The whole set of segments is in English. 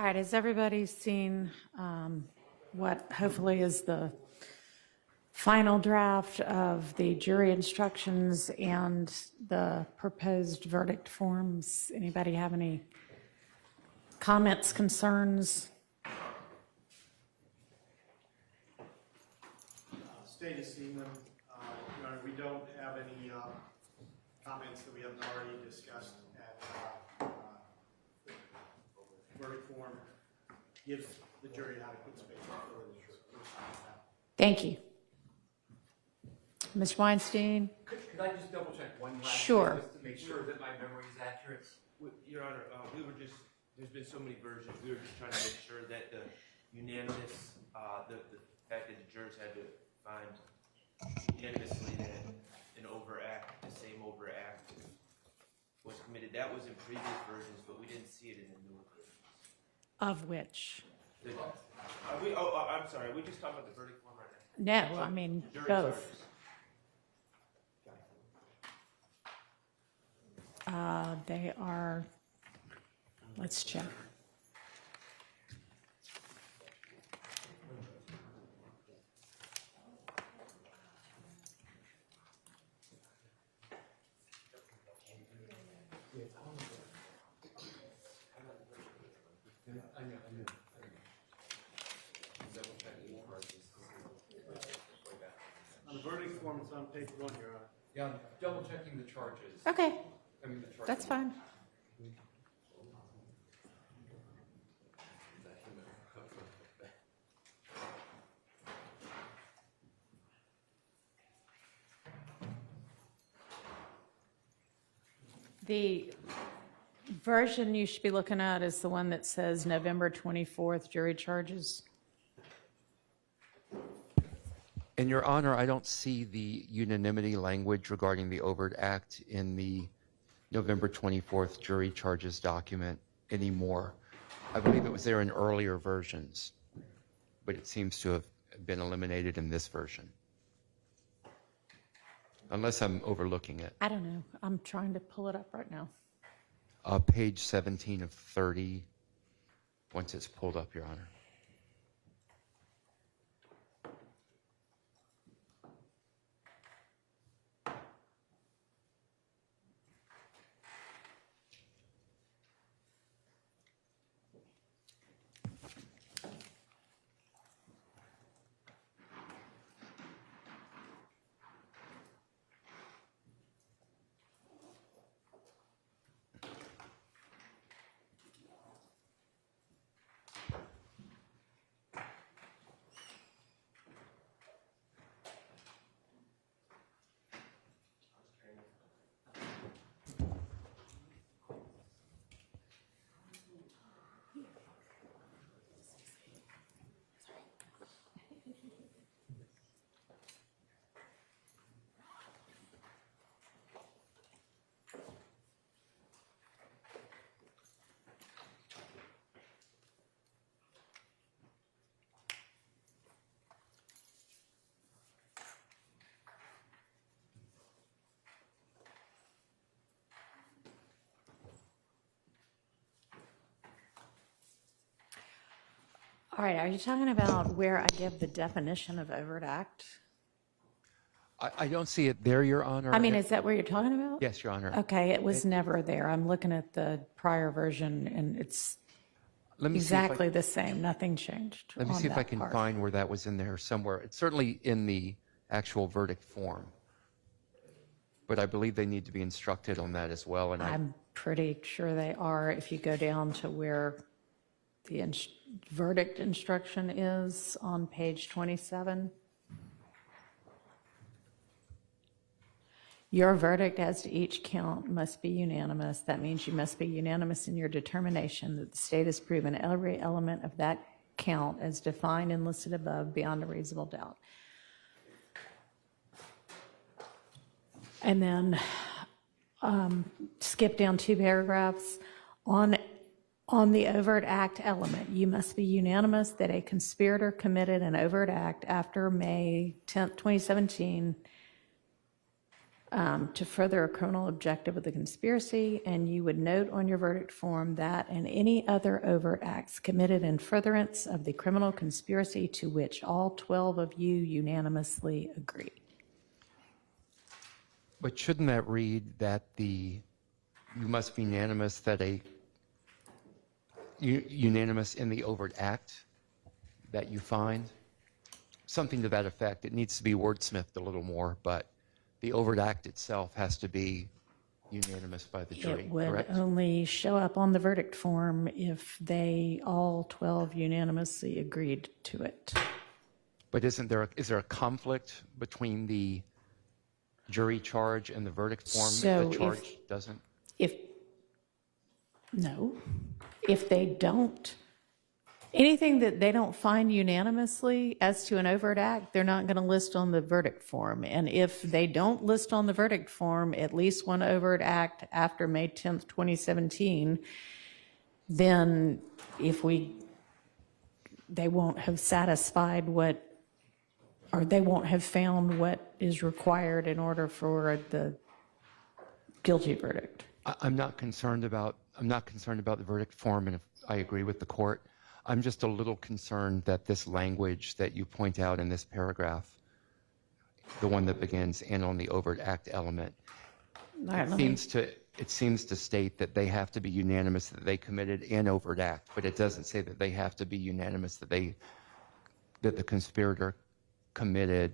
All right, has everybody seen what hopefully is the final draft of the jury instructions and the proposed verdict forms? Anybody have any comments, concerns? State has seen them. Your Honor, we don't have any comments that we haven't already discussed. And verdict form gives the jury adequate space to fill in the truth. Thank you. Ms. Weinstein? Could I just double check one last Sure. thing just to make sure that my memory is accurate? Your Honor, there's been so many versions, we were just trying to make sure that the unanimous, the fact that the jurors had to find unanimously that an overact, the same overact was committed. That was in previous versions, but we didn't see it in the newer versions. Of which? I'm sorry, are we just talking about the verdict form right now? No, I mean Jury both. charges. They are, let's check. On the verdict form, it's on page 1, Your Honor. Yeah, I'm double checking the charges. Okay, I mean, the charges. that's fine. The version you should be looking at is the one that says November 24th jury charges. In Your Honor, I don't see the unanimity language regarding the overt act in the November 24th jury charges document anymore. I believe it was there in earlier versions, but it seems to have been eliminated in this version. Unless I'm overlooking it. I don't know. I'm trying to pull it up right now. Page 17 of 30, once it's pulled up, Your Honor. All right, are you talking about where I give the definition of overt act? I don't see it there, Your Honor. I mean, is that where you're talking about? Yes, Your Honor. Okay, it was never there. I'm looking at the prior version, and it's Let me exactly the same. Nothing changed. Let me on see if I that can part. find where that was in there somewhere. It's certainly in the actual verdict form, but I believe they need to be instructed on that as well. And I'm pretty sure they are. If you go down to where the verdict instruction is on page 27. Your verdict as to each count must be unanimous. That means you must be unanimous in your determination that the state has proven every element of that count as defined and listed above beyond a reasonable doubt. And then skip down 2 paragraphs. On the overt act element, you must be unanimous that a conspirator committed an overt act after May 10th, 2017 to further a criminal objective of the conspiracy, and you would note on your verdict form that and any other overt acts committed in furtherance of the criminal conspiracy to which all 12 of you unanimously agree. But shouldn't that read that you must be unanimous unanimous in the overt act that you find? Something to that effect. It needs to be wordsmithed a little more, but the overt act itself has to be unanimous by the jury, It would correct? only show up on the verdict form if they all 12 unanimously agreed to it. But is there a conflict between the jury charge and the verdict form if So the charge doesn't? If they don't, anything that they don't find unanimously as to an overt act, they're not going to list on the verdict form. And if they don't list on the verdict form at least one overt act after May 10th, 2017, then they won't have satisfied they won't have found what is required in order for the guilty verdict. I'm not concerned about the verdict form, and if I agree with the court. I'm just a little concerned that this language that you point out in this paragraph, the one that begins and on the overt act element, All right, it seems to state that they have to be unanimous that they committed an overt act, but it doesn't say that they have to be unanimous that the conspirator committed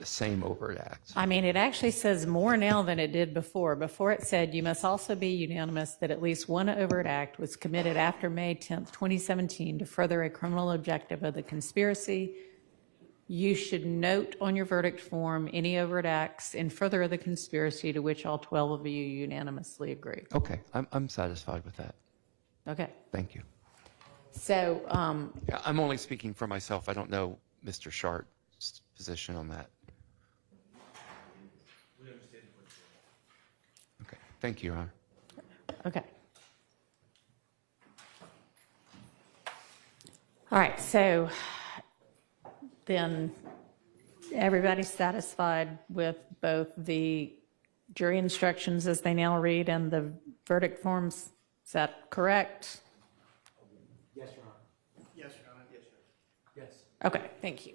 the same overt act. I mean, it actually says more now than it did before. Before it said you must also be unanimous that at least one overt act was committed after May 10th, 2017 to further a criminal objective of the conspiracy. You should note on your verdict form any overt acts in further of the conspiracy to which all 12 of you unanimously agree. Okay, I'm satisfied with that. Okay. Thank you. So, Yeah, I'm only speaking for myself. I don't know Mr. Sharp's position on that. Okay, thank you, Your Honor. okay. All right, so then everybody's satisfied with both the jury instructions as they now read and the verdict forms. Is that correct? Yes, Your Honor. Yes, Your Honor. Yes, sir. Yes. Okay, thank you.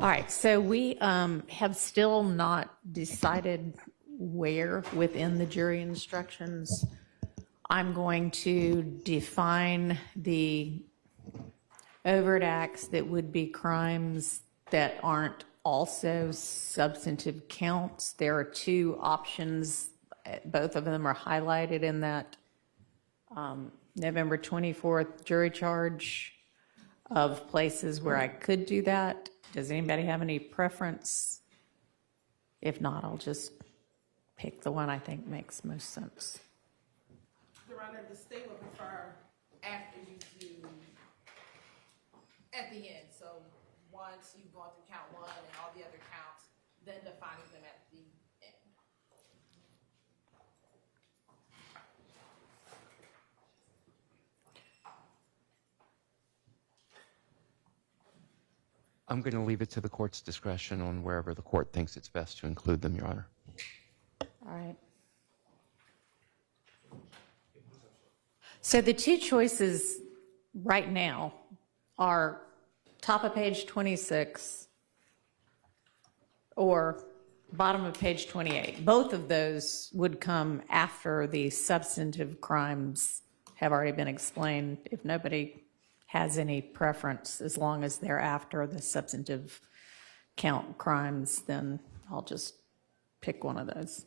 All right, so we have still not decided where within the jury instructions I'm going to define the overt acts that would be crimes that aren't also substantive counts. There are two options. Both of them are highlighted in that November 24th jury charge of places where I could do that. Does anybody have any preference? If not, I'll just pick the one I think makes most sense. Your Honor, the state would prefer after you do, at the end. So once you've gone through count one and all the other counts, then defining them at the end. I'm going to leave it to the court's discretion on wherever the court thinks it's best to include them, Your Honor. All right. So the two choices right now are top of page 26 or bottom of page 28. Both of those would come after the substantive crimes have already been explained. If nobody has any preference, as long as they're after the substantive count crimes, then I'll just pick one of those.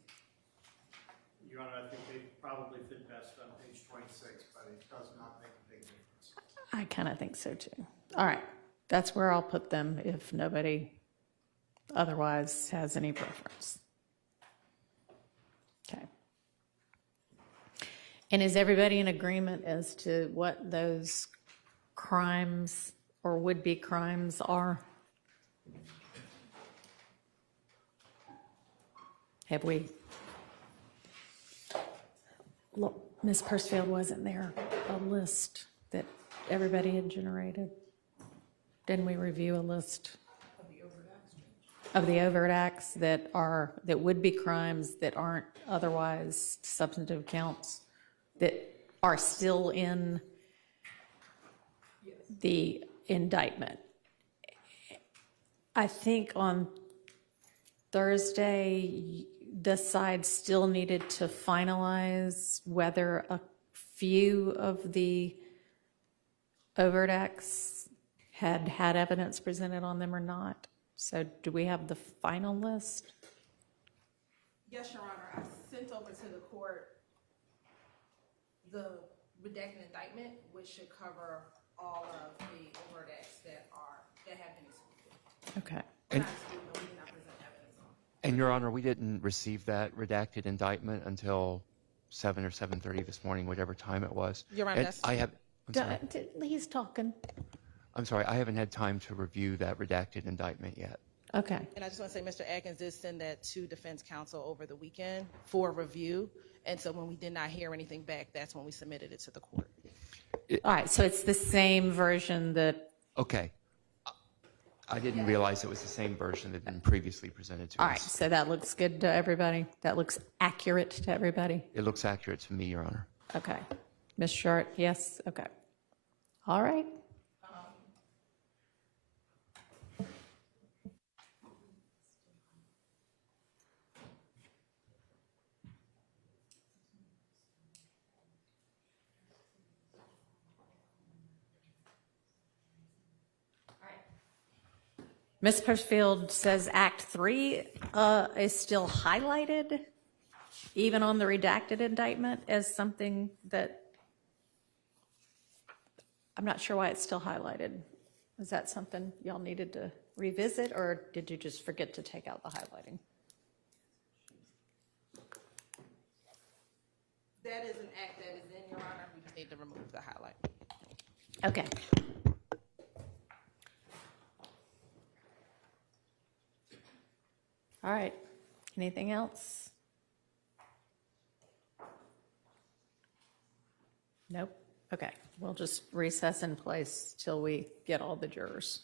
Your Honor, I think they probably fit best on page 26, but it does not make a big difference. I kind of think so too. All right, that's where I'll put them if nobody otherwise has any preference. Okay. And is everybody in agreement as to what those crimes or would-be crimes are? Have we? Look, Ms. Pursfield, wasn't there a list that everybody had generated? Didn't we review a list of the overt acts that would be crimes that aren't otherwise substantive counts that are still in the indictment? I think on Thursday, the side still needed to finalize whether a few of the overt acts had evidence presented on them or not. So do we have the final list? Yes, Your Honor, I sent over to the court the redacted indictment, which should cover all of the overt acts that have been excluded. Okay. Not excluded, but we did not present evidence on. And Your Honor, we didn't receive that redacted indictment until 7 or 7:30 this morning, whatever time it was. Your Honor, And that's- He's talking. I'm sorry, I haven't had time to review that redacted indictment yet. Okay. And I just want to say, Mr. Atkins did send that to defense counsel over the weekend for review. And so when we did not hear anything back, that's when we submitted it to the court. All right, so it's the same version that, Okay. I didn't realize it was the same version that had been previously presented to all right, us. so that looks good to everybody? That looks accurate to everybody? It looks accurate to me, Your Honor. Okay. Ms. Short, yes? Okay. All right. Ms. Pursfield says Act 3 is still highlighted, even on the redacted indictment, as something that, I'm not sure why it's still highlighted. Is that something y'all needed to revisit, or did you just forget to take out the highlighting? That is an act that is in, Your Honor. We just need to remove the highlight. Okay. All right. Anything else? Nope. Okay. We'll just recess in place till we get all the jurors.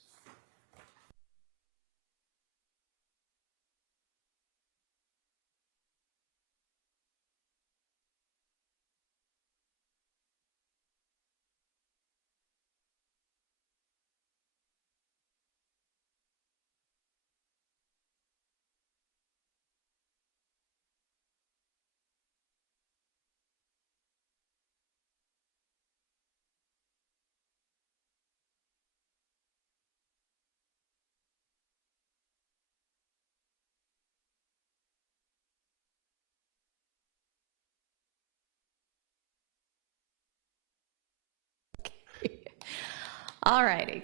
All righty.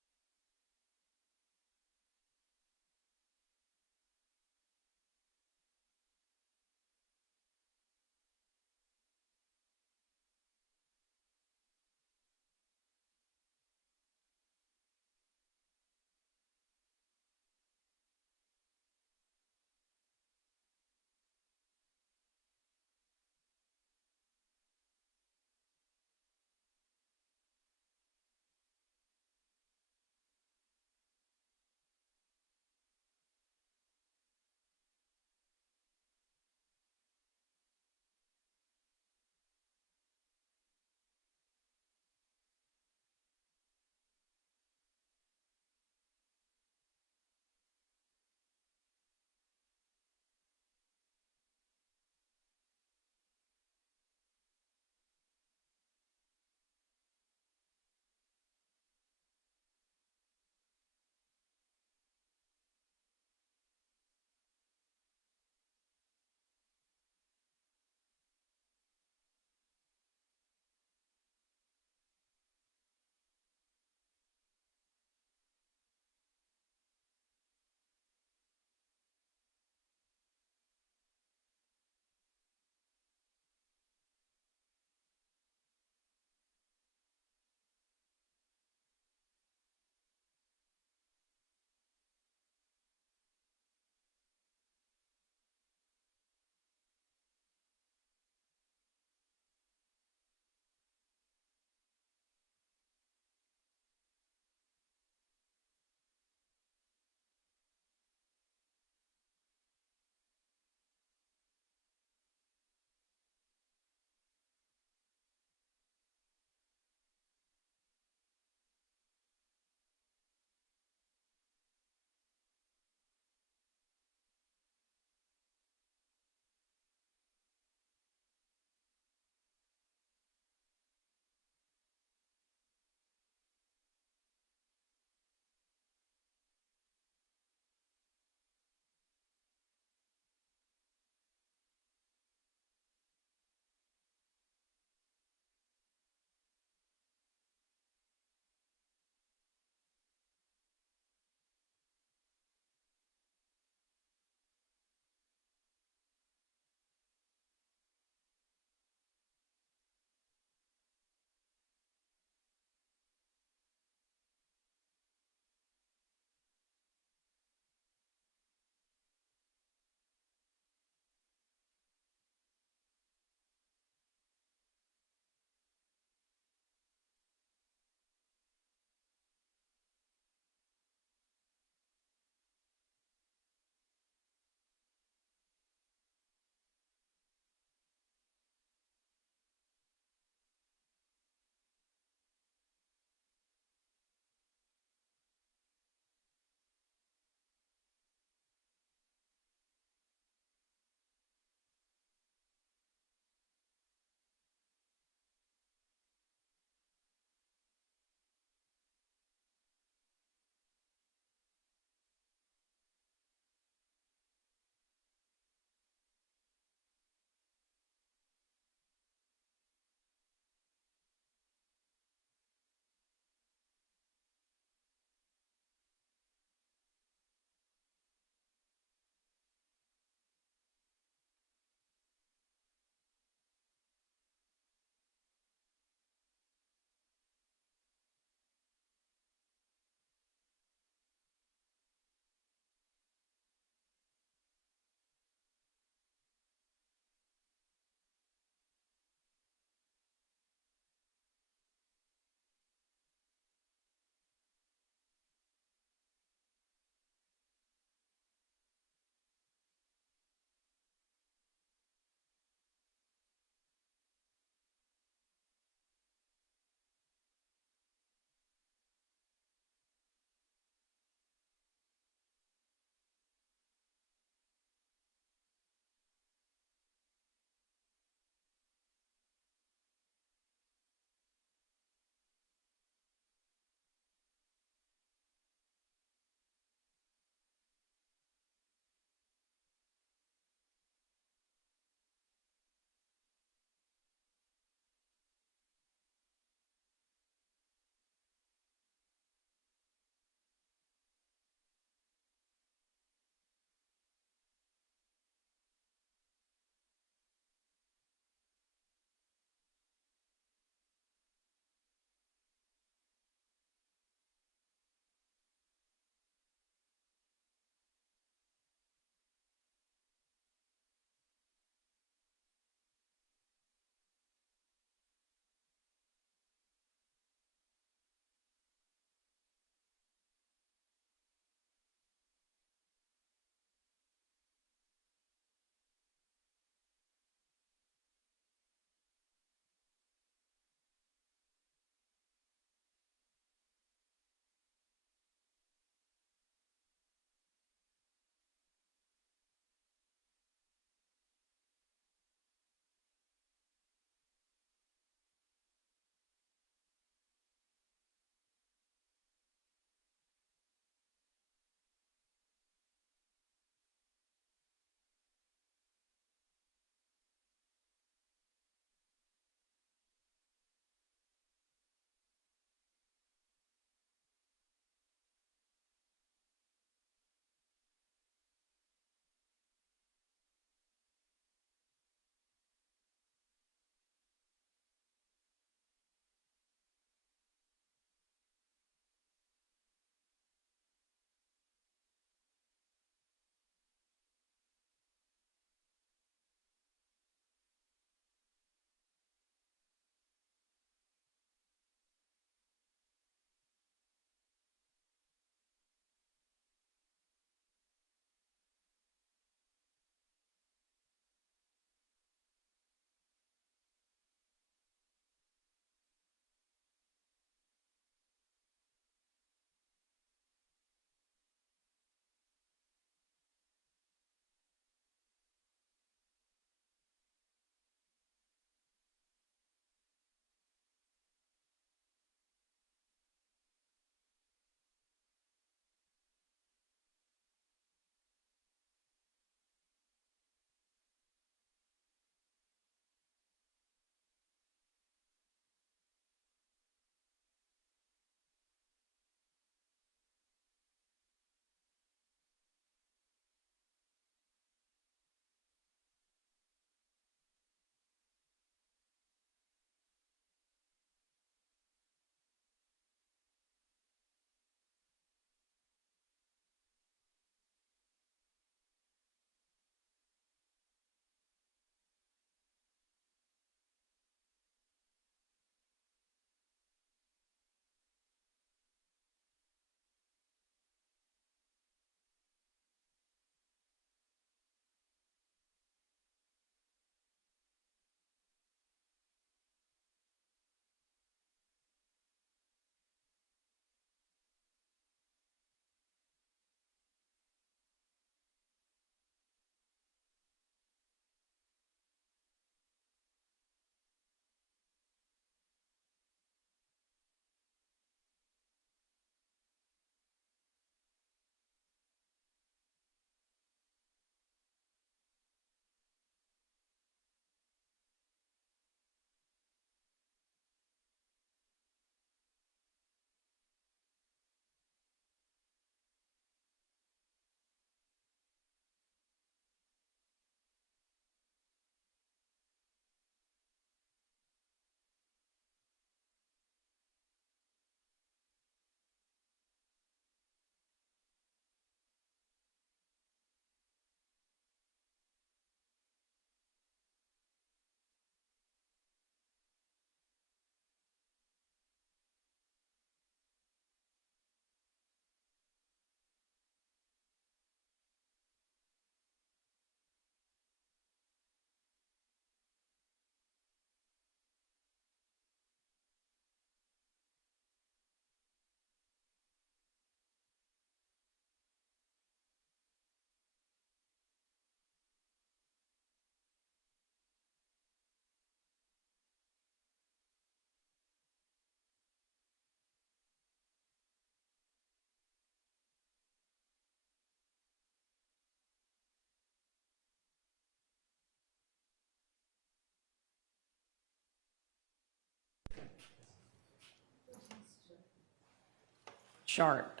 Shart.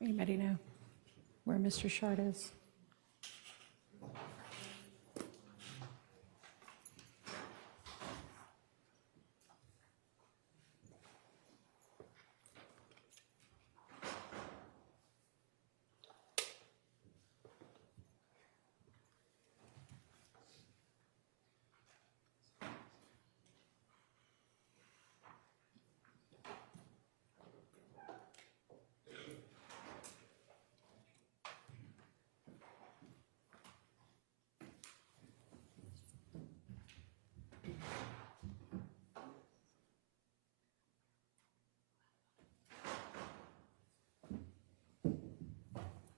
Anybody know where Mr. Shart is?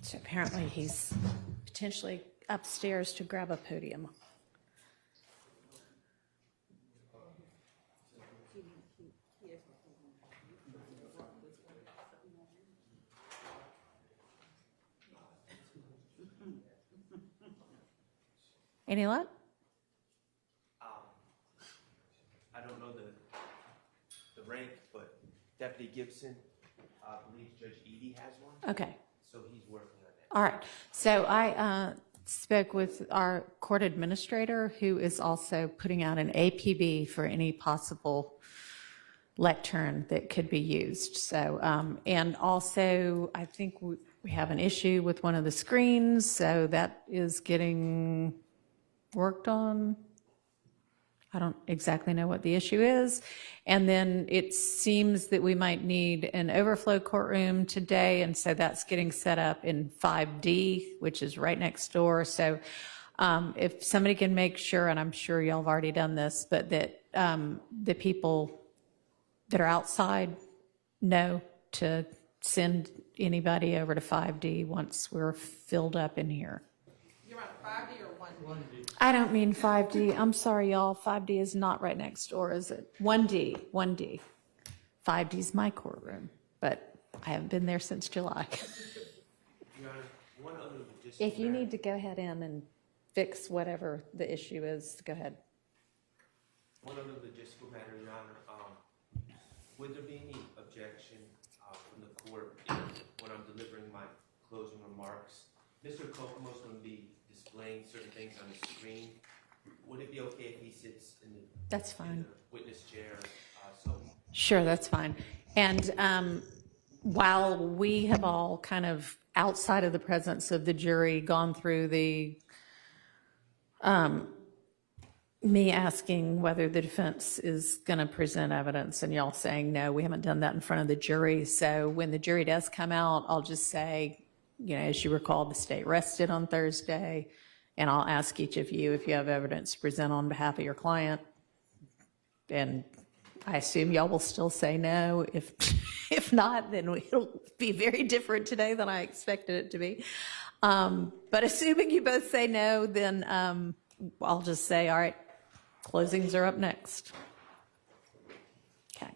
So apparently he's potentially upstairs to grab a podium. Any luck? I don't know the rank, but Deputy Gibson, I believe Judge Edie has one, Okay. so he's working on that. All right. So I spoke with our court administrator, who is also putting out an APB for any possible lectern that could be used. So, and also, I think we have an issue with one of the screens, so that is getting worked on. I don't exactly know what the issue is. And then it seems that we might need an overflow courtroom today, and so that's getting set up in 5D, which is right next door. So if somebody can make sure, and I'm sure y'all have already done this, but that the people that are outside know to send anybody over to 5D once we're filled up in here. You're on 5D or 1D? I don't mean 5D. I'm sorry, y'all. 5D is not right next door, is it? 1D, 1D. 5D is my courtroom, but I haven't been there since July. Your Honor, one other logistical If you matter. need to go ahead in and fix whatever the issue is, go ahead. One other logistical matter, Your Honor. Would there be any objection from the court if, when I'm delivering my closing remarks, Mr. Kokomo's going to be displaying certain things on the screen? Would it be okay if he sits in the, That's in fine. the witness chair? So Sure, that's fine. And while we have all kind of, outside of the presence of the jury, gone through the me asking whether the defense is going to present evidence and y'all saying, no, we haven't done that in front of the jury. So when the jury does come out, I'll just say, you know, as you recall, the state rested on Thursday, and I'll ask each of you if you have evidence to present on behalf of your client. And I assume y'all will still say no. If not, then it'll be very different today than I expected it to be. But assuming you both say no, then I'll just say, all right, closings are up next. Okay.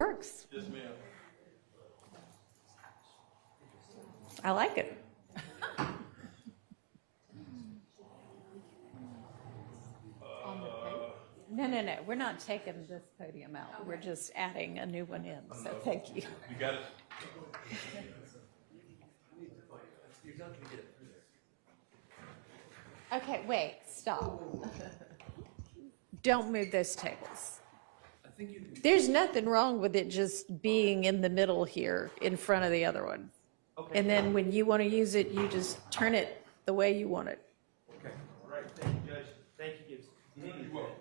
Works. Yes, ma'am. I like it. No. We're not taking this podium out. We're just adding a new one in. So thank you. You got it? Okay, wait, stop. Don't move those tables. There's nothing wrong with it just being in the middle here in front of the other one. Okay. And then when you want to use it, you just turn it the way you want it. Okay. All right. Thank you, Judge. Thank you, Gibbs. You're welcome.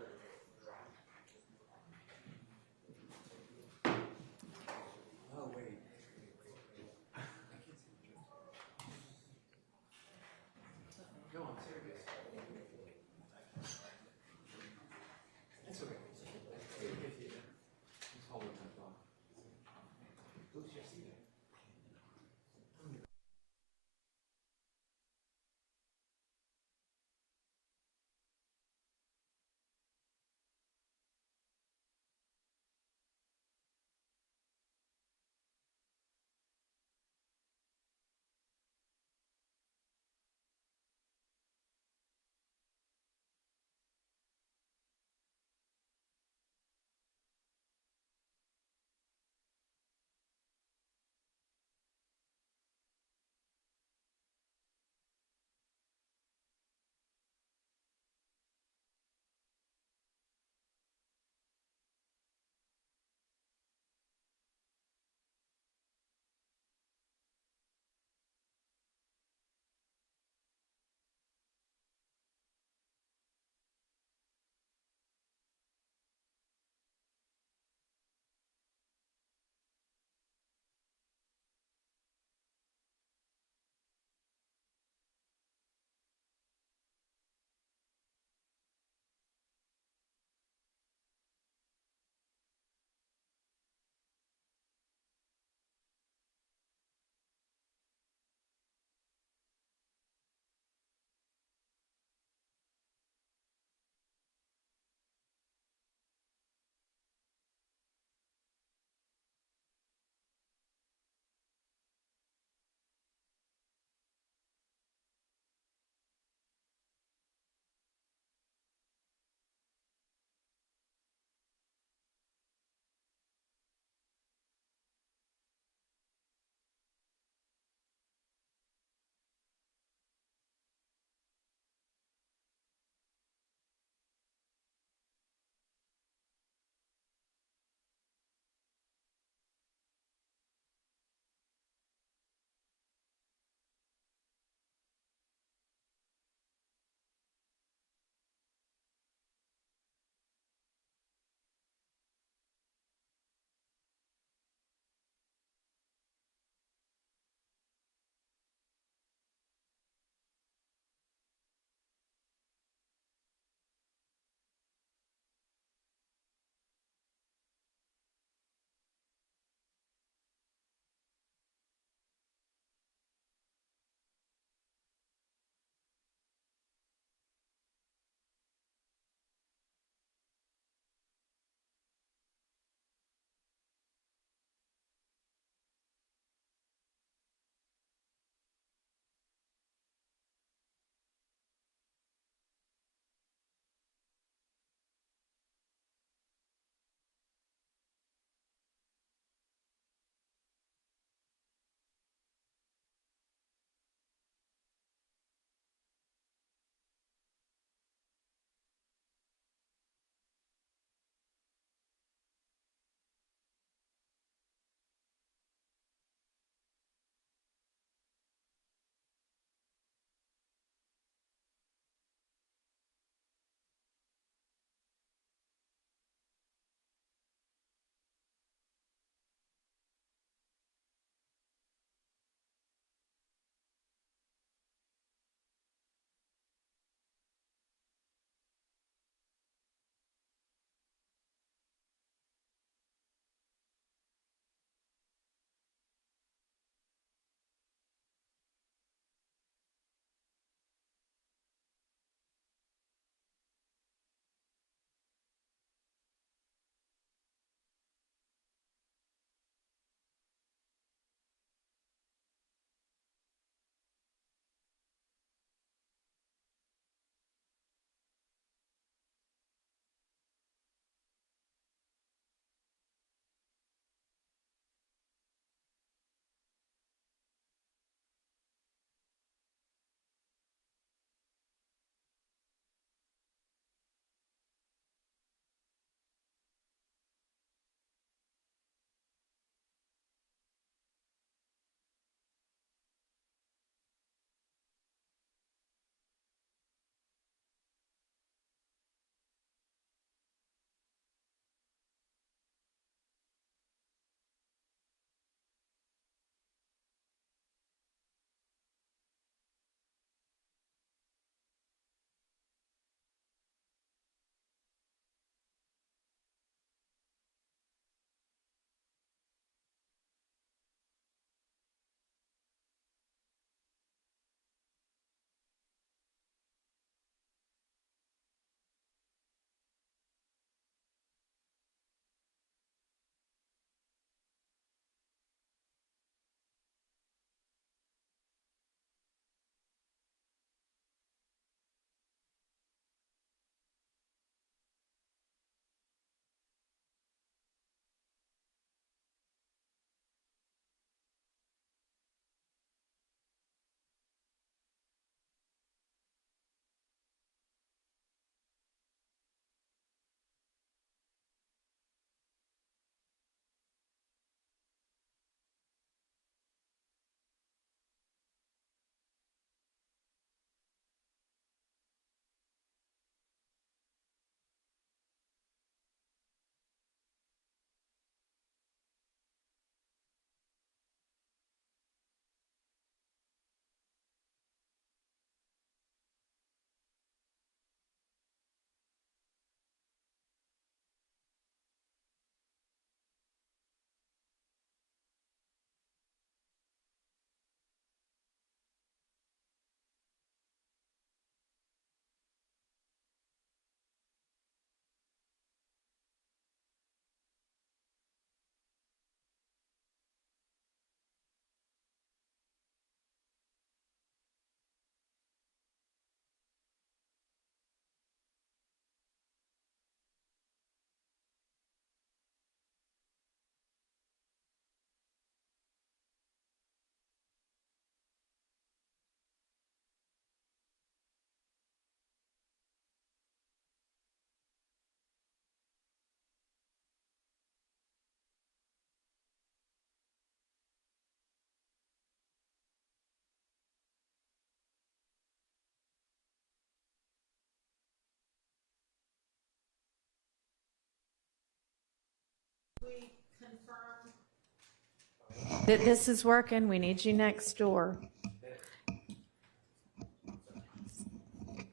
This is working. We need you next door.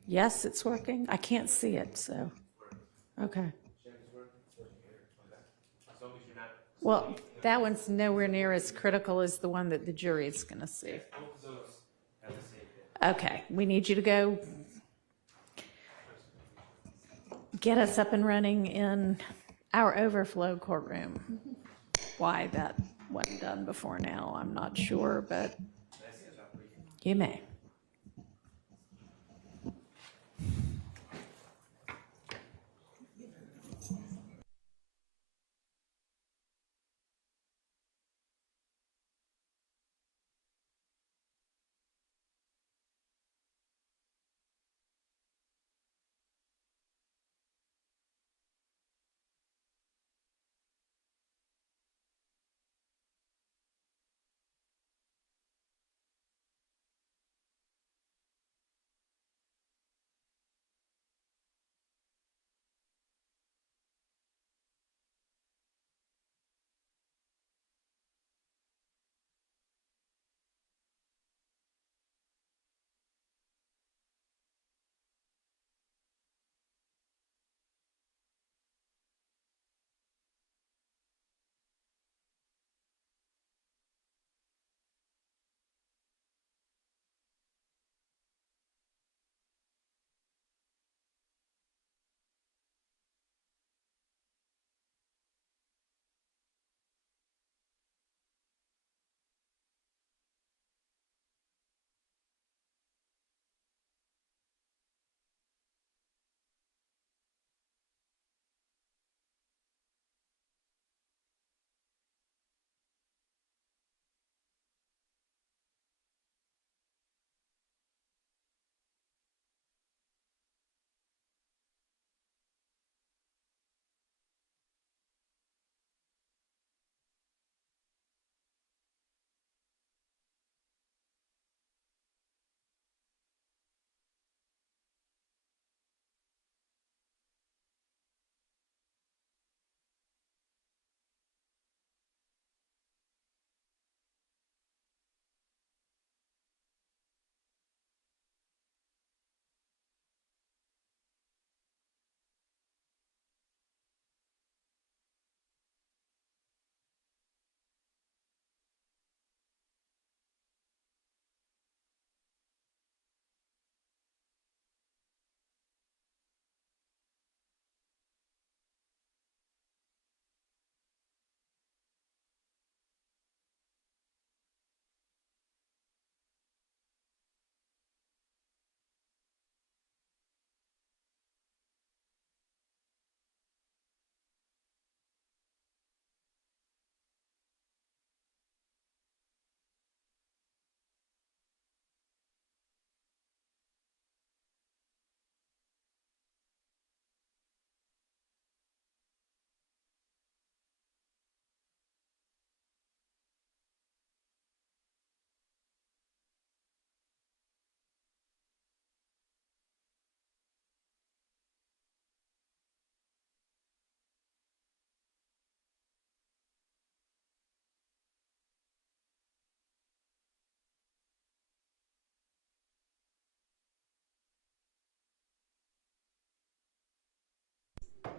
Yes, it's working. I can't see it, so, okay. Well, that one's nowhere near as critical as the one that the jury is going to see. Okay, we need you to go get us up and running in our overflow courtroom. Why that wasn't done before now, I'm not sure, but you may.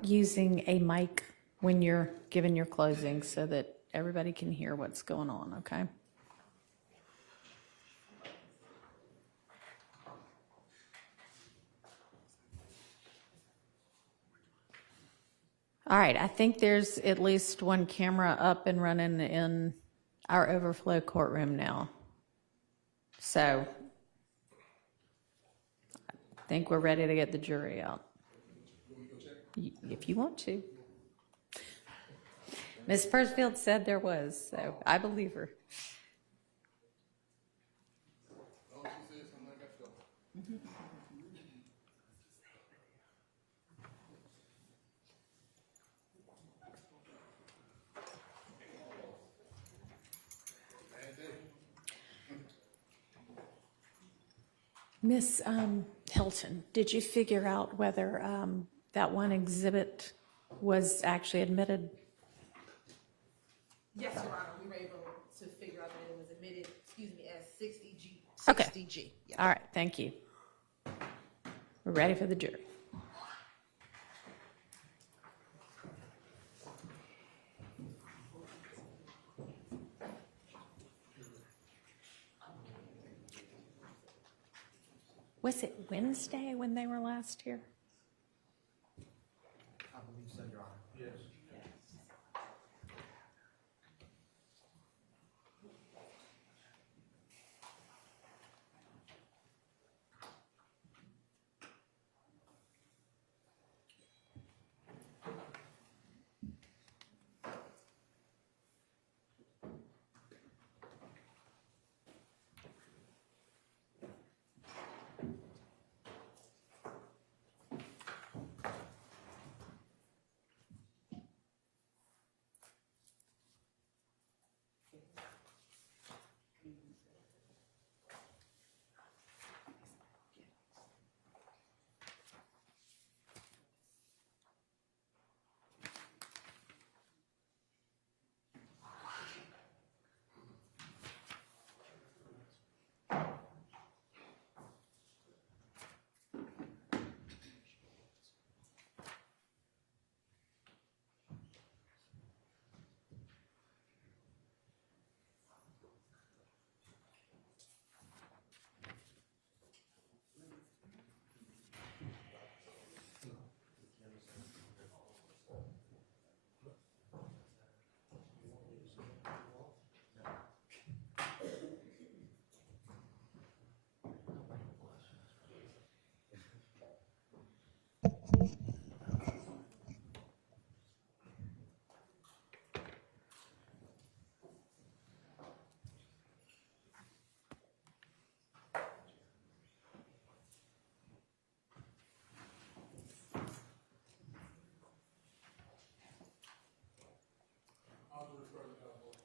Using a mic when you're giving your closing so that everybody can hear what's going on, okay? All right, I think there's at least one camera up and running in our overflow courtroom now. So I think we're ready to get the jury out. If you want to. Ms. Persfield said there was, so I believe her. Miss Hilton, did you figure out whether that one exhibit was actually admitted? Yes, Your Honor, we were able to Okay. 60G. Yeah. All right, thank you. We're ready for the jury. Was it Wednesday when they were last here? I believe so, Your Honor. Yes.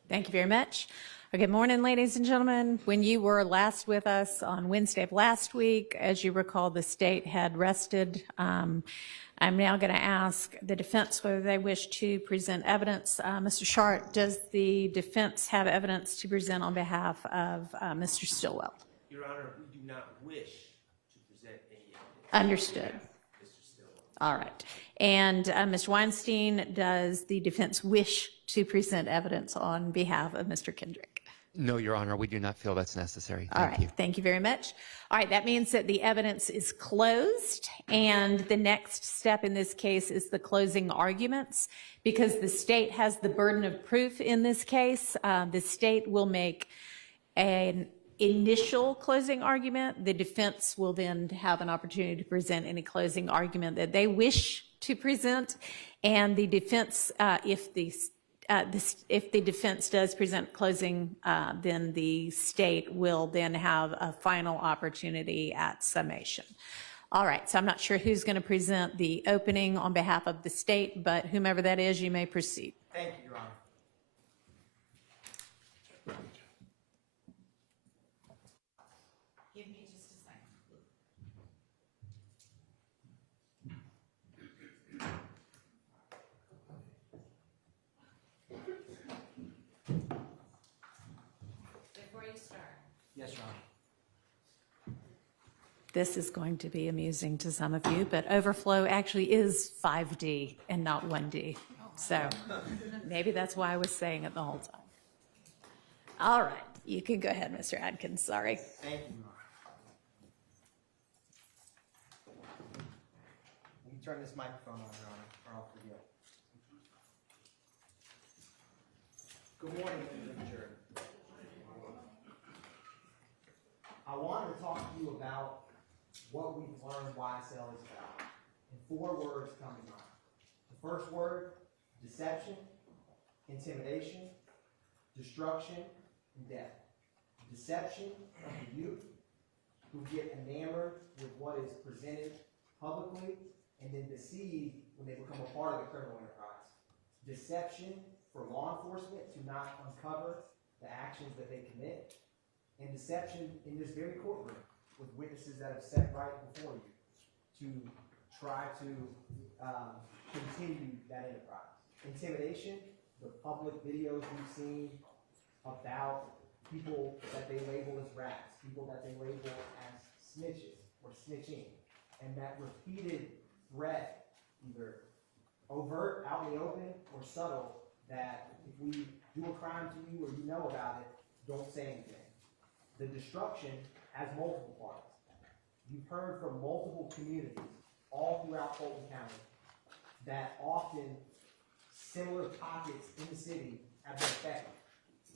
Thank you very much. Good morning, ladies and gentlemen. When you were last with us on Wednesday of last week, as you recall, the state had rested. I'm now going to ask the defense whether they wish to present evidence. Mr. Sharp, does the defense have evidence to present on behalf of Mr. Stillwell? Your Honor, we do not wish to present any evidence. Understood. Mr. Stillwell. All right. And Ms. Weinstein, does the defense wish to present evidence on behalf of Mr. Kendrick? No, Your Honor, we do not feel that's necessary. All Thank right. you. Thank you very much. All right. That means that the evidence is closed. And the next step in this case is the closing arguments. Because the state has the burden of proof in this case, the state will make an initial closing argument. The defense will then have an opportunity to present any closing argument that they wish to present. And the defense, if the defense does present closing, then the state will then have a final opportunity at summation. All right, so I'm not sure who's going to present the opening on behalf of the state, but whomever that is, you may proceed. Thank you, Your Honor. Give me just a second. Before you start. Yes, Your Honor. This is going to be amusing to some of you, but overflow actually is 5D and not 1D. So maybe that's why I was saying it the whole time. All right, you can go ahead, Mr. Adkins, sorry. Thank you, Your Honor. Let me turn this microphone on, Your Honor, or I'll forget. Good morning, members of the jury. I wanted to talk to you about what we've learned YSL is about. And 4 words come to mind. The first word, deception, intimidation, destruction, and death. Deception of the youth who get enamored with what is presented publicly and then deceived when they become a part of the criminal enterprise. Deception for law enforcement to not uncover the actions that they commit. And deception in this very courtroom with witnesses that have sat right before you to try to continue that enterprise. Intimidation, the public videos we've seen about people that they label as rats, people that they label as snitches or snitching, and that repeated threat, either overt, out in the open, or subtle, that if we do a crime to you or you know about it, don't say anything. The destruction has multiple parts. You've heard from multiple communities all throughout Fulton County that often similar pockets in the city have been affected,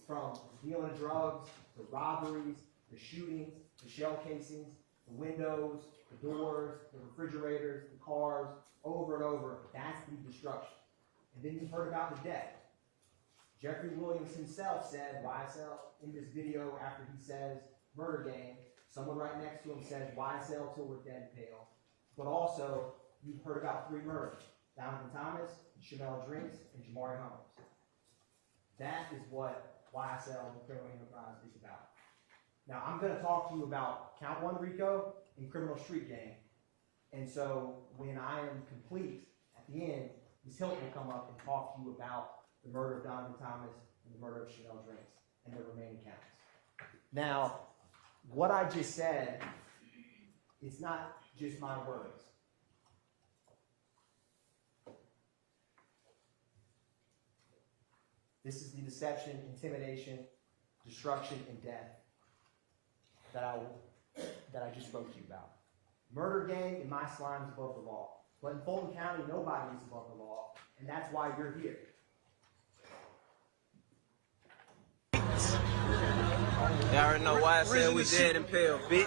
from dealing drugs, the robberies, the shootings, the shell casings, the windows, the doors, the refrigerators, the cars, over and over. That's the destruction. And then you've heard about the death. Jeffery Williams himself said, YSL, in this video after he says murder gang, someone right next to him says YSL till we're dead pale. But also, you've heard about 3 murders, Deamonte Thomas, Chanel Drinks, and Jamari Holmes. That is what YSL, the criminal enterprise, is about. Now, I'm going to talk to you about count 1 RICO and criminal street gang. And so when I am complete at the end, Ms. Hilton will come up and talk to you about the murder of Deamonte Thomas and the murder of Chanel Drinks and the remaining counts. Now, what I just said, it's not just my words. This is the deception, intimidation, destruction, and death that I just spoke to you about. Murder gang in my slime is above the law. But in Fulton County, nobody is above the law, and that's why you're here. You already know why I said we dead and pale, bitch.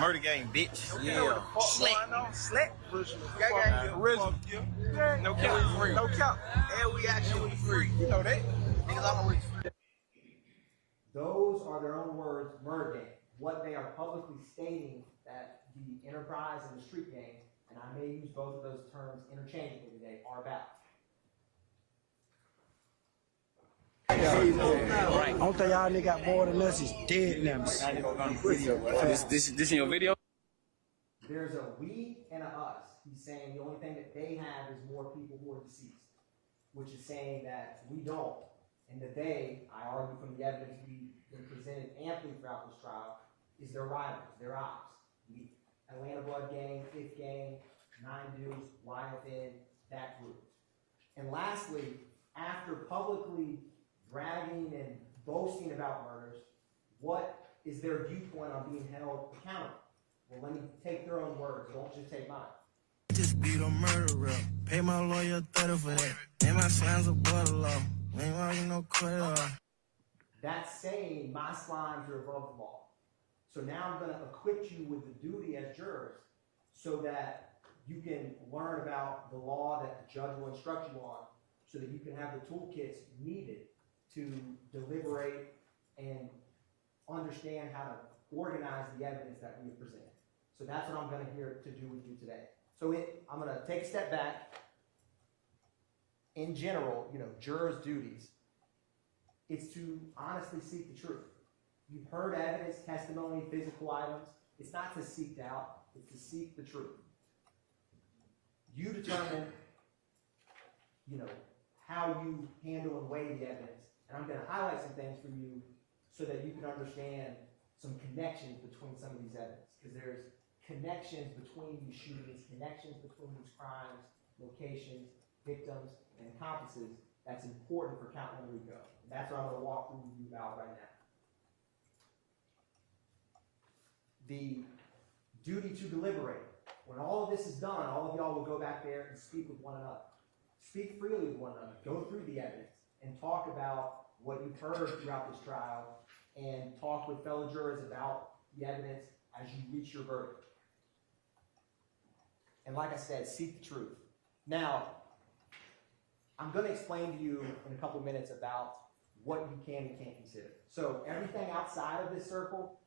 Murder gang, bitch. Yeah. Slack. Original. No cap. No cap. And we actually free. You know that. Niggas always free. Those are their own words, murder gang. What they are publicly stating that the enterprise and the street gang, and I may use both of those terms interchangeably today, are about. Right. Only thing y'all nigga got more than us is dead numbers. This in your video? There's a we and a us. He's saying the only thing that they have is more people who are deceased, which is saying that we don't. And the they, I argue from the evidence we've been presented amply throughout this trial, is their rivals, their ops. The Atlanta Blood Gang, Fifth Gang, Nine Dudes, YFN, that group. And lastly, after publicly bragging and boasting about murders, what is their viewpoint on being held accountable? Well, let me take their own words. Don't just take mine. Just beat a murderer. Pay my lawyer 30 for that. Name my slimes a butter law. Ain't arguing no quarter. That's saying my slimes are above the law. So now I'm going to equip you with the duty as jurors so that you can learn about the law that the judge will instruct you on, so that you can have the toolkits needed to deliberate and understand how to organize the evidence that we have presented. So that's what I'm going to here to do with you today. So I'm going to take a step back. In general, jurors' duties, it's to honestly seek the truth. You've heard evidence, testimony, physical items. It's not to seek out, it's to seek the truth. You determine, how you handle and weigh the evidence. And I'm going to highlight some things for you so that you can understand some connections between some of these evidence. Because there's connections between these shootings, connections between these crimes, locations, victims, and accomplices that's important for count 1 RICO. And that's what I'm going to walk through with you about right now. The duty to deliberate. When all of this is done, all of y'all will go back there and speak with one another. Speak freely with one another. Go through the evidence and talk about what you've heard throughout this trial, and talk with fellow jurors about the evidence as you reach your verdict. And like I said, seek the truth. Now, I'm going to explain to you in a couple minutes about what you can and can't consider. So everything outside of this circle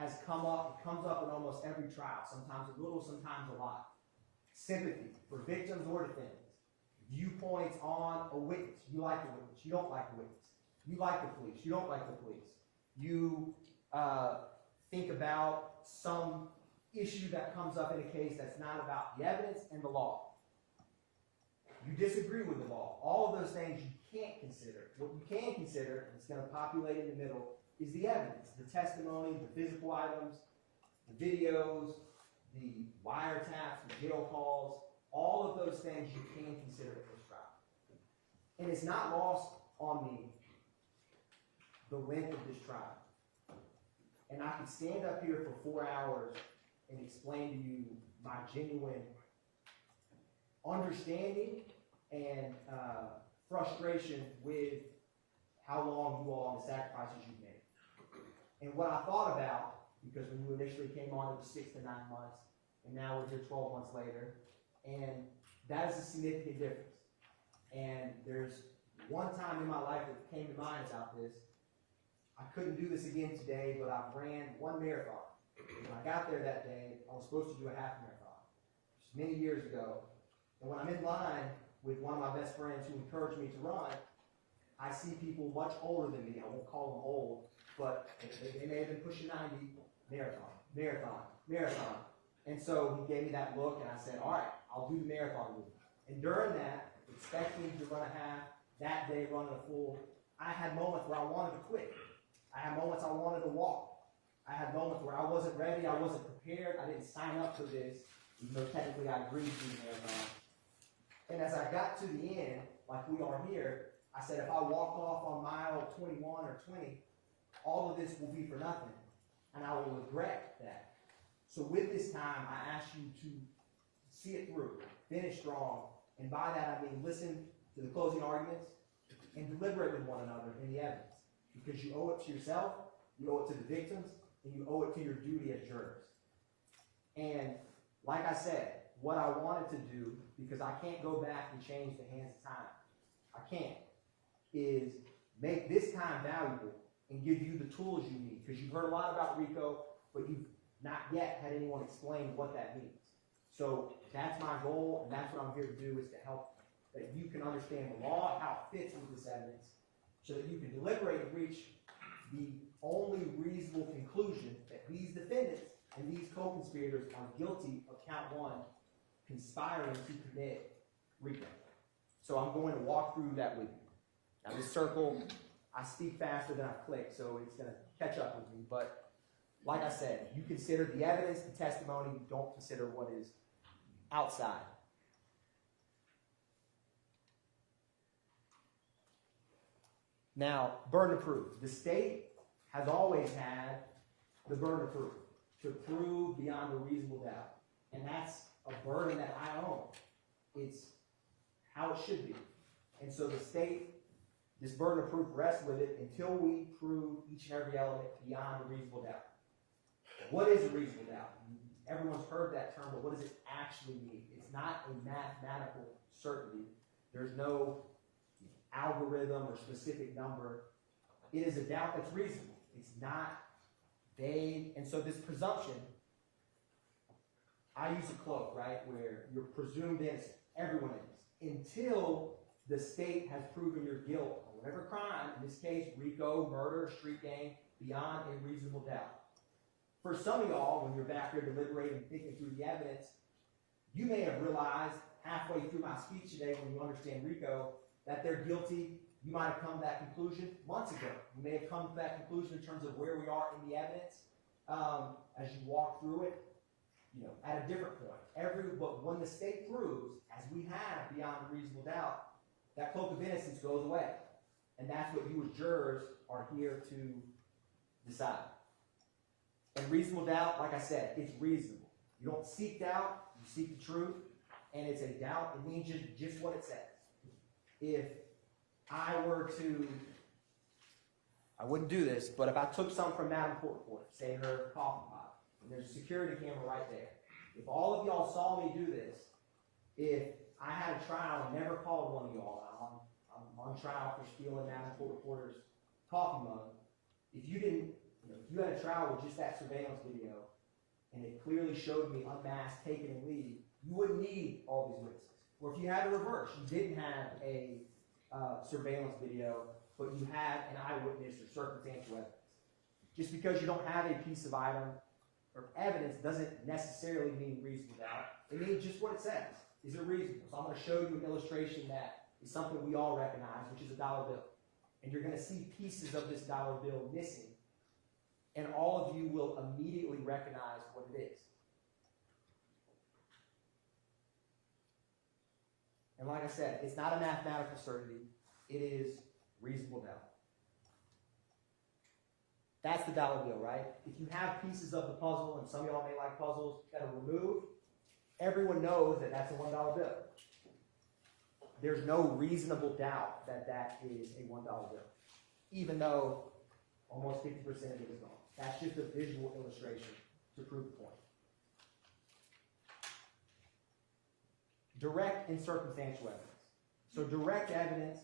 has comes up in almost every trial, sometimes a little, sometimes a lot. Sympathy for victims or defendants. Viewpoints on a witness. You like the witness, you don't like the witness. You like the police, you don't like the police. You think about some issue that comes up in a case that's not about the evidence and the law. You disagree with the law. All of those things you can't consider. What you can consider, and it's going to populate in the middle, is the evidence, the testimony, the physical items, the videos, the wiretaps, the jail calls, all of those things you can consider at this trial. And it's not lost on me the length of this trial. And I could stand up here for 4 hours and explain to you my genuine understanding and frustration with how long you all and the sacrifices you've made. And what I thought about, because when you initially came on, it was 6 to 9 months, and now we're here 12 months later, and that is a significant difference. And there's one time in my life that came to mind about this. I couldn't do this again today, but I ran one marathon. When I got there that day, I was supposed to do a half marathon, just many years ago. And when I'm in line with one of my best friends who encouraged me to run, I see people much older than me. I won't call them old, but they may have been pushing 90. Marathon. And so he gave me that look, and I said, all right, I'll do the marathon with you. And during that, expecting to run a half, that day running a full, I had moments where I wanted to quit. I had moments I wanted to walk. I had moments where I wasn't ready, I wasn't prepared, I didn't sign up for this, even though technically I agreed to the marathon. And as I got to the end, like we are here, I said, if I walk off on mile 21 or 20, all of this will be for nothing, and I will regret that. So with this time, I ask you to see it through, finish strong, and by that I mean listen to the closing arguments and deliberate with one another in the evidence, because you owe it to yourself, you owe it to the victims, and you owe it to your duty as jurors. And like I said, what I wanted to do, because I can't go back and change the hands of time, I can't, is make this time valuable and give you the tools you need. Because you've heard a lot about RICO, but you've not yet had anyone explain what that means. So that's my goal, and that's what I'm here to do, is to help that you can understand the law, how it fits with this evidence, so that you can deliberate and reach the only reasonable conclusion that these defendants and these co-conspirators are guilty of count 1, conspiring to commit RICO. So I'm going to walk through that with you. Now this circle, I speak faster than I click, so it's going to catch up with me. But like I said, you consider the evidence, the testimony, you don't consider what is outside. Now, burden of proof. The state has always had the burden of proof, to prove beyond a reasonable doubt. And that's a burden that I own. It's how it should be. And so the state, this burden of proof rests with it until we prove each and every element beyond a reasonable doubt. What is a reasonable doubt? Everyone's heard that term, but what does it actually mean? It's not a mathematical certainty. There's no algorithm or specific number. It is a doubt that's reasonable. It's not vague. And so this presumption, I use a cloak, right, where you're presumed innocent. Everyone is. Until the state has proven your guilt on whatever crime, in this case, RICO, murder, street gang, beyond a reasonable doubt. For some of y'all, when you're back here deliberating and thinking through the evidence, you may have realized halfway through my speech today, when you understand RICO, that they're guilty. You might have come to that conclusion months ago. You may have come to that conclusion in terms of where we are in the evidence as you walk through it, at a different point. But when the state proves, as we have beyond a reasonable doubt, that cloak of innocence goes away. And that's what you as jurors are here to decide. And reasonable doubt, like I said, it's reasonable. You don't seek doubt, you seek the truth, and it's a doubt. It means just what it says. If I were to, I wouldn't do this, but if I took some from Madam Court Reporter, say her coffee pot, and there's a security camera right there, if all of y'all saw me do this, if I had a trial and never called one of y'all, I'm on trial for stealing Madam Court Reporter's coffee mug, if you didn't, if you had a trial with just that surveillance video, and it clearly showed me unmasked, taken, and leave, you wouldn't need all these witnesses. Or if you had a reverse, you didn't have a surveillance video, but you had an eyewitness or circumstantial evidence. Just because you don't have a piece of item or evidence doesn't necessarily mean reasonable doubt. It means just what it says. Is it reasonable? So I'm going to show you an illustration that is something we all recognize, which is a dollar bill. And you're going to see pieces of this dollar bill missing and all of you will immediately recognize what it is. And like I said, it's not a mathematical certainty, it is reasonable doubt. That's the dollar bill, right? If you have pieces of the puzzle, and some of y'all may like puzzles, that are removed, everyone knows that that's a $1 bill. There's no reasonable doubt that that is a $1 bill, even though almost 50% of it is gone. That's just a visual illustration to prove the point. Direct and circumstantial evidence. So direct evidence,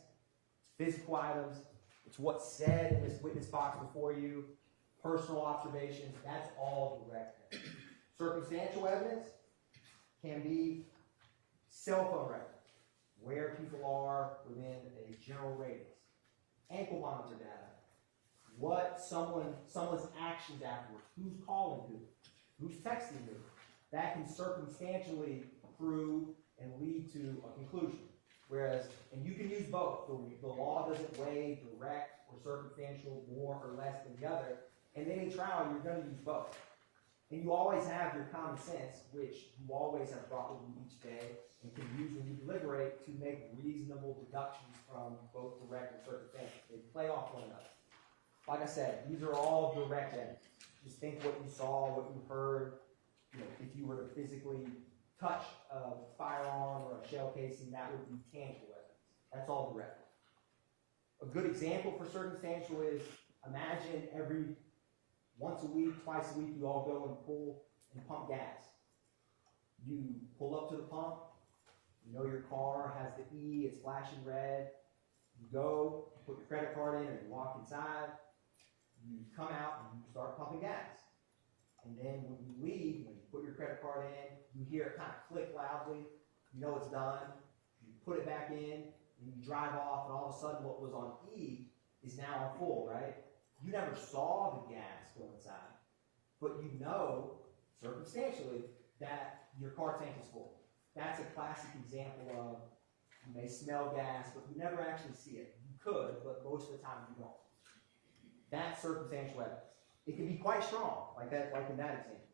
physical items, it's what's said in this witness box before you, personal observations, that's all direct evidence. Circumstantial evidence can be cell phone records, where people are within a general radius, ankle monitor data, what someone's actions afterwards, who's calling who's texting who. That can circumstantially prove and lead to a conclusion. Whereas, and you can use both. The law doesn't weigh direct or circumstantial more or less than the other. And then in trial, you're going to use both. And you always have your common sense, which you always have brought with you each day and can use when you deliberate to make reasonable deductions from both direct and circumstantial. They play off one another. Like I said, these are all direct evidence. Just think what you saw, what you heard. You know, if you were to physically touch a firearm or a shell casing, that would be tangible evidence. That's all direct. A good example for circumstantial is, imagine once a week, twice a week, you all go and pump gas. You pull up to the pump, you know your car has the E, it's flashing red. You go, you put your credit card in, or you walk inside, you come out and you start pumping gas. And then when you leave, when you put your credit card in, you hear it kind of click loudly, you know it's done, you put it back in, and you drive off, and all of a sudden what was on E is now on full, right? You never saw the gas go inside, but you know, circumstantially, that your car tank is full. That's a classic example of, you may smell gas, but you never actually see it. You could, but most of the time you don't. That's circumstantial evidence. It can be quite strong, like in that example.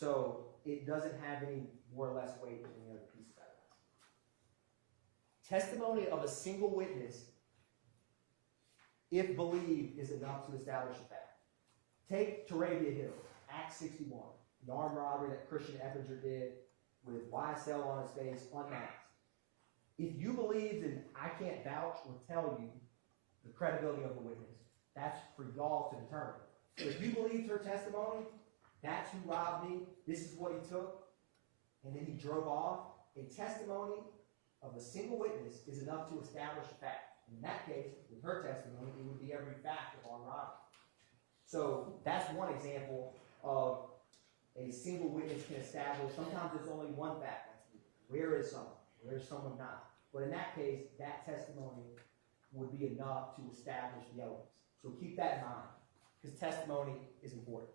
So it doesn't have any more or less weight than any other piece of evidence. Testimony of a single witness, if believed, is enough to establish a fact. Take Tarabia Hill, Act 61, the armed robbery that Christian Eppinger did with YSL on his face, unmasked. If you believe, and I can't vouch or tell you the credibility of the witness, that's for y'all to determine. So if you believed her testimony, that's who robbed me, this is what he took, and then he drove off, a testimony of a single witness is enough to establish a fact. In that case, with her testimony, it would be every fact of armed robbery. So that's one example of a single witness can establish. Sometimes it's only one fact. Where is someone? Where is someone not? But in that case, that testimony would be enough to establish the elements. So keep that in mind, because testimony is important.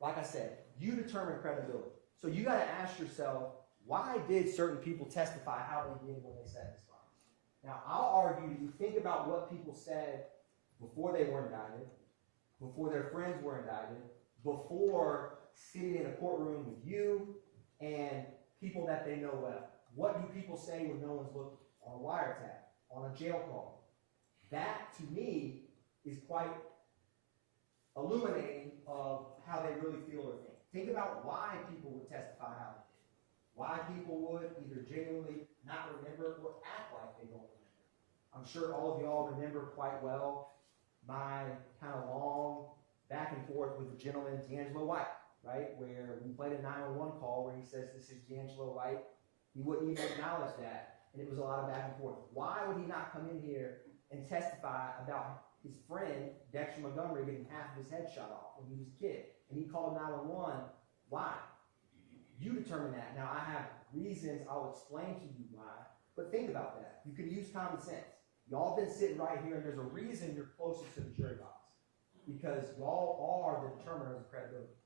Like I said, you determine credibility. So you got to ask yourself, why did certain people testify how they did when they said this? Now, I'll argue that you think about what people said before they were indicted, before their friends were indicted, before sitting in a courtroom with you and people that they know well. What do people say when no one's looking? On a wiretap, on a jail call. That, to me, is quite illuminating of how they really feel or think. Think about why people would testify how they did. Why people would either genuinely not remember or act like they don't remember. I'm sure all of y'all remember quite well my kind of long back and forth with the gentleman, D'Angelo White, right? Where we played a 911 call where he says, this is D'Angelo White. He wouldn't even acknowledge that. And it was a lot of back and forth. Why would he not come in here and testify about his friend, Dexter Montgomery, getting half of his head shot off when he was a kid? And he called 911. Why? You determine that. Now, I have reasons. I'll explain to you why. But think about that. You can use common sense. Y'all been sitting right here, and there's a reason you're closest to the jury box. Because y'all are the determiners of credibility.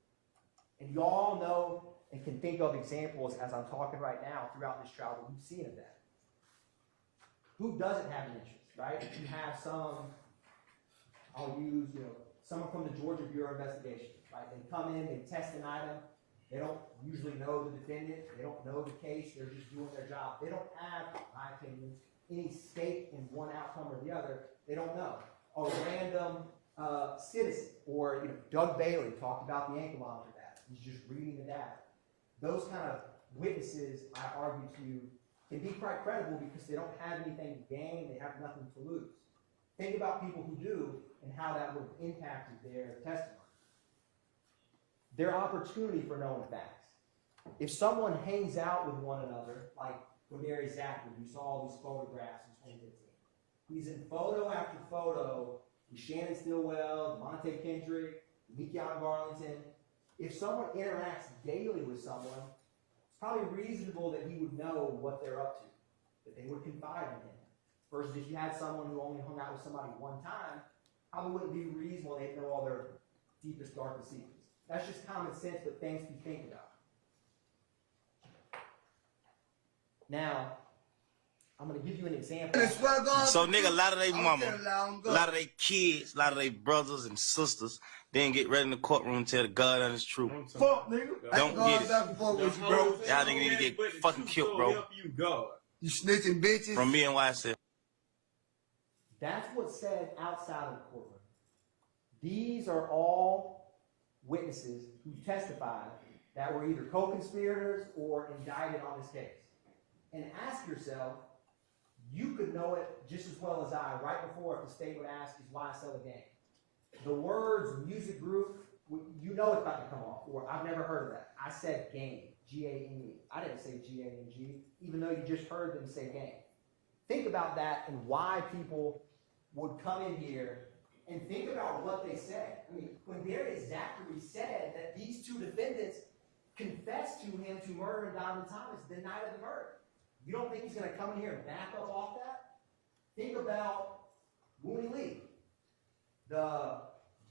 And y'all know and can think of examples, as I'm talking right now, throughout this trial that we've seen of that. Who doesn't have an interest, right? You have some, I'll use, someone from the Georgia Bureau of Investigation, right? They come in, they test an item. They don't usually know the defendant. They don't know the case. They're just doing their job. They don't have, in my opinion, any stake in one outcome or the other. They don't know. A random citizen, or Doug Bailey talked about the ankle monitor data. He's just reading the data. Those kind of witnesses, I argue to you, can be quite credible because they don't have anything to gain. They have nothing to lose. Think about people who do and how that would have impacted their testimony. Their opportunity for knowing facts. If someone hangs out with one another, like Quindary Zachary, you saw all these photographs in 2015. He's in photo after photo with Shannon Stillwell, Deamonte Kendrick, Mikion Garlington. If someone interacts daily with someone, it's probably reasonable that he would know what they're up to, that they would confide in him. Versus if you had someone who only hung out with somebody one time, probably wouldn't be reasonable they'd know all their deepest, darkest secrets. That's just common sense, but things to think about. Now, I'm going to give you an example. So, nigga, a lot of they mama, a lot of they kids, a lot of they brothers and sisters, then get ready in the courtroom and tell the God honest truth. Fuck, nigga. Don't get it. Fuck with you, bro. Y'all niggas need to get fucking killed, bro. You snitching bitches. From me and YSL. That's what's said outside of the courtroom. These are all witnesses who testified that were either co-conspirators or indicted on this case. And ask yourself, you could know it just as well as I, right before if the state would ask, is YSL a gang? The words music group, you know it's about to come off, or I've never heard of that. I said gang, G-A-N-E. I didn't say G-A-N-G, even though you just heard them say gang. Think about that and why people would come in here and think about what they said. I mean, Quindary Zachary said that these two defendants confessed to him to murdering Donovan Thomas the night of the murder. You don't think he's going to come in here and back up off that? Think about Wooney Lee, the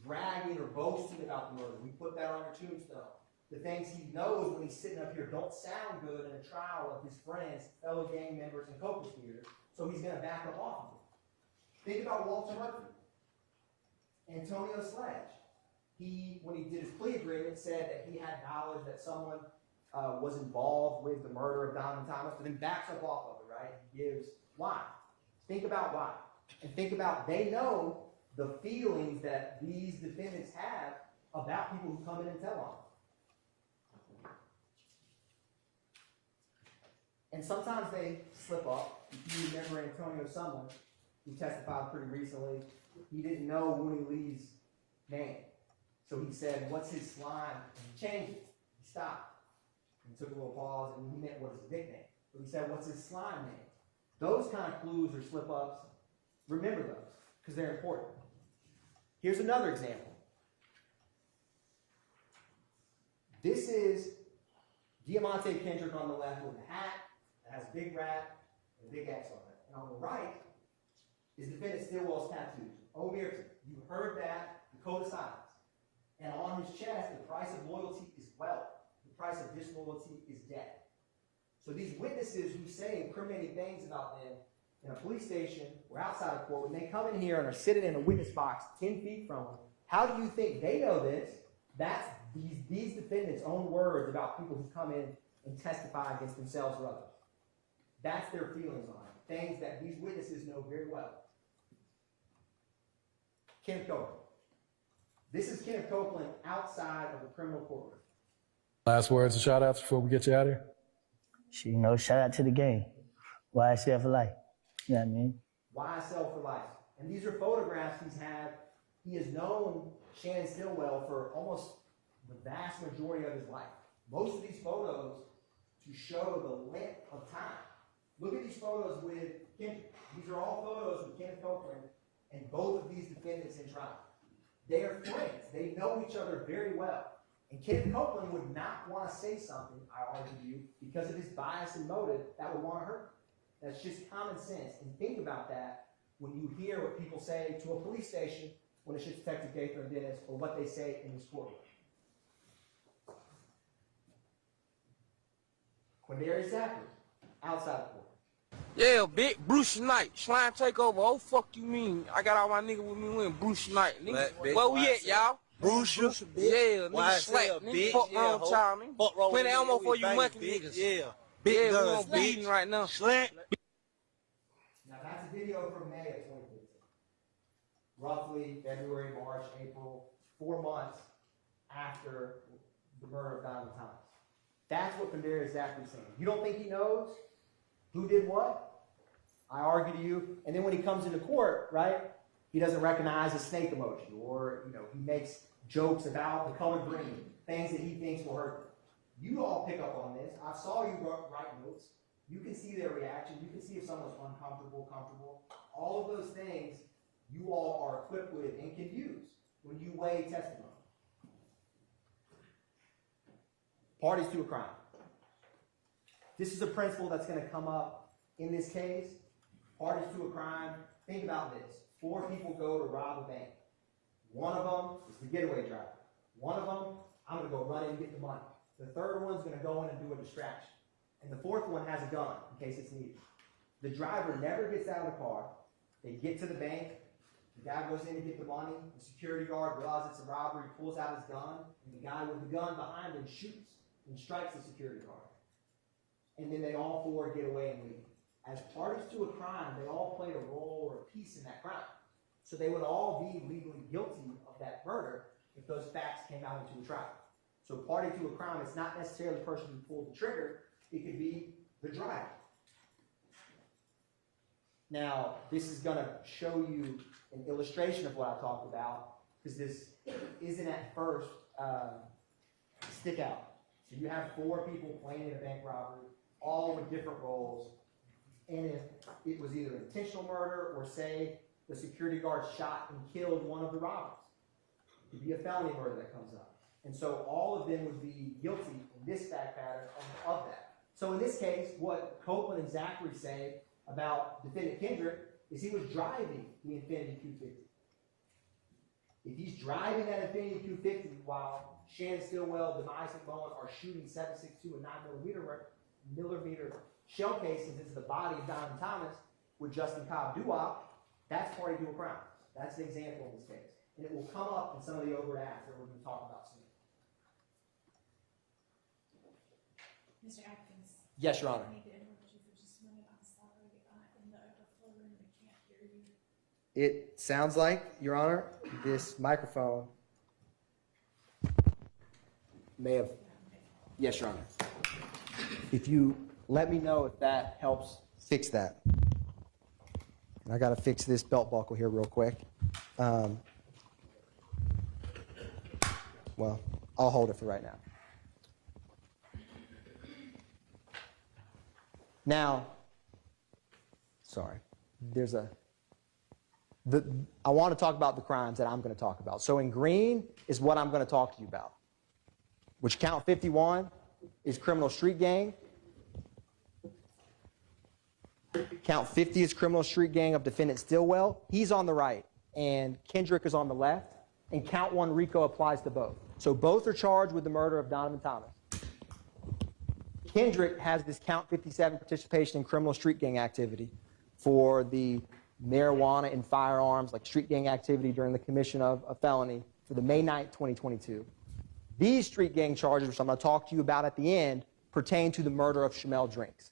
bragging or boasting about the murder. We put that on your tombstone. The things he knows when he's sitting up here don't sound good in a trial of his friends, fellow gang members, and co-conspirators, so he's going to back up off of it. Think about Walter Murphy. Antonio Sledge. When he did his plea agreement, said that he had knowledge that someone was involved with the murder of Donovan Thomas, but then backs up off of it, right? He gives why. Think about why. And think about, they know the feelings that these defendants have about people who come in and tell on them. And sometimes they slip up. If you remember Antonio Sumlin, who testified pretty recently, he didn't know Wooney Lee's name. So he said, what's his slime? And he changed it. He stopped. He took a little pause and he meant what is his nickname. So he said, what's his slime name? Those kind of clues or slip-ups, remember those, because they're important. Here's another example. This is Deamonte Kendrick on the left with a hat that has a big rat and a big X on it. And on the right is defendant Stillwell's tattoos. Oh, Mirton, you heard that, the code of silence. And on his chest, the price of loyalty is wealth. The price of disloyalty is death. So these witnesses who say incriminating things about them in a police station or outside of court, when they come in here and are sitting in a witness box 10 feet from them, how do you think they know this? That's these defendants' own words about people who come in and testify against themselves or others. That's their feelings on it. Things that these witnesses know very well. Kenneth Copeland. This is Kenneth Copeland outside of the criminal courtroom. Last words and shout outs before we get you out of here? Shout out to the game. YSL for life. You know what I mean? YSL for life. And these are photographs he's had. He has known Shannon Stillwell for almost the vast majority of his life. Most of these photos to show the length of time. Look at these photos with Kendrick. These are all photos with Kenneth Copeland and both of these defendants in trial. They are friends. They know each other very well. And Kenneth Copeland would not want to say something, I argue to you, because of his bias and motive that would want to hurt. That's just common sense. And think about that when you hear what people say to a police station when it's just Detective Gaither and Dennis, or what they say in this courtroom. Quindary Zachary, outside the court. Yeah, big Bruce Knight. Slime takeover. Oh, fuck you mean? I got all my niggas with me when Bruce Knight. Nigga, where we at, y'all? Bruce, yeah, nigga slack. Nigga, fuck wrong with y'all, nigga. Plenty ammo for you monkey niggas. Yeah. Big guns, we on bleeding right now. Now, that's a video from May of 2015. Roughly February, March, April, 4 months after the murder of Deamonte Kendrick. That's what Condera is exactly saying. You don't think he knows who did what? I argue to you. And then when he comes into court, right, he doesn't recognize a snake emoji, or, you know, he makes jokes about the color green, things that he thinks will hurt them. You all pick up on this. I saw you write notes. You can see their reaction. You can see if someone's uncomfortable, comfortable. All of those things you all are equipped with and can use when you weigh testimony. Parties to a crime. This is a principle that's going to come up in this case. Parties to a crime. Think about this. 4 people go to rob a bank. One of them is the getaway driver. One of them, I'm going to go run in and get the money. The third one's going to go in and do a distraction. And the fourth one has a gun in case it's needed. The driver never gets out of the car. They get to the bank. The guy goes in to get the money. The security guard realizes it's a robbery, pulls out his gun, and the guy with the gun behind him shoots and strikes the security guard. And then they all 4 get away and leave. As parties to a crime, they all played a role or a piece in that crime. So they would all be legally guilty of that murder if those facts came out into a trial. So party to a crime, it's not necessarily the person who pulled the trigger. It could be the driver. Now, this is going to show you an illustration of what I talked about, because this isn't at first stick out. So you have 4 people planning a bank robbery, all with different roles. And if it was either intentional murder or, say, the security guard shot and killed one of the robbers, it could be a felony murder that comes up. And so all of them would be guilty in this fact pattern of that. So in this case, what Copeland and Zachary say about defendant Kendrick is he was driving the Infiniti Q50. If he's driving that Infiniti Q50 while Shannon Stillwell, Deamonte Kendrick are shooting 7.62 and 9mm shell casings into the body of Deamonte Thomas with Justin Cobb doo-wop, that's party to a crime. That's the example in this case. And it will come up in some of the overt acts that we're going to talk about soon. Mr. Atkins. Yes, Your Honor. I need to interrupt you for just a minute. I'm sorry. In the overflow room, I can't hear you. It sounds like, Your Honor, this microphone may have... Yes, Your Honor. If you let me know if that helps fix that. I got to fix this belt buckle here real quick. Well, I'll hold it for right now. Now, sorry, I want to talk about the crimes that I'm going to talk about. So in green is what I'm going to talk to you about, which count 51 is criminal street gang. Count 50 is criminal street gang of defendant Stillwell. He's on the right, and Kendrick is on the left. And count 1 RICO applies to both. So both are charged with the murder of Deamonte Thomas. Kendrick has this count 57 participation in criminal street gang activity for the marijuana and firearms, like street gang activity during the commission of a felony for the May 9th, 2022. These street gang charges, which I'm going to talk to you about at the end, pertain to the murder of Shamel Drinks,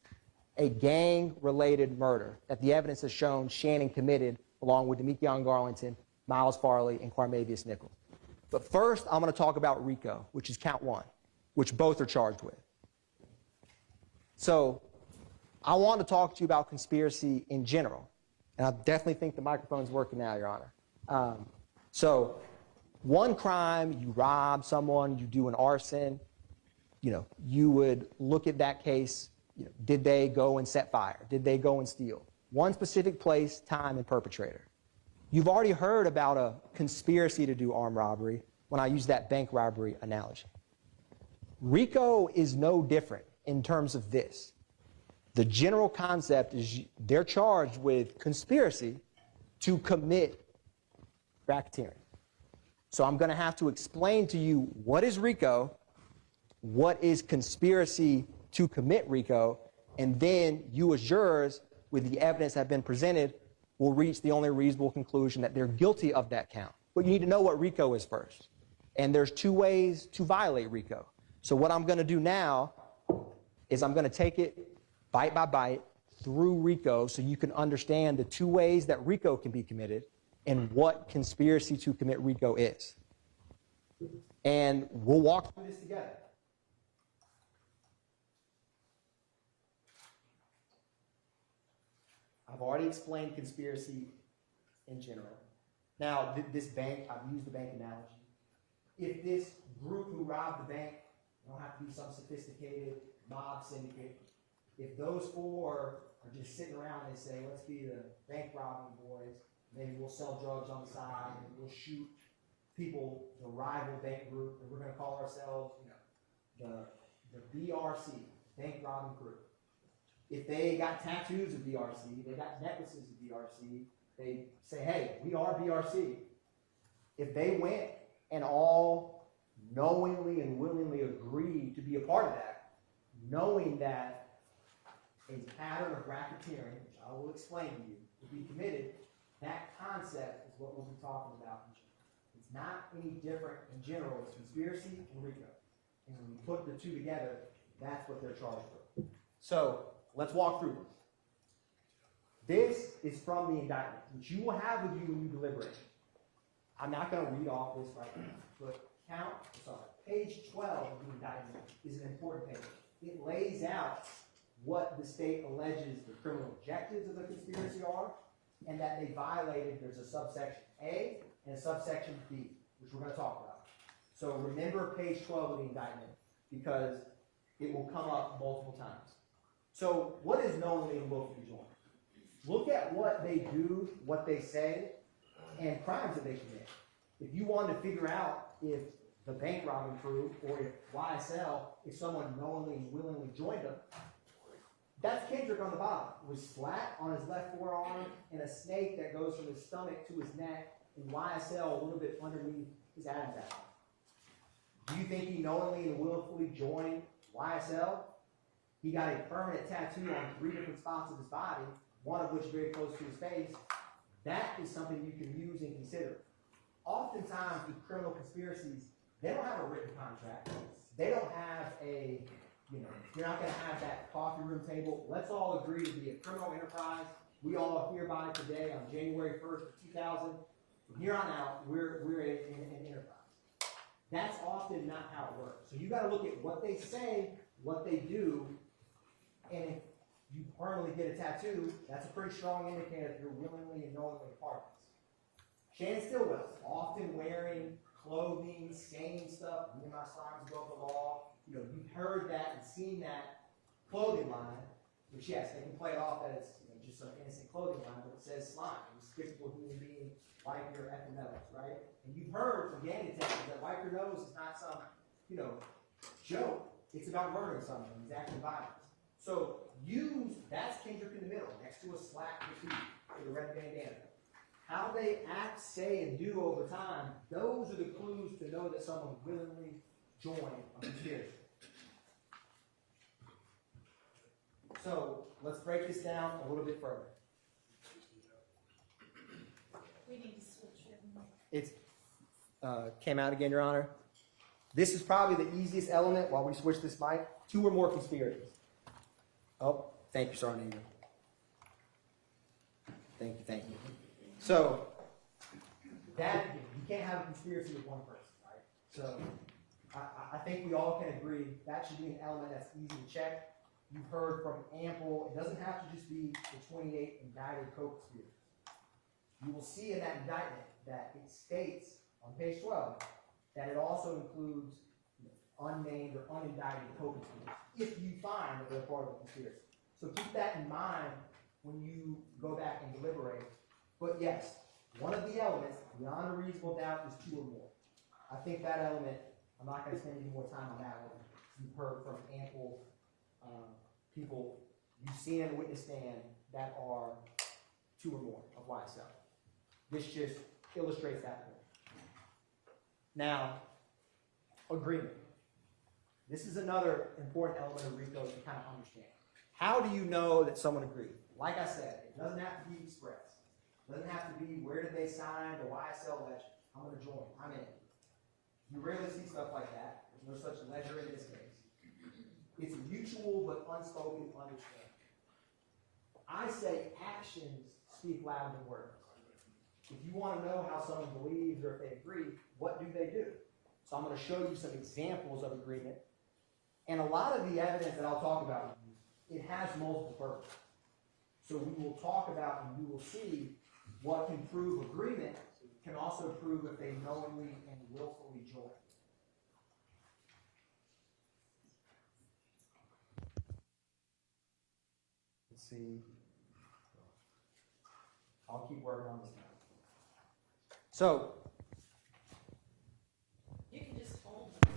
a gang-related murder that the evidence has shown Shannon committed along with Demekion Garlington, Miles Farley, and Quarmavius Nichols. But first, I'm going to talk about RICO, which is count 1, which both are charged with. So I want to talk to you about conspiracy in general. And I definitely think the microphone's working now, Your Honor. So one crime, you rob someone, you do an arson, you would look at that case, did they go and set fire? Did they go and steal? One specific place, time, and perpetrator. You've already heard about a conspiracy to do armed robbery when I use that bank robbery analogy. RICO is no different in terms of this. The general concept is they're charged with conspiracy to commit racketeering. So I'm going to have to explain to you what is RICO, what is conspiracy to commit RICO, and then you as jurors with the evidence that have been presented, will reach the only reasonable conclusion that they're guilty of that count. But you need to know what RICO is first. And there's two ways to violate RICO. So what I'm going to do now is I'm going to take it bite by bite through RICO so you can understand the two ways that RICO can be committed and what conspiracy to commit RICO is. And we'll walk through this together. I've already explained conspiracy in general. Now, this bank, I've used the bank analogy. If this group who robbed the bank, don't have to be some sophisticated mob syndicate, if those four are just sitting around and say, let's be the bank robbing boys, maybe we'll sell drugs on the side, and we'll shoot people, the rival bank group, and we're going to call ourselves, the BRC, bank robbing group. If they got tattoos of BRC, they got necklaces of BRC, they say, hey, we are BRC. If they went and all knowingly and willingly agreed to be a part of that, knowing that a pattern of racketeering, which I will explain to you, will be committed, that concept is what we'll be talking about. It's not any different in general. It's conspiracy and RICO. And when you put the two together, that's what they're charged with. So let's walk through this. This is from the indictment, which you will have with you when you deliberate. I'm not going to read off this right now, but page 12 of the indictment is an important page. It lays out what the state alleges the criminal objectives of the conspiracy are, and that they violated, there's a subsection A and a subsection B, which we're going to talk about. So remember page 12 of the indictment, because it will come up multiple times. So what is knowingly and willfully joined? Look at what they do, what they say, and crimes that they commit. If you want to figure out if the bank robbing crew or if YSL, if someone knowingly and willingly joined them, that's Kendrick on the bottom, with slat on his left forearm and a snake that goes from his stomach to his neck, and YSL a little bit underneath his Adam's apple. Do you think he knowingly and willfully joined YSL? He got a permanent tattoo on 3 different spots of his body, one of which very close to his face. That is something you can use and consider. Oftentimes with criminal conspiracies, they don't have a written contract. They don't have a, you're not going to have that coffee room table. Let's all agree to be a criminal enterprise. We all are hereby today on January 1st of 2000. From here on out, we're an enterprise. That's often not how it works. So you got to look at what they say, what they do, and if you permanently get a tattoo, that's a pretty strong indicator that you're willingly and knowingly a part of this. Shannon Stillwell, often wearing clothing, saying stuff, me and my slimes above the law. You've heard that and seen that clothing line, which yes, they can play it off that it's just some innocent clothing line, but it says slime, despicable human being, wipe your effing nose, right? And you've heard from gang detectives that wipe your nose is not some, joke. It's about murdering someone. It's acting violence. So that's Kendrick in the middle, next to a slack graffiti with a red bandana. How they act, say, and do over time, those are the clues to know that someone willingly joined a conspiracy. So let's break this down a little bit further. We need to switch it. It's came out again, Your Honor. This is probably the easiest element while we switch this mic. 2 or more conspirators. Oh, thank you, Sergeant. Thank you. So, that, you can't have a conspiracy with one person, right? So, I think we all can agree that should be an element that's easy to check. You've heard from ample, it doesn't have to just be the 28 indicted co-conspirators. You will see in that indictment that it states on page 12 that it also includes unnamed or unindicted co-conspirators, if you find that they're part of the conspiracy. So keep that in mind when you go back and deliberate. But yes, one of the elements, beyond a reasonable doubt, is 2 or more. I think that element, I'm not going to spend any more time on that one. You've heard from ample people you've seen in the witness stand that are 2 or more of YSL. This just illustrates that point. Now, agreement. This is another important element of RICO to kind of understand. How do you know that someone agreed? Like I said, it doesn't have to be expressed. It doesn't have to be where did they sign the YSL ledger. I'm going to join. I'm in. You rarely see stuff like that. There's no such ledger in this case. It's mutual but unspoken understanding. I say actions speak louder than words. If you want to know how someone believes or if they agree, what do they do? So I'm going to show you some examples of agreement. And a lot of the evidence that I'll talk about, it has multiple purposes. So we will talk about and you will see what can prove agreement can also prove if they knowingly and willfully join. Let's see. I'll keep working on this now. So, You can just hold one.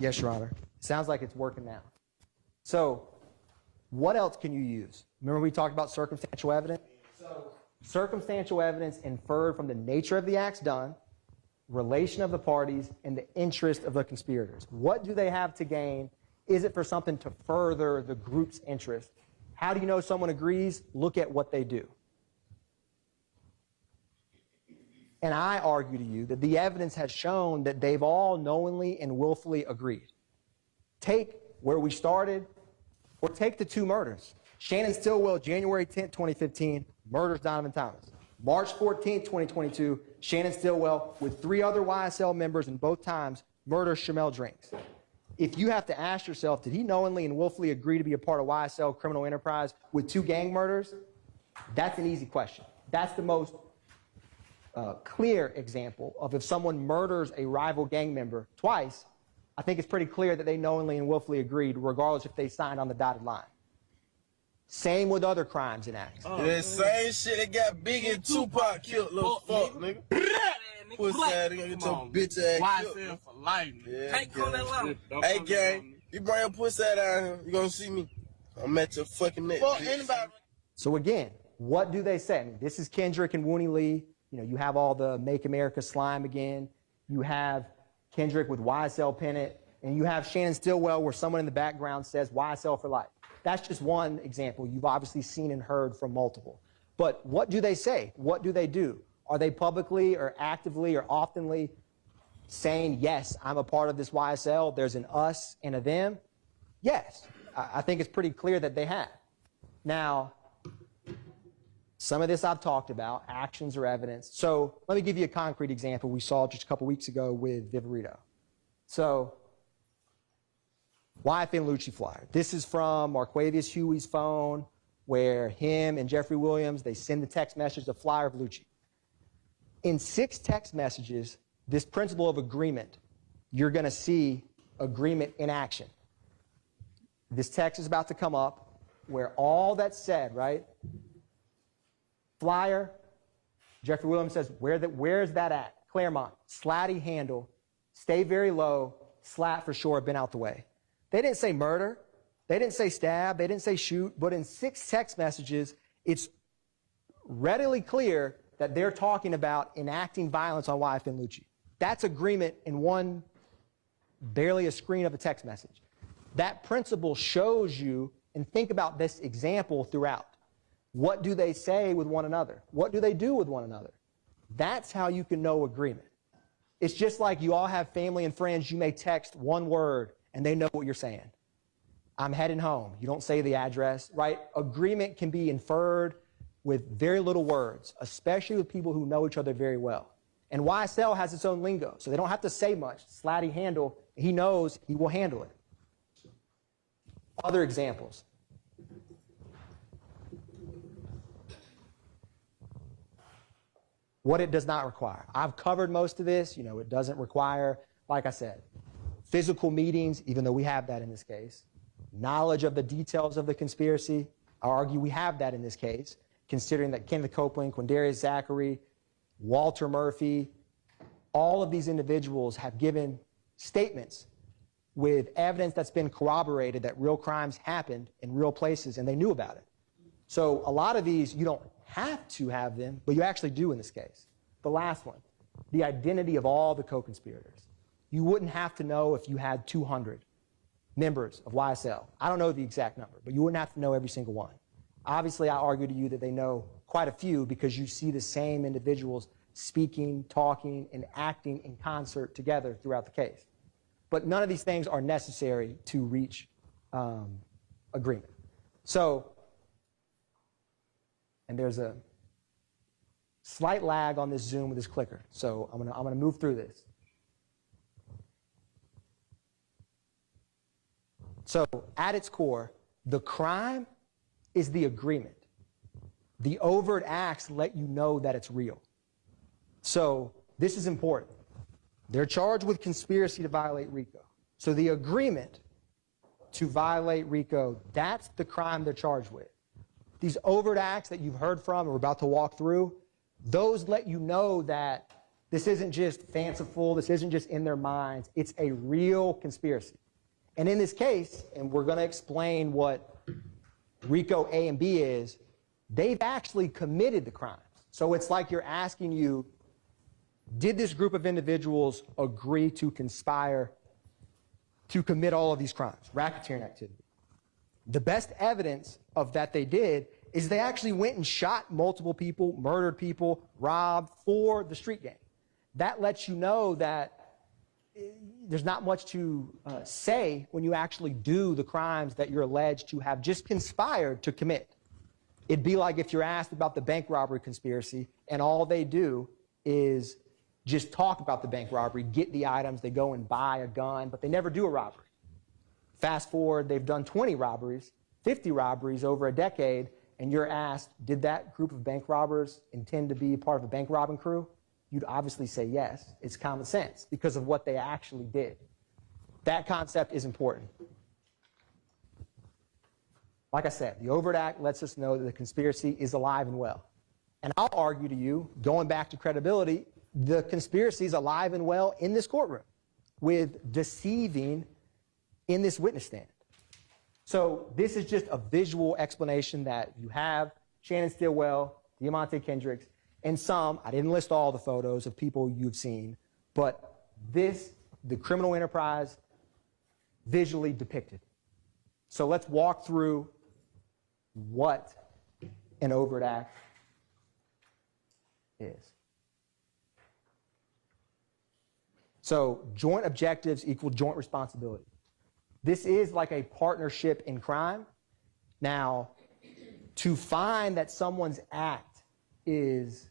yes, Your Honor. Sounds like it's working now. So, what else can you use? Remember we talked about circumstantial evidence? So, circumstantial evidence inferred from the nature of the acts done, relation of the parties, and the interest of the conspirators. What do they have to gain? Is it for something to further the group's interest? How do you know someone agrees? Look at what they do. And I argue to you that the evidence has shown that they've all knowingly and willfully agreed. Take where we started, or take the two murders. Shannon Stillwell, January 10th, 2015, murders Donovan Thomas. March 14th, 2022, Shannon Stillwell, with 3 other YSL members in both times, murders Shamel Drinks. If you have to ask yourself, did he knowingly and willfully agree to be a part of YSL criminal enterprise with 2 gang murders? That's an easy question. That's the most clear example of if someone murders a rival gang member twice, I think it's pretty clear that they knowingly and willfully agreed, regardless if they signed on the dotted line. Same with other crimes and acts. That same shit that got Big and Tupac killed, little fuck, nigga. Pussy ass nigga, get your bitch ass killed. YSL for life, nigga. Can't come that long. Hey, gang, you bring your pussy ass down here, you gonna see me. I'm at your fucking neck. Fuck anybody. So again, what do they say? I mean, this is Kendrick and Wooney Lee. You know, you have all the Make America Slime Again. You have Kendrick with YSL pennant, and you have Shannon Stillwell where someone in the background says YSL for life. That's just one example. You've obviously seen and heard from multiple. But what do they say? What do they do? Are they publicly or actively or oftenly saying, yes, I'm a part of this YSL, there's an us and a them? Yes. I think it's pretty clear that they have. Now, some of this I've talked about, actions or evidence. So let me give you a concrete example we saw just a couple weeks ago with Viverito. So, YFN Lucci flyer. This is from Marquavius Huey's phone, where him and Jeffery Williams, they send the text message, the flyer of Lucci. In 6 text messages, this principle of agreement, you're going to see agreement in action. This text is about to come up where all that's said, right? Flyer, Jeffery Williams says, where's that at? Claremont, slatty handle, stay very low, slat for sure, been out the way. They didn't say murder, they didn't say stab, they didn't say shoot, but in 6 text messages, it's readily clear that they're talking about enacting violence on YFN Lucci. That's agreement in one, barely a screen of a text message. That principle shows you, and think about this example throughout. What do they say with one another? What do they do with one another? That's how you can know agreement. It's just like you all have family and friends, you may text one word and they know what you're saying. I'm heading home. You don't say the address, right? Agreement can be inferred with very little words, especially with people who know each other very well. And YSL has its own lingo, so they don't have to say much. Slatty handle, he knows he will handle it. Other examples. What it does not require. I've covered most of this. You know, it doesn't require, like I said, physical meetings, even though we have that in this case. Knowledge of the details of the conspiracy. I argue we have that in this case, considering that Kenneth Copeland, Quindarius Zachary, Walter Murphy, all of these individuals have given statements with evidence that's been corroborated that real crimes happened in real places and they knew about it. So a lot of these, you don't have to have them, but you actually do in this case. The last one, the identity of all the co-conspirators. You wouldn't have to know if you had 200. members of YSL. I don't know the exact number, but you wouldn't have to know every single one. Obviously, I argue to you that they know quite a few because you see the same individuals speaking, talking, and acting in concert together throughout the case. But none of these things are necessary to reach agreement. So, and there's a slight lag on this Zoom with this clicker. So I'm gonna move through this. So at its core, the crime is the agreement. The overt acts let you know that it's real. So this is important. They're charged with conspiracy to violate RICO. So the agreement to violate RICO, that's the crime they're charged with. These overt acts that you've heard from and we're about to walk through, those let you know that this isn't just fanciful, this isn't just in their minds, it's a real conspiracy. And in this case, and we're going to explain what RICO A and B is, they've actually committed the crimes. So it's like you're asking you, did this group of individuals agree to conspire to commit all of these crimes, racketeering activity? The best evidence of that they did is they actually went and shot multiple people, murdered people, robbed for the street gang. That lets you know that there's not much to say when you actually do the crimes that you're alleged to have just conspired to commit. It'd be like if you're asked about the bank robbery conspiracy and all they do is just talk about the bank robbery, get the items, they go and buy a gun, but they never do a robbery. Fast forward, they've done 20 robberies, 50 robberies over a decade, and you're asked, did that group of bank robbers intend to be part of a bank robbing crew? You'd obviously say yes. It's common sense because of what they actually did. That concept is important. Like I said, the overt act lets us know that the conspiracy is alive and well. And I'll argue to you, going back to credibility, the conspiracy is alive and well in this courtroom with deceiving in this witness stand. So this is just a visual explanation that you have Shannon Stillwell, Deamonte Kendrick, and some, I didn't list all the photos of people you've seen, but this, the criminal enterprise, visually depicted. So let's walk through what an overt act is. So joint objectives equal joint responsibility. This is like a partnership in crime. Now, to find that someone's act is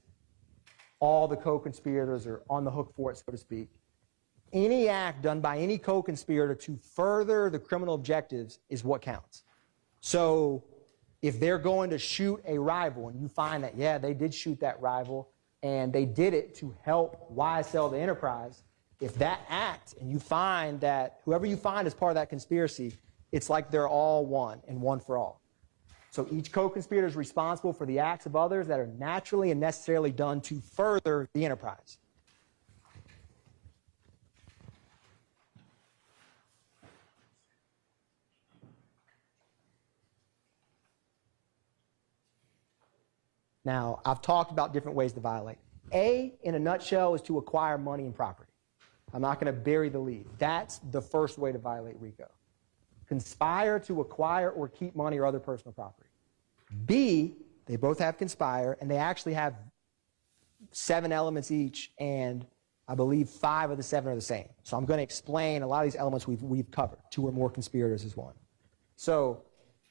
all the co-conspirators are on the hook for it, so to speak, any act done by any co-conspirator to further the criminal objectives is what counts. So if they're going to shoot a rival and you find that, yeah, they did shoot that rival and they did it to help YSL the enterprise, if that act and you find that whoever you find is part of that conspiracy, it's like they're all one and one for all. So each co-conspirator is responsible for the acts of others that are naturally and necessarily done to further the enterprise. Now, I've talked about different ways to violate. A, in a nutshell, is to acquire money and property. I'm not going to bury the lead. That's the first way to violate RICO. Conspire to acquire or keep money or other personal property. B, they both have conspire, and they actually have 7 elements each, and I believe 5 of the 7 are the same. So I'm going to explain a lot of these elements we've covered. 2 or more conspirators is one. So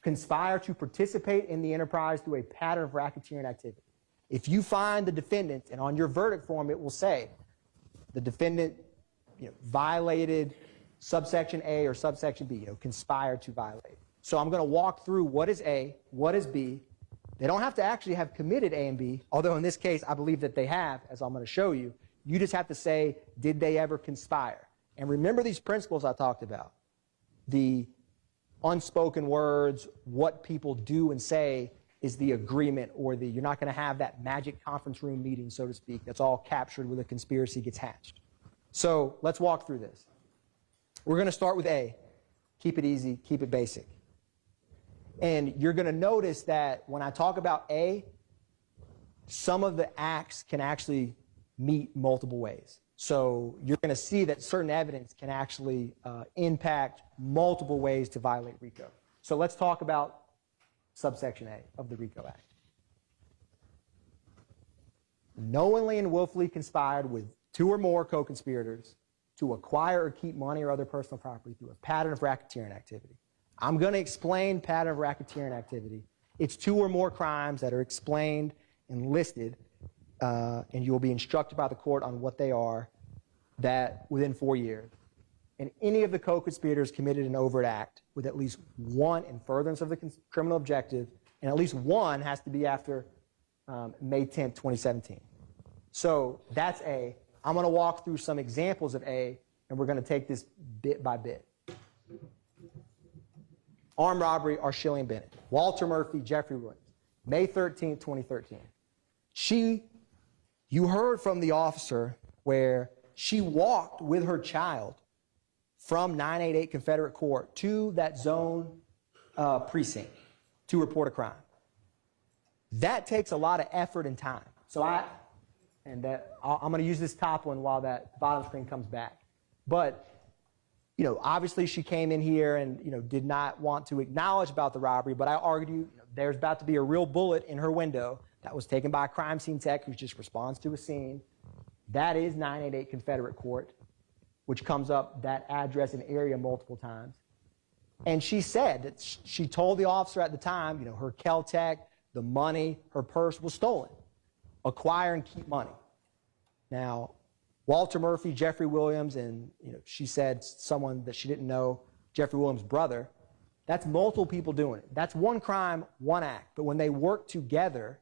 conspire to participate in the enterprise through a pattern of racketeering activity. If you find the defendant, and on your verdict form it will say the defendant violated subsection A or subsection B, conspire to violate. So I'm going to walk through what is A, what is B. They don't have to actually have committed A and B, although in this case I believe that they have, as I'm going to show you. You just have to say, did they ever conspire? And remember these principles I talked about. The unspoken words, what people do and say is the agreement, or you're not going to have that magic conference room meeting, so to speak, that's all captured where the conspiracy gets hatched. So let's walk through this. We're going to start with A. Keep it easy, keep it basic. And you're going to notice that when I talk about A, some of the acts can actually meet multiple ways. So you're going to see that certain evidence can actually impact multiple ways to violate RICO. So let's talk about subsection A of the RICO Act. Knowingly and willfully conspired with 2 or more co-conspirators to acquire or keep money or other personal property through a pattern of racketeering activity. I'm going to explain pattern of racketeering activity. It's 2 or more crimes that are explained and listed, and you'll be instructed by the court on what they are, that within 4 years. And any of the co-conspirators committed an overt act with at least one in furtherance of the criminal objective, and at least one has to be after May 10th, 2017. So that's A. I'm going to walk through some examples of A, and we're going to take this bit by bit. Armed robbery, Arshillian Bennett. Walter Murphy, Jeffery Williams. May 13th, 2013. You heard from the officer where she walked with her child from 988 Confederate Court to that zone precinct to report a crime. That takes a lot of effort and time. So I'm going to use this top one while that bottom screen comes back. But, you know, obviously she came in here and, you know, did not want to acknowledge about the robbery, but I argue, you know, there's about to be a real bullet in her window that was taken by a crime scene tech who just responds to a scene. That is 988 Confederate Court, which comes up that address and area multiple times. And she said that she told the officer at the time, you know, her Kel-Tec, the money, her purse was stolen. Acquire and keep money. Now, Walter Murphy, Jeffery Williams, and, you know, she said someone that she didn't know, Jeffery Williams' brother, that's multiple people doing it. That's one crime, one act. But when they work together,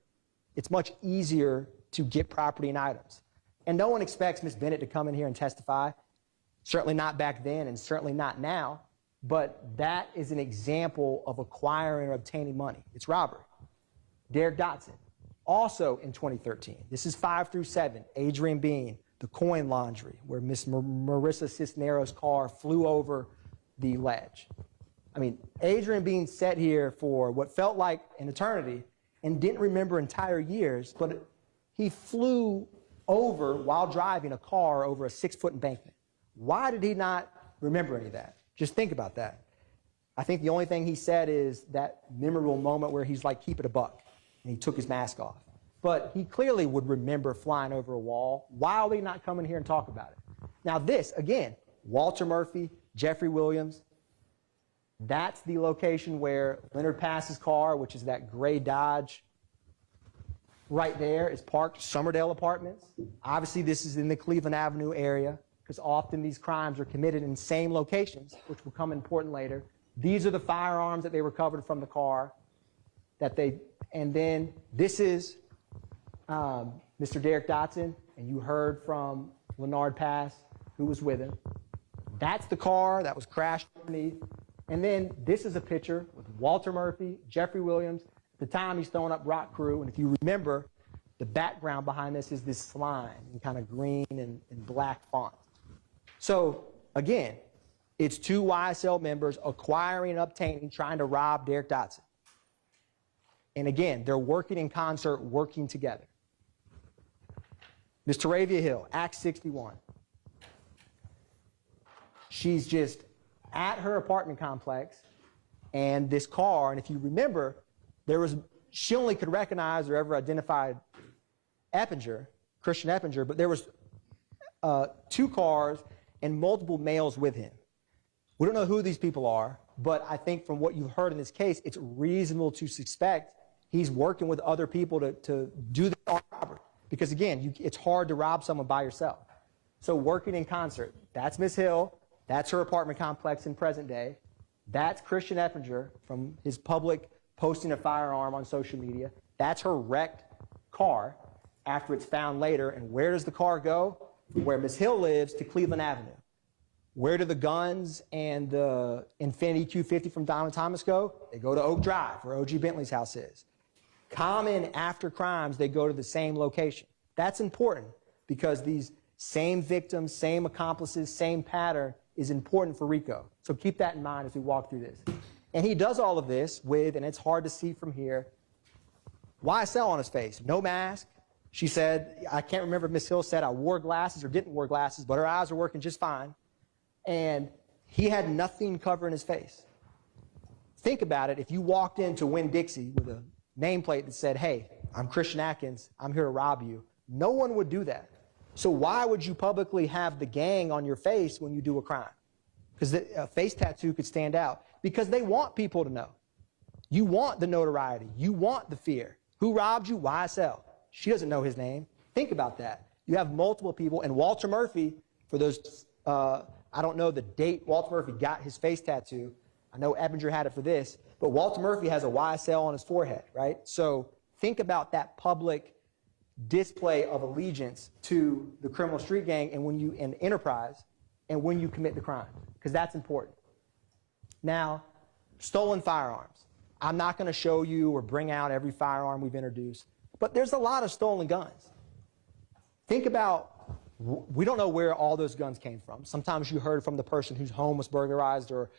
it's much easier to get property and items. And no one expects Ms. Bennett to come in here and testify. Certainly not back then and certainly not now. But that is an example of acquiring or obtaining money. It's robbery. Derek Dotson, also in 2013. This is 5 through 7. Adrian Bean, the coin laundry, where Miss Marissa Cisneros' car flew over the ledge. I mean, Adrian Bean sat here for what felt like an eternity and didn't remember entire years, but he flew over while driving a car over a 6-foot embankment. Why did he not remember any of that? Just think about that. I think the only thing he said is that memorable moment where he's like, keep it a buck, and he took his mask off. But he clearly would remember flying over a wall. Why are they not coming here and talk about it? Now this, again, Walter Murphy, Jeffery Williams, that's the location where Leonard Pass's car, which is that gray Dodge right there, is parked, Summerdale Apartments. Obviously this is in the Cleveland Avenue area, because often these crimes are committed in same locations, which will come important later. These are the firearms that they recovered from the car and then this is Mr. Derek Dotson, and you heard from Leonard Pass, who was with him. That's the car that was crashed underneath. And then this is a picture with Walter Murphy, Jeffery Williams. At the time, he's throwing up rock crew. And if you remember, the background behind this is this slime in kind of green and black font. So, again, it's 2 YSL members acquiring and obtaining, trying to rob Derek Dotson. And again, they're working in concert, working together. Ms. Taravia Hill, Act 61. She's just at her apartment complex, and this car, and if you remember, she only could recognize or ever identified Eppinger, Christian Eppinger, but there was 2 cars and multiple males with him. We don't know who these people are, but I think from what you've heard in this case, it's reasonable to suspect he's working with other people to do the armed robbery. Because again, it's hard to rob someone by yourself. So working in concert, that's Ms. Hill, that's her apartment complex in present day, that's Christian Eppinger from his public posting a firearm on social media, that's her wrecked car after it's found later, and where does the car go? Where Ms. Hill lives, to Cleveland Avenue. Where do the guns and the Infiniti Q50 from Don and Thomas go? They go to Oak Drive, where O.G. Bentley's house is. Common after crimes, they go to the same location. That's important because these same victims, same accomplices, same pattern is important for RICO. So keep that in mind as we walk through this. And he does all of this with, and it's hard to see from here, YSL on his face, no mask, She said, I can't remember if Ms. Hill said I wore glasses or didn't wear glasses, but her eyes were working just fine. And he had nothing covering his face. Think about it. If you walked into Winn-Dixie with a nameplate that said, hey, I'm Christian Atkins, I'm here to rob you, no one would do that. So why would you publicly have the gang on your face when you do a crime? Because a face tattoo could stand out. Because they want people to know. You want the notoriety. You want the fear. Who robbed you? YSL. She doesn't know his name. Think about that. You have multiple people, and Walter Murphy, for those, I don't know the date Walter Murphy got his face tattoo. I know Ebinger had it for this, but Walter Murphy has a YSL on his forehead, right? So think about that public display of allegiance to the criminal street gang and enterprise, and when you commit the crime, because that's important. Now, stolen firearms. I'm not going to show you or bring out every firearm we've introduced, but there's a lot of stolen guns. Think about, we don't know where all those guns came from. Sometimes you heard from the person whose home was burglarized or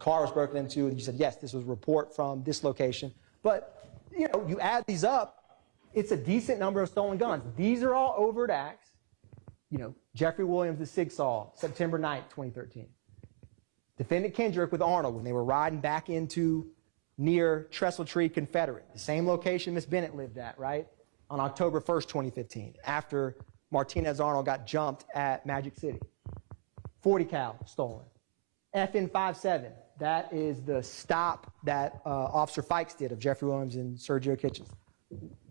car was broken into, and you said, yes, this was a report from this location. But, you know, you add these up, it's a decent number of stolen guns. These are all overt acts. You know, Jeffery Williams, the Sig Sauer, September 9th, 2013. Defendant Kendrick with Arnold when they were riding back into near Trestle Tree Confederate, the same location Miss Bennett lived at, right, on October 1st, 2015, after Martinez Arnold got jumped at Magic City. 40 cal stolen. FN 57, that is the stop that Officer Fikes did of Jeffery Williams and Sergio Kitchens.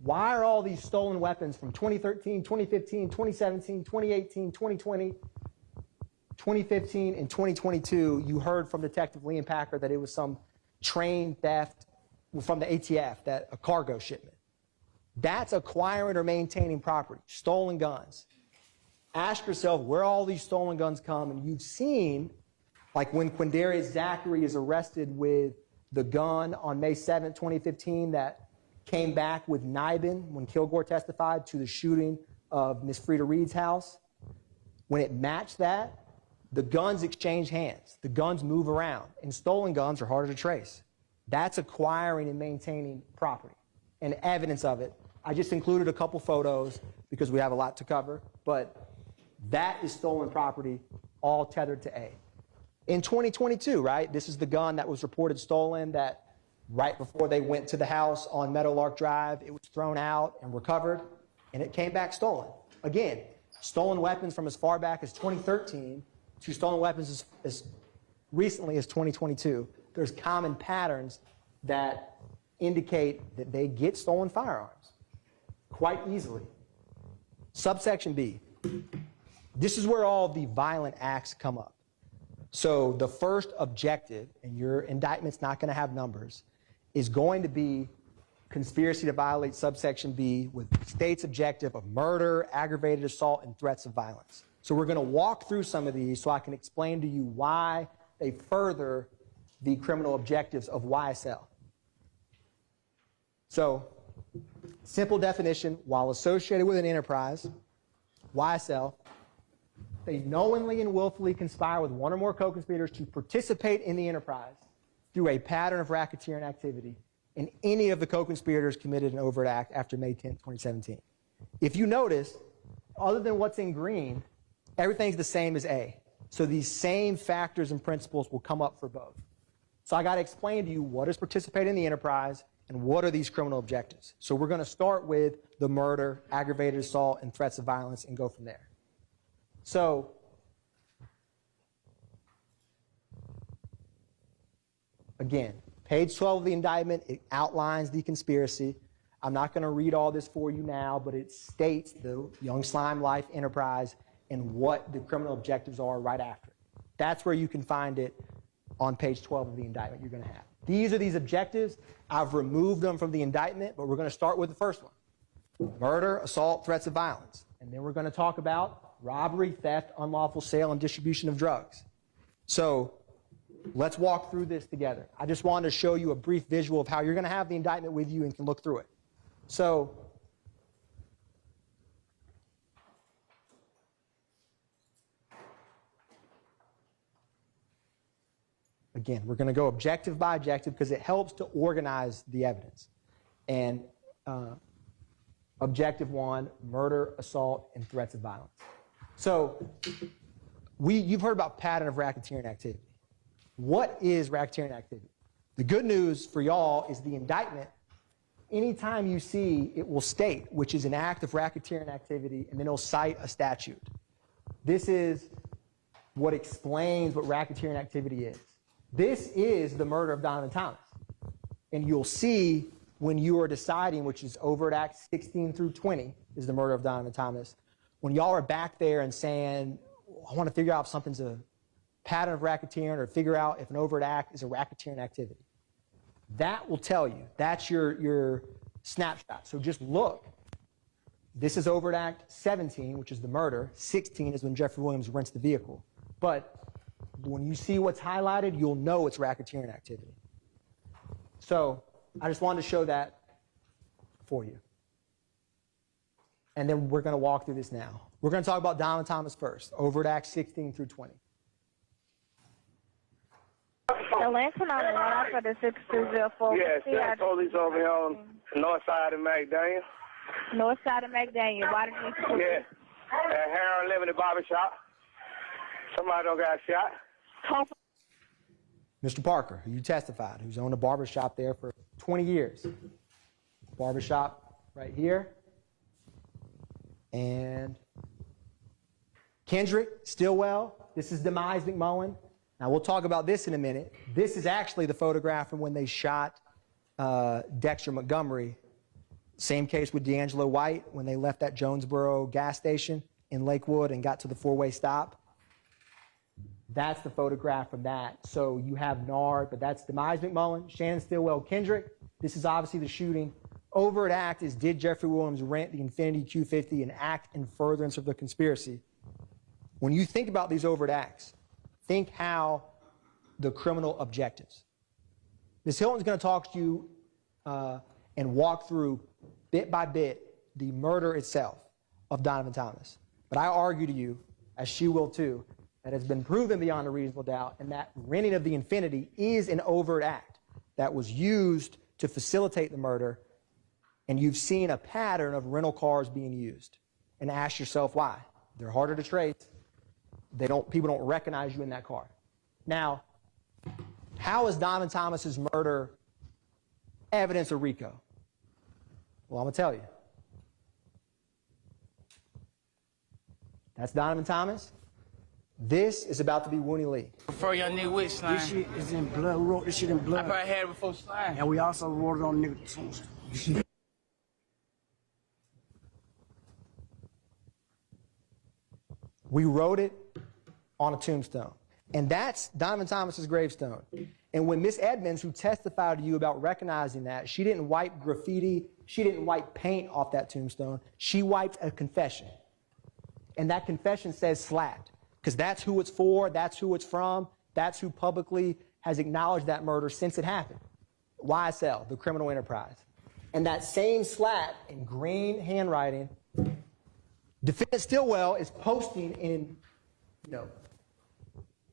Why are all these stolen weapons from 2013, 2015, 2017, 2018, 2020, 2015, and 2022, you heard from Detective Liam Packer that it was some train theft from the ATF, that a cargo shipment. That's acquiring or maintaining property, stolen guns. Ask yourself where all these stolen guns come, and you've seen, like when Quindarius Zachary is arrested with the gun on May 7th, 2015, that came back with Nibin when Kilgore testified to the shooting of Miss Frida Reed's house. When it matched that, the guns exchange hands. The guns move around, and stolen guns are harder to trace. That's acquiring and maintaining property and evidence of it. I just included a couple photos because we have a lot to cover, but that is stolen property, all tethered to A. In 2022, right, this is the gun that was reported stolen that right before they went to the house on Meadowlark Drive, it was thrown out and recovered, and it came back stolen. Again, stolen weapons from as far back as 2013 to stolen weapons as recently as 2022. There's common patterns that indicate that they get stolen firearms quite easily. Subsection B. This is where all the violent acts come up. So the first objective, and your indictment's not going to have numbers, is going to be conspiracy to violate subsection B with the state's objective of murder, aggravated assault, and threats of violence. So we're going to walk through some of these so I can explain to you why they further the criminal objectives of YSL. So, simple definition, while associated with an enterprise, YSL, they knowingly and willfully conspire with one or more co-conspirators to participate in the enterprise through a pattern of racketeering activity, and any of the co-conspirators committed an overt act after May 10, 2017. If you notice, other than what's in green, everything's the same as A. So these same factors and principles will come up for both. So I got to explain to you what is participating in the enterprise and what are these criminal objectives. So we're going to start with the murder, aggravated assault, and threats of violence and go from there. So again, page 12 of the indictment, it outlines the conspiracy. I'm not going to read all this for you now, but it states the Young Slime Life enterprise and what the criminal objectives are right after it. That's where you can find it on page 12 of the indictment you're going to have. These are these objectives. I've removed them from the indictment, but we're going to start with the first one. Murder, assault, threats of violence. And then we're going to talk about robbery, theft, unlawful sale, and distribution of drugs. So let's walk through this together. I just wanted to show you a brief visual of how you're going to have the indictment with you and can look through it. So again, we're going to go objective by objective because it helps to organize the evidence. And Objective 1, murder, assault, and threats of violence. So you've heard about pattern of racketeering activity. What is racketeering activity? The good news for y'all is the indictment, anytime you see, it will state, which is an act of racketeering activity, and then it'll cite a statute. This is what explains what racketeering activity is. This is the murder of Donovan Thomas. And you'll see when you are deciding, which is overt act 16 through 20, is the murder of Donovan Thomas. When y'all are back there and saying, I want to figure out if something's a pattern of racketeering or figure out if an overt act is a racketeering activity. That will tell you. That's your snapshot. So just look. This is overt act 17, which is the murder. 16 is when Jeffery Williams rents the vehicle. But when you see what's highlighted, you'll know it's racketeering activity. So I just wanted to show that for you. And then we're going to walk through this now. We're going to talk about Donovan Thomas first, overt act 16 through 20. The last one on the line for the 6204. Yes, that's police over here on the north side of McDaniel. North side of McDaniel. Why did you? Yeah, at Harold living the barber shop. Somebody don't got shot. Mr. Parker, who you testified, who's owned a barber shop there for 20 years. Barber shop right here. And Kendrick, Stillwell, this is Demise McMullen. Now, we'll talk about this in a minute. This is actually the photograph from when they shot Dexter Montgomery. Same case with D'Angelo White when they left that Jonesboro gas station in Lakewood and got to the four-way stop. That's the photograph from that. So you have Nard, but that's Demise McMullen, Shannon Stillwell, Kendrick. This is obviously the shooting. Overt act is, did Jeffery Williams rent the Infiniti Q50 and act in furtherance of the conspiracy? When you think about these overt acts, think how the criminal objectives. Ms. Hilton's going to talk to you and walk through bit by bit the murder itself of Donovan Thomas. But I argue to you, as she will too, that has been proven beyond a reasonable doubt, and that renting of the Infiniti is an overt act that was used to facilitate the murder, and you've seen a pattern of rental cars being used. And ask yourself why. They're harder to trace. People don't recognize you in that car. Now, how is Donovan Thomas's murder evidence of RICO? Well, I'm going to tell you. That's Donovan Thomas. This is about to be Wooney Lee. Before y'all nigga with slime. This shit is in blood. We wrote this shit in blood. I probably had it before slime. And we also wrote it on nigga tombstone. We wrote it on a tombstone. And that's Donovan Thomas's gravestone. And when Miss Edmonds, who testified to you about recognizing that, she didn't wipe graffiti, she didn't wipe paint off that tombstone, she wiped a confession. And that confession says slapped, because that's who it's for, that's who it's from, that's who publicly has acknowledged that murder since it happened. YSL, the criminal enterprise. And that same slat in green handwriting, Defendant Stillwell is posting in,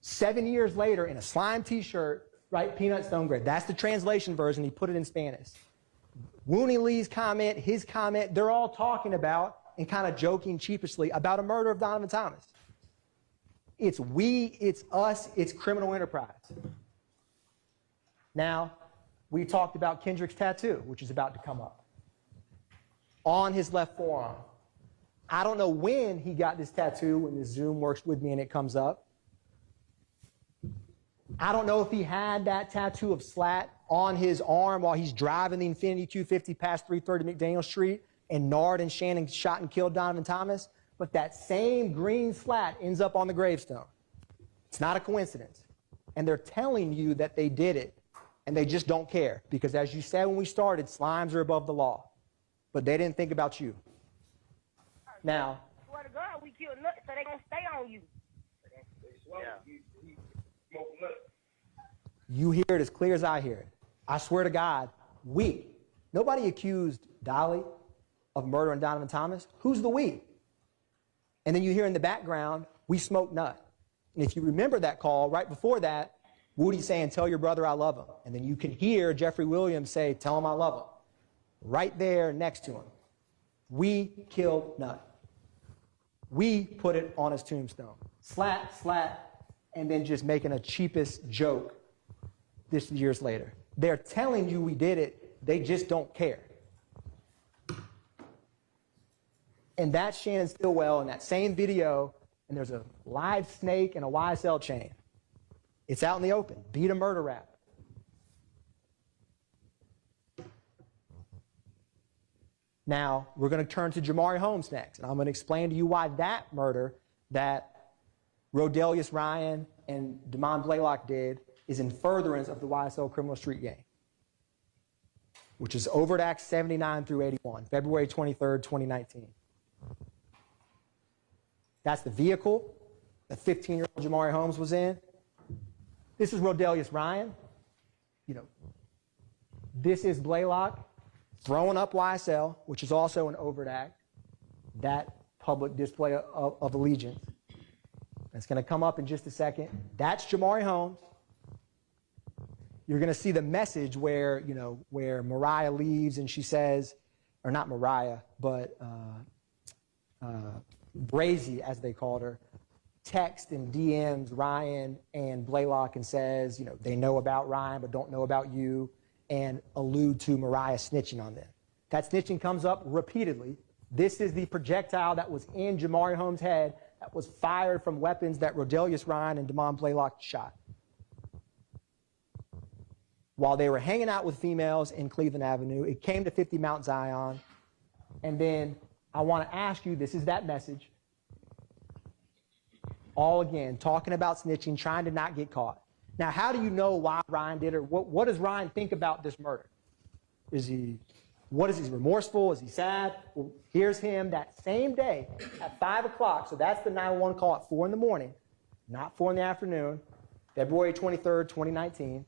7 years later in a slime t-shirt, right, Peanut Stone Gray. That's the translation version. He put it in Spanish. Wooney Lee's comment, his comment, they're all talking about and kind of joking sheepishly about a murder of Donovan Thomas. It's we, it's us, it's criminal enterprise. Now, we talked about Kendrick's tattoo, which is about to come up on his left forearm. I don't know when he got this tattoo, when this Zoom works with me and it comes up. I don't know if he had that tattoo of slat on his arm while he's driving the Infiniti Q50 past 330 McDaniel Street and Nard and Shannon shot and killed Donovan Thomas, but that same green slat ends up on the gravestone. It's not a coincidence. And they're telling you that they did it, and they just don't care, because as you said when we started, slimes are above the law. But they didn't think about you. Now, Swear to God, we kill nuts, so they gonna stay on you. you hear it as clear as I hear it. I swear to God, we. Nobody accused Dolly of murdering Donovan Thomas. Who's the we? And then you hear in the background, we smoke nut. And if you remember that call, right before that, Woody saying, tell your brother I love him. And then you can hear Jeffery Williams say, tell him I love him. Right there next to him. We killed none. We put it on his tombstone. Slap, slap, and then just making a cheapest joke this years later. They're telling you we did it, they just don't care. And that's Shannon Stillwell in that same video, and there's a live snake and a YSL chain. It's out in the open. Beat a murder rap. Now, we're going to turn to Jamari Holmes next, and I'm going to explain to you why that murder that Rodelius Ryan and Damon Blaylock did is in furtherance of the YSL criminal street gang, which is Overt Act 79 through 81, February 23rd, 2019. That's the vehicle that 15-year-old Jamari Holmes was in. This is Rodelius Ryan. You know, this is Blaylock throwing up YSL, which is also an overt act, that public display of allegiance. It's going to come up in just a second. That's Jamari Holmes. You're going to see the message where, you know, where Mariah leaves and she says, or not Mariah, but Brazy, as they called her, text and DMs Ryan and Blaylock and says, you know, they know about Ryan but don't know about you, and allude to Mariah snitching on them. That snitching comes up repeatedly. This is the projectile that was in Jamari Holmes' head that was fired from weapons that Rodelius Ryan and Damon Blaylock shot while they were hanging out with females in Cleveland Avenue. It came to 50 Mount Zion. And then I want to ask you, this is that message. All again, talking about snitching, trying to not get caught. Now, how do you know why Ryan did it? What does Ryan think about this murder? What is he remorseful? Is he sad? Well, here's him that same day at 5 o'clock. So that's the 911 call at 4 in the morning, not 4 in the afternoon, February 23rd, 2019.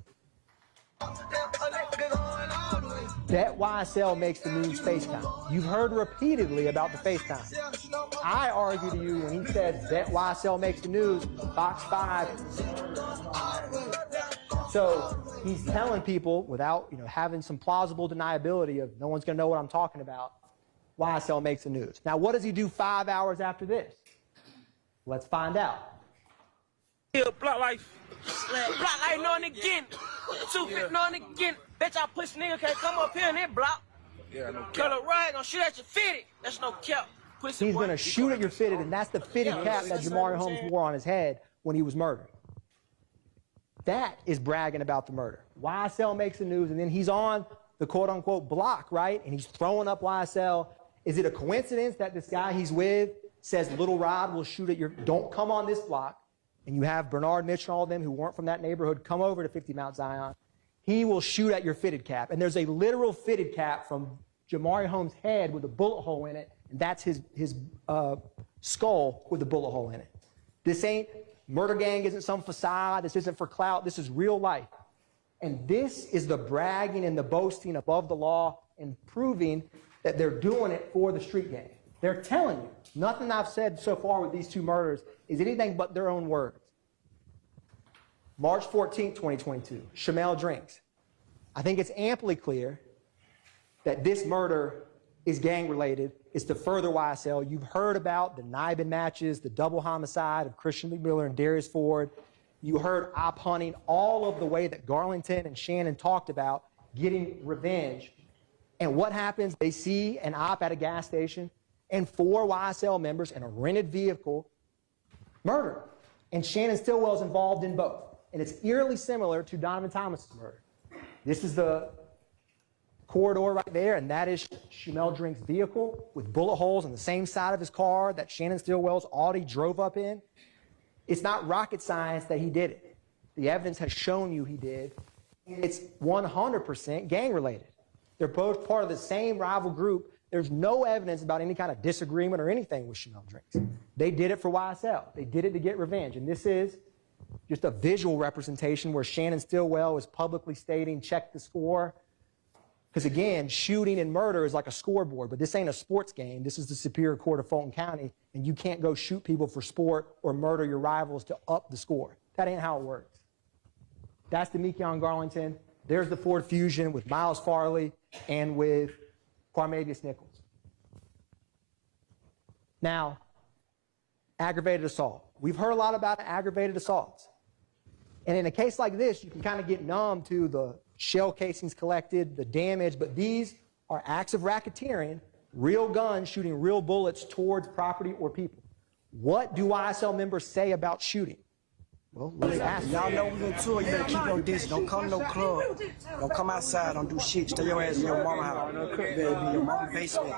Bet YSL makes the news FaceTime. You've heard repeatedly about the FaceTime. I argue to you when he says Bet YSL makes the news, Fox 5. So he's telling people without, you know, having some plausible deniability of no one's going to know what I'm talking about, YSL makes the news. Now, what does he do 5 hours after this? Let's find out. Yeah, block life knowing again. 250 knowing again. Bet y'all pussy nigga can't come up here in that block. Yeah, no cap. Kill a riot, gonna shoot at your fitted. That's no cap. Pussy He's going to shoot at your fitted, and that's the fitted cap that Jamari Holmes wore on his head when he was murdered. That is bragging about the murder. YSL makes the news, and then he's on the quote-unquote block, right? And he's throwing up YSL. Is it a coincidence that this guy he's with says Little Rod will shoot at your... Don't come on this block. And you have Bernard Mitch and all of them who weren't from that neighborhood come over to 50 Mount Zion. He will shoot at your fitted cap. And there's a literal fitted cap from Jamari Holmes' head with a bullet hole in it, and that's his skull with a bullet hole in it. This ain't... Murder gang isn't some facade. This isn't for clout. This is real life. And this is the bragging and the boasting above the law and proving that they're doing it for the street gang. They're telling you. Nothing I've said so far with these two murders is anything but their own words. March 14th, 2022, Shamel Drinks. I think it's amply clear that this murder is gang-related. It's to further YSL. You've heard about the Nibin matches, the double homicide of Christian McMiller and Darius Ford. You heard op hunting, all of the way that Garlington and Shannon talked about getting revenge. And what happens? They see an op at a gas station and 4 YSL members in a rented vehicle murdered. And Shannon Stillwell is involved in both. And it's eerily similar to Donovan Thomas's murder. This is the corridor right there, and that is Shamel Drink's vehicle with bullet holes on the same side of his car that Shannon Stillwell's Audi drove up in. It's not rocket science that he did it. The evidence has shown you he did, and it's 100% gang-related. They're both part of the same rival group. There's no evidence about any kind of disagreement or anything with Shamel Drinks. They did it for YSL. They did it to get revenge, and this is just a visual representation where Shannon Stillwell is publicly stating, check the score. Because again, shooting and murder is like a scoreboard, but this ain't a sports game. This is the Superior Court of Fulton County, and you can't go shoot people for sport or murder your rivals to up the score. That ain't how it works. That's the Mekion Garlington. There's the Ford Fusion with Miles Farley and with Quarmavius Nichols. Now, aggravated assault. We've heard a lot about aggravated assaults. And in a case like this, you can kind of get numb to the shell casings collected, the damage, but these are acts of racketeering, real guns shooting real bullets towards property or people. What do YSL members say about shooting? Well, let's ask. Y'all know we on tour. You better keep your distance. Don't come to no club. Don't come outside. Don't do shit. Stay your ass in your mama house. You better be in your mama basement.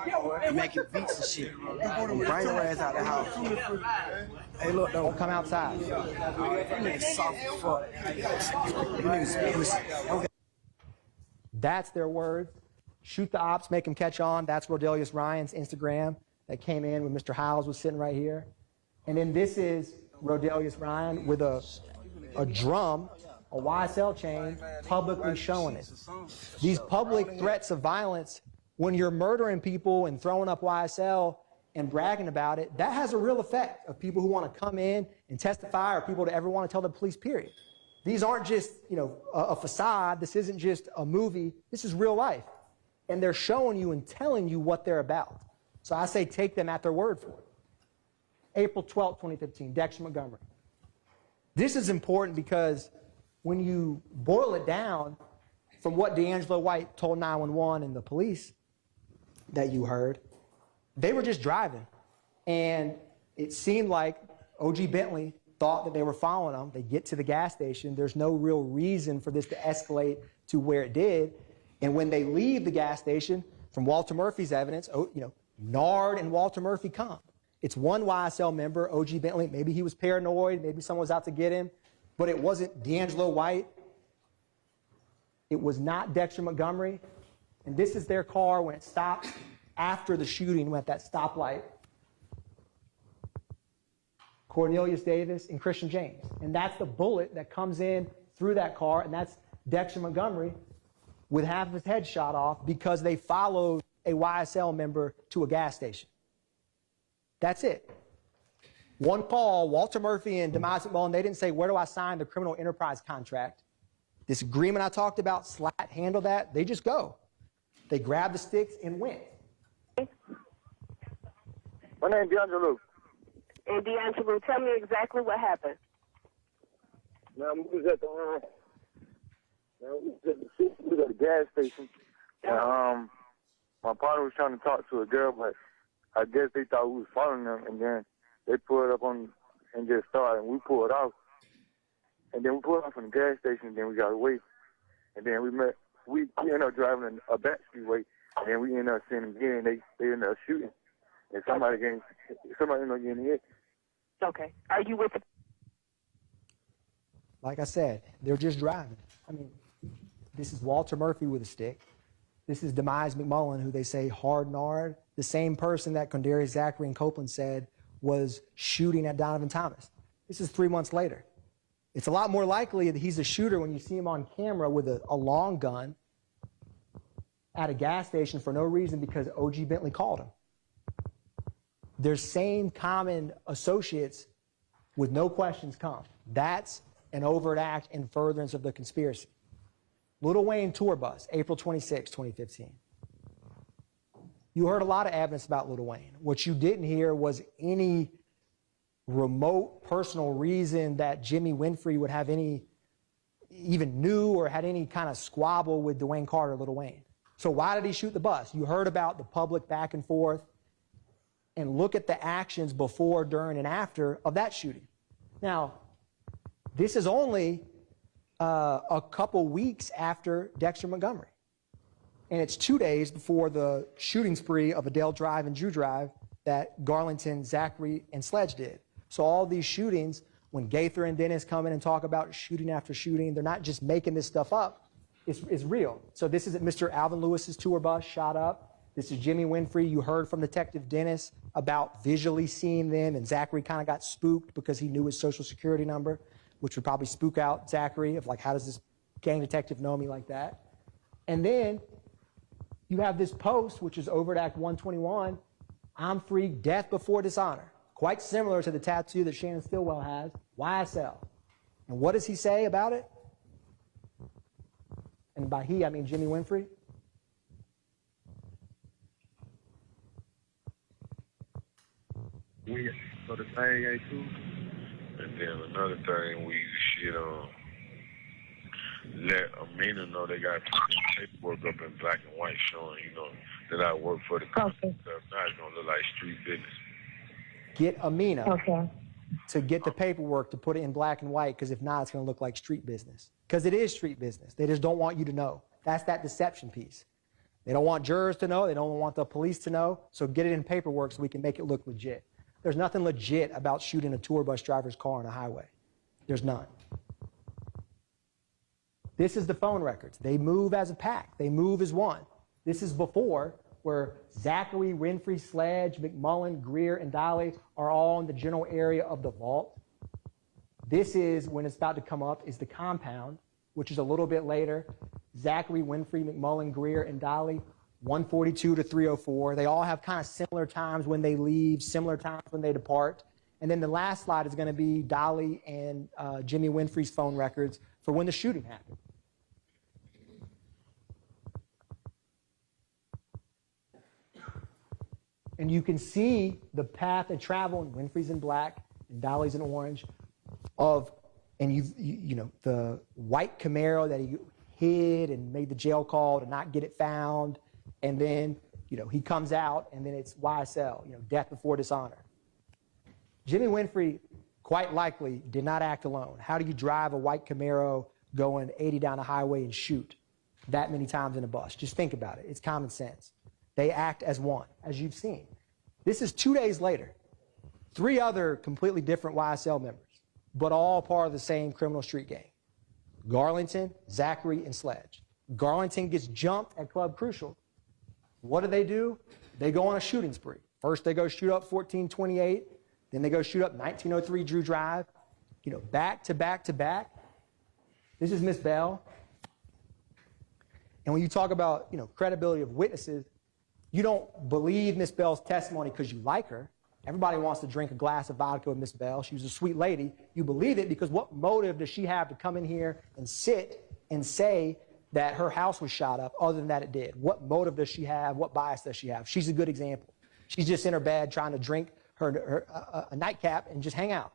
Making beats and shit. Don't bring your ass out the house. Hey, look, don't come outside. You niggas soft as fuck. You niggas pussy. That's their words. Shoot the ops, make them catch on. That's Rodelius Ryan's Instagram that came in when Mr. Howes was sitting right here. And then this is Rodelius Ryan with a drum, a YSL chain, publicly showing it. These public threats of violence, when you're murdering people and throwing up YSL and bragging about it, that has a real effect of people who want to come in and testify or people that ever want to tell the police, period. These aren't just, a facade. This isn't just a movie. This is real life. And they're showing you and telling you what they're about. So I say take them at their word for it. April 12, 2015, Dexter Montgomery. This is important because when you boil it down from what D'Angelo White told 911 and the police that you heard, they were just driving. And it seemed like O.G. Bentley thought that they were following them. They get to the gas station. There's no real reason for this to escalate to where it did. And when they leave the gas station, from Walter Murphy's evidence, Nard and Walter Murphy come. It's one YSL member, O.G. Bentley. Maybe he was paranoid. Maybe someone was out to get him. But it wasn't D'Angelo White. It was not Dexter Montgomery. And this is their car when it stopped after the shooting, when at that stoplight. Cornelius Davis and Christian James. And that's the bullet that comes in through that car, and that's Dexter Montgomery with half of his head shot off because they followed a YSL member to a gas station. That's it. One call, Walter Murphy and Deamonte Kendrick, they didn't say, where do I sign the criminal enterprise contract? This agreement I talked about, Slat handled that. They just go. They grabbed the sticks and went. My name's D'Angelo. And D'Angelo, tell me exactly what happened. Now, we was at the gas station. And, my partner was trying to talk to a girl, but I guess they thought we was following them, and then they pulled up on and just started, and we pulled off. And then we pulled off from the gas station, and then we got away. And then we ended up driving a back streetway, and then we ended up seeing them again. They ended up shooting, and somebody ended up getting hit. Okay. Are you with the... Like I said, they're just driving. I mean, this is Walter Murphy with a stick. This is Demise McMullen, who they say hard Nard, the same person that Condarius Zachary and Copeland said was shooting at Donovan Thomas. This is 3 months later. It's a lot more likely that he's a shooter when you see him on camera with a long gun at a gas station for no reason because O.G. Bentley called him. Their same common associates with no questions come. That's an overt act in furtherance of the conspiracy. Lil Wayne tour bus, April 26, 2015. You heard a lot of evidence about Lil Wayne. What you didn't hear was any remote personal reason that Jimmy Winfrey would have even knew or had any kind of squabble with Dwayne Carter, Lil Wayne. So why did he shoot the bus? You heard about the public back and forth, and look at the actions before, during, and after of that shooting. Now, this is only a couple weeks after Dexter Montgomery. And it's 2 days before the shooting spree of Adele Drive and Drew Drive that Garlington, Zachary, and Sledge did. So all these shootings, when Gaither and Dennis come in and talk about shooting after shooting, they're not just making this stuff up. It's real. So this is Mr. Alvin Lewis's tour bus shot up. This is Jimmy Winfrey. You heard from Detective Dennis about visually seeing them, and Zachary kind of got spooked because he knew his social security number, which would probably spook out Zachary of like, how does this gang detective know me like that? And then you have this post, which is Overt Act 121, I'm free, death before dishonor. Quite similar to the tattoo that Shannon Stillwell has, YSL. And what does he say about it? And by he, I mean Jimmy Winfrey. So the thing ain't too. And then another thing, we should let Amina know they got to put their paperwork up in black and white showing, that I work for the company. So if not, it's going to look like street business. Get Amina to get the paperwork to put it in black and white, because if not, it's going to look like street business. Because it is street business. They just don't want you to know. That's that deception piece. They don't want jurors to know. They don't want the police to know. So get it in paperwork so we can make it look legit. There's nothing legit about shooting a tour bus driver's car on a highway. There's none. This is the phone records. They move as a pack. They move as one. This is before, where Zachary, Winfrey, Sledge, McMullen, Greer, and Dolly are all in the general area of the vault. This is, when it's about to come up, is the compound, which is a little bit later. Zachary, Winfrey, McMullen, Greer, and Dolly, 142 to 304. They all have kind of similar times when they leave, similar times when they depart. And then the last slide is going to be Dolly and Jimmy Winfrey's phone records for when the shooting happened. And you can see the path of travel, and Winfrey's in black and Dolly's in orange, and the white Camaro that he hid and made the jail call to not get it found. And then, he comes out, and then it's YSL, death before dishonor. Jimmy Winfrey quite likely did not act alone. How do you drive a white Camaro going 80 down a highway and shoot that many times in a bus? Just think about it. It's common sense. They act as one, as you've seen. This is 2 days later. 3 other completely different YSL members, but all part of the same criminal street gang. Garlington, Zachary, and Sledge. Garlington gets jumped at Club Crucial. What do? They go on a shooting spree. First, they go shoot up 1428. Then they go shoot up 1903 Drew Drive. Back to back to back. This is Miss Bell. And when you talk about, credibility of witnesses, you don't believe Miss Bell's testimony because you like her. Everybody wants to drink a glass of vodka with Miss Bell. She was a sweet lady. You believe it because what motive does she have to come in here and sit and say that her house was shot up other than that it did? What motive does she have? What bias does she have? She's a good example. She's just in her bed trying to drink a nightcap and just hang out.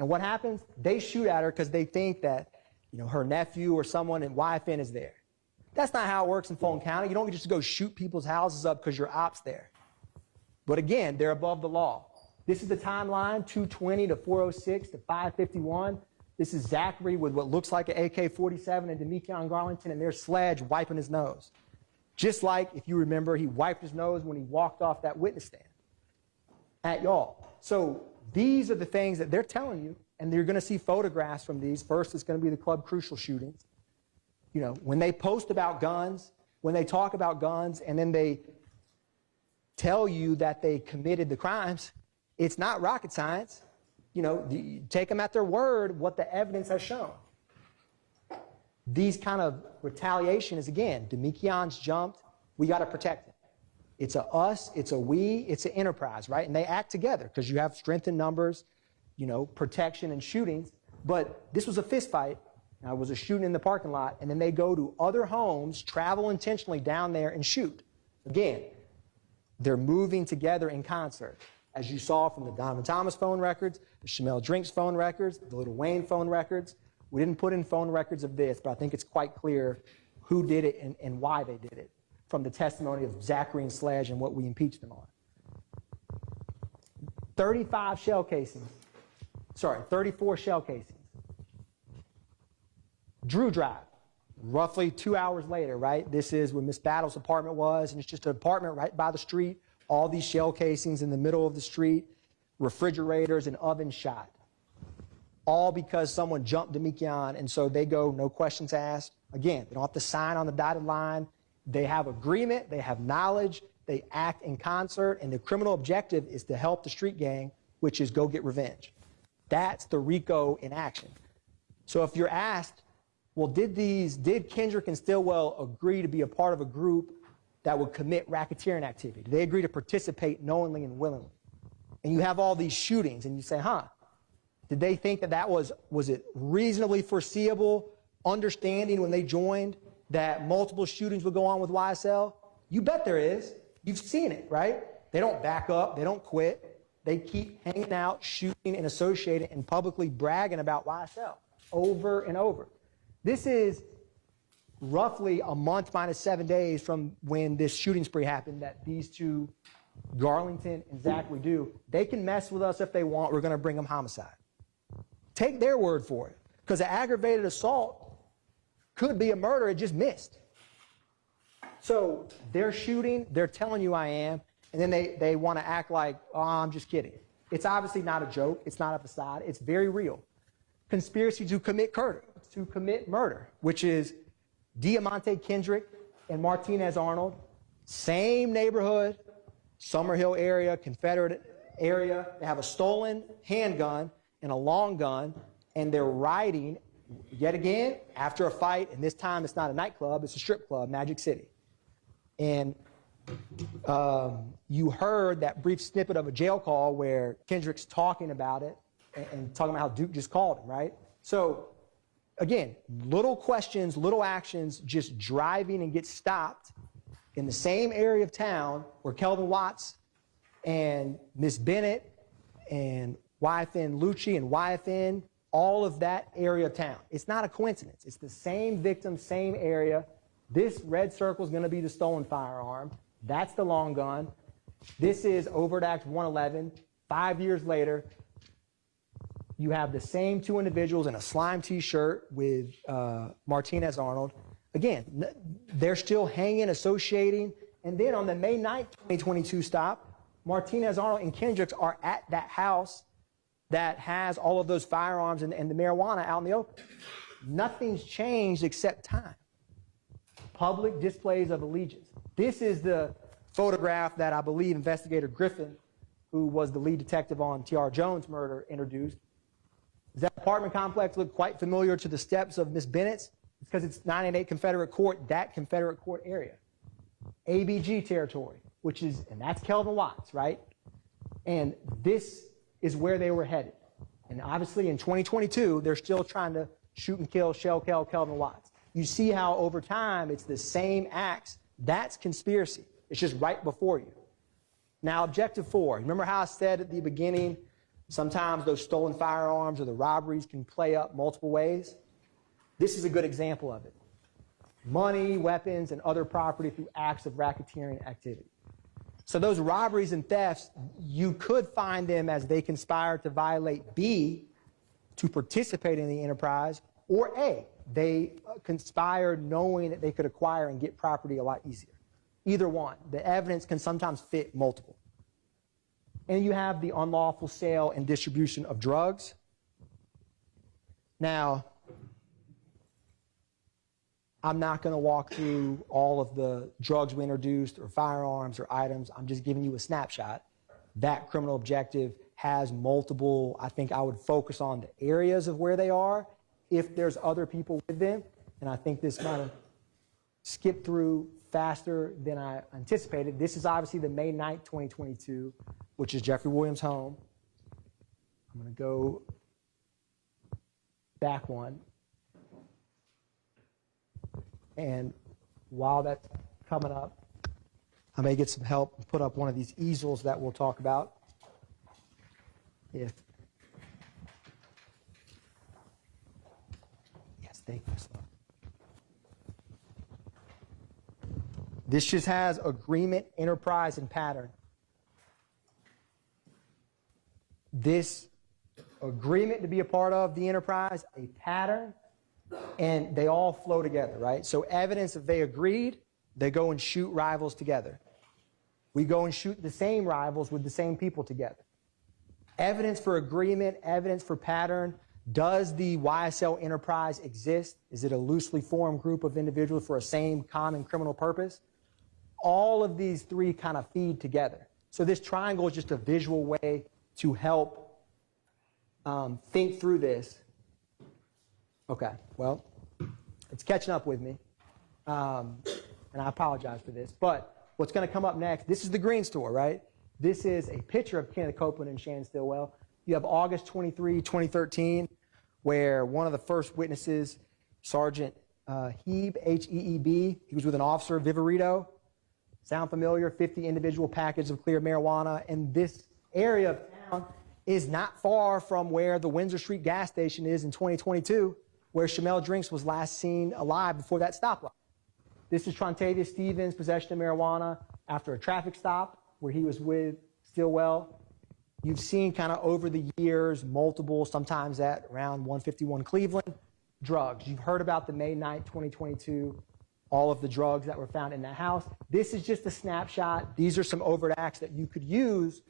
And what happens? They shoot at her because they think that her nephew or someone in YFN is there. That's not how it works in Fulton County. You don't just go shoot people's houses up because your op's there. But again, they're above the law. This is the timeline, 220 to 406 to 551. This is Zachary with what looks like an AK-47 and Deamonte Garlington, and there's Sledge wiping his nose. Just like, if you remember, he wiped his nose when he walked off that witness stand at y'all. So these are the things that they're telling you, and you're going to see photographs from these. First, it's going to be the Club Crucial shootings. When they post about guns, when they talk about guns, and then they tell you that they committed the crimes, it's not rocket science. Take them at their word, what the evidence has shown. These kind of retaliation is, again, Demekian's jumped, we got to protect him. It's a us, it's a we, it's an enterprise, right? And they act together because you have strength in numbers, protection and shootings. But this was a fist fight. It was a shooting in the parking lot, and then they go to other homes, travel intentionally down there and shoot. Again, they're moving together in concert. As you saw from the Donovan Thomas phone records, the Shamel Drinks phone records, the Little Wayne phone records. We didn't put in phone records of this, but I think it's quite clear who did it and why they did it from the testimony of Zachary and Sledge and what we impeached them on. 34 shell casings. Drew Drive, roughly 2 hours later, right? This is where Miss Battle's apartment was, and it's just an apartment right by the street. All these shell casings in the middle of the street, refrigerators and ovens shot. All because someone jumped Demekian, and so they go, no questions asked. Again, they don't have to sign on the dotted line. They have agreement, they have knowledge, they act in concert, and the criminal objective is to help the street gang, which is go get revenge. That's the RICO in action. So if you're asked, well, did Kendrick and Stillwell agree to be a part of a group that would commit racketeering activity? Did they agree to participate knowingly and willingly? And you have all these shootings, and you say, did they think that was it reasonably foreseeable, understanding when they joined that multiple shootings would go on with YSL? You bet there is. You've seen it, right? They don't back up. They don't quit. they keep hanging out, shooting, and associating, and publicly bragging about YSL over and over. This is roughly a month minus 7 days from when this shooting spree happened that these two, Garlington and Zachary, do. They can mess with us if they want. We're going to bring them homicide. Take their word for it, because an aggravated assault could be a murder. It just missed. So they're shooting, they're telling you I am, and then they want to act like, oh, I'm just kidding. It's obviously not a joke. It's not a facade. It's very real. Conspiracy to commit murder, which is Deamonte Kendrick and Martinez Arnold, same neighborhood, Summerhill area, Confederate area. They have a stolen handgun and a long gun, and they're riding, yet again, after a fight, and this time it's not a nightclub, it's a strip club, Magic City. And you heard that brief snippet of a jail call where Kendrick's talking about it and talking about how Duke just called him, right? So, again, little questions, little actions, just driving and get stopped in the same area of town where Kelvin Watts and Miss Bennett and YFN Lucci and YFN, all of that area of town. It's not a coincidence. It's the same victim, same area. This red circle is going to be the stolen firearm. That's the long gun. This is Overt Act 111. 5 years later, you have the same two individuals in a slime T-shirt with Martinez Arnold. Again, they're still hanging, associating. And then on the May 9th, 2022 stop, Martinez Arnold and Kendricks are at that house that has all of those firearms and the marijuana out in the open. Nothing's changed except time. Public displays of allegiance. This is the photograph that I believe Investigator Griffin, who was the lead detective on T.R. Jones' murder, introduced. Does that apartment complex look quite familiar to the steps of Miss Bennett's? It's because it's 988 Confederate Court, that Confederate Court area. ABG territory, which is, and that's Kelvin Watts, right? And this is where they were headed. And obviously in 2022, they're still trying to shoot and kill, shell kill Kelvin Watts. You see how over time it's the same acts. That's conspiracy. It's just right before you. Now, objective 4. Remember how I said at the beginning, sometimes those stolen firearms or the robberies can play up multiple ways? This is a good example of it. Money, weapons, and other property through acts of racketeering activity. So those robberies and thefts, you could find them as they conspired to violate B, to participate in the enterprise, or A, they conspired knowing that they could acquire and get property a lot easier. Either one. The evidence can sometimes fit multiple. And you have the unlawful sale and distribution of drugs. Now, I'm not going to walk through all of the drugs we introduced or firearms or items. I'm just giving you a snapshot. That criminal objective has multiple. I think I would focus on the areas of where they are if there's other people with them. And I think this might have skipped through faster than I anticipated. This is obviously the May 9th, 2022, which is Jeffery Williams' home. I'm going to go back one. And while that's coming up, I may get some help and put up one of these easels that we'll talk about. Yes, thank you. This just has agreement, enterprise, and pattern. This agreement to be a part of the enterprise, a pattern, and they all flow together, right? So evidence that they agreed, they go and shoot rivals together. We go and shoot the same rivals with the same people together. Evidence for agreement, evidence for pattern. Does the YSL enterprise exist? Is it a loosely formed group of individuals for a same common criminal purpose? All of these three kind of feed together. So this triangle is just a visual way to help think through this. Okay, well, it's catching up with me, and I apologize for this, but what's going to come up next, this is the Green Store, right? This is a picture of Kenneth Copeland and Shannon Stillwell. You have August 23, 2013, where one of the first witnesses, Sergeant Heeb, H-E-E-B, he was with an officer, Viverito. Sound familiar? 50 individual packets of clear marijuana. And this area of town is not far from where the Windsor Street gas station is in 2022, where Shamel Drinks was last seen alive before that stoplight. This is Trontavious Stevens' possession of marijuana after a traffic stop where he was with Stillwell. You've seen kind of over the years, multiple, sometimes at around 151 Cleveland, drugs. You've heard about the May 9th, 2022, all of the drugs that were found in that house. This is just a snapshot. These are some overt acts that you could use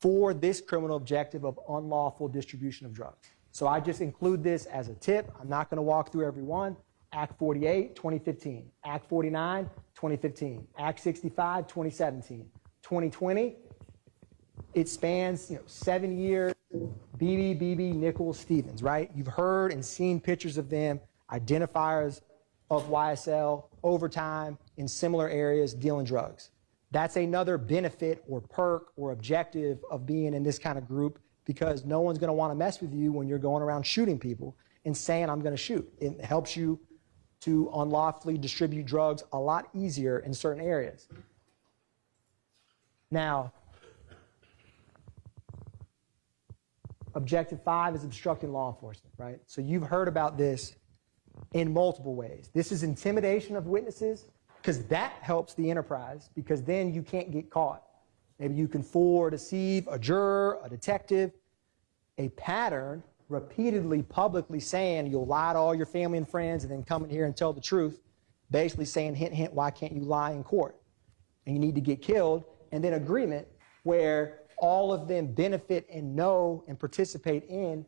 for this criminal objective of unlawful distribution of drugs. So I just include this as a tip. I'm not going to walk through every one. Act 48, 2015. Act 49, 2015. Act 65, 2017. 2020, it spans 7 years. BB, Nichols, Stevens, right? You've heard and seen pictures of them, identifiers of YSL over time in similar areas dealing drugs. That's another benefit or perk or objective of being in this kind of group, because no one's going to want to mess with you when you're going around shooting people and saying, I'm going to shoot. It helps you to unlawfully distribute drugs a lot easier in certain areas. Now, Objective 5 is obstructing law enforcement, right? So you've heard about this in multiple ways. This is intimidation of witnesses, because that helps the enterprise, because then you can't get caught. Maybe you can fool or deceive a juror, a detective. A pattern repeatedly, publicly saying you'll lie to all your family and friends and then come in here and tell the truth, basically saying, hint, hint, why can't you lie in court? And you need to get killed. And then agreement where all of them benefit and know and participate in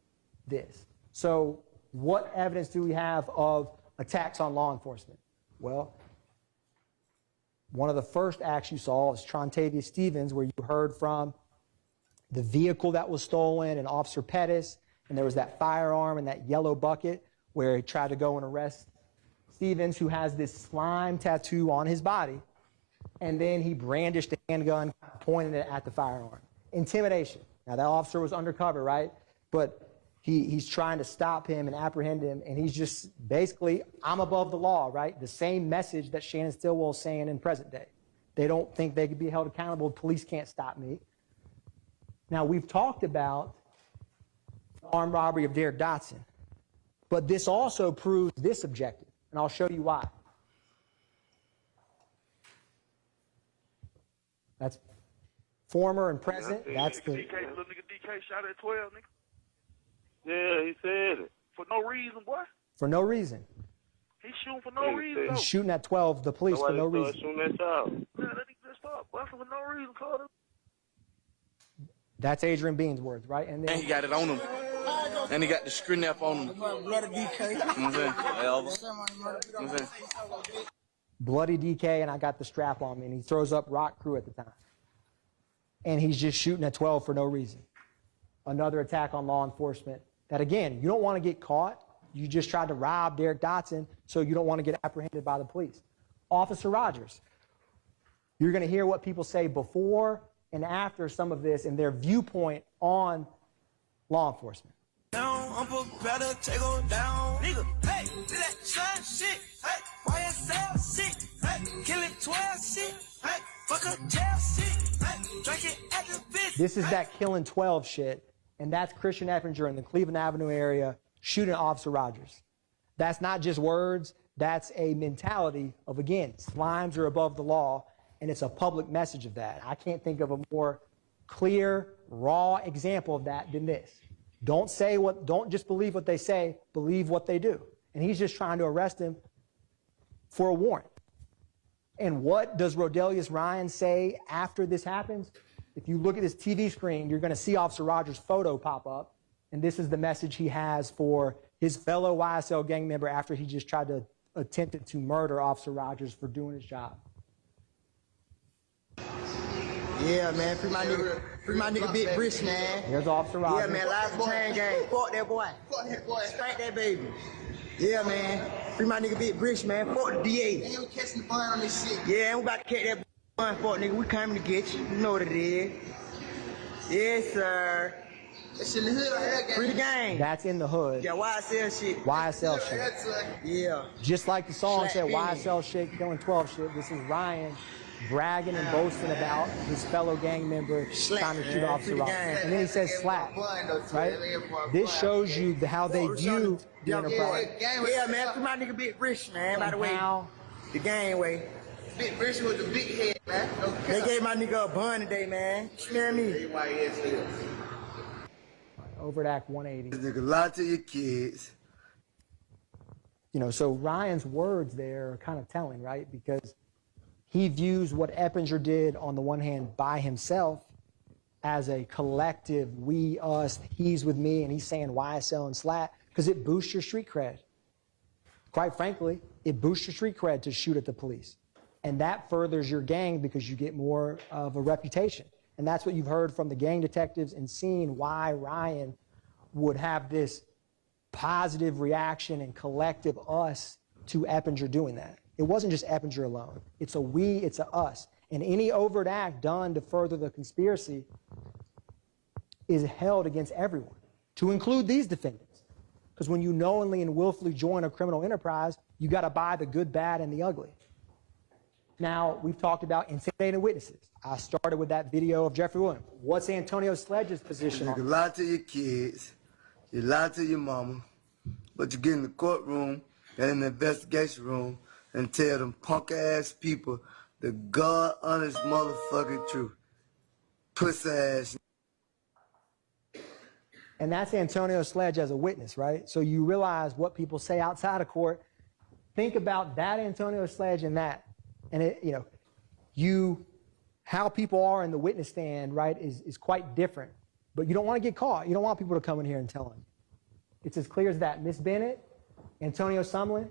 this. So what evidence do we have of attacks on law enforcement? Well, one of the first acts you saw is Trontavious Stevens, where you heard from the vehicle that was stolen and Officer Pettis, and there was that firearm and that yellow bucket where he tried to go and arrest Stevens, who has this slime tattoo on his body, and then he brandished a handgun, pointing it at the firearm. Intimidation. Now, that officer was undercover, right? But he's trying to stop him and apprehend him, and he's just basically, I'm above the law, right? The same message that Shannon Stillwell is saying in present day. They don't think they could be held accountable. Police can't stop me. Now, we've talked about the armed robbery of Derek Dotson, but this also proves this objective, and I'll show you why. That's former and present. That's the... Little nigga DK shot at 12, nigga. Yeah, he said it. For no reason, boy. For no reason. He's shooting for no reason, He's shooting at 12, the police, for no reason. Shooting at y'all. Yeah, that nigga just up, boy, for no reason, Carter. That's Adrian Bean's words, right? And then he got it on him. And he got the screen up on him. Bloody DK. You know what I'm saying? Bloody DK, and I got the strap on me, and he throws up Rock Crew at the time. And he's just shooting at 12 for no reason. Another attack on law enforcement that, again, you don't want to get caught. You just tried to rob Derek Dotson, so you don't want to get apprehended by the police. Officer Rogers. You're going to hear what people say before and after some of this and their viewpoint on law enforcement. Down, I'm better take her down. Nigga, hey, do that shine shit. Hey, YSL shit. Hey, kill it 12 shit. Hey, fuck a jail shit. Hey, drink it at the bitch. This is that killing 12 shit, and that's Christian Effinger in the Cleveland Avenue area shooting Officer Rogers. That's not just words. That's a mentality of, again, slimes are above the law, and it's a public message of that. I can't think of a more clear, raw example of that than this. Don't just believe what they say, believe what they do. And he's just trying to arrest him for a warrant. And what does Rodelius Ryan say after this happens? If you look at his TV screen, you're going to see Officer Rogers' photo pop up, and this is the message he has for his fellow YSL gang member after he just tried to attempted to murder Officer Rogers for doing his job. Yeah, man, free my nigga Big Brish, man. Here's Officer Rogers. Yeah, man, live for chain gang. Fuck that boy. Fuck that boy. Spank that baby. Yeah, man. Free my nigga Big Brish, man. Fuck the DA. Yeah, we catching the bun on this shit. Yeah, we about to catch that bun, fuck nigga. We coming to get you. You know what it is. Yes, sir. That's in the hood right here, gang. Free the gang. That's in the hood. Yeah, YSL shit. YSL shit. Yeah. Just like the song said, YSL shit, killing 12 shit. This is Ryan bragging and boasting about his fellow gang member trying to shoot Officer Ross. And then he says slap, right? This shows you how they view the enterprise. Yeah, man, free my nigga Big Rich, man, by the way. The gang way. Big Rich with the big head, man. They gave my nigga a bun today, man. Smell me. Overt Act 180. Nigga, lie to your kids. You know, so Ryan's words there are kind of telling, right? Because he views what Eppinger did on the one hand by himself as a collective, we, us, he's with me, and he's saying YSL and SLAT, because it boosts your street cred. Quite frankly, it boosts your street cred to shoot at the police. And that furthers your gang because you get more of a reputation. And that's what you've heard from the gang detectives and seen why Ryan would have this positive reaction and collective us to Eppinger doing that. It wasn't just Eppinger alone. It's a we, it's a us. And any overt act done to further the conspiracy is held against everyone, to include these defendants. Because when you knowingly and willfully join a criminal enterprise, you got to buy the good, bad, and the ugly. Now, we've talked about intimidating witnesses. I started with that video of Jeffery Williams. What's Antonio Sledge's position on You lie to your kids, you lie to your mama, but you get in the courtroom and in the investigation room and tell them punk-ass people the God-honest motherfucking truth. Puss-ass. And that's Antonio Sledge as a witness, right? So you realize what people say outside of court. Think about that Antonio Sledge and that. And it, how people are in the witness stand, right, is quite different. But you don't want to get caught. You don't want people to come in here and tell them. It's as clear as that. Miss Bennett, Antonio Sumlin,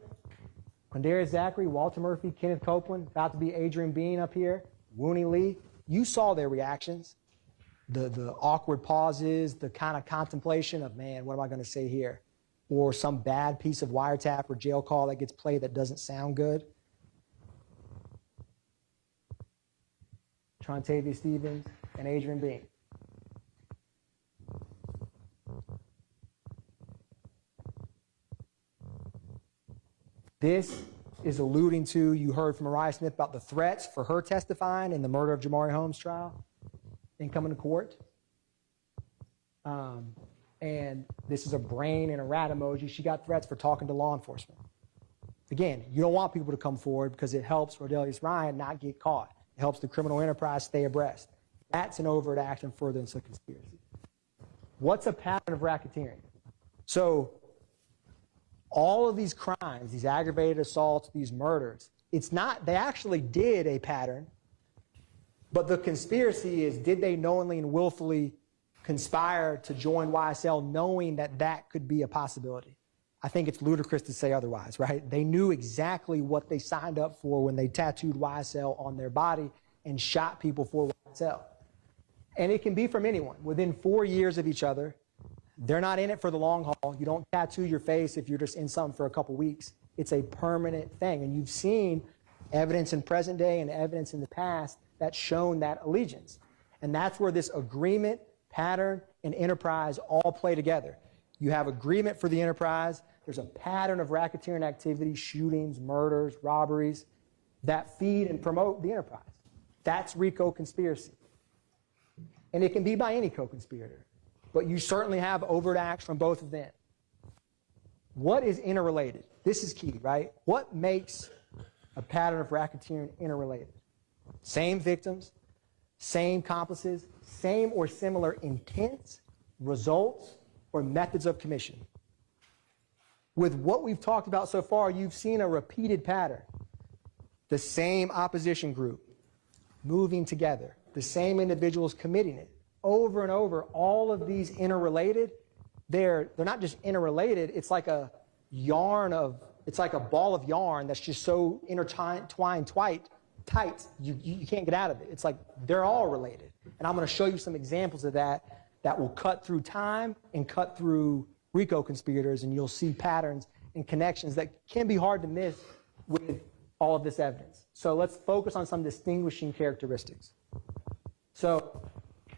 Quindarius Zachary, Walter Murphy, Kenneth Copeland, about to be Adrian Bean up here, Wooney Lee. You saw their reactions, the awkward pauses, the kind of contemplation of, man, what am I going to say here? Or some bad piece of wiretap or jail call that gets played that doesn't sound good. Trontavia Stevens and Adrian Bean. This is alluding to, you heard from Mariah Smith about the threats for her testifying in the murder of Jamari Holmes trial and coming to court. And this is a brain and a rat emoji. She got threats for talking to law enforcement. Again, you don't want people to come forward because it helps Rodelius Ryan not get caught. It helps the criminal enterprise stay abreast. That's an overt action furtherance of conspiracy. What's a pattern of racketeering? So all of these crimes, these aggravated assaults, these murders, it's not, they actually did a pattern, but the conspiracy is, did they knowingly and willfully conspire to join YSL knowing that that could be a possibility? I think it's ludicrous to say otherwise, right? They knew exactly what they signed up for when they tattooed YSL on their body and shot people for YSL. And it can be from anyone. Within 4 years of each other, they're not in it for the long haul. You don't tattoo your face if you're just in something for a couple weeks. It's a permanent thing. And you've seen evidence in present day and evidence in the past that's shown that allegiance. And that's where this agreement, pattern, and enterprise all play together. You have agreement for the enterprise. There's a pattern of racketeering activity, shootings, murders, robberies, that feed and promote the enterprise. That's RICO conspiracy. And it can be by any co-conspirator. But you certainly have overt acts from both of them. What is interrelated? This is key, right? What makes a pattern of racketeering interrelated? Same victims, same accomplices, same or similar intents, results, or methods of commission. With what we've talked about so far, you've seen a repeated pattern. The same opposition group moving together, the same individuals committing it. Over and over, all of these interrelated, they're not just interrelated, it's like a yarn of, it's like a ball of yarn that's just so intertwined tight, you can't get out of it. It's like they're all related. And I'm going to show you some examples of that will cut through time and cut through RICO conspirators, and you'll see patterns and connections that can be hard to miss with all of this evidence. So let's focus on some distinguishing characteristics. So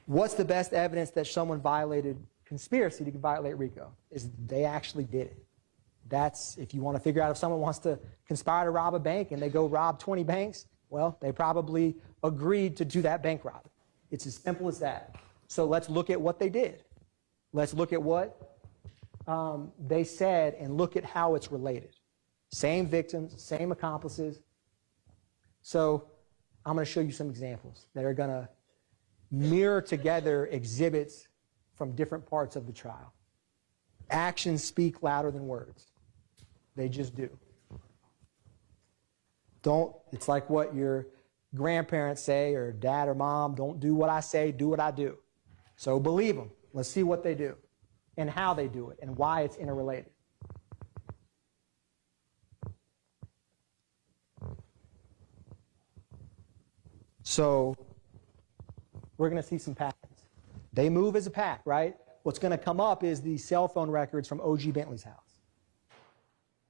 what's the best evidence that someone violated conspiracy to violate RICO? Is they actually did it. That's, if you want to figure out if someone wants to conspire to rob a bank and they go rob 20 banks, Well, they probably agreed to do that bank robbery. It's as simple as that. So let's look at what they did. Let's look at what they said and look at how it's related. Same victims, same accomplices. So I'm going to show you some examples that are going to mirror together exhibits from different parts of the trial. Actions speak louder than words. They just do. It's like what your grandparents say, or dad or mom, don't do what I say, do what I do. So believe them. Let's see what they do and how they do it and why it's interrelated. So we're going to see some patterns. They move as a pack, right? What's going to come up is the cell phone records from O.G. Bentley's house,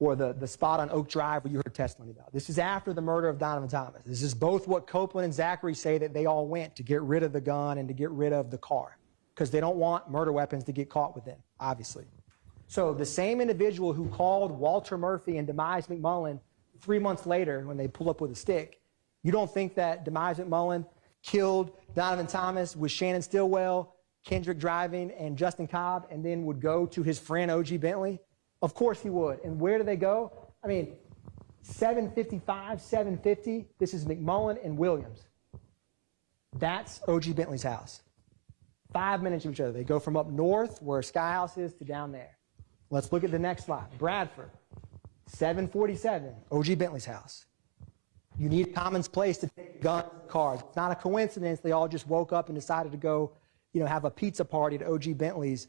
or the spot on Oak Drive where you heard testimony about. This is after the murder of Donovan Thomas. This is both what Copeland and Zachary say that they all went to get rid of the gun and to get rid of the car, because they don't want murder weapons to get caught with them, obviously. So the same individual who called Walter Murphy and Demise McMullen 3 months later when they pull up with a stick, you don't think that Demise McMullen killed Donovan Thomas with Shannon Stillwell, Kendrick driving, and Justin Cobb, and then would go to his friend O.G. Bentley? Of course he would. And where do they go? I mean, 755, 750, this is McMullen and Williams. That's O.G. Bentley's house. 5 minutes of each other. They go from up north, where Sky House is, to down there. Let's look at the next slide. Bradford, 747, O.G. Bentley's house. You need a common place to take guns and cars. It's not a coincidence they all just woke up and decided to go, have a pizza party at O.G. Bentley's,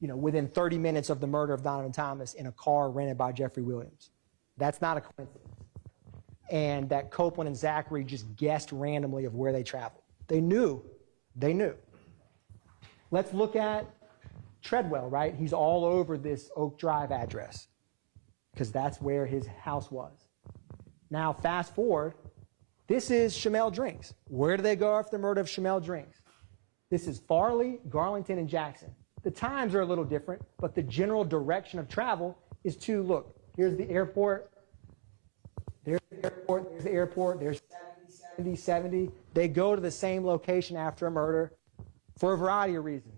within 30 minutes of the murder of Donovan Thomas in a car rented by Jeffery Williams. That's not a coincidence. And that Copeland and Zachary just guessed randomly of where they traveled. They knew. They knew. Let's look at Treadwell, right? He's all over this Oak Drive address because that's where his house was. Now, fast forward, this is Shamel Drinks. Where do they go after the murder of Shamel Drinks? This is Farley, Garlington, and Jackson. The times are a little different, but the general direction of travel is to, look, here's the airport, there's the airport, there's the airport, there's 70, 70. They go to the same location after a murder for a variety of reasons.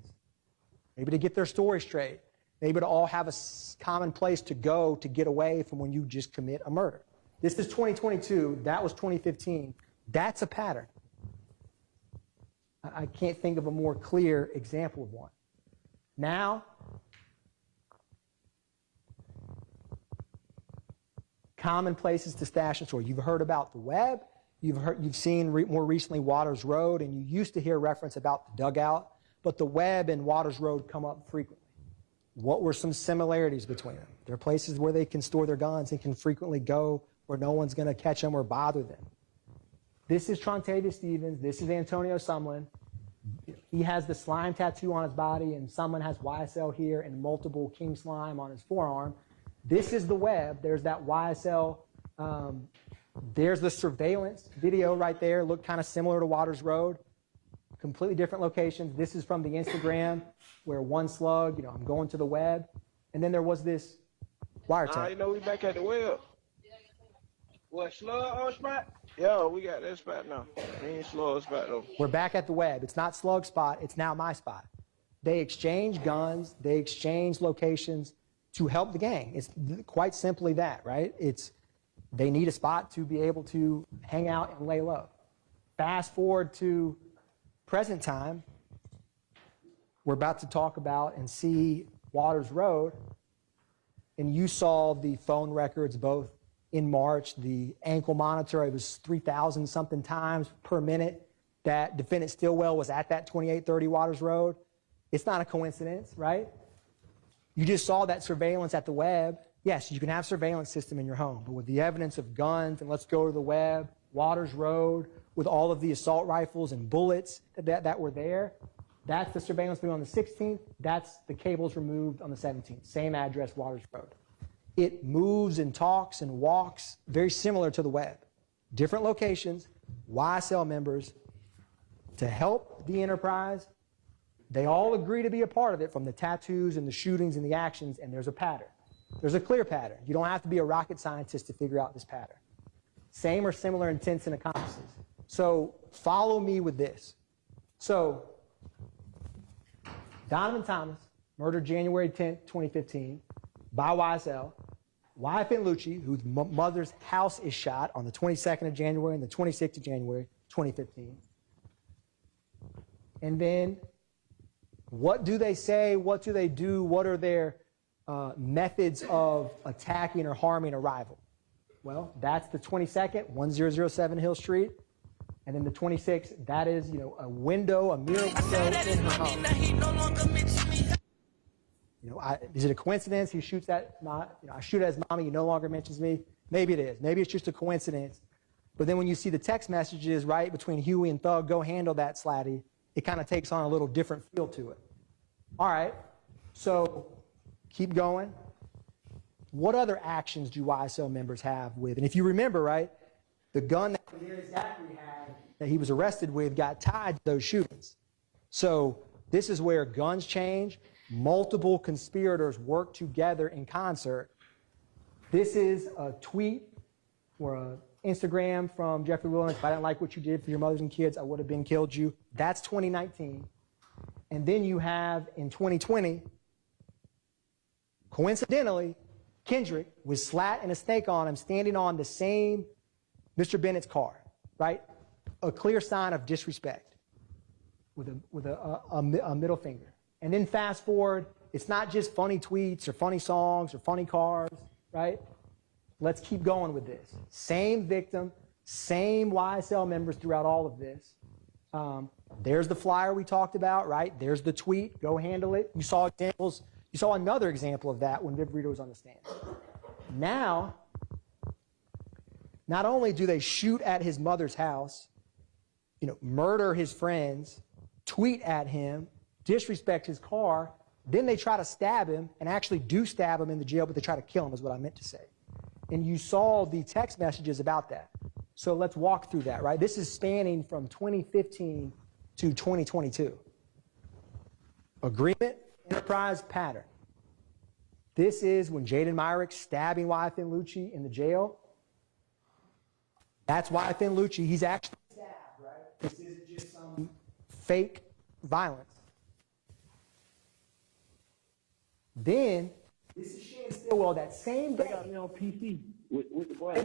Maybe to get their story straight. Maybe to all have a common place to go to get away from when you just commit a murder. This is 2022. That was 2015. That's a pattern. I can't think of a more clear example of one. Now, common places to stash and store. You've heard about the web. You've seen more recently Waters Road, and you used to hear reference about the dugout, but the web and Waters Road come up frequently. What were some similarities between them? There are places where they can store their guns and can frequently go where no one's going to catch them or bother them. This is Trontavious Stevens. This is Antonio Sumlin. He has the slime tattoo on his body, and Sumlin has YSL here and multiple king slime on his forearm. This is the web. There's that YSL. There's the surveillance video right there. Looked kind of similar to Waters Road. Completely different locations. This is from the Instagram where one slug, I'm going to the web. And then there was this wiretap. We back at the web. What, slug on spot? Yeah, we got that spot now. We ain't slug spot though. We're back at the web. It's not slug spot. It's now my spot. They exchange guns. They exchange locations to help the gang. It's quite simply that, right? They need a spot to be able to hang out and lay low. Fast forward to present time. We're about to talk about and see Waters Road, and you saw the phone records both in March, the ankle monitor, it was 3,000 something times per minute that defendant Stillwell was at that 2830 Waters Road. It's not a coincidence, right? You just saw that surveillance at the web. Yes, you can have surveillance system in your home, but with the evidence of guns, and let's go to the web, Waters Road, with all of the assault rifles and bullets that were there, that's the surveillance video on the 16th. That's the cables removed on the 17th. Same address, Waters Road. It moves and talks and walks very similar to the web. Different locations, YSL members, to help the enterprise. They all agree to be a part of it, from the tattoos and the shootings and the actions, and there's a pattern. There's a clear pattern. You don't have to be a rocket scientist to figure out this pattern. Same or similar intents and accomplices. So follow me with this. So Donovan Thomas, murdered January 10th, 2015 by YSL. YFN Lucci, whose mother's house is shot on the 22nd of January and the 26th of January, 2015. And then what do they say? What do they do? What are their methods of attacking or harming a rival? Well, that's the 22nd, 1007 Hill Street. And then the 26th, that is, a window, a mirror window in her home. Is it a coincidence? He shoots at, I shoot at his mommy, he no longer mentions me. Maybe it is. Maybe it's just a coincidence. But then when you see the text messages, right, between Huey and Thug, go handle that, Slatty, it kind of takes on a little different feel to it. All right, so keep going. What other actions do YSL members have with, and if you remember, right, the gun that Zachary had, that he was arrested with, got tied to those shootings. So this is where guns change. Multiple conspirators work together in concert. This is a tweet or an Instagram from Jeffery Williams. If I didn't like what you did for your mothers and kids, I would have been killed you. That's 2019. And then you have, in 2020, coincidentally, Kendrick with slat and a snake on him standing on the same Mr. Bennett's car, right? A clear sign of disrespect with a middle finger. And then fast forward, it's not just funny tweets or funny songs or funny cars, right? Let's keep going with this. Same victim, same YSL members throughout all of this. There's the flyer we talked about, right? There's the tweet, go handle it. You saw examples. You saw another example of that when Viv Rito was on the stand. Now, not only do they shoot at his mother's house, murder his friends, tweet at him, disrespect his car, then they try to stab him and actually do stab him in the jail, but they try to kill him is what I meant to say. And you saw the text messages about that. So let's walk through that, right? This is spanning from 2015 to 2022. Agreement, enterprise, pattern. This is when Jaden Myrick stabbing YFN Lucci in the jail. That's YFN Lucci. He's actually stabbed, right? This isn't just some fake violence. Then, this is Shannon Stillwell, that same day. They got me on PC with the boys.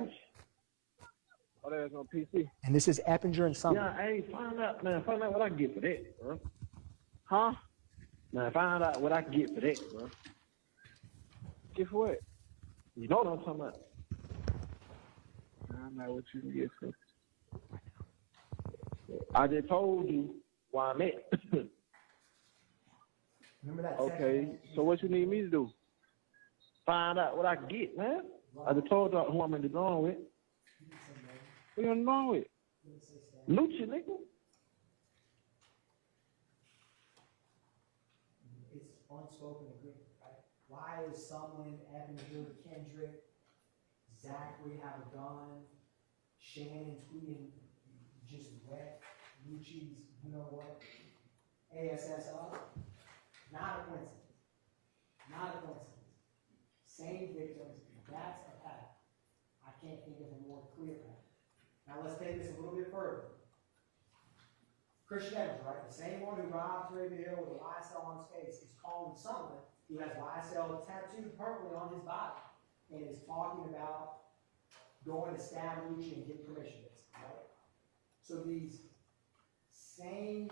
Oh, that's on PC. And this is Eppinger and Summer. Yeah, hey, find out what I can get for that, bro. Huh? Man, find out what I can get for that, bro. Get for what? You know what I'm talking about. I know what you can get for. I just told you why I'm at. Remember that? Okay, so what you need me to do? Find out what I can get, man. I just told you who I'm in the going with. Who you in the going with? Lucci, nigga. It's unspoken agreement, right? Why is someone, Eppinger, Kendrick, Zachary have a gun, Shannon tweeting just wet, Lucci's, you know what, ASS up? Not a coincidence. Not a coincidence. Same victims, that's a pattern. I can't think of a more clear pattern. Now let's take this a little bit further. Christian Evans, right? The same one who robbed Raven Hill with a YSL on his face is calling someone who has YSL tattooed permanently on his body and is talking about going to stab Lucci and get permission, right? So these same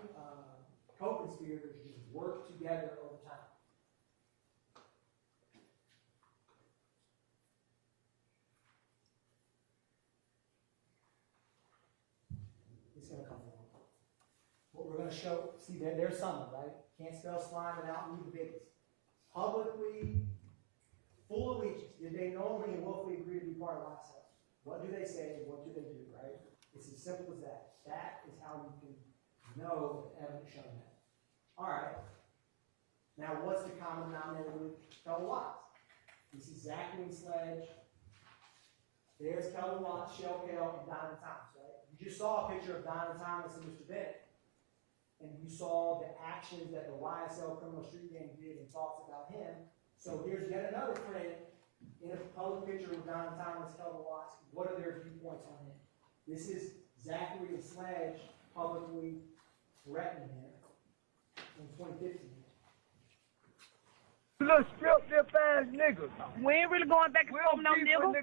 co-conspirators just work together over time. It's going to come along. What we're going to show, see, there's someone, right? Can't spell slime without me, the biggest. Publicly, full allegiance. Did they knowingly and willfully agree to be part of YSL? What do they say? What do they do, right? It's as simple as that. That is how you can know the evidence showing that. All right. Now, what's the common denominator with Kelvin Watts? This is Zachary and Sledge. There's Kelvin Watts, Shell Kale, and Donovan Thomas, right? You just saw a picture of Donovan Thomas and Mr. Bennett. And you saw the actions that the YSL criminal street gang did and thoughts about him. So here's yet another friend in a public picture with Don Thomas, Kelvin Watts, what are their viewpoints on him? This is Zachary and Sledge publicly threatening him in 2015. You little strip dip ass nigga. We ain't really going back and forth no nigga.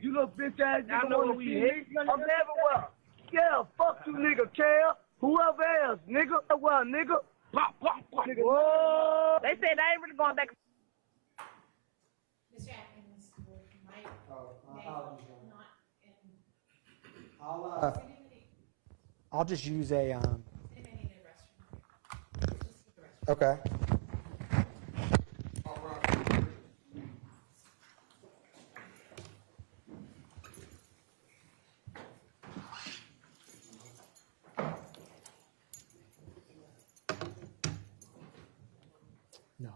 You little bitch ass nigga. I know where we hit. I'm everywhere. Yeah, fuck you nigga, Cal. Whoever else, nigga. Well, nigga. Pop, pop, pop. Nigga. Whoa. They said they ain't really going back. Mr. Atkins, might, My apologies, Your Honor. not in. I'll just use a They may need a restroom. Okay. No.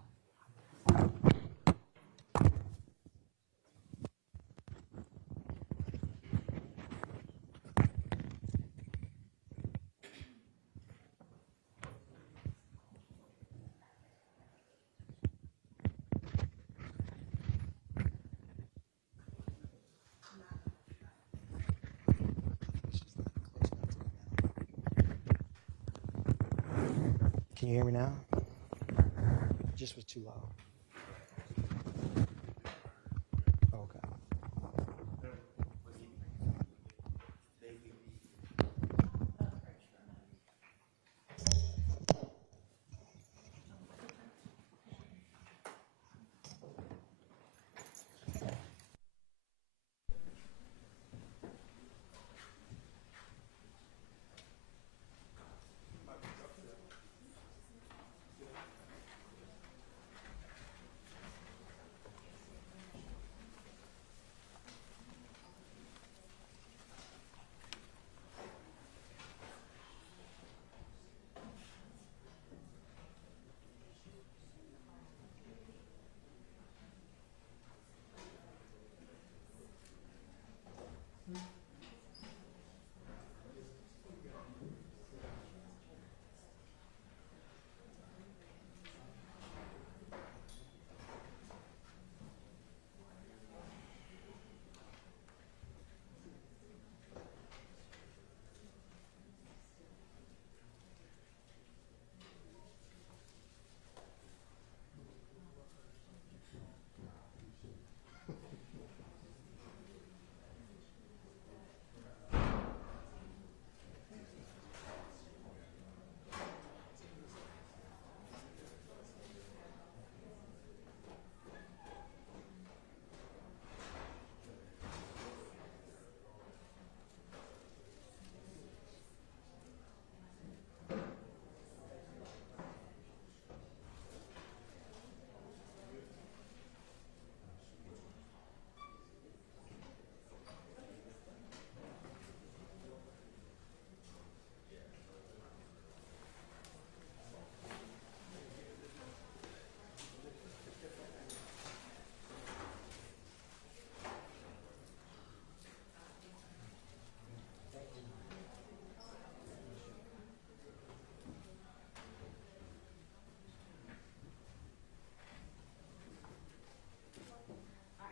Can you hear me now? It just was too loud. Okay.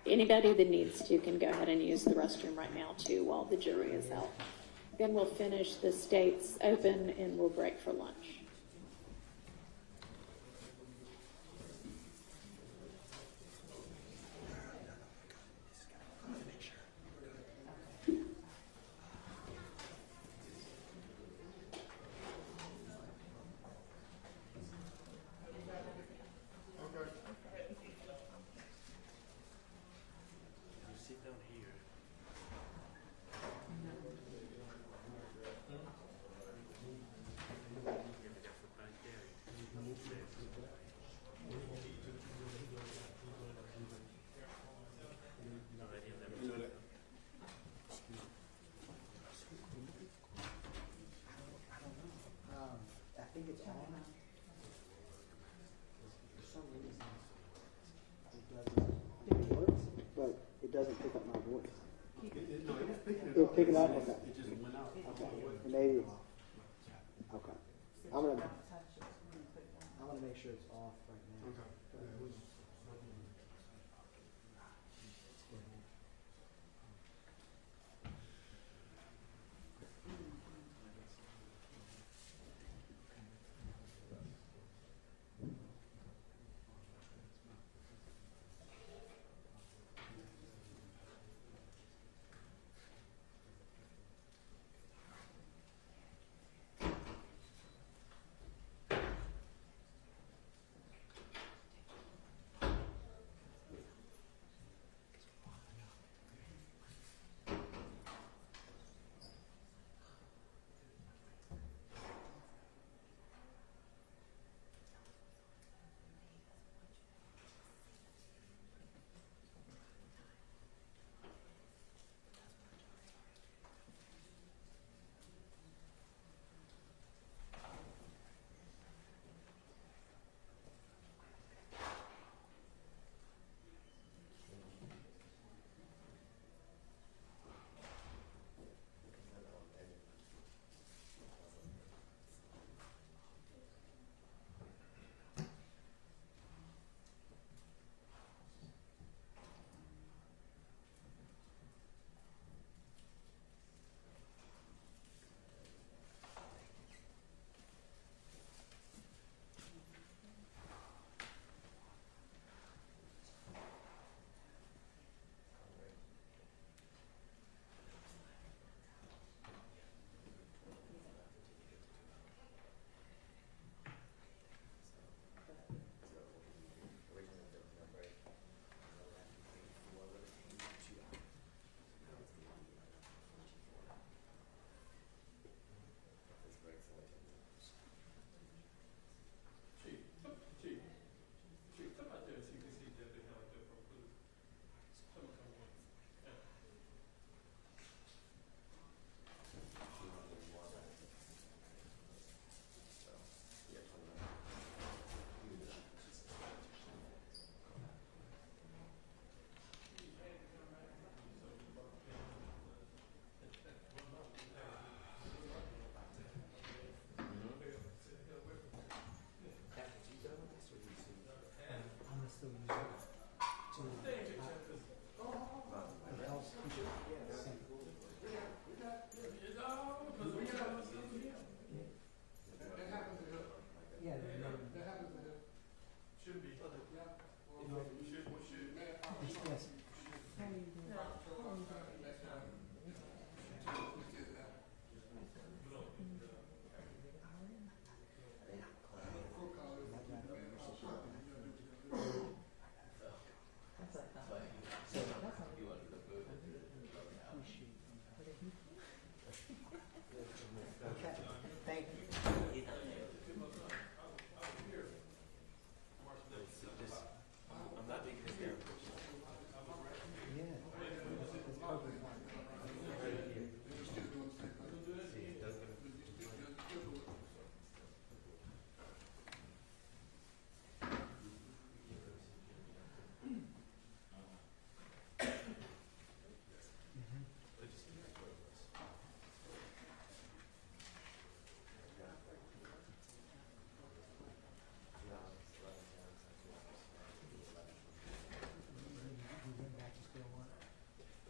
Anybody that needs to can go ahead and use the restroom right now too while the jury is out. Then we'll finish the states open and we'll break for lunch. Doesn't pick up my voice. It'll pick it up. Okay. It just went out. Okay. Maybe. Okay. I'm gonna make sure it's off right now. Okay.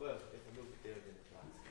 Well, if I move it there, then it blocks it.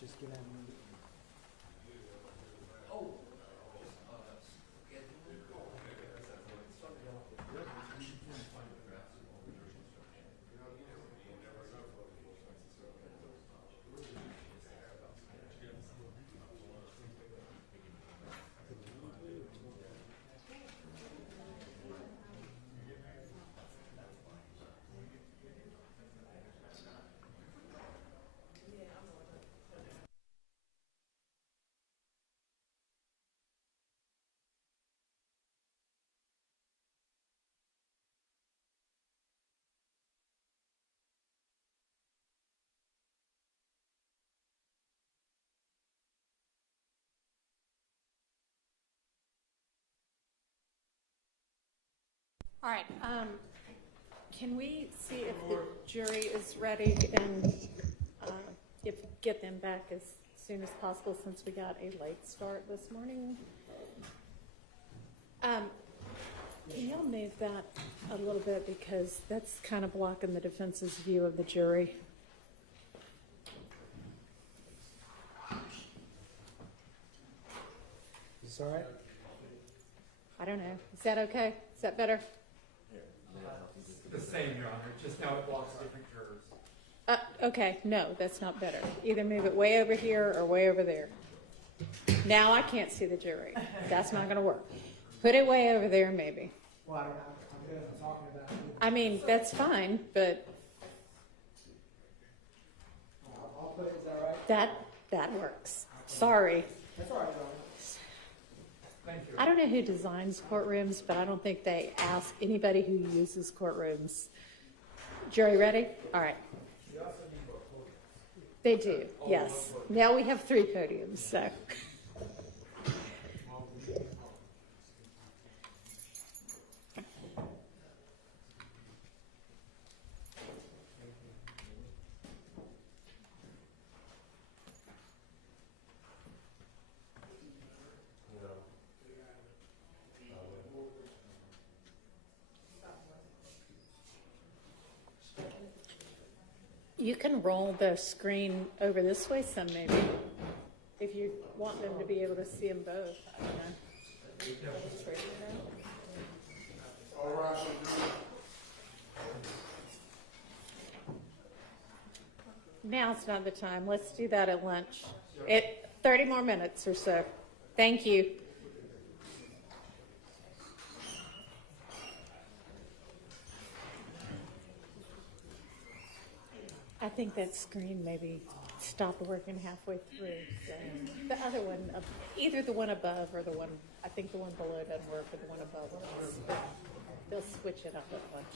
Just get out of here. All right, can we see if the jury is ready and get them back as soon as possible since we got a late start this morning? Can y'all move that a little bit because that's kind of blocking the defense's view of the jury. Is this all right? I don't know. Is that okay? Is that better? The same, Your Honor, just now it blocks different jurors. Okay, no, that's not better. Either move it way over here or way over there. Now I can't see the jury. That's not going to work. Put it way over there, maybe. Well, I'm good at talking about it. I mean, that's fine, but I'll put it, is that all right? That works. Sorry. That's all right, Thank you. I don't know who designs courtrooms, but I don't think they ask anybody who uses courtrooms. Jury ready? All right. They do, yes. Now we have 3 podiums, so. You can roll the screen over this way some, maybe, if you want them to be able to see them both. I don't know. Now's not the time. Let's do that at lunch. 30 more minutes or so. Thank you. I think that screen maybe stopped working halfway through. So the other one, either the one above or the one, I think the one below doesn't work, but the one above does. But they'll switch it up at lunch.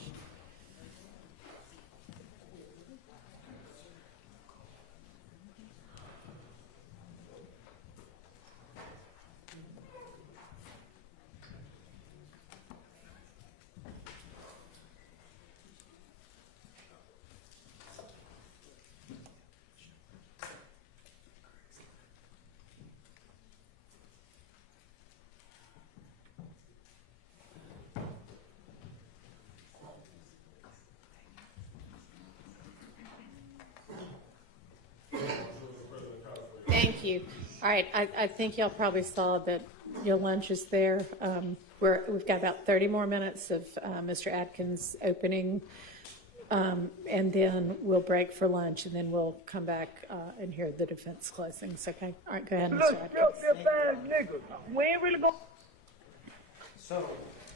Thank you. All right, I think y'all probably saw that your lunch is there. We've got about 30 more minutes of Mr. Atkins opening, and then we'll break for lunch, and then we'll come back and hear the defense closings, okay? All right, go ahead, Mr. Atkins. We ain't really going. So,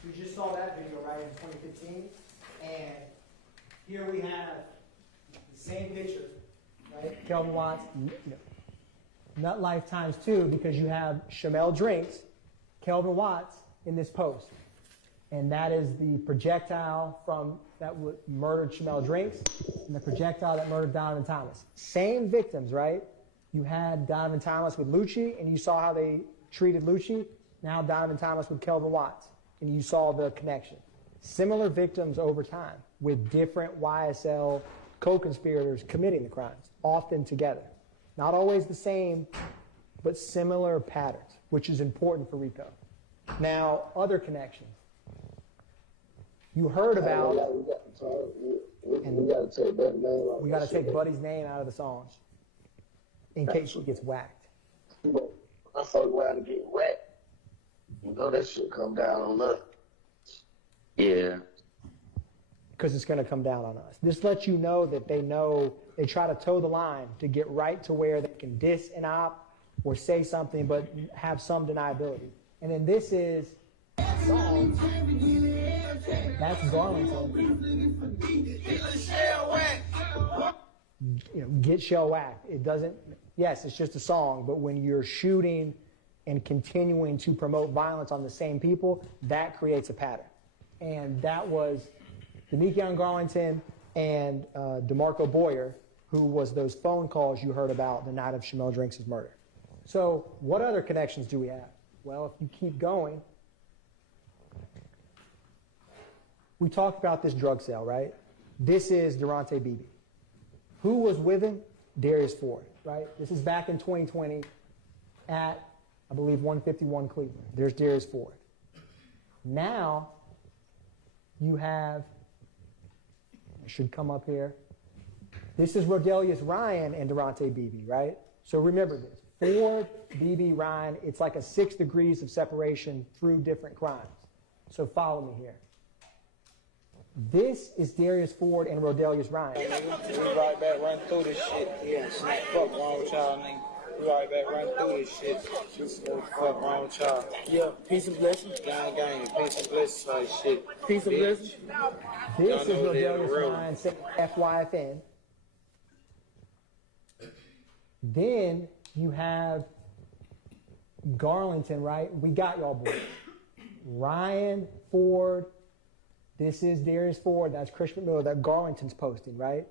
we just saw that video, right, in 2015, and here we have the same picture, right? Kelvin Watts, Nut Life times 2, because you have Shamel Drinks, Kelvin Watts in this post. And that is the projectile that murdered Shamel Drinks and the projectile that murdered Donovan Thomas. Same victims, right? You had Donovan Thomas with Lucci, and you saw how they treated Lucci. Now Donovan Thomas with Kelvin Watts, and you saw the connection. Similar victims over time with different YSL co-conspirators committing the crimes, often together. Not always the same, but similar patterns, which is important for RICO. Now, other connections. You heard about, and we got to take Buddy's name out of the songs in case she gets whacked. I fuck around and get whacked. You know that shit come down on us. Yeah. Because it's going to come down on us. This lets you know that they try to toe the line to get right to where they can diss an op or say something but have some deniability. And then this is song. That's Garlington. Get shell whacked. It doesn't, yes, it's just a song, but when you're shooting and continuing to promote violence on the same people, that creates a pattern. And that was Deamonte Garlington and DeMarco Boyer, who was those phone calls you heard about the night of Shamel Drinks' murder. So what other connections do we have? Well, if you keep going, we talked about this drug sale, right? This is Deamonte Beebe. Who was with him? Darius Ford, right? This is back in 2020 at, I believe, 151 Cleveland. There's Darius Ford. Now, you have, it should come up here. This is Rodelius Ryan and Deamonte Beebe, right? So remember this. Ford, Beebe, Ryan, it's like a 6 degrees of separation through different crimes. So follow me here. This is Darius Ford and Rodelius Ryan. We right back run through this shit. Yeah, fuck wrong with y'all, nigga. We right back run through this shit. Fuck wrong with y'all. Yeah, peace and blessings. Gang, peace and blessings type shit. Peace and blessings. This is Rodelius Ryan saying FYFN. Then you have Garlington, right? We got y'all boys. Ryan Ford, this is Darius Ford, that's Christian Miller, that Garlington's posting, right?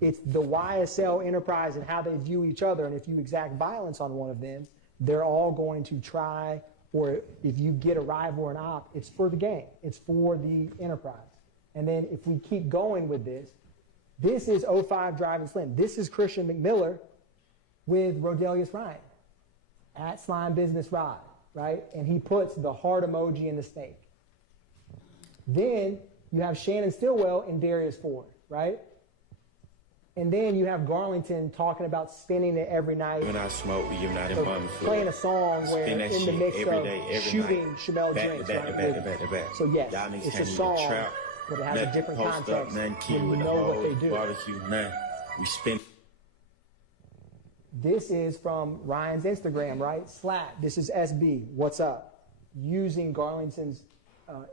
It's the YSL enterprise and how they view each other, and if you exact violence on one of them, they're all going to try, or if you get a rival or an op, it's for the gang, it's for the enterprise. And then if we keep going with this is 05 Driving Slim. This is Christian McMiller with Rodelius Ryan at Slime Business Rod, right? And he puts the heart emoji in the snake. Then you have Shannon Stillwell and Darius Ford, right? And then you have Garlington talking about spinning it every night. When I smoke, we giving out in bum playing a song where in the mix of shooting Shamel drinks, back right? to back. So yes, Y'all niggas it's a can't even song, trap, but it has a different post context up, nothing kid when with you the know what they whole do. barbecue, nothing. We spin. This is from Ryan's Instagram, right? Slap. This is SB. What's up? Using Garlington's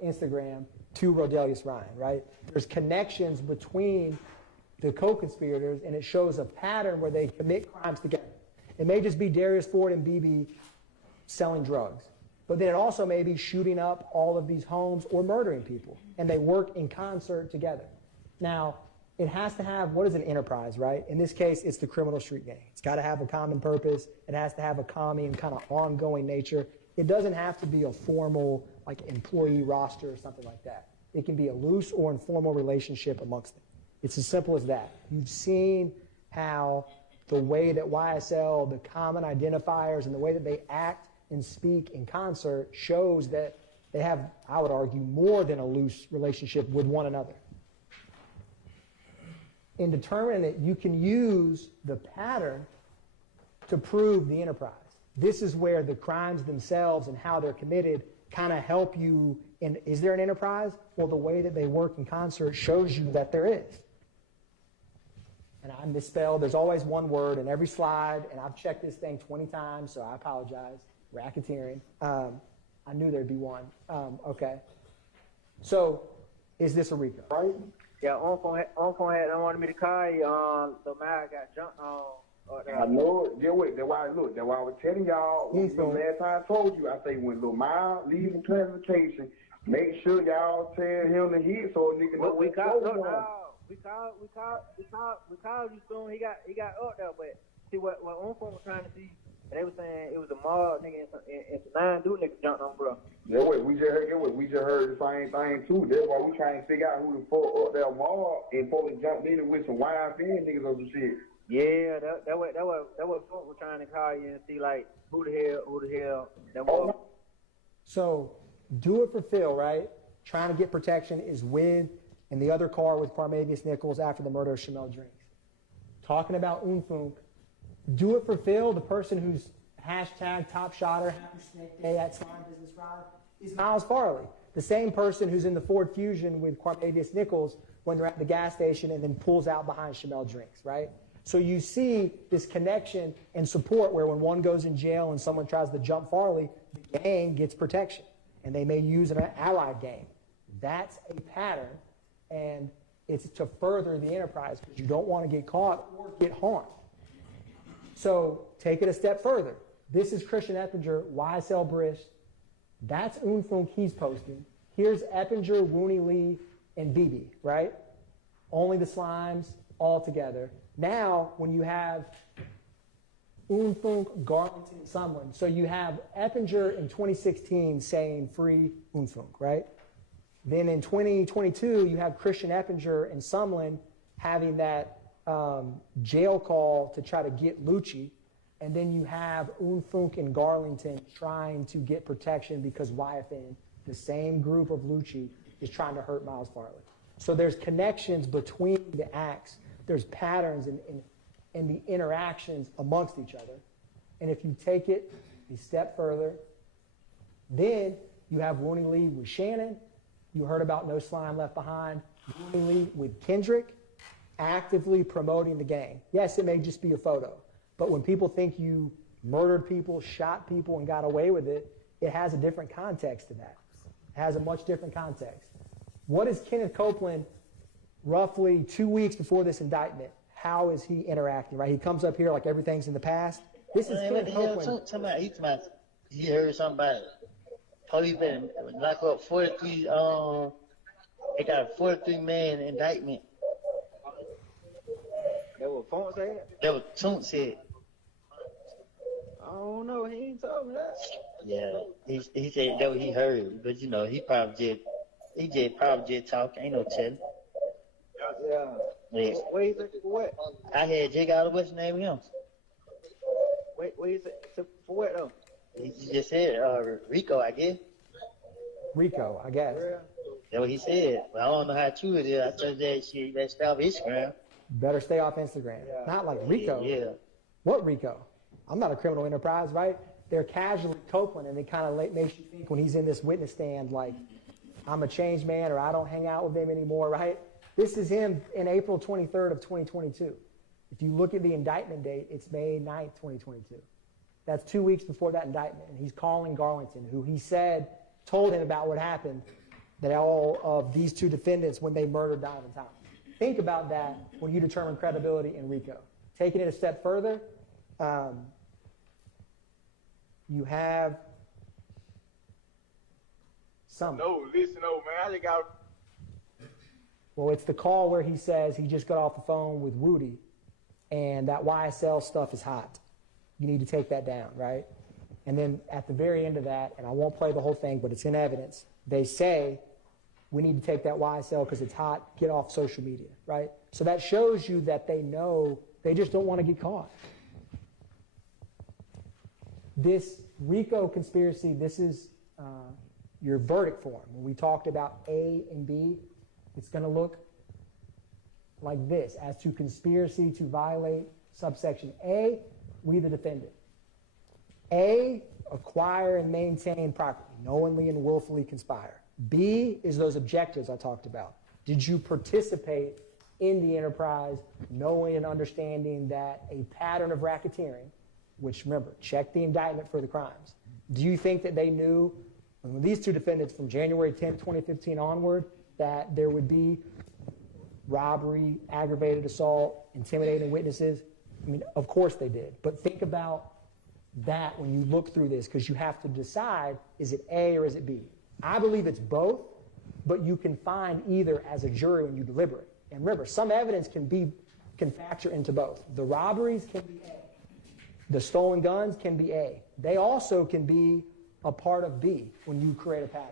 Instagram to Rodelius Ryan, right? There's connections between the co-conspirators, and it shows a pattern where they commit crimes together. It may just be Darius Ford and BB selling drugs, but then it also may be shooting up all of these homes or murdering people, and they work in concert together. Now, it has to have, what is an enterprise, right? In this case, it's the criminal street gang. It's got to have a common purpose. It has to have a common kind of ongoing nature. It doesn't have to be a formal, like, employee roster or something like that. It can be a loose or informal relationship amongst them. It's as simple as that. You've seen how the way that YSL, the common identifiers, and the way that they act and speak in concert shows that they have, I would argue, more than a loose relationship with one another. In determining it, you can use the pattern to prove the enterprise. This is where the crimes themselves and how they're committed kind of help you. And is there an enterprise? Well, the way that they work in concert shows you that there is. And I misspelled. There's always one word in every slide, and I've checked this thing 20 times, so I apologize. Racketeering. I knew there'd be one. Okay. So, is this a RICO? Right? Yeah, Uncle had wanted me to call you. The man got jumped on. I know it. That's why I was telling y'all. Last time I told you, I say when Lil Miles leaves the classification, make sure y'all tell him to hit so a nigga know we what's called. going on. We called you soon. He got up there, but see what Uncle was trying to see. They were saying it was a mob nigga and some 9 dude niggas jumped on, bro. Yeah, we just heard the same thing too. That's why we trying to figure out who the fuck up there mob and supposed to jump in with some YFN niggas or some shit. Yeah, that what folk was trying to call you and see like who the hell that was. So do it for Phil, right? Trying to get protection is with in the other car with Parmavius Nichols after the murder of Shamel Drinks. Talking about Unfunk. Do it for Phil, the person who's hashtag top shotter, happy snake day at Slime Business Ride, is Miles Farley. The same person who's in the Ford Fusion with Parmavius Nichols when they're at the gas station and then pulls out behind Shamel Drinks, right? So you see this connection and support where when one goes in jail and someone tries to jump Farley, the gang gets protection. And they may use an allied gang. That's a pattern, and it's to further the enterprise because you don't want to get caught or get harmed. So take it a step further. This is Christian Eppinger, YSL Brish. That's Unfunk he's posting. Here's Eppinger, Wooney Lee, and BB, right? Only the Slimes all together. Now, when you have Unfunk, Garlington, and someone, so you have Eppinger in 2016 saying free Unfunk, right? Then in 2022, you have Christian Eppinger and Sumlin having that jail call to try to get Lucci, and then you have Unfunk and Garlington trying to get protection because YFN, the same group of Lucci, is trying to hurt Miles Farley. So there's connections between the acts. There's patterns in the interactions amongst each other. And if you take it a step further, then you have Wooney Lee with Shannon. You heard about No Slime Left Behind. Wooney Lee with Kendrick, actively promoting the gang. Yes, it may just be a photo, but when people think you murdered people, shot people, and got away with it, it has a different context to that. It has a much different context. What is Kenneth Copeland, roughly 2 weeks before this indictment, how is he interacting, right? He comes up here like everything's in the past. This is Man, what Ken the hell? Copeland. He heard somebody. Police been lock up 43. They got a 43-man indictment. That what Font said? That what Toon said. I don't know. He ain't told me that. Yeah, he said that what he heard, but you know he probably just talk. Ain't no telling. Yeah. Yeah. What he said? What? I had Jake out of what's the name of him? What he said? For what though? He just said RICO, I guess. RICO, I guess. That's what he said. But I don't know how true it is. I told that shit. Let's stay off Instagram. Better stay off Instagram. Not like RICO. Yeah. What RICO? I'm not a criminal enterprise, right? They're casually Copeland, and it kind of makes you think when he's in this witness stand, like, I'm a changed man or I don't hang out with them anymore, right? This is him in April 23rd of 2022. If you look at the indictment date, it's May 9th, 2022. That's 2 weeks before that indictment, and he's calling Garlington, who he said told him about what happened, that all of these two defendants when they murdered Donovan Thomas. Think about that when you determine credibility in RICO. Taking it a step further, you have some. No, listen, man. I just got. Well, it's the call where he says he just got off the phone with Woody, and that YSL stuff is hot. You need to take that down, right? And then at the very end of that, and I won't play the whole thing, but it's in evidence, they say, we need to take that YSL because it's hot, get off social media, right? So that shows you that they know, they just don't want to get caught. This RICO conspiracy, this is your verdict form. When we talked about A and B, it's going to look like this. As to conspiracy to violate subsection A, we the defendant. A, acquire and maintain property, knowingly and willfully conspire. B is those objectives I talked about. Did you participate in the enterprise knowing and understanding that a pattern of racketeering, which remember, check the indictment for the crimes. Do you think that they knew, when these two defendants from January 10, 2015 onward, that there would be robbery, aggravated assault, intimidating witnesses? I mean, of course they did. But think about that when you look through this, because you have to decide, is it A or is it B? I believe it's both, but you can find either as a jury when you deliberate. And remember, some evidence can factor into both. The robberies can be A. The stolen guns can be A. They also can be a part of B when you create a pattern.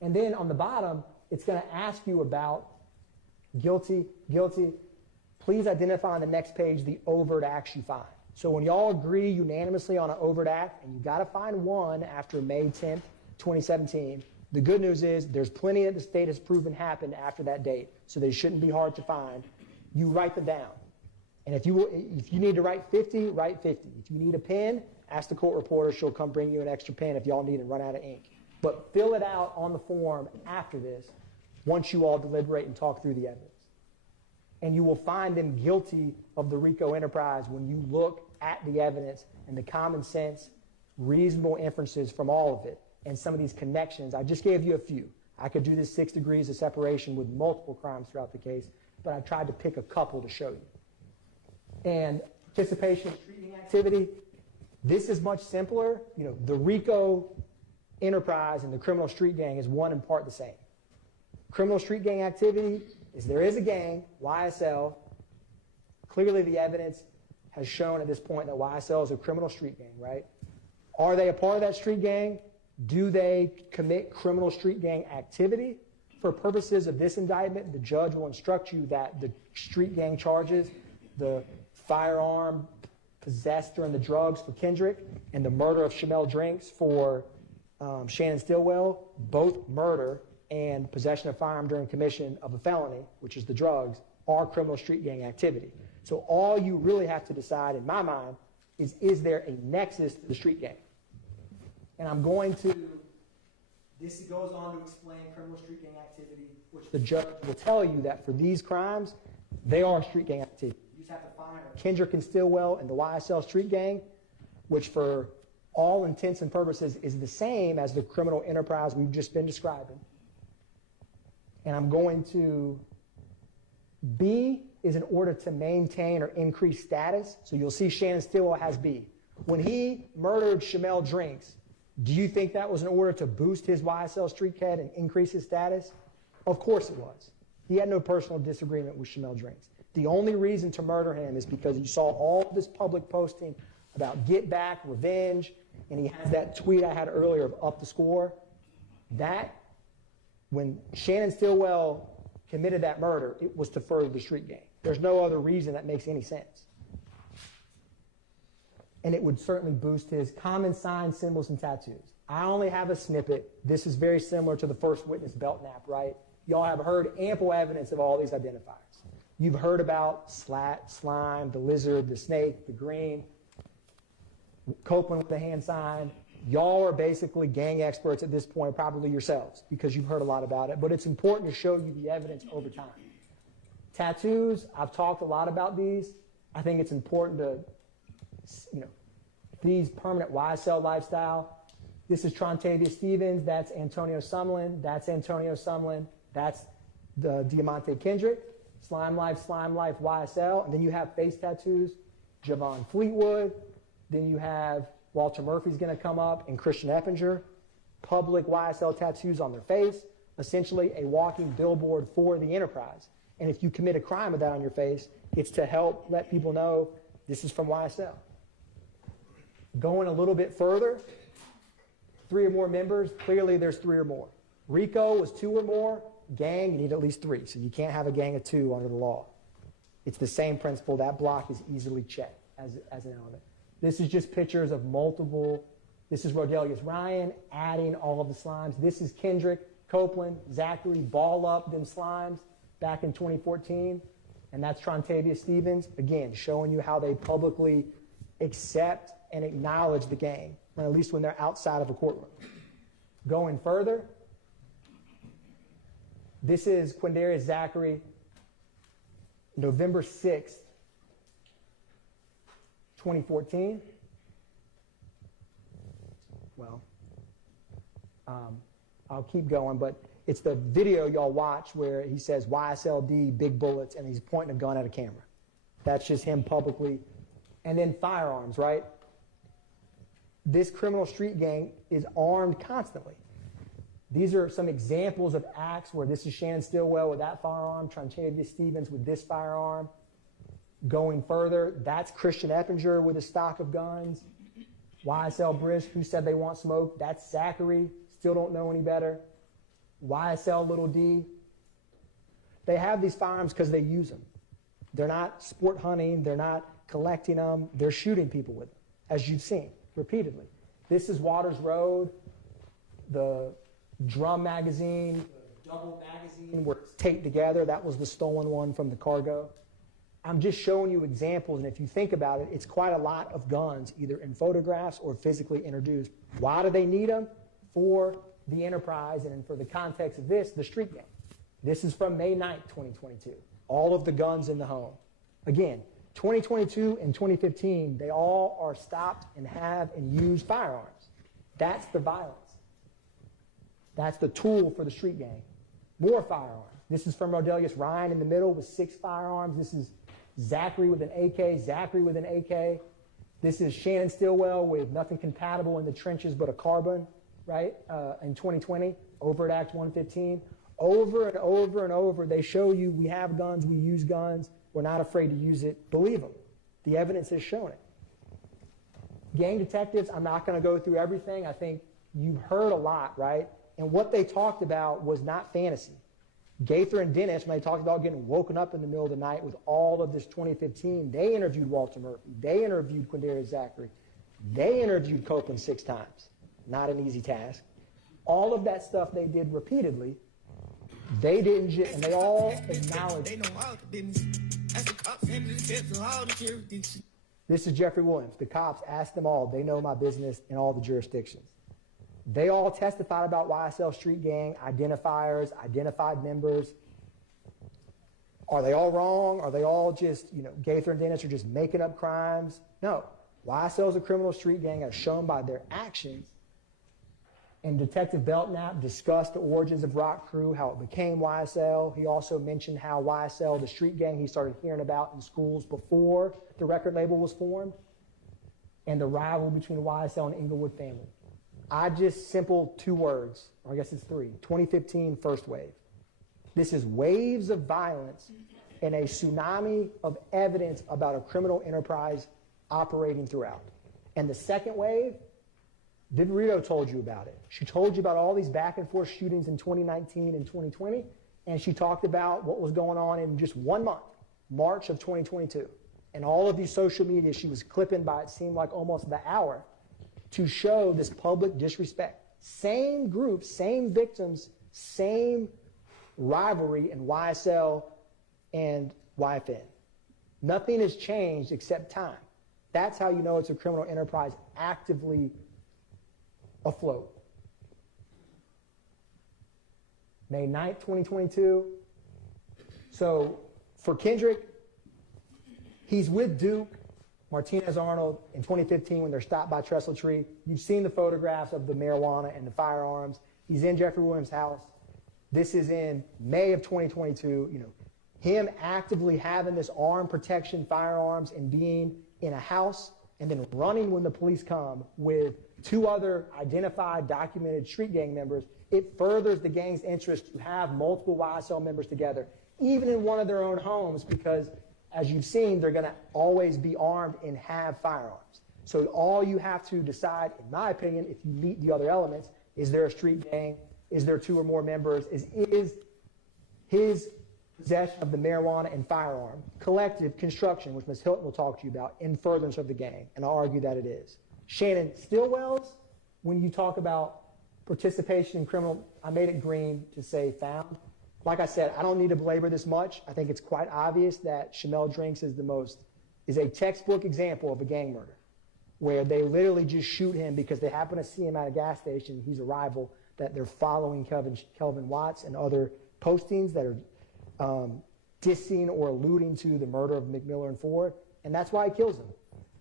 And then on the bottom, it's going to ask you about guilty, guilty. Please identify on the next page the overt acts you find. So when y'all agree unanimously on an overt act, and you got to find one after May 10th, 2017, the good news is there's plenty that the state has proven happened after that date, so they shouldn't be hard to find. You write them down. And if you need to write 50, write 50. If you need a pen, ask the court reporter. She'll come bring you an extra pen if y'all need and run out of ink. But fill it out on the form after this, once you all deliberate and talk through the evidence. And you will find them guilty of the RICO enterprise when you look at the evidence and the common sense, reasonable inferences from all of it and some of these connections. I just gave you a few. I could do this 6 degrees of separation with multiple crimes throughout the case, but I tried to pick a couple to show you. And participation in street gang activity, this is much simpler. You know, the RICO enterprise and the criminal street gang is one in part the same. Criminal street gang activity is there is a gang, YSL. Clearly the evidence has shown at this point that YSL is a criminal street gang, right? Are they a part of that street gang? Do they commit criminal street gang activity? For purposes of this indictment, the judge will instruct you that the street gang charges, the firearm possessed during the drugs for Kendrick and the murder of Shamel Drinks for Shannon Stillwell, both murder and possession of firearm during commission of a felony, which is the drugs, are criminal street gang activity. So all you really have to decide, in my mind, is there a nexus to the street gang? And I'm going to, this goes on to explain criminal street gang activity, which the judge will tell you that for these crimes, they are street gang activity. You just have to find Kendrick and Stillwell and the YSL street gang, which for all intents and purposes is the same as the criminal enterprise we've just been describing. And I'm going to B is in order to maintain or increase status. So you'll see Shannon Stillwell has B. When he murdered Shamel Drinks, do you think that was in order to boost his YSL street cred and increase his status? Of course it was. He had no personal disagreement with Shamel Drinks. The only reason to murder him is because you saw all this public posting about get back, revenge, and he has that tweet I had earlier of up the score. That, when Shannon Stillwell committed that murder, it was to further the street gang. There's no other reason that makes any sense. And it would certainly boost his common signs, symbols, and tattoos. I only have a snippet. This is very similar to the first witness belt nap, right? Y'all have heard ample evidence of all these identifiers. You've heard about slat, slime, the lizard, the snake, the green, Copeland with the hand sign. Y'all are basically gang experts at this point, probably yourselves, because you've heard a lot about it. But it's important to show you the evidence over time. Tattoos, I've talked a lot about these. I think it's important to, these permanent YSL lifestyle. This is Trontavia Stevens. That's Antonio Sumlin. That's Antonio Sumlin. That's the Deamonte Kendrick. Slime Life, YSL. And then you have face tattoos, Javon Fleetwood. Then you have Walter Murphy's going to come up, and Christian Eppinger. Public YSL tattoos on their face. Essentially a walking billboard for the enterprise. And if you commit a crime with that on your face, it's to help let people know this is from YSL. Going a little bit further, 3 or more members, clearly there's 3 or more. RICO was 2 or more. Gang, you need at least 3. So you can't have a gang of 2 under the law. It's the same principle. That block is easily checked as an element. This is just pictures of multiple. This is Rodelius Ryan adding all of the slimes. This is Kendrick, Copeland, Zachary, ball up them slimes back in 2014. And that's Trontavia Stevens, again, showing you how they publicly accept and acknowledge the gang, or at least when they're outside of a courtroom. Going further, this is Quindarius Zachary, November 6th, 2014. Well, I'll keep going, but it's the video y'all watch where he says YSLD, big bullets, and he's pointing a gun at a camera. That's just him publicly. And then firearms, right? This criminal street gang is armed constantly. These are some examples of acts where this is Shannon Stillwell with that firearm, Trontavia Stevens with this firearm. Going further, that's Christian Eppinger with a stock of guns. YSL Brisk, who said they want smoke. That's Zachary, still don't know any better. YSL Little D. They have these firearms because they use them. They're not sport hunting. They're not collecting them. They're shooting people with them, as you've seen repeatedly. This is Waters Road, the drum magazine, the double magazine where it's taped together. That was the stolen one from the cargo. I'm just showing you examples, and if you think about it, it's quite a lot of guns, either in photographs or physically introduced. Why do they need them? For the enterprise, and for the context of this, the street gang. This is from May 9th, 2022. All of the guns in the home. Again, 2022 and 2015, they all are stopped and have and use firearms. That's the violence. That's the tool for the street gang. More firearms. This is from Rodelius Ryan in the middle with 6 firearms. This is Zachary with an AK, Zachary with an AK. This is Shannon Stillwell with nothing compatible in the trenches but a carbine, right, in 2020, over at Act 115. Over and over and over, they show you we have guns, we use guns, we're not afraid to use it. Believe them. The evidence has shown it. Gang detectives, I'm not going to go through everything. I think you've heard a lot, right? And what they talked about was not fantasy. Gaither and Dennis, when they talked about getting woken up in the middle of the night with all of this 2015, they interviewed Walter Murphy. They interviewed Quindarius Zachary. They interviewed Copeland 6 times. Not an easy task. All of that stuff they did repeatedly. They didn't just, and they all acknowledged. This is Jeffery Williams. The cops asked them all. They know my business in all the jurisdictions. They all testified about YSL Street Gang, identifiers, identified members. Are they all wrong? Are they all just, Gaither and Dennis are just making up crimes? No. YSL is a criminal street gang as shown by their actions. And Detective Belknap discussed the origins of Rock Crew, how it became YSL. He also mentioned how YSL, the street gang he started hearing about in schools before the record label was formed, and the rivalry between the YSL and Inglewood family. I just simple 2 words, or I guess it's 3. 2015 first wave. This is waves of violence and a tsunami of evidence about a criminal enterprise operating throughout. And the second wave, Rito told you about it. She told you about all these back and forth shootings in 2019 and 2020, and she talked about what was going on in just 1 month, March of 2022. And all of these social media she was clipping by, it seemed like almost the hour, to show this public disrespect. Same groups, same victims, same rivalry in YSL and YFN. Nothing has changed except time. That's how you know it's a criminal enterprise actively afloat. May 9th, 2022. So for Kendrick, he's with Duke, Martinez Arnold in 2015 when they're stopped by Trestle Tree. You've seen the photographs of the marijuana and the firearms. He's in Jeffery Williams' house. This is in May of 2022. You know, him actively having this arm protection, firearms, and being in a house and then running when the police come with 2 other identified, documented street gang members. It furthers the gang's interest to have multiple YSL members together, even in one of their own homes, because as you've seen, they're going to always be armed and have firearms. So all you have to decide, in my opinion, if you meet the other elements, is there a street gang? Is there 2 or more members? Is his possession of the marijuana and firearm collective construction, which Ms. Hilton will talk to you about, in furtherance of the gang? And I'll argue that it is. Shannon Stillwell's, when you talk about participation in criminal, I made it green to say found. Like I said, I don't need to belabor this much. I think it's quite obvious that Shamel Drinks is a textbook example of a gang murder, where they literally just shoot him because they happen to see him at a gas station. He's a rival, that they're following Kelvin Watts and other postings that are dissing or alluding to the murder of McMiller and Ford, and that's why he kills them.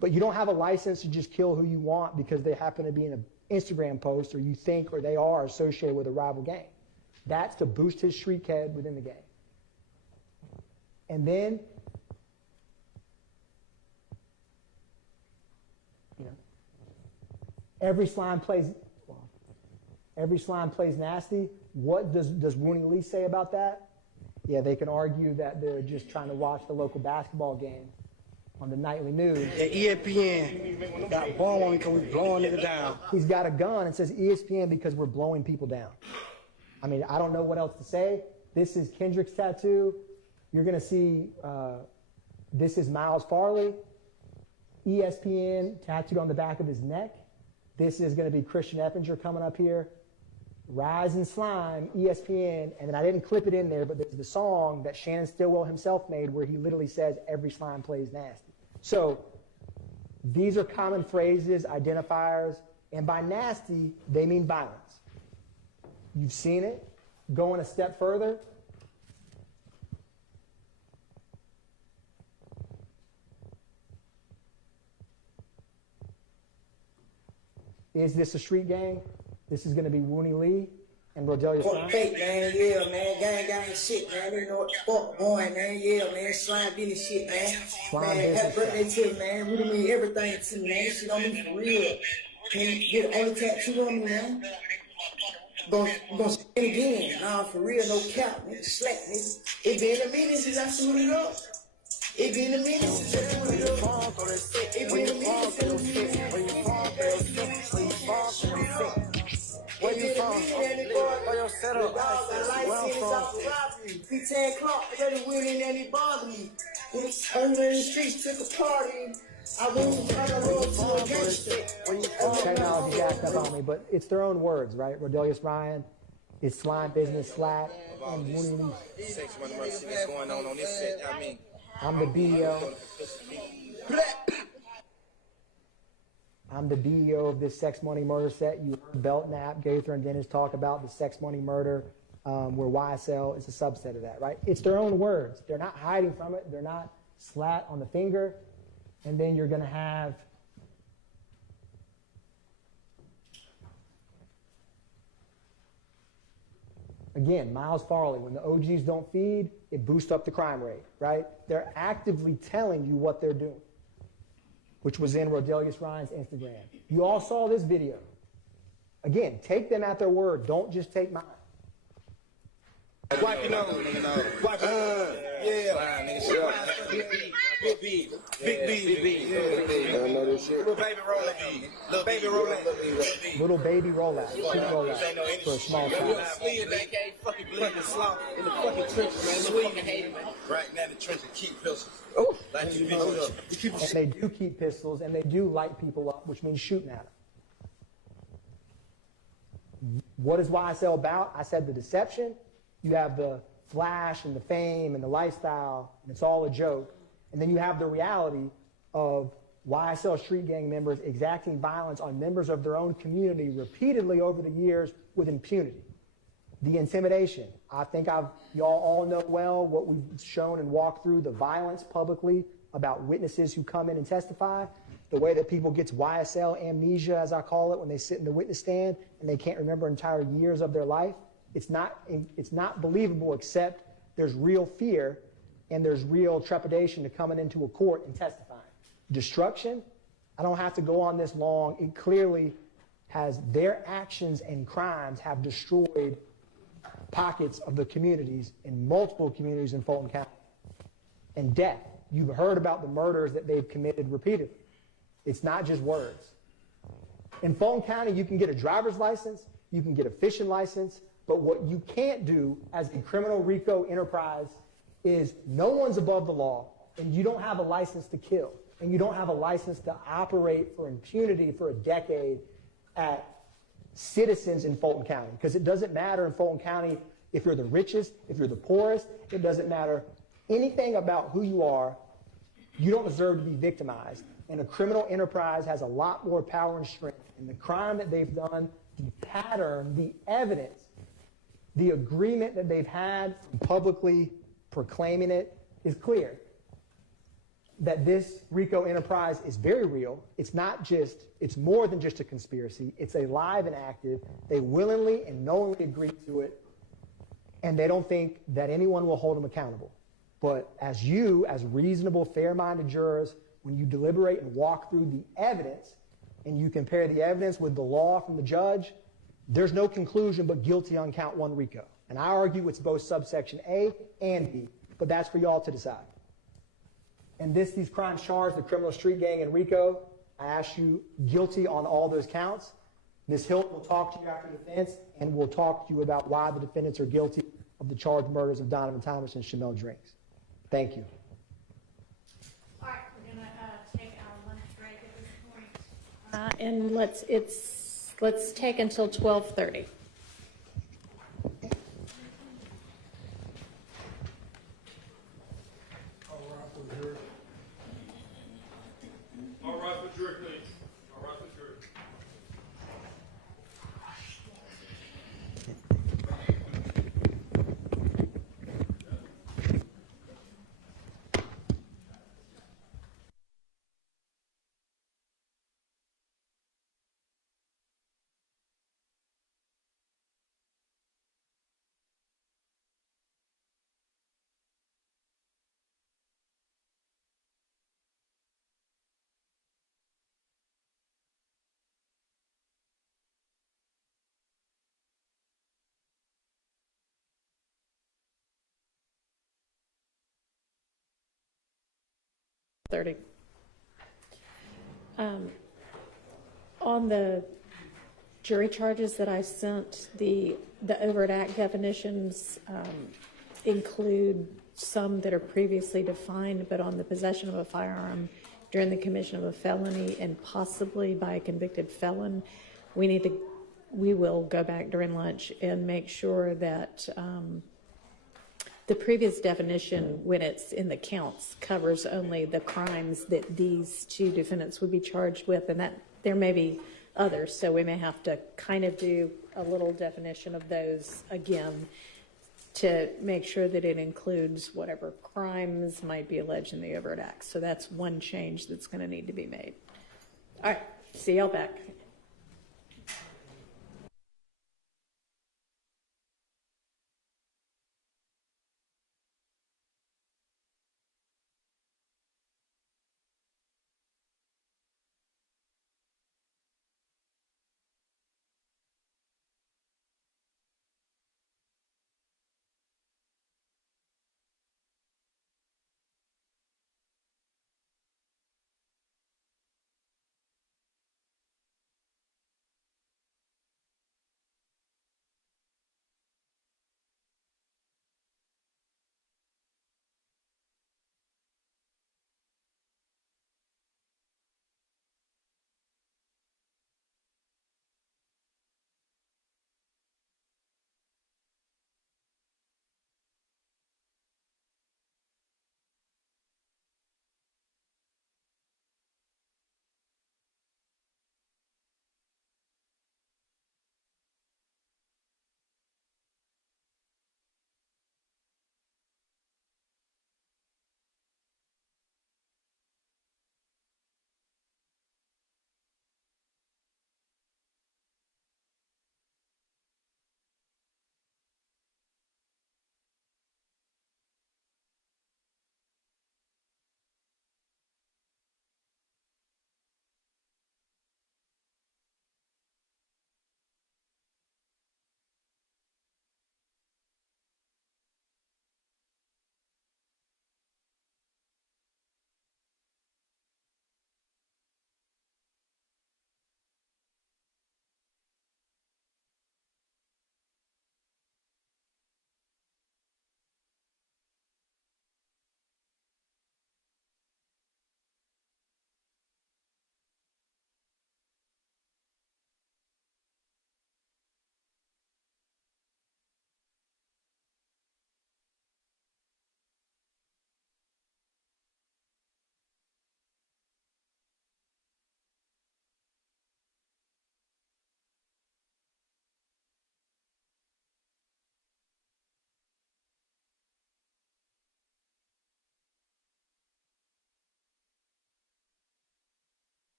But you don't have a license to just kill who you want because they happen to be in an Instagram post, or you think, or they are associated with a rival gang. That's to boost his street cred within the gang. And then, you know, every slime plays nasty. What does Rooney Lee say about that? Yeah, they can argue that they're just trying to watch the local basketball game on the nightly news. And ESPN got bomb on me because we blowing niggas down. He's got a gun and says ESPN because we're blowing people down. I mean, I don't know what else to say. This is Kendrick's tattoo. You're going to see this is Miles Farley, ESPN tattooed on the back of his neck. This is going to be Christian Effinger coming up here. Rise and Slime, ESPN, and then I didn't clip it in there, but there's the song that Shannon Stillwell himself made where he literally says, every slime plays nasty. So these are common phrases, identifiers, and by nasty, they mean violence. You've seen it. Going a step further, is this a street gang? This is going to be Rooney Lee and Rodelia Slime. Fake, man, yeah, man, gang shit, man. They know what the fuck going, man, yeah, man. Slime business shit, man. Man, happy birthday to me, man. Really mean everything to me, man. Shit on me for real. Can you get the only tattoo on me, man? Gonna say it again. Nah, for real, no cap, nigga. Slack, nigga. It been a minute since I seen it up. It been a minute since I seen it up. It been a minute since I seen it up. Where you from? Where your setup? Where I'm from? P10 Clark, ready winning and he bothered me. Under the streets, took a party. I won't try to roll to a gangster. Technology jacked up on me, but it's their own words, right? Rodelius Ryan, it's Slime Business, Slack, and Rooney Lee. Sex money shit that's going on this set. I mean, I'm the BEO. I'm the BEO of this sex money murder set. You heard Belknap, Gaither, and Dennis talk about the sex money murder, where YSL is a subset of that, right? It's their own words. They're not hiding from it. They're not slat on the finger. And then you're going to have Again, Miles Farley, when the OGs don't feed, it boosts up the crime rate, right? They're actively telling you what they're doing, which was in Rodelius Ryan's Instagram. You all saw this video. Again, take them at their word. Don't just take mine. Wipe your nose, nigga. Wipe your nose. Big B. I know this shit. Little baby rollout. Little baby rollout. Little baby rollout. Cute rollout for a small child. Sleeve that can't fucking bleed the slop in the fucking trenches, man. Sleeve hate, man. Right now in the trenches, keep pistols. Oh, like you bitches up. And they do keep pistols, and they do light people up, which means shooting at them. What is YSL about? I said the deception. You have the flash and the fame and the lifestyle, and it's all a joke. And then you have the reality of YSL street gang members exacting violence on members of their own community repeatedly over the years with impunity. The intimidation. I think y'all all know well what we've shown and walked through, the violence publicly about witnesses who come in and testify, the way that people get YSL amnesia, as I call it, when they sit in the witness stand and they can't remember entire years of their life. It's not believable, except there's real fear and there's real trepidation to coming into a court and testifying. Destruction, I don't have to go on this long. It clearly has their actions and crimes have destroyed pockets of the communities in multiple communities in Fulton County. And death. You've heard about the murders that they've committed repeatedly. It's not just words. In Fulton County, you can get a driver's license, you can get a fishing license, but what you can't do as a criminal RICO enterprise is no one's above the law, and you don't have a license to kill, and you don't have a license to operate for impunity for a decade at citizens in Fulton County. Because it doesn't matter in Fulton County if you're the richest, if you're the poorest, it doesn't matter anything about who you are. You don't deserve to be victimized. And a criminal enterprise has a lot more power and strength. And the crime that they've done, the pattern, the evidence, the agreement that they've had publicly proclaiming it is clear. That this RICO enterprise is very real. It's more than just a conspiracy. It's alive and active. They willingly and knowingly agree to it, and they don't think that anyone will hold them accountable. But as reasonable, fair-minded jurors, when you deliberate and walk through the evidence, and you compare the evidence with the law from the judge, there's no conclusion but guilty on count 1 RICO. And I argue it's both subsection A and B, but that's for y'all to decide. And these crimes charged, the criminal street gang and RICO, I ask you guilty on all those counts. Ms. Hilt will talk to you after the defense, and we'll talk to you about why the defendants are guilty of the charged murders of Donovan Thomas and Shamel Drinks. Thank you. All right, we're going to take our lunch break at this point. And let's take until 12:30. All right, for jury, please. All right, for jury. On the jury charges that I sent, the overt act definitions include some that are previously defined, but on the possession of a firearm during the commission of a felony and possibly by a convicted felon, we will go back during lunch and make sure that the previous definition, when it's in the counts, covers only the crimes that these two defendants would be charged with, and that there may be others, so we may have to kind of do a little definition of those again to make sure that it includes whatever crimes might be alleged in the overt acts. So that's one change that's going to need to be made. All right, see y'all back.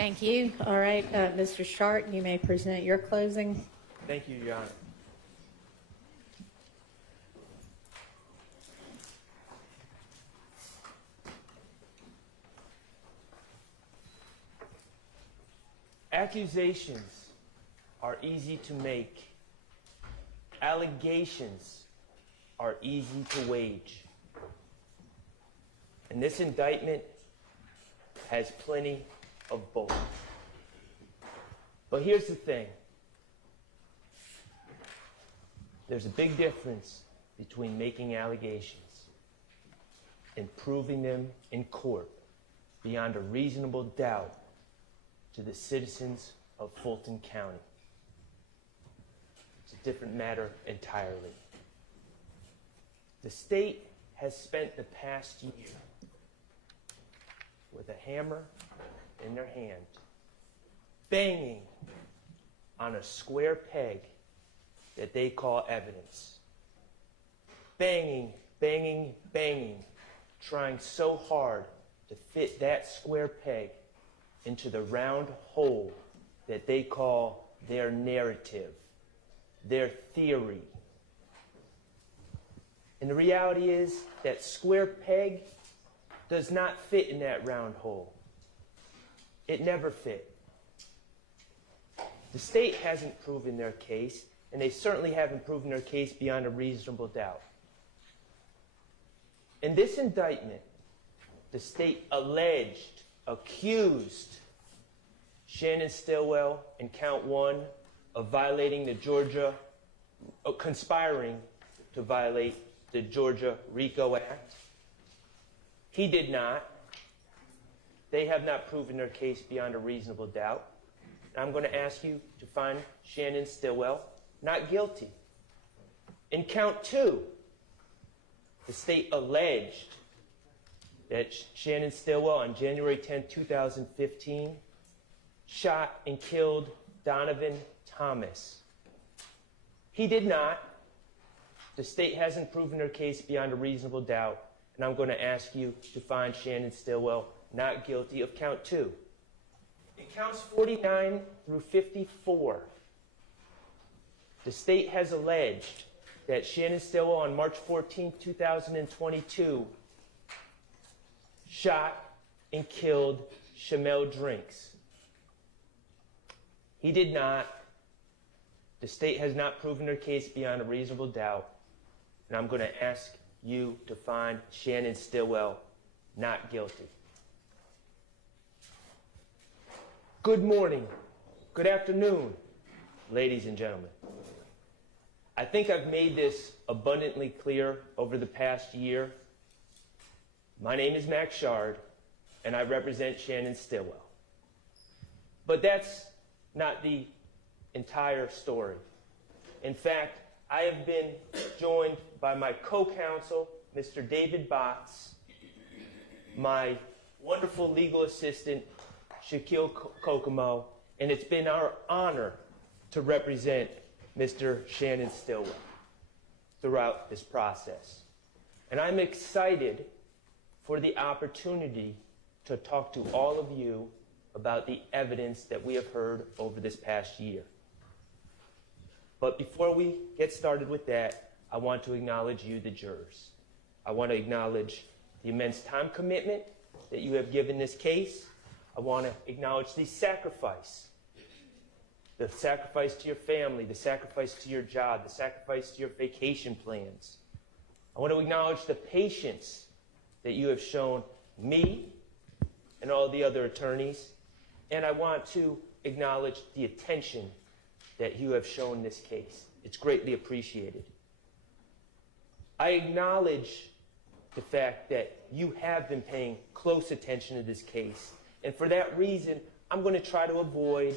Thank you. All right, Mr. Shart, you may present your closing. Thank you, Your Honor. Accusations are easy to make. Allegations are easy to wage. And this indictment has plenty of both. But here's the thing. There's a big difference between making allegations and proving them in court beyond a reasonable doubt to the citizens of Fulton County. It's a different matter entirely. The state has spent the past year with a hammer in their hand, banging on a square peg that they call evidence. Banging, banging, banging, trying so hard to fit that square peg into the round hole that they call their narrative, their theory. And the reality is that square peg does not fit in that round hole. It never fit. The state hasn't proven their case, and they certainly haven't proven their case beyond a reasonable doubt. In this indictment, the state alleged, accused Shannon Stillwell in count 1 of violating the Georgia, conspiring to violate the Georgia RICO Act. He did not. They have not proven their case beyond a reasonable doubt. I'm going to ask you to find Shannon Stillwell not guilty. In count 2, the state alleged that Shannon Stillwell on January 10, 2015 shot and killed Donovan Thomas. He did not. The state hasn't proven their case beyond a reasonable doubt, and I'm going to ask you to find Shannon Stillwell not guilty of count 2. In counts 49 through 54, the state has alleged that Shannon Stillwell on March 14, 2022 shot and killed Shamel Drinks. He did not. The state has not proven their case beyond a reasonable doubt, and I'm going to ask you to find Shannon Stillwell not guilty. Good morning, good afternoon, ladies and gentlemen. I think I've made this abundantly clear over the past year. My name is Max Shard, and I represent Shannon Stillwell. But that's not the entire story. In fact, I have been joined by my co-counsel, Mr. David Botts, my wonderful legal assistant, Shaquille Kokomo, and it's been our honor to represent Mr. Shannon Stillwell throughout this process. And I'm excited for the opportunity to talk to all of you about the evidence that we have heard over this past year. But before we get started with that, I want to acknowledge you, the jurors. I want to acknowledge the immense time commitment that you have given this case. I want to acknowledge the sacrifice to your family, the sacrifice to your job, the sacrifice to your vacation plans. I want to acknowledge the patience that you have shown me and all the other attorneys, and I want to acknowledge the attention that you have shown this case. It's greatly appreciated. I acknowledge the fact that you have been paying close attention to this case, and for that reason, I'm going to try to avoid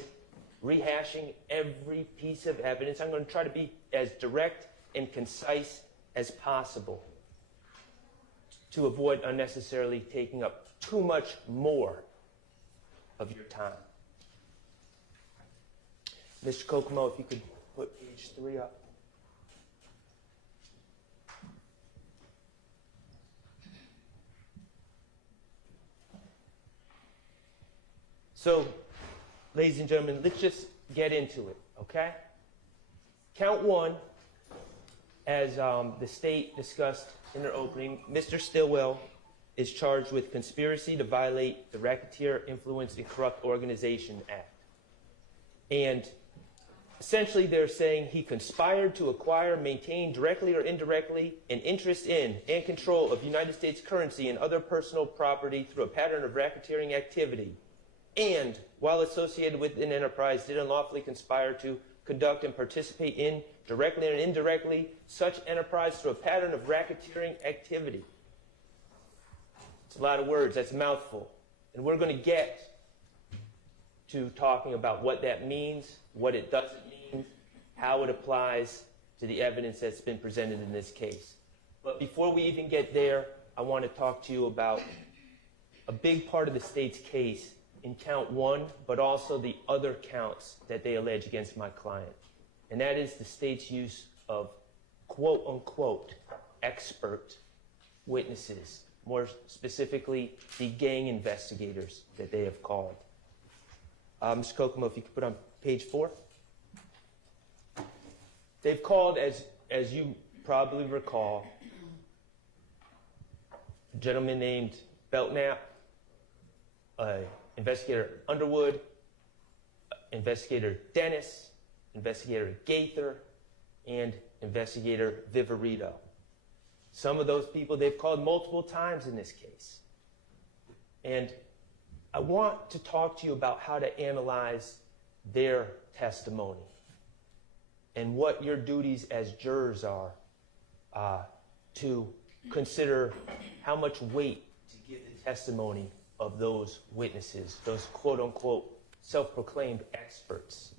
rehashing every piece of evidence. I'm going to try to be as direct and concise as possible to avoid unnecessarily taking up too much more of your time. Mr. Kokomo, if you could put page 3 up. So, ladies and gentlemen, let's just get into it, okay? Count one, as the state discussed in their opening, Mr. Stillwell is charged with conspiracy to violate the Racketeer, Influence, and Corrupt Organization Act. And essentially they're saying he conspired to acquire, maintain directly or indirectly an interest in and control of United States currency and other personal property through a pattern of racketeering activity, and while associated with an enterprise did unlawfully conspire to conduct and participate in, directly and indirectly, such enterprise through a pattern of racketeering activity. It's a lot of words, that's a mouthful. And we're going to get to talking about what that means, what it doesn't mean, how it applies to the evidence that's been presented in this case. But before we even get there, I want to talk to you about a big part of the state's case in count one, but also the other counts that they allege against my client. And that is the state's use of quote unquote expert witnesses, more specifically the gang investigators that they have called. Mr. Kokomo, if you could put on page 4. They've called, as you probably recall, a gentleman named Belknap, Investigator Underwood, Investigator Dennis, Investigator Gaither, and Investigator Viverito. Some of those people they've called multiple times in this case. And I want to talk to you about how to analyze their testimony and what your duties as jurors are to consider how much weight to give the testimony of those witnesses, those quote-unquote self-proclaimed experts.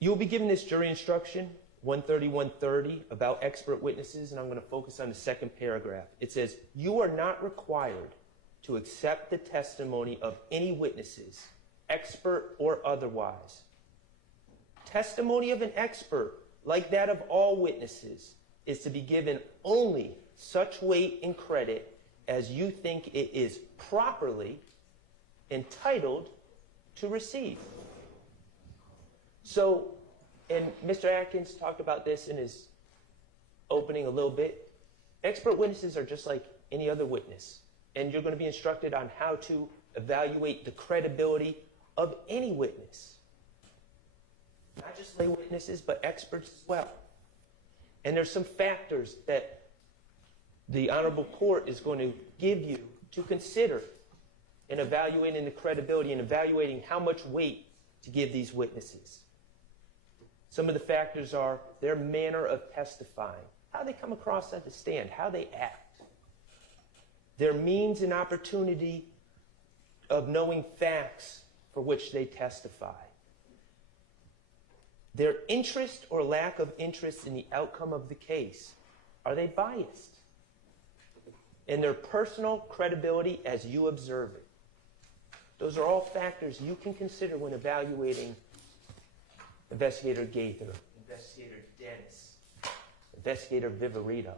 You'll be given this jury instruction, 130-130, about expert witnesses, and I'm going to focus on the second paragraph. It says, you are not required to accept the testimony of any witnesses, expert or otherwise. Testimony of an expert, like that of all witnesses, is to be given only such weight and credit as you think it is properly entitled to receive. So, and Mr. Atkins talked about this in his opening a little bit, expert witnesses are just like any other witness, and you're going to be instructed on how to evaluate the credibility of any witness. Not just lay witnesses, but experts as well. And there's some factors that the Honorable Court is going to give you to consider in evaluating the credibility and evaluating how much weight to give these witnesses. Some of the factors are their manner of testifying, how they come across at the stand, how they act, their means and opportunity of knowing facts for which they testify, their interest or lack of interest in the outcome of the case. Are they biased? And their personal credibility as you observe it. Those are all factors you can consider when evaluating Investigator Gaither, Investigator Dennis, Investigator Viverito.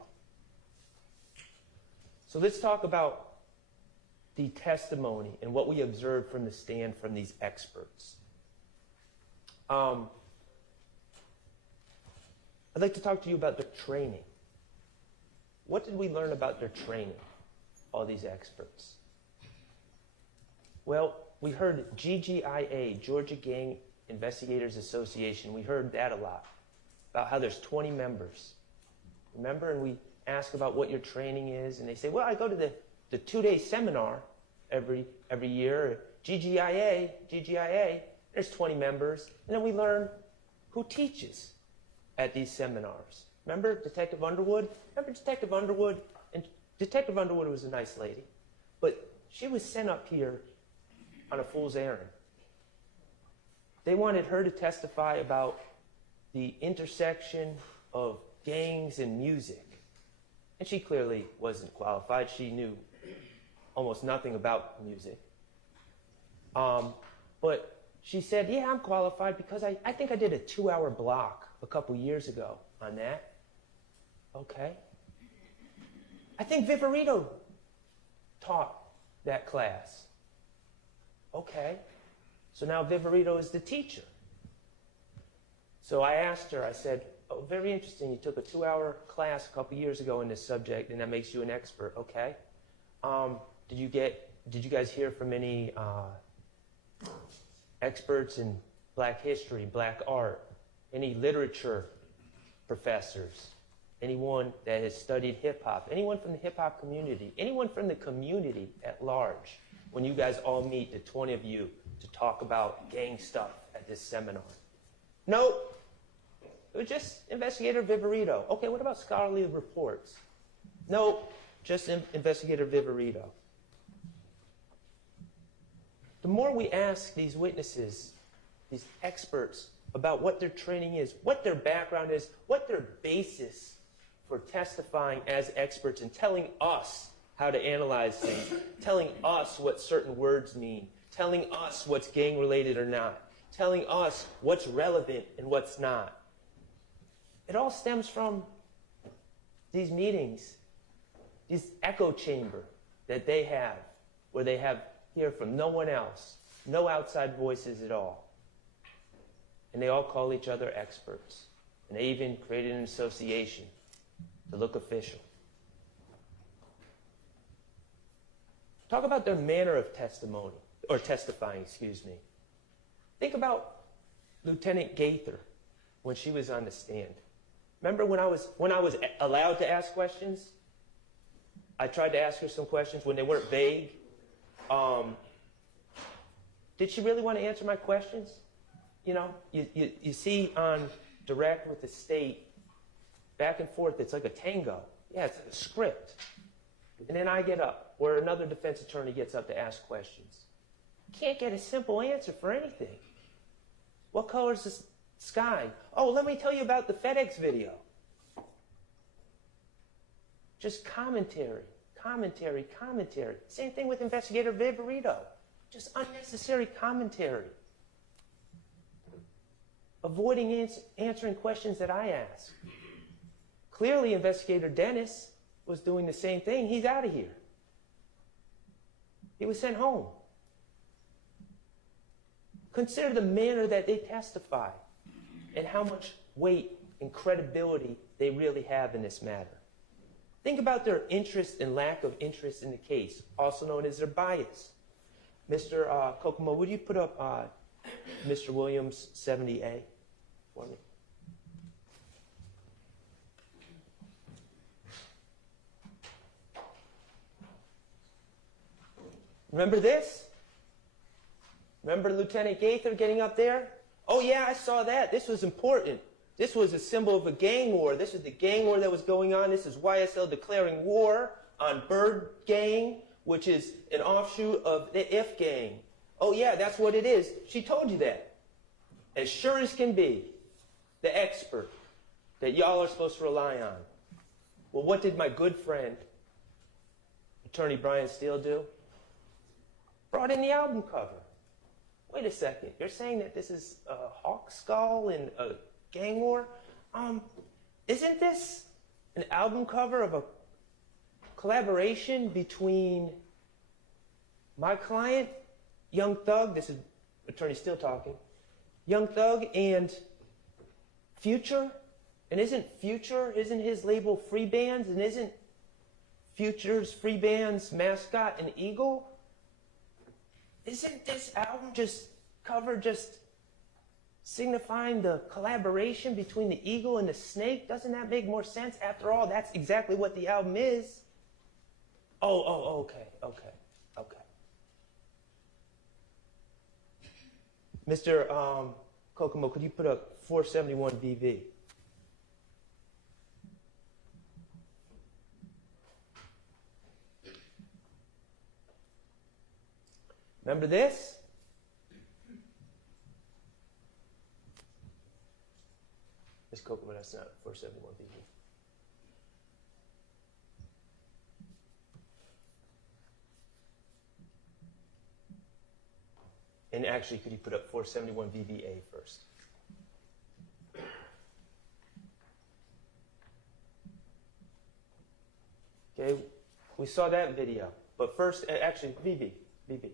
So let's talk about the testimony and what we observed from the stand from these experts. I'd like to talk to you about the training. What did we learn about their training, all these experts? Well, we heard GGIA, Georgia Gang Investigators Association. We heard that a lot, about how there's 20 members. Remember? And we ask about what your training is, and they say, well, I go to the 2-day seminar every year. GGIA, there's 20 members. And then we learn who teaches at these seminars. Remember Detective Underwood? Remember Detective Underwood? And Detective Underwood was a nice lady, but she was sent up here on a fool's errand. They wanted her to testify about the intersection of gangs and music. And she clearly wasn't qualified. She knew almost nothing about music. But she said, yeah, I'm qualified because I think I did a 2-hour block a couple years ago on that. Okay. I think Viverito taught that class. Okay. So now Viverito is the teacher. So I asked her, I said, oh, very interesting. You took a 2-hour class a couple years ago in this subject, and that makes you an expert. Okay. Did you guys hear from any experts in Black history, Black art, any literature professors, anyone that has studied hip-hop, anyone from the hip-hop community, anyone from the community at large, when you guys all meet, the 20 of you, to talk about gang stuff at this seminar? Nope. It was just Investigator Viverito. Okay, what about scholarly reports? Nope, just Investigator Viverito. The more we ask these witnesses, these experts, about what their training is, what their background is, what their basis for testifying as experts and telling us how to analyze things, telling us what certain words mean, telling us what's gang-related or not, telling us what's relevant and what's not. It all stems from these meetings, this echo chamber that they have, where they hear from no one else, no outside voices at all. And they all call each other experts. And they even created an association to look official. Talk about their manner of testimony, or testifying, excuse me. Think about Lieutenant Gaither when she was on the stand. Remember when I was allowed to ask questions? I tried to ask her some questions when they weren't vague. Did she really want to answer my questions? You know, you see on direct with the state, back and forth, it's like a tango. Yeah, it's like a script. And then I get up, where another defense attorney gets up to ask questions. Can't get a simple answer for anything. What color is the sky? Oh, let me tell you about the FedEx video. Just commentary, commentary, commentary. Same thing with Investigator Viverito. Just unnecessary commentary. Avoiding answering questions that I ask. Clearly, Investigator Dennis was doing the same thing. He's out of here. He was sent home. Consider the manner that they testify and how much weight and credibility they really have in this matter. Think about their interest and lack of interest in the case, also known as their bias. Mr. Kokomo, would you put up Mr. Williams 70A for me? Remember this? Remember Lieutenant Gaither getting up there? Oh yeah, I saw that. This was important. This was a symbol of a gang war. This is the gang war that was going on. This is YSL declaring war on Bird Gang, which is an offshoot of the If Gang. Oh yeah, that's what it is. She told you that. As sure as can be, the expert that y'all are supposed to rely on. Well, what did my good friend, Attorney Brian Steele, do? Brought in the album cover. Wait a second, you're saying that this is a hawk skull and a gang war? Isn't this an album cover of a collaboration between my client, Young Thug, this is Attorney Steele talking, Young Thug and Future? And isn't his label Free Bands? And isn't Future's Free Bands mascot an eagle? Isn't this album cover just signifying the collaboration between the eagle and the snake? Doesn't that make more sense? After all, that's exactly what the album is. Okay. Mr. Kokomo, could you put up 471 VV? Remember this? Ms. Kokomo, that's not 471 VV. And actually, could you put up 471 VVA first? Okay, we saw that video. But first, actually, VV.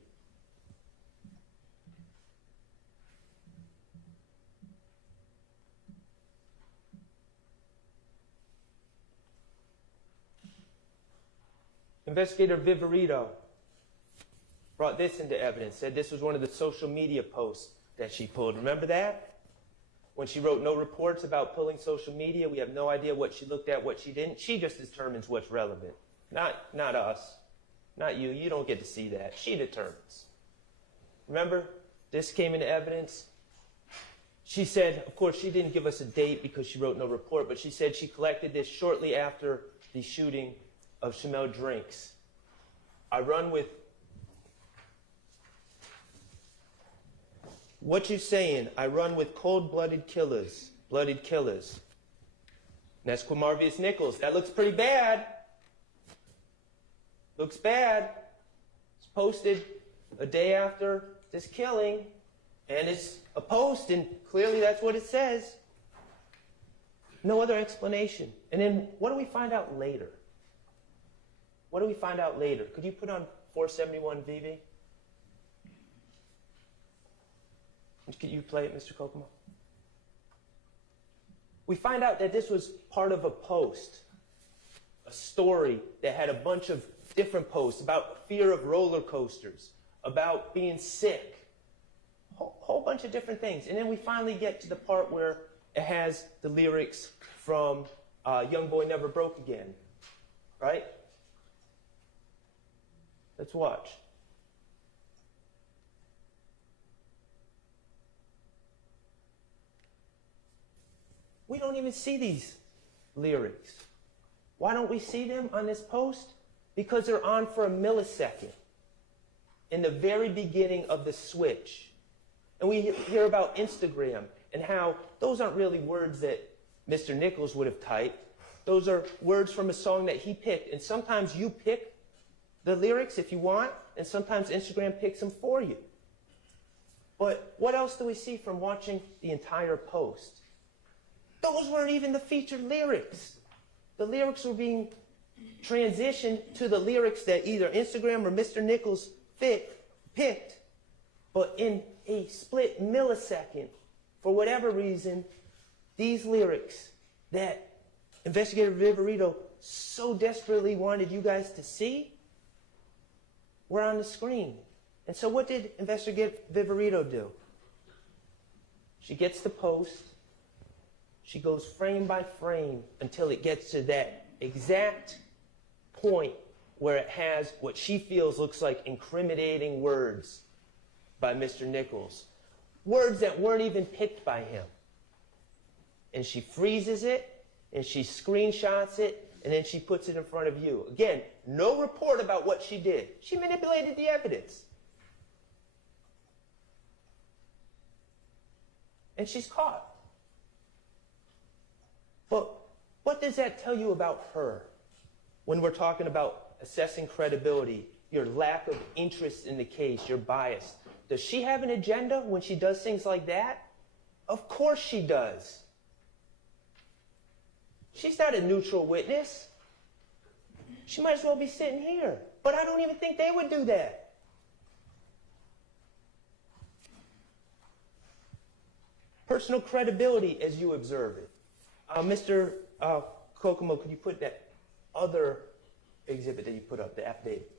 Investigator Viverito brought this into evidence, said this was one of the social media posts that she pulled. Remember that? When she wrote no reports about pulling social media, we have no idea what she looked at, what she didn't. She just determines what's relevant. Not us. Not you. You don't get to see that. She determines. Remember? This came into evidence. She said, of course, she didn't give us a date because she wrote no report, but she said she collected this shortly after the shooting of Shamel Drinks. I run with... What you saying? I run with cold-blooded killers. Blooded killers. And that's Quamarvius Nichols. That looks pretty bad. Looks bad. It's posted a day after this killing. And it's a post, and clearly that's what it says. No other explanation. And then what do we find out later? What do we find out later? Could you put on 471 VV? Could you play it, Mr. Kokomo? We find out that this was part of a post, a story that had a bunch of different posts about fear of roller coasters, about being sick, a whole bunch of different things. And then we finally get to the part where it has the lyrics from Young Boy Never Broke Again, right? Let's watch. We don't even see these lyrics. Why don't we see them on this post? Because they're on for a millisecond in the very beginning of the switch. And we hear about Instagram and how those aren't really words that Mr. Nichols would have typed. Those are words from a song that he picked. And sometimes you pick the lyrics if you want, and sometimes Instagram picks them for you. But what else do we see from watching the entire post? Those weren't even the featured lyrics. The lyrics were being transitioned to the lyrics that either Instagram or Mr. Nichols picked, but in a split millisecond, for whatever reason, these lyrics that Investigator Viverito so desperately wanted you guys to see were on the screen. And so what did Investigator Viverito do? She gets the post. She goes frame by frame until it gets to that exact point where it has what she feels looks like incriminating words by Mr. Nichols. Words that weren't even picked by him. And she freezes it, and she screenshots it, and then she puts it in front of you. Again, no report about what she did. She manipulated the evidence. And she's caught. But what does that tell you about her when we're talking about assessing credibility, your lack of interest in the case, your bias? Does she have an agenda when she does things like that? Of course she does. She's not a neutral witness. She might as well be sitting here. But I don't even think they would do that. Personal credibility as you observe it. Mr. Kokomo, could you put that other exhibit that you put up, the affidavit?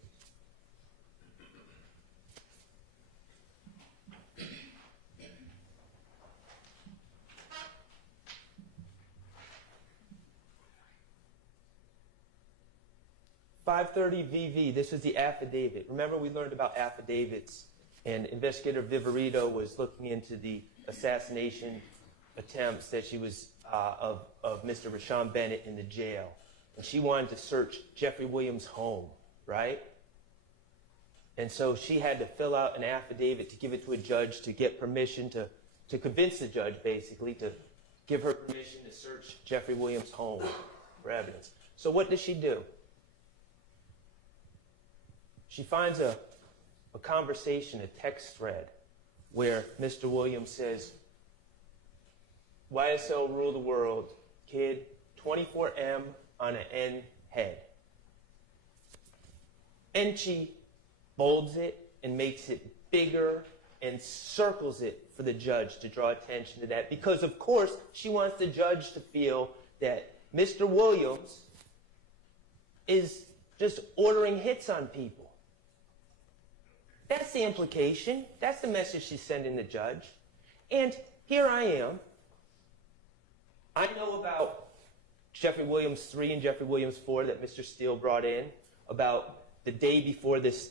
.530 VV, this was the affidavit. Remember we learned about affidavits, and Investigator Viverito was looking into the assassination attempts that she was of Mr. Rashawn Bennett in the jail. And she wanted to search Jeffery Williams' home, right? And so she had to fill out an affidavit to give it to a judge to get permission to convince the judge, basically, to give her permission to search Jeffery Williams' home for evidence. So what does she do? She finds a conversation, a text thread, where Mr. Williams says, YSL rule the world, kid, 24M on an N head. And she bolds it and makes it bigger and circles it for the judge to draw attention to that, because of course she wants the judge to feel that Mr. Williams is just ordering hits on people. That's the implication. That's the message she's sending the judge. And here I am. I know about Jeffery Williams 3 and Jeffery Williams 4 that Mr. Steele brought in, about the day before this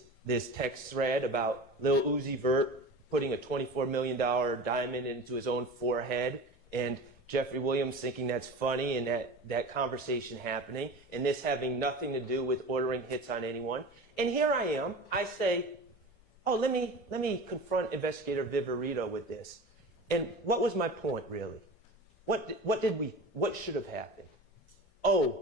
text thread about Lil Uzi Vert putting a $24 million diamond into his own forehead, and Jeffery Williams thinking that's funny, and that conversation happening, and this having nothing to do with ordering hits on anyone. And here I am. I say, oh, let me confront Investigator Viverito with this. And what was my point, really? What should have happened? Oh,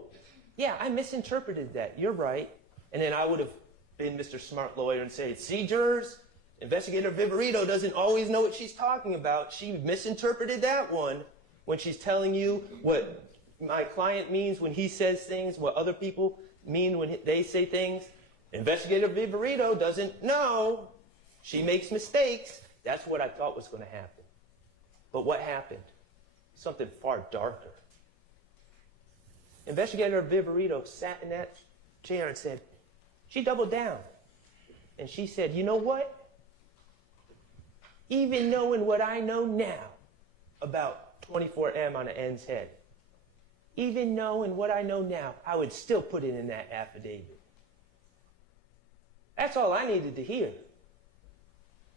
yeah, I misinterpreted that. You're right. And then I would have been Mr. Smart Lawyer and say, see, jurors, Investigator Viverito doesn't always know what she's talking about. She misinterpreted that one when she's telling you what my client means when he says things, what other people mean when they say things. Investigator Viverito doesn't know. She makes mistakes. That's what I thought was going to happen. But what happened? Something far darker. Investigator Viverito sat in that chair and said, she doubled down. And she said, you know what? Even knowing what I know now about 24M on an N's head, even knowing what I know now, I would still put it in that affidavit. That's all I needed to hear.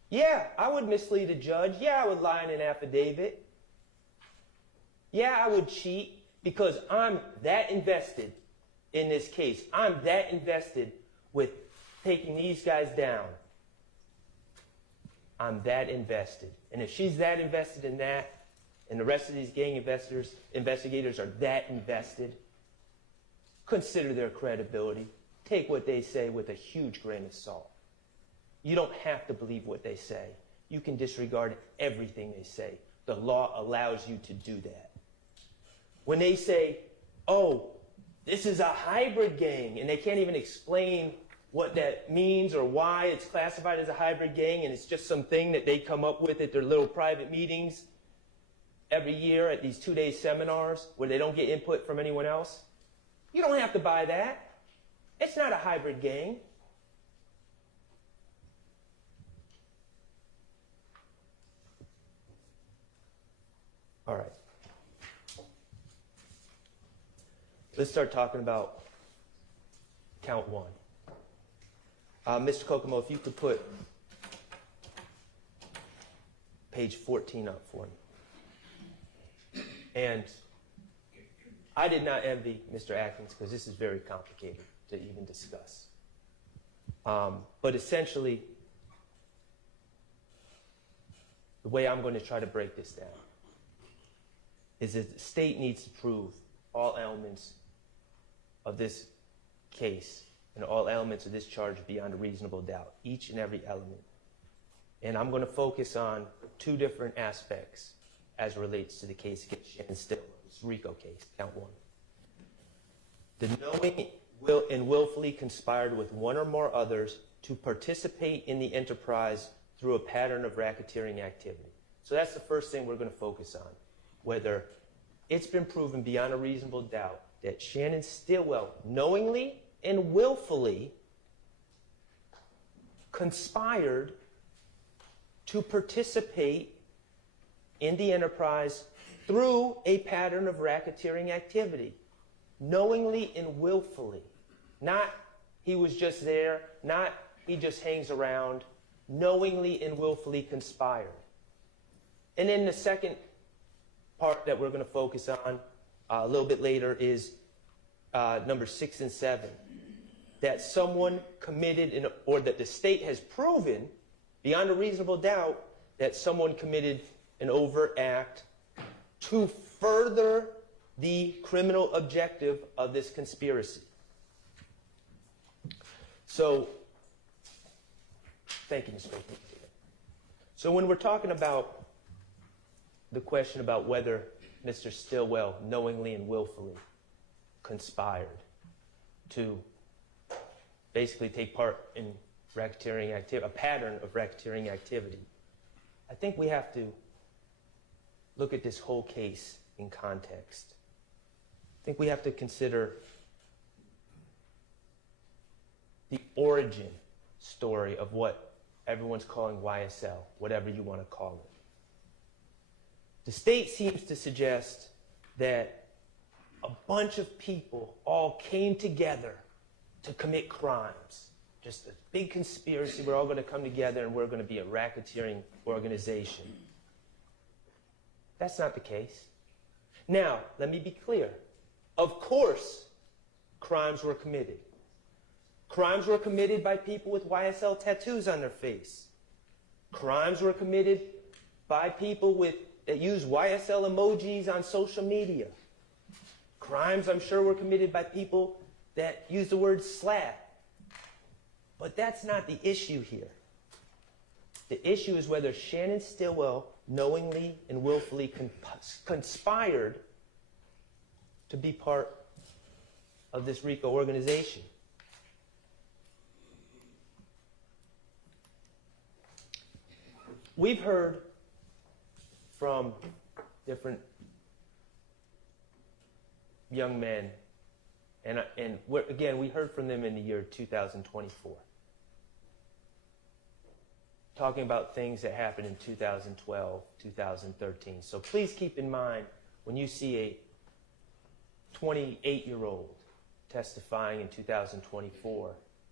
Yeah, I would mislead a judge. Yeah, I would lie in an affidavit. Yeah, I would cheat because I'm that invested in this case. I'm that invested with taking these guys down. I'm that invested. And if she's that invested in that, and the rest of these gang investigators are that invested, consider their credibility. Take what they say with a huge grain of salt. You don't have to believe what they say. You can disregard everything they say. The law allows you to do that. When they say, oh, this is a hybrid gang, and they can't even explain what that means or why it's classified as a hybrid gang, and it's just something that they come up with at their little private meetings every year at these 2-day seminars where they don't get input from anyone else. You don't have to buy that. It's not a hybrid gang. All right. Let's start talking about count 1. Mr. Kokomo, if you could put page 14 up for me. And I did not envy Mr. Atkins because this is very complicated to even discuss. But essentially, the way I'm going to try to break this down is that the state needs to prove all elements of this case and all elements of this charge beyond a reasonable doubt, each and every element. And I'm going to focus on 2 different aspects as relates to the case against Shannon Stillwell, this RICO case, count 1. The knowing and willfully conspired with one or more others to participate in the enterprise through a pattern of racketeering activity. So that's the first thing we're going to focus on, whether it's been proven beyond a reasonable doubt that Shannon Stillwell knowingly and willfully conspired to participate in the enterprise through a pattern of racketeering activity. Knowingly and willfully. Not he was just there, not he just hangs around. Knowingly and willfully conspired. And then the second part that we're going to focus on a little bit later is number 6 and 7. That someone committed, or that the state has proven beyond a reasonable doubt that someone committed an overt act to further the criminal objective of this conspiracy. So, thank you, Mr. Baker. So when we're talking about the question about whether Mr. Stillwell knowingly and willfully conspired to basically take part in racketeering activity, a pattern of racketeering activity, I think we have to look at this whole case in context. I think we have to consider the origin story of what everyone's calling YSL, whatever you want to call it. The state seems to suggest that a bunch of people all came together to commit crimes. Just a big conspiracy. We're all going to come together and we're going to be a racketeering organization. That's not the case. Now, let me be clear. Of course, crimes were committed. Crimes were committed by people with YSL tattoos on their face. Crimes were committed by people that use YSL emojis on social media. Crimes, I'm sure, were committed by people that use the word slap. But that's not the issue here. The issue is whether Shannon Stillwell knowingly and willfully conspired to be part of this RICO organization. We've heard from different young men, and again, we heard from them in the year 2024, talking about things that happened in 2012, 2013. So please keep in mind, when you see a 28-year-old testifying in 2024,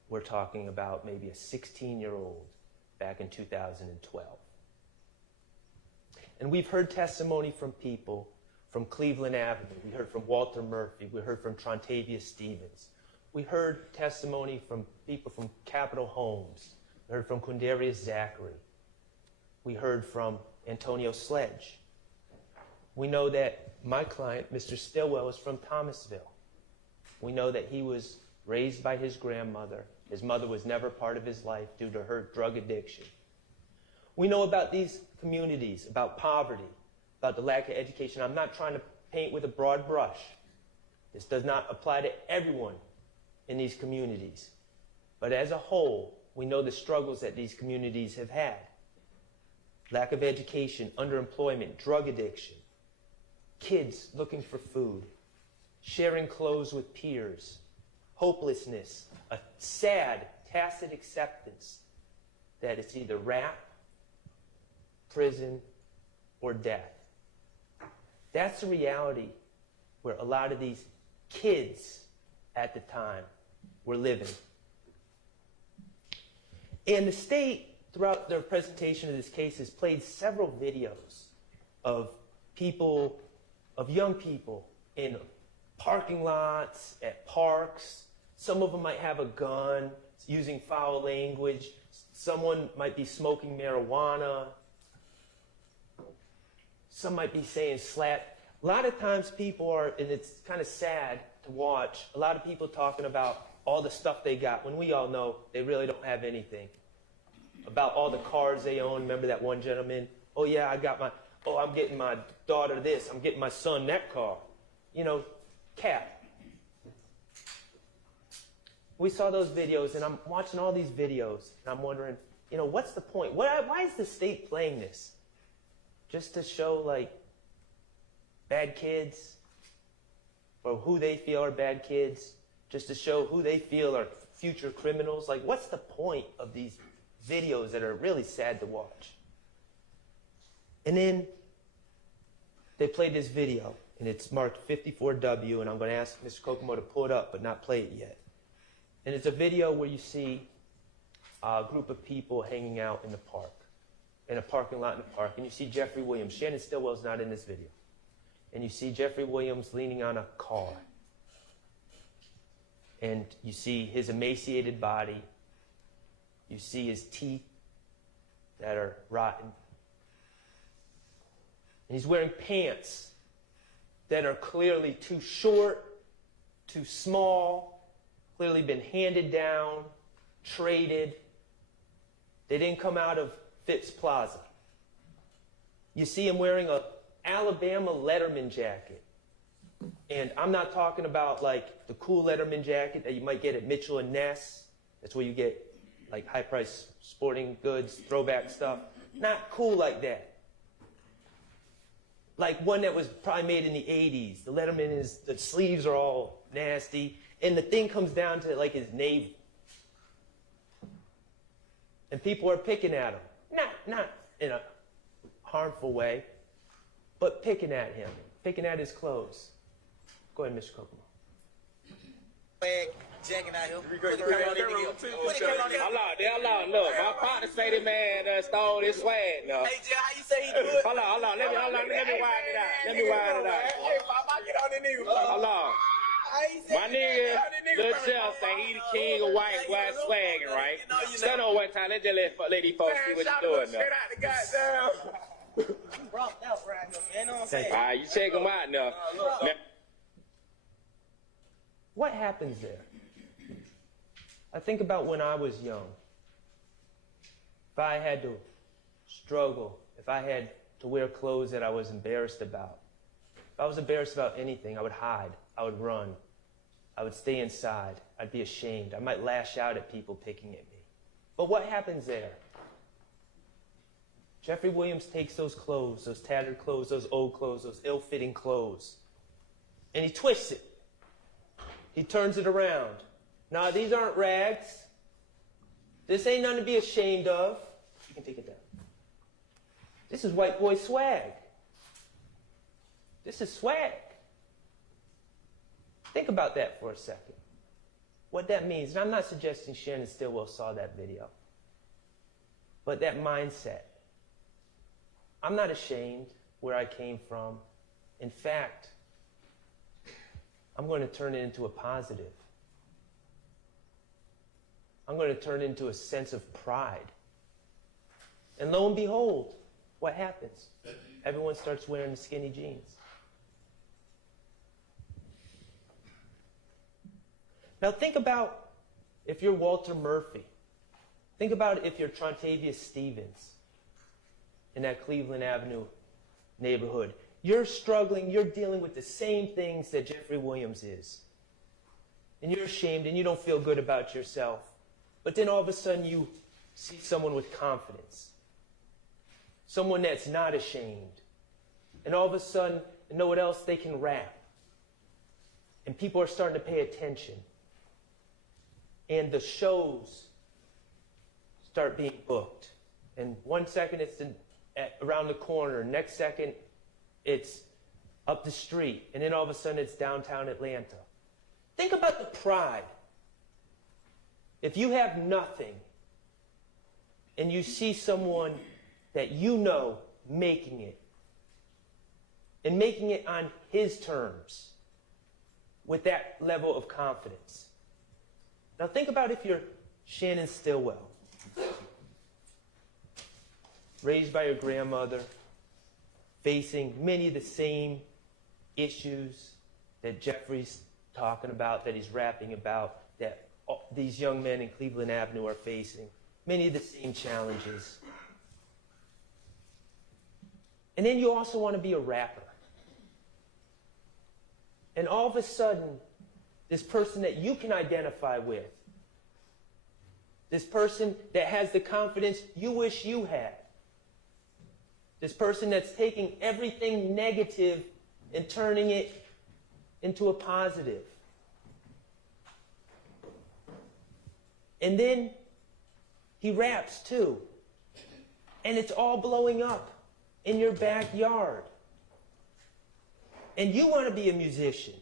we're talking about maybe a 16-year-old back in 2012. And we've heard testimony from people from Cleveland Avenue. We heard from Walter Murphy. We heard from Trontavia Stevens. We heard testimony from people from Capitol Homes. We heard from Quindarius Zachary. We heard from Antonio Sledge. We know that my client, Mr. Stillwell, is from Thomasville. We know that he was raised by his grandmother. His mother was never part of his life due to her drug addiction. We know about these communities, about poverty, about the lack of education. I'm not trying to paint with a broad brush. This does not apply to everyone in these communities. But as a whole, we know the struggles that these communities have had. Lack of education, underemployment, drug addiction, kids looking for food, sharing clothes with peers, hopelessness, a sad, tacit acceptance that it's either rap, prison, or death. That's the reality where a lot of these kids at the time were living. And the state, throughout their presentation of this case, has played several videos of people, of young people in parking lots, at parks. Some of them might have a gun, using foul language. Someone might be smoking marijuana. Some might be saying slap. A lot of times people are, and it's kind of sad to watch, a lot of people talking about all the stuff they got when we all know they really don't have anything. About all the cars they own. Remember that one gentleman? Oh yeah, I'm getting my daughter this, I'm getting my son that car. You know, cap. We saw those videos, and I'm watching all these videos, and I'm wondering, you know, what's the point? Why is the state playing this? Just to show, like, bad kids, or who they feel are bad kids, just to show who they feel are future criminals? Like, what's the point of these videos that are really sad to watch? And then they played this video, and it's marked 54W, and I'm going to ask Mr. Kokomo to pull it up, but not play it yet. And it's a video where you see a group of people hanging out in the park, in a parking lot in the park, and you see Jeffery Williams. Shannon Stillwell's not in this video. And you see Jeffery Williams leaning on a car. And you see his emaciated body. You see his teeth that are rotten. And he's wearing pants that are clearly too short, too small, clearly been handed down, traded. They didn't come out of Phipps Plaza. You see him wearing a Alabama Letterman jacket. And I'm not talking about like the cool Letterman jacket that you might get at Mitchell and Ness. That's where you get like high-priced sporting goods, throwback stuff. Not cool like that. Like one that was probably made in the 80s. The Letterman the sleeves are all nasty. And the thing comes down to like his navel. And people are picking at him. Not in a harmful way, but picking at him, picking at his clothes. Go ahead, Mr. Kokomo. Checking out here. Hold on, look. My partner say the man stole his swag. No. Hey, Jay, how you say he do it? Hold on. Let me wind it out. Hey, Pop, I get on the nigga. Hold on. My nigga, Lil Jeff say he the king of white swagging, right? Stand on one time. Let these folks see what you doing now. All right, you check him out now. What happens there? I think about when I was young. If I had to struggle, if I had to wear clothes that I was embarrassed about, if I was embarrassed about anything, I would hide, I would run, I would stay inside, I'd be ashamed, I might lash out at people picking at me. But what happens there? Jeffery Williams takes those clothes, those tattered clothes, those old clothes, those ill-fitting clothes, and he twists it. He turns it around. Now, these aren't rags. This ain't nothing to be ashamed of. You can take it down. This is white boy swag. This is swag. Think about that for a second. What that means, and I'm not suggesting Shannon Stillwell saw that video, but that mindset. I'm not ashamed where I came from. In fact, I'm going to turn it into a positive. I'm going to turn it into a sense of pride. And lo and behold, what happens? Everyone starts wearing the skinny jeans. Now think about if you're Walter Murphy. Think about if you're Trontavious Stevens in that Cleveland Avenue neighborhood. You're struggling, you're dealing with the same things that Jeffery Williams is. And you're ashamed and you don't feel good about yourself. But then all of a sudden you see someone with confidence. Someone that's not ashamed. And all of a sudden, you know what else? They can rap. And people are starting to pay attention. And the shows start being booked. And 1 second it's around the corner. Next second it's up the street. And then all of a sudden it's downtown Atlanta. Think about the pride. If you have nothing and you see someone that you know making it, and making it on his terms with that level of confidence. Now think about if you're Shannon Stillwell, raised by your grandmother, facing many of the same issues that Jeffrey's talking about, that he's rapping about, that these young men in Cleveland Avenue are facing, many of the same challenges. And then you also want to be a rapper. And all of a sudden, this person that you can identify with, this person that has the confidence you wish you had, this person that's taking everything negative and turning it into a positive. And then he raps too. And it's all blowing up in your backyard. And you want to be a musician.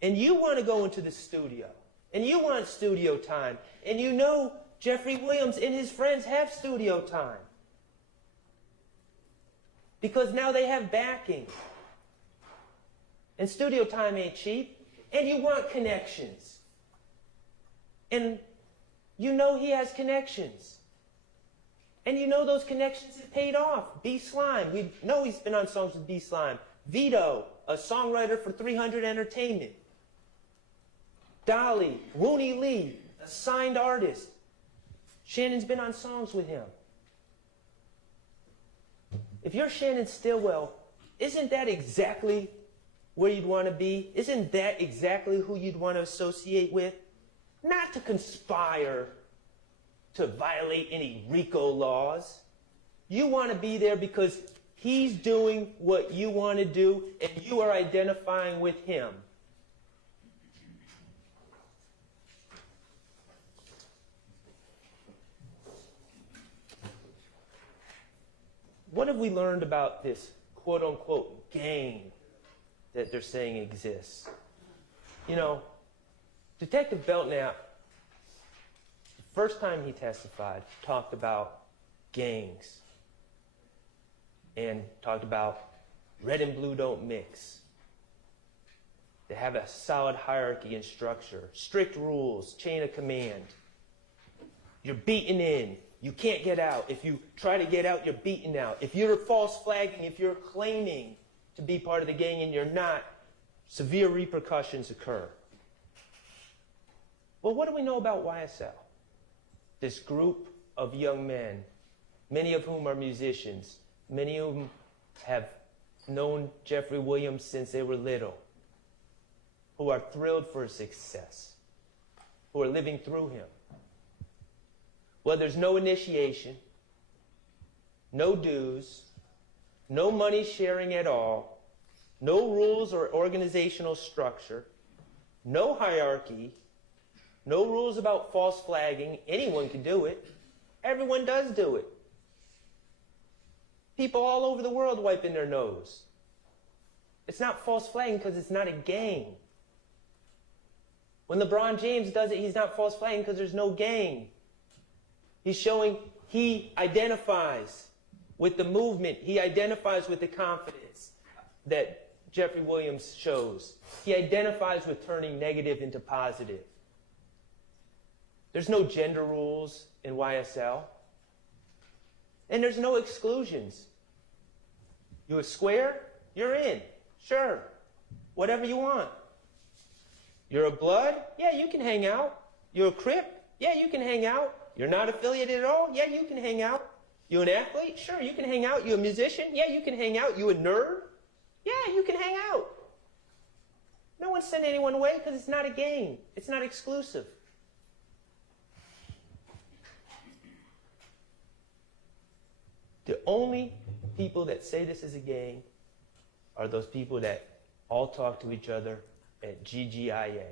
And you want to go into the studio. And you want studio time. And you know Jeffery Williams and his friends have studio time. Because now they have backing. And studio time ain't cheap. And you want connections. And you know he has connections. And you know those connections have paid off. B Slime, we know he's been on songs with B Slime. Vito, a songwriter for 300 Entertainment. Dolly, Rooney Lee, a signed artist. Shannon's been on songs with him. If you're Shannon Stillwell, isn't that exactly where you'd want to be? Isn't that exactly who you'd want to associate with? Not to conspire to violate any RICO laws. You want to be there because he's doing what you want to do and you are identifying with him. what have we learned about this quote-unquote gang that they're saying exists? You know, Detective Belknap, the first time he testified, talked about gangs and talked about red and blue don't mix. They have a solid hierarchy and structure, strict rules, chain of command. You're beaten in. You can't get out. If you try to get out, you're beaten out. If you're false flagging, if you're claiming to be part of the gang and you're not, severe repercussions occur. Well, what do we know about YSL? This group of young men, many of whom are musicians, many of whom have known Jeffery Williams since they were little, who are thrilled for his success, who are living through him. Well, there's no initiation, no dues, no money sharing at all, no rules or organizational structure, no hierarchy, no rules about false flagging. Anyone can do it. Everyone does do it. People all over the world wiping their nose. It's not false flagging because it's not a gang. When LeBron James does it, he's not false flagging because there's no gang. He's showing he identifies with the movement. He identifies with the confidence that Jeffery Williams shows. He identifies with turning negative into positive. There's no gender rules in YSL. And there's no exclusions. You're a square, you're in. Sure. Whatever you want. You're a blood? Yeah, you can hang out. You're a Crip? Yeah, you can hang out. You're not affiliated at all? Yeah, you can hang out. You an athlete? Sure, you can hang out. You a musician? Yeah, you can hang out. You a nerd? Yeah, you can hang out. No one's sending anyone away because it's not a game. It's not exclusive. The only people that say this is a gang are those people that all talk to each other at GGIA,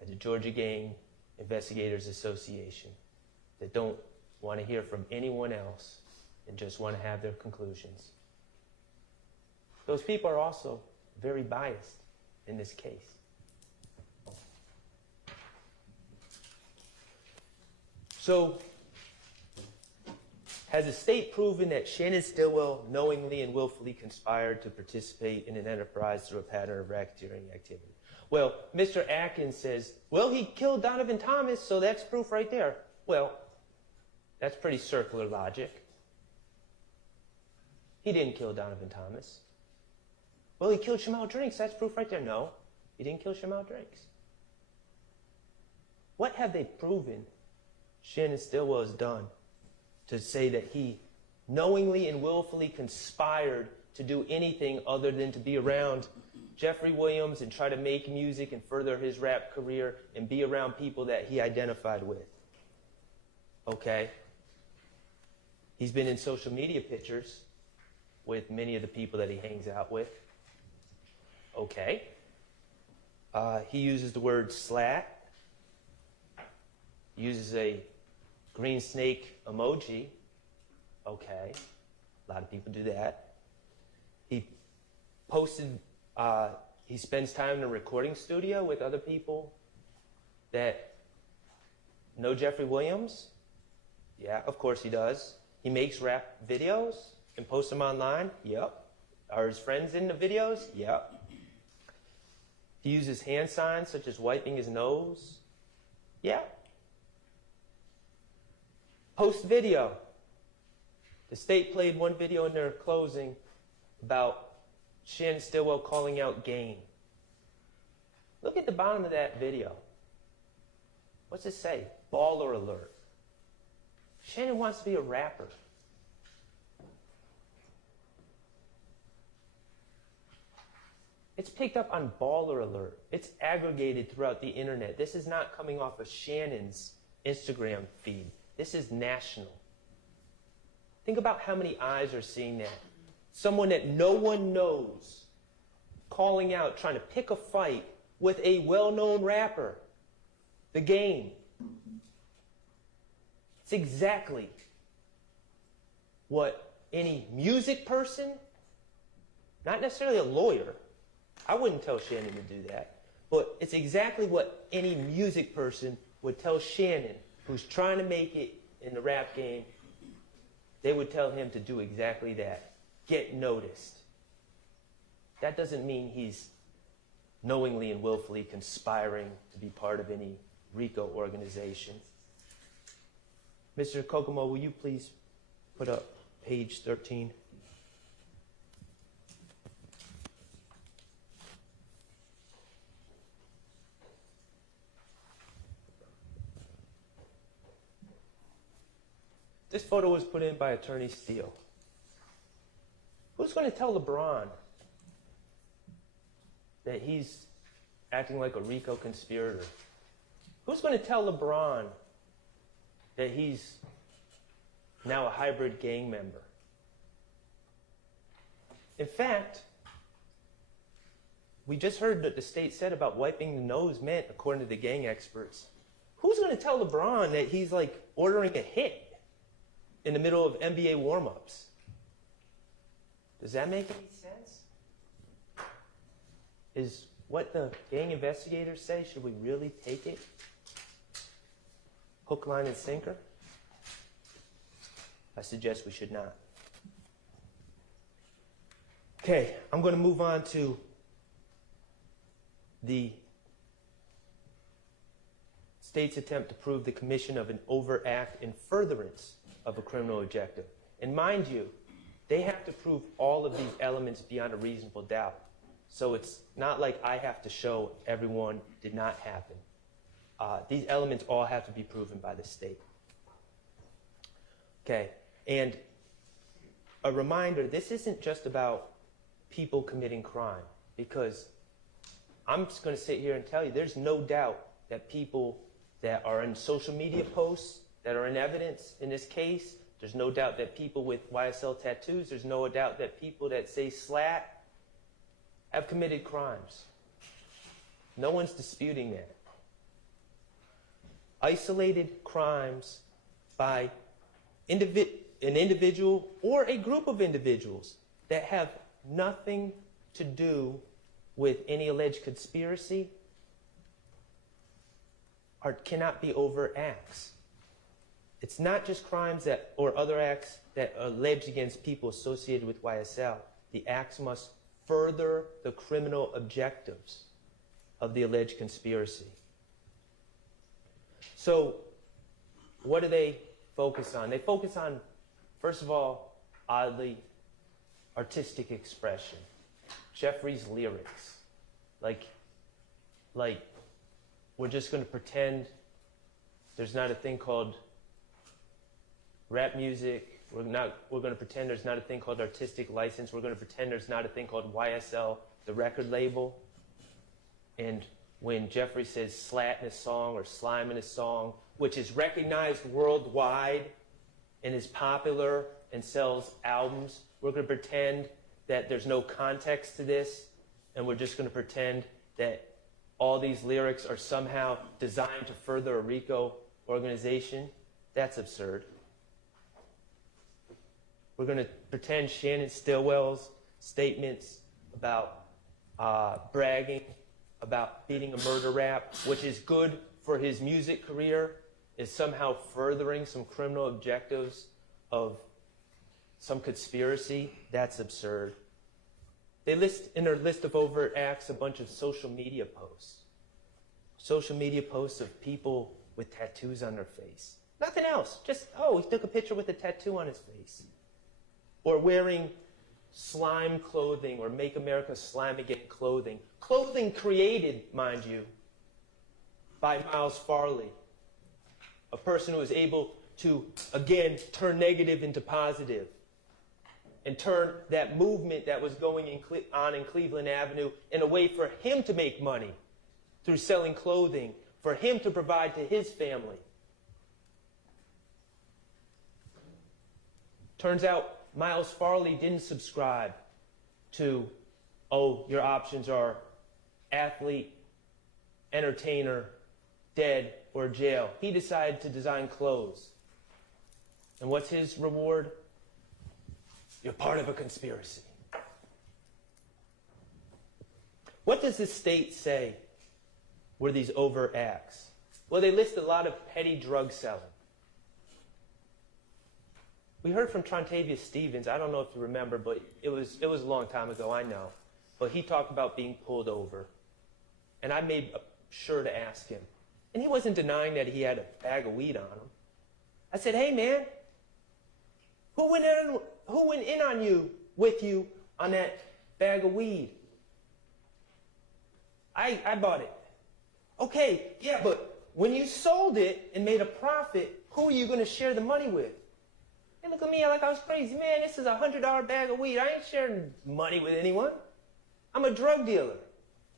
at the Georgia Gang Investigators Association, that don't want to hear from anyone else and just want to have their conclusions. Those people are also very biased in this case. So, has the state proven that Shannon Stillwell knowingly and willfully conspired to participate in an enterprise through a pattern of racketeering activity? Well, Mr. Atkins says, well, he killed Donovan Thomas, so that's proof right there. Well, that's pretty circular logic. He didn't kill Donovan Thomas. Well, he killed Shamal Drinks, that's proof right there. No, he didn't kill Shamal Drinks. What have they proven Shannon Stillwell has done to say that he knowingly and willfully conspired to do anything other than to be around Jeffery Williams and try to make music and further his rap career and be around people that he identified with? Okay. He's been in social media pictures with many of the people that he hangs out with. Okay. He uses the word slat. He uses a green snake emoji. Okay. A lot of people do that. He posted, he spends time in a recording studio with other people that know Jeffery Williams. Yeah, of course he does. He makes rap videos and posts them online. Yep. Are his friends in the videos? Yep. He uses hand signs such as wiping his nose. Yeah. Post video. The state played one video in their closing about Shannon Stillwell calling out game. Look at the bottom of that video. What's it say? Baller alert. Shannon wants to be a rapper. It's picked up on Baller Alert. It's aggregated throughout the internet. This is not coming off of Shannon's Instagram feed. This is national. Think about how many eyes are seeing that. Someone that no one knows calling out, trying to pick a fight with a well-known rapper. The game. It's exactly what any music person, not necessarily a lawyer. I wouldn't tell Shannon to do that. But it's exactly what any music person would tell Shannon, who's trying to make it in the rap game. They would tell him to do exactly that. Get noticed. That doesn't mean he's knowingly and willfully conspiring to be part of any RICO organization. Mr. Kokomo, will you please put up page 13? This photo was put in by Attorney Steele. Who's going to tell LeBron that he's acting like a RICO conspirator? Who's going to tell LeBron that he's now a hybrid gang member? In fact, we just heard that the state said about wiping the nose meant, according to the gang experts. Who's going to tell LeBron that he's like ordering a hit in the middle of NBA warm-ups? Does that make any sense? Is what the gang investigators say, should we really take it? Hook, line, and sinker? I suggest we should not. Okay, I'm going to move on to the state's attempt to prove the commission of an overt act in furtherance of a criminal objective. And mind you, they have to prove all of these elements beyond a reasonable doubt. So it's not like I have to show everyone did not happen. These elements all have to be proven by the state. Okay, and a reminder, this isn't just about people committing crime, because I'm just going to sit here and tell you there's no doubt that people that are in social media posts that are in evidence in this case, there's no doubt that people with YSL tattoos, there's no doubt that people that say slat have committed crimes. No one's disputing that. Isolated crimes by an individual or a group of individuals that have nothing to do with any alleged conspiracy cannot be overt acts. It's not just crimes that, or other acts that are alleged against people associated with YSL. The acts must further the criminal objectives of the alleged conspiracy. So, what do they focus on? They focus on, first of all, oddly, artistic expression. Jeffrey's lyrics. Like, we're just going to pretend there's not a thing called rap music. We're going to pretend there's not a thing called artistic license. We're going to pretend there's not a thing called YSL, the record label. And when Jeffrey says slat in a song or slime in a song, which is recognized worldwide and is popular and sells albums, we're going to pretend that there's no context to this, and we're just going to pretend that all these lyrics are somehow designed to further a RICO organization. That's absurd. We're going to pretend Shannon Stillwell's statements about bragging, about beating a murder rap, which is good for his music career, is somehow furthering some criminal objectives of some conspiracy. That's absurd. They list in their list of overt acts a bunch of social media posts. Social media posts of people with tattoos on their face. Nothing else. Just, oh, he took a picture with a tattoo on his face. Or wearing slime clothing or Make America Slime Again clothing. Clothing created, mind you, by Miles Farley, a person who was able to, again, turn negative into positive and turn that movement that was going on in Cleveland Avenue in a way for him to make money through selling clothing, for him to provide to his family. Turns out Miles Farley didn't subscribe to, oh, your options are athlete, entertainer, dead, or jail. He decided to design clothes. And what's his reward? You're part of a conspiracy. What does the state say were these overt acts? Well, they list a lot of petty drug selling. We heard from Trontavia Stevens. I don't know if you remember, but it was a long time ago, I know. But he talked about being pulled over. And I made sure to ask him. And he wasn't denying that he had a bag of weed on him. I said, hey, man, who went in on you, with you, on that bag of weed? I bought it. Okay, yeah, but when you sold it and made a profit, who are you going to share the money with? They look at me like I was crazy. Man, this is a $100 bag of weed. I ain't sharing money with anyone. I'm a drug dealer.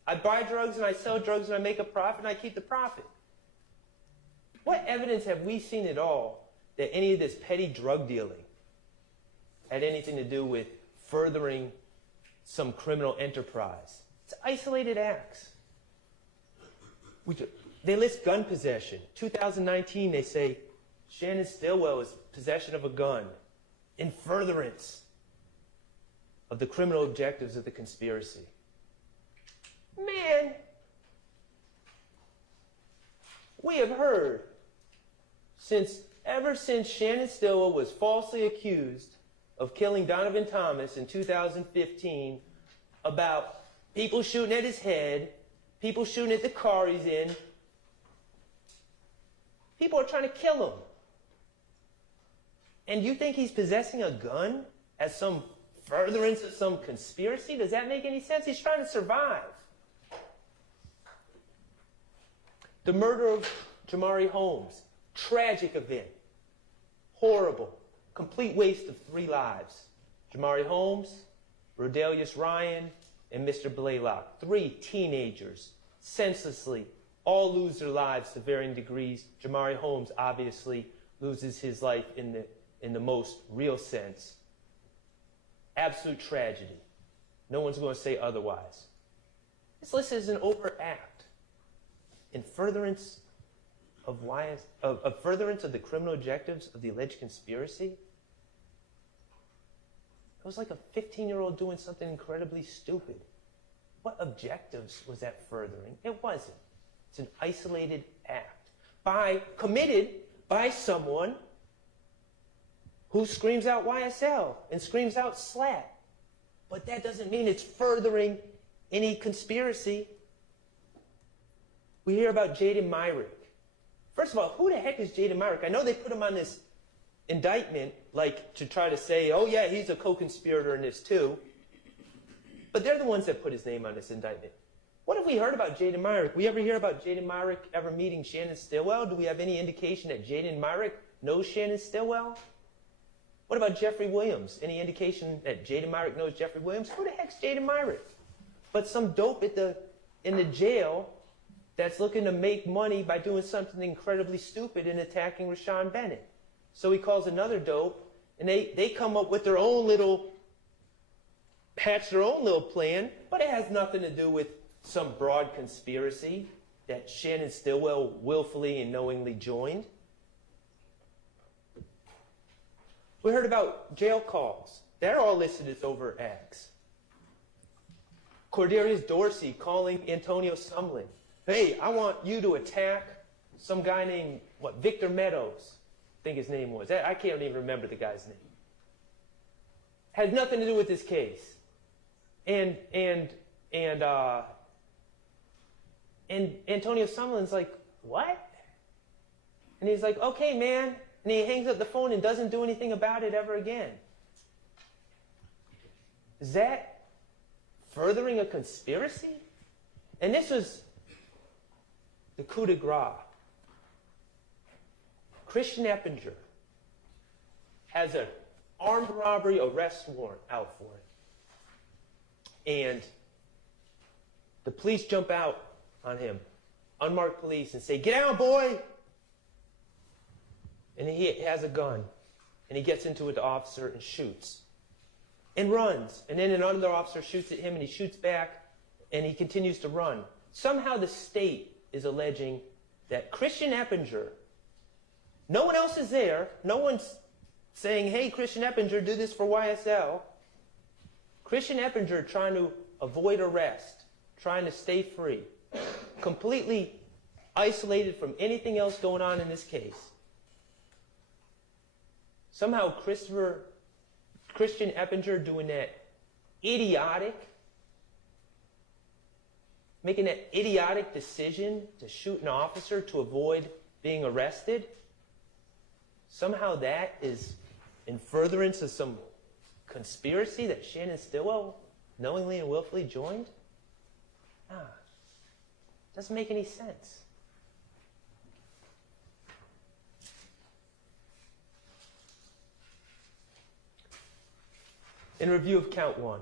I buy drugs and I sell drugs and I make a profit and I keep the profit. What evidence have we seen at all that any of this petty drug dealing had anything to do with furthering some criminal enterprise? It's isolated acts. They list gun possession. 2019, they say Shannon Stillwell is possession of a gun in furtherance of the criminal objectives of the conspiracy. Man, we have heard ever since Shannon Stillwell was falsely accused of killing Donovan Thomas in 2015 about people shooting at his head, people shooting at the car he's in. People are trying to kill him. And you think he's possessing a gun as some furtherance of some conspiracy? Does that make any sense? He's trying to survive. The murder of Jamari Holmes, tragic event, horrible, complete waste of 3 lives. Jamari Holmes, Rodelius Ryan, and Mr. Blaylock, 3 teenagers, senselessly, all lose their lives to varying degrees. Jamari Holmes obviously loses his life in the most real sense. Absolute tragedy. No one's going to say otherwise. It's listed as an overt act in furtherance of furtherance of the criminal objectives of the alleged conspiracy. It was like a 15-year-old doing something incredibly stupid. What objectives was that furthering? It wasn't. It's an isolated act committed by someone who screams out YSL and screams out SLAT. But that doesn't mean it's furthering any conspiracy. We hear about Jaden Myrick. First of all, who the heck is Jaden Myrick? I know they put him on this indictment like to try to say, oh yeah, he's a co-conspirator in this too. But they're the ones that put his name on this indictment. What have we heard about Jaden Myrick? We ever hear about Jaden Myrick ever meeting Shannon Stillwell? Do we have any indication that Jaden Myrick knows Shannon Stillwell? What about Jeffery Williams? Any indication that Jaden Myrick knows Jeffery Williams? Who the heck's Jaden Myrick? But some dope in the jail that's looking to make money by doing something incredibly stupid and attacking Rashawn Bennett. So he calls another dope, and they come up with their own little plan, but it has nothing to do with some broad conspiracy that Shannon Stillwell willfully and knowingly joined. We heard about jail calls. They're all listed as overt acts. Cordarius Dorsey calling Antonio Sumlin. Hey, I want you to attack some guy named, Victor Meadows, I think his name was. I can't even remember the guy's name. Has nothing to do with this case. And Antonio Sumlin's like, what? And he's like, okay, man. And he hangs up the phone and doesn't do anything about it ever again. Is that furthering a conspiracy? And this was the coup de grace. Christian Eppinger has an armed robbery arrest warrant out for it. And the police jump out on him, unmarked police, and say, get out, boy! And he has a gun, and he gets into it with the officer and shoots, and runs. And then another officer shoots at him, and he shoots back, and he continues to run. Somehow the state is alleging that Christian Eppinger, no one else is there, no one's saying, hey, Christian Eppinger, do this for YSL. Christian Eppinger trying to avoid arrest, trying to stay free, completely isolated from anything else going on in this case. Somehow Christian Eppinger doing that making that idiotic decision to shoot an officer to avoid being arrested, somehow that is in furtherance of some conspiracy that Shannon Stillwell knowingly and willfully joined? Doesn't make any sense. In review of count 1,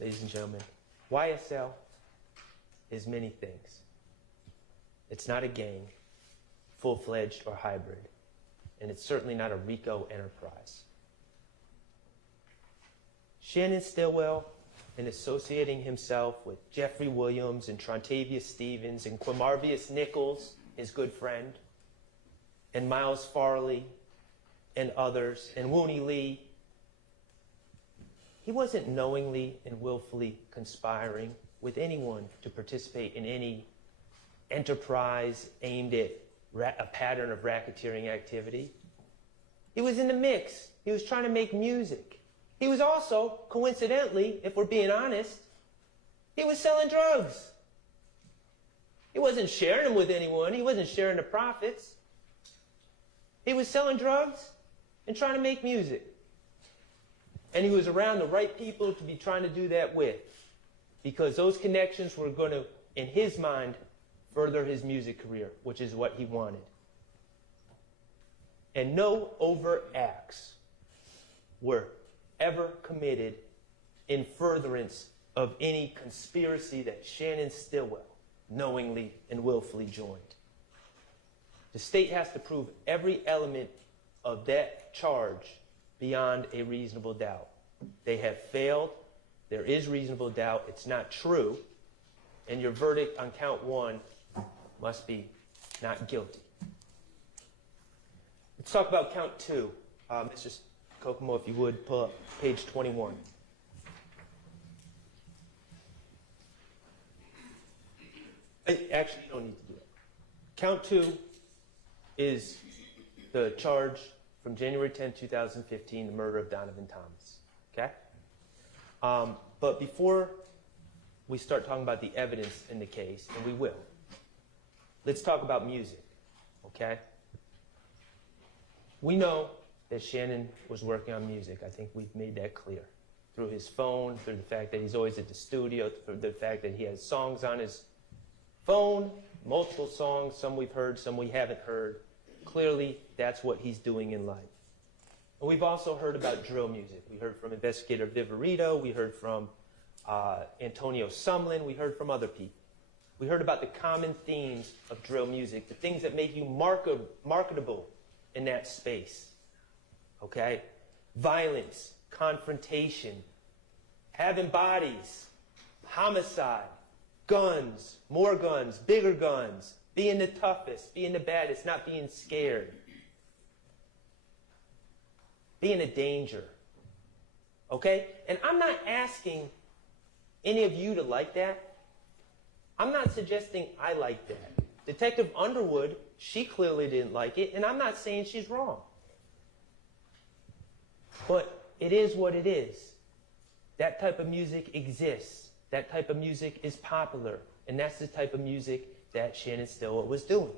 ladies and gentlemen, YSL is many things. It's not a gang, full-fledged or hybrid, and it's certainly not a RICO enterprise. Shannon Stillwell, in associating himself with Jeffery Williams and Trontavious Stevens and Quamarvius Nichols, his good friend, and Miles Farley and others, and Wooney Lee, he wasn't knowingly and willfully conspiring with anyone to participate in any enterprise aimed at a pattern of racketeering activity. He was in the mix. He was trying to make music. He was also, coincidentally, if we're being honest, he was selling drugs. He wasn't sharing them with anyone. He wasn't sharing the profits. He was selling drugs and trying to make music. And he was around the right people to be trying to do that with, because those connections were going to, in his mind, further his music career, which is what he wanted. And no overt acts were ever committed in furtherance of any conspiracy that Shannon Stillwell knowingly and willfully joined. The state has to prove every element of that charge beyond a reasonable doubt. They have failed. There is reasonable doubt. It's not true. And your verdict on count 1 must be not guilty. Let's talk about count 2. Mr. Kokomo, if you would, pull up page 21. Actually, you don't need to do it. Count 2 is the charge from January 10, 2015, the murder of Donovan Thomas. Okay? But before we start talking about the evidence in the case, and we will, let's talk about music. Okay? We know that Shannon was working on music. I think we've made that clear. Through his phone, through the fact that he's always at the studio, through the fact that he has songs on his phone, multiple songs, some we've heard, some we haven't heard. Clearly, that's what he's doing in life. And we've also heard about drill music. We heard from Investigator Viverito. We heard from Antonio Sumlin. We heard from other people. We heard about the common themes of drill music, the things that make you marketable in that space. Okay? Violence, confrontation, having bodies, homicide, guns, more guns, bigger guns, being the toughest, being the baddest, not being scared, being a danger. Okay? And I'm not asking any of you to like that. I'm not suggesting I like that. Detective Underwood, she clearly didn't like it, and I'm not saying she's wrong. But it is what it is. That type of music exists. That type of music is popular. And that's the type of music that Shannon Stillwell was doing.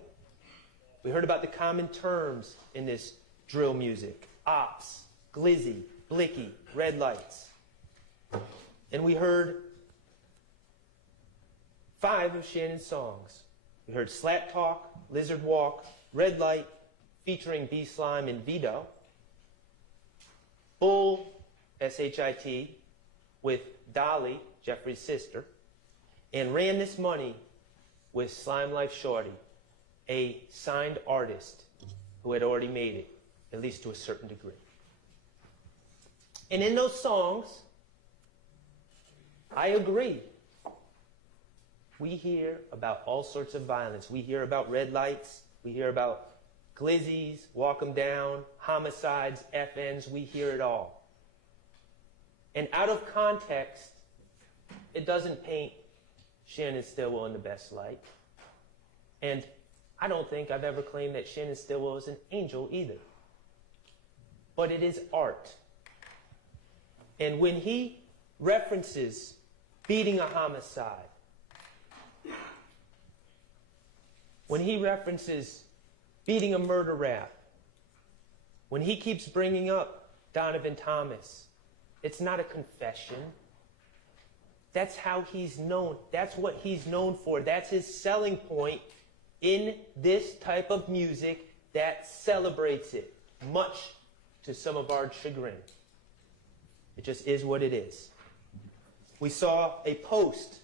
We heard about the common terms in this drill music. Ops, glizzy, blicky, red lights. And we heard 5 of Shannon's songs. We heard Slat Talk, Lizard Walk, Red Light, featuring B-Slime and Vito. Bull, S-H-I-T, with Dolly, Jeffrey's sister, and Ran This Money with Slime Life Shorty, a signed artist who had already made it, at least to a certain degree. And in those songs, I agree. We hear about all sorts of violence. We hear about red lights. We hear about glizzies, walk 'em down, homicides, FNs, we hear it all. And out of context, it doesn't paint Shannon Stillwell in the best light. And I don't think I've ever claimed that Shannon Stillwell is an angel either. But it is art. And when he references beating a homicide, when he references beating a murder rap, when he keeps bringing up Donovan Thomas, it's not a confession. That's how he's known. That's what he's known for. That's his selling point in this type of music that celebrates it, much to some of our chagrin. It just is what it is. We saw a post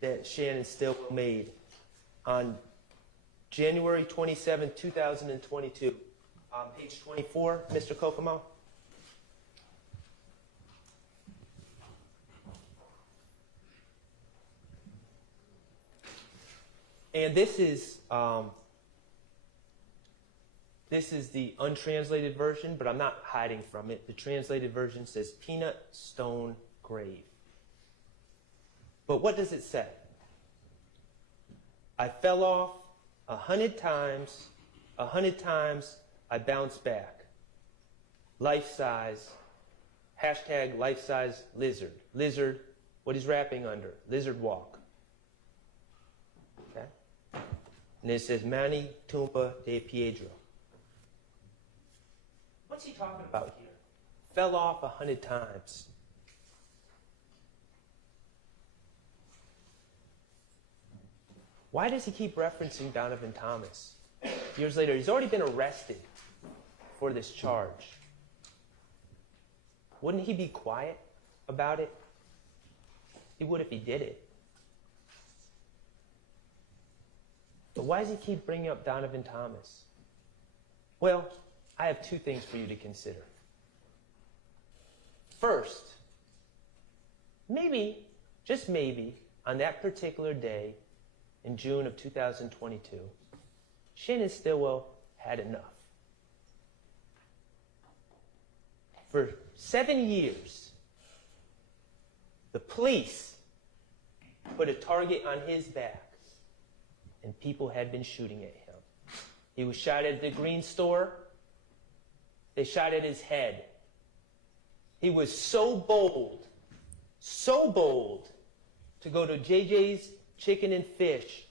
that Shannon Stillwell made on January 27, 2022. Page 24, Mr. Kokomo. And this is the untranslated version, but I'm not hiding from it. The translated version says peanut stone grave. But what does it say? I fell off 100 times, 100 times I bounced back. Life size, hashtag life size lizard. Lizard, what he's rapping under, lizard walk. Okay? And it says Manny Tumpa de Piedro. What's he talking about here? Fell off 100 times. Why does he keep referencing Donovan Thomas? Years later, he's already been arrested for this charge. Wouldn't he be quiet about it? He would if he did it. But why does he keep bringing up Donovan Thomas? Well, I have two things for you to consider. First, maybe, just maybe, on that particular day in June of 2022, Shannon Stillwell had enough. For 7 years, the police put a target on his back, and people had been shooting at him. He was shot at the Green Store. They shot at his head. He was so bold to go to JJ's Chicken and Fish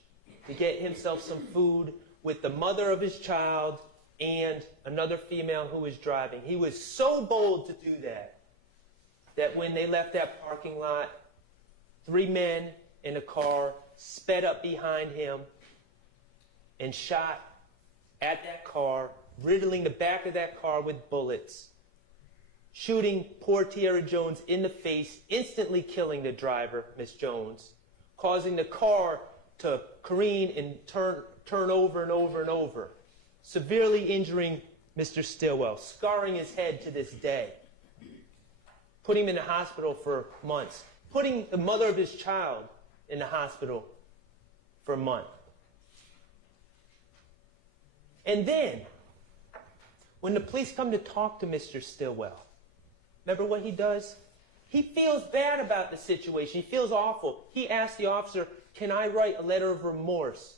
to get himself some food with the mother of his child and another female who was driving. He was so bold to do that when they left that parking lot, 3 men in a car sped up behind him and shot at that car, riddling the back of that car with bullets, shooting poor Tierra Jones in the face, instantly killing the driver, Miss Jones, causing the car to careen and turn over and over and over, severely injuring Mr. Stillwell, scarring his head to this day, putting him in the hospital for months, putting the mother of his child in the hospital for a month. And then, when the police come to talk to Mr. Stillwell, remember what he does? He feels bad about the situation. He feels awful. He asks the officer, can I write a letter of remorse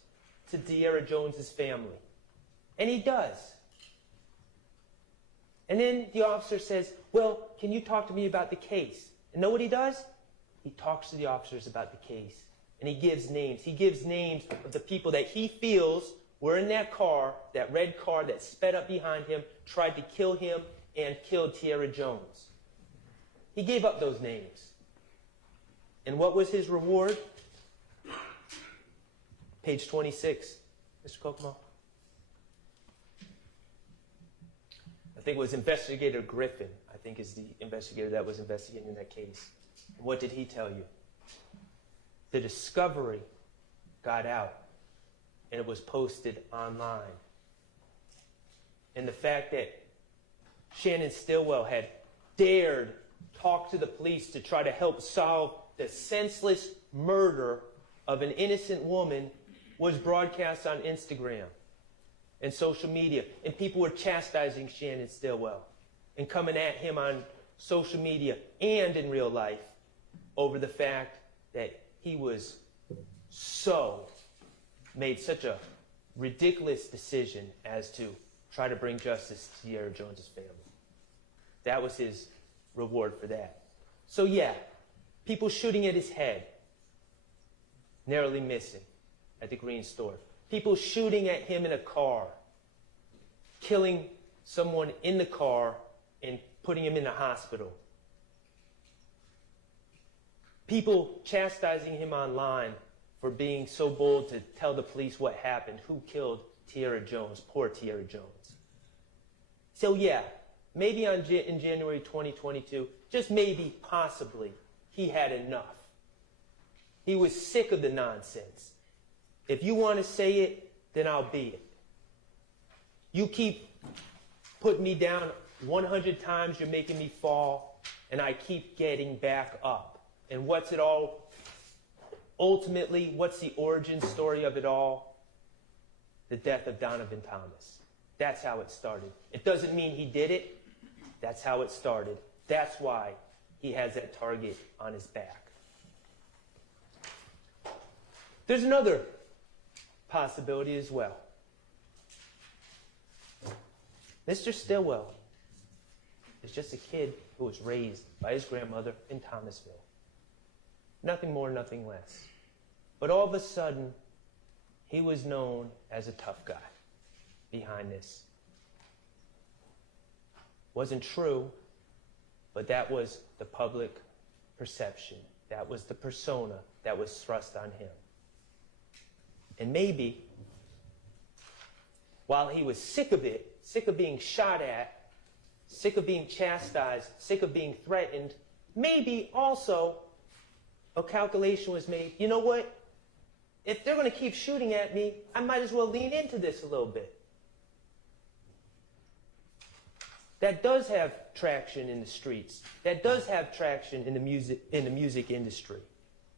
to Tierra Jones's family? And he does. And then the officer says, well, can you talk to me about the case? And know what he does? He talks to the officers about the case. And he gives names. He gives names of the people that he feels were in that car, that red car that sped up behind him, tried to kill him, and killed Tierra Jones. He gave up those names. And what was his reward? Page 26, Mr. Kokomo. I think it was Investigator Griffin, I think is the investigator that was investigating that case. What did he tell you? The discovery got out, and it was posted online. And the fact that Shannon Stillwell had dared talk to the police to try to help solve the senseless murder of an innocent woman was broadcast on Instagram. and social media, and people were chastising Shannon Stillwell and coming at him on social media and in real life over the fact that he was made such a ridiculous decision as to try to bring justice to Tierra Jones's family. That was his reward for that. So yeah, people shooting at his head, narrowly missing at the Green Store. People shooting at him in a car, killing someone in the car and putting him in the hospital. People chastising him online for being so bold to tell the police what happened, who killed Tierra Jones, poor Tierra Jones. So yeah, maybe in January 2022, just maybe, possibly, he had enough. He was sick of the nonsense. If you want to say it, then I'll be it. You keep putting me down 100 times, you're making me fall, and I keep getting back up. And what's it all, ultimately, what's the origin story of it all? The death of Donovan Thomas. That's how it started. It doesn't mean he did it. That's how it started. That's why he has that target on his back. There's another possibility as well. Mr. Stillwell is just a kid who was raised by his grandmother in Thomasville. Nothing more, nothing less. But all of a sudden, he was known as a tough guy behind this. Wasn't true, but that was the public perception. That was the persona that was thrust on him. And maybe, while he was sick of it, sick of being shot at, sick of being chastised, sick of being threatened, maybe also a calculation was made, you know what? If they're going to keep shooting at me, I might as well lean into this a little bit. That does have traction in the streets. That does have traction in the music industry.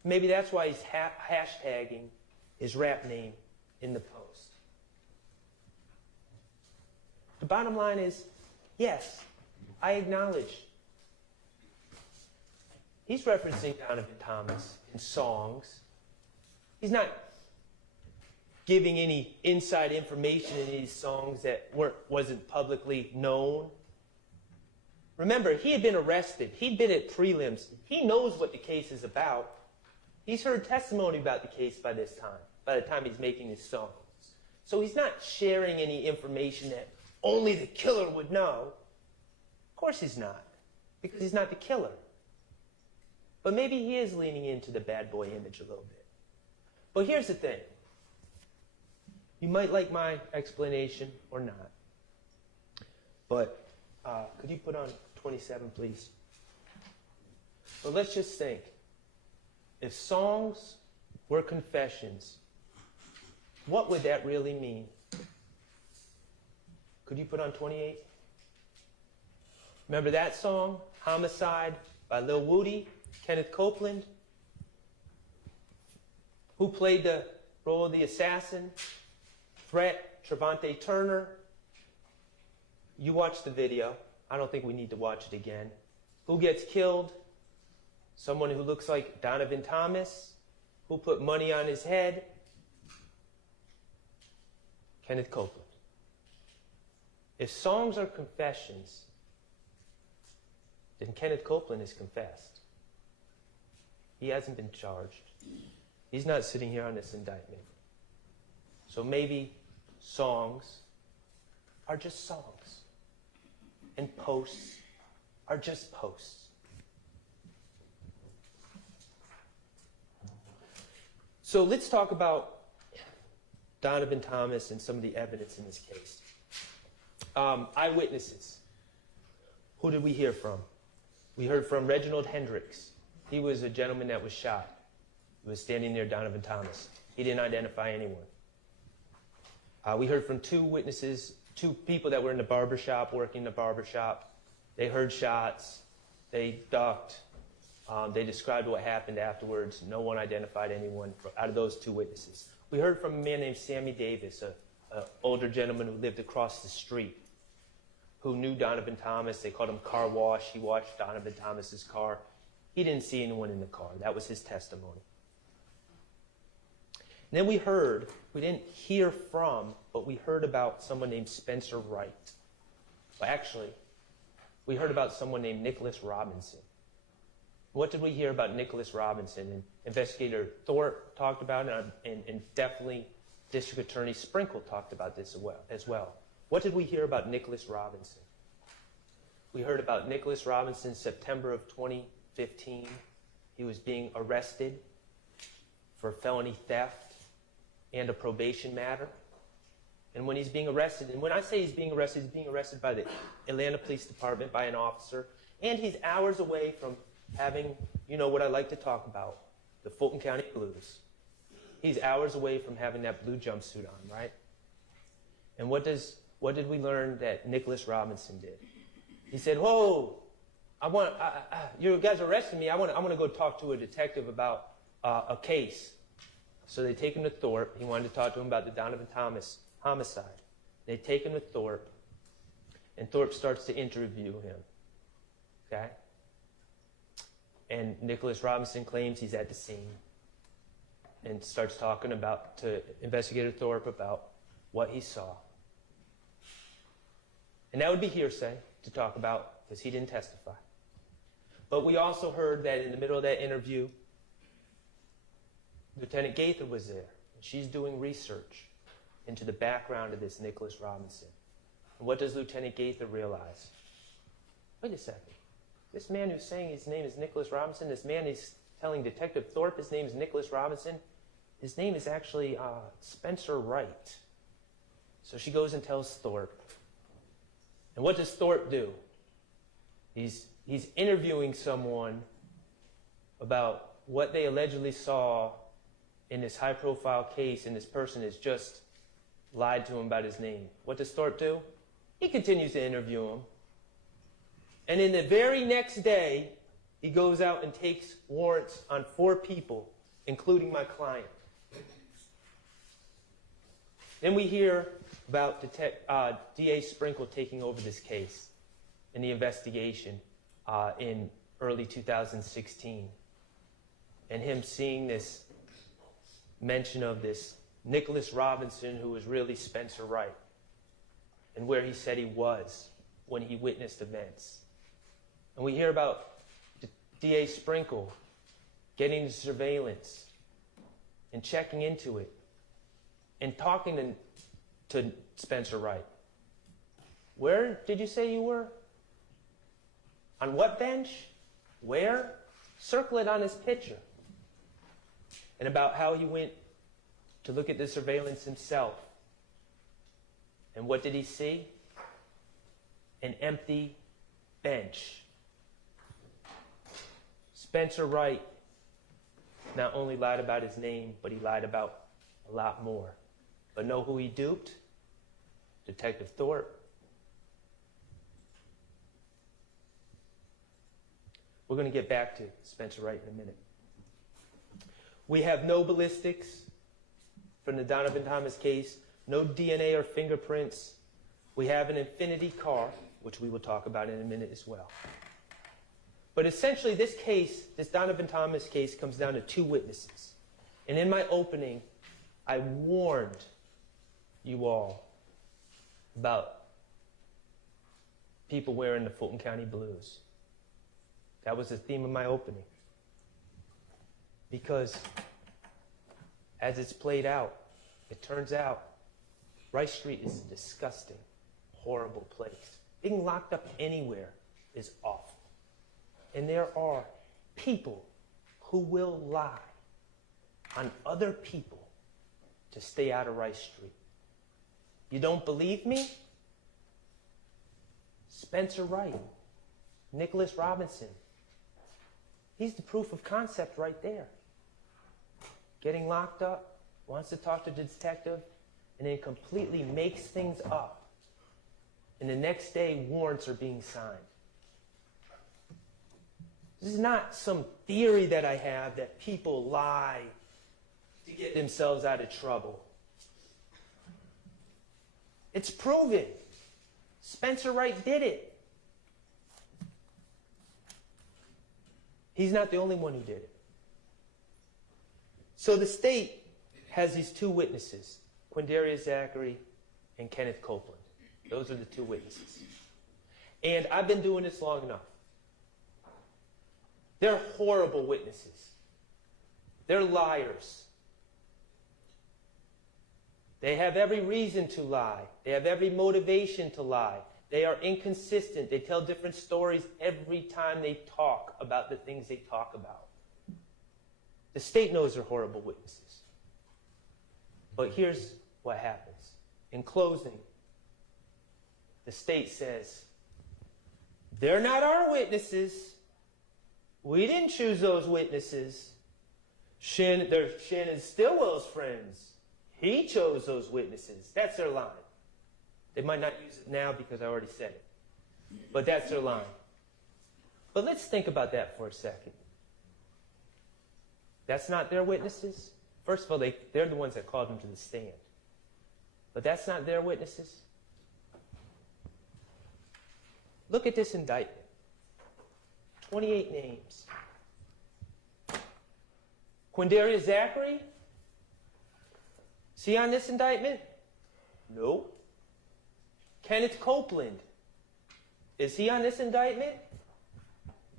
Maybe that's why he's hashtagging his rap name in the post. The bottom line is, yes, I acknowledge he's referencing Donovan Thomas in songs. He's not giving any inside information in these songs that wasn't publicly known. Remember, he had been arrested. He'd been at prelims. He knows what the case is about. He's heard testimony about the case by this time, by the time he's making his songs. So he's not sharing any information that only the killer would know. Of course he's not, because he's not the killer. But maybe he is leaning into the bad boy image a little bit. But here's the thing. You might like my explanation or not. But could you put on 27, please? But let's just think. If songs were confessions, what would that really mean? Could you put on 28? Remember that song, Homicide by Lil Woody, Kenneth Copeland? Who played the role of the assassin? Threat, Trevante Turner. You watched the video. I don't think we need to watch it again. Who gets killed? Someone who looks like Donovan Thomas. Who put money on his head? Kenneth Copeland. If songs are confessions, then Kenneth Copeland is confessed. He hasn't been charged. He's not sitting here on this indictment. So maybe songs are just songs. And posts are just posts. So let's talk about Donovan Thomas and some of the evidence in this case. Eyewitnesses. Who did we hear from? We heard from Reginald Hendricks. He was a gentleman that was shot. He was standing near Donovan Thomas. He didn't identify anyone. We heard from two witnesses, two people that were in the barbershop, working in the barbershop. They heard shots. They ducked. They described what happened afterwards. No one identified anyone out of those two witnesses. We heard from a man named Sammy Davis, an older gentleman who lived across the street, who knew Donovan Thomas. They called him Car Wash. He watched Donovan Thomas's car. He didn't see anyone in the car. That was his testimony. And then we didn't hear from, but we heard about someone named Spencer Wright. Well, actually, we heard about someone named Nicholas Robinson. What did we hear about Nicholas Robinson? And Investigator Thorpe talked about it, and definitely District Attorney Sprinkle talked about this as well. What did we hear about Nicholas Robinson? We heard about Nicholas Robinson September of 2015. He was being arrested for felony theft and a probation matter. And when he's being arrested, and when I say he's being arrested by the Atlanta Police Department, by an officer, and he's hours away from having, what I like to talk about, the Fulton County Blues. He's hours away from having that blue jumpsuit on, right? And what did we learn that Nicholas Robinson did? He said, "Whoa, you guys arrested me. I want to go talk to a detective about a case." So they take him to Thorpe. He wanted to talk to him about the Donovan Thomas homicide. They take him to Thorpe, and Thorpe starts to interview him. Okay? And Nicholas Robinson claims he's at the scene and starts talking to Investigator Thorpe about what he saw. And that would be hearsay to talk about because he didn't testify. But we also heard that in the middle of that interview, Lieutenant Gaither was there. And she's doing research into the background of this Nicholas Robinson. And what does Lieutenant Gaither realize? Wait a second. This man who's saying his name is Nicholas Robinson, this man is telling Detective Thorpe his name is Nicholas Robinson, his name is actually Spencer Wright. So she goes and tells Thorpe. And what does Thorpe do? He's interviewing someone about what they allegedly saw in this high-profile case, and this person has just lied to him about his name. What does Thorpe do? He continues to interview him. And in the very next day, he goes out and takes warrants on 4 people, including my client. Then we hear about DA Sprinkle taking over this case in the investigation in early 2016. And him seeing this mention of this Nicholas Robinson, who was really Spencer Wright, and where he said he was when he witnessed events. And we hear about DA Sprinkle getting the surveillance and checking into it and talking to Spencer Wright. Where did you say you were? On what bench? Where? Circle it on his picture. And about how he went to look at the surveillance himself. And what did he see? An empty bench. Spencer Wright not only lied about his name, but he lied about a lot more. But know who he duped? Detective Thorpe. We're going to get back to Spencer Wright in a minute. We have no ballistics from the Donovan Thomas case, no DNA or fingerprints. We have an Infiniti car, which we will talk about in a minute as well. But essentially this case, this Donovan Thomas case, comes down to 2 witnesses. And in my opening, I warned you all about people wearing the Fulton County Blues. That was the theme of my opening. Because as it's played out, it turns out Rice Street is a disgusting, horrible place. Being locked up anywhere is awful. And there are people who will lie on other people to stay out of Rice Street. You don't believe me? Spencer Wright, Nicholas Robinson. He's the proof of concept right there. Getting locked up, wants to talk to the detective, and then completely makes things up. And the next day, warrants are being signed. This is not some theory that I have that people lie to get themselves out of trouble. It's proven. Spencer Wright did it. He's not the only one who did it. So the state has these two witnesses, Quindarius Zachary and Kenneth Copeland. Those are the two witnesses. And I've been doing this long enough. They're horrible witnesses. They're liars. They have every reason to lie. They have every motivation to lie. They are inconsistent. They tell different stories every time they talk about the things they talk about. The state knows they're horrible witnesses. But here's what happens. In closing, the state says, they're not our witnesses. We didn't choose those witnesses. They're Shannon Stillwell's friends. He chose those witnesses. That's their line. They might not use it now because I already said it. But that's their line. But let's think about that for a second. That's not their witnesses? First of all, they're the ones that called them to the stand. But that's not their witnesses? Look at this indictment. 28 names. Quindarius Zachary? Is he on this indictment? No. Kenneth Copeland? Is he on this indictment?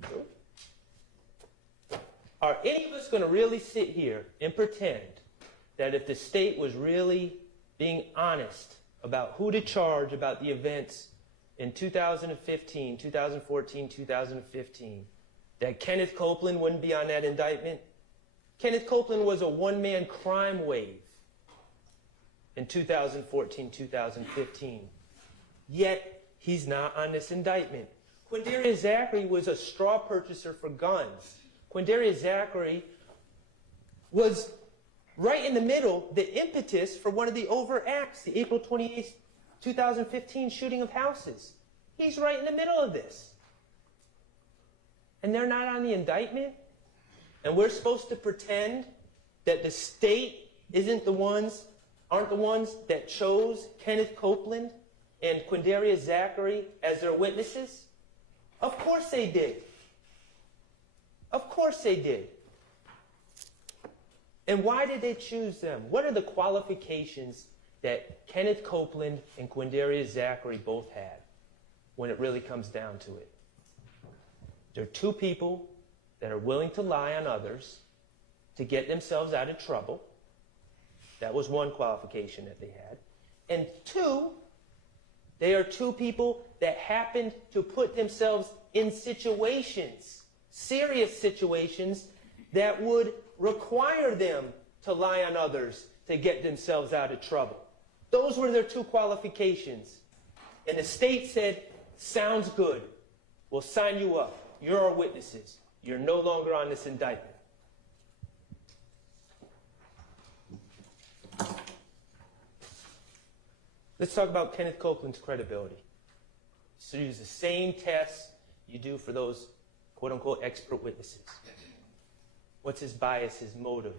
No. Are any of us going to really sit here and pretend that if the state was really being honest about who to charge about the events in 2015, 2014, 2015, that Kenneth Copeland wouldn't be on that indictment? Kenneth Copeland was a one-man crime wave in 2014, 2015. Yet, he's not on this indictment. Quindarius Zachary was a straw purchaser for guns. Quindarius Zachary was right in the middle, the impetus for one of the overacts, the April 28th, 2015 shooting of houses. He's right in the middle of this. And they're not on the indictment? And we're supposed to pretend that the state aren't the ones that chose Kenneth Copeland and Quindarius Zachary as their witnesses? Of course they did. Of course they did. And why did they choose them? What are the qualifications that Kenneth Copeland and Quindarius Zachary both had when it really comes down to it? They're two people that are willing to lie on others to get themselves out of trouble. That was one qualification that they had. And two, they are two people that happened to put themselves in situations, serious situations, that would require them to lie on others to get themselves out of trouble. Those were their two qualifications. And the state said, sounds good. We'll sign you up. You're our witnesses. You're no longer on this indictment. Let's talk about Kenneth Copeland's credibility. So use the same tests you do for those quote-unquote expert witnesses. What's his bias, his motive?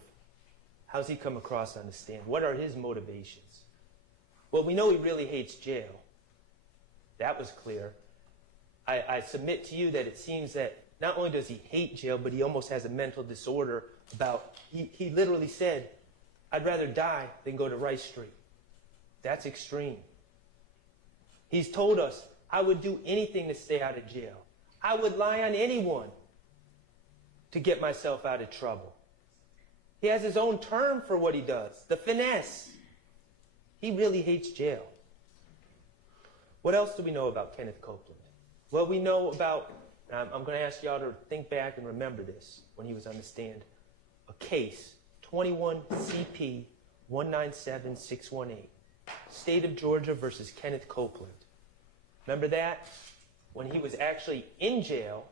How's he come across on the stand? What are his motivations? Well, we know he really hates jail. That was clear. I submit to you that it seems that not only does he hate jail, but he almost has a mental disorder about, he literally said, I'd rather die than go to Rice Street. That's extreme. He's told us, I would do anything to stay out of jail. I would lie on anyone to get myself out of trouble. He has his own term for what he does, the finesse. He really hates jail. What else do we know about Kenneth Copeland? Well, we know about, I'm going to ask y'all to think back and remember this when he was on the stand, a case, 21 CP 197618, State of Georgia versus Kenneth Copeland. Remember that? When he was actually in jail,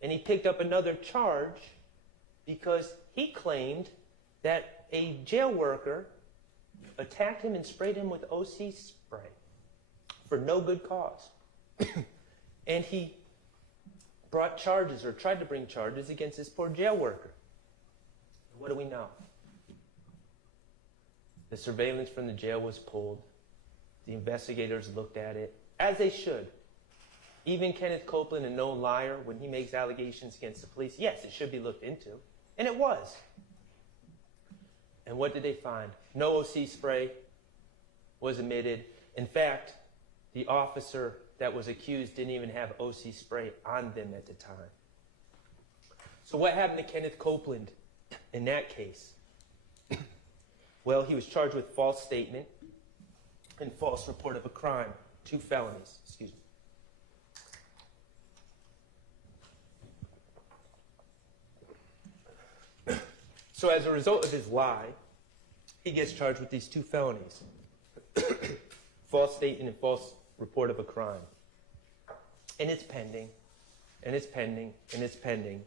and he picked up another charge because he claimed that a jail worker attacked him and sprayed him with OC spray for no good cause. And he brought charges, or tried to bring charges, against this poor jail worker. What do we know? The surveillance from the jail was pulled. The investigators looked at it, as they should. Even Kenneth Copeland, a known liar, when he makes allegations against the police, yes, it should be looked into. And it was. And what did they find? No OC spray was emitted. In fact, the officer that was accused didn't even have OC spray on them at the time. So what happened to Kenneth Copeland in that case? Well, he was charged with false statement and false report of a crime. 2 felonies, excuse me. So as a result of his lie, he gets charged with these 2 felonies. False statement and false report of a crime. And it's pending, and it's pending, and it's pending.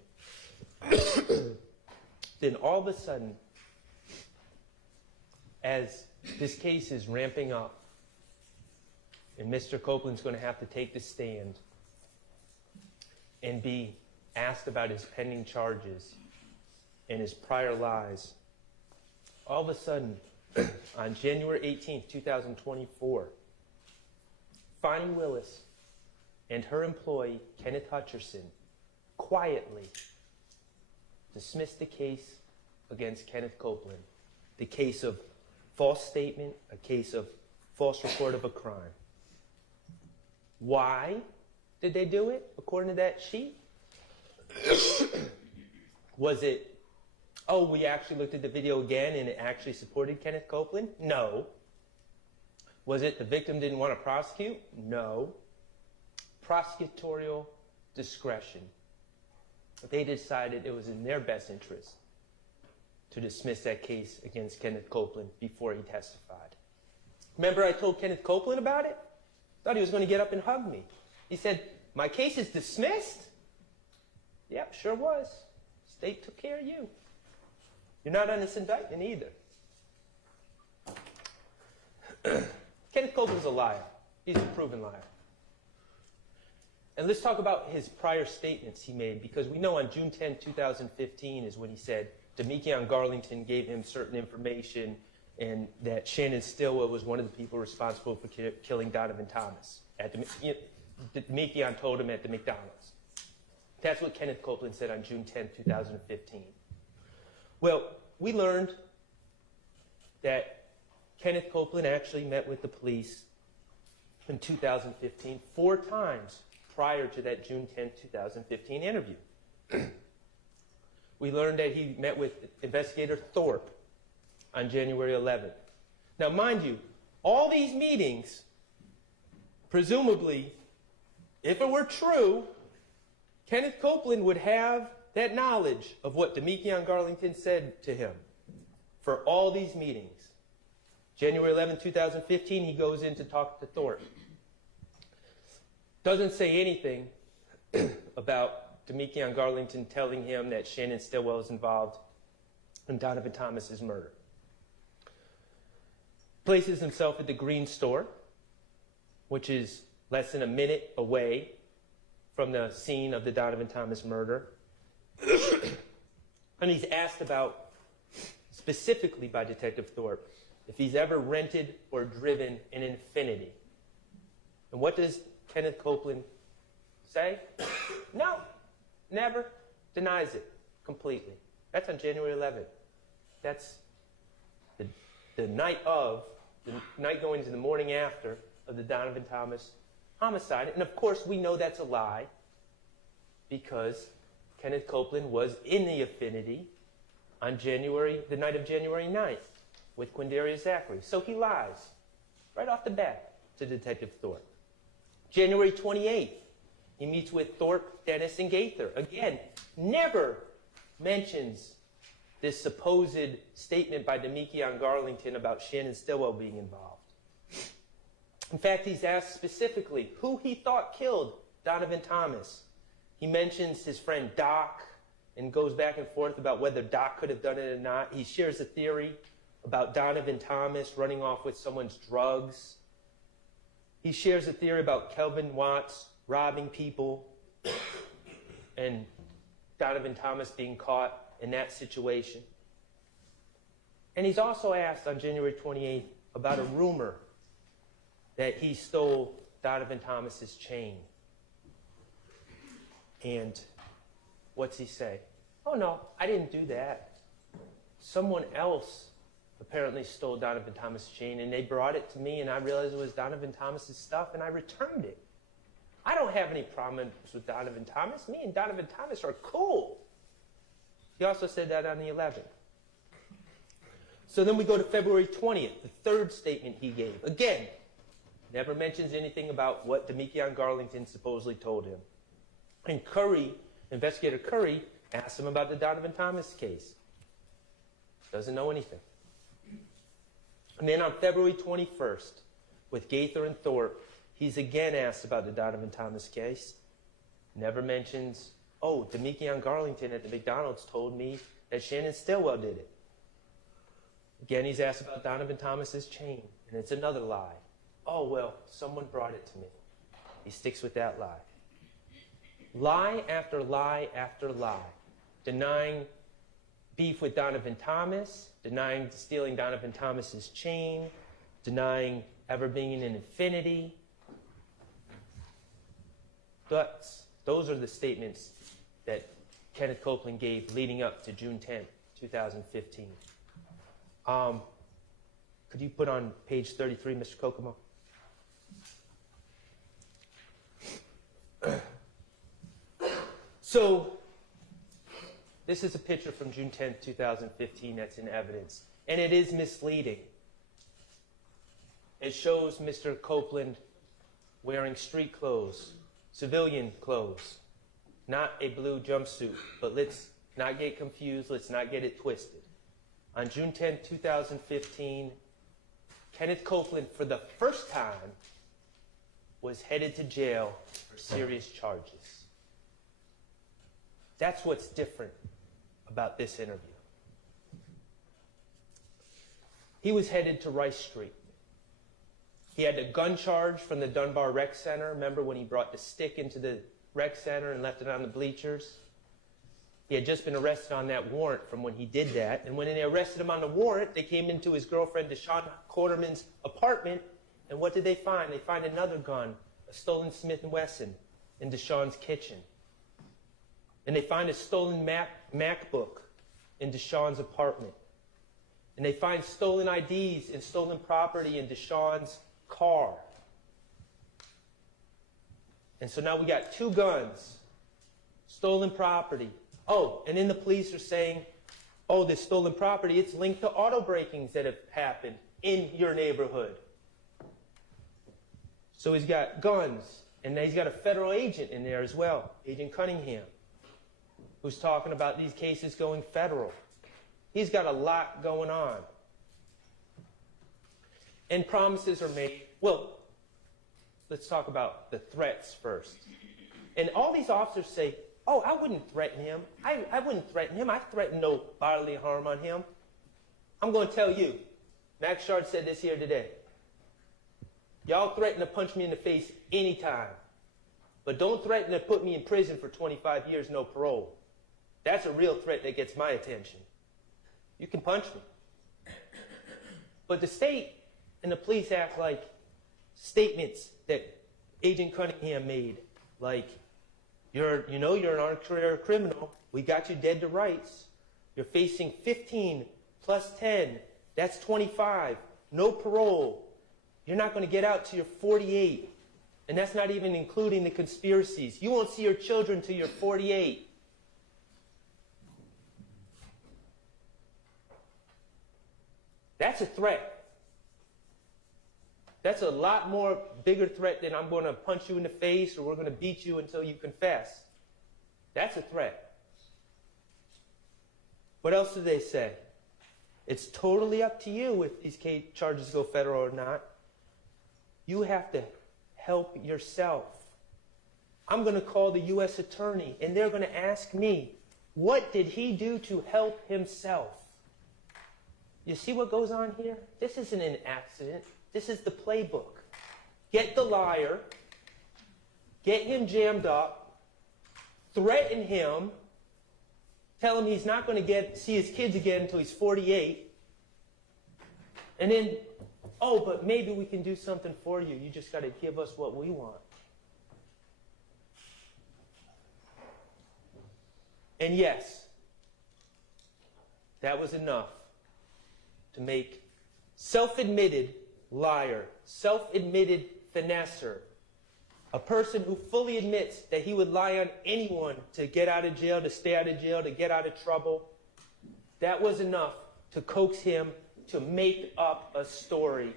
Then all of a sudden, as this case is ramping up, and Mr. Copeland's going to have to take the stand and be asked about his pending charges and his prior lies, all of a sudden, on January 18th, 2024, Fonnie Willis and her employee, Kenneth Hutcherson, quietly dismissed the case against Kenneth Copeland, the case of false statement, a case of false report of a crime. Why did they do it, according to that sheet? Was it, oh, we actually looked at the video again and it actually supported Kenneth Copeland? No. Was it the victim didn't want to prosecute? No. Prosecutorial discretion. They decided it was in their best interest to dismiss that case against Kenneth Copeland before he testified. Remember I told Kenneth Copeland about it? Thought he was going to get up and hug me. He said, my case is dismissed? Yep, sure was. State took care of you. You're not on this indictment either. Kenneth Copeland's a liar. He's a proven liar. And let's talk about his prior statements he made, because we know on June 10, 2015 is when he said Deamonte Garlington gave him certain information and that Shannon Stillwell was one of the people responsible for killing Donovan Thomas. Deamonte told him at the McDonald's. That's what Kenneth Copeland said on June 10, 2015. Well, we learned that Kenneth Copeland actually met with the police in 2015 4 times prior to that June 10, 2015 interview. We learned that he met with investigator Thorpe on January 11th. Now, mind you, all these meetings, presumably, if it were true, Kenneth Copeland would have that knowledge of what Deamonte Garlington said to him for all these meetings. January 11, 2015, he goes in to talk to Thorpe. Doesn't say anything about Deamonte Garlington telling him that Shannon Stillwell is involved in Donovan Thomas's murder. Places himself at the Green Store, which is less than a minute away from the scene of the Donovan Thomas murder. And he's asked about, specifically by Detective Thorpe, if he's ever rented or driven an Infiniti. And what does Kenneth Copeland say? No, never. Denies it completely. That's on January 11th. That's the night going into the morning after of the Donovan Thomas homicide. And of course, we know that's a lie because Kenneth Copeland was in the Infiniti on the night of January 9th with Quindarius Zachary. So he lies right off the bat to Detective Thorpe. January 28th, he meets with Thorpe, Dennis, and Gaither. Again, never mentions this supposed statement by Deamonte Garlington about Shannon Stillwell being involved. In fact, he's asked specifically who he thought killed Donovan Thomas. He mentions his friend Doc and goes back and forth about whether Doc could have done it or not. He shares a theory about Donovan Thomas running off with someone's drugs. He shares a theory about Kelvin Watts robbing people and Donovan Thomas being caught in that situation. And he's also asked on January 28th about a rumor that he stole Donovan Thomas's chain. And what's he say? Oh no, I didn't do that. Someone else apparently stole Donovan Thomas's chain, and they brought it to me, and I realized it was Donovan Thomas's stuff, and I returned it. I don't have any problems with Donovan Thomas. Me and Donovan Thomas are cool. He also said that on the 11th. So then we go to February 20th, the third statement he gave. Again, never mentions anything about what Deamonte Garlington supposedly told him. And Curry, investigator Curry, asked him about the Donovan Thomas case. Doesn't know anything. And then on February 21st, with Gaither and Thorpe, he's again asked about the Donovan Thomas case. Never mentions, oh, Deamonte Garlington at the McDonald's told me that Shannon Stillwell did it. Again, he's asked about Donovan Thomas's chain, and it's another lie. Oh, well, someone brought it to me. He sticks with that lie. Lie after lie after lie. Denying beef with Donovan Thomas, denying stealing Donovan Thomas's chain, denying ever being in an infinity. Those are the statements that Kenneth Copeland gave leading up to June 10, 2015. Could you put on page 33, Mr. Kokomo? So, this is a picture from June 10, 2015 that's in evidence, and it is misleading. It shows Mr. Copeland wearing street clothes, civilian clothes, not a blue jumpsuit, but let's not get confused, let's not get it twisted. On June 10, 2015, Kenneth Copeland, for the first time, was headed to jail for serious charges. That's what's different about this interview. He was headed to Rice Street. He had a gun charge from the Dunbar Rec Center. Remember when he brought the stick into the rec center and left it on the bleachers? He had just been arrested on that warrant from when he did that. And when they arrested him on the warrant, they came into his girlfriend, Deshawn Quarterman's apartment. And what did they find? They find another gun, a stolen Smith & Wesson, in Deshawn's kitchen. And they find a stolen MacBook in Deshawn's apartment. And they find stolen IDs and stolen property in Deshawn's car. And so now we got two guns, stolen property. Oh, and then the police are saying, oh, this stolen property, it's linked to auto breakings that have happened in your neighborhood. So he's got guns, and he's got a federal agent in there as well, Agent Cunningham, who's talking about these cases going federal. He's got a lot going on. And promises are made. Well, let's talk about the threats first. And all these officers say, oh, I wouldn't threaten him. I wouldn't threaten him. I threaten no bodily harm on him. I'm going to tell you, Max Shard said this here today. Y'all threaten to punch me in the face anytime. But don't threaten to put me in prison for 25 years, no parole. That's a real threat that gets my attention. You can punch me. But the state and the police act like statements that Agent Cunningham made, like, you're an armed criminal. We got you dead to rights. You're facing 15 plus 10. That's 25. No parole. You're not going to get out till you're 48. And that's not even including the conspiracies. You won't see your children till you're 48. That's a threat. That's a lot more bigger threat than I'm going to punch you in the face or we're going to beat you until you confess. That's a threat. What else do they say? It's totally up to you if these charges go federal or not. You have to help yourself. I'm going to call the U.S. attorney and they're going to ask me, what did he do to help himself? You see what goes on here? This isn't an accident. This is the playbook. Get the liar, get him jammed up, threaten him, tell him he's not going to see his kids again until he's 48, and then Oh, but maybe we can do something for you. You just got to give us what we want. And yes, that was enough to make self-admitted liar, self-admitted finesser, a person who fully admits that he would lie on anyone to get out of jail, to stay out of jail, to get out of trouble. That was enough to coax him to make up a story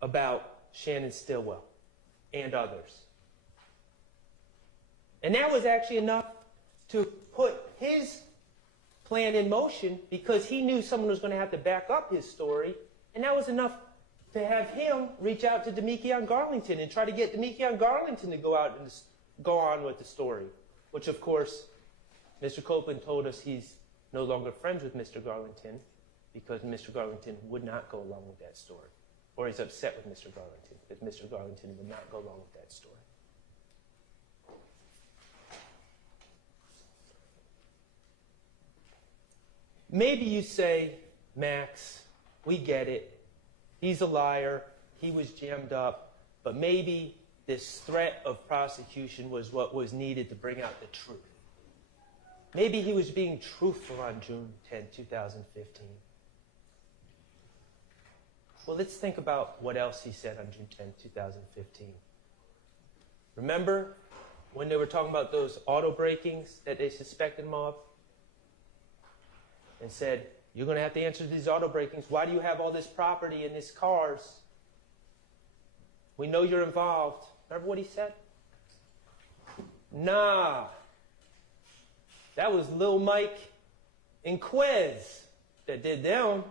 about Shannon Stillwell and others. And that was actually enough to put his plan in motion because he knew someone was going to have to back up his story. And that was enough to have him reach out to Deamonte Garlington and try to get Deamonte Garlington to go out and go on with the story, which, of course, Mr. Copeland told us he's no longer friends with Mr. Garlington because Mr. Garlington would not go along with that story. Or he's upset with Mr. Garlington because Mr. Garlington would not go along with that story. Maybe you say, Max, we get it. He's a liar. He was jammed up. But maybe this threat of prosecution was what was needed to bring out the truth. Maybe he was being truthful on June 10, 2015. Well, let's think about what else he said on June 10, 2015. Remember when they were talking about those auto breakings that they suspected him of? And said, you're going to have to answer these auto breakings. Why do you have all this property in these cars? We know you're involved. Remember what he said? Nah. That was Lil Mike and Quez that did them.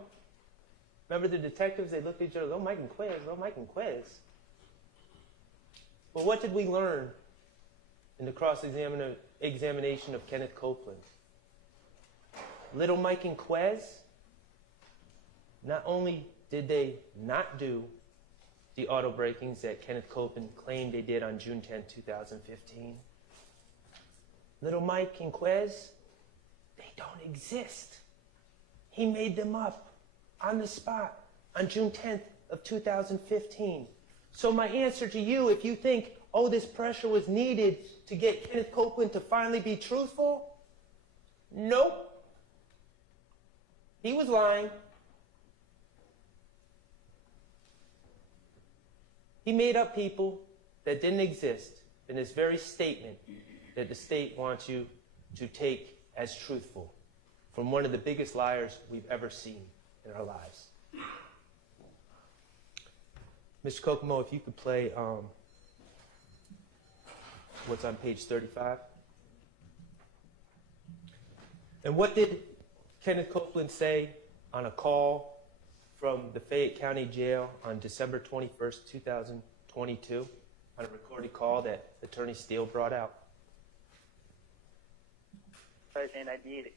Remember the detectives? They looked at each other, Lil Mike and Quez, Lil Mike and Quez. Well, what did we learn in the cross-examination of Kenneth Copeland? Little Mike and Quez, not only did they not do the auto breakings that Kenneth Copeland claimed they did on June 10, 2015, Little Mike and Quez, they don't exist. He made them up on the spot on June 10th of 2015. So my answer to you, if you think, oh, this pressure was needed to get Kenneth Copeland to finally be truthful, nope. He was lying. He made up people that didn't exist in this very statement that the state wants you to take as truthful from one of the biggest liars we've ever seen in our lives. Mr. Kokomo, if you could play what's on page 35. And what did Kenneth Copeland say on a call from the Fayette County Jail on December 21st, 2022, on a recorded call that Attorney Steele brought out? And I did it.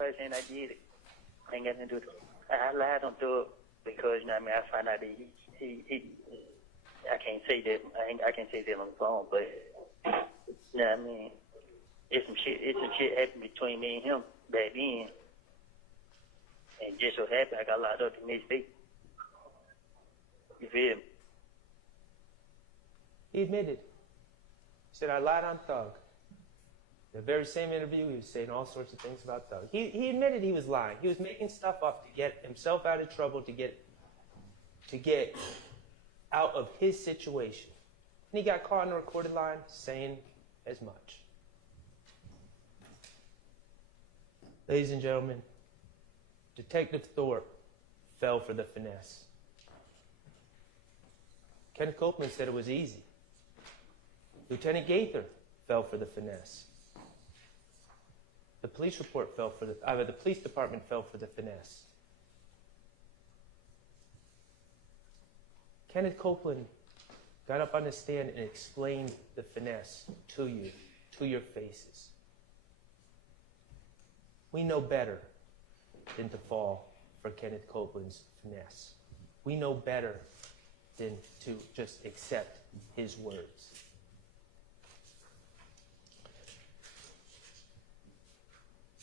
And I did it. I ain't got nothing to do with it. I lied on to it because, you know what I mean, I found out that he I can't say that, I can't say that on the phone, but, you know what I mean, it's some shit happened between me and him back then. And just so happened I got locked up the next day. You feel me? He admitted. He said, I lied on Thug. The very same interview, he was saying all sorts of things about Thug. He admitted he was lying. He was making stuff up to get himself out of trouble, to get out of his situation. And he got caught in a recorded line saying as much. Ladies and gentlemen, Detective Thorpe fell for the finesse. Kenneth Copeland said it was easy. Lieutenant Gaither fell for the finesse. The police report fell for the police department fell for the finesse. Kenneth Copeland got up on the stand and explained the finesse to you, to your faces. We know better than to fall for Kenneth Copeland's finesse. We know better than to just accept his words.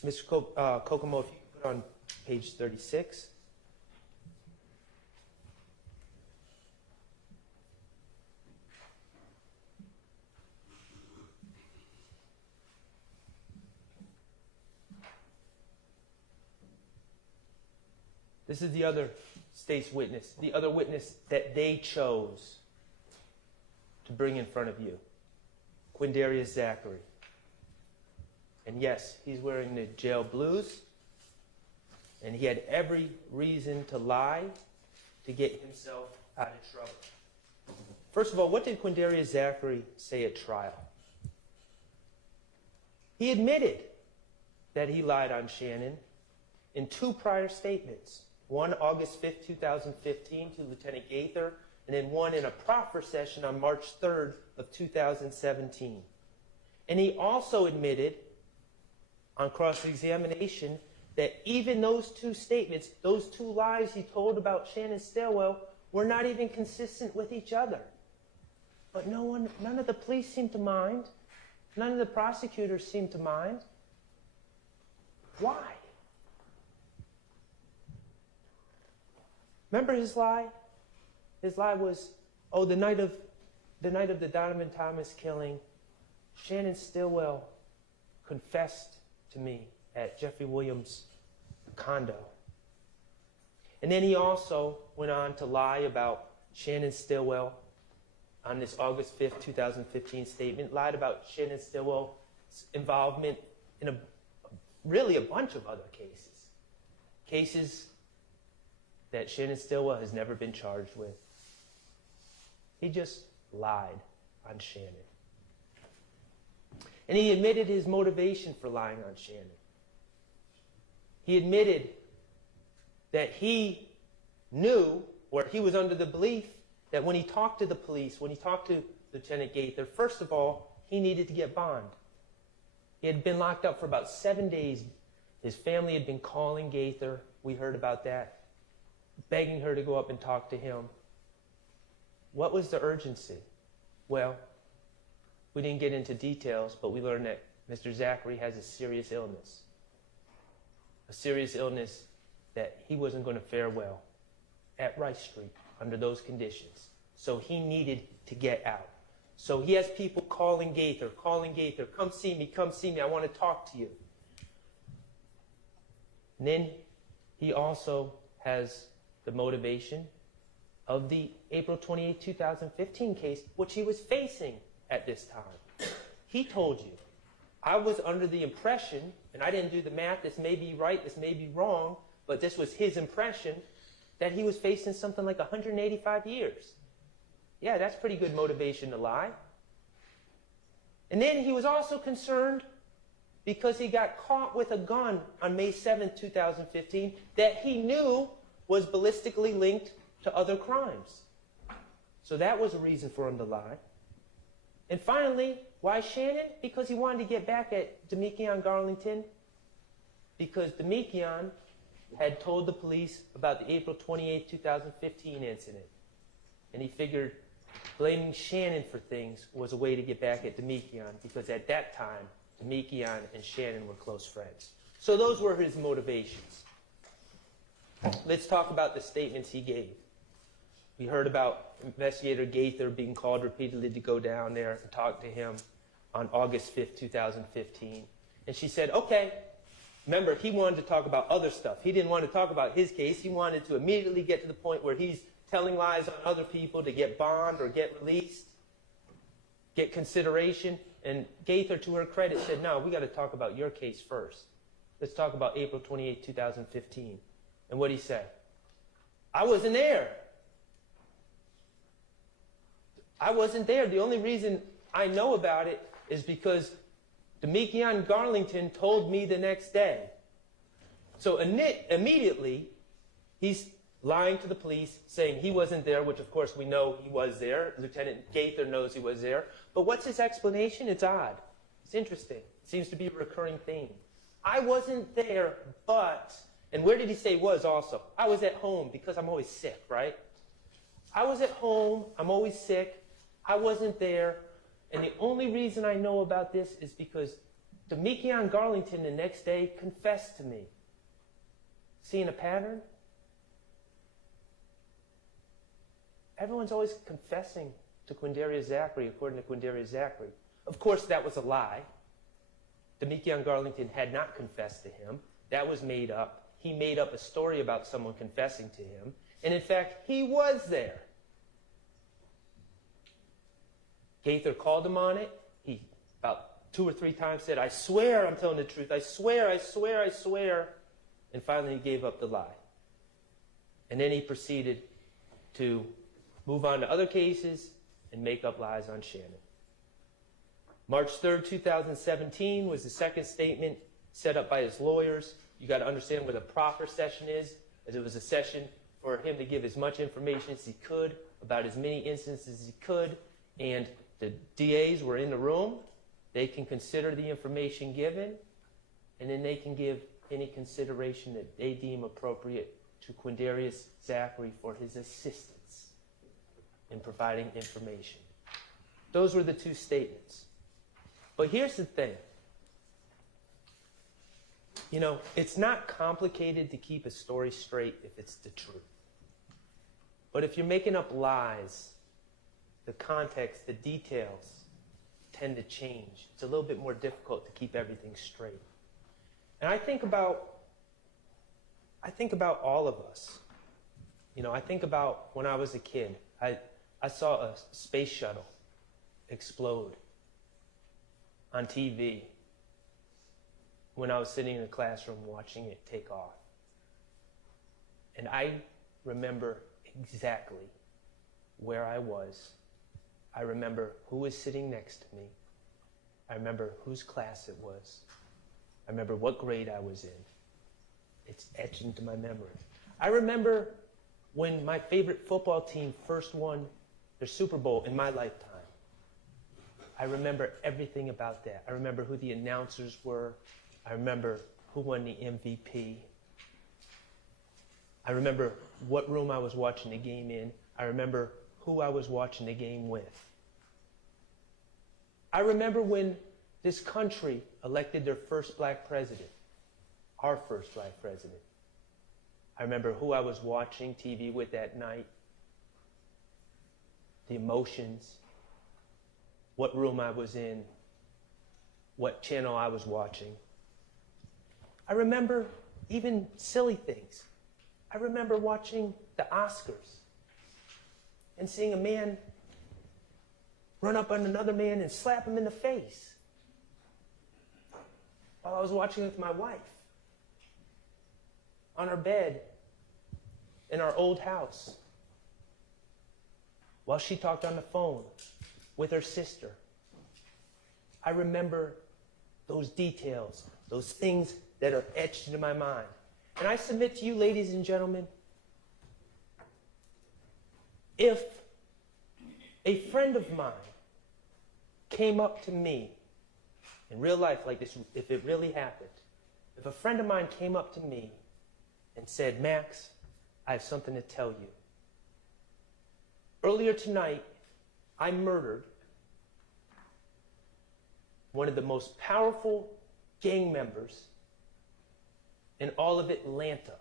Mr. Kokomo, if you could put on page 36. This is the other state's witness, the other witness that they chose to bring in front of you, Quindarius Zachary. And yes, he's wearing the jail blues, and he had every reason to lie to get himself out of trouble. First of all, what did Quindarius Zachary say at trial? He admitted that he lied on Shannon in 2 prior statements. One August 5th, 2015 to Lieutenant Gaither, and then one in a proffer session on March 3rd of 2017. And he also admitted on cross-examination that even those 2 statements, those 2 lies he told about Shannon Stillwell, were not even consistent with each other. But none of the police seemed to mind. None of the prosecutors seemed to mind. Why? Remember his lie? His lie was, oh, the night of the Donovan Thomas killing, Shannon Stillwell confessed to me at Jeffery Williams' condo. And then he also went on to lie about Shannon Stillwell on this August 5th, 2015 statement, lied about Shannon Stillwell's involvement in really a bunch of other cases. Cases that Shannon Stillwell has never been charged with. He just lied on Shannon. And he admitted his motivation for lying on Shannon. He admitted that he knew, or he was under the belief, that when he talked to the police, when he talked to Lieutenant Gaither, first of all, he needed to get bond. He had been locked up for about 7 days. His family had been calling Gaither, we heard about that, begging her to go up and talk to him. What was the urgency? Well, we didn't get into details, but we learned that Mr. Zachary has a serious illness. A serious illness that he wasn't going to fare well at Rice Street under those conditions. So he needed to get out. So he has people calling Gaither, come see me, I want to talk to you. And then he also has the motivation of the April 28, 2015 case, which he was facing at this time. He told you, I was under the impression, and I didn't do the math, this may be right, this may be wrong, but this was his impression, that he was facing something like 185 years. Yeah, that's pretty good motivation to lie. And then he was also concerned because he got caught with a gun on May 7, 2015, that he knew was ballistically linked to other crimes. So that was a reason for him to lie. And finally, why Shannon? Because he wanted to get back at Deamonte Garlington, because Deamonte had told the police about the April 28, 2015 incident. And he figured blaming Shannon for things was a way to get back at Deamonte, because at that time, Deamonte and Shannon were close friends. So those were his motivations. Let's talk about the statements he gave. We heard about Investigator Gaither being called repeatedly to go down there and talk to him on August 5th, 2015. And she said, okay. Remember, he wanted to talk about other stuff. He didn't want to talk about his case. He wanted to immediately get to the point where he's telling lies on other people to get bond or get released, get consideration. And Gaither, to her credit, said, no, we got to talk about your case first. Let's talk about April 28, 2015. And what he said, I wasn't there. I wasn't there. The only reason I know about it is because Deamonte Garlington told me the next day. So immediately, he's lying to the police, saying he wasn't there, which of course we know he was there. Lieutenant Gaither knows he was there. But what's his explanation? It's odd. It's interesting. It seems to be a recurring theme. I wasn't there, but... And where did he say was also? I was at home because I'm always sick, right? I was at home. I'm always sick. I wasn't there. And the only reason I know about this is because Deamonte Garlington the next day confessed to me. Seeing a pattern? Everyone's always confessing to Quindarius Zachary, according to Quindarius Zachary. Of course, that was a lie. Demekion Garlington had not confessed to him. That was made up. He made up a story about someone confessing to him. And in fact, he was there. Gaither called him on it. He about 2 or 3 times said, I swear I'm telling the truth. I swear, I swear, I swear. And finally he gave up the lie. And then he proceeded to move on to other cases and make up lies on Shannon. March 3rd, 2017 was the second statement set up by his lawyers. You got to understand what a proffer session is, as it was a session for him to give as much information as he could about as many instances as he could, and the DAs were in the room. They can consider the information given, and then they can give any consideration that they deem appropriate to Quindarius Zachary for his assistance in providing information. Those were the 2 statements. But here's the thing. You know, it's not complicated to keep a story straight if it's the truth. But if you're making up lies, the context, the details tend to change. It's a little bit more difficult to keep everything straight. And I think about all of us. You know, I think about when I was a kid. I saw a space shuttle explode on TV when I was sitting in a classroom watching it take off. And I remember exactly where I was. I remember who was sitting next to me. I remember whose class it was. I remember what grade I was in. It's etched into my memory. I remember when my favorite football team first won their Super Bowl in my lifetime. I remember everything about that. I remember who the announcers were. I remember who won the MVP. I remember what room I was watching the game in. I remember who I was watching the game with. I remember when this country elected their first black president, our first black president. I remember who I was watching TV with that night, the emotions, what room I was in, what channel I was watching. I remember even silly things. I remember watching the Oscars and seeing a man run up on another man and slap him in the face while I was watching with my wife on our bed in our old house while she talked on the phone with her sister. I remember those details, those things that are etched into my mind. And I submit to you, ladies and gentlemen, if a friend of mine came up to me in real life like this, if it really happened, if a friend of mine came up to me and said, Max, I have something to tell you. Earlier tonight, I murdered one of the most powerful gang members in all of Atlanta.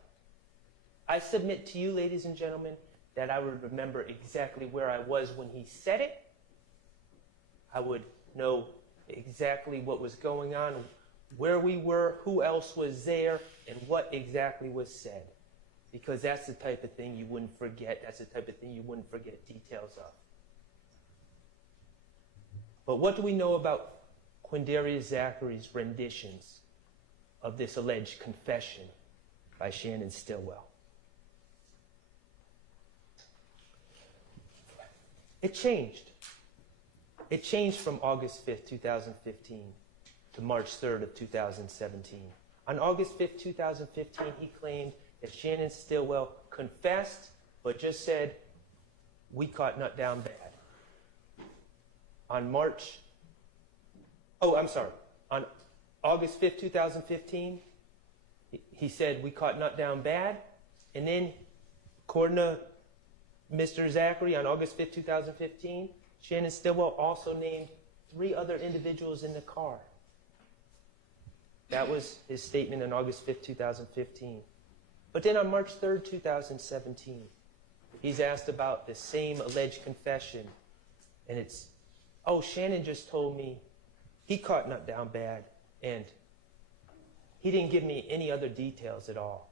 I submit to you, ladies and gentlemen, that I would remember exactly where I was when he said it. I would know exactly what was going on, where we were, who else was there, and what exactly was said. Because that's the type of thing you wouldn't forget. That's the type of thing you wouldn't forget details of. But what do we know about Quindarius Zachary's renditions of this alleged confession by Shannon Stillwell? It changed. It changed from August 5th, 2015 to March 3rd of 2017. On August 5th, 2015, he claimed that Shannon Stillwell confessed, but just said, we caught Nut down bad. On August 5th, 2015, he said, we caught Nut down bad. And then, according to Mr. Zachary, on August 5th, 2015, Shannon Stillwell also named 3 other individuals in the car. That was his statement on August 5th, 2015. But then on March 3rd, 2017, he's asked about the same alleged confession. And it's, oh, Shannon just told me he caught Nut down bad, and he didn't give me any other details at all.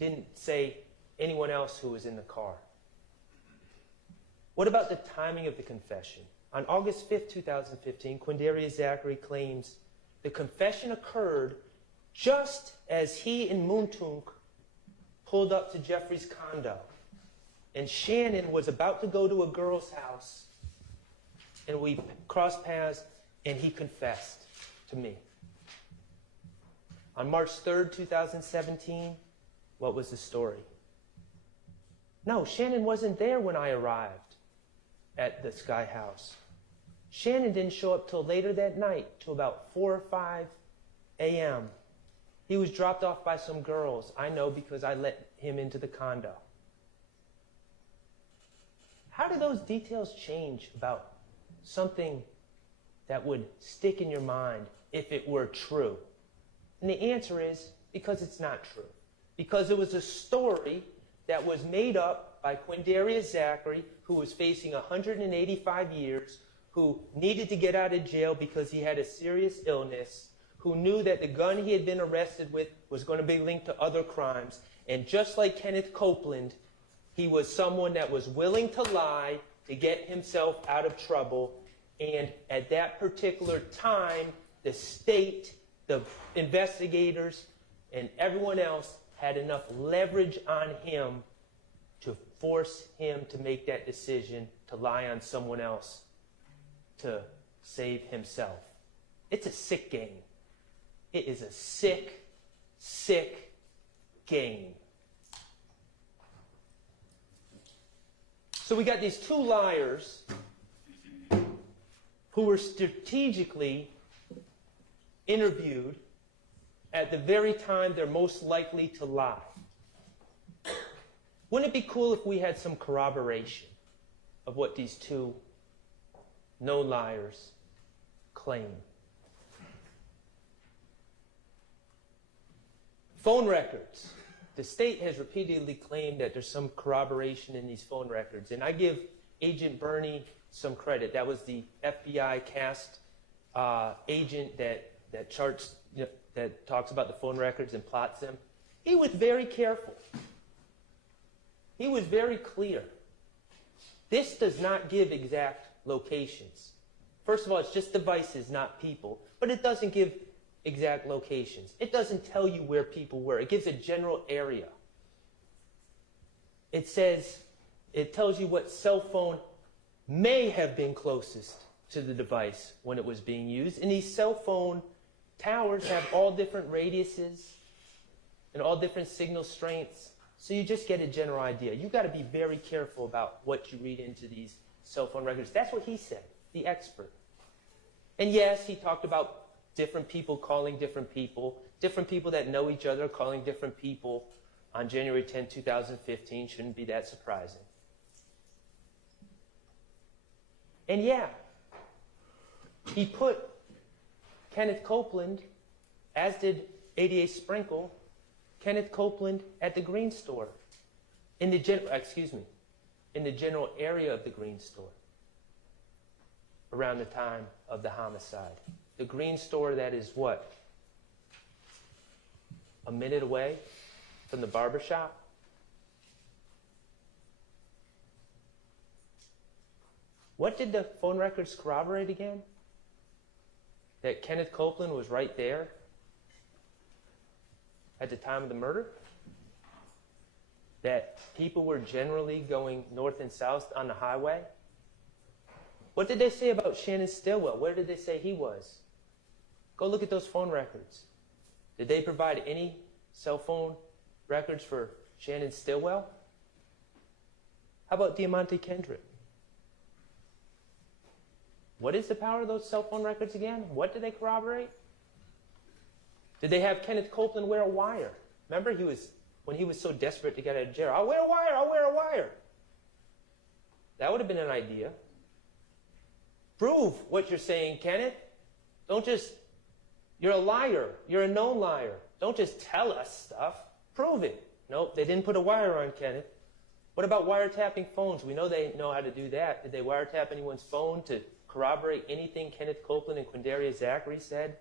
Didn't say anyone else who was in the car. What about the timing of the confession? On August 5th, 2015, Quindarius Zachary claims the confession occurred just as he and Muntunk pulled up to Jeffrey's condo. And Shannon was about to go to a girl's house, and we crossed paths, and he confessed to me. On March 3rd, 2017, what was the story? No, Shannon wasn't there when I arrived at the Sky House. Shannon didn't show up till later that night, till about 4 or 5 a.m. He was dropped off by some girls. I know because I let him into the condo. How do those details change about something that would stick in your mind if it were true? And the answer is because it's not true. Because it was a story that was made up by Quindarius Zachary, who was facing 185 years, who needed to get out of jail because he had a serious illness, who knew that the gun he had been arrested with was going to be linked to other crimes. And just like Kenneth Copeland, he was someone that was willing to lie to get himself out of trouble. And at that particular time, the state, the investigators, and everyone else had enough leverage on him to force him to make that decision to lie on someone else to save himself. It's a sick game. It is a sick, sick game. So we got these two liars who were strategically interviewed at the very time they're most likely to lie. Wouldn't it be cool if we had some corroboration of what these two no liars claim? Phone records. The state has repeatedly claimed that there's some corroboration in these phone records, and I give Agent Bernie some credit. That was the FBI cast agent that charts, that talks about the phone records and plots them. He was very careful. He was very clear. This does not give exact locations. First of all, it's just devices, not people, but it doesn't give exact locations. It doesn't tell you where people were. It gives a general area. It says, it tells you what cell phone may have been closest to the device when it was being used. And these cell phone towers have all different radiuses and all different signal strengths. So you just get a general idea. You've got to be very careful about what you read into these cell phone records. That's what he said, the expert. And yes, he talked about different people calling different people that know each other calling different people on January 10, 2015. Shouldn't be that surprising. And yeah, he put Kenneth Copeland, as did ADA Sprinkle, Kenneth Copeland at the Green Store, in the general area of the Green Store around the time of the homicide. The Green Store that is what? A minute away from the barber shop? What did the phone records corroborate again? That Kenneth Copeland was right there at the time of the murder? That people were generally going north and south on the highway? What did they say about Shannon Stillwell? Where did they say he was? Go look at those phone records. Did they provide any cell phone records for Shannon Stillwell? How about Deamonte Kendrick? What is the power of those cell phone records again? What did they corroborate? Did they have Kenneth Copeland wear a wire? Remember, when he was so desperate to get out of jail, I'll wear a wire, I'll wear a wire. That would have been an idea. Prove what you're saying, Kenneth. Don't just, you're a liar. You're a known liar. Don't just tell us stuff. Prove it. Nope, they didn't put a wire on Kenneth. What about wiretapping phones? We know they know how to do that. Did they wiretap anyone's phone to corroborate anything Kenneth Copeland and Quindaria Zachary said?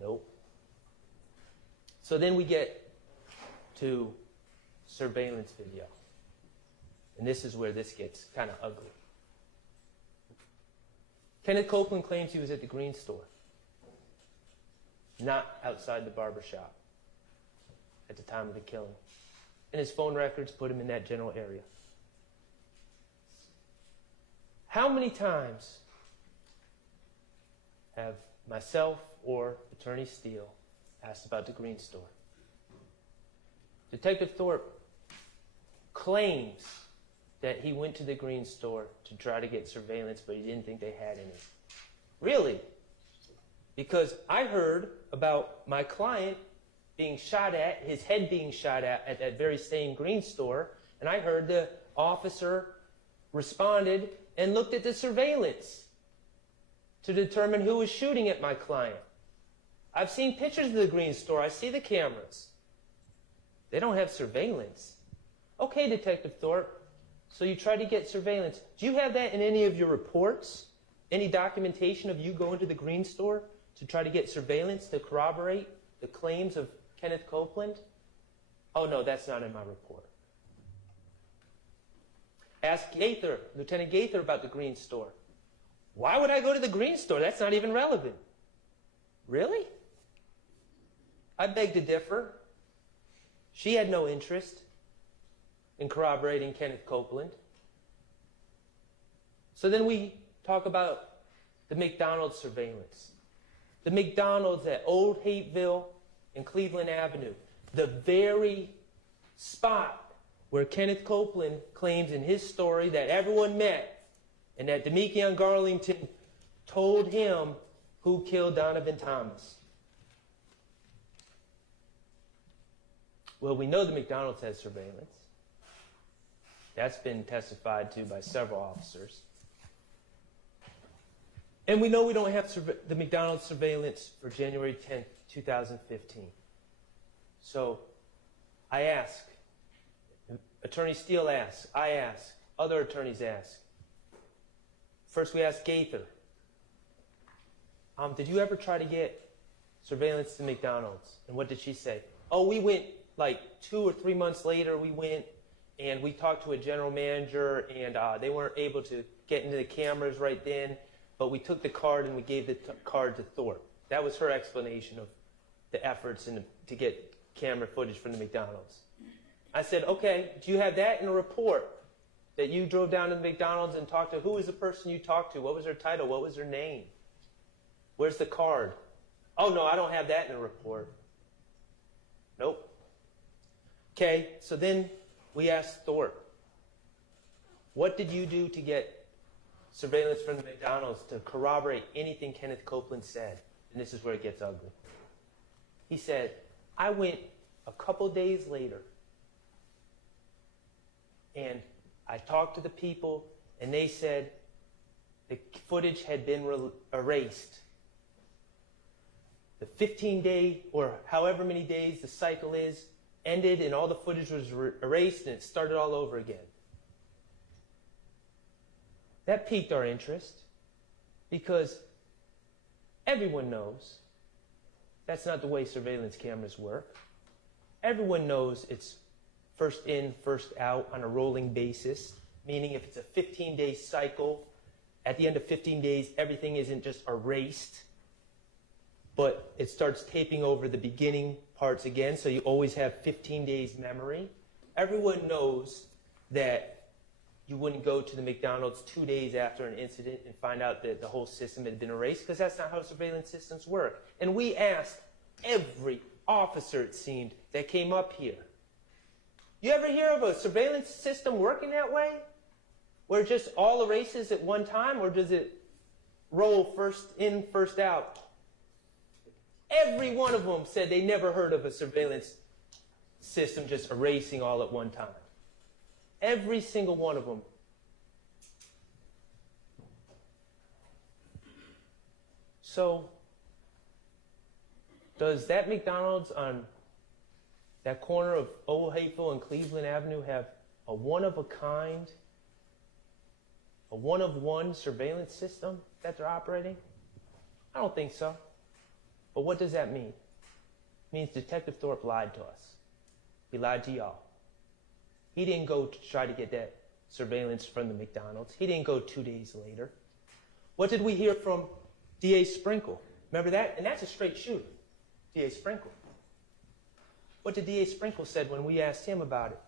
Nope. So then we get to surveillance video. And this is where this gets kind of ugly. Kenneth Copeland claims he was at the Green Store, not outside the barber shop at the time of the killing. And his phone records put him in that general area. How many times have myself or Attorney Steele asked about the Green Store? Detective Thorpe claims that he went to the Green Store to try to get surveillance, but he didn't think they had any. Really? Because I heard about my client being shot at, his head being shot at that very same Green Store, and I heard the officer responded and looked at the surveillance to determine who was shooting at my client. I've seen pictures of the Green Store. I see the cameras. They don't have surveillance. Okay, Detective Thorpe, so you tried to get surveillance. Do you have that in any of your reports? Any documentation of you going to the Green Store to try to get surveillance to corroborate the claims of Kenneth Copeland? Oh, no, that's not in my report. Ask Gaither, Lieutenant Gaither, about the Green Store. Why would I go to the Green Store? That's not even relevant. Really? I beg to differ. She had no interest in corroborating Kenneth Copeland. So then we talk about the McDonald's surveillance. The McDonald's at Old Hateville and Cleveland Avenue, the very spot where Kenneth Copeland claims in his story that everyone met and that Demekion Garlington told him who killed Donovan Thomas. Well, we know the McDonald's has surveillance. That's been testified to by several officers. And we know we don't have the McDonald's surveillance for January 10th, 2015. So I ask, Attorney Steele asks, I ask, other attorneys ask. First we ask Gaither, did you ever try to get surveillance to McDonald's? And what did she say? Oh, we went like 2 or 3 months later, we went and we talked to a general manager and they weren't able to get into the cameras right then, but we took the card and we gave the card to Thorpe. That was her explanation of the efforts to get camera footage from the McDonald's. I said, okay, do you have that in a report that you drove down to the McDonald's and talked to? Who was the person you talked to? What was their title? What was their name? Where's the card? Oh, no, I don't have that in a report. Nope. Okay, so then we asked Thorpe, what did you do to get surveillance from the McDonald's to corroborate anything Kenneth Copeland said? And this is where it gets ugly. He said, I went a couple days later and I talked to the people and they said the footage had been erased. The 15-day or however many days the cycle is ended and all the footage was erased and it started all over again. That piqued our interest because everyone knows that's not the way surveillance cameras work. Everyone knows it's first in, first out on a rolling basis, meaning if it's a 15-day cycle, at the end of 15 days, everything isn't just erased, but it starts taping over the beginning parts again, so you always have 15 days memory. Everyone knows that you wouldn't go to the McDonald's 2 days after an incident and find out that the whole system had been erased, because that's not how surveillance systems work. And we asked every officer, it seemed, that came up here. You ever hear of a surveillance system working that way? Where it just all erases at one time, or does it roll first in, first out? Every one of them said they never heard of a surveillance system just erasing all at one time. Every single one of them. So, does that McDonald's on that corner of Old Hateville and Cleveland Avenue have a one-of-a-kind, a one-of-one surveillance system that they're operating? I don't think so. But what does that mean? It means Detective Thorpe lied to us. He lied to y'all. He didn't go to try to get that surveillance from the McDonald's. He didn't go 2 days later. What did we hear from D.A. Sprinkle? Remember that? And that's a straight shooter, D.A. Sprinkle. What did D.A. Sprinkle said when we asked him about it?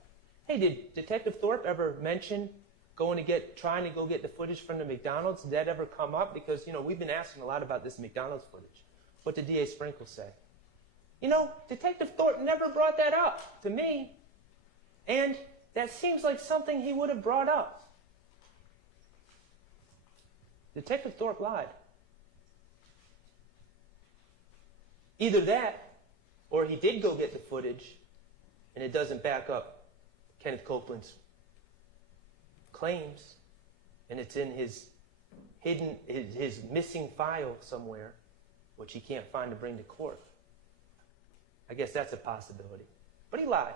Hey, did Detective Thorpe ever mention trying to go get the footage from the McDonald's? Did that ever come up? Because, we've been asking a lot about this McDonald's footage. What did D.A. Sprinkle say? Detective Thorpe never brought that up to me. And that seems like something he would have brought up. Detective Thorpe lied. Either that, or he did go get the footage, and it doesn't back up Kenneth Copeland's claims, and it's in his missing file somewhere, which he can't find to bring to court. I guess that's a possibility. But he lied.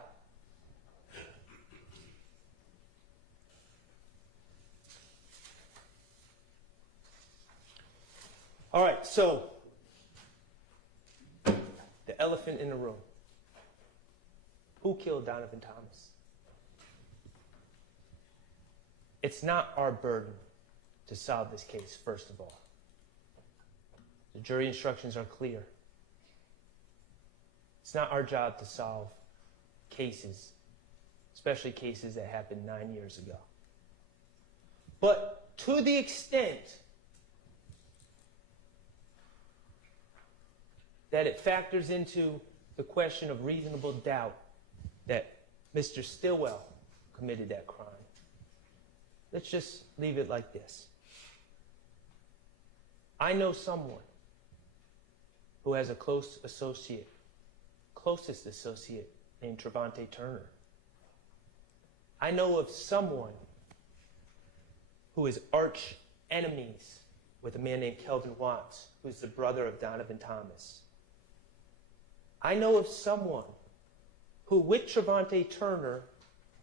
All right, so the elephant in the room. Who killed Donovan Thomas? It's not our burden to solve this case, first of all. The jury instructions are clear. It's not our job to solve cases, especially cases that happened 9 years ago. But to the extent that it factors into the question of reasonable doubt that Mr. Stillwell committed that crime, let's just leave it like this. I know someone who has a closest associate named Deamonte Turner. I know of someone who is arch enemies with a man named Kelvin Watts, who's the brother of Donovan Thomas. I know of someone who, with Deamonte Turner,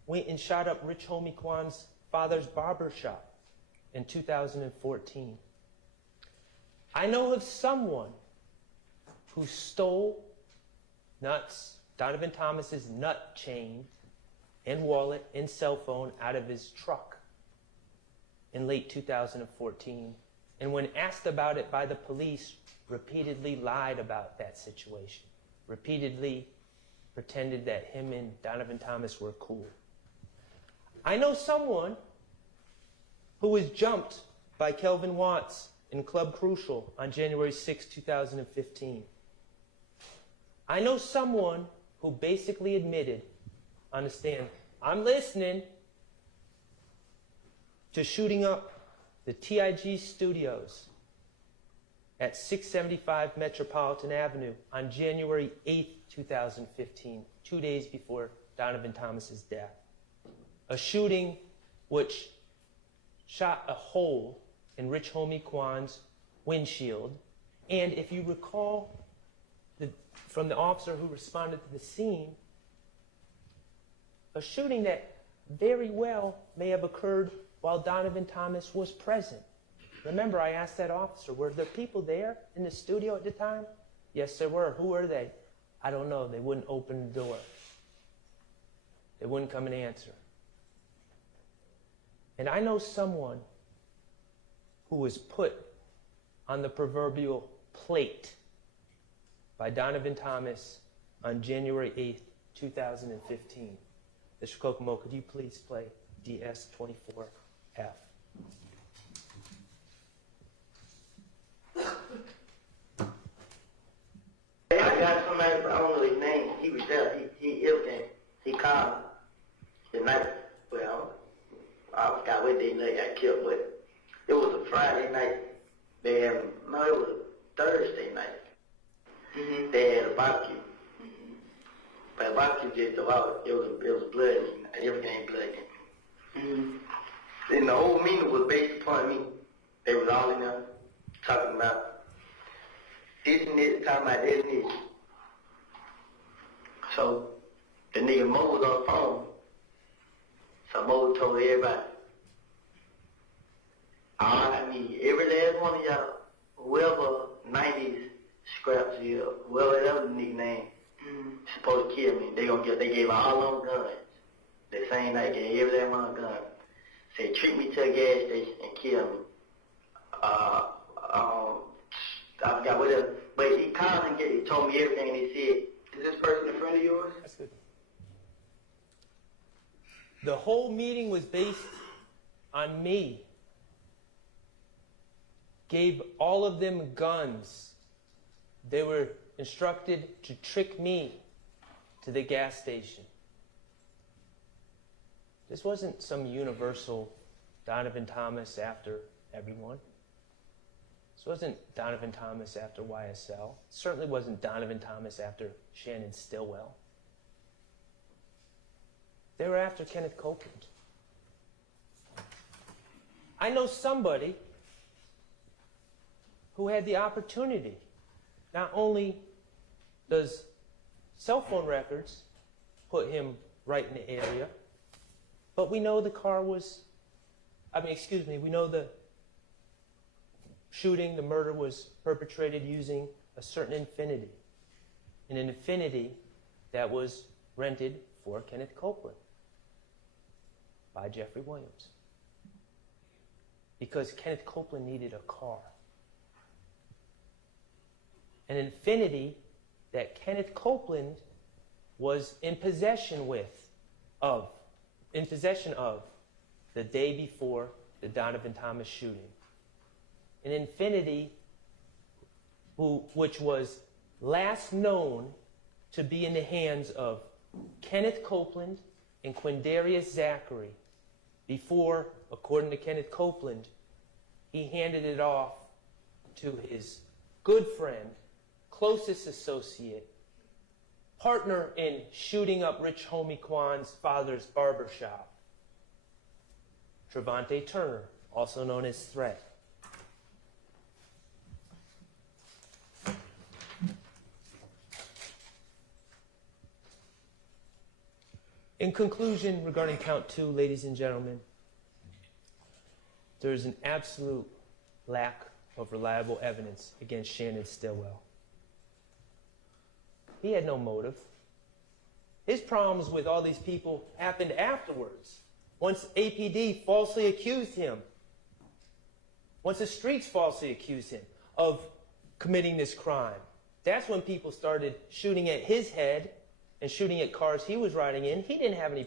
went and shot up Rich Homie Kwan's father's barber shop in 2014. I know of someone who stole Donovan Thomas's nut chain and wallet and cell phone out of his truck in late 2014, and when asked about it by the police, repeatedly lied about that situation, repeatedly pretended that him and Donovan Thomas were cool. I know someone who was jumped by Kelvin Watts in Club Crucial on January 6, 2015. I know someone who basically admitted on the stand, I'm listening, to shooting up the TIG studios at 675 Metropolitan Avenue on January 8, 2015, 2 days before Donovan Thomas's death. A shooting which shot a hole in Rich Homie Kwan's windshield. And if you recall from the officer who responded to the scene, a shooting that very well may have occurred while Donovan Thomas was present. Remember, I asked that officer, were there people there in the studio at the time? Yes, there were. Who were they? I don't know. They wouldn't open the door. They wouldn't come and answer. And I know someone who was put on the proverbial plate by Donovan Thomas on January 8th, 2015. Mr. Kokomo, could you please play DS24F? I got somebody, I don't know his name. He was there. He everything. He called the night. Well, I forgot what day they got killed, but it was a Friday night. It was a Thursday night. Mm-hmm. They had a barbecue. Mm-hmm. But a barbecue just about it was blood and everything blood. Mm-hmm. And the whole meeting was based upon me. They was all in there talking about this and this, talking about this and this. So nigga Mo was on the phone. So Mo told everybody, I mean, every last one of y'all, whoever 90s scraps here, whoever that was the nickname, supposed to kill me. They gave all them guns. The same night, gave every last one a gun. Said, treat me to a gas station and kill me. I forgot what else. But he called and he told me everything, and he said, is this person a friend of yours? That's good. The whole meeting was based on me. Gave all of them guns. They were instructed to trick me to the gas station. This wasn't some universal Donovan Thomas after everyone. This wasn't Donovan Thomas after YSL. It certainly wasn't Donovan Thomas after Shannon Stillwell. They were after Kenneth Copeland. I know somebody who had the opportunity. Not only does cell phone records put him right in the area, but we know the car was, we know the shooting, the murder was perpetrated using a certain Infiniti. An Infiniti that was rented for Kenneth Copeland by Jeffery Williams. Because Kenneth Copeland needed a car. An Infiniti that Kenneth Copeland was in possession of the day before the Donovan Thomas shooting. An Infiniti which was last known to be in the hands of Kenneth Copeland and Quindarius Zachary before, according to Kenneth Copeland, he handed it off to his good friend, closest associate, partner in shooting up Rich Homie Kwan's father's barbershop, Trevante Turner, also known as Threat. In conclusion, regarding count 2, ladies and gentlemen, there is an absolute lack of reliable evidence against Shannon Stillwell. He had no motive. His problems with all these people happened afterwards. Once APD falsely accused him. Once the streets falsely accused him of committing this crime. That's when people started shooting at his head and shooting at cars he was riding in. He didn't have any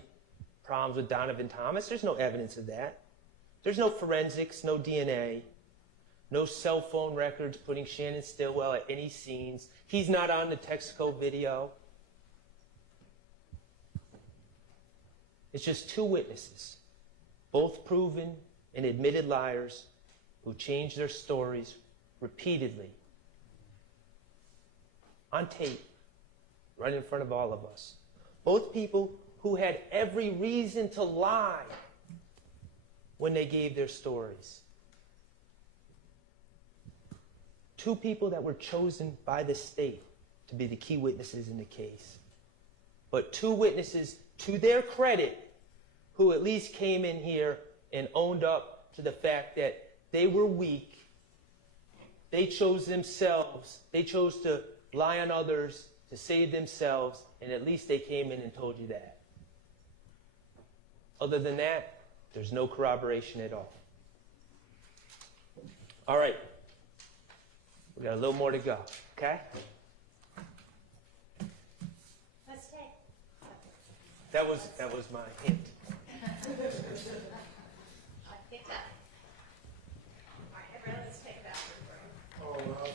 problems with Donovan Thomas. There's no evidence of that. There's no forensics, no DNA, no cell phone records putting Shannon Stillwell at any scenes. He's not on the Texaco video. It's just 2 witnesses, both proven and admitted liars who changed their stories repeatedly on tape, right in front of all of us. Both people who had every reason to lie when they gave their stories. 2 people that were chosen by the state to be the key witnesses in the case. But 2 witnesses, to their credit, who at least came in here and owned up to the fact that they were weak. They chose themselves. They chose to lie on others to save themselves, and at least they came in and told you that. Other than that, there's no corroboration at all. All right. We got a little more to go, okay? Let's take. That was my hint. I picked up. All right, everyone, let's take a bathroom break.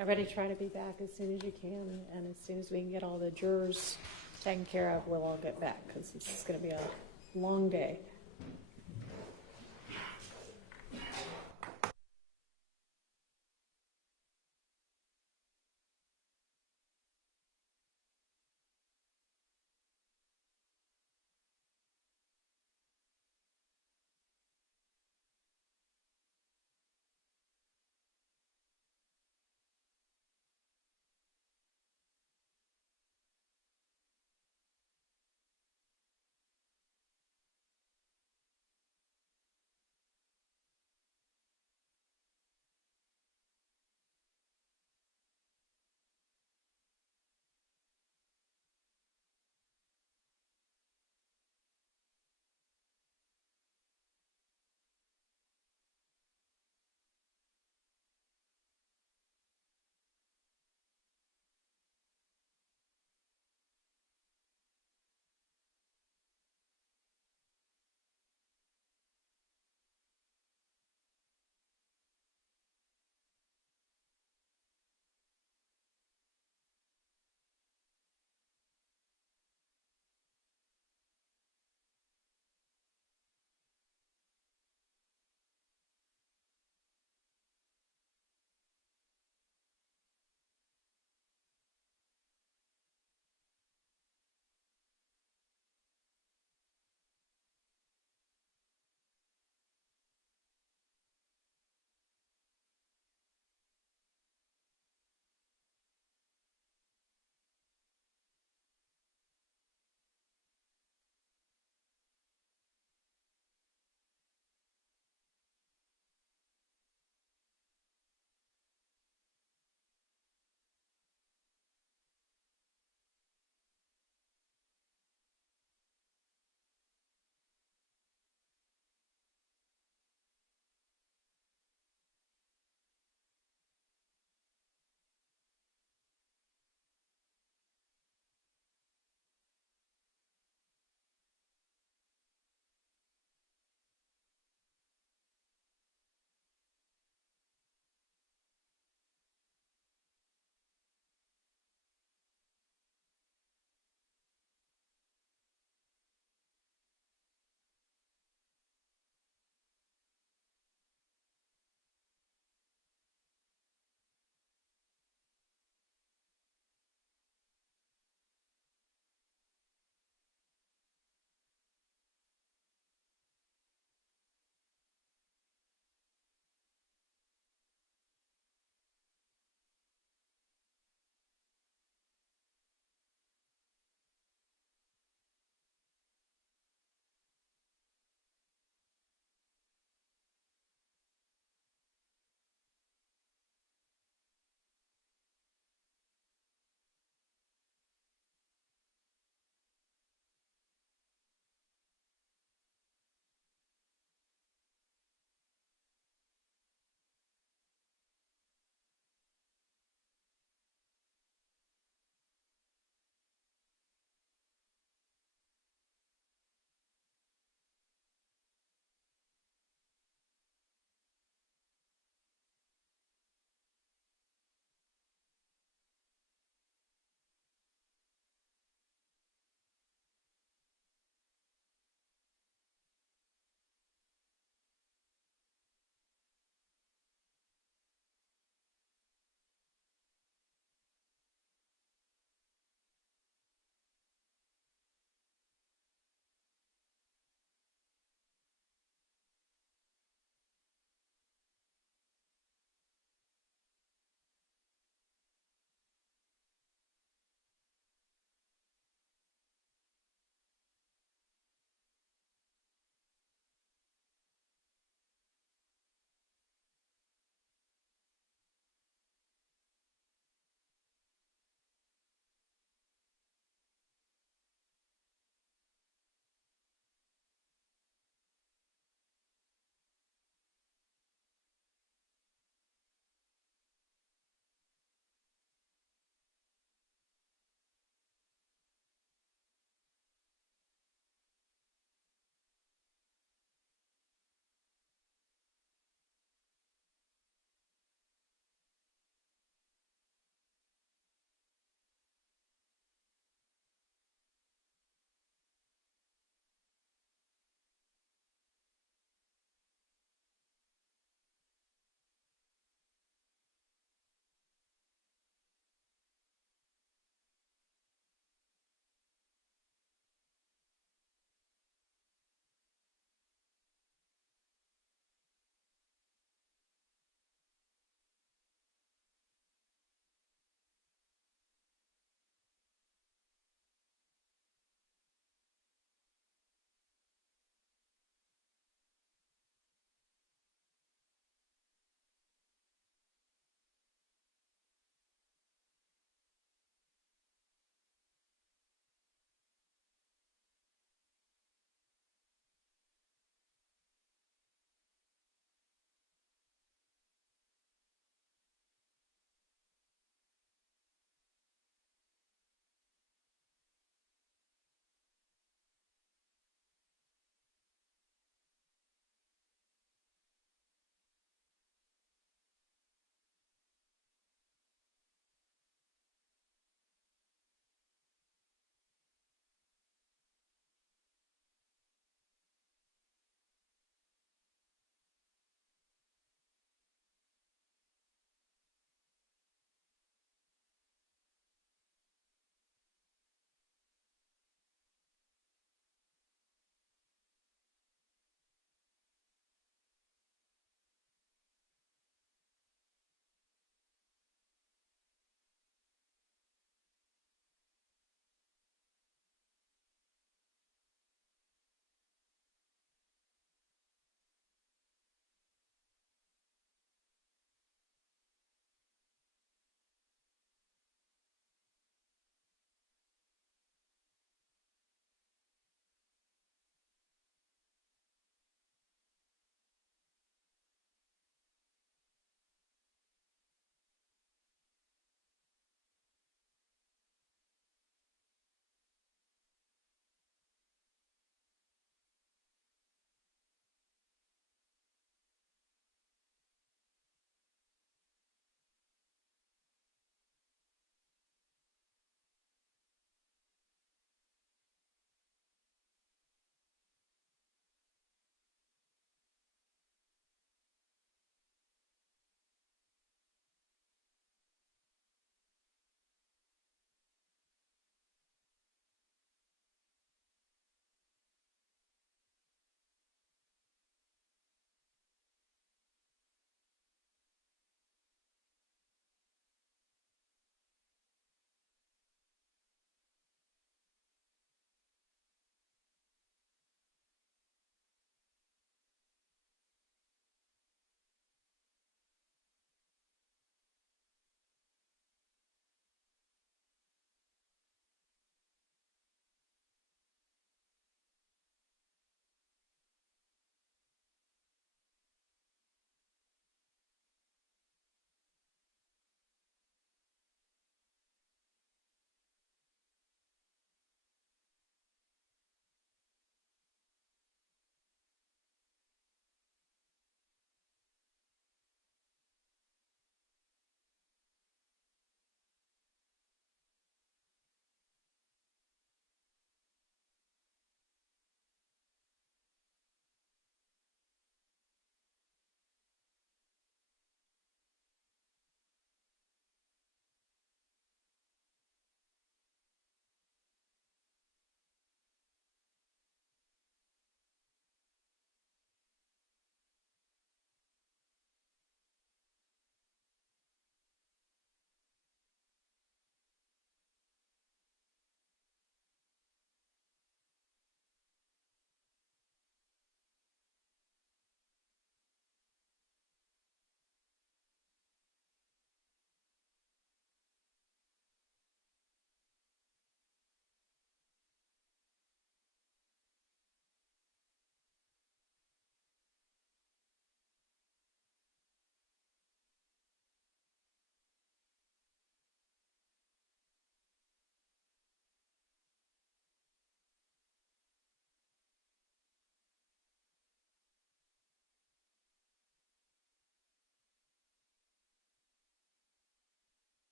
Everybody try to be back as soon as you can, and as soon as we can get all the jurors taken care of, we'll all get back, because this is going to be a long day.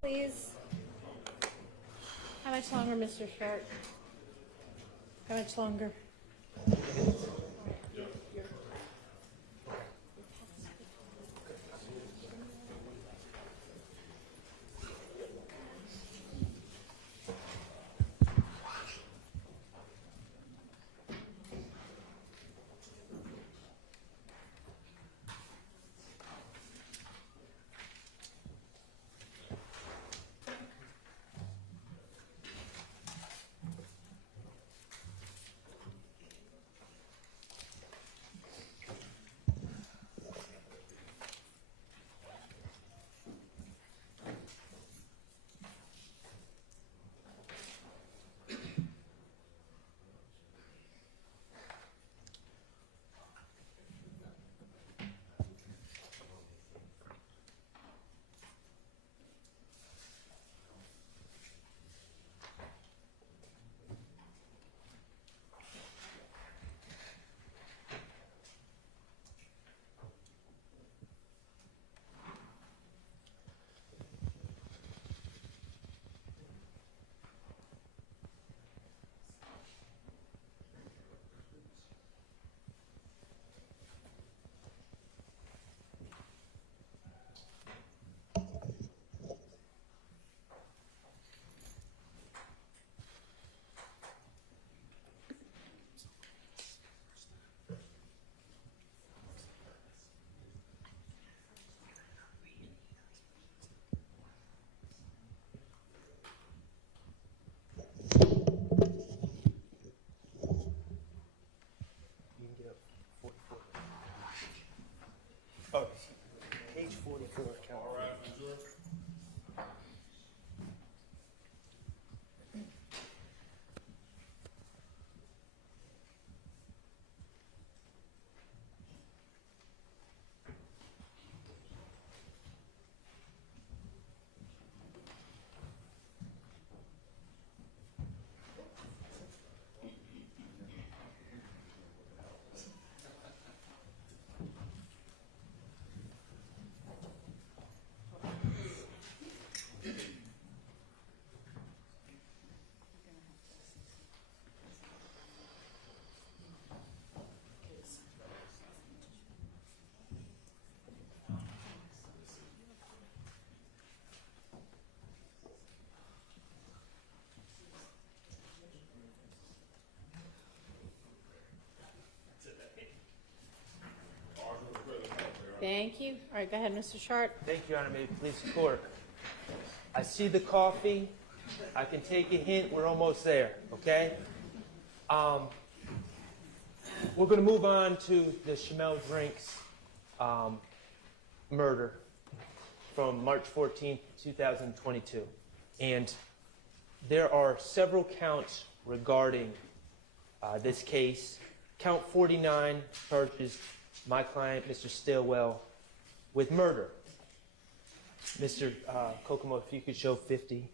Please. How much longer, Mr. Sharp? How much longer? Oh, page 44, count. All right, Thank you. All right, go ahead, Mr. Sharp. Thank you, Your Honor. May it please the court. I see the coffee. I can take a hint. We're almost there, okay? We're going to move on to the Shamel Drinks murder from March 14, 2022. And there are several counts regarding this case. Count 49 charges my client, Mr. Stillwell, with murder. Mr. Kokomo, if you could show 50.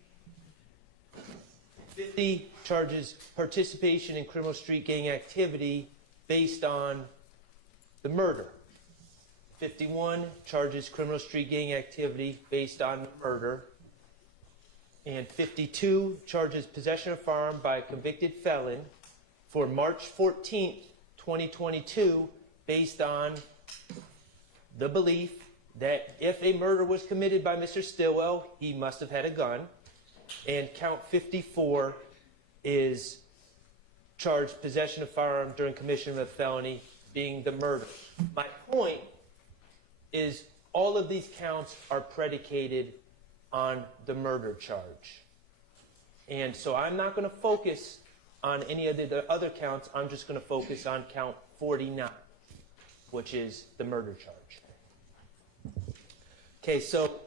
50 charges participation in criminal street gang activity based on the murder. 51 charges criminal street gang activity based on the murder. And 52 charges possession of firearm by a convicted felon for March 14th, 2022, based on the belief that if a murder was committed by Mr. Stillwell, he must have had a gun. And count 54 is charged possession of firearm during commission of a felony, being the murder. My point is all of these counts are predicated on the murder charge. And so I'm not going to focus on any of the other counts. I'm just going to focus on count 49, which is the murder charge. Okay, so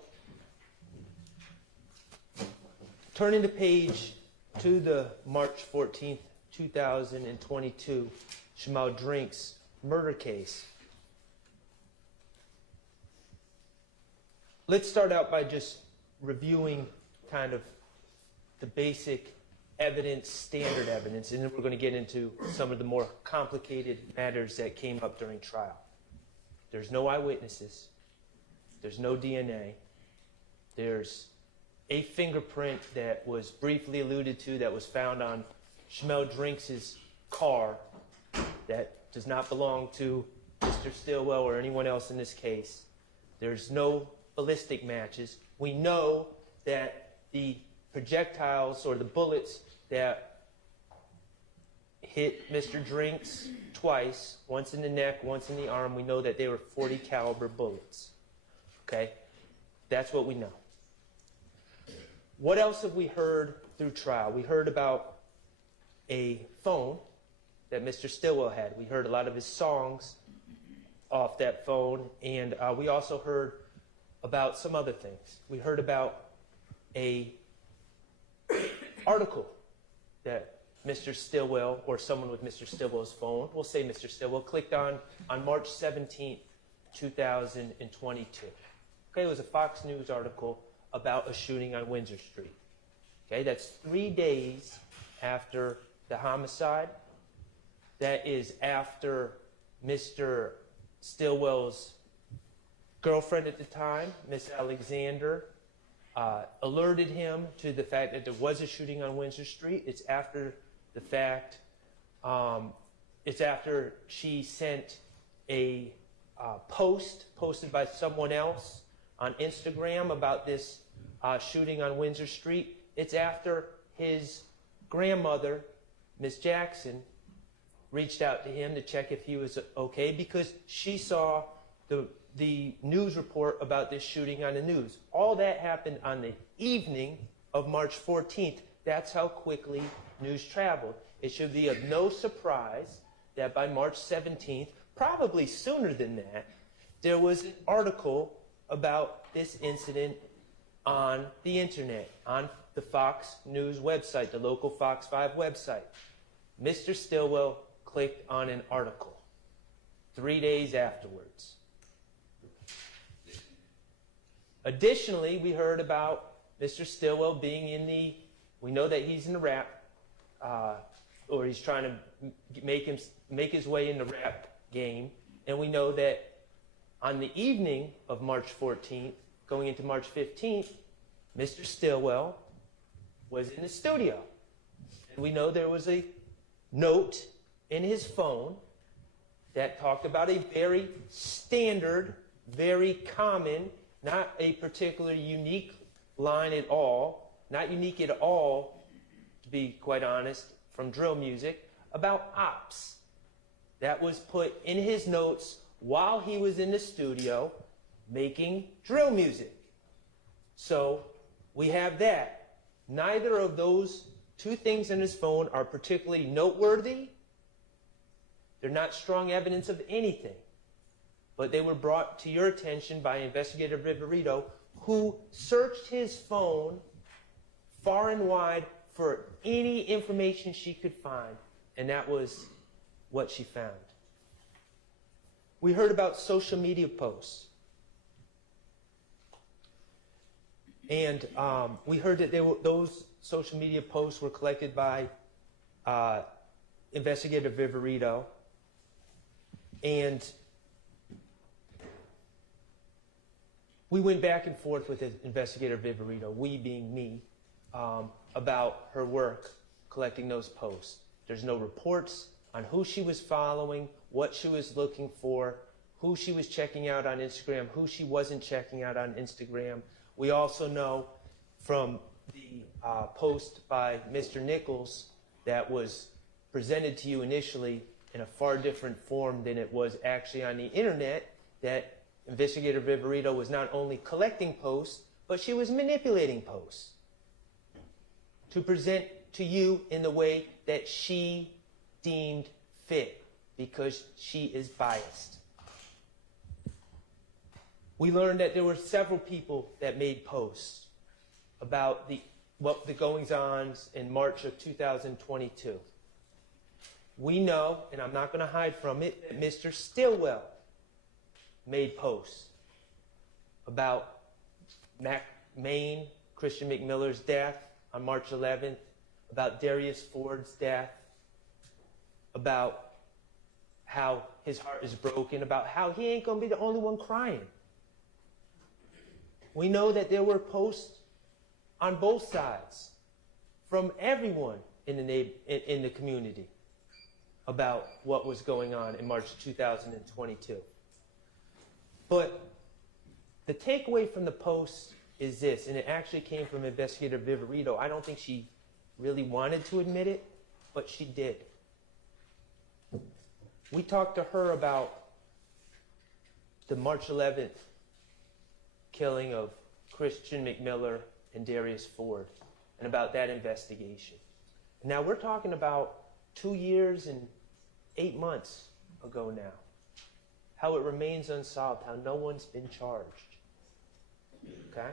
turning the page to the March 14th, 2022 Shamel Drinks murder case. Let's start out by just reviewing kind of the basic evidence, standard evidence, and then we're going to get into some of the more complicated matters that came up during trial. There's no eyewitnesses. There's no DNA. There's a fingerprint that was briefly alluded to that was found on Shmel Drinks' car that does not belong to Mr. Stillwell or anyone else in this case. There's no ballistic matches. We know that the projectiles or the bullets that hit Mr. Drinks twice, once in the neck, once in the arm, we know that they were .40 caliber bullets. Okay? That's what we know. What else have we heard through trial? We heard about a phone that Mr. Stillwell had. We heard a lot of his songs off that phone, and we also heard about some other things. We heard about a article that Mr. Stillwell, or someone with Mr. Stillwell's phone, we'll say Mr. Stillwell, clicked on March 17th, 2022. Okay, it was a Fox News article about a shooting on Windsor Street. Okay, that's 3 days after the homicide. That is after Mr. Stillwell's girlfriend at the time, Miss Alexander, alerted him to the fact that there was a shooting on Windsor Street. It's after the fact, it's after she sent a post posted by someone else on Instagram about this shooting on Windsor Street. It's after his grandmother, Miss Jackson, reached out to him to check if he was okay because she saw the news report about this shooting on the news. All that happened on the evening of March 14th. That's how quickly news traveled. It should be of no surprise that by March 17th, probably sooner than that, there was an article about this incident on the internet, on the Fox News website, the local Fox 5 website. Mr. Stillwell clicked on an article 3 days afterwards. Additionally, we heard about Mr. Stillwell being in the, we know that he's in the rap, or he's trying to make his way in the rap game, and we know that on the evening of March 14th, going into March 15th, Mr. Stillwell was in the studio. And we know there was a note in his phone that talked about a very standard, very common, not a particularly unique line at all, not unique at all, to be quite honest, from drill music, about ops. That was put in his notes while he was in the studio making drill music. So we have that. Neither of those two things in his phone are particularly noteworthy. They're not strong evidence of anything. But they were brought to your attention by Investigator Viverito, who searched his phone far and wide for any information she could find. And that was what she found. We heard about social media posts. And we heard that those social media posts were collected by Investigator Viverito. And we went back and forth with Investigator Viverito, we being me, about her work collecting those posts. There's no reports on who she was following, what she was looking for, who she was checking out on Instagram, who she wasn't checking out on Instagram. We also know from the post by Mr. Nichols that was presented to you initially in a far different form than it was actually on the internet, that Investigator Viverito was not only collecting posts, but she was manipulating posts to present to you in the way that she deemed fit, because she is biased. We learned that there were several people that made posts about the goings-ons in March of 2022. We know, and I'm not going to hide from it, that Mr. Stillwell made posts about Maine, Christian McMiller's death on March 11th, about Darius Ford's death, about how his heart is broken, about how he ain't going to be the only one crying. We know that there were posts on both sides from everyone in the community about what was going on in March 2022. But the takeaway from the post is this, and it actually came from Investigator Viverito. I don't think she really wanted to admit it, but she did. We talked to her about the March 11th killing of Christian McMiller and Darius Ford, and about that investigation. Now we're talking about 2 years and 8 months ago now. How it remains unsolved, how no one's been charged. Okay?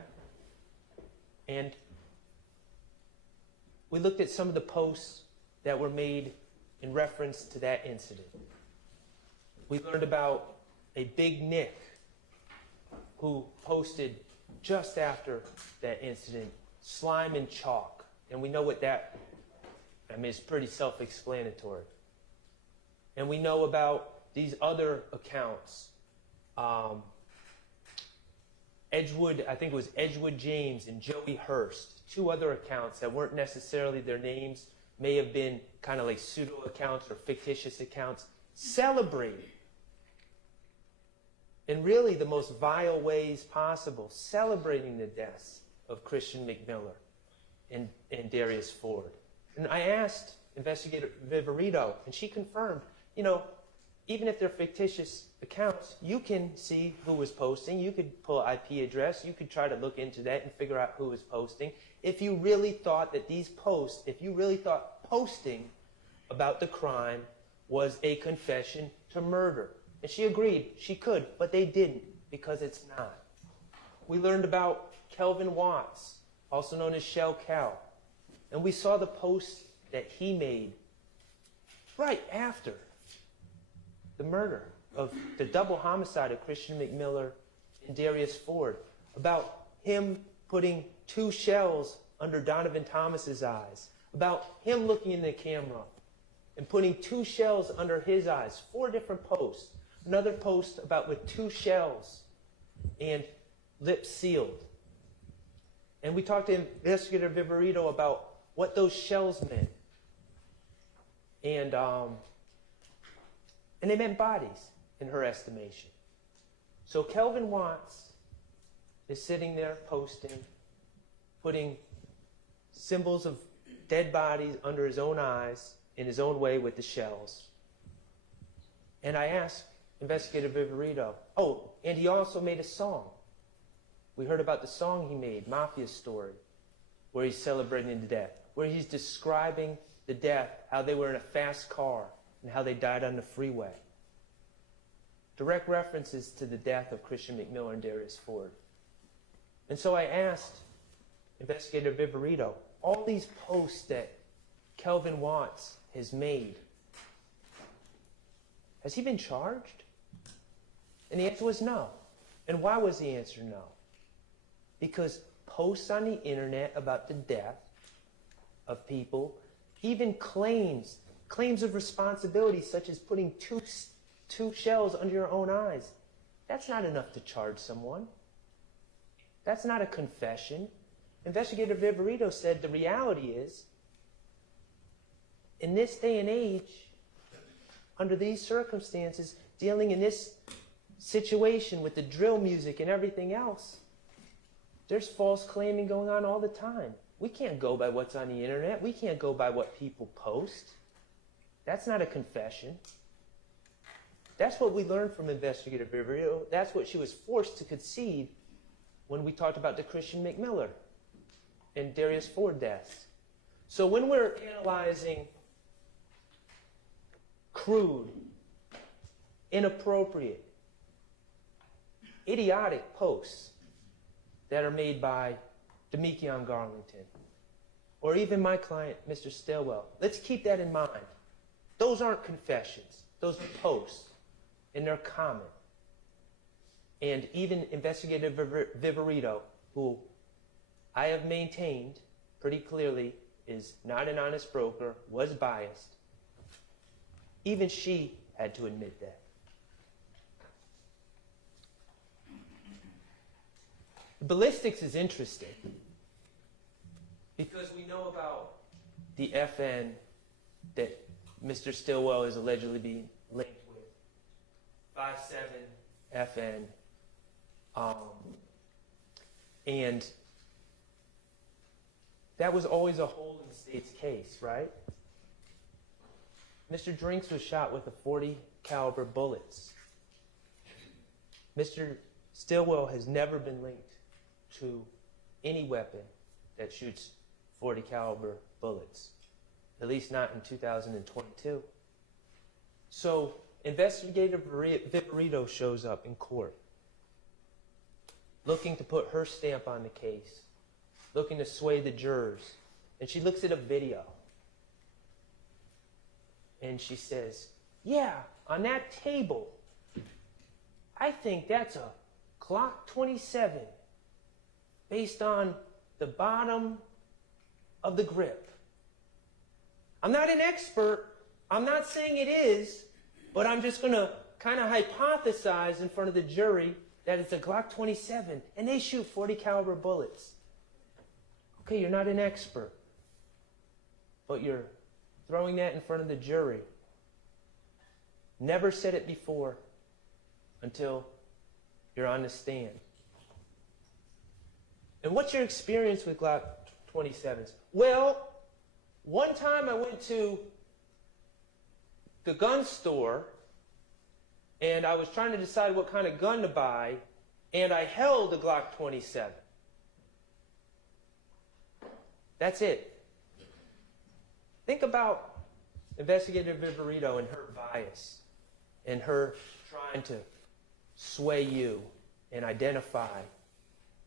And we looked at some of the posts that were made in reference to that incident. We learned about a Big Nick who posted just after that incident, slime and chalk. And we know what that, it's pretty self-explanatory. And we know about these other accounts. Edgewood, I think it was Edgewood James and Joey Hurst, 2 other accounts that weren't necessarily their names, may have been kind of like pseudo accounts or fictitious accounts, celebrating in really the most vile ways possible, celebrating the deaths of Christian McMiller and Darius Ford. And I asked Investigator Viverito, and she confirmed, even if they're fictitious accounts, you can see who was posting. You could pull an IP address. You could try to look into that and figure out who was posting. If you really thought that these posts, if you really thought posting about the crime was a confession to murder. And she agreed, she could, but they didn't, because it's not. We learned about Kelvin Watts, also known as Shell Cal. And we saw the post that he made right after the murder of the double homicide of Christian McMiller and Darius Ford, about him putting 2 shells under Donovan Thomas's eyes, about him looking in the camera and putting 2 shells under his eyes. 4 different posts. Another post about with 2 shells and lips sealed. And we talked to Investigator Viverito about what those shells meant. And they meant bodies, in her estimation. So Kelvin Watts is sitting there posting, putting symbols of dead bodies under his own eyes, in his own way with the shells. And I asked Investigator Viverito, and he also made a song. We heard about the song he made, Mafia Story, where he's celebrating the death, where he's describing the death, how they were in a fast car, and how they died on the freeway. Direct references to the death of Christian McMiller and Darius Ford. And so I asked Investigator Viverito, all these posts that Kelvin Watts has made, has he been charged? And the answer was no. And why was the answer no? Because posts on the internet about the death of people, even claims of responsibility, such as putting two shells under your own eyes, that's not enough to charge someone. That's not a confession. Investigator Viverito said the reality is, in this day and age, under these circumstances, dealing in this situation with the drill music and everything else, there's false claiming going on all the time. We can't go by what's on the internet. We can't go by what people post. That's not a confession. That's what we learned from Investigator Viverito. That's what she was forced to concede when we talked about the Christian McMiller and Darius Ford deaths. So when we're analyzing crude, inappropriate, idiotic posts that are made by Deamonte Garlington, or even my client, Mr. Stillwell, let's keep that in mind. Those aren't confessions. Those are posts, and they're common. And even Investigator Viverito, who I have maintained pretty clearly is not an honest broker, was biased, even she had to admit that. Ballistics is interesting Because we know about the FN that Mr. Stillwell is allegedly being linked with. 5-7 FN. And that was always a hole in the state's case, right? Mr. Drinks was shot with a .40 caliber bullets. Mr. Stillwell has never been linked to any weapon that shoots .40 caliber bullets, at least not in 2022. So Investigator Viperito shows up in court, looking to put her stamp on the case, looking to sway the jurors. And she looks at a video, and she says, yeah, on that table, I think that's a Glock 27 based on the bottom of the grip. I'm not an expert. I'm not saying it is, but I'm just going to kind of hypothesize in front of the jury that it's a Glock 27, and they shoot .40 caliber bullets. Okay, you're not an expert, but you're throwing that in front of the jury. Never said it before until you're on the stand. And what's your experience with Glock 27s? Well, one time I went to the gun store and I was trying to decide what kind of gun to buy, and I held a Glock 27. That's it. Think about Investigator Viperito and her bias and her trying to sway you and identify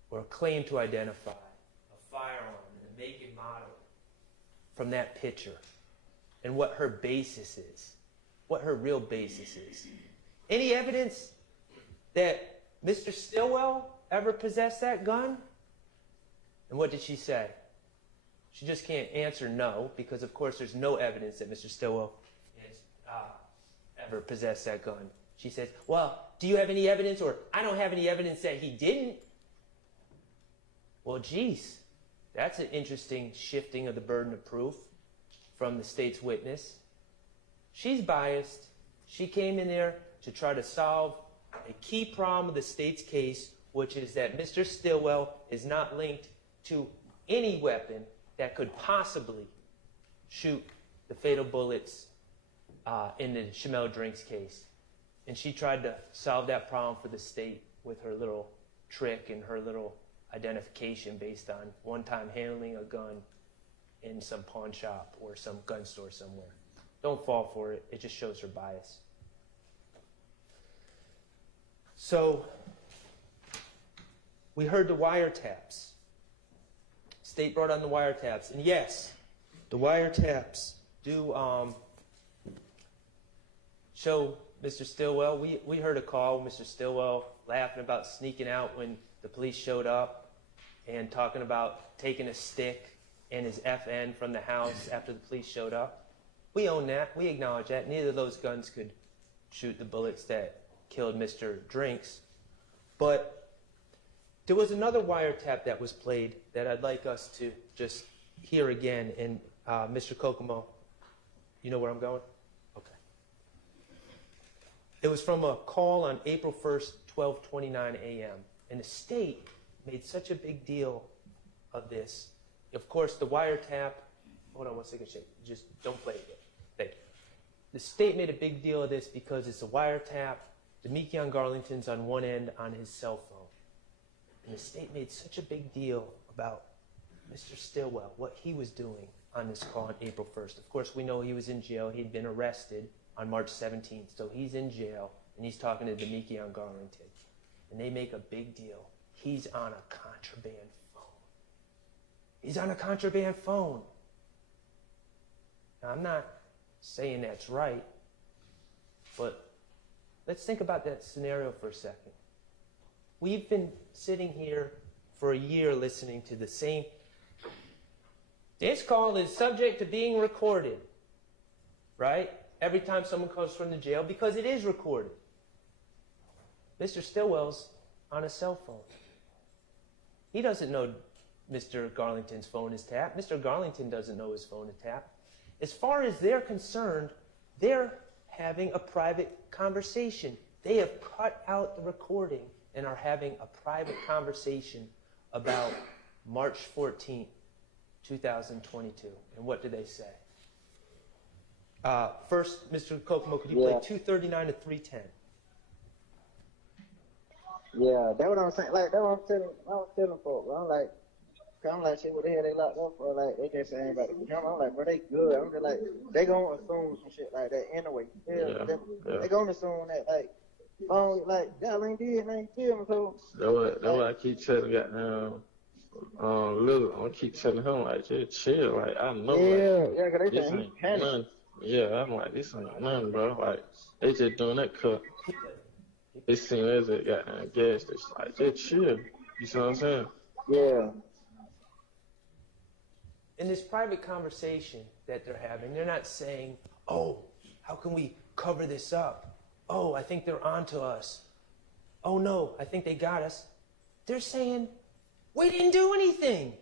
or claim to identify a firearm and a make and model from that picture and what her basis is, what her real basis is. Any evidence that Mr. Stillwell ever possessed that gun? And what did she say? She just can't answer no, because of course there's no evidence that Mr. Stillwell has ever possessed that gun. She says, well, do you have any evidence? Or I don't have any evidence that he didn't. Well, geez, that's an interesting shifting of the burden of proof from the state's witness. She's biased. She came in there to try to solve a key problem of the state's case, which is that Mr. Stillwell is not linked to any weapon that could possibly shoot the fatal bullets in the Shamel Drinks case. And she tried to solve that problem for the state with her little trick and her little identification based on one time handling a gun in some pawn shop or some gun store somewhere. Don't fall for it. It just shows her bias. So we heard the wiretaps. State brought on the wiretaps. And yes, the wiretaps do show Mr. Stillwell. We heard a call with Mr. Stillwell laughing about sneaking out when the police showed up and talking about taking a stick and his FN from the house after the police showed up. We own that. We acknowledge that. Neither of those guns could shoot the bullets that killed Mr. Drinks. But there was another wiretap that was played that I'd like us to just hear again. And Mr. Kokomo, you know where I'm going? Okay. It was from a call on April 1st, 12:29 a.m. And the state made such a big deal of this. Of course, the wiretap, hold on one second, Shake. Just don't play it yet. Thank you. The state made a big deal of this because it's a wiretap. Deamonte Garlington's on one end on his cell phone. And the state made such a big deal about Mr. Stillwell, what he was doing on this call on April 1st. Of course, we know he was in jail. He'd been arrested on March 17th. So he's in jail, and he's talking to Deamonte Garlington. And they make a big deal. He's on a contraband phone. He's on a contraband phone. Now, I'm not saying that's right, but let's think about that scenario for a second. We've been sitting here for a year listening to the same. This call is subject to being recorded, right? Every time someone comes from the jail, because it is recorded. Mr. Stillwell's on a cell phone. He doesn't know Mr. Garlington's phone is tapped. Mr. Garlington doesn't know his phone is tapped. As far as they're concerned, they're having a private conversation. They have cut out the recording and are having a private conversation about March 14th, 2022. And what do they say? First, Mr. Kokomo, could you play 239 to 310? Yeah, that's what I'm saying. Like, that's what I'm telling folks. I'm like, shit, what the hell they locked up for? Like, they just saying about the camera. I'm like, bro, they good. I'm just like, they gonna assume some shit like that anyway. They gonna assume that, like, y'all ain't did, ain't kill me, so. That's what I keep telling goddamn Lil. I keep telling him, like, just chill. Like, I know, cause they think he panicked. Nothing. Yeah, I'm like, this ain't nothing, bro. Like, they just doing that cut. They seen it as a goddamn gas station. Like, just chill. You see what I'm saying? Yeah. In this private conversation that they're having, they're not saying, oh, how can we cover this up? Oh, I think they're onto us. Oh, no, I think they got us. They're saying, we didn't do anything.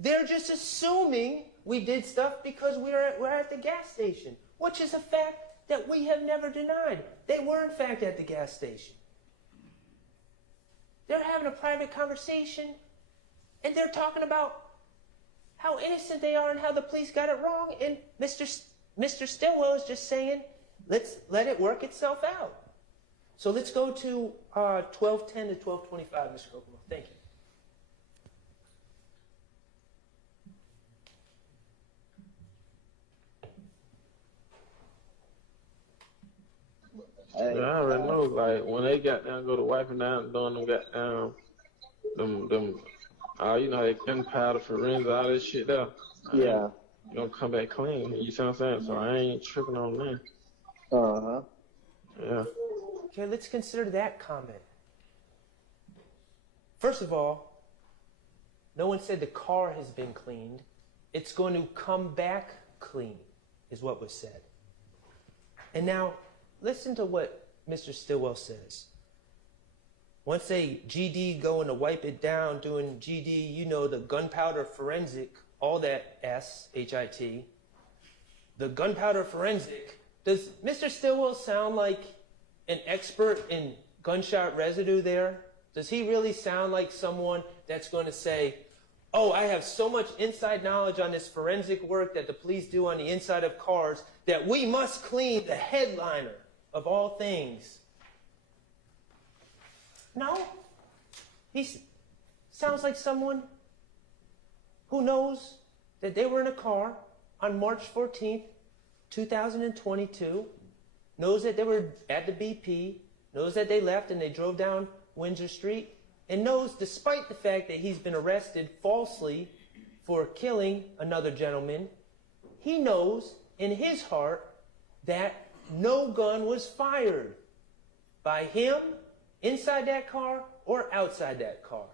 They're just assuming we did stuff because we're at the gas station, which is a fact that we have never denied. They were, in fact, at the gas station. They're having a private conversation, and they're talking about how innocent they are and how the police got it wrong, and Mr. Stillwell is just saying, let's let it work itself out. So let's go to 1210 to 1225, Mr. Kokomo. Thank you. Yeah, I already know, like, when they got down, go to wiping down, doing them got down, them, you know, they gunpowder, forensics, all that shit there. Yeah. You gonna come back clean, you see what I'm saying? So I ain't tripping on that. Uh-huh. Yeah. Okay, let's consider that comment. First of all, no one said the car has been cleaned. It's going to come back clean, is what was said. And now, listen to what Mr. Stillwell says. Once they GD going to wipe it down, doing GD, you know, the gunpowder forensic, all that S, H-I-T, the gunpowder forensic, does Mr. Stillwell sound like an expert in gunshot residue there? Does he really sound like someone that's going to say, oh, I have so much inside knowledge on this forensic work that the police do on the inside of cars that we must clean the headliner of all things? No. He sounds like someone who knows that they were in a car on March 14th, 2022, knows that they were at the BP, knows that they left and they drove down Windsor Street, and knows, despite the fact that he's been arrested falsely for killing another gentleman, he knows in his heart that no gun was fired by him inside that car or outside that car.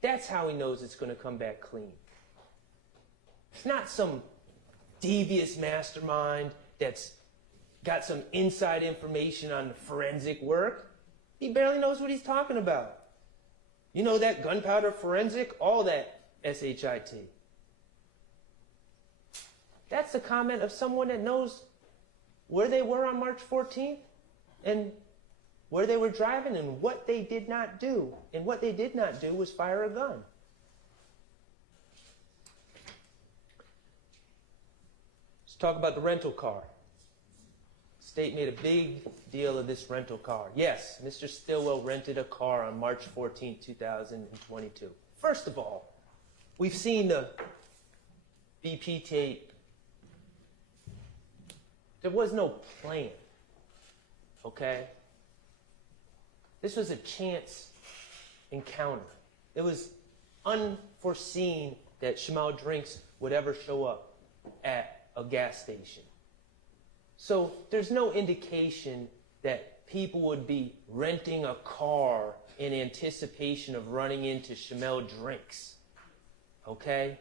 That's how he knows it's going to come back clean. It's not some devious mastermind that's got some inside information on the forensic work. He barely knows what he's talking about. You know that gunpowder forensic, all that S-H-I-T. That's the comment of someone that knows where they were on March 14th and where they were driving and what they did not do. And what they did not do was fire a gun. Let's talk about the rental car. The state made a big deal of this rental car. Yes, Mr. Stillwell rented a car on March 14, 2022. First of all, we've seen the BP tape. There was no plan, okay? This was a chance encounter. It was unforeseen that Shimao Drinks would ever show up at a gas station. So there's no indication that people would be renting a car in anticipation of running into Shimao Drinks, okay?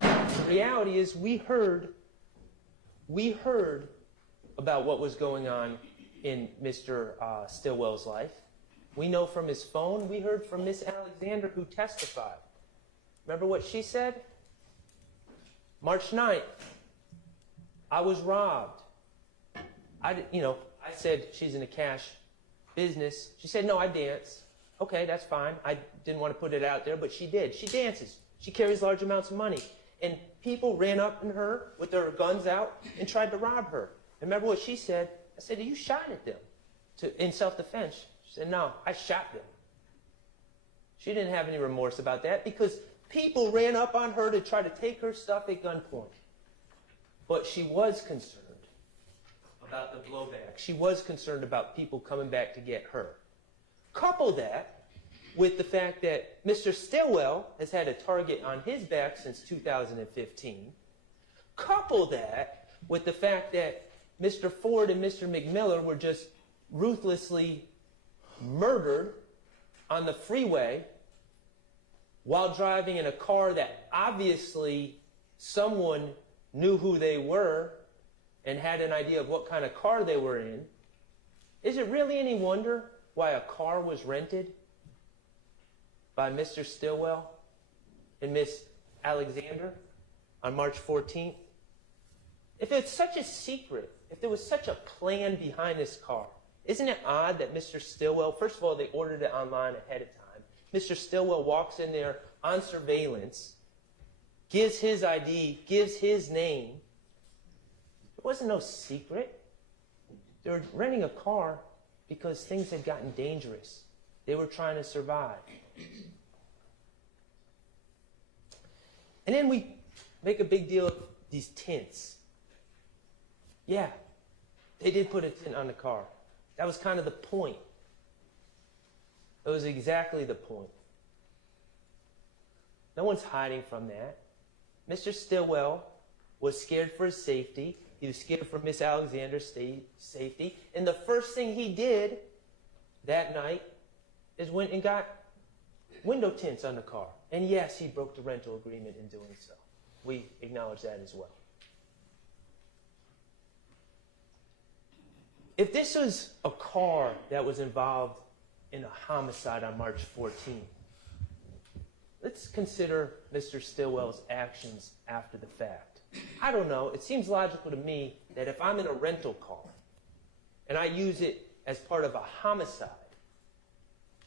The reality is we heard about what was going on in Mr. Stillwell's life. We know from his phone. We heard from Miss Alexander, who testified. Remember what she said? March 9th, I was robbed. I said she's in the cash business. She said, no, I dance. Okay, that's fine. I didn't want to put it out there, but she did. She dances. She carries large amounts of money. And people ran up on her with their guns out and tried to rob her. And remember what she said? I said, you shot at them in self-defense. She said, no, I shot them. She didn't have any remorse about that because people ran up on her to try to take her stuff at gunpoint. But she was concerned about the blowback. She was concerned about people coming back to get her. Couple that with the fact that Mr. Stillwell has had a target on his back since 2015. Couple that with the fact that Mr. Ford and Mr. McMiller were just ruthlessly murdered on the freeway while driving in a car that obviously someone knew who they were and had an idea of what kind of car they were in. Is it really any wonder why a car was rented by Mr. Stillwell and Miss Alexander on March 14th? If it's such a secret, if there was such a plan behind this car, isn't it odd that Mr. Stillwell, first of all, they ordered it online ahead of time. Mr. Stillwell walks in there on surveillance, gives his ID, gives his name. It wasn't no secret. They were renting a car because things had gotten dangerous. They were trying to survive. And then we make a big deal of these tints. Yeah, they did put a tint on the car. That was kind of the point. That was exactly the point. No one's hiding from that. Mr. Stillwell was scared for his safety. He was scared for Miss Alexander's safety. And the first thing he did that night is went and got window tints on the car. And yes, he broke the rental agreement in doing so. We acknowledge that as well. If this was a car that was involved in a homicide on March 14th, let's consider Mr. Stillwell's actions after the fact. I don't know. It seems logical to me that if I'm in a rental car and I use it as part of a homicide,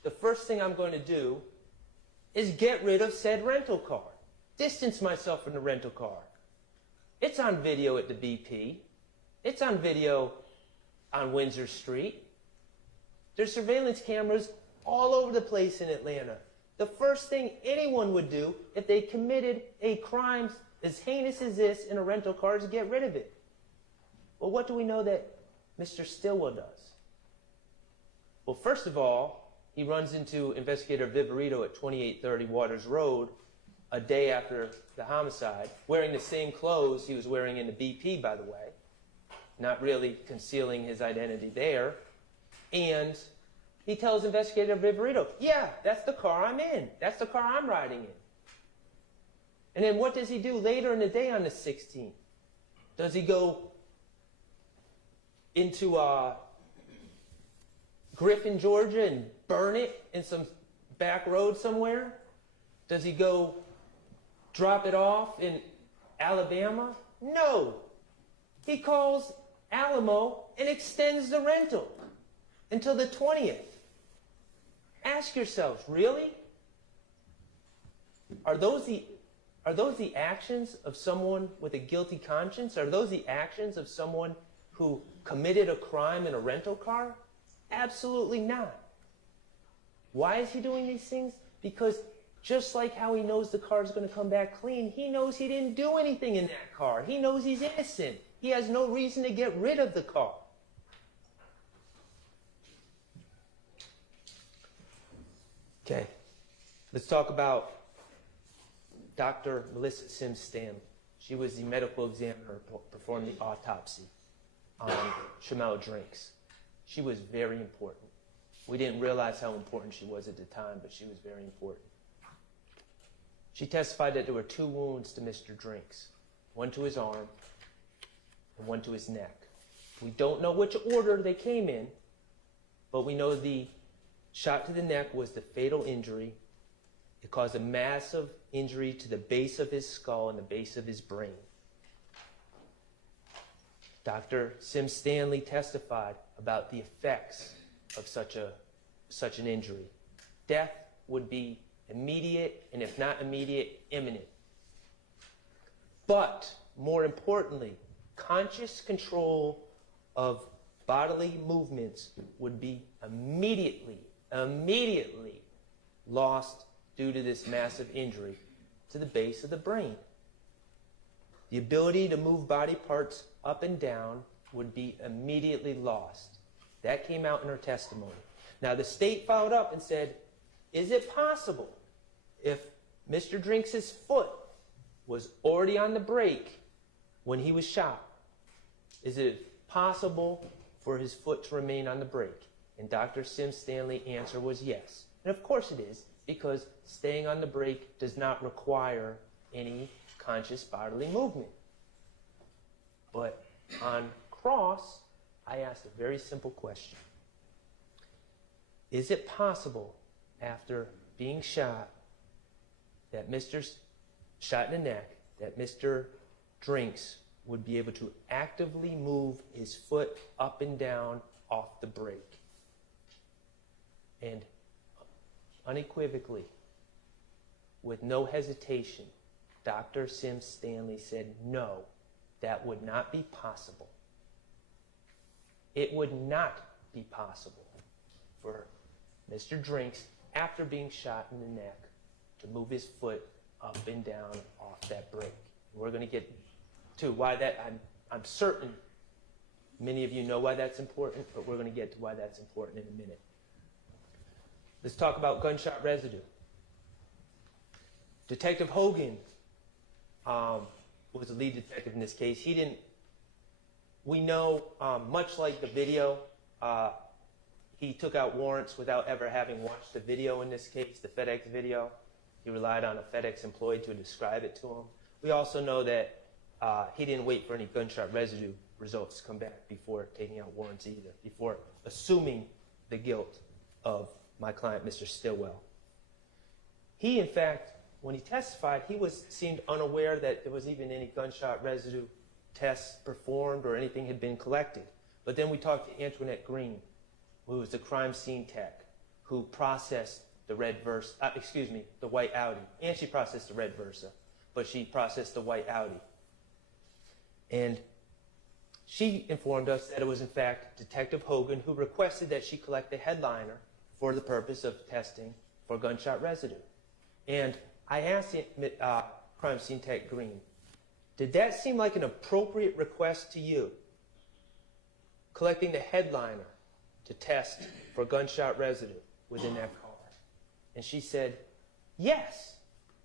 the first thing I'm going to do is get rid of said rental car. Distance myself from the rental car. It's on video at the BP. It's on video on Windsor Street. There's surveillance cameras all over the place in Atlanta. The first thing anyone would do if they committed a crime as heinous as this in a rental car is to get rid of it. Well, what do we know that Mr. Stillwell does? Well, first of all, he runs into Investigator Viverito at 2830 Waters Road a day after the homicide, wearing the same clothes he was wearing in the BP, by the way, not really concealing his identity there. And he tells Investigator Viverito, yeah, that's the car I'm in. That's the car I'm riding in. And then what does he do later in the day on the 16th? Does he go into Griffin, Georgia and burn it in some back road somewhere? Does he go drop it off in Alabama? No. He calls Alamo and extends the rental until the 20th. Ask yourselves, really? Are those the actions of someone with a guilty conscience? Are those the actions of someone who committed a crime in a rental car? Absolutely not. Why is he doing these things? Because just like how he knows the car is going to come back clean, he knows he didn't do anything in that car. He knows he's innocent. He has no reason to get rid of the car. Okay, let's talk about Dr. Melissa Sims Stam. She was the medical examiner who performed the autopsy on Shamel Drinks. She was very important. We didn't realize how important she was at the time, but she was very important. She testified that there were 2 wounds to Mr. Drinks, one to his arm and one to his neck. We don't know which order they came in, but we know the shot to the neck was the fatal injury, It caused a massive injury to the base of his skull and the base of his brain. Dr. Sim Stanley testified about the effects of such an injury. Death would be immediate, and if not immediate, imminent. But, more importantly, conscious control of bodily movements would be immediately lost due to this massive injury to the base of the brain. The ability to move body parts up and down would be immediately lost. That came out in her testimony. Now, the state followed up and said, is it possible if Mr. Drinks' foot was already on the brake when he was shot, is it possible for his foot to remain on the brake? And Dr. Sim Stanley's answer was yes. And of course it is, because staying on the brake does not require any conscious bodily movement. But on cross, I asked a very simple question. Is it possible, after being shot, that shot in the neck, that Mr. Drinks would be able to actively move his foot up and down off the brake? And unequivocally, with no hesitation, Dr. Sim Stanley said, no, that would not be possible. It would not be possible for Mr. Drinks, after being shot in the neck, to move his foot up and down off that brake. We're going to get to why that, I'm certain many of you know why that's important, but we're going to get to why that's important in a minute. Let's talk about gunshot residue. Detective Hogan was the lead detective in this case. We know, much like the video, he took out warrants without ever having watched the video in this case, the FedEx video. He relied on a FedEx employee to describe it to him. We also know that he didn't wait for any gunshot residue results to come back before taking out warrants either, before assuming the guilt of my client, Mr. Stillwell. He, in fact, when he testified, seemed unaware that there was even any gunshot residue tests performed or anything had been collected. But then we talked to Antoinette Green, who was the crime scene tech, who processed the the white Audi. And she processed the red Versa, but she processed the white Audi. And she informed us that it was, in fact, Detective Hogan who requested that she collect the headliner for the purpose of testing for gunshot residue. And I asked crime scene tech Green, did that seem like an appropriate request to you, collecting the headliner to test for gunshot residue within that car? And she said, yes.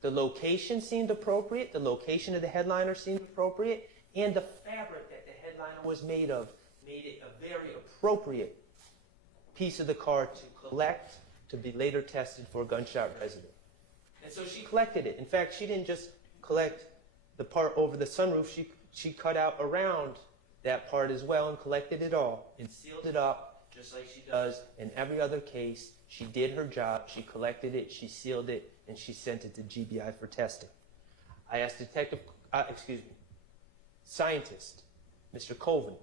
The location seemed appropriate, the location of the headliner seemed appropriate, and the fabric that the headliner was made of made it a very appropriate piece of the car to collect, to be later tested for gunshot residue. And so she collected it. In fact, she didn't just collect the part over the sunroof, she cut out around that part as well and collected it all and sealed it up just like she does in every other case. She did her job, she collected it, she sealed it, and she sent it to GBI for testing. I asked scientist, Mr. Colvin,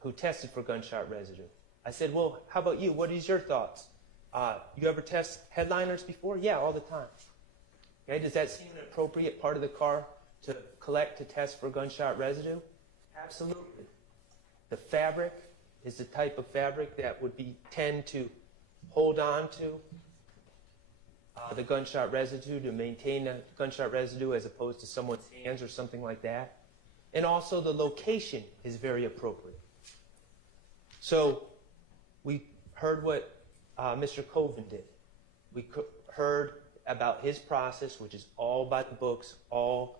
who tested for gunshot residue. I said, well, how about you? What is your thoughts? You ever test headliners before? Yeah, all the time. Okay, does that seem an appropriate part of the car to collect to test for gunshot residue? Absolutely. The fabric is the type of fabric that would tend to hold on to the gunshot residue, to maintain the gunshot residue as opposed to someone's hands or something like that. And also the location is very appropriate. So we heard what Mr. Colvin did. We heard about his process, which is all by the books, all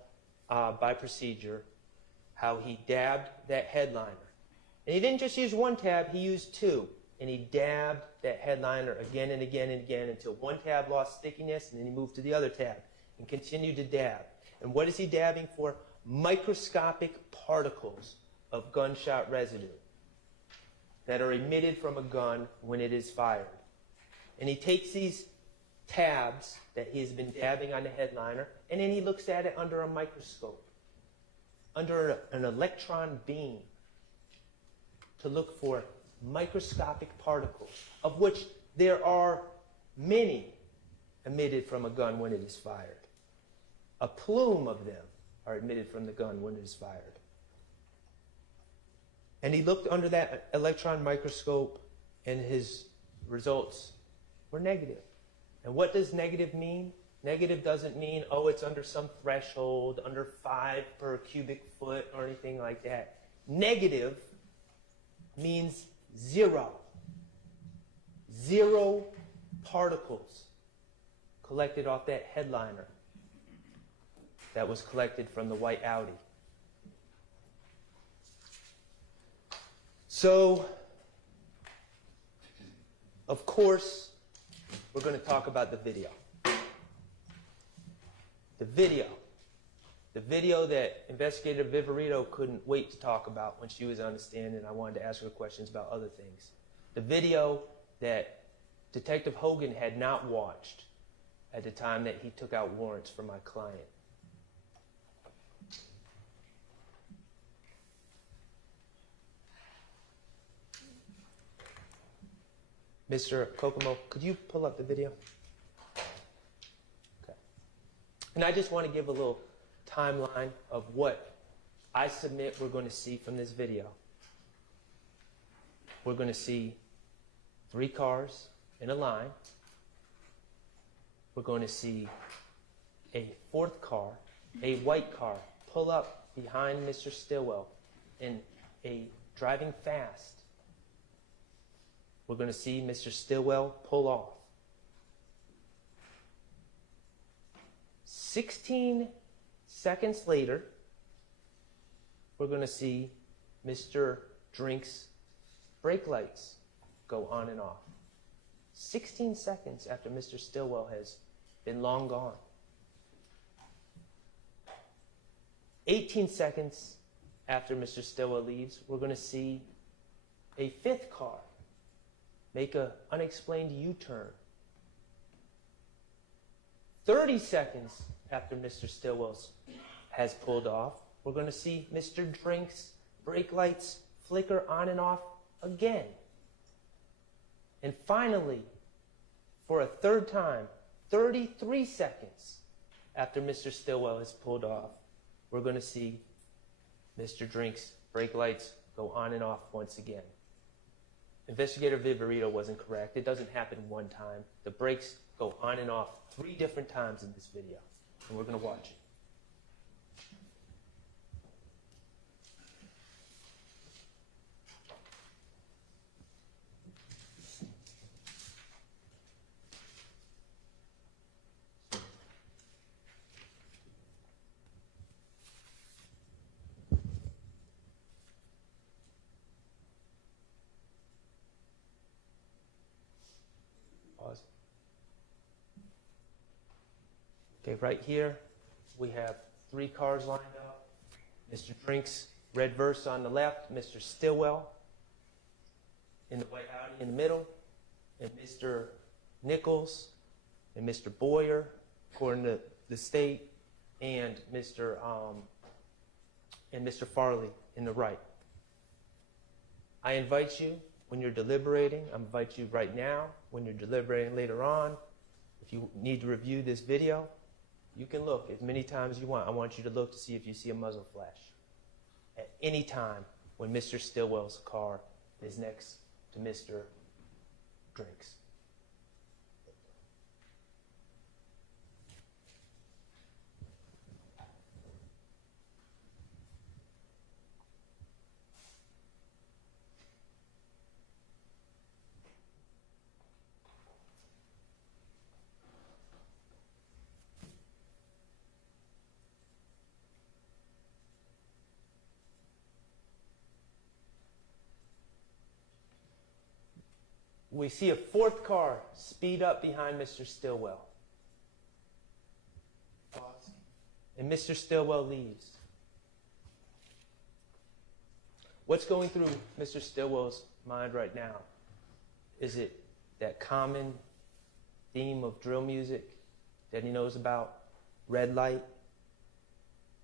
by procedure, how he dabbed that headliner. And he didn't just use one tab, he used two. And he dabbed that headliner again and again and again until one tab lost stickiness, and then he moved to the other tab and continued to dab. And what is he dabbing for? Microscopic particles of gunshot residue that are emitted from a gun when it is fired. And he takes these tabs that he's been dabbing on the headliner, and then he looks at it under a microscope, under an electron beam, to look for microscopic particles, of which there are many emitted from a gun when it is fired. A plume of them are emitted from the gun when it is fired. And he looked under that electron microscope, and his results were negative. And what does negative mean? Negative doesn't mean, oh, it's under some threshold, under 5 per cubic foot or anything like that. Negative means 0. 0 particles collected off that headliner that was collected from the white Audi. So, of course, we're going to talk about the video. The video that Investigator Viverito couldn't wait to talk about when she was on the stand, and I wanted to ask her questions about other things. The video that Detective Hogan had not watched at the time that he took out warrants for my client. Mr. Kokomo, could you pull up the video? Okay. And I just want to give a little timeline of what I submit we're going to see from this video. We're going to see 3 cars in a line. We're going to see a 4th car, a white car, pull up behind Mr. Stillwell in a driving fast. We're going to see Mr. Stillwell pull off. 16 seconds later, we're going to see Mr. Drink's brake lights go on and off. 16 seconds after Mr. Stillwell has been long gone. 18 seconds after Mr. Stillwell leaves, we're going to see a 5th car make an unexplained U-turn. 30 seconds after Mr. Stillwell has pulled off, we're going to see Mr. Drink's brake lights flicker on and off again. And finally, for a 3rd time, 33 seconds after Mr. Stillwell has pulled off, we're going to see Mr. Drink's brake lights go on and off once again. Investigator Viverito wasn't correct. It doesn't happen one time. The brakes go on and off 3 different times in this video, and we're going to watch it. Okay, right here, we have 3 cars lined up. Mr. Drink's red Versa on the left, Mr. Stillwell in the white Audi in the middle, and Mr. Nichols and Mr. Boyer, according to the state, and Mr. Farley in the right. I invite you, when you're deliberating, I invite you right now, when you're deliberating later on, if you need to review this video, you can look as many times as you want. I want you to look to see if you see a muzzle flash. At any time when Mr. Stillwell's car is next to Mr. Drink's. We see a 4th car speed up behind Mr. Stillwell. And Mr. Stillwell leaves. What's going through Mr. Stillwell's mind right now? Is it that common theme of drill music that he knows about? Red Light?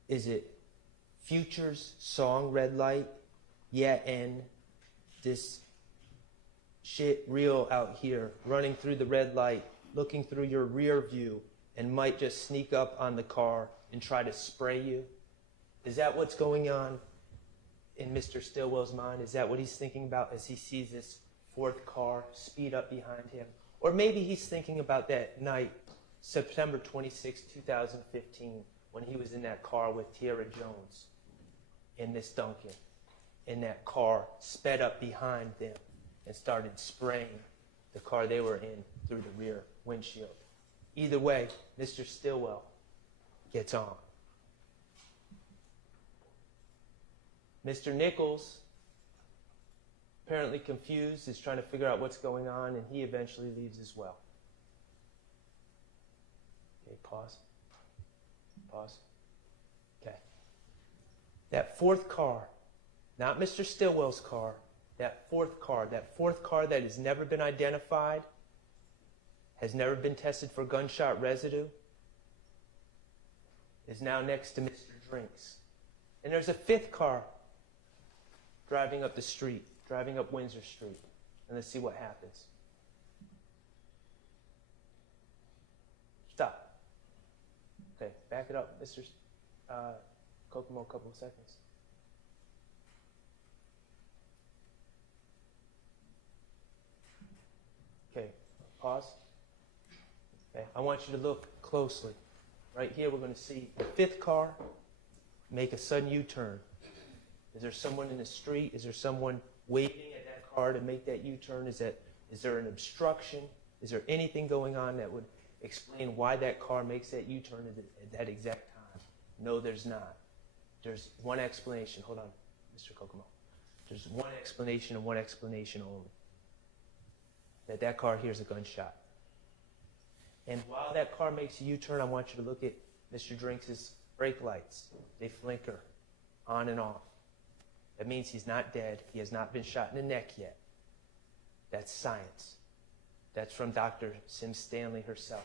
Is it Future's song Red Light? Yeah, and this shit real out here, running through the red light, looking through your rear view, and might just sneak up on the car and try to spray you? Is that what's going on in Mr. Stillwell's mind? Is that what he's thinking about as he sees this fourth car speed up behind him? Or maybe he's thinking about that night, September 26, 2015, when he was in that car with Tierra Jones and Miss Duncan, and that car sped up behind them and started spraying the car they were in through the rear windshield. Either way, Mr. Stillwell gets on. Mr. Nichols, apparently confused, is trying to figure out what's going on, and he eventually leaves as well. Okay, pause. Pause. Okay. That fourth car, not Mr. Stillwell's car, that fourth car that has never been identified, has never been tested for gunshot residue, is now next to Mr. Drinks. And there's a fifth car driving up the street, driving up Windsor Street. And let's see what happens. Stop. Okay, back it up, Mr. Kokomo, a couple of seconds. Okay, pause. Okay, I want you to look closely. Right here, we're going to see the fifth car make a sudden U-turn. Is there someone in the street? Is there someone waiting at that car to make that U-turn? Is there an obstruction? Is there anything going on that would explain why that car makes that U-turn at that exact time? No, there's not. There's one explanation. Hold on, Mr. Kokomo. There's one explanation and one explanation only. That car hears a gunshot. And while that car makes a U-turn, I want you to look at Mr. Drinks' brake lights. They flicker on and off. That means he's not dead. He has not been shot in the neck yet. That's science. That's from Dr. Sim Stanley herself.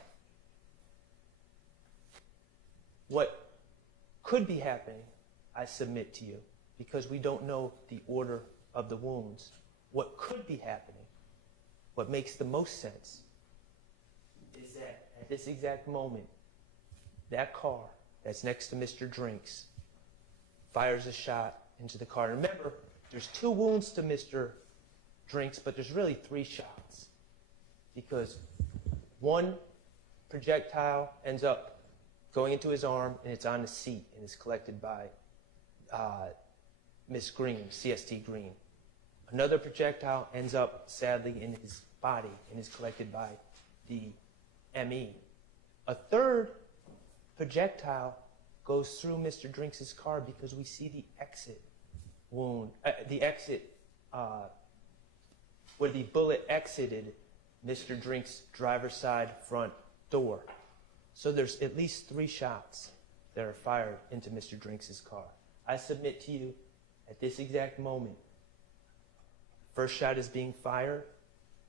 What could be happening, I submit to you, because we don't know the order of the wounds, what could be happening, what makes the most sense, is that at this exact moment, that car that's next to Mr. Drinks fires a shot into the car. And remember, there's 2 wounds to Mr. Drinks, but there's really 3 shots, because one projectile ends up going into his arm, and it's on the seat, and is collected by Miss Green, CST Green. Another projectile ends up, sadly, in his body, and is collected by the ME. A third projectile goes through Mr. Drinks' car, because we see the exit wound, where the bullet exited Mr. Drinks' driver's side front door. So there's at least 3 shots that are fired into Mr. Drinks' car. I submit to you, at this exact moment, first shot is being fired,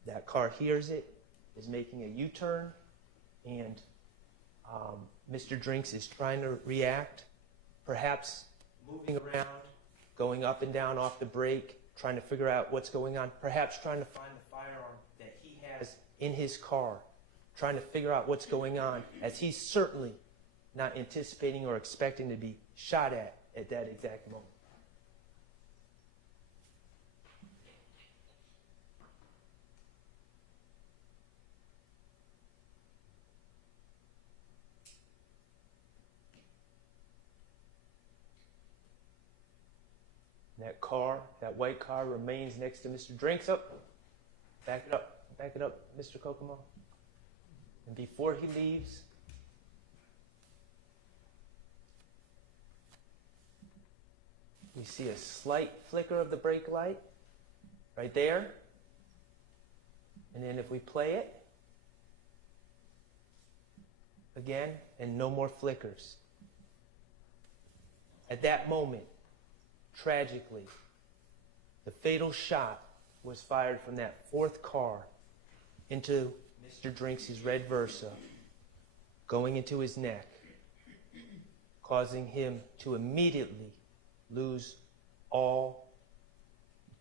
that car hears it, is making a U-turn, and Mr. Drinks is trying to react, perhaps moving around, going up and down off the brake, trying to figure out what's going on, perhaps trying to find the firearm that he has in his car, trying to figure out what's going on, as he's certainly not anticipating or expecting to be shot at that exact moment. That white car remains next to Mr. Drinks. Back it up, Mr. Kokomo. And before he leaves, we see a slight flicker of the brake light right there. And then if we play it again, and no more flickers. At that moment, tragically, the fatal shot was fired from that 4th car into Mr. Drinks' red Versa going into his neck, causing him to immediately lose all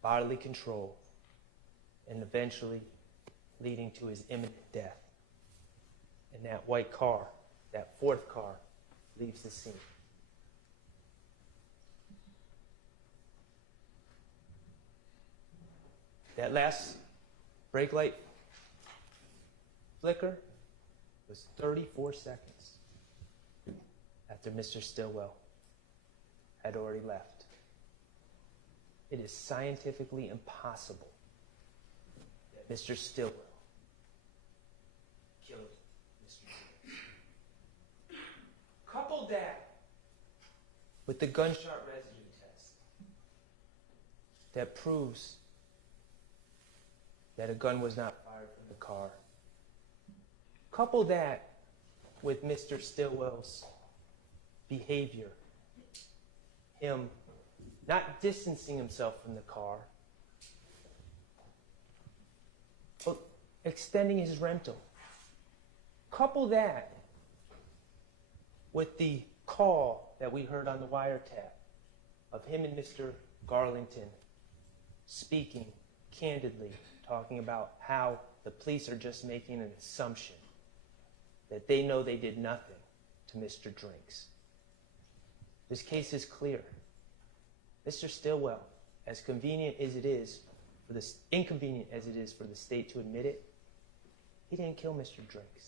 bodily control and eventually leading to his imminent death. And that white car, that fourth car, leaves the scene. That last brake light flicker was 34 seconds after Mr. Stillwell had already left. It is scientifically impossible that Mr. Stillwell killed Mr. Drinks. Couple that with the gunshot residue test that proves that a gun was not fired from the car. Couple that with Mr. Stillwell's behavior, him not distancing himself from the car, but extending his rental. Couple that with the call that we heard on the wiretap of him and Mr. Garlington speaking candidly, talking about how the police are just making an assumption that they know they did nothing to Mr. Drinks. This case is clear. Mr. Stillwell, as convenient as it is, inconvenient as it is for the state to admit it, he didn't kill Mr. Drinks.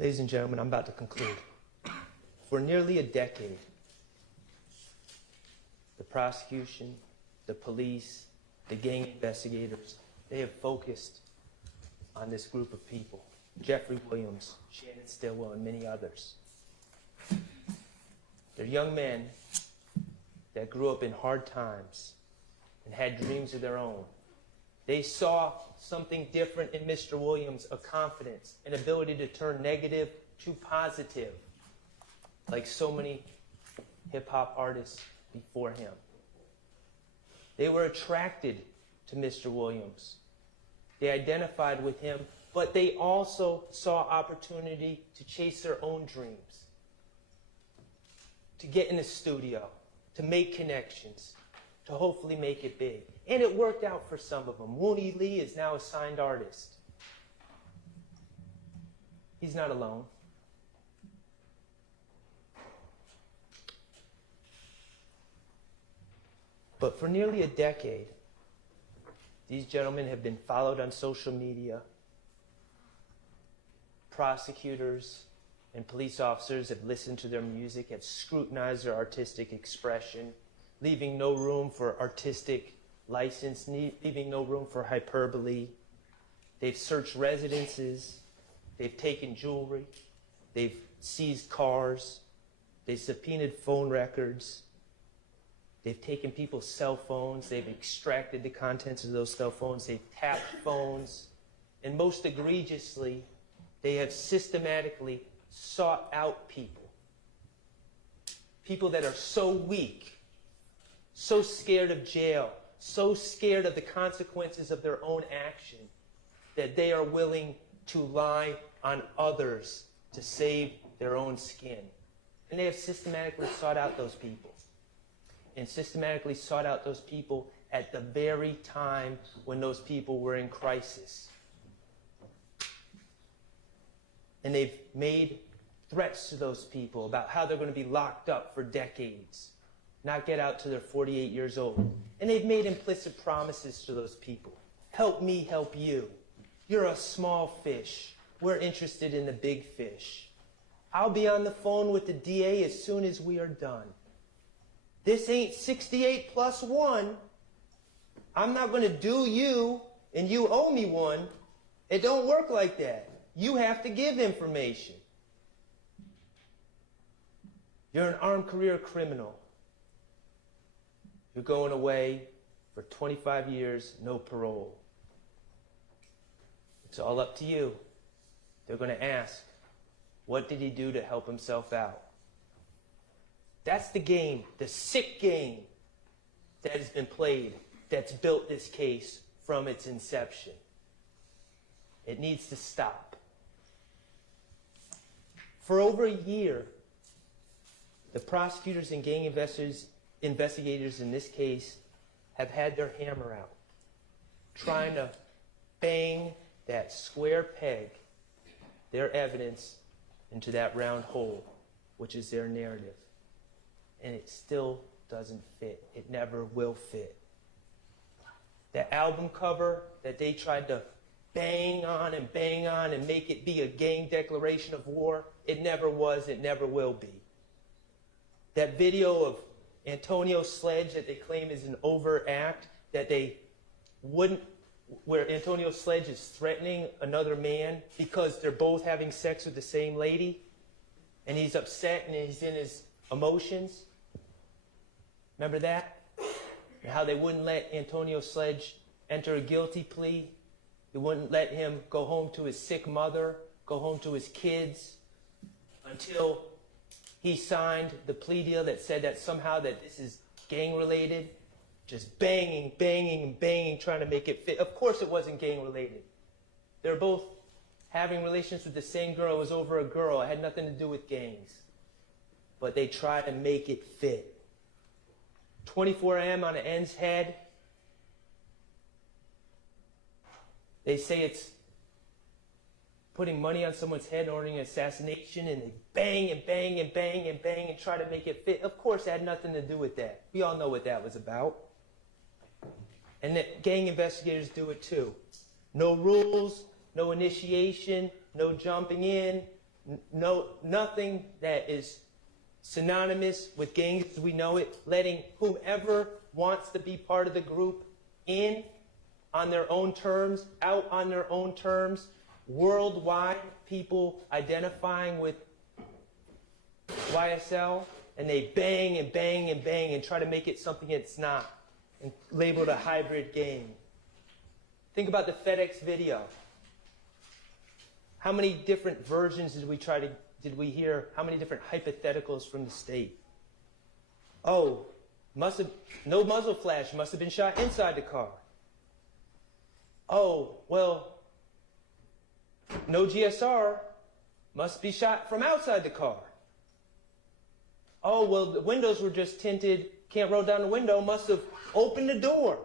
Ladies and gentlemen, I'm about to conclude. For nearly a decade, the prosecution, the police, the gang investigators, they have focused on this group of people. Jeffery Williams, Shannon Stillwell, and many others. They're young men that grew up in hard times and had dreams of their own. They saw something different in Mr. Williams, a confidence, an ability to turn negative to positive, like so many hip-hop artists before him. They were attracted to Mr. Williams. They identified with him, but they also saw opportunity to chase their own dreams, to get in the studio, to make connections, to hopefully make it big. And it worked out for some of them. Wooney Lee is now a signed artist. He's not alone. But for nearly a decade, these gentlemen have been followed on social media. Prosecutors and police officers have listened to their music, have scrutinized their artistic expression, leaving no room for artistic license, leaving no room for hyperbole. They've searched residences. They've taken jewelry. They've seized cars. They've subpoenaed phone records. They've taken people's cell phones. They've extracted the contents of those cell phones. They've tapped phones. And most egregiously, they have systematically sought out people. People that are so weak, so scared of jail, so scared of the consequences of their own action, that they are willing to lie on others to save their own skin. And they have systematically sought out those people. And systematically sought out those people at the very time when those people were in crisis. And they've made threats to those people about how they're going to be locked up for decades, not get out till they're 48 years old. And they've made implicit promises to those people. Help me help you. You're a small fish. We're interested in the big fish. I'll be on the phone with the DA as soon as we are done. This ain't 68 plus 1. I'm not going to do you and you owe me one. It don't work like that. You have to give information. You're an armed career criminal. You're going away for 25 years, no parole. It's all up to you. They're going to ask, what did he do to help himself out? That's the game, the sick game that has been played, that's built this case from its inception. It needs to stop. For over a year, the prosecutors and gang investigators in this case have had their hammer out, trying to bang that square peg, their evidence, into that round hole, which is their narrative. And it still doesn't fit. It never will fit. The album cover that they tried to bang on and make it be a gang declaration of war, it never was, it never will be. That video of Antonio Sledge that they claim is an overact, that they wouldn't, where Antonio Sledge is threatening another man because they're both having sex with the same lady, and he's upset and he's in his emotions. Remember that? And how they wouldn't let Antonio Sledge enter a guilty plea. They wouldn't let him go home to his sick mother, go home to his kids, until he signed the plea deal that said that somehow that this is gang-related. Just banging, trying to make it fit. Of course it wasn't gang-related. They were both having relations with the same girl. It was over a girl. It had nothing to do with gangs. But they tried to make it fit. 24M on an end's head. They say it's putting money on someone's head, ordering an assassination, and they bang and try to make it fit. Of course, it had nothing to do with that. We all know what that was about. And the gang investigators do it too. No rules, no initiation, no jumping in, nothing that is synonymous with gangs as we know it, letting whomever wants to be part of the group in on their own terms, out on their own terms. Worldwide, people identifying with YSL, and they bang and try to make it something it's not, and label it a hybrid gang. Think about the FedEx video. How many different versions did we hear? How many different hypotheticals from the state? Oh, no muzzle flash, must have been shot inside the car. Oh, well, no GSR, must be shot from outside the car. Oh, well, the windows were just tinted, can't roll down the window, must have opened the door.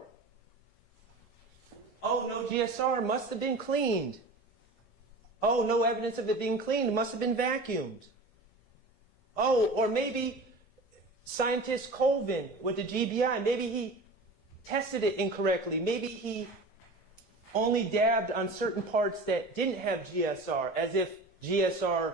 Oh, no GSR, must have been cleaned. Oh, no evidence of it being cleaned, must have been vacuumed. Oh, or maybe scientist Colvin with the GBI, maybe he tested it incorrectly. Maybe he only dabbed on certain parts that didn't have GSR, as if GSR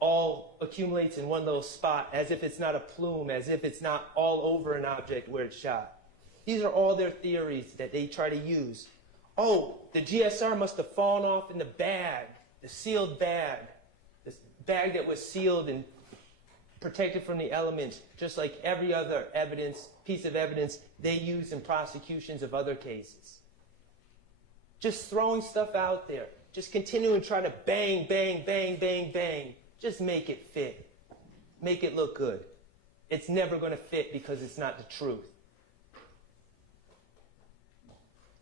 all accumulates in one little spot, as if it's not a plume, as if it's not all over an object where it's shot. These are all their theories that they try to use. Oh, the GSR must have fallen off in the bag, the sealed bag, this bag that was sealed and protected from the elements, just like every other piece of evidence they use in prosecutions of other cases. Just throwing stuff out there. Just continuing to try to bang. Just make it fit. Make it look good. It's never going to fit because it's not the truth.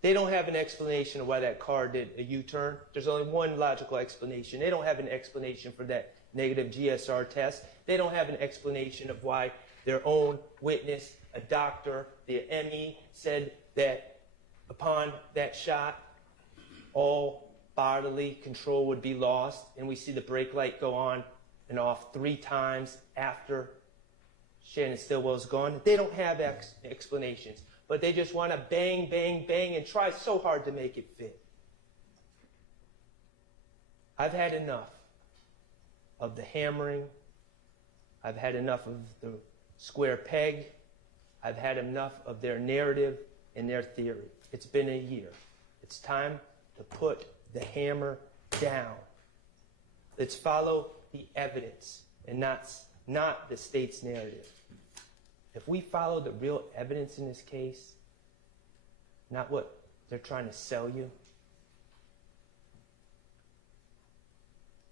They don't have an explanation of why that car did a U-turn. There's only one logical explanation. They don't have an explanation for that negative GSR test. They don't have an explanation of why their own witness, a doctor, the ME, said that upon that shot, all bodily control would be lost, and we see the brake light go on and off 3 times after Shannon Stillwell's gone. They don't have explanations, but they just want to bang, and try so hard to make it fit. I've had enough of the hammering. I've had enough of the square peg. I've had enough of their narrative and their theory. It's been a year. It's time to put the hammer down. Let's follow the evidence and not the state's narrative. If we follow the real evidence in this case, not what they're trying to sell you,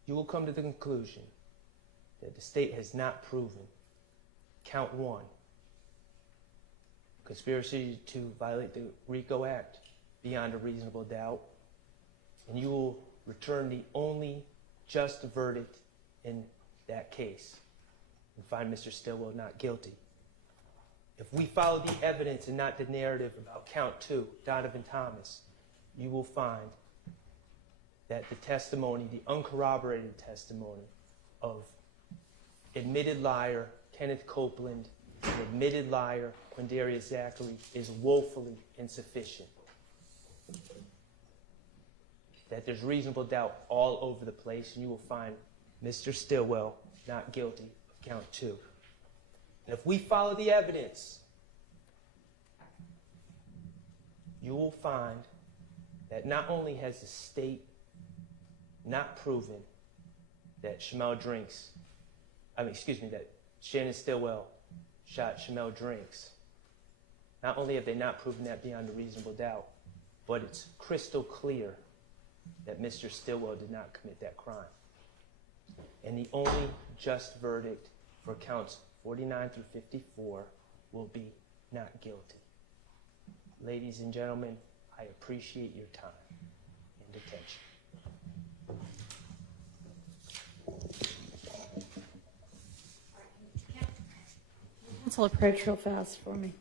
you will come to the conclusion that the state has not proven count 1, conspiracy to violate the RICO Act beyond a reasonable doubt, and you will return the only just verdict in that case and find Mr. Stillwell not guilty. If we follow the evidence and not the narrative about count 2, Donovan Thomas, you will find that the testimony, the uncorroborated testimony of admitted liar Kenneth Copeland and admitted liar Quindarius Zachary is woefully insufficient. That there's reasonable doubt all over the place, and you will find Mr. Stillwell not guilty of count 2. And if we follow the evidence, you will find that not only has the state not proven that that Shannon Stillwell shot Shamel Drinks, not only have they not proven that beyond a reasonable doubt, but it's crystal clear that Mr. Stillwell did not commit that crime. And the only just verdict for counts 49 through 54 will be not guilty. Ladies and gentlemen, I appreciate your time and attention. Counsel, approach real fast for me.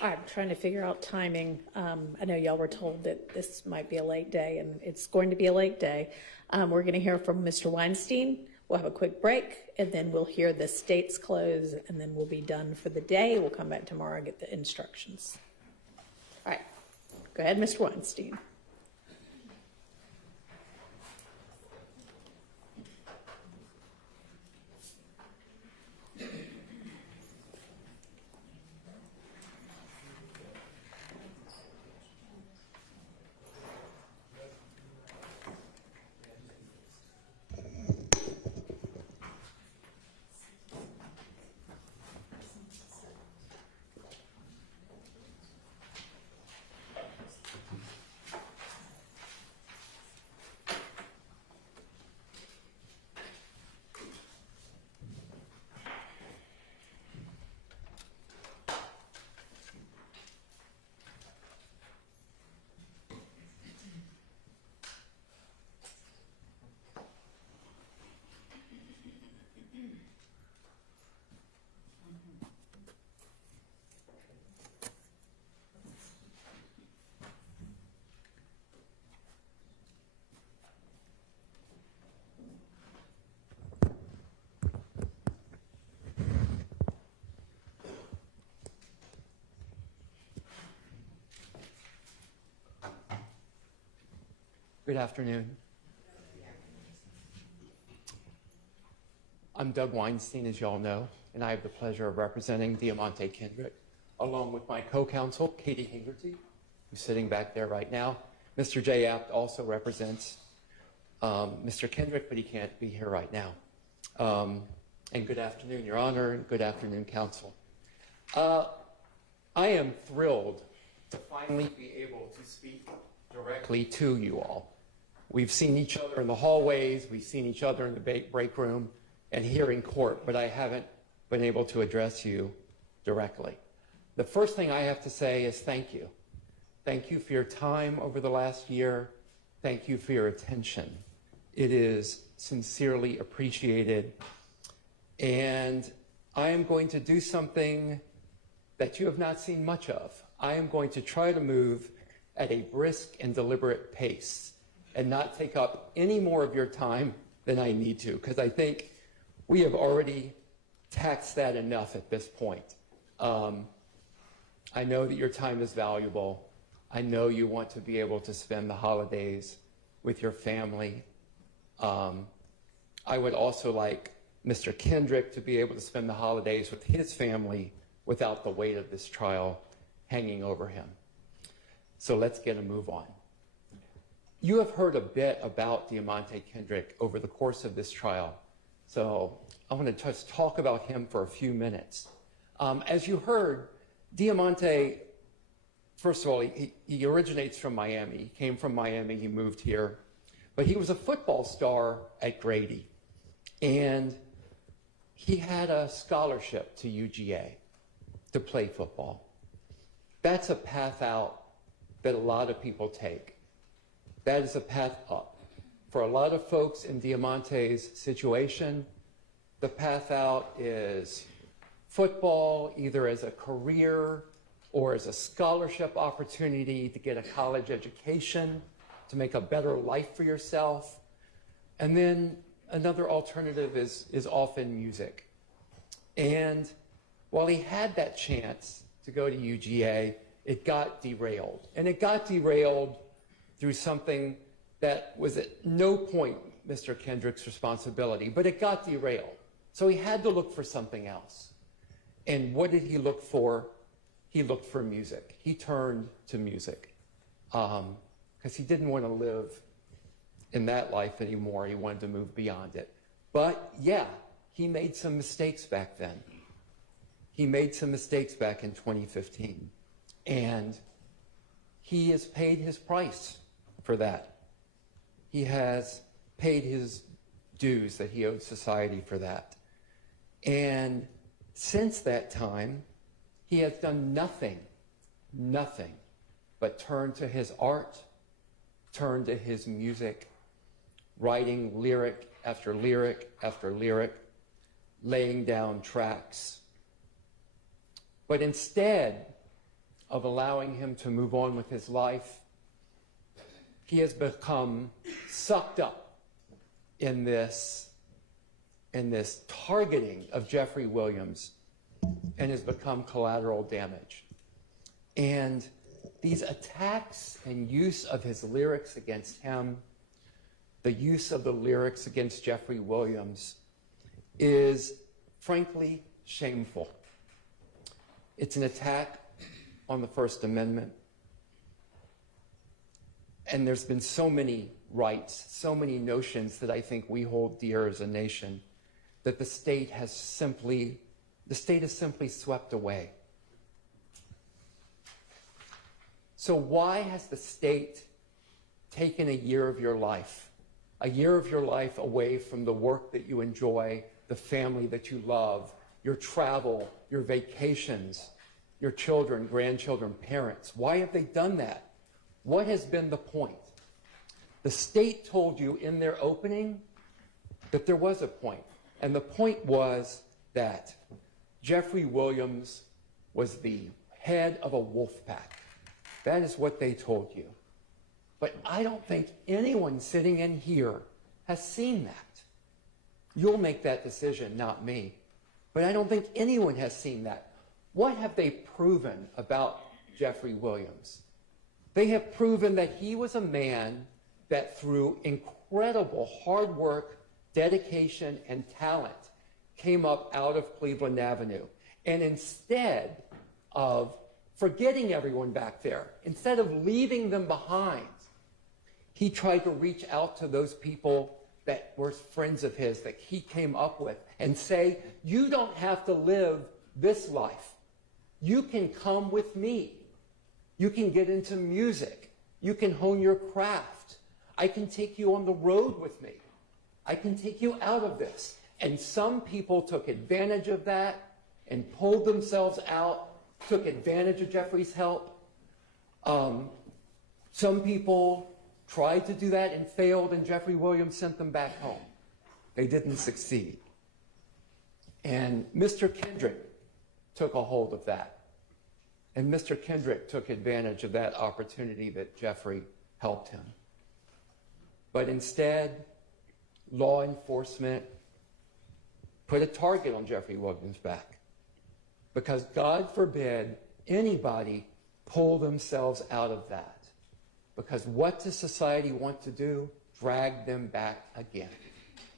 I'm trying to figure out timing. I know y'all were told that this might be a late day, and it's going to be a late day. We're going to hear from Mr. Weinstein. We'll have a quick break, and then we'll hear the state's close, and then we'll be done for the day. We'll come back tomorrow and get the instructions. All right. Go ahead, Mr. Weinstein. Good afternoon. I'm Doug Weinstein, as y'all know, and I have the pleasure of representing Deamonte Kendrick, along with my co-counsel, Katie Hingerty, who's sitting back there right now. Mr. J. Apt also represents Mr. Kendrick, but he can't be here right now. And good afternoon, Your Honor, and good afternoon, counsel. I am thrilled to finally be able to speak directly to you all. We've seen each other in the hallways, we've seen each other in the break room and here in court, but I haven't been able to address you directly. The first thing I have to say is thank you. Thank you for your time over the last year. Thank you for your attention. It is sincerely appreciated. And I am going to do something that you have not seen much of. I am going to try to move at a brisk and deliberate pace and not take up any more of your time than I need to, because I think we have already taxed that enough at this point. I know that your time is valuable. I know you want to be able to spend the holidays with your family. I would also like Mr. Kendrick to be able to spend the holidays with his family without the weight of this trial hanging over him. So let's get a move on. You have heard a bit about Deamonte Kendrick over the course of this trial, so I want to just talk about him for a few minutes. As you heard, Deamonte, first of all, he originates from Miami. He came from Miami, he moved here, but he was a football star at Grady, and he had a scholarship to UGA to play football. That's a path out that a lot of people take. That is a path up. For a lot of folks in Deamonte's situation, the path out is football, either as a career or as a scholarship opportunity to get a college education, to make a better life for yourself. And then another alternative is often music. And while he had that chance to go to UGA, it got derailed. And it got derailed through something that was at no point Mr. Kendrick's responsibility, but it got derailed. So he had to look for something else. And what did he look for? He looked for music. He turned to music because he didn't want to live in that life anymore. He wanted to move beyond it. But yeah, he made some mistakes back then. He made some mistakes back in 2015. And he has paid his price for that. He has paid his dues that he owed society for that. And since that time, he has done nothing but turn to his art, turn to his music, writing lyric after lyric after lyric, laying down tracks. But instead of allowing him to move on with his life, he has become sucked up in this targeting of Jeffery Williams and has become collateral damage. And these attacks and use of his lyrics against him, the use of the lyrics against Jeffery Williams, is frankly shameful. It's an attack on the First Amendment. And there's been so many rights, so many notions that I think we hold dear as a nation that the state has simply swept away. So why has the state taken a year of your life away from the work that you enjoy, the family that you love, your travel, your vacations, your children, grandchildren, parents? Why have they done that? What has been the point? The state told you in their opening that there was a point. And the point was that Jeffery Williams was the head of a wolf pack. That is what they told you. But I don't think anyone sitting in here has seen that. You'll make that decision, not me. But I don't think anyone has seen that. What have they proven about Jeffery Williams? They have proven that he was a man that through incredible hard work, dedication, and talent came up out of Cleveland Avenue. And instead of forgetting everyone back there, instead of leaving them behind, he tried to reach out to those people that were friends of his that he came up with and say, you don't have to live this life. You can come with me. You can get into music. You can hone your craft. I can take you on the road with me. I can take you out of this. And some people took advantage of that and pulled themselves out, took advantage of Jeffrey's help. Some people tried to do that and failed, and Jeffery Williams sent them back home. They didn't succeed. And Mr. Kendrick took a hold of that. And Mr. Kendrick took advantage of that opportunity that Jeffery helped him. But instead, law enforcement put a target on Jeffery Williams' back. Because God forbid anybody pull themselves out of that. Because what does society want to do? Drag them back again.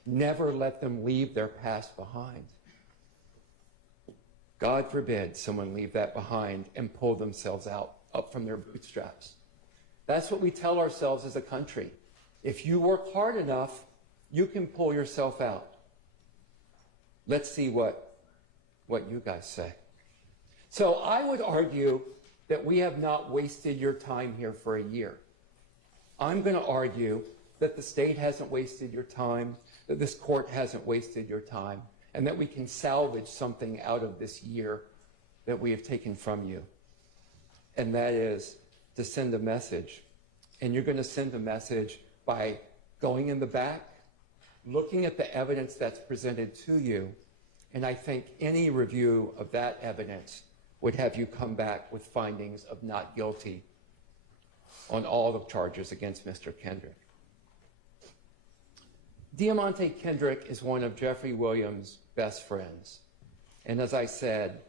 Never let them leave their past behind. God forbid someone leave that behind and pull themselves up from their bootstraps. That's what we tell ourselves as a country. If you work hard enough, you can pull yourself out. Let's see what you guys say. So I would argue that we have not wasted your time here for a year. I'm going to argue that the state hasn't wasted your time, that this court hasn't wasted your time, and that we can salvage something out of this year that we have taken from you. And that is to send a message. And you're going to send a message by going in the back, looking at the evidence that's presented to you, and I think any review of that evidence would have you come back with findings of not guilty on all the charges against Mr. Kendrick. Deamonte Kendrick is one of Jeffery Williams' best friends. And as I said,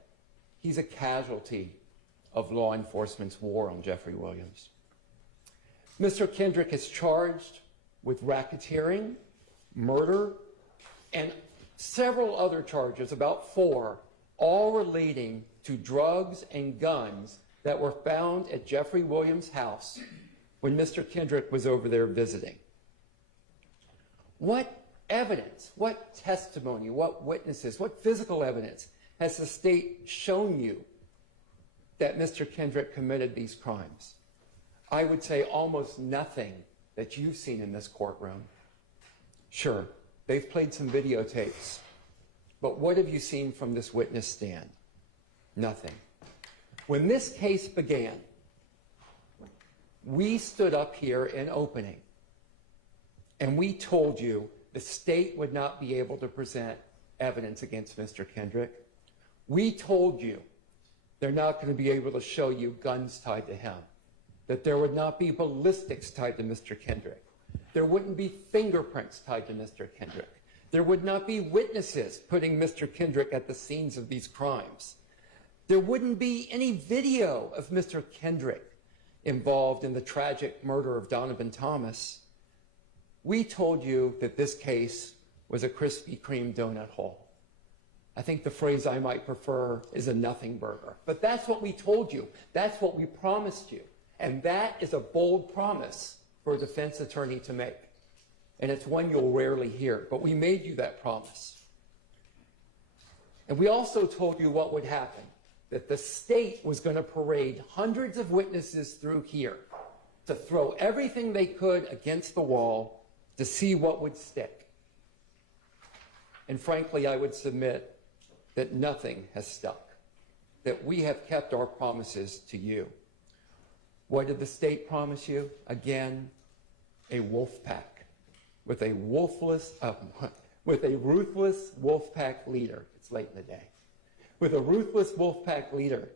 he's a casualty of law enforcement's war on Jeffery Williams. Mr. Kendrick is charged with racketeering, murder, and several other charges, about 4, all relating to drugs and guns that were found at Jeffery Williams' house when Mr. Kendrick was over there visiting. What evidence, what testimony, what witnesses, what physical evidence has the state shown you that Mr. Kendrick committed these crimes? I would say almost nothing that you've seen in this courtroom. Sure, they've played some videotapes, but what have you seen from this witness stand? Nothing. When this case began, we stood up here in opening and we told you the state would not be able to present evidence against Mr. Kendrick. We told you they're not going to be able to show you guns tied to him, that there would not be ballistics tied to Mr. Kendrick. There wouldn't be fingerprints tied to Mr. Kendrick. There would not be witnesses putting Mr. Kendrick at the scenes of these crimes. There wouldn't be any video of Mr. Kendrick involved in the tragic murder of Donovan Thomas. We told you that this case was a Krispy Kreme donut hole. I think the phrase I might prefer is a nothing burger. But that's what we told you. That's what we promised you. And that is a bold promise for a defense attorney to make. And it's one you'll rarely hear. But we made you that promise. And we also told you what would happen, that the state was going to parade hundreds of witnesses through here to throw everything they could against the wall to see what would stick. And frankly, I would submit that nothing has stuck, that we have kept our promises to you. What did the state promise you? Again, a wolf pack with a ruthless wolf pack leader. It's late in the day. With a ruthless wolf pack leader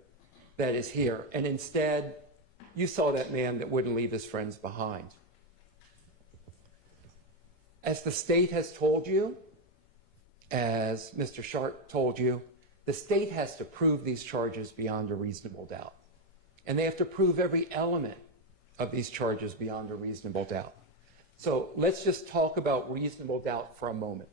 that is here. And instead, you saw that man that wouldn't leave his friends behind. As the state has told you, as Mr. Sharp told you, the state has to prove these charges beyond a reasonable doubt. And they have to prove every element of these charges beyond a reasonable doubt. So let's just talk about reasonable doubt for a moment.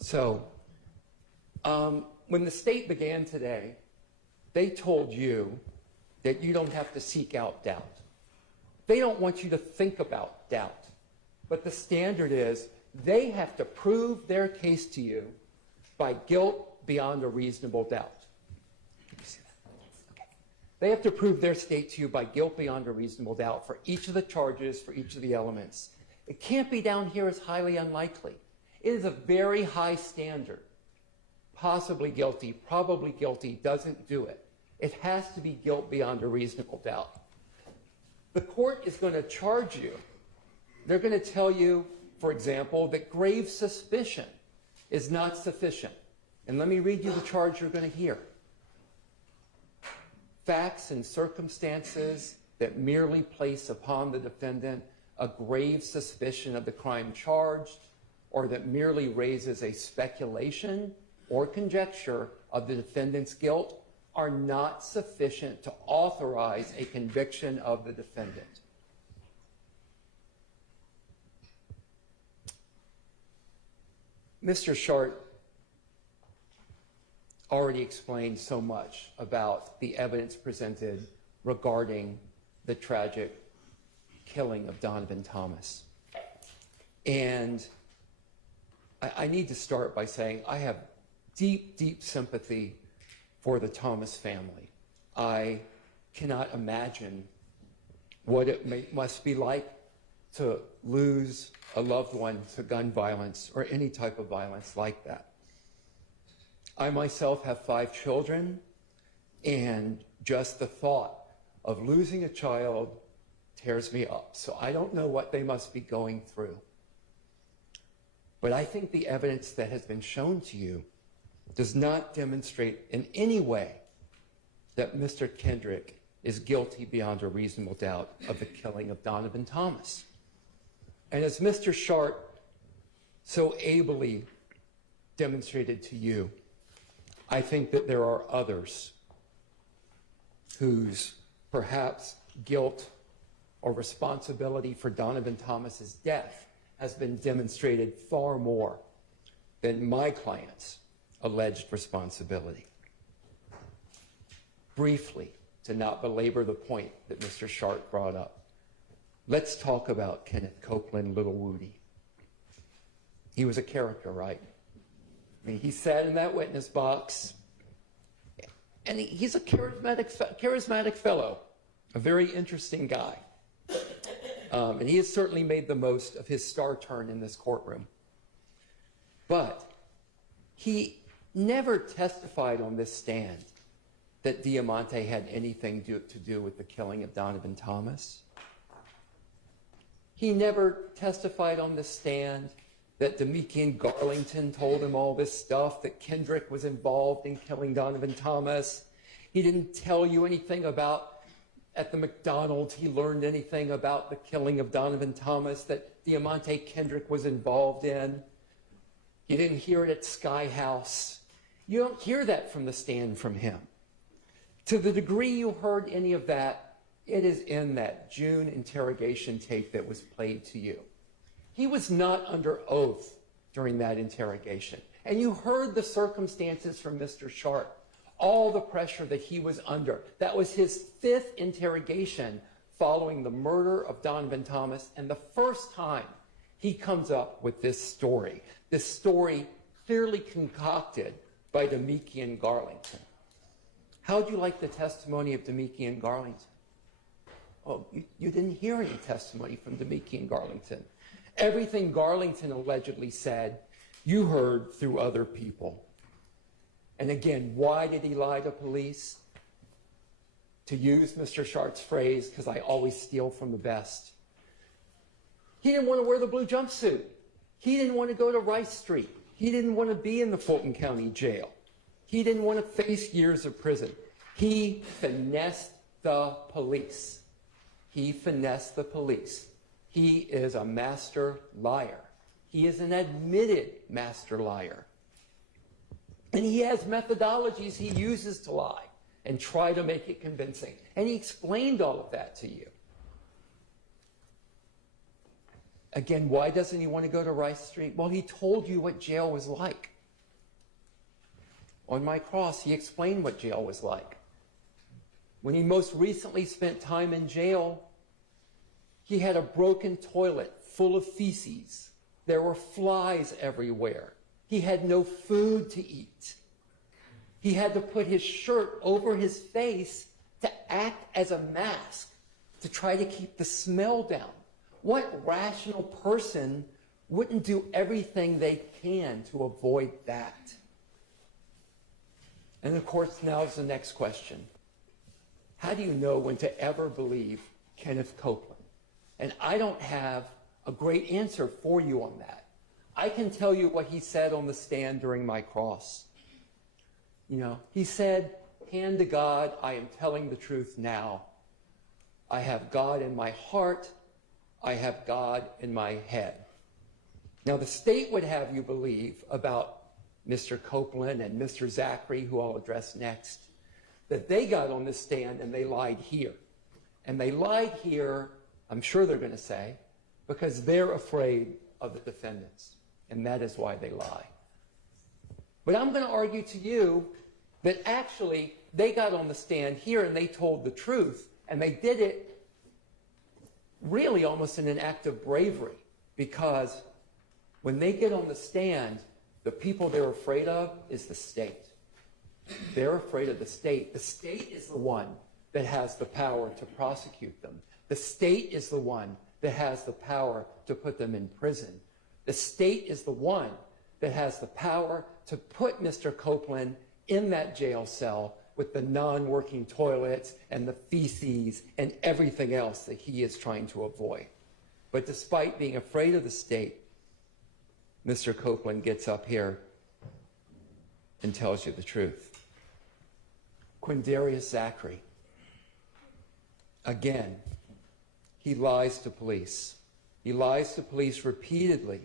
So, when the state began today, they told you that you don't have to seek out doubt. They don't want you to think about doubt. But the standard is they have to prove their case to you by guilt beyond a reasonable doubt. Can you see that? Okay. They have to prove their state to you by guilt beyond a reasonable doubt for each of the charges, for each of the elements. It can't be down here as highly unlikely. It is a very high standard. Possibly guilty, probably guilty doesn't do it. It has to be guilt beyond a reasonable doubt. The court is going to charge you. They're going to tell you, for example, that grave suspicion is not sufficient. And let me read you the charge you're going to hear. Facts and circumstances that merely place upon the defendant a grave suspicion of the crime charged, or that merely raises a speculation or conjecture of the defendant's guilt, are not sufficient to authorize a conviction of the defendant. Mr. Short already explained so much about the evidence presented regarding the tragic killing of Donovan Thomas. And I need to start by saying I have deep, deep sympathy for the Thomas family. I cannot imagine what it must be like to lose a loved one to gun violence or any type of violence like that. I myself have 5 children, and just the thought of losing a child tears me up. So I don't know what they must be going through. But I think the evidence that has been shown to you does not demonstrate in any way that Mr. Kendrick is guilty beyond a reasonable doubt of the killing of Donovan Thomas. And as Mr. Short so ably demonstrated to you, I think that there are others whose perhaps guilt or responsibility for Donovan Thomas's death has been demonstrated far more than my client's alleged responsibility. Briefly, to not belabor the point that Mr. Short brought up, let's talk about Kenneth Copeland Little Woody. He was a character, right? I mean, he sat in that witness box, and he's a charismatic fellow, a very interesting guy. And he has certainly made the most of his star turn in this courtroom. But he never testified on this stand that Deamonte had anything to do with the killing of Donovan Thomas. He never testified on the stand that Deamonte Garlington told him all this stuff, that Kendrick was involved in killing Donovan Thomas. He didn't tell you anything about, at the McDonald's, he learned anything about the killing of Donovan Thomas that Deamonte Kendrick was involved in. You didn't hear it at Sky House. You don't hear that from the stand from him. To the degree you heard any of that, it is in that June interrogation tape that was played to you. He was not under oath during that interrogation. And you heard the circumstances from Mr. Sharp, all the pressure that he was under. That was his 5th interrogation following the murder of Donovan Thomas, and the first time he comes up with this story clearly concocted by Deamonte Garlington. How'd you like the testimony of Deamonte Garlington? Oh, you didn't hear any testimony from Deamonte Garlington. Everything Garlington allegedly said, you heard through other people. And again, why did he lie to police? To use Mr. Sharp's phrase, because I always steal from the best. He didn't want to wear the blue jumpsuit. He didn't want to go to Rice Street. He didn't want to be in the Fulton County Jail. He didn't want to face years of prison. He finessed the police. He finessed the police. He is a master liar. He is an admitted master liar. And he has methodologies he uses to lie and try to make it convincing. And he explained all of that to you. Again, why doesn't he want to go to Rice Street? Well, he told you what jail was like. On my cross, he explained what jail was like. When he most recently spent time in jail, he had a broken toilet full of feces. There were flies everywhere. He had no food to eat. He had to put his shirt over his face to act as a mask to try to keep the smell down. What rational person wouldn't do everything they can to avoid that? And of course, now's the next question. How do you know when to ever believe Kenneth Copeland? And I don't have a great answer for you on that. I can tell you what he said on the stand during my cross. You know, he said, hand to God, I am telling the truth now. I have God in my heart. I have God in my head. Now, the state would have you believe about Mr. Copeland and Mr. Zachary, who I'll address next, that they got on the stand and they lied here. And they lied here, I'm sure they're going to say, because they're afraid of the defendants. And that is why they lie. But I'm going to argue to you that actually they got on the stand here and they told the truth, and they did it really almost in an act of bravery, because when they get on the stand, the people they're afraid of is the state. They're afraid of the state. The state is the one that has the power to prosecute them. The state is the one that has the power to put them in prison. The state is the one that has the power to put Mr. Copeland in that jail cell with the non-working toilets and the feces and everything else that he is trying to avoid. But despite being afraid of the state, Mr. Copeland gets up here and tells you the truth. Quindarius Zachary, again, he lies to police. He lies to police repeatedly.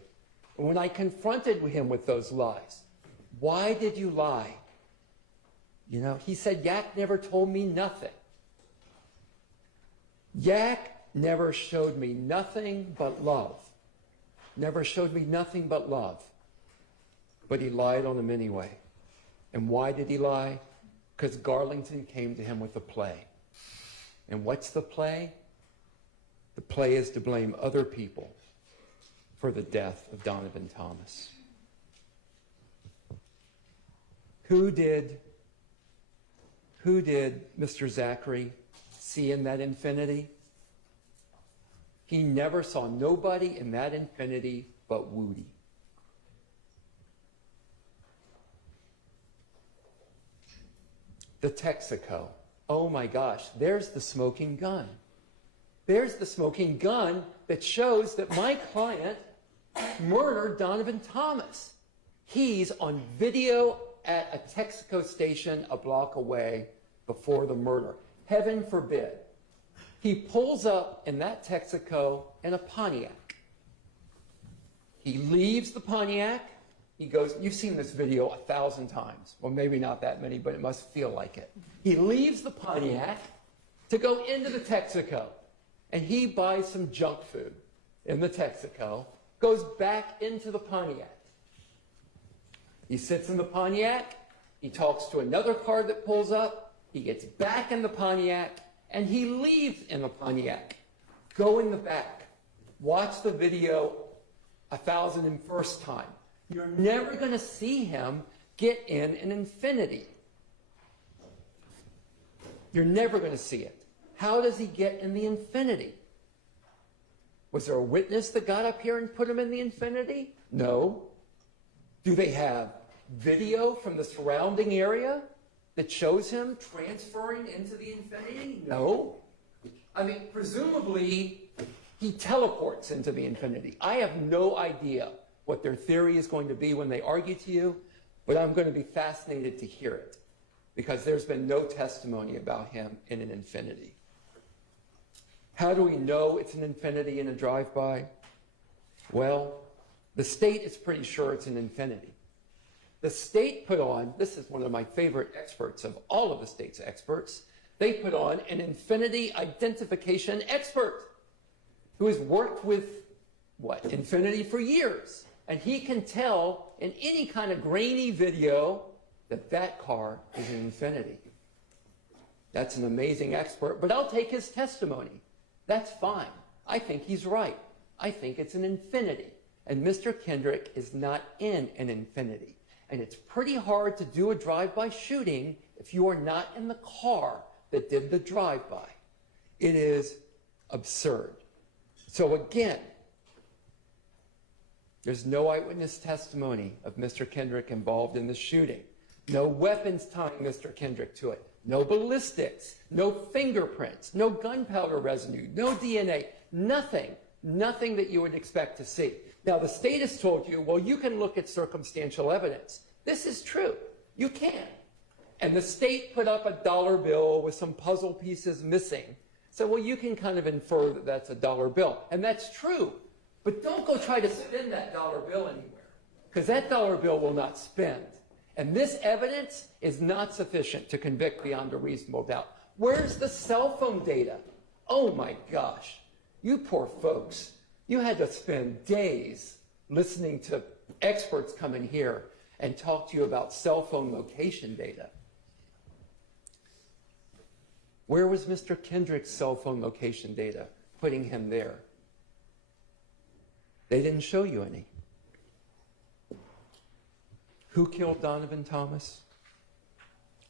And when I confronted him with those lies, why did you lie? You know, he said, Yak never told me nothing. Yak never showed me nothing but love. Never showed me nothing but love. But he lied on him anyway. And why did he lie? Because Garlington came to him with a play. And what's the play? The play is to blame other people for the death of Donovan Thomas. Who did Mr. Zachary see in that infinity? He never saw nobody in that infinity but Woody. The Texaco. Oh my gosh, there's the smoking gun. There's the smoking gun that shows that my client murdered Donovan Thomas. He's on video at a Texaco station a block away before the murder. Heaven forbid. He pulls up in that Texaco in a Pontiac. He leaves the Pontiac. He goes, you've seen this video 1,000 times. Well, maybe not that many, but it must feel like it. He leaves the Pontiac to go into the Texaco. And he buys some junk food in the Texaco, goes back into the Pontiac. He sits in the Pontiac. He talks to another car that pulls up. He gets back in the Pontiac, and he leaves in the Pontiac. Go in the back. Watch the video 1,001st time. You're never going to see him get in an Infinity. You're never going to see it. How does he get in the Infinity? Was there a witness that got up here and put him in the Infinity? No. Do they have video from the surrounding area that shows him transferring into the Infinity? No. I mean, presumably, he teleports into the Infinity. I have no idea what their theory is going to be when they argue to you, but I'm going to be fascinated to hear it, because there's been no testimony about him in an Infinity. How do we know it's an Infinity in a drive-by? Well, the state is pretty sure it's an Infinity. The state put on, this is one of my favorite experts of all of the state's experts, they put on an Infinity identification expert who has worked with, Infinity for years. And he can tell in any kind of grainy video that that car is an Infinity. That's an amazing expert, but I'll take his testimony. That's fine. I think he's right. I think it's an Infinity. And Mr. Kendrick is not in an infinity. And it's pretty hard to do a drive-by shooting if you are not in the car that did the drive-by. It is absurd. So again, there's no eyewitness testimony of Mr. Kendrick involved in the shooting. No weapons tying Mr. Kendrick to it. No ballistics. No fingerprints. No gunpowder residue. No DNA. Nothing. Nothing that you would expect to see. Now, the state has told you, well, you can look at circumstantial evidence. This is true. You can. And the state put up a dollar bill with some puzzle pieces missing. So, well, you can kind of infer that that's a dollar bill. And that's true. But don't go try to spend that dollar bill anywhere, because that dollar bill will not spend. And this evidence is not sufficient to convict beyond a reasonable doubt. Where's the cell phone data? Oh, my gosh. You poor folks. You had to spend days listening to experts come in here and talk to you about cell phone location data. Where was Mr. Kendrick's cell phone location data putting him there? They didn't show you any. Who killed Donovan Thomas?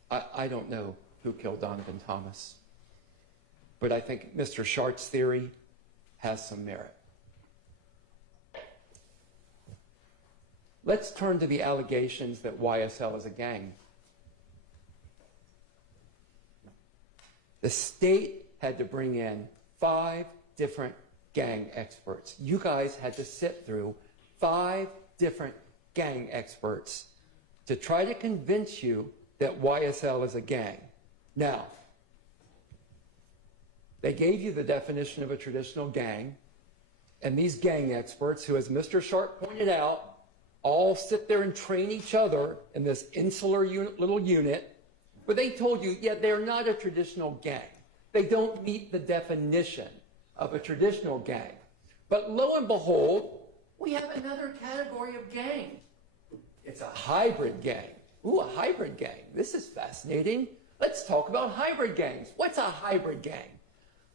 I don't know who killed Donovan Thomas, but I think Mr. Shart's theory has some merit. Let's turn to the allegations that YSL is a gang. The state had to bring in 5 different gang experts. You guys had to sit through 5 different gang experts to try to convince you that YSL is a gang. Now, they gave you the definition of a traditional gang, and these gang experts, who, as Mr. Sharp pointed out, all sit there and train each other in this insular little unit, but they told you, yeah, they're not a traditional gang. They don't meet the definition of a traditional gang. But lo and behold, we have another category of gang. It's a hybrid gang. Ooh, a hybrid gang. This is fascinating. Let's talk about hybrid gangs. What's a hybrid gang?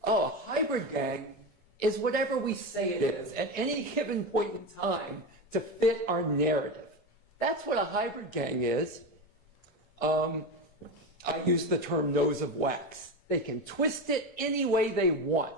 Oh, a hybrid gang is whatever we say it is at any given point in time to fit our narrative. That's what a hybrid gang is. I use the term nose of wax. They can twist it any way they want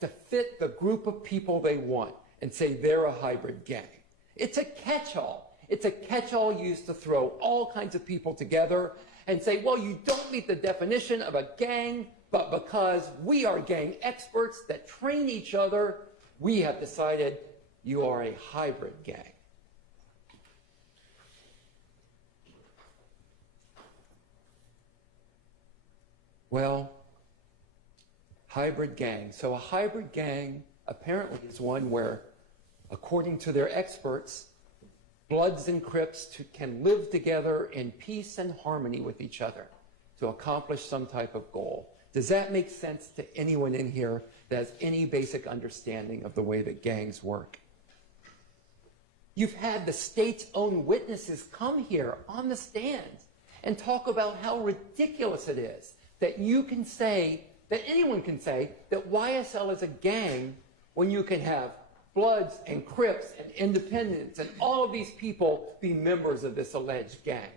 to fit the group of people they want and say they're a hybrid gang. It's a catch-all. It's a catch-all used to throw all kinds of people together and say, well, you don't meet the definition of a gang, but because we are gang experts that train each other, we have decided you are a hybrid gang. Well, hybrid gang. So a hybrid gang apparently is one where, according to their experts, Bloods and Crips can live together in peace and harmony with each other to accomplish some type of goal. Does that make sense to anyone in here that has any basic understanding of the way that gangs work? You've had the state's own witnesses come here on the stand and talk about how ridiculous it is that you can say, that anyone can say, that YSL is a gang when you can have Bloods and Crips and Independents and all of these people be members of this alleged gang.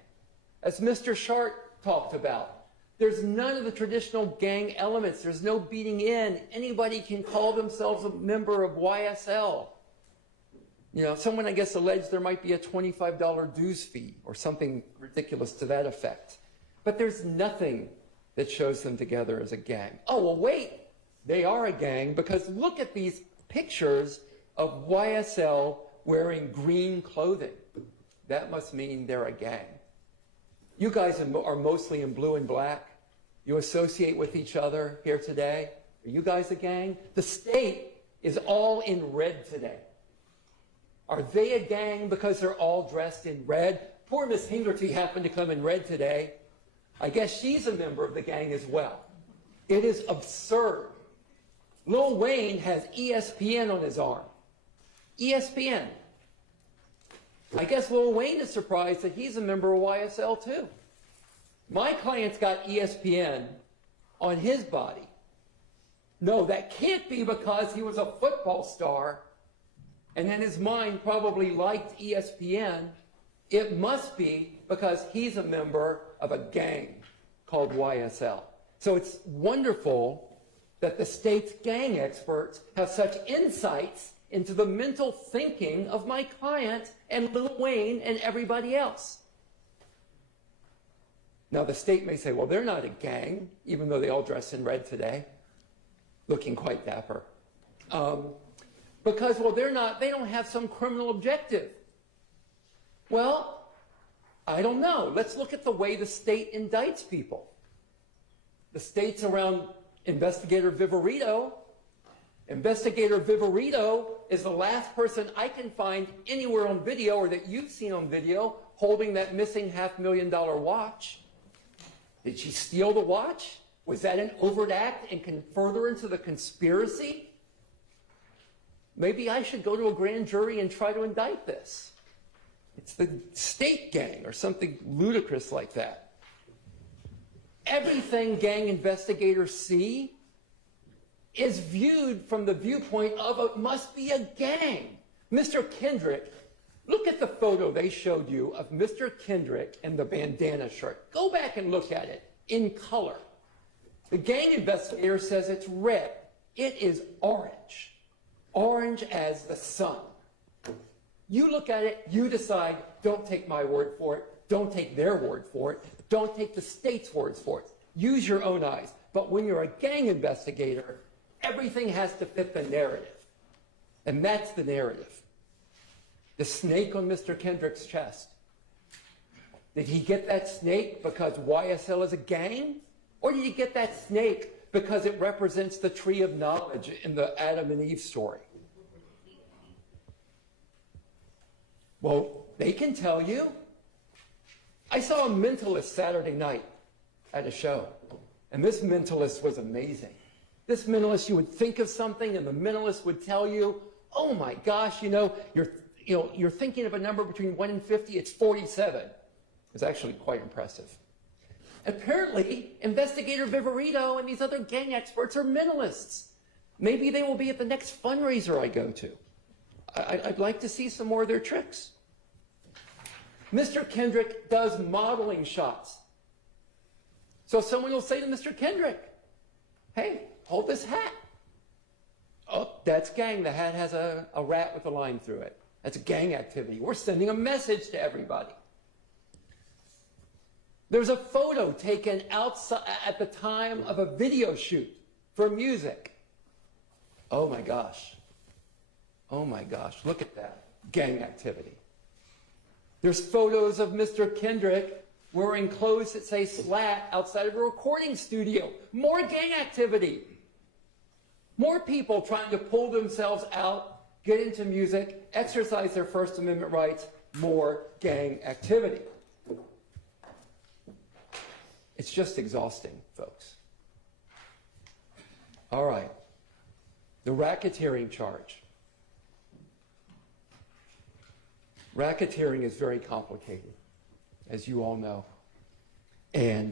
As Mr. Shart talked about, there's none of the traditional gang elements. There's no beating in. Anybody can call themselves a member of YSL. You know, someone, I guess, alleged there might be a $25 dues fee or something ridiculous to that effect. But there's nothing that shows them together as a gang. Oh, well, wait. They are a gang because look at these pictures of YSL wearing green clothing. That must mean they're a gang. You guys are mostly in blue and black. You associate with each other here today. Are you guys a gang? The state is all in red today. Are they a gang because they're all dressed in red? Poor Miss Hingerty happened to come in red today. I guess she's a member of the gang as well. It is absurd. Lil Wayne has ESPN on his arm. ESPN. I guess Lil Wayne is surprised that he's a member of YSL too. My client's got ESPN on his body. No, that can't be because he was a football star and in his mind probably liked ESPN, it must be because he's a member of a gang called YSL. So it's wonderful that the state's gang experts have such insights into the mental thinking of my client and Lil Wayne and everybody else. Now the state may say, well, they're not a gang, even though they all dress in red today, looking quite dapper. Because, well, they don't have some criminal objective. Well, I don't know. Let's look at the way the state indicts people. The state's around Investigator Viverito. Investigator Viverito is the last person I can find anywhere on video or that you've seen on video holding that missing $500,000 watch. Did she steal the watch? Was that an overt act and furtherance of the conspiracy? Maybe I should go to a grand jury and try to indict this. It's the state gang or something ludicrous like that. Everything gang investigators see is viewed from the viewpoint of it must be a gang. Mr. Kendrick, look at the photo they showed you of Mr. Kendrick in the bandana shirt. Go back and look at it in color. The gang investigator says it's red. It is orange. Orange as the sun. You look at it, you decide, don't take my word for it, don't take their word for it, don't take the state's words for it. Use your own eyes. But when you're a gang investigator, everything has to fit the narrative. And that's the narrative. The snake on Mr. Kendrick's chest. Did he get that snake because YSL is a gang? Or did he get that snake because it represents the tree of knowledge in the Adam and Eve story? Well, they can tell you. I saw a mentalist Saturday night at a show, and this mentalist was amazing. This mentalist, you would think of something, and the mentalist would tell you, oh my gosh, you're thinking of a number between 1 and 50, it's 47. It's actually quite impressive. Apparently, Investigator Viverito and these other gang experts are mentalists. Maybe they will be at the next fundraiser I go to. I'd like to see some more of their tricks. Mr. Kendrick does modeling shots. So someone will say to Mr. Kendrick, hey, hold this hat. Oh, that's gang. The hat has a rat with a line through it. That's gang activity. We're sending a message to everybody. There's a photo taken outside at the time of a video shoot for music. Oh my gosh. Oh my gosh, look at that. Gang activity. There's photos of Mr. Kendrick wearing clothes that say slat outside of a recording studio. More gang activity. More people trying to pull themselves out, get into music, exercise their First Amendment rights. More gang activity. It's just exhausting, folks. All right. The racketeering charge. Racketeering is very complicated, as you all know. And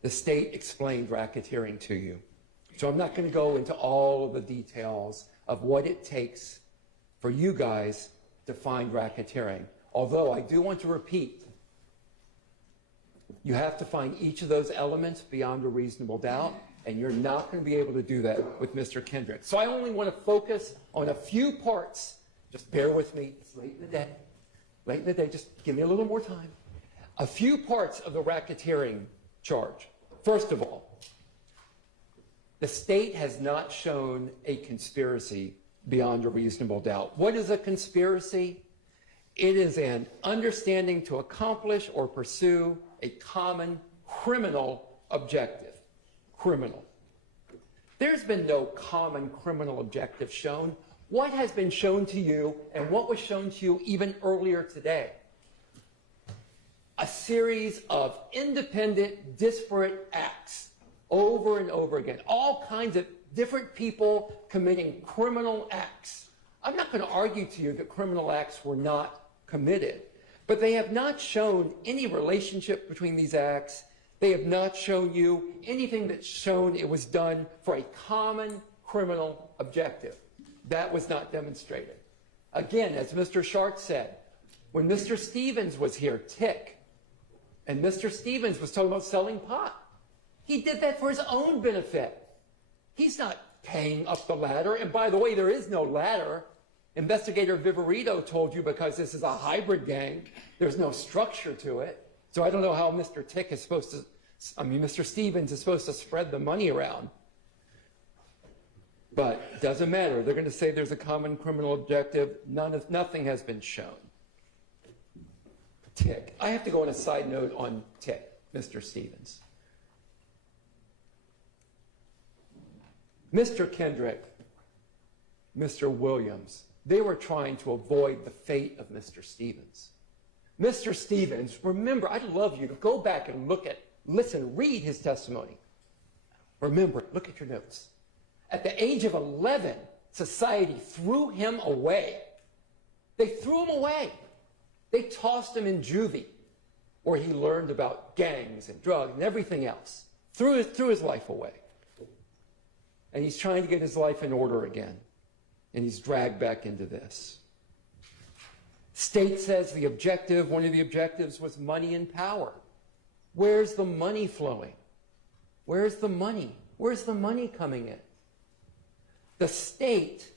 the state explained racketeering to you. So I'm not going to go into all of the details of what it takes for you guys to find racketeering. Although I do want to repeat, you have to find each of those elements beyond a reasonable doubt, and you're not going to be able to do that with Mr. Kendrick. So I only want to focus on a few parts. Just bear with me. It's late in the day. Late in the day. Just give me a little more time. A few parts of the racketeering charge. First of all, the state has not shown a conspiracy beyond a reasonable doubt. What is a conspiracy? It is an understanding to accomplish or pursue a common criminal objective. Criminal. There's been no common criminal objective shown. What has been shown to you, and what was shown to you even earlier today? A series of independent, disparate acts over and over again. All kinds of different people committing criminal acts. I'm not going to argue to you that criminal acts were not committed, but they have not shown any relationship between these acts. They have not shown you anything that's shown it was done for a common criminal objective. That was not demonstrated. Again, as Mr. Sharp said, when Mr. Stevens was here, Tick, and Mr. Stevens was talking about selling pot, he did that for his own benefit. He's not paying up the ladder. And by the way, there is no ladder. Investigator Viverito told you because this is a hybrid gang, there's no structure to it. So I don't know how Mr. Tick is supposed to, Mr. Stevens is supposed to spread the money around. But it doesn't matter. They're going to say there's a common criminal objective. Nothing has been shown. Tick. I have to go on a side note on Tick, Mr. Stevens. Mr. Kendrick, Mr. Williams, they were trying to avoid the fate of Mr. Stevens. Mr. Stevens, remember, I'd love you to go back and listen, read his testimony. Remember, look at your notes. At the age of 11, society threw him away. They threw him away. They tossed him in juvie, where he learned about gangs and drugs and everything else. Threw his life away. And he's trying to get his life in order again. And he's dragged back into this. State says one of the objectives was money and power. Where's the money flowing? Where's the money? Where's the money coming in? The state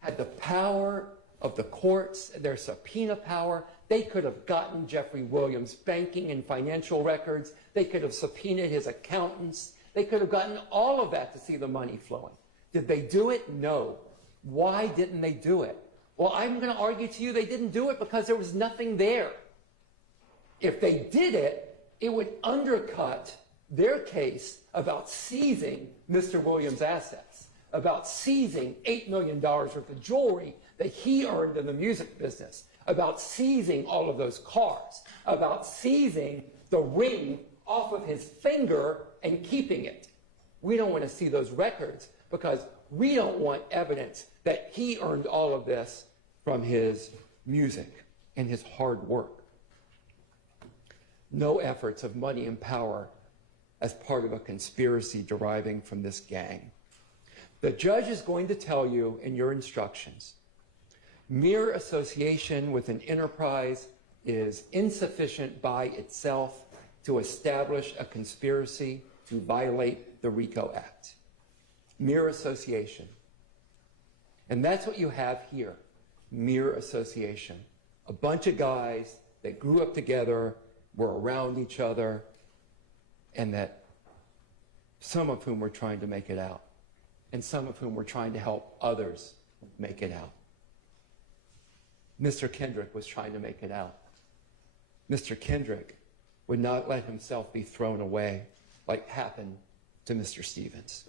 had the power of the courts, their subpoena power. They could have gotten Jeffery Williams' banking and financial records. They could have subpoenaed his accountants. They could have gotten all of that to see the money flowing. Did they do it? No. Why didn't they do it? Well, I'm going to argue to you they didn't do it because there was nothing there. If they did it, it would undercut their case about seizing Mr. Williams' assets, about seizing $8 million worth of jewelry that he earned in the music business, about seizing all of those cars, about seizing the ring off of his finger and keeping it. We don't want to see those records because we don't want evidence that he earned all of this from his music and his hard work. No efforts of money and power as part of a conspiracy deriving from this gang. The judge is going to tell you in your instructions, mere association with an enterprise is insufficient by itself to establish a conspiracy to violate the RICO Act. Mere association. And that's what you have here, mere association. A bunch of guys that grew up together, were around each other, and that some of whom were trying to make it out, and some of whom were trying to help others make it out. Mr. Kendrick was trying to make it out. Mr. Kendrick would not let himself be thrown away like happened to Mr. Stevens.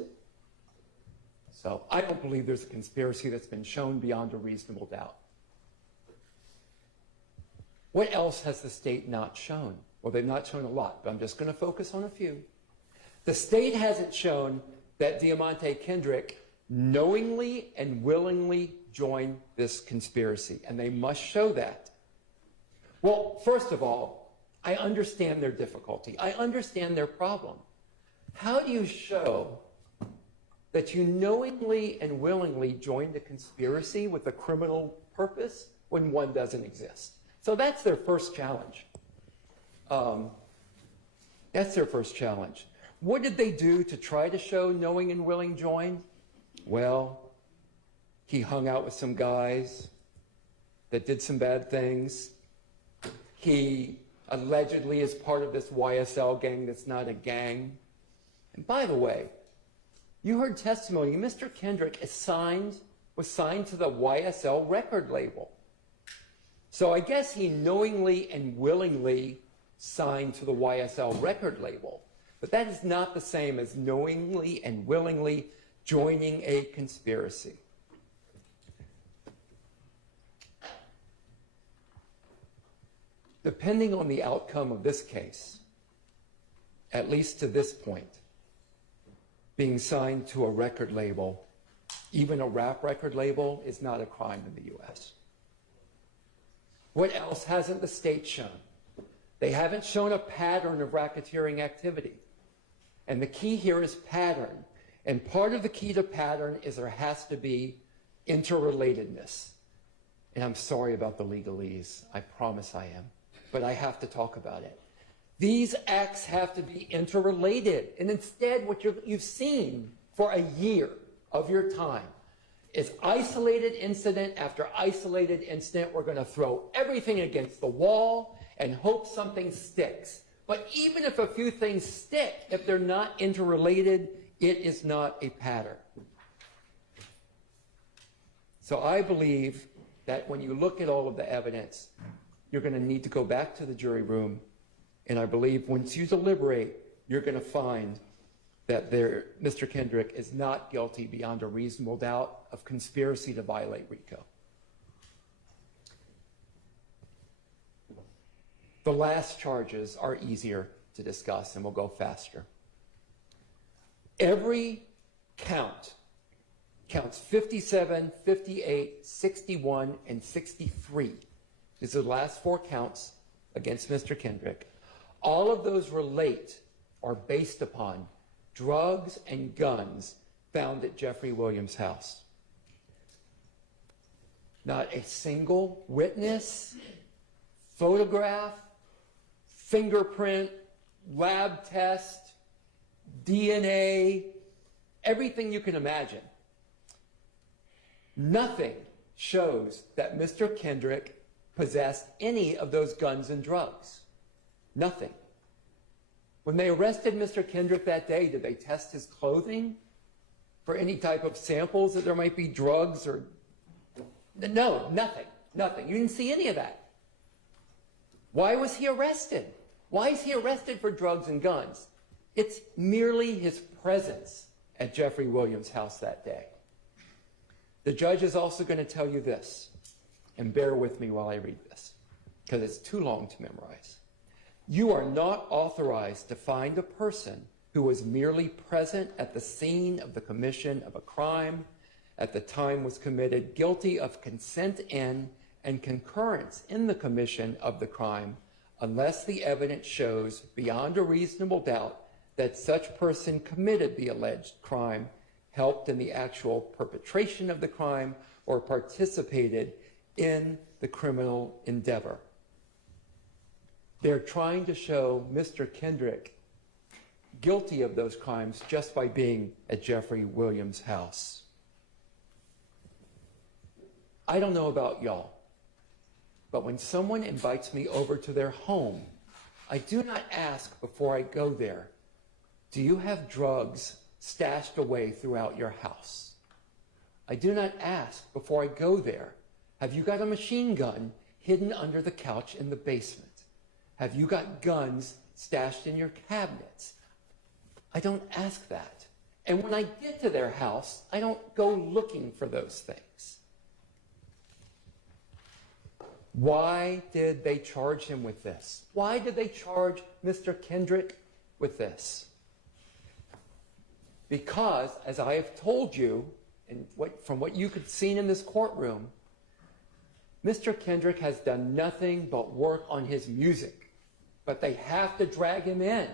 So I don't believe there's a conspiracy that's been shown beyond a reasonable doubt. What else has the state not shown? Well, they've not shown a lot, but I'm just going to focus on a few. The state hasn't shown that Deamonte Kendrick knowingly and willingly joined this conspiracy, and they must show that. Well, first of all, I understand their difficulty. I understand their problem. How do you show that you knowingly and willingly joined a conspiracy with a criminal purpose when one doesn't exist? So that's their first challenge. That's their first challenge. What did they do to try to show knowing and willing join? Well, he hung out with some guys that did some bad things. He allegedly is part of this YSL gang that's not a gang. And by the way, you heard testimony, Mr. Kendrick was signed to the YSL record label. So I guess he knowingly and willingly signed to the YSL record label. But that is not the same as knowingly and willingly joining a conspiracy. Depending on the outcome of this case, at least to this point, being signed to a record label, even a rap record label, is not a crime in the U.S. What else hasn't the state shown? They haven't shown a pattern of racketeering activity. And the key here is pattern. And part of the key to pattern is there has to be interrelatedness. And I'm sorry about the legalese. I promise I am. But I have to talk about it. These acts have to be interrelated. And instead, what you've seen for a year of your time is isolated incident after isolated incident. We're going to throw everything against the wall and hope something sticks. But even if a few things stick, if they're not interrelated, it is not a pattern. So I believe that when you look at all of the evidence, you're going to need to go back to the jury room. And I believe once you deliberate, you're going to find that Mr. Kendrick is not guilty beyond a reasonable doubt of conspiracy to violate RICO. The last charges are easier to discuss and will go faster. Every count, counts 57, 58, 61, and 63. These are the last 4 counts against Mr. Kendrick. All of those relate or based upon drugs and guns found at Jeffery Williams' house. Not a single witness, photograph, fingerprint, lab test, DNA, everything you can imagine. Nothing shows that Mr. Kendrick possessed any of those guns and drugs. Nothing. When they arrested Mr. Kendrick that day, did they test his clothing for any type of samples that there might be drugs or... No, nothing, nothing. You didn't see any of that. Why was he arrested? Why is he arrested for drugs and guns? It's merely his presence at Jeffery Williams' house that day. The judge is also going to tell you this, and bear with me while I read this, because it's too long to memorize. You are not authorized to find a person who was merely present at the scene of the commission of a crime at the time was committed guilty of consent in and concurrence in the commission of the crime unless the evidence shows beyond a reasonable doubt that such person committed the alleged crime, helped in the actual perpetration of the crime, or participated in the criminal endeavor. They're trying to show Mr. Kendrick guilty of those crimes just by being at Jeffery Williams' house. I don't know about y'all, but when someone invites me over to their home, I do not ask before I go there, do you have drugs stashed away throughout your house? I do not ask before I go there, have you got a machine gun hidden under the couch in the basement? Have you got guns stashed in your cabinets? I don't ask that. And when I get to their house, I don't go looking for those things. Why did they charge him with this? Why did they charge Mr. Kendrick with this? Because, as I have told you, and from what you could see in this courtroom, Mr. Kendrick has done nothing but work on his music. But they have to drag him in.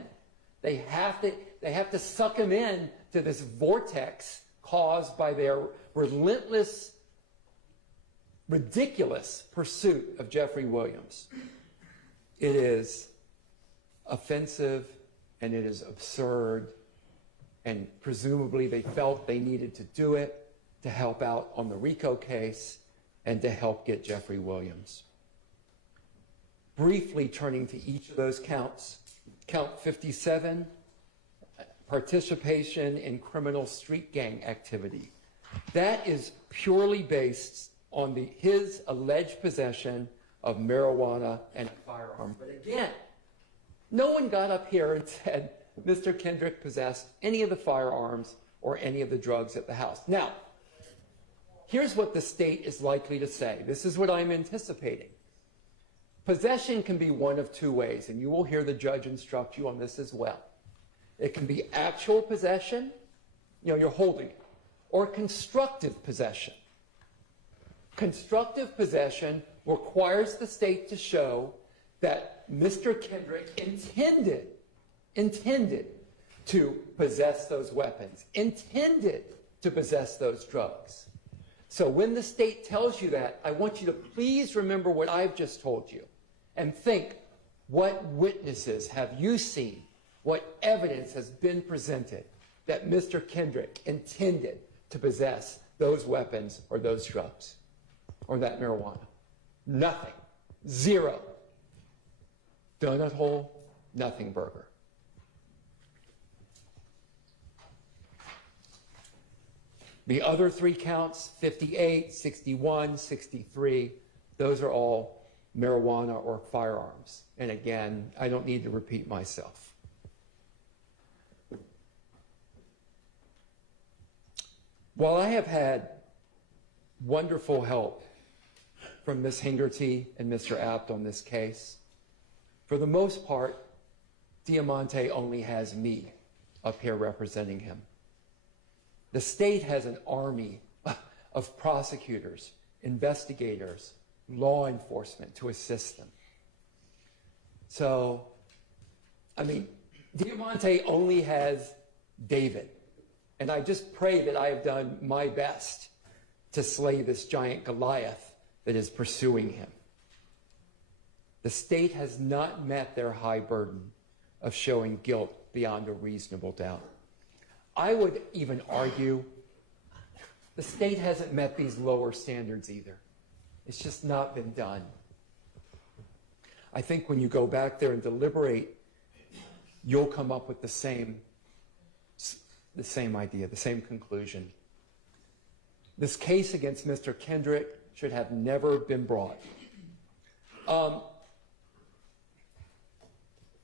They have to suck him in to this vortex caused by their relentless, ridiculous pursuit of Jeffery Williams. It is offensive and it is absurd, and presumably they felt they needed to do it to help out on the RICO case and to help get Jeffery Williams. Briefly turning to each of those counts. Count 57, participation in criminal street gang activity. That is purely based on his alleged possession of marijuana and a firearm. But again, no one got up here and said Mr. Kendrick possessed any of the firearms or any of the drugs at the house. Now, here's what the state is likely to say. This is what I'm anticipating. Possession can be one of two ways, and you will hear the judge instruct you on this as well. It can be actual possession, you're holding it, or constructive possession. Constructive possession requires the state to show that Mr. Kendrick intended to possess those weapons, intended to possess those drugs. So when the state tells you that, I want you to please remember what I've just told you and think, what witnesses have you seen? What evidence has been presented that Mr. Kendrick intended to possess those weapons or those drugs or that marijuana? Nothing. Zero. Donut hole, nothing burger. The other 3 counts, 58, 61, 63, those are all marijuana or firearms. And again, I don't need to repeat myself. While I have had wonderful help from Ms. Hingerty and Mr. Apt on this case, for the most part, Deamonte only has me up here representing him. The state has an army of prosecutors, investigators, law enforcement to assist them. So, I mean, Deamonte only has David. And I just pray that I have done my best to slay this giant Goliath that is pursuing him. The state has not met their high burden of showing guilt beyond a reasonable doubt. I would even argue the state hasn't met these lower standards either. It's just not been done. I think when you go back there and deliberate, you'll come up with the same idea, the same conclusion. This case against Mr. Kendrick should have never been brought.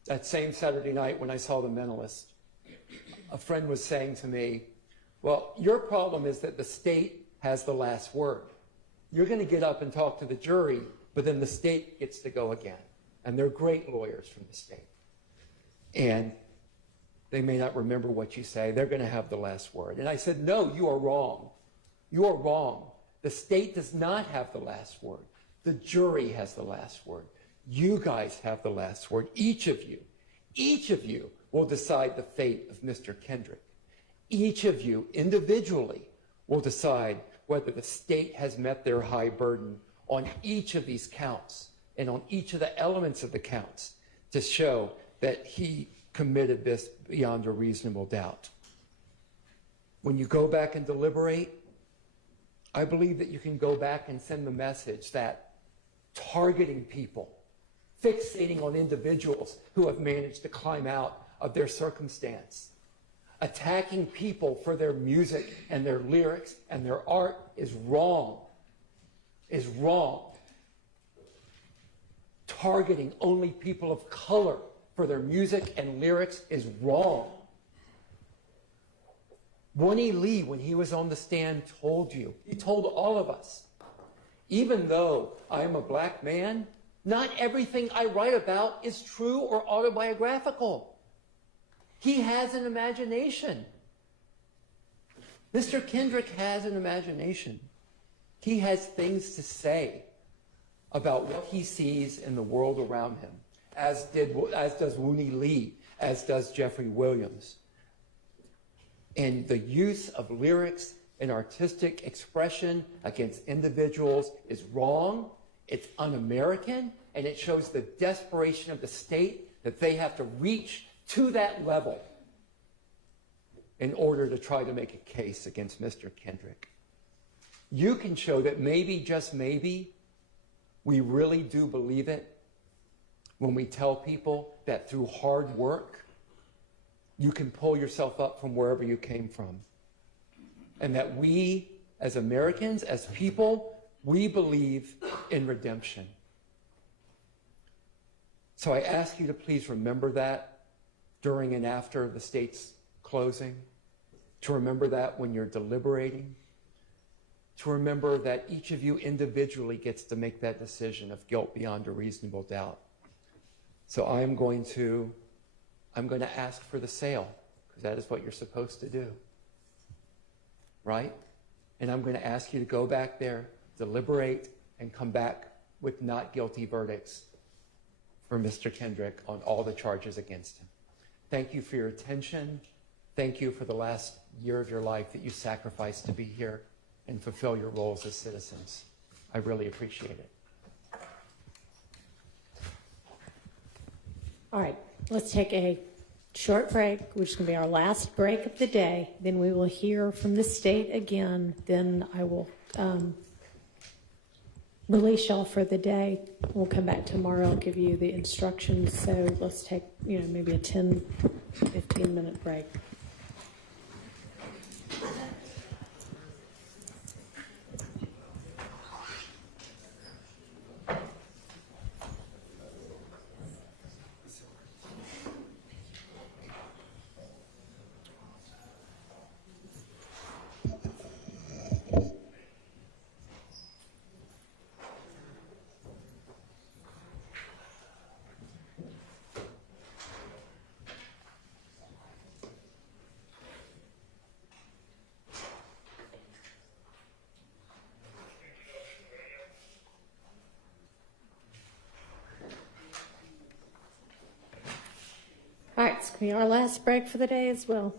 That same Saturday night when I saw The Mentalist, a friend was saying to me, well, your problem is that the state has the last word. You're going to get up and talk to the jury, but then the state gets to go again. And they're great lawyers from the state. And they may not remember what you say. They're going to have the last word. And I said, no, you are wrong. You are wrong. The state does not have the last word. The jury has the last word. You guys have the last word. Each of you will decide the fate of Mr. Kendrick. Each of you individually will decide whether the state has met their high burden on each of these counts and on each of the elements of the counts to show that he committed this beyond a reasonable doubt. When you go back and deliberate, I believe that you can go back and send the message that targeting people, fixating on individuals who have managed to climb out of their circumstance, attacking people for their music and their lyrics and their art is wrong. Is wrong. Targeting only people of color for their music and lyrics is wrong. Wunnie Lee, when he was on the stand, told you, he told all of us, even though I am a black man, not everything I write about is true or autobiographical. He has an imagination. Mr. Kendrick has an imagination. He has things to say about what he sees in the world around him, as does Wunnie Lee, as does Jeffery Williams. And the use of lyrics and artistic expression against individuals is wrong, it's un-American, and it shows the desperation of the state that they have to reach to that level in order to try to make a case against Mr. Kendrick. You can show that maybe, just maybe, we really do believe it when we tell people that through hard work, you can pull yourself up from wherever you came from. And that we, as Americans, as people, we believe in redemption. So I ask you to please remember that during and after the state's closing, to remember that when you're deliberating, to remember that each of you individually gets to make that decision of guilt beyond a reasonable doubt. So I'm going to ask for the sale, because that is what you're supposed to do, right? And I'm going to ask you to go back there, deliberate, and come back with not guilty verdicts for Mr. Kendrick on all the charges against him. Thank you for your attention. Thank you for the last year of your life that you sacrificed to be here. and fulfill your roles as citizens. I really appreciate it. All right, let's take a short break, which is going to be our last break of the day. Then we will hear from the state again. Then I will release y'all for the day. We'll come back tomorrow. I'll give you the instructions. So let's take, maybe a 10, 15-minute break. All right, it's going to be our last break for the day as well.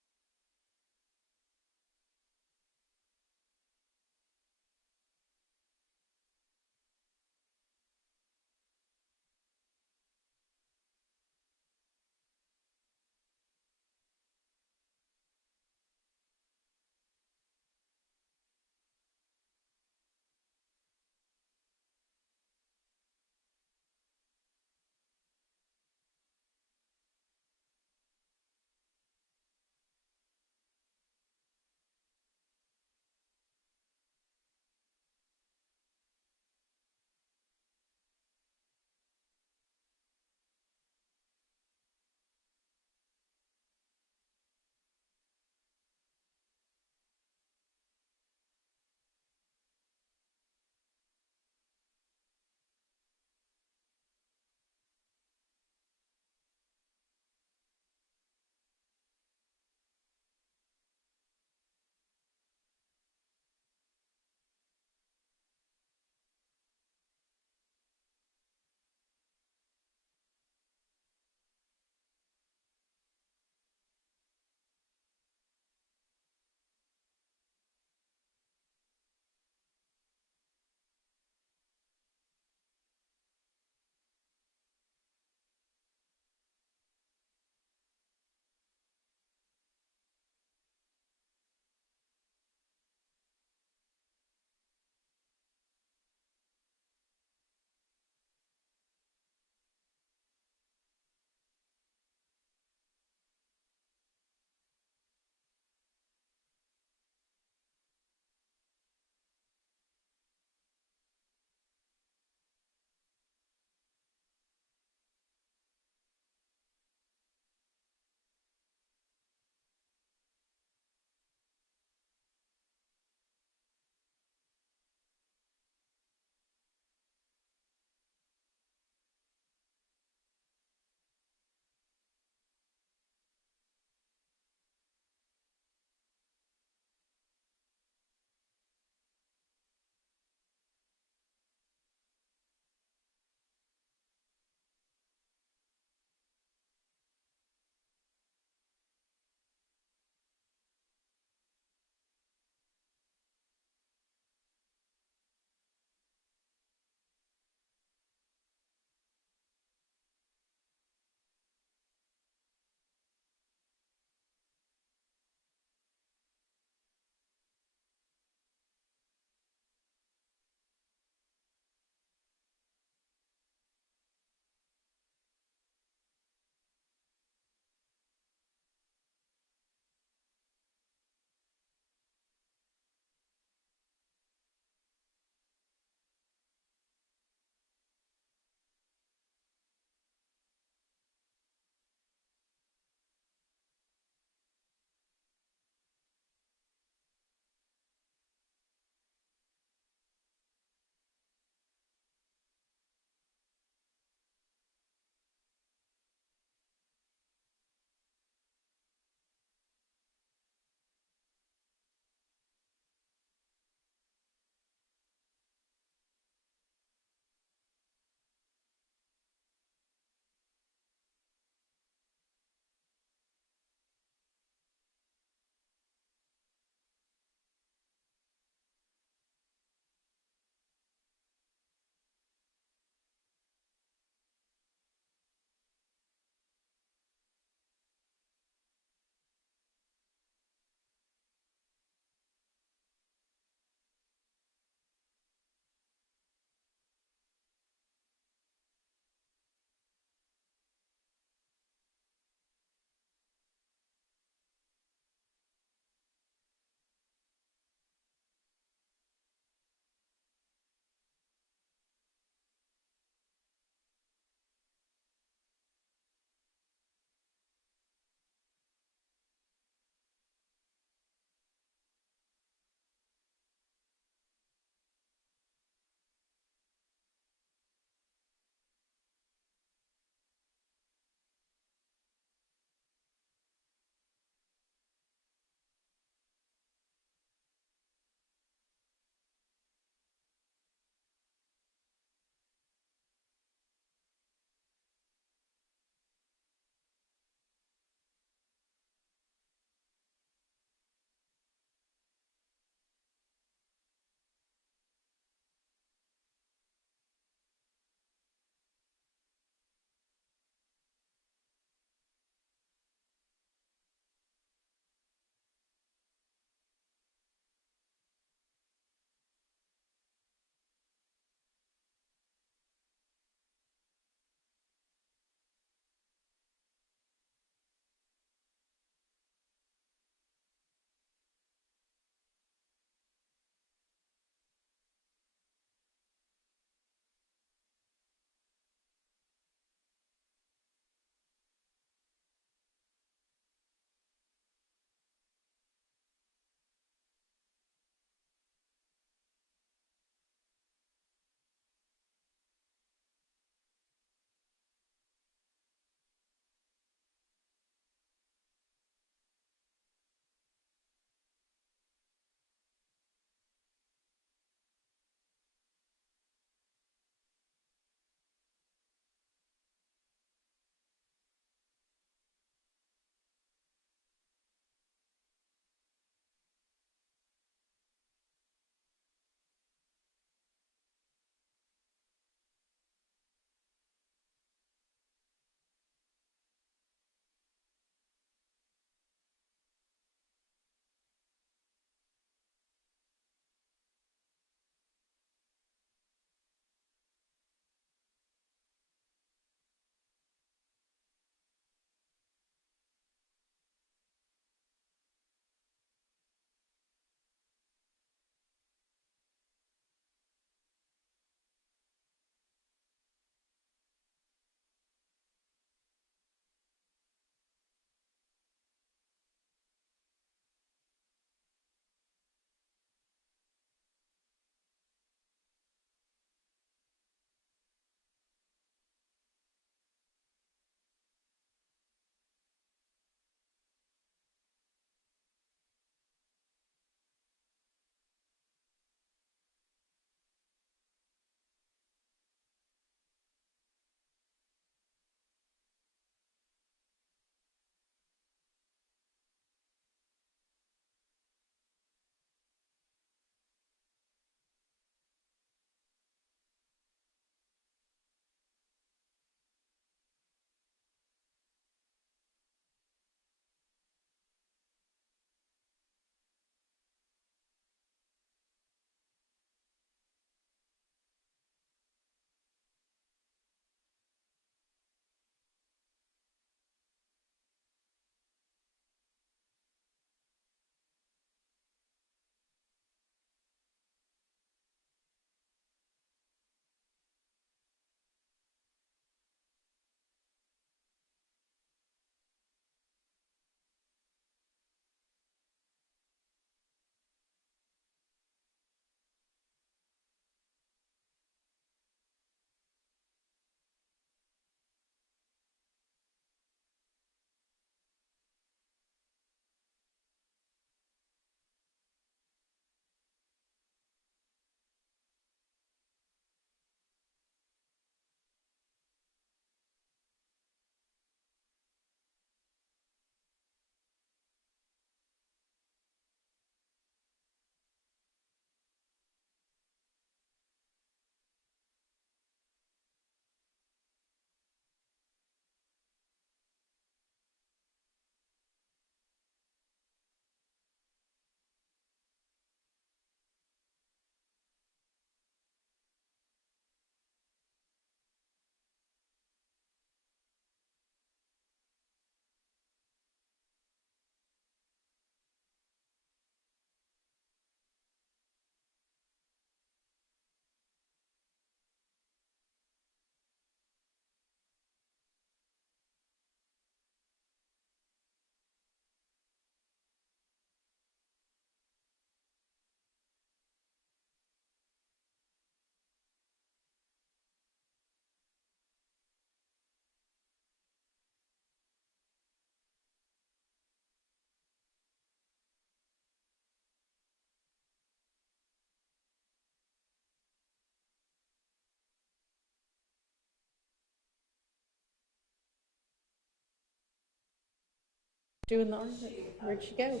Doing the argument. Where'd she go?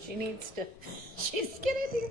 She needs to, she's getting here.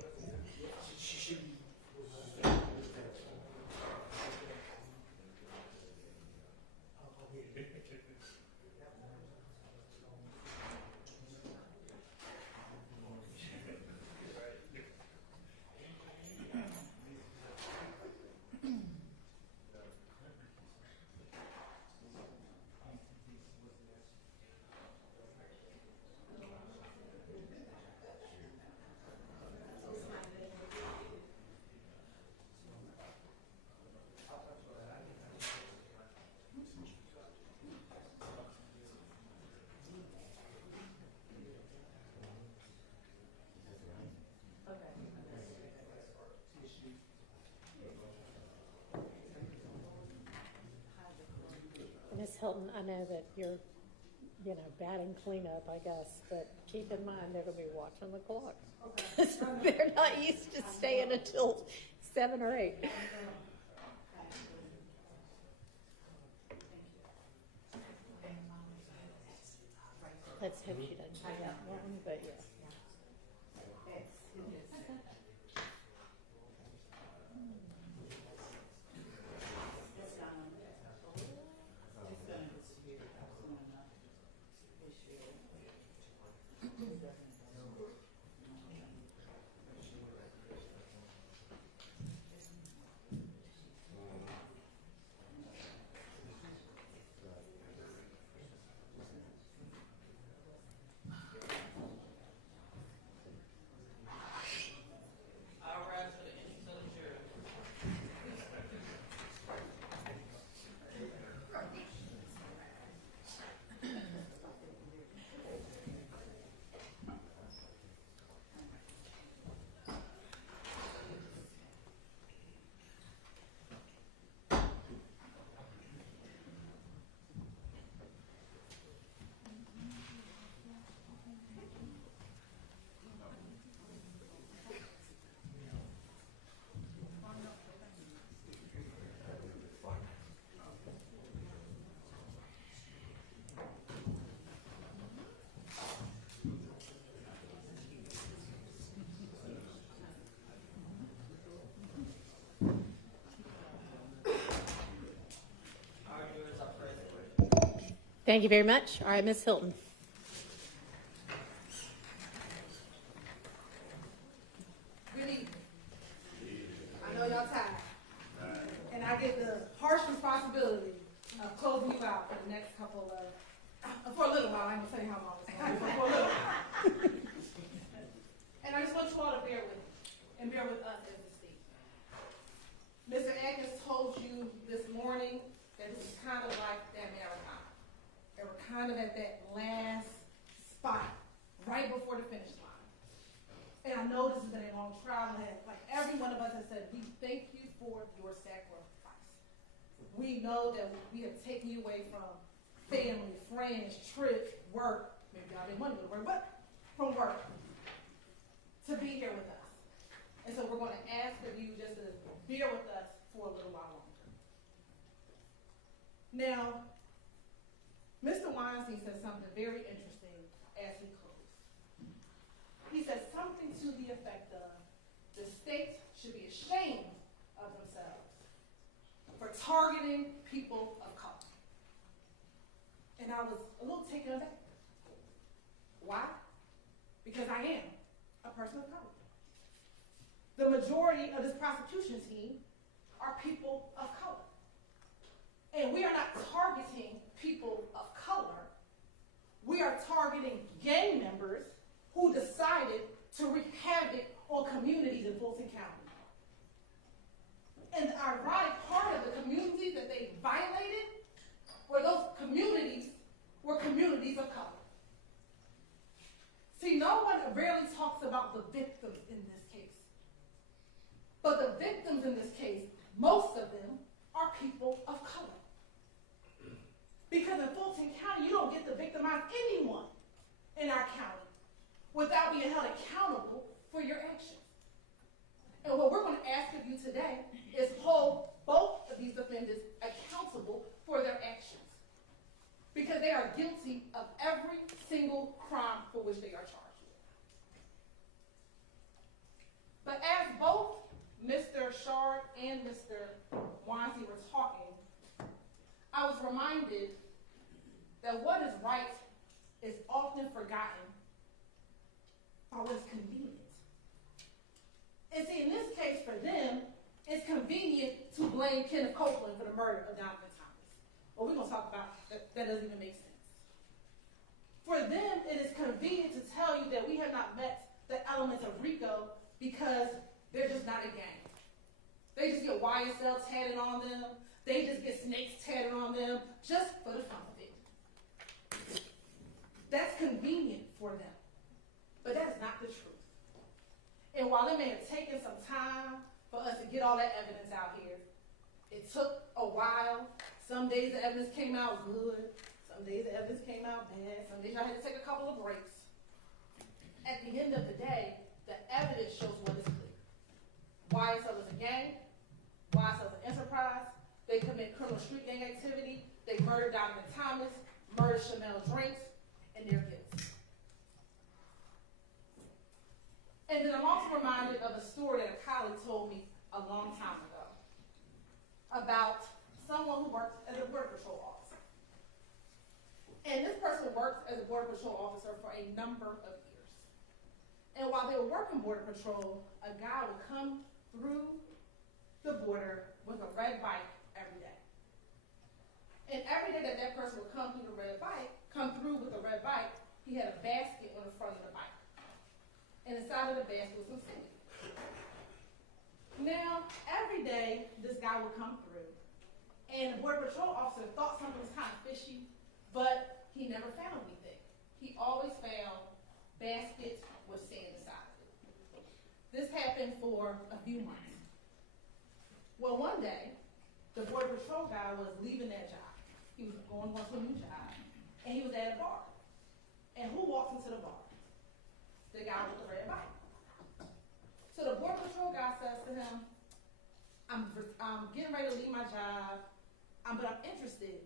Ms. Hilton, I know that you're, batting cleanup, I guess, but keep in mind they're going to be watching the clock. They're not used to staying until 7 or 8. Let's hope she doesn't do that one, but yeah. Thank you very much. All right, Ms. Hilton. Really, I know y'all tired. And I get the harsh responsibility of closing you out for the next couple of, for a little while. I ain't gonna say how long it's gonna be, but for a little while. And I just want you all to bear with me and bear with us as a state. Mr. Agnes told you this morning that this is kind of like that marathon. They were kind of at that last spot, right before the finish line. And I know this has been a long trial, and like every one of us has said, we thank you for your sacrifice. We know that we have taken you away from family, friends, trips, work. Maybe y'all didn't want to go to work, but from work to be here with us. And so we're going to ask of you just to bear with us for a little while longer. Now, Mr. Weinstein said something very interesting as he closed. He said something to the effect of, the state should be ashamed of themselves for targeting people of color. And I was a little taken aback. Why? Because I am a person of color. The majority of this prosecution team are people of color. And we are not targeting people of color. We are targeting gang members who decided to wreak havoc on communities in Fulton County. And the ironic part of the communities that they violated were those communities were communities of color. See, no one rarely talks about the victims in this case. But the victims in this case, most of them are people of color. Because in Fulton County, you don't get to victimize anyone in our county without being held accountable for your actions. And what we're going to ask of you today is hold both of these defendants accountable for their actions. because they are guilty of every single crime for which they are charged with. But as both Mr. Shard and Mr. Weinstein were talking, I was reminded that what is right is often forgotten by what is convenient. And see, in this case for them, it's convenient to blame Kenneth Copeland for the murder of Deamonte Thomas. But we're going to talk about that doesn't even make sense. For them, it is convenient to tell you that we have not met the elements of RICO because they're just not a gang. They just get YSL tatted on them. They just get snakes tatted on them just for the fun of it. That's convenient for them. But that is not the truth. And while it may have taken some time for us to get all that evidence out here, it took a while. Some days the evidence came out good. Some days the evidence came out bad. Some days I had to take a couple of breaks. At the end of the day, the evidence shows what is clear. YSL is a gang. YSL is an enterprise. They commit criminal street gang activity. They murdered Deamonte Thomas, murdered Chanel Drinks, and they're guilty. And then I'm also reminded of a story that a colleague told me a long time ago about someone who worked as a Border Patrol officer. And this person worked as a Border Patrol officer for a number of years. And while they were working Border Patrol, a guy would come through the border with a red bike every day. And every day that that person would come through with a red bike, he had a basket on the front of the bike. And inside of the basket was some food. Now, every day, this guy would come through, and the Border Patrol officer thought something was kind of fishy, but he never found anything. He always found baskets with sand inside of it. This happened for a few months. Well, one day, the Border Patrol guy was leaving that job. He was going on to a new job, and he was at a bar. And who walks into the bar? The guy with the red bike. So the Border Patrol guy says to him, I'm getting ready to leave my job, but I'm interested.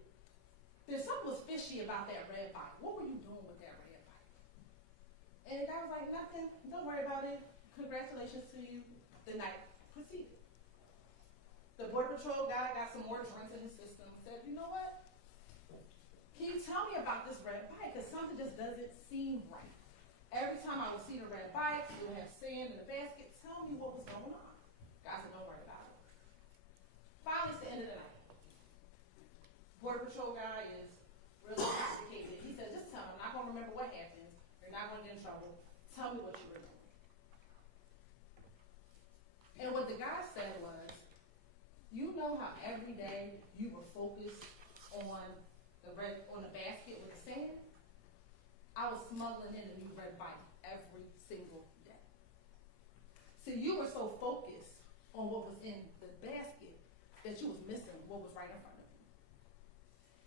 There's something was fishy about that red bike. What were you doing with that red bike? And the guy was like, nothing, don't worry about it. Congratulations to you. The night proceeded. The Border Patrol guy got some more drinks in his system and said, you know what? Can you tell me about this red bike? Because something just doesn't seem right. Every time I would see the red bike, it would have sand in the basket. Tell me what was going on. Guy said, don't worry about it. Finally, it's the end of the night. Border Patrol guy is really sophisticated. He said, just tell me. I'm not going to remember what happened. You're not going to get in trouble. Tell me what you were doing. And what the guy said was, you know how every day you were focused on the basket with the sand? I was smuggling in a new red bike every single day. So you were so focused on what was in the basket that you was missing what was right in front of you.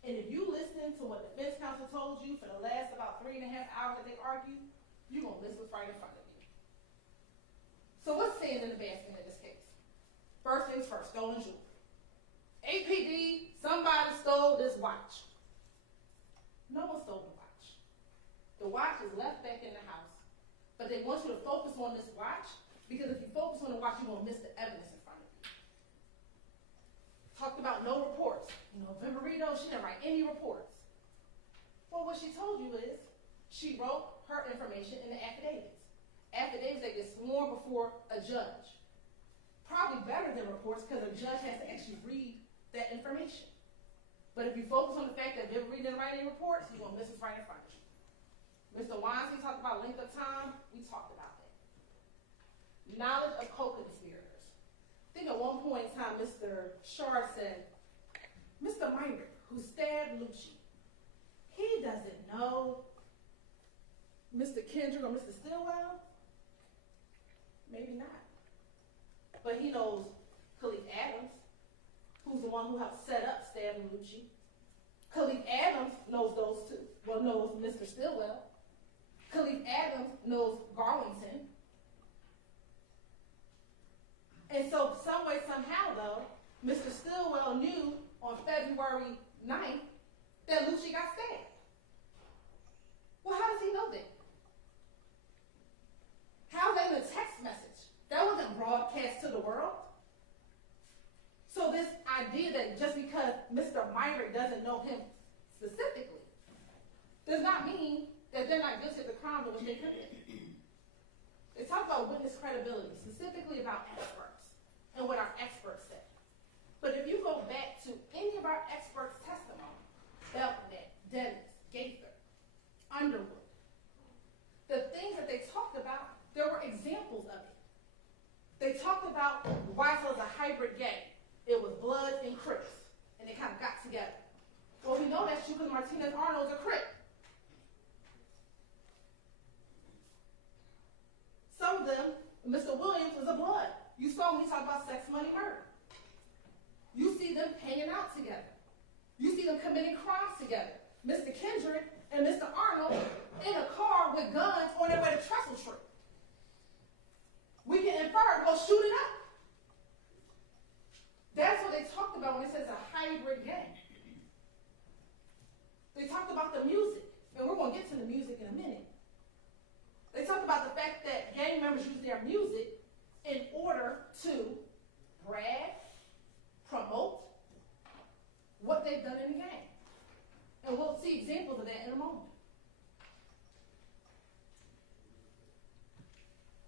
And if you listen to what the defense counsel told you for the last about 3.5 hours that they argued, you're going to miss what's right in front of you. So what's sand in the basket in this case? First things first, stolen jewelry. APD, somebody stole this watch. No one stole the watch. The watch is left back in the house, but they want you to focus on this watch because if you focus on the watch, you're going to miss the evidence in front of you. Talked about no reports. You know, Viverito, she didn't write any reports. Well, what she told you is she wrote her information in the affidavits. Affidavits that get sworn before a judge. Probably better than reports because a judge has to actually read that information. But if you focus on the fact that Viverito didn't write any reports, you're going to miss what's right in front of you. Mr. Weinstein talked about length of time. We talked about that. Knowledge of co-conspirators. I think at one point in time, Mr. Shard said, Mr. Minor, who stabbed Lucci, he doesn't know Mr. Kendrick or Mr. Stillwell? Maybe not. But he knows Khalif Adams, who's the one who helped set up stabbing Lucci. Khalif Adams knows those two. Well, knows Mr. Stillwell. Khalif Adams knows Garlington. And so some way, somehow, though, Mr. Stillwell knew on February 9th that Lucci got stabbed. Well, how does he know that? How's that in a text message? That wasn't broadcast to the world. So this idea that just because Mr. Myrick doesn't know him specifically does not mean that they're not guilty of the crime of which they committed. They talk about witness credibility, specifically about experts and what our experts say. But if you go back to any of our experts' testimony, Belknap, Dennis, Gaither, Underwood, the things that they talked about, there were examples of it. They talked about YSL as a hybrid gang. It was Bloods and Crips, and they kind of got together. Well, we know that's true because Martinez Arnold's a Crip. Some of them, Mr. Williams was a Blood. You saw when he talked about sex, money, murder. You see them hanging out together. You see them committing crimes together. Mr. Kendrick and Mr. Arnold in a car with guns on their way to Trestle Street. We can infer, go shoot it up. That's what they talked about when it says a hybrid gang. They talked about the music, and we're going to get to the music in a minute. They talked about the fact that gang members use their music in order to brag, promote what they've done in the gang. And we'll see examples of that in a moment.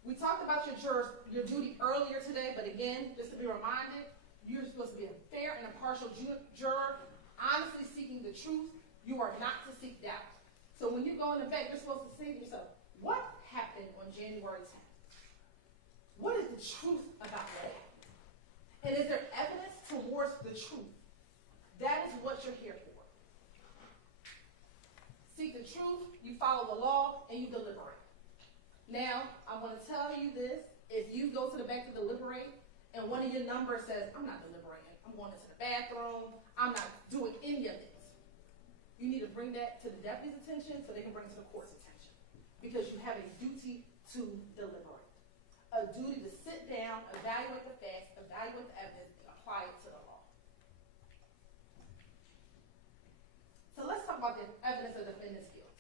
We talked about your jurors, your duty earlier today, but again, just to be reminded, you're supposed to be a fair and impartial juror, honestly seeking the truth. You are not to seek doubt. So when you go in the back, you're supposed to say to yourself, what happened on January 10th? What is the truth about that? And is there evidence towards the truth? That is what you're here for. Seek the truth, you follow the law, and you deliberate. Now, I want to tell you this. If you go to the back to deliberate, and one of your numbers says, I'm not deliberating, I'm going into the bathroom, I'm not doing any of this, you need to bring that to the deputy's attention so they can bring it to the court's attention. Because you have a duty to deliberate. A duty to sit down, evaluate the facts, evaluate the evidence, and apply it to the law. So let's talk about the evidence of the defendant's guilt.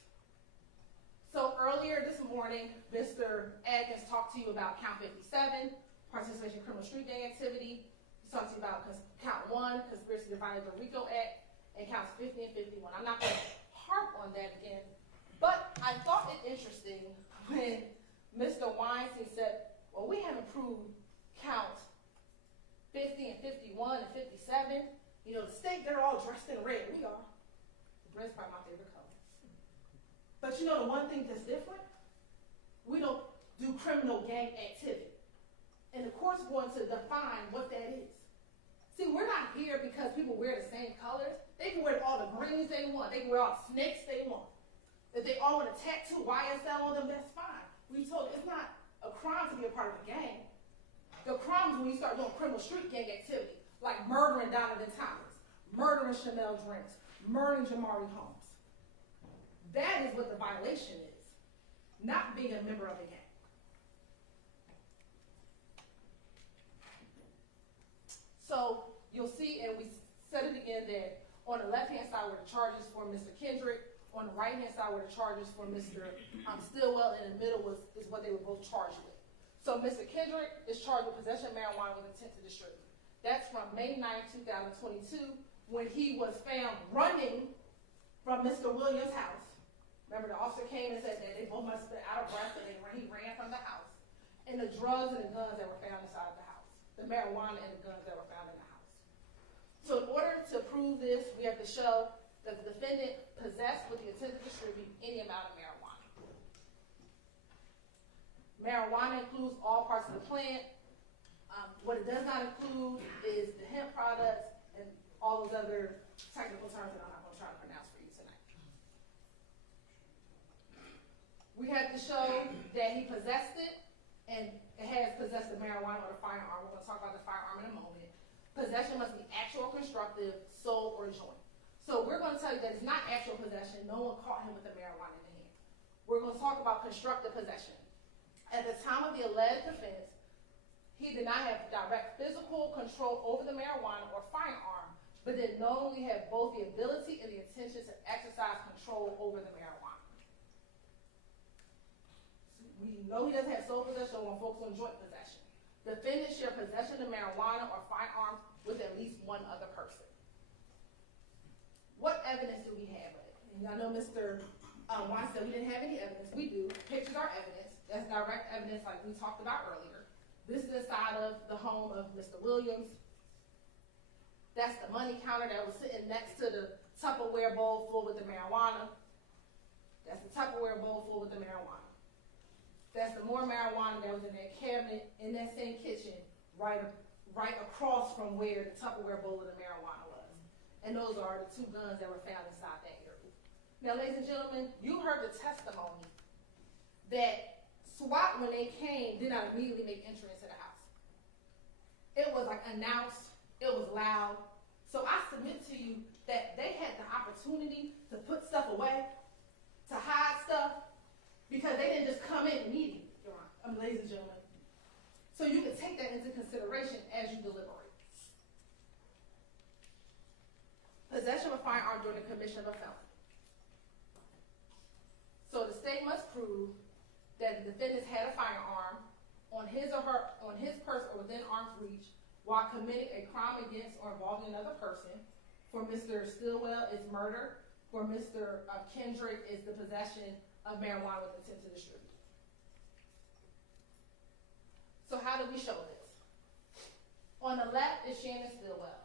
So earlier this morning, Mr. Adkins talked to you about count 57, participation in criminal street gang activity. He talked to you about count 1, conspiracy to violate the RICO Act, and counts 50 and 51. I'm not going to harp on that again, but I thought it interesting when Mr. Weinstein said, well, we haven't proved count 50 and 51 and 57. You know, the state, they're all dressed in red. We are. Red's probably my favorite color. But you know the one thing that's different? We don't do criminal gang activity. And the court's going to define what that is. See, we're not here because people wear the same colors. They can wear all the greens they want. They can wear all the snakes they want. If they all want to tattoo YSL on them, that's fine. We told you it's not a crime to be a part of a gang. The crime is when you start doing criminal street gang activity, like murdering Donovan Thomas, murdering Chanel Drinks, murdering Jamari Holmes. That is what the violation is, not being a member of a gang. So you'll see, and we said it again, that on the left-hand side were the charges for Mr. Kendrick, on the right-hand side were the charges for Mr. Stillwell, and in the middle is what they were both charged with. So Mr. Kendrick is charged with possession of marijuana with intent to distribute. That's from May 9, 2022, when he was found running from Mr. Williams' house. Remember, the officer came and said that they both must have been out of breath and he ran from the house. And the drugs and the guns that were found inside the house. The marijuana and the guns that were found in the house. So in order to prove this, we have to show that the defendant possessed with the intent to distribute any amount of marijuana. Marijuana includes all parts of the plant. What it does not include is the hemp products and all those other technical terms that I'm not going to try to pronounce for you tonight. We have to show that he possessed it, and it has possessed the marijuana or the firearm. We're going to talk about the firearm in a moment. Possession must be actual, constructive, sold, or joint. So we're going to tell you that it's not actual possession. No one caught him with the marijuana in the hand. We're going to talk about constructive possession. At the time of the alleged offense, he did not have direct physical control over the marijuana or firearm, but did knowingly have both the ability and the intention to exercise control over the marijuana. We know he doesn't have sole possession, so we're going to focus on joint possession. Defendants share possession of marijuana or firearms with at least one other person. What evidence do we have of it? And I know Mr. Wine said we didn't have any evidence. We do. Pictures are evidence. That's direct evidence like we talked about earlier. This is inside of the home of Mr. Williams. That's the money counter that was sitting next to the Tupperware bowl full with the marijuana. That's the Tupperware bowl full with the marijuana. That's the more marijuana that was in that cabinet in that same kitchen right across from where the Tupperware bowl of the marijuana was. And those are the two guns that were found inside that area. Now, ladies and gentlemen, you heard the testimony that SWAT, when they came, did not immediately make entry into the house. It was like announced, it was loud. So I submit to you that they had the opportunity to put stuff away, to hide stuff, because they didn't just come in immediately, ladies and gentlemen. So you can take that into consideration as you deliberate. Possession of a firearm during the commission of a felony. So the state must prove that the defendant had a firearm on his person or within arm's reach while committing a crime against or involving another person. For Mr. Stillwell, it's murder. For Mr. Kendrick, it's the possession of marijuana with intent to distribute. So how do we show this? On the left is Shannon Stillwell.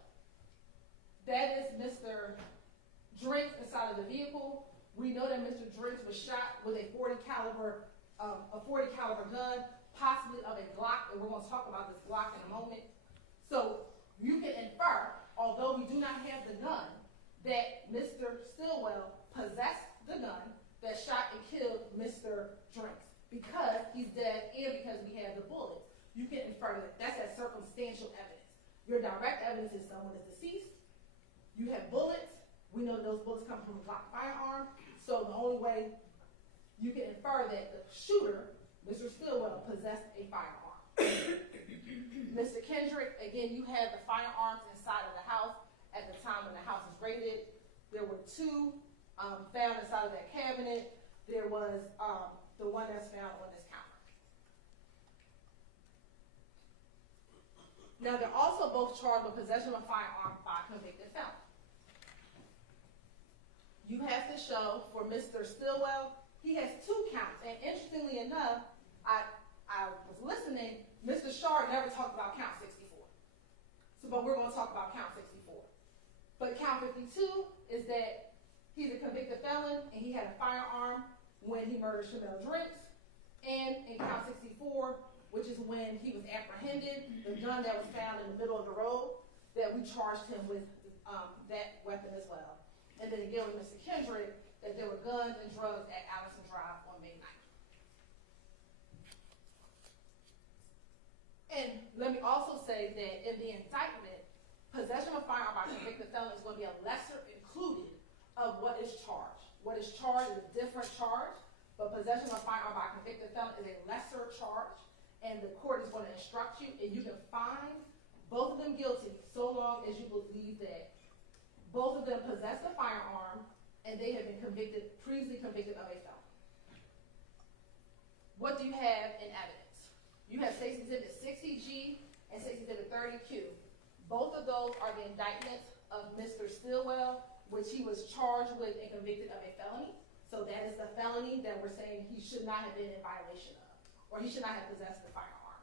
That is Mr. Drinks inside of the vehicle. We know that Mr. Drinks was shot with a 40 caliber gun, possibly of a Glock, and we're going to talk about this Glock in a moment. So you can infer, although we do not have the gun, that Mr. Stillwell possessed the gun that shot and killed Mr. Drinks, because he's dead and because we have the bullets. You can infer that that's that circumstantial evidence. Your direct evidence is someone is deceased. You have bullets. We know that those bullets come from a Glock firearm. So the only way you can infer that the shooter, Mr. Stillwell, possessed a firearm. Mr. Kendrick, again, you have the firearms inside of the house at the time when the house was raided. There were two found inside of that cabinet. There was the one that's found on this counter. Now, they're also both charged with possession of a firearm by a convicted felon. You have to show for Mr. Stillwell, he has 2 counts. And interestingly enough, I was listening, Mr. Shard never talked about count 64. But we're going to talk about count 64. But count 52 is that he's a convicted felon and he had a firearm when he murdered Shannon Drinks. And in count 64, which is when he was apprehended, the gun that was found in the middle of the road, that we charged him with that weapon as well. And then again with Mr. Kendrick, that there were guns and drugs at Allison Drive on May 9th. And let me also say that in the indictment, possession of a firearm by a convicted felon is going to be a lesser included of what is charged. What is charged is a different charge, but possession of a firearm by a convicted felon is a lesser charge, and the court is going to instruct you, and you can find both of them guilty so long as you believe that both of them possessed a firearm and they have been previously convicted of a felony. What do you have in evidence? You have State's Exhibit 60G and State's Exhibit 30Q. Both of those are the indictments of Mr. Stillwell, which he was charged with and convicted of a felony. So that is the felony that we're saying he should not have been in violation of, or he should not have possessed the firearm.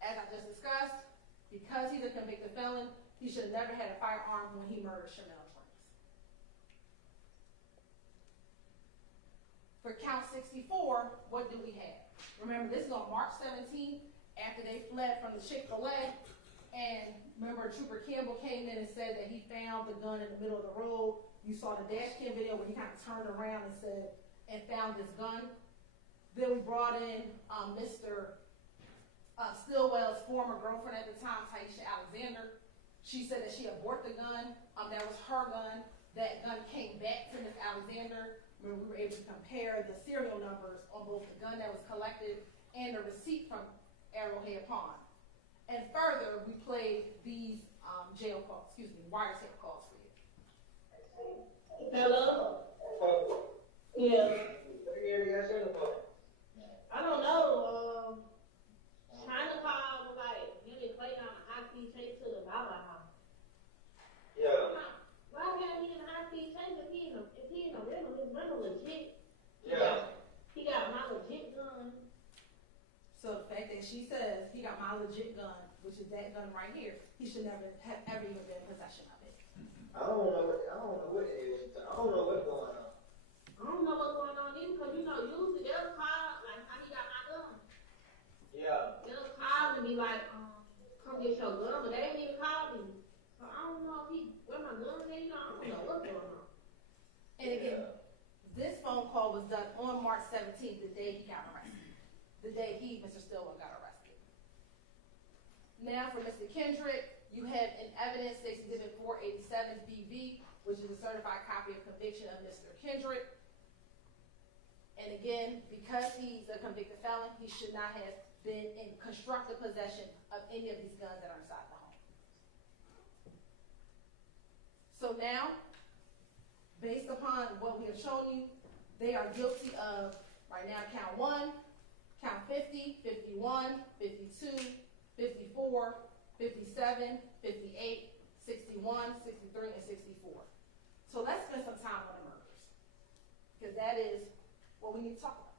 As I just discussed, because he's a convicted felon, he should have never had a firearm when he murdered Shannon Drinks. For count 64, what do we have? Remember, this is on March 17th, after they fled from the Chick-fil-A, and remember Trooper Campbell came in and said that he found the gun in the middle of the road. You saw the dash cam video where he kind of turned around and found this gun. Then we brought in Mr. Stillwell's former girlfriend at the time, Taisha Alexander. She said that she aborted the gun. That was her gun. That gun came back to Ms. Alexander. We were able to compare the serial numbers on both the gun that was collected and the receipt from Arrowhead Pond. And further, we played these jail calls, wiretap calls for you. Hello? Yeah. I don't know. China called like him and Clay on a high-speed chase to the Baba house. Yeah. Why can't he in a high-speed chase if he in a rental? His rental legit. Yeah. He got my legit gun. So the fact that she says he got my legit gun, which is that gun right here, he should never have ever even been in possession of it. I don't know what it is. I don't know what's going on. I don't know what's going on either, because usually they'll call, like how he got my gun. Yeah. They'll call and be like, come get your gun, but they ain't even called me. So I don't know where my gun is, I don't know what's going on. And again, this phone call was done on March 17th, the day he got arrested. The day Mr. Stillwell got arrested. Now for Mr. Kendrick, you have in evidence State's Exhibit 487 BV, which is a certified copy of conviction of Mr. Kendrick. And again, because he's a convicted felon, he should not have been in constructive possession of any of these guns that are inside the home. So now, based upon what we have shown you, they are guilty of, right now, count 1, count 50, 51, 52, 54, 57, 58, 61, 63, and 64. So let's spend some time on the murders, because that is what we need to talk about.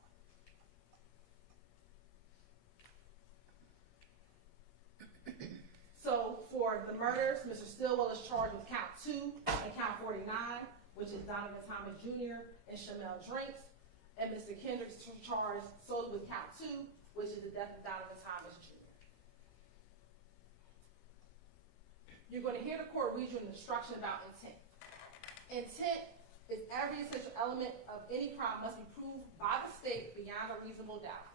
So for the murders, Mr. Stillwell is charged with count 2 and count 49, which is Donovan Thomas Jr. and Shamel Drinks. And Mr. Kendrick is charged solely with count 2, which is the death of Donovan Thomas Jr. You're going to hear the court read you an instruction about intent. Intent is every essential element of any crime must be proved by the state beyond a reasonable doubt.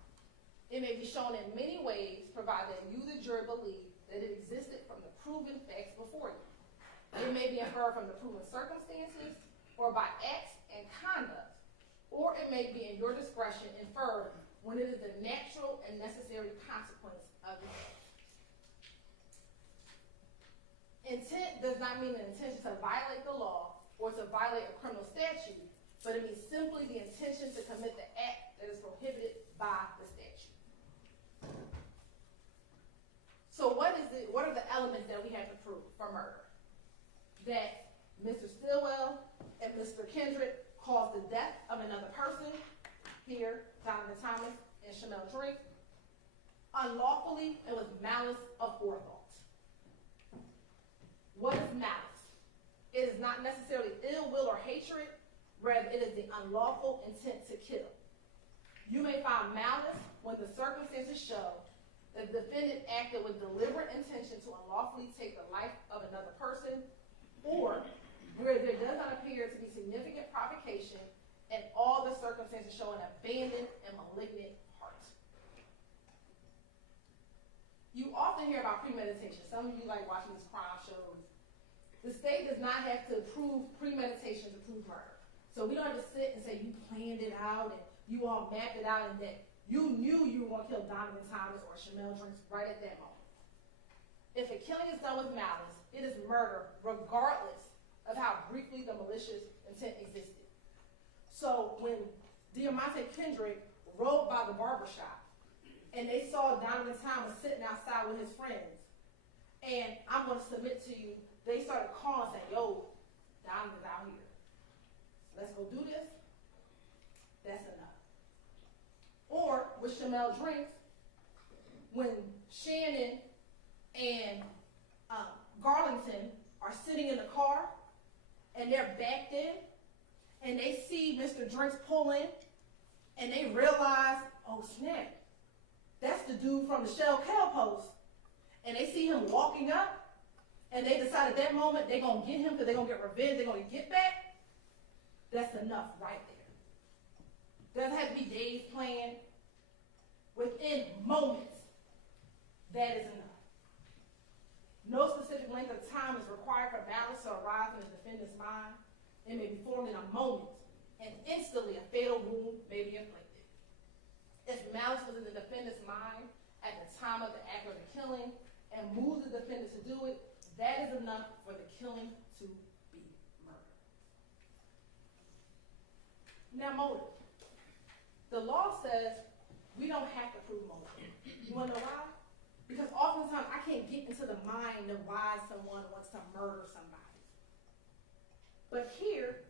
It may be shown in many ways, provided that you, the jury, believe that it existed from the proven facts before you. It may be inferred from the proven circumstances or by acts and conduct, or it may be in your discretion inferred when it is the natural and necessary consequence of the act. Intent does not mean an intention to violate the law or to violate a criminal statute, but it means simply the intention to commit the act that is prohibited by the statute. So what are the elements that we have to prove for murder? That Mr. Stillwell and Mr. Kendrick caused the death of another person, here, Donovan Thomas and Shamel Drink, unlawfully and with malice aforethought. What is malice? It is not necessarily ill will or hatred, rather it is the unlawful intent to kill. You may find malice when the circumstances show that the defendant acted with deliberate intention to unlawfully take the life of another person, or where there does not appear to be significant provocation and all the circumstances show an abandoned and malignant heart. You often hear about premeditation. Some of you like watching these crime shows. The state does not have to prove premeditation to prove murder. So we don't have to sit and say you planned it out and you all mapped it out and that you knew you were going to kill Donovan Thomas or Shamel Drinks right at that moment. If a killing is done with malice, it is murder regardless of how briefly the malicious intent existed. So when Deamonte Kendrick rode by the barbershop and they saw Donovan Thomas sitting outside with his friends, and I'm going to submit to you, they started calling saying, yo, Donovan's out here. Let's go do this. That's enough. Or with Shamel Drinks, when Shannon and Garlington are sitting in the car and they're backed in and they see Mr. Drinks pull in and they realize, oh snap, that's the dude from the Shell Cal post. And they see him walking up and they decide at that moment they're going to get him because they're going to get revenge, they're going to get back. That's enough right there. Doesn't have to be days planned. Within moments, that is enough. No specific length of time is required for malice to arise in the defendant's mind. It may be formed in a moment, and instantly a fatal wound may be inflicted. If malice was in the defendant's mind at the time of the act of the killing and moved the defendant to do it, That is enough for the killing to be murder. Now, motive. The law says we don't have to prove motive. You want to know why? Because oftentimes I can't get into the mind of why someone wants to murder somebody. But here,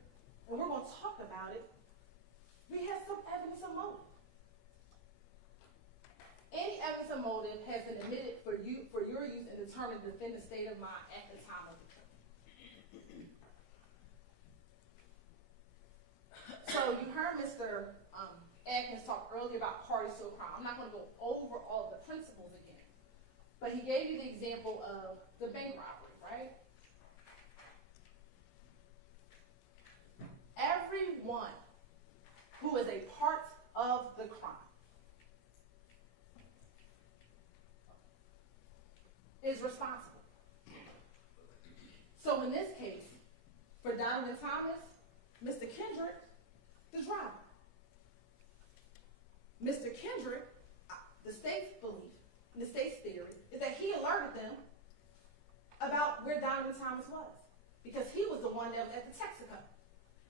and we're going to talk about it, we have some evidence of motive. Any evidence of motive has been admitted for your use and determine the defendant's state of mind at the time of the killing. So you heard Mr. Atkins talk earlier about parties to a crime. I'm not going to go over all the principles again, but he gave you the example of the bank robbery, right? Everyone who is a part of the crime is responsible. So in this case, for Donovan Thomas, Mr. Kendrick, the driver. Mr. Kendrick, the state's belief, the state's theory, is that he alerted them about where Donovan Thomas was, because he was the one that was at the Texaco.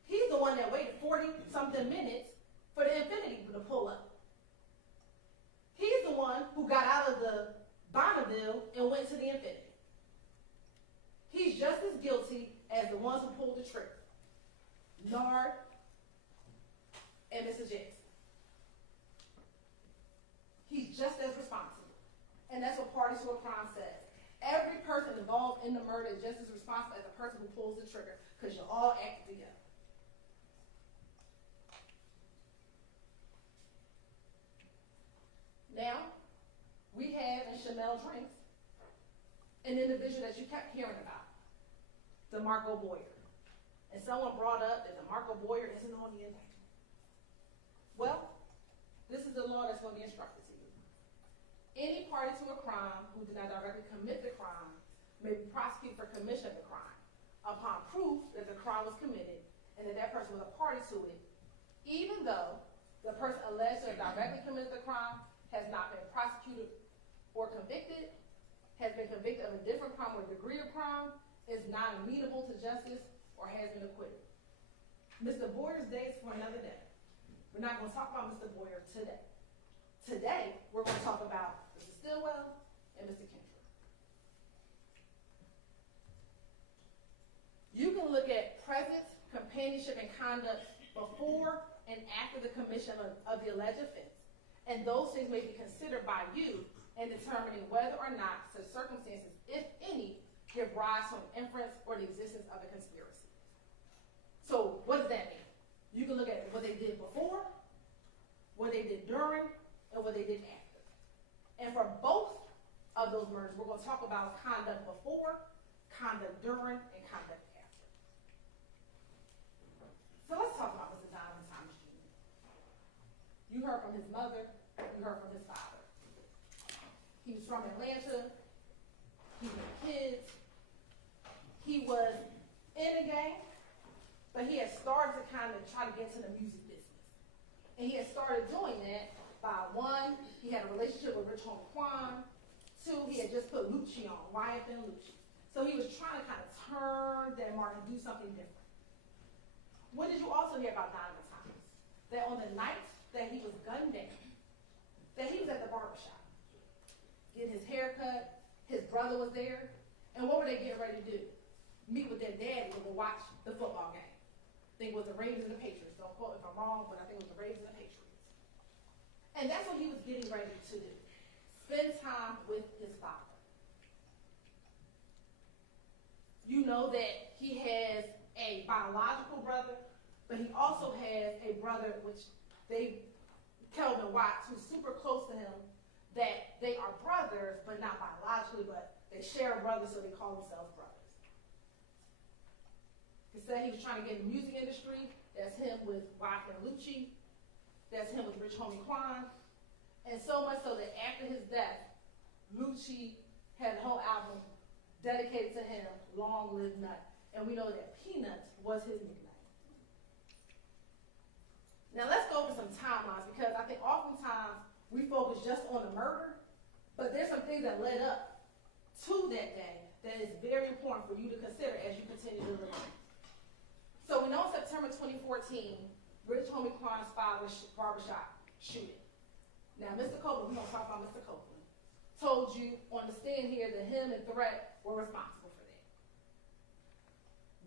He's the one that waited 40-something minutes for the Infinity to pull up. He's the one who got out of the Bonneville and went to the Infinity. He's just as guilty as the ones who pulled the trigger, Nard and Mr. Jackson. He's just as responsible. And that's what parties to a crime says. Every person involved in the murder is just as responsible as the person who pulls the trigger, because you all acted together. Now, we have in Chanel Drinks an individual that you kept hearing about, DeMarco Boyer. And someone brought up that DeMarco Boyer isn't on the indictment. Well, this is the law that's going to be instructed to you. Any party to a crime who did not directly commit the crime may be prosecuted for commission of the crime upon proof that the crime was committed and that that person was a party to it, even though the person alleged to have directly committed the crime has not been prosecuted or convicted, has been convicted of a different crime or degree of crime, is not amenable to justice, or has been acquitted. Mr. Boyer's day is for another day. We're not going to talk about Mr. Boyer today. Today, we're going to talk about Mr. Stillwell and Mr. Kendrick. You can look at presence, companionship, and conduct before and after the commission of the alleged offense, and those things may be considered by you in determining whether or not such circumstances, if any, give rise to an inference or the existence of a conspiracy. So what does that mean? You can look at what they did before, what they did during, and what they did after. And for both of those murders, we're going to talk about conduct before, conduct during, and conduct after. So let's talk about Mr. Donovan Thomas Jr. You heard from his mother, you heard from his father. He was from Atlanta, he had kids, he was in a gang, but he had started to kind of try to get into the music business. And he had started doing that by, one, he had a relationship with Rich Homie Quan. Two, he had just put Lucci on, YSL Lucci. So he was trying to kind of turn that mark and do something different. What did you also hear about Donovan Thomas? That on the night that he was gunned down, that he was at the barbershop, getting his hair cut, his brother was there, and what were they getting ready to do? Meet with their daddy to go watch the football game. I think it was the Ravens and the Patriots. Don't quote me if I'm wrong, but I think it was the Ravens and the Patriots. And that's what he was getting ready to do. Spend time with his father. You know that he has a biological brother, but he also has a brother, which Kelvin Watts, who's super close to him, that they are brothers, but not biologically, but they share a brother, so they call themselves brothers. He said he was trying to get in the music industry. That's him with YSL Lucci. That's him with Rich Homie Quan. And so much so that after his death, Lucci had a whole album dedicated to him, Long Live Nut. And we know that Peanuts was his nickname. Now let's go over some timelines, because I think oftentimes we focus just on the murder, but there's some things that led up to that day that is very important for you to consider as you continue to live. So we know in September 2014, Rich Homie Quan's father's barbershop shooting. Now, Mr. Copeland, we're going to talk about Mr. Copeland, told you on the stand here that him and Threat were responsible for that.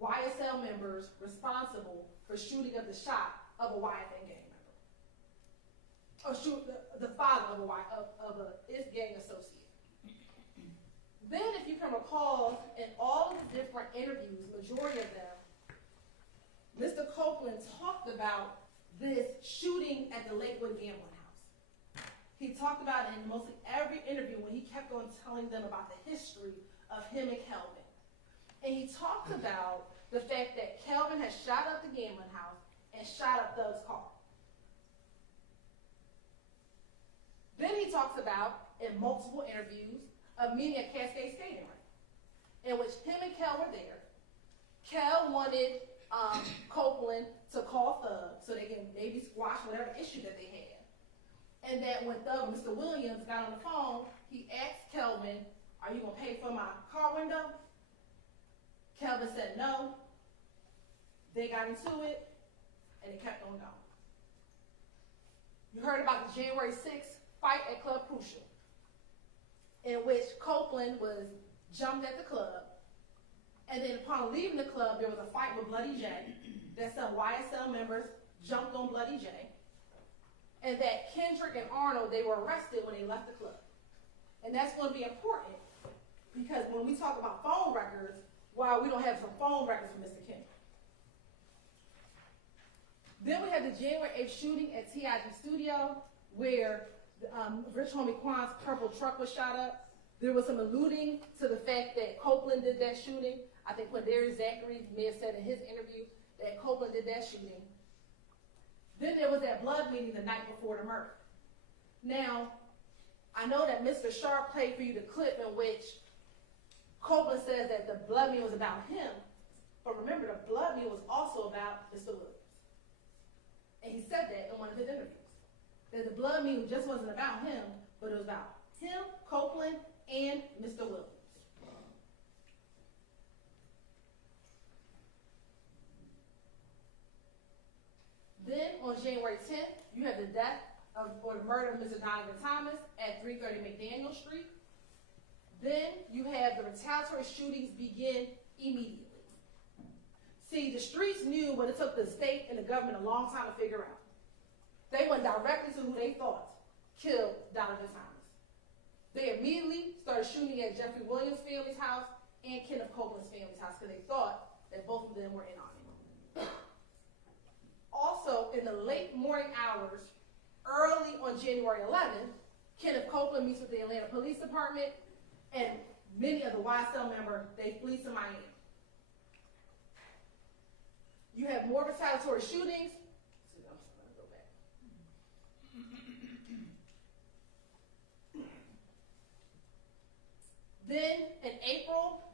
YSL members responsible for shooting up the shop of a YFN gang member. Or shoot the father of a gang associate. Then, if you can recall, in all of the different interviews, majority of them, Mr. Copeland talked about this shooting at the Lakewood gambling house. He talked about it in mostly every interview when he kept on telling them about the history of him and Kelvin. And he talked about the fact that Kelvin had shot up the gambling house and shot up Doug's car. Then he talks about, in multiple interviews, a meeting at Cascade Skating Rink, in which him and Kel were there. Kel wanted Copeland to call Thug so they can maybe squash whatever issue that they had. And that when Thug, Mr. Williams, got on the phone, he asked Kelvin, "Are you going to pay for my car window?" Kelvin said no. They got into it, and it kept on going. You heard about the January 6th fight at Club Crucial, in which Copeland was jumped at the club, and then upon leaving the club, there was a fight with Bloody J, that some YSL members jumped on Bloody J, and that Kendrick and Arnold, they were arrested when they left the club. And that's going to be important, because when we talk about phone records, while we don't have some phone records from Mr. Kendrick. Then we had the January 8th shooting at TIG Studio, where Rich Homie Quan's purple truck was shot up. There was some alluding to the fact that Copeland did that shooting. I think Quindarius Zachary may have said in his interview that Copeland did that shooting. Then there was that blood meeting the night before the murder. Now, I know that Mr. Sharp played for you the clip in which Copeland says that the blood meeting was about him, but remember, the blood meeting was also about Mr. Williams. And he said that in one of his interviews, that the blood meeting just wasn't about him, but it was about him, Copeland, and Mr. Williams. Then on January 10th, you have the death or the murder of Mr. Donovan Thomas at 330 McDaniel Street. Then you have the retaliatory shootings begin immediately. See, the streets knew what it took the state and the government a long time to figure out. They went directly to who they thought killed Donovan Thomas. They immediately started shooting at Jeffery Williams' family's house and Kenneth Copeland's family's house because they thought that both of them were in on it. Also, in the late morning hours, early on January 11th, Kenneth Copeland meets with the Atlanta Police Department, and many of the YSL members, they flee to Miami. You have more retaliatory shootings. Then, in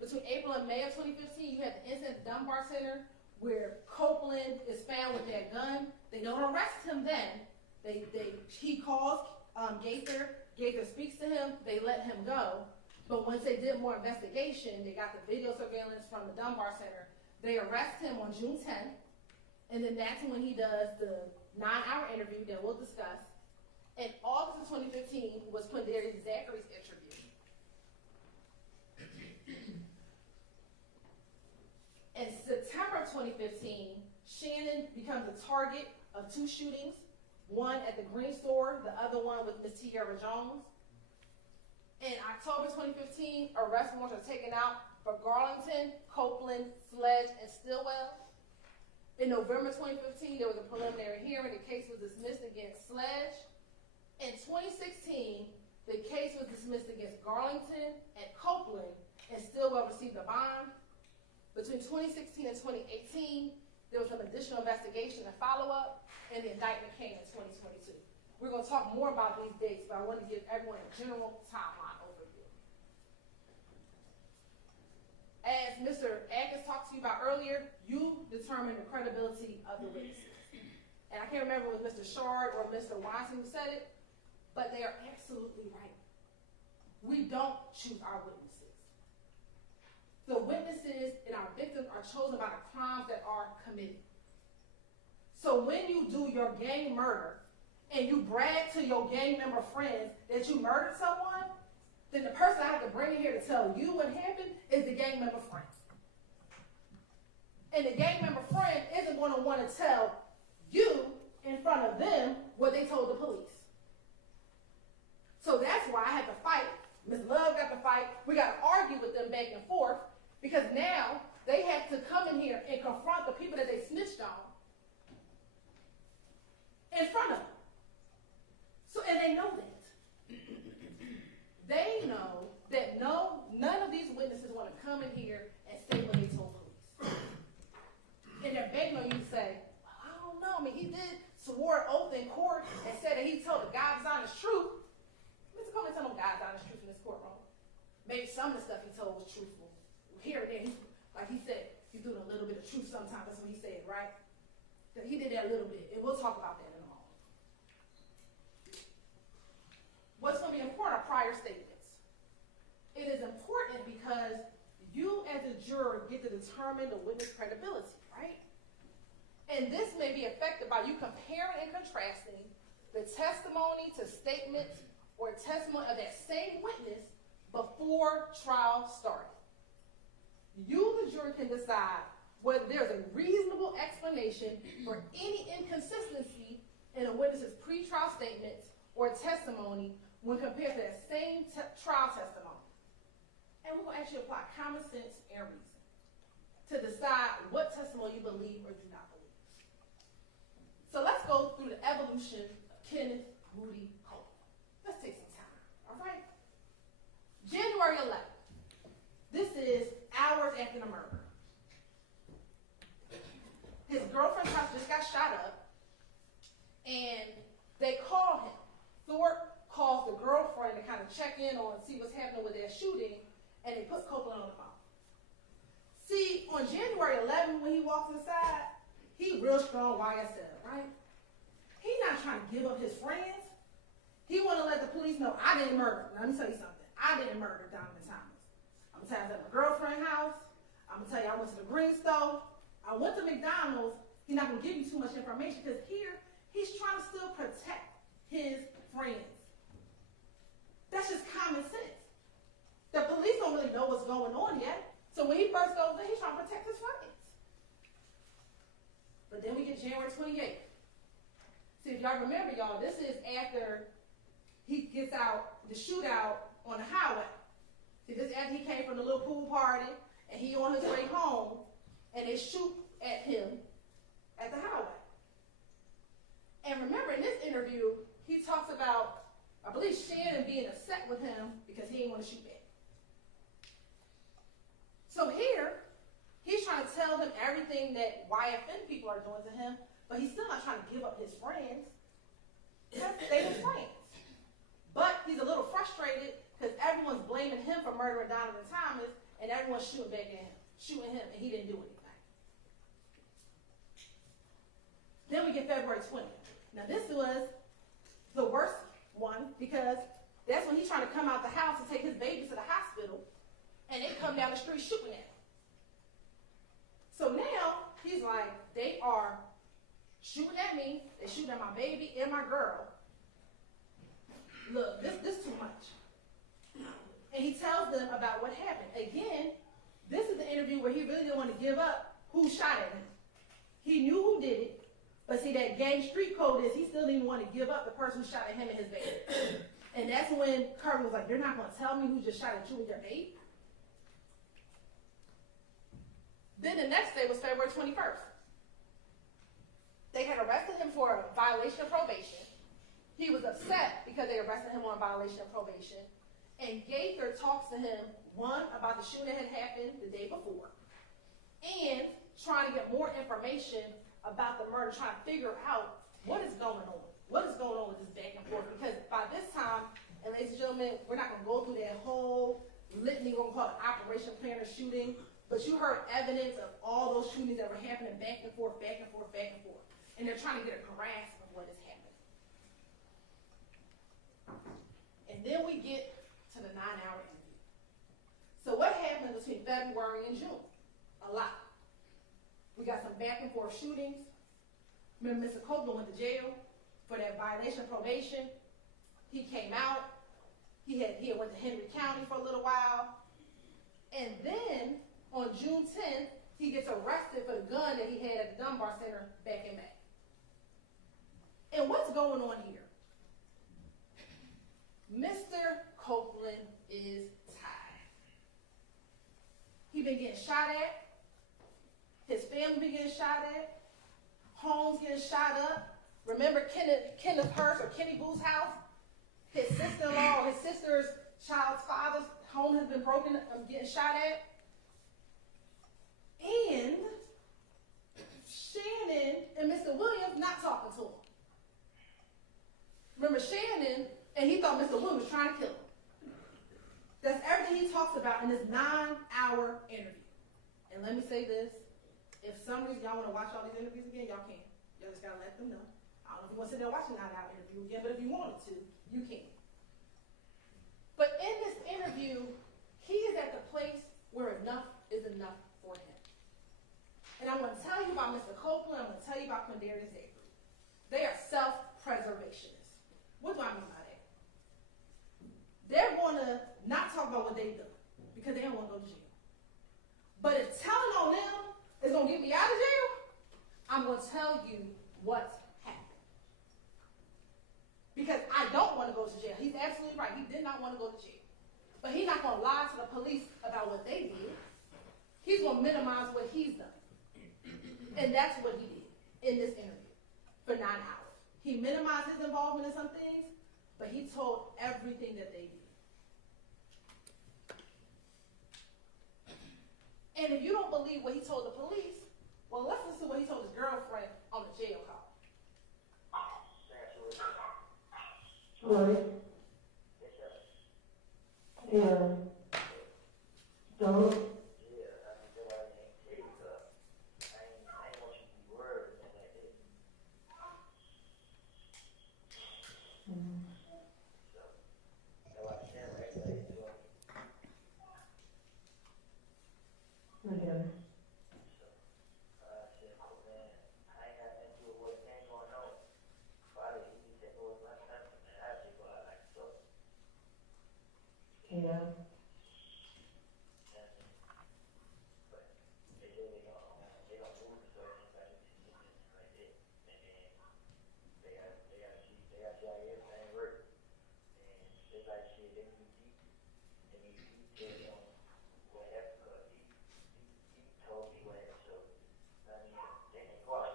between April and May of 2015, you have the incident at the Dunbar Center where Copeland is found with that gun. They don't arrest him then. He calls Gaither. Gaither speaks to him. They let him go. But once they did more investigation, they got the video surveillance from the Dunbar Center. They arrest him on June 10th. And then that's when he does the 9-hour interview that we'll discuss. In August of 2015 was Quindarius Zachary's interview. In September of 2015, Shannon becomes the target of 2 shootings, one at the Green Store, the other one with Ms. Tierra Jones. In October 2015, arrest warrants are taken out for Garlington, Copeland, Sledge, and Stillwell. In November 2015, there was a preliminary hearing. The case was dismissed against Sledge. In 2016, the case was dismissed against Garlington and Copeland, and Stillwell received a bond. Between 2016 and 2018, there was some additional investigation and follow-up, and the indictment came in 2022. We're going to talk more about these dates, but I want to give everyone a general timeline overview. As Mr. Atkins talked to you about earlier, you determine the credibility of the witnesses. And I can't remember if it was Mr. Shard or Mr. Weinstein who said it, but they are absolutely right. We don't choose our witnesses. the witnesses and our victims are chosen by the crimes that are committed. So when you do your gang murder and you brag to your gang member friends that you murdered someone, then the person I have to bring in here to tell you what happened is the gang member friend. And the gang member friend isn't going to want to tell you in front of them what they told the police. So that's why I had to fight. Ms. Love got to fight. We got to argue with them back and forth because now they have to come in here and confront the people that they snitched on in front of them. So, and they know that. They know that none of these witnesses want to come in here and say what they told police. And they're begging on you to say, well, I don't know. I mean, he did swore an oath in court and said that he told the God's honest truth. Mr. Come and tell them God's honest truth in this courtroom. Maybe some of the stuff he told was truthful. Here and there, like he said, he's doing a little bit of truth sometimes. That's what he said, right? That he did that a little bit, and we'll talk about that in a moment. What's going to be important are prior statements. It is important because you as a juror get to determine the witness credibility, right? And this may be affected by you comparing and contrasting the testimony to statements or testimony of that same witness before trial started. You, the jury, can decide whether there's a reasonable explanation for any inconsistency in a witness's pretrial statements or testimony when compared to that same trial testimony. And we're going to actually apply common sense and reason to decide what testimony you believe or do not believe. So let's go through the evolution of Kenneth Rudy Copeland. Let's take some time, all right? January 11th. This is hours after the murder. His girlfriend's house just got shot up, and they call him. Thorpe calls the girlfriend to kind of check in on and see what's happening with their shooting, and they put Copeland on the phone. See, on January 11th, when he walks inside, he real strong YSL, right? He's not trying to give up his friends. He want to let the police know, I didn't murder. Now, let me tell you something. I didn't murder Deamonte Thomas. I'm going to tell you I was at my girlfriend's house. I'm going to tell you I went to the green stove. I went to McDonald's. He's not going to give you too much information because here, he's trying to still protect his friends. That's just common sense. The police don't really know what's going on yet. So when he first goes in, he's trying to protect his friends. But then we get January 28th. See, if y'all remember, y'all, this is after he gets out the shootout on the highway. See, this is after he came from the little pool party, and he on his way home, and they shoot at him at the highway. And remember, in this interview, he talks about, I believe, Shannon being upset with him because he didn't want to shoot back. So here, he's trying to tell them everything that YFN people are doing to him, but he's still not trying to give up his friends. They his friends. But he's a little frustrated because everyone's blaming him for murdering Deamonte Thomas, and everyone's shooting back at him, and he didn't do anything. Then we get February 20th. Now this was the worst one because that's when he's trying to come out the house and take his baby to the hospital, and they come down the street shooting at him. So now he's like, they are shooting at me, they're shooting at my baby and my girl. Look, this too much. And he tells them about what happened. Again, this is the interview where he really didn't want to give up who shot at him. He knew who did it, but see that gang street code is he still didn't want to give up the person who shot at him and his baby. And that's when Kirby was like, you're not going to tell me who just shot at you and your baby? Then the next day was February 21st. They had arrested him for a violation of probation. He was upset because they arrested him on a violation of probation. And Gaither talks to him, one, about the shooting that had happened the day before, and trying to get more information about the murder, trying to figure out what is going on. What is going on with this back and forth? Because by this time, and ladies and gentlemen, we're not going to go through that whole litany, we're going to call it Operation Planner shooting, but you heard evidence of all those shootings that were happening back and forth, back and forth, back and forth. And they're trying to get a grasp of what is happening. And then we get to the 9-hour interview. So what happened between February and June. A lot. We got some back and forth shootings. Remember Mr. Copeland went to jail for that violation of probation. He came out. He had went to Henry County for a little while. And then on June 10th, he gets arrested for the gun that he had at the Dunbar Center back in May. And what's going on here? Mr. Copeland is tired. He been getting shot at. His family been getting shot at. Homes getting shot up. Remember Kenneth Hurst or Kenny Booth's house? His sister-in-law, his sister's child's father's home has been broken, getting shot at. And Shannon and Mr. Williams not talking to him. Remember Shannon, and he thought Mr. Williams was trying to kill him. That's everything he talks about in this 9-hour interview. And let me say this, if some reason y'all want to watch all these interviews again, y'all can. Y'all just got to let them know. I don't know if you want to sit there watching a 9-hour interview again, but if you wanted to, you can. But in this interview, he is at the place where enough is enough for him. And I'm going to tell you about Mr. Copeland, I'm going to tell you about Quindarius Avery. They are self-preservationists. What do I mean by that? They're going to not talk about what they've done because they don't want to go to jail. But if telling on them is going to get me out of jail, I'm going to tell you what's happened. Because I don't want to go to jail. He's absolutely right. He did not want to go to jail. But he's not going to lie to the police about what they did. He's going to minimize what he's done. And that's what he did in this interview for 9 hours. He minimized his involvement in some things, but he told everything that they did. And if you don't believe what he told the police, well, let's listen to what he told his girlfriend on the jail call. Right. Yeah. Don't. Okay. Yeah.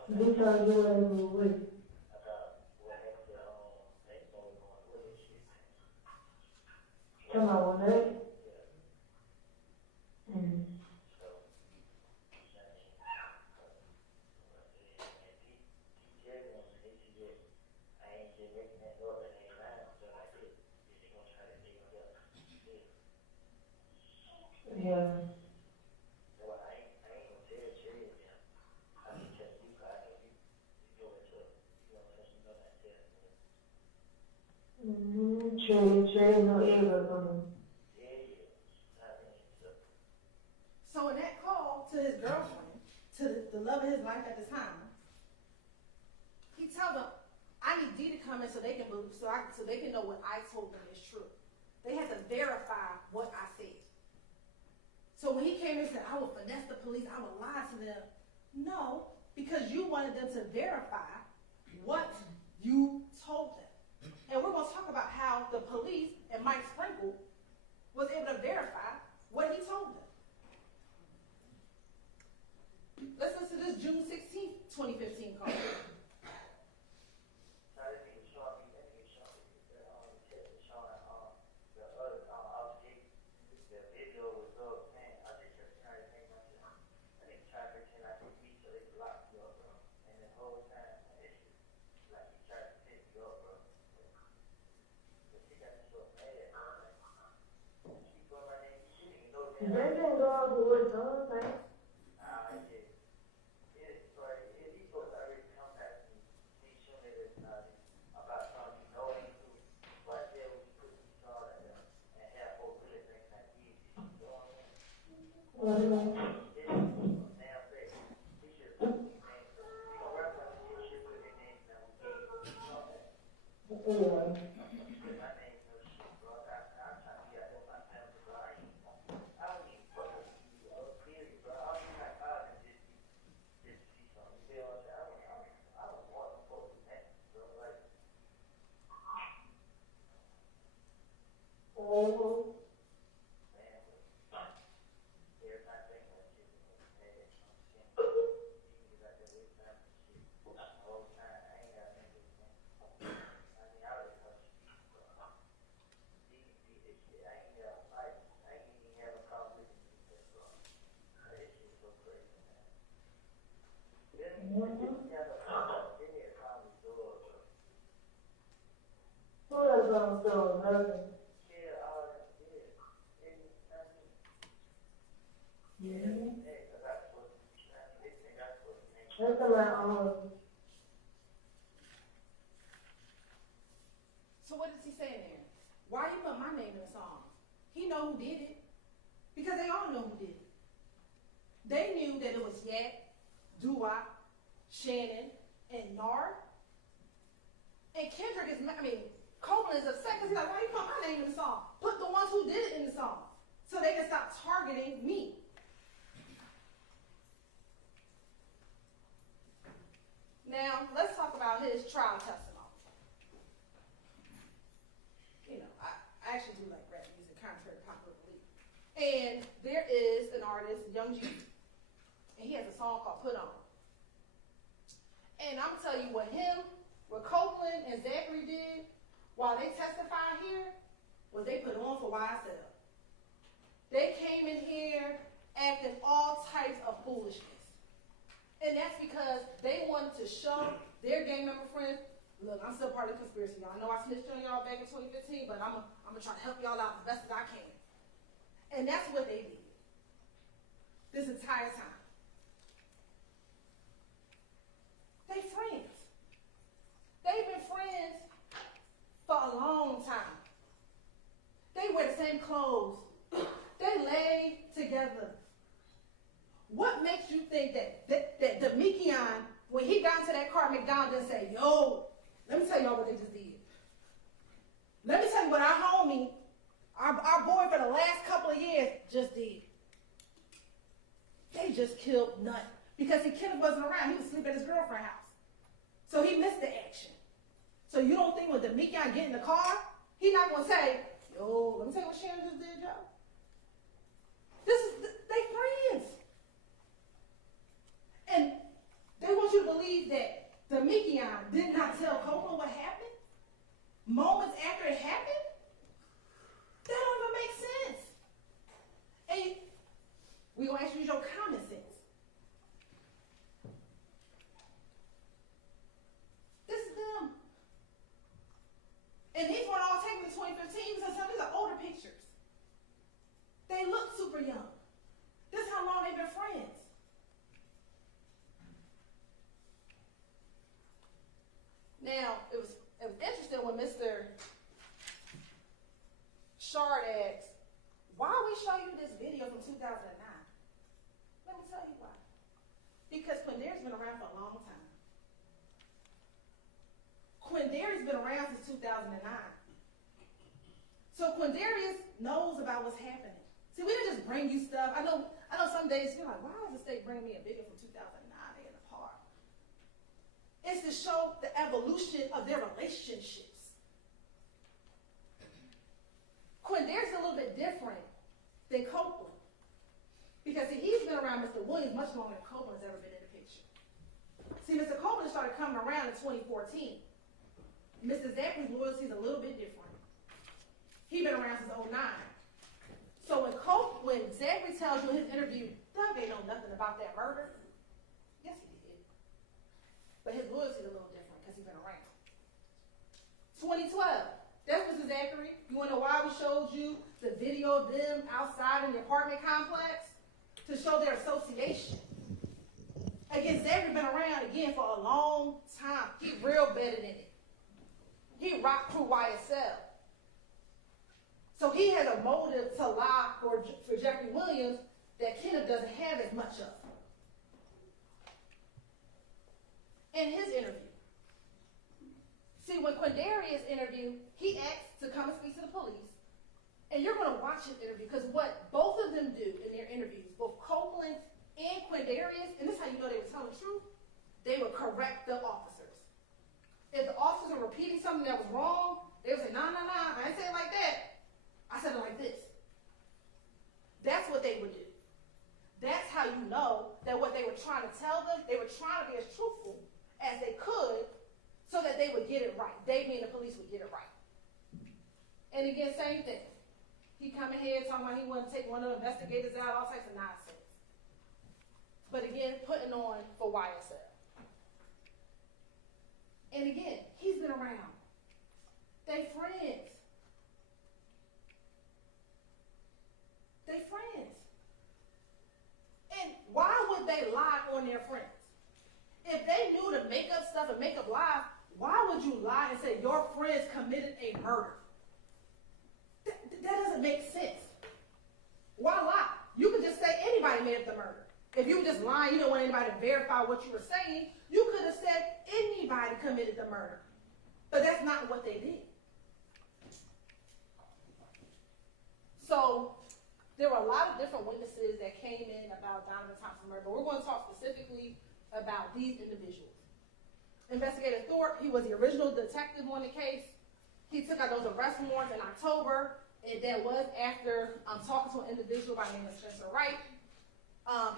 This are you and with. Come on, right? Yeah. So in that call to his girlfriend, to the love of his life at the time, he tells them, I need Dee to come in so they can believe, so they can know what I told them is true. They had to verify what I said. So when he came in and said, I will finesse the police, I will lie to them. No, because you wanted them to verify what you told them. And we're going to talk about how the police and Mike Sprinkle was able to verify what he told them. Let's listen to this June 16th, 2015 call. They didn't go out to work, huh? Man. So what is he saying there? Why you put my name in the song? He know who did it. Because they all know who did it. They knew that it was Yak, Doo-Wop, Shannon, and Nard. And Kendrick is, Copeland is upset because he's like, why you put my name in the song? Put the ones who did it in the song so they can stop targeting me. Now, let's talk about his trial testimony. You know, I actually do like rap music, contrary to popular belief. And there is an artist, Young G, and he has a song called Put On. And I'm telling you what Copeland and Zachary did while they testified here was they put on for YSL. They came in here acting all types of foolishness. And that's because they wanted to show their gang member friends, look, I'm still part of the conspiracy, y'all. I know I snitched on y'all back in 2015, but I'm gonna try to help y'all out as best as I can. And that's what they did this entire time. They friends. They've been friends for a long time. They wear the same clothes. They lay together. What makes you think that Deamonte, when he got into that car at McDonald's and say, yo, let me tell y'all what they just did. Let me tell you what our homie, our boy for the last couple of years just did. They just killed Nut. Because Kenneth wasn't around. He was asleep at his girlfriend's house. So he missed the action. So you don't think when Deamonte get in the car, he's not going to say, yo, let me tell you what Shannon just did, Joe. They friends. And they want you to believe that Deamonte did not tell Copeland what happened moments after it happened? That don't even make sense. And we're going to ask you your common sense. This is them. And these weren't all taken in 2015, so some of these are older pictures. They look super young. This is how long they've been friends. Now, it was interesting when Mr. Shard asked, why we show you this video from 2009? Let me tell you why. Because Quindari's been around for a long time. Quindari's been around since 2009. So Quindarius knows about what's happening. See, we didn't just bring you stuff. I know some days you're like, why does the state bring me a video from 2009 in the park? It's to show the evolution of their relationships. Quindarius is a little bit different than Copeland. Because see, he's been around Mr. Williams much longer than Copeland's ever been in the picture. See, Mr. Copeland started coming around in 2014. Mr. Zachary's loyalty is a little bit different. He's been around since 2009. So when Zachary tells you in his interview, Doug ain't know nothing about that murder, yes he did. But his loyalty is a little different because he's been around. 2012, that's Mr. Zachary. You want to know why we showed you the video of them outside in the apartment complex? To show their association. Again, Zachary been around again for a long time. He real better than it. He rocked through YSL. So he had a motive to lie for Jeffery Williams that Kenneth doesn't have as much of. In his interview. See, when Quindarius interviewed, he asked to come and speak to the police. And you're going to watch his interview, because what both of them do in their interviews, both Copeland and Quindarius, and this is how you know they were telling the truth, they would correct the officers. If the officers were repeating something that was wrong, they would say, no, I didn't say it like that. I said it like this. That's what they would do. That's how you know that what they were trying to tell them, they were trying to be as truthful as they could so that they would get it right. They, meaning the police, would get it right. And again, same thing. He come in here talking about he wanted to take one of the investigators out, all types of nonsense. But again, putting on for YSL. And again, he's been around. They friends. They friends. And why would they lie on their friends? If they knew to make up stuff and make up lies, why would you lie and say your friends committed a murder? That doesn't make sense. Why lie? You could just say anybody made up the murder. If you were just lying, you don't want anybody to verify what you were saying, you could have said anybody committed the murder. But that's not what they did. So there were a lot of different witnesses that came in about Donovan Thompson murder, but we're going to talk specifically about these individuals. Investigator Thorpe, he was the original detective on the case. He took out those arrest warrants in October, and that was after talking to an individual by the name of Spencer Wright.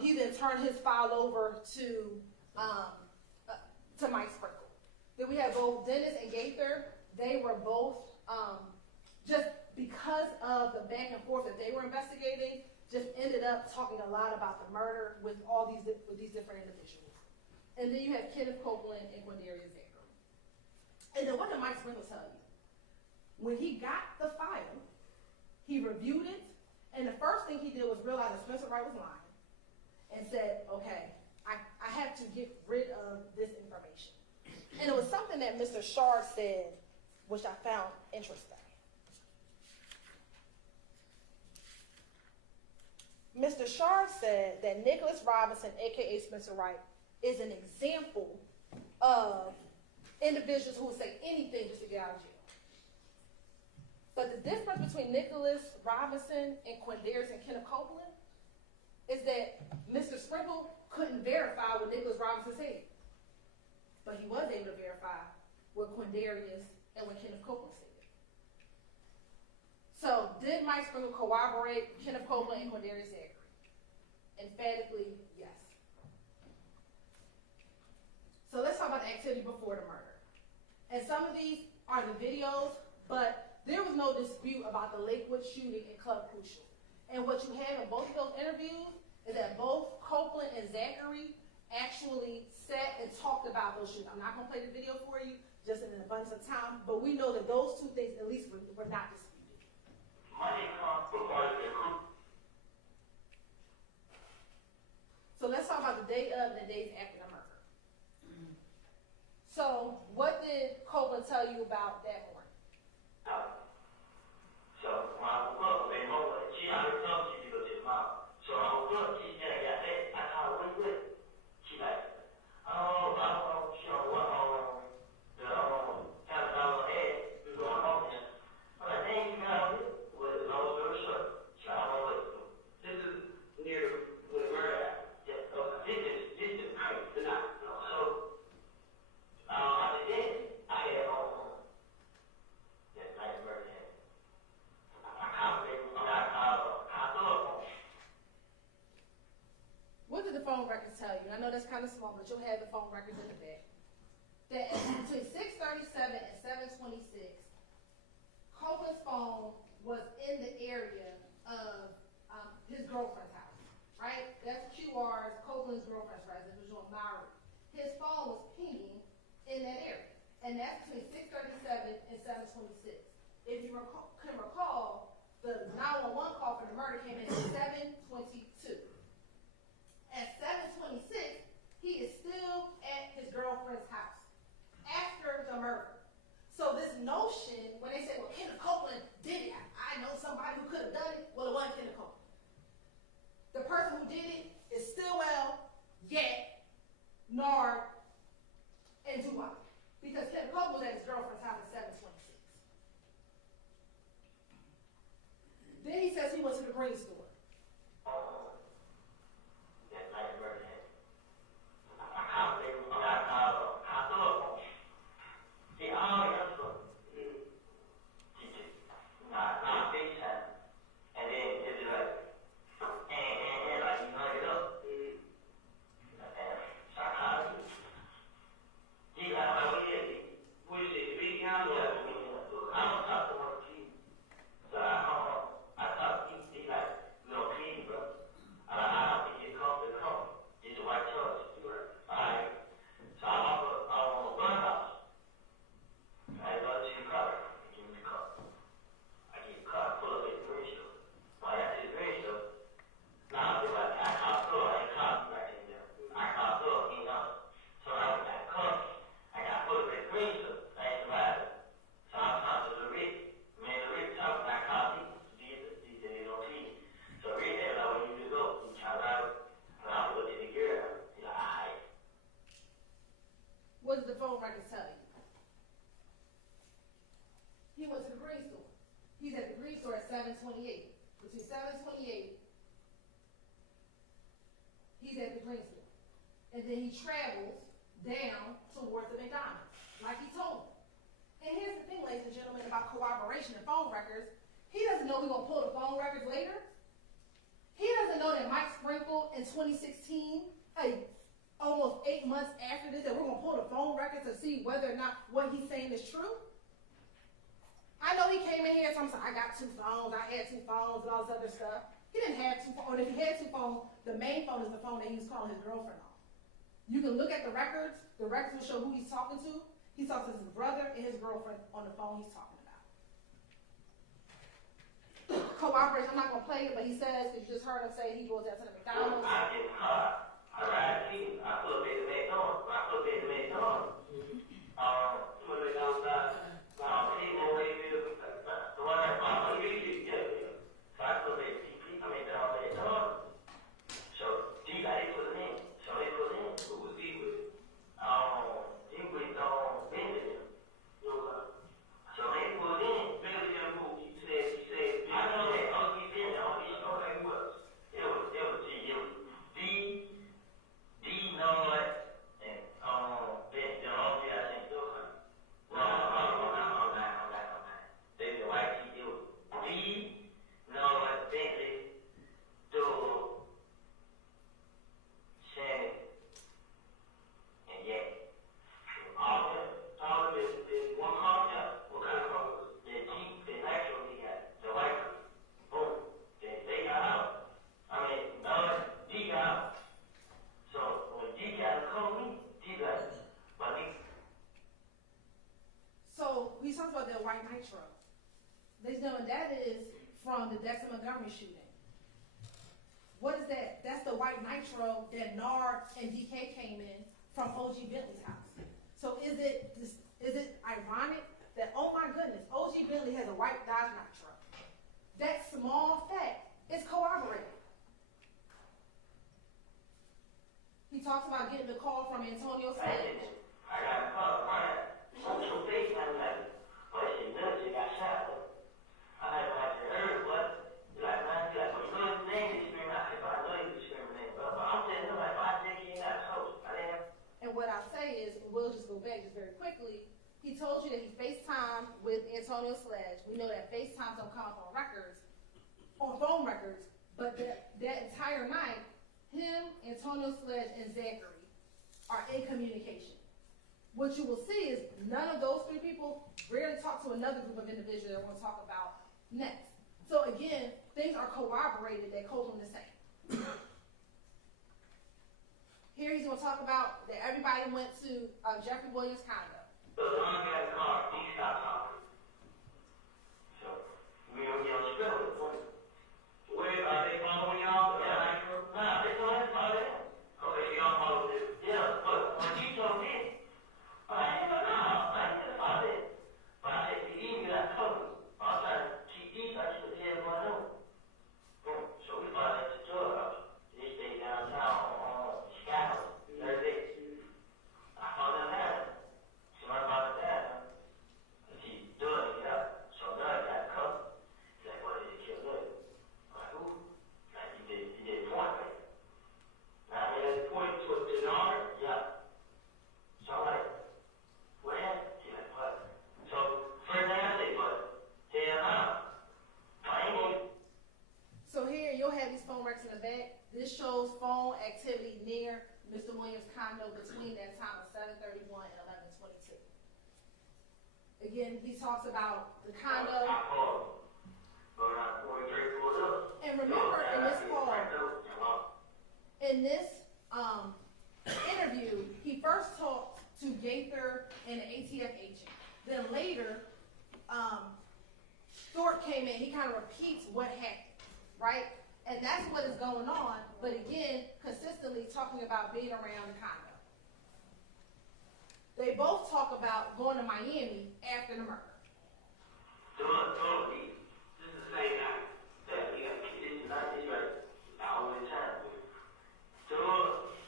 He then turned his file over to Mike Sprinkle. Then we have both Dennis and Gaither. They were both, just because of the back and forth that they were investigating, just ended up talking a lot about the murder with these different individuals. And then you have Kenneth Copeland and Quindarius Zachary. And then what did Mike Sprinkle tell you? When he got the file, he reviewed it, and the first thing he did was realize that Spencer Wright was lying and said, okay, I have to get rid of this information. And it was something that Mr. Shard said, which I found interesting. Mr. Shard said that Nicholas Robinson, aka Spencer Wright, is an example of individuals who would say anything just to get out of jail. But the difference between Nicholas Robinson and Quindarius and Kenneth Copeland is that Mr. Sprinkle couldn't verify what Nicholas Robinson said. But he was able to verify what Quindarius and what Kenneth Copeland said. So did Mike Sprinkle corroborate Kenneth Copeland and Quindarius Zachary? Emphatically, yes. So let's talk about the activity before the murder. And some of these are the videos, but there was no dispute about the Lakewood shooting in Club Crucial. And what you have in both of those interviews is that both Copeland and Zachary actually sat and talked about those shootings. I'm not going to play the video for you, just in an abundance of time, but we know that those two things at least were not disputed. So let's talk about the day of and the days after the murder. So what did Copeland tell you about that morning? So when I woke up, they know that she had her tongue, she go to the mouth. So I woke up, she said, I got that. I called her, what you with? She like, oh, I don't know, she don't want the $1,000 head, we going home there. I'm like, dang, you got it. Well, long story short, she don't know what to do. This is near where the murder happened. Yeah, so this is great tonight. So, after that, I had that night the murder happened. What did the phone records tell you? I know that's kind of small, but you'll have the phone records in the back. That between 6:37 and 7:26, Copeland's phone was in the area of his girlfriend's house, right? That's QR's, Copeland's girlfriend's residence, which was on Maury. His phone was pinging in that area, and that's between 6:37 and 7:26. If you can recall, the 911 call for the murder came in at 7:22. At 7:26, he is still at his girlfriend's house after the murder. So this notion, when they say, well, Kenneth Copeland did it, I know somebody who could have done it, well, it wasn't Kenneth Copeland. The person who green store. What did the phone records tell you? He went to the green store. He's at the green store at 7:28. Between 7:28, he's at the green store. And then he travels down towards the McDonald's, like he told him. And here's the thing, ladies and gentlemen, about cooperation and phone records. He doesn't know we're going to pull the phone records later. He doesn't know that Mike Sprinkle in 2016, almost 8 months after this, that we're going to pull the phone records to see whether or not what he's saying is true. I know he came in here and told me, I got 2 phones, I had 2 phones and all this other stuff. He didn't have 2 phones. Or if he had 2 phones, the main phone is the phone that he was calling his girlfriend on. You can look at the records. The records will show who he's talking to. He's talking to his brother and his girlfriend on the phone he's talking about. Cooperation, I'm not going to play it, but he says, because you just heard him say he goes out to the McDonald's. I get car. I ride cheap. I pull up at the McDonald's. I pull up at the McDonald's. Pull it outside. The one that I'm usually, yeah. So I pull up at the McDonald's. So these guys put it in. So they put it in. Who was he with? He was Benjamin. So they put it in. Benjamin, who he said, I know that. Oh, he been there. Oh, he know that he was. It was D, no, and Ben, the only I think still come. No, I'm not. They the white key, it was D, no, Bentley, Doe, Shannon, and yeah. All of this one car, yeah. What kind of car was it? The Jeep, the actually got the white key. Boom. They got out. I mean, no, D got out. So when D got come, D got money. So we talked about that white nitro. Ladies and gentlemen, that is from the Dexter Montgomery shooting. What is that? That's the white nitro that Nard and DK came in from OG Bentley's house. So is it ironic that, oh my goodness, OG Bentley has a white Dodge nitro? That small fact is corroborated. He talks about getting the call from Antonio Sledge. I got a call, right? So FaceTime like, oh, she knows she got shot. I heard what? Like, man, you know his name is screaming. I said, I know he's screaming, but I'm telling him, like, I think he got told. And what I'll say is, we'll just go back just very quickly. He told you that he FaceTimed with Antonio Sledge. We know that FaceTimes don't come up on records, on phone records, but that entire night, him, Antonio Sledge, and Zachary are in communication. What you will see is none of those 3 people rarely talk to another group of individuals that we're going to talk about next. So again, things are corroborated that Copeland is saying. Here he's going to talk about that everybody went to Jeffery Williams' condo. So the one guy in the car, he stopped talking. So we don't get on the spill. Where are they following y'all? Yeah, nah, they don't have to follow them. Okay, y'all follow this. Yeah, but when you told me, I ain't gonna follow it. But I said, you even got covered. I'm trying to keep these, I should have going on. Boom. So we followed at the drug house. They stayed downtown on Chicago. That's it. I followed them down. So I followed that. activity near Mr. Williams' condo between that time of 7:31 and 11:22. Again, he talks about the condo. And remember, in this call, in this interview, he first talked to Gaither and an ATF agent. Then later, Thorpe came in. He kind of repeats what happened, right? And that's what is going on. But again, consistently talking about being around the condo. They both talk about going to Miami after the murder. This is the same night that you got kids, not this right, all the time.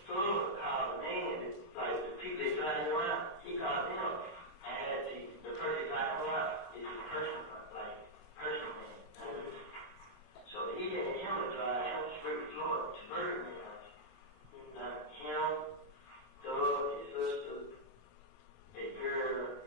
Called a man, like the people that drive him around, he called them and had the person driving around is a person, like personal man. So he had him to drive him straight to Florida to murder me. Like him, Doug, his sister, a girl,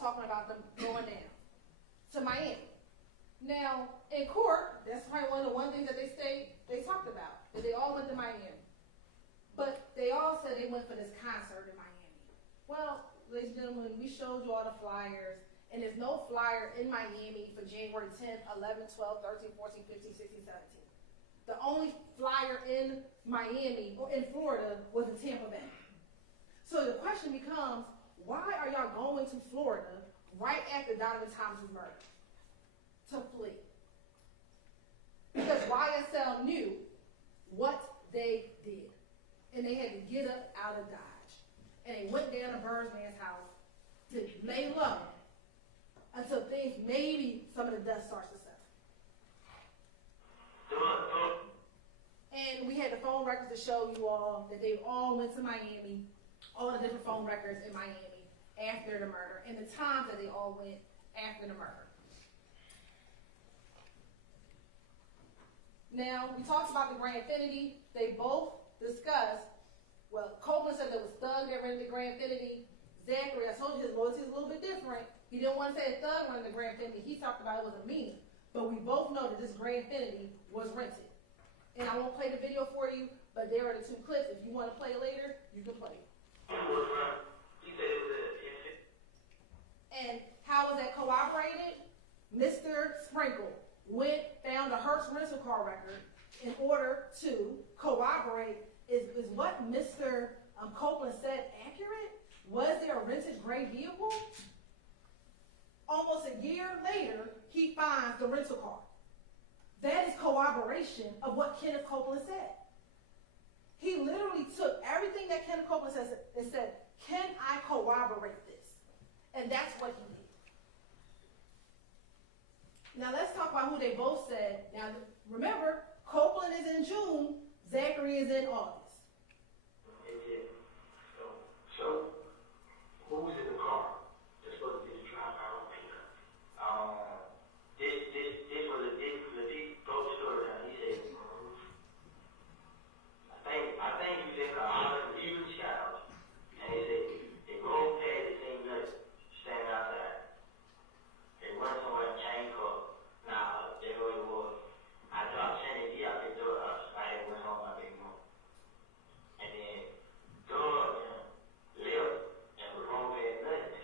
talking about them going down to Miami. Now, in court, that's probably one things that they talked about, that they all went to Miami. But they all said they went for this concert in Miami. Well, ladies and gentlemen, we showed you all the flyers, and there's no flyer in Miami for January 10th, 11th, 12th, 13th, 14th, 15th, 16th, 17th. The only flyer in Miami, or in Florida, was in Tampa Bay. So the question becomes, why are y'all going to Florida right after Donovan Thomas was murdered? To flee. Because YSL knew what they did. And they had to get up out of Dodge. And they went down to Birdman's house to lay low until things, maybe some of the dust starts to settle. And we had the phone records to show you all that they all went to Miami, all the different phone records in Miami after the murder, and the times that they all went after the murder. Now, we talked about the Grand Infinity. They both discussed, well, Copeland said there was Thug that rented the Grand Infinity. Zachary, I told you his loyalty is a little bit different. He didn't want to say that Thug rented the Grand Infinity. He talked about it was a meaning. But we both know that this Grand Infinity was rented. And I won't play the video for you, but there are the two clips. If you want to play it later, you can play it. And how was that corroborated? Mr. Sprinkle found a Hertz rental car record in order to corroborate, is what Mr. Copeland said accurate? Was there a rented gray vehicle? Almost a year later, he finds the rental car. That is corroboration of what Kenneth Copeland said. He literally took everything that Kenneth Copeland says and said, can I corroborate this? And that's what he did. Now let's talk about who they both said. Now remember, Copeland is in June, Zachary is in August. So who was in the car? That's supposed to be the driver. I don't think. This was a deep broke story. He said, I think he was in the island, even shadows. And he said, they rolled past the same place, standing outside. They went somewhere and changed clothes. Nah, they know it was. I dropped Shannon D out the door. I went home my big mom. And then Doug left and was rolled past nothing.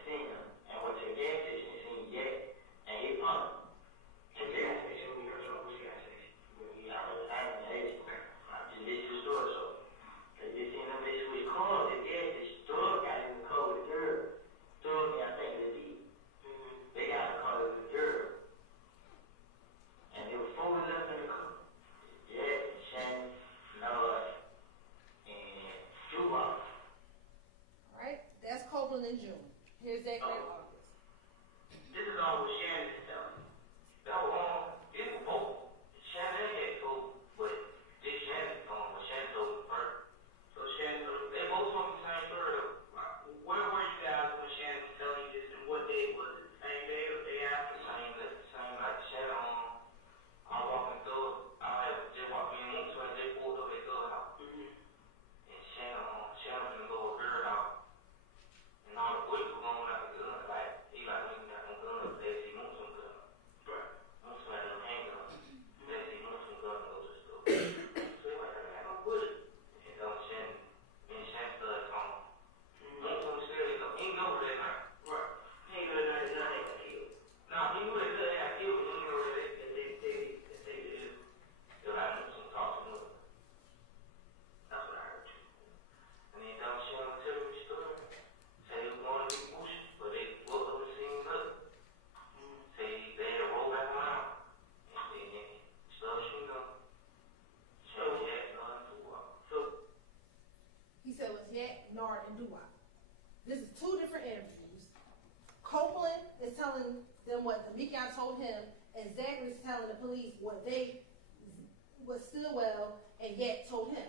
what Stillwell and Yet told him.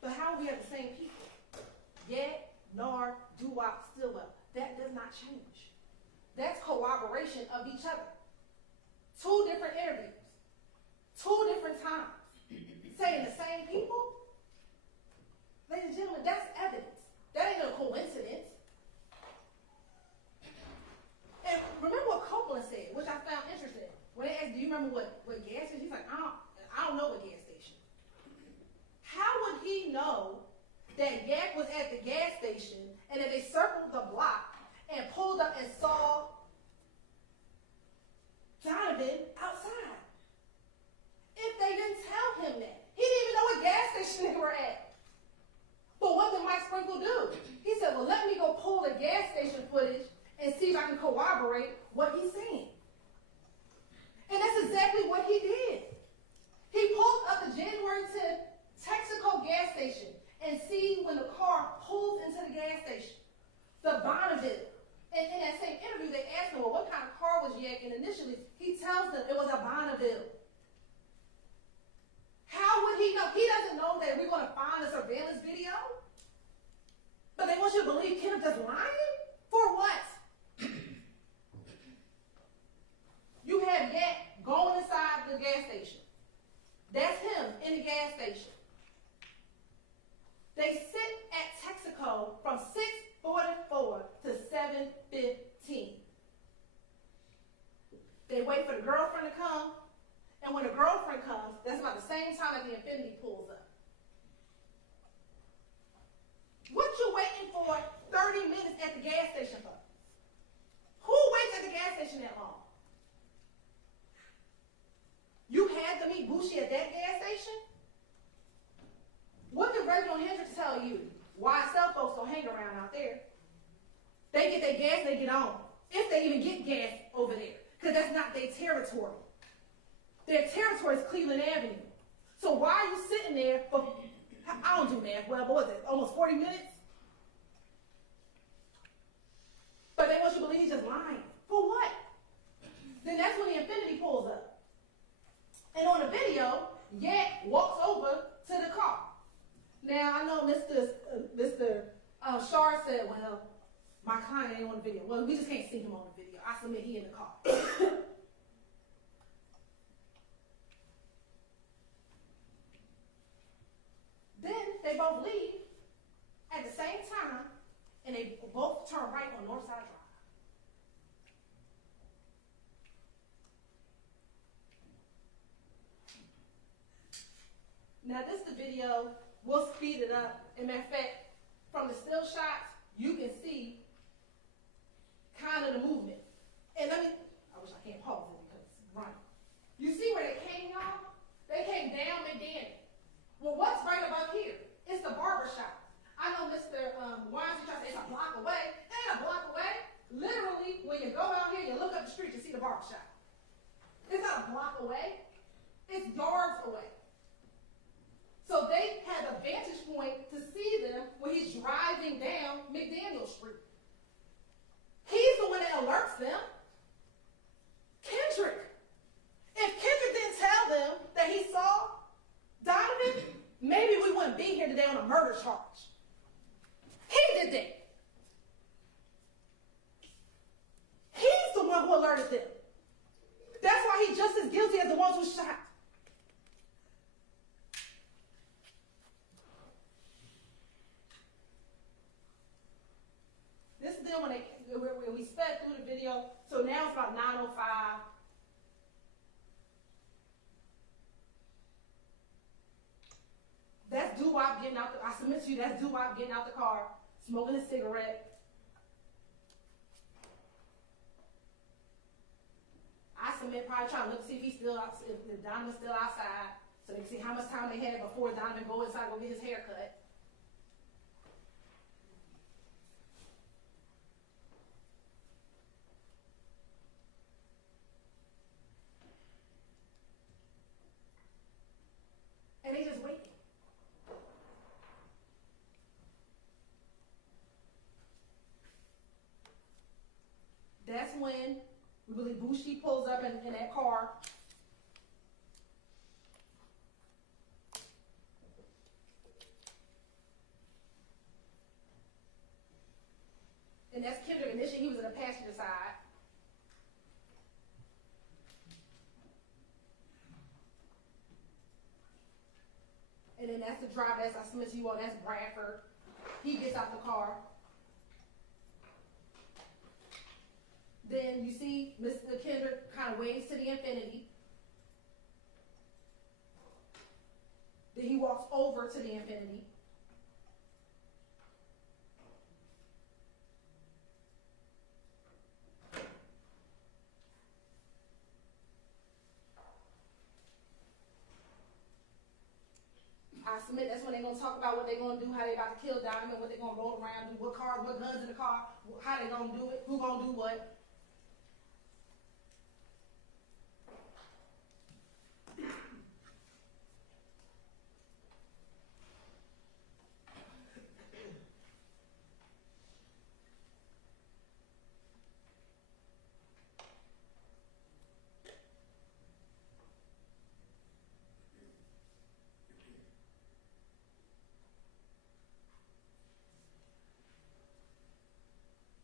But how are we have the same people? Yet, Nard, Doo-Wop, Stillwell. That does not change. That's corroboration of each other. 2 different interviews. 2 different times. Saying the same people? Ladies and gentlemen, that's evidence. That ain't no coincidence. And remember what Copeland said, which I found interesting. When they asked, do you remember what gas station? He's like, I don't know what gas station. How would he know that Yak was at the gas station and that they circled the block and pulled up and saw Donovan outside? If they didn't tell him that. He didn't even know what gas station they were at. But what did Mike Sprinkle do? He said, well, let me go pull the gas station footage and see if I can corroborate what he's saying. And that's exactly what he did. He pulled up the January 10th Texaco gas station and see when the car pulls into the gas station. The Bonneville. And in that same interview, they asked him, well, what kind of car was Yak in initially? He tells them it was a Bonneville. How would he know? He doesn't know that we're going to find a surveillance video. But they want you to believe Kenneth is lying? For what? You have Yak going inside the gas station. That's him in the gas station. They sit at Texaco from 6:44 to 7:15. They wait for the girlfriend to come, and when the girlfriend comes, that's about the same time that the Infinity pulls up. What you waiting for 30 minutes at the gas station for? Who waits at the gas station that long? You had to meet Bushi at that gas station? What did Reginald Hendricks tell you? YSL folks don't hang around out there. They get their gas, they get on. If they even get gas over there. Because that's not their territory. Their territory is Cleveland Avenue. So why are you sitting there for, I don't do math well, but what was it, almost 40 minutes? But they want you to believe he's just lying. For what? Then that's when the Infinity pulls up. And on the video, Yak walks over to the car. Now, I know Mr. Shar said, well, my client ain't on the video. Well, we just can't see him on the video. I submit he in the car. Then they both leave at the same time, and they both turn right on Northside Drive. Now this is the video, we'll speed it up. As a matter of fact, from the still shots, you can see kind of the movement. And I wish I can't pause it because it's running. You see where they came, y'all? They came down McDaniel. Well, what's right above here? It's the barber shop. I know Mr. Wines, tries to say it's a block away. It ain't a block away. Literally, when you go out here, you look up the street, you see the barber shop. It's not a block away. It's yards away. So they had a vantage point to see them when he's driving down McDaniel Street. He's the one that alerts them. Kendrick. If Kendrick didn't tell them that he saw Donovan, maybe we wouldn't be here today on a murder charge. He did that. He's the one who alerted them. That's why he's just as guilty as the ones who shot. This is them when we sped through the video. So now it's about 9:05. That's Doo-Wop getting out I submit to you, that's Doo-Wop getting out the car, smoking a cigarette. I submit probably trying to look to see if he's still out, if Donovan's still outside, so they can see how much time they had before Donovan go inside and go get his hair cut. And they just waiting. That's when we believe Bushi pulls up in that car. then that's the driver, as I submit to you all, that's Bradford. He gets out the car. Then you see Mr. Kendrick kind of waves to the infinity. Then he walks over to the infinity. I submit that's when they're going to talk about what they're going to do, how they about to kill Diamond, what they're going to roll around, do what cars, what guns in the car, how they going to do it, who going to do what.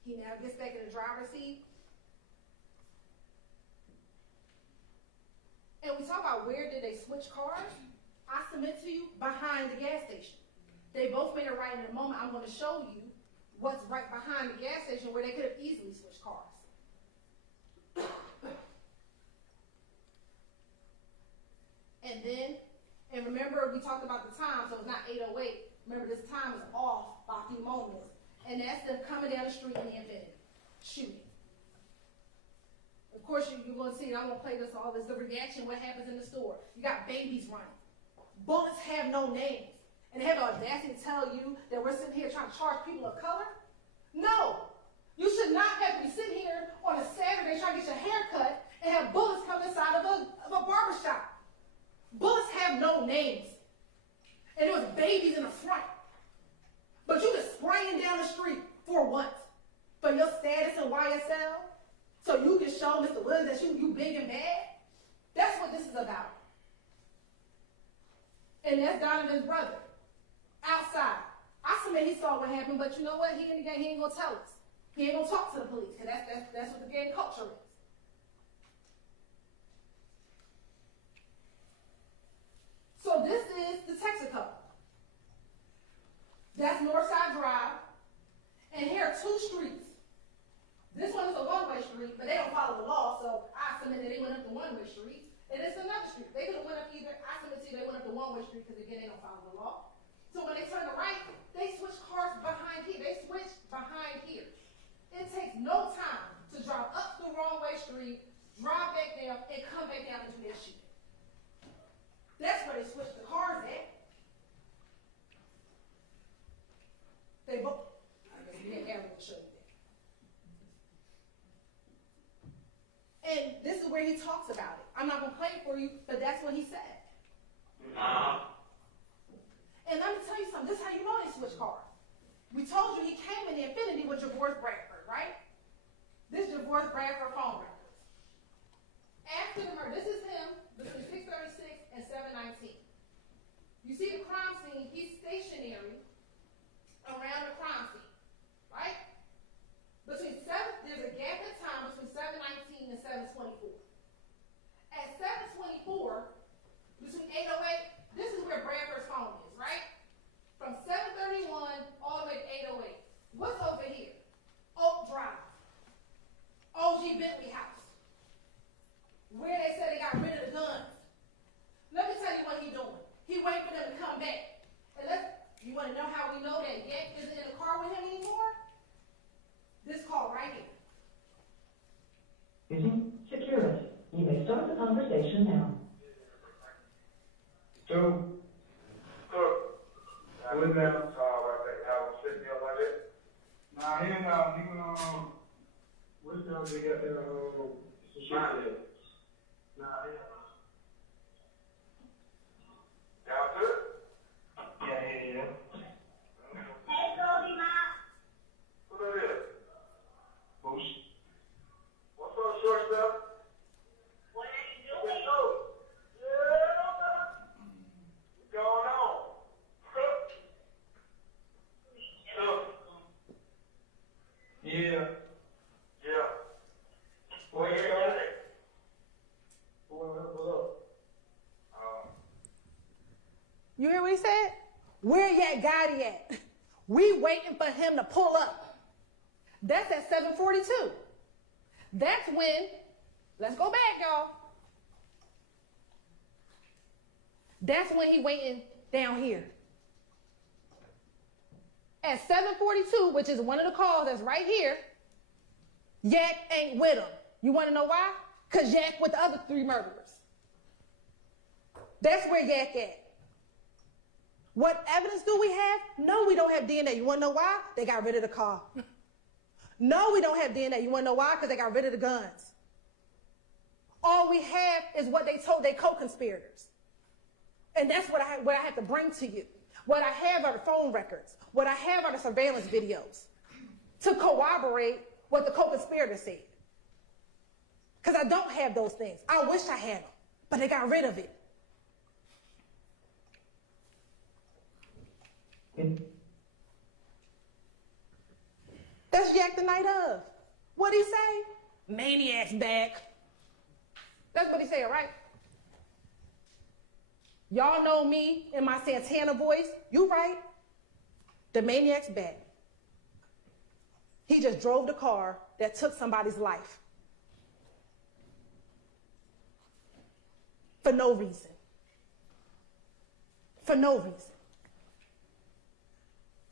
He now gets back in the driver's seat. And we talk about where did they switch cars. I submit to you, behind the gas station. They both made it right in a moment. I'm going to show you what's right behind the gas station where they could have easily switched cars. And then, and remember we talked about the time, so it's not 8:08. Remember this time is off by a few moments. And that's them coming down the street in the infinity, shooting. Of course, you're going to see, and I'm going to play this all this, the reaction, what happens in the store. You got babies running. Bullets have no names. And they have the audacity to tell you that we're sitting here trying to charge people of color? No. You should not have to be sitting here on a Saturday trying to get your hair cut and have bullets come inside of a barbershop. Bullets have no names. And there was babies in the front. But you just spraying down the street for what? For your status in YSL? So you can show Mr. Williams that you big and bad? That's what this is about. And that's Donovan's brother. Outside. I submit he saw what happened, but you know what? He ain't gonna tell us. He ain't gonna talk to the police, because that's what the gang culture is. So this is the Texaco. That's Northside Drive. And here are two streets. This one is a one-way street, but they don't follow the law, so I submit that they went up the one-way street. And it's another street. They could have went up either, I submit to you they went up the one-way street because again, they don't follow the law. So when they turn to right, they switch cars behind here. They switch behind here. It takes no time to drive up the wrong way street, drive back down, and come back down and do their shit. That's where they switch the cars at. They both, I guess we didn't have to show you that. And this is where he talks about it. I'm not going to play it for you, but that's what he said. And let me tell you something. This is how you know they switch cars. We told you he came in the Infinity with Jeffery Bradford, right? This is Jeffery Bradford phone records. After the murder, this is him between 6:36 and 7:19. You see the crime scene, he's stationary around the crime scene, right? There's a gap in time between 7:19 and 7:24. At 7:24, between 8:08, this is where Bradford's phone is, right? From 7:31 all the way to 8:08. What's over here? Oak Drive. OG Bentley House. Where they said they got rid of the guns. Let me tell you what he's doing. He waiting for them to come back. And you want to know how we know that Yank isn't in the car with him anymore? This call right here. Using security. You may start the conversation now. Two. What's that? How sitting there like that? Nah, he went what's the other they got there? Security. Nah, y'all good? Yeah. Hey, Cody, Ma. Who that is? Boosh. What's up, shortstop? What are you doing? What's going on? Yeah. Where you at? Where Yak Gotti at? We waiting for him to pull up. That's at 7:42. That's when, let's go back, y'all. That's when he waiting down here. At 7:42, which is one of the calls that's right here, Yak ain't with him. You want to know why? Because Yak with the other 3 murderers. That's where Yak at. What evidence do we have? No, we don't have DNA. You want to know why? They got rid of the car. No, we don't have DNA. You want to know why? Because they got rid of the guns. All we have is what they told their co-conspirators. And that's what I have to bring to you. What I have are the phone records. What I have are the surveillance videos to corroborate what the co-conspirators said. Because I don't have those things. I wish I had them, but they got rid of it. That's Yak the night of. What'd he say? Maniac's back. That's what he said, right? Y'all know me in my Santana voice. You right. The maniac's back. He just drove the car that took somebody's life. For no reason. For no reason.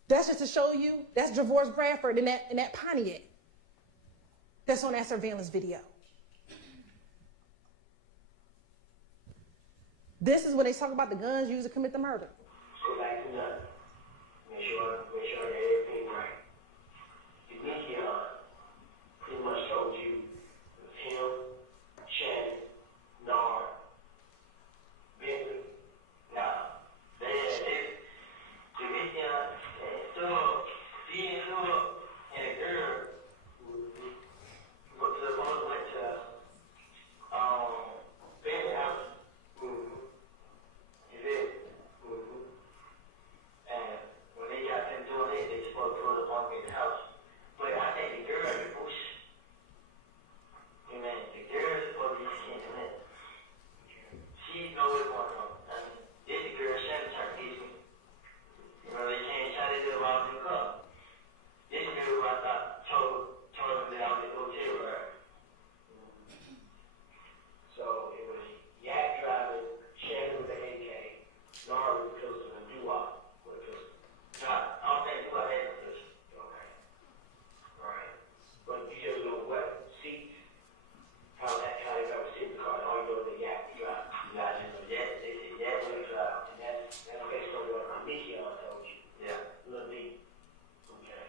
That's just to show you, that's Javorce Bradford in that Pontiac. That's on that surveillance video. This is when they talk about the guns used to commit the murder. So back to nothing. Make sure I get everything right. Deamonte pretty much told you it was him, Shannon, Nard, Bentley. Now, Deamonte being stood up, and a girl who the mother went to Bentley house. And when they got them doing it, they supposed to put them up in the house. But I think the girl in the bush, the girl is supposed to be skinning. She knows what's going on. I mean, this the girl Shannon tried to teach me. They can't try to do it while they come. This girl I thought told them that I was going to go tell her. So it was Yak driving, Shannon with the AK, Nard with the pistol, and Doo-Wop with the pistol. Now, I don't think Doo-Wop had the pistol. Okay. Alright. But you just know what seats, how they got to sit in the car, and all you know is that Yak drive. You guys just know that. They said Yak when he drive. And that's based on what Mickey told you. Yeah. Little me. Okay.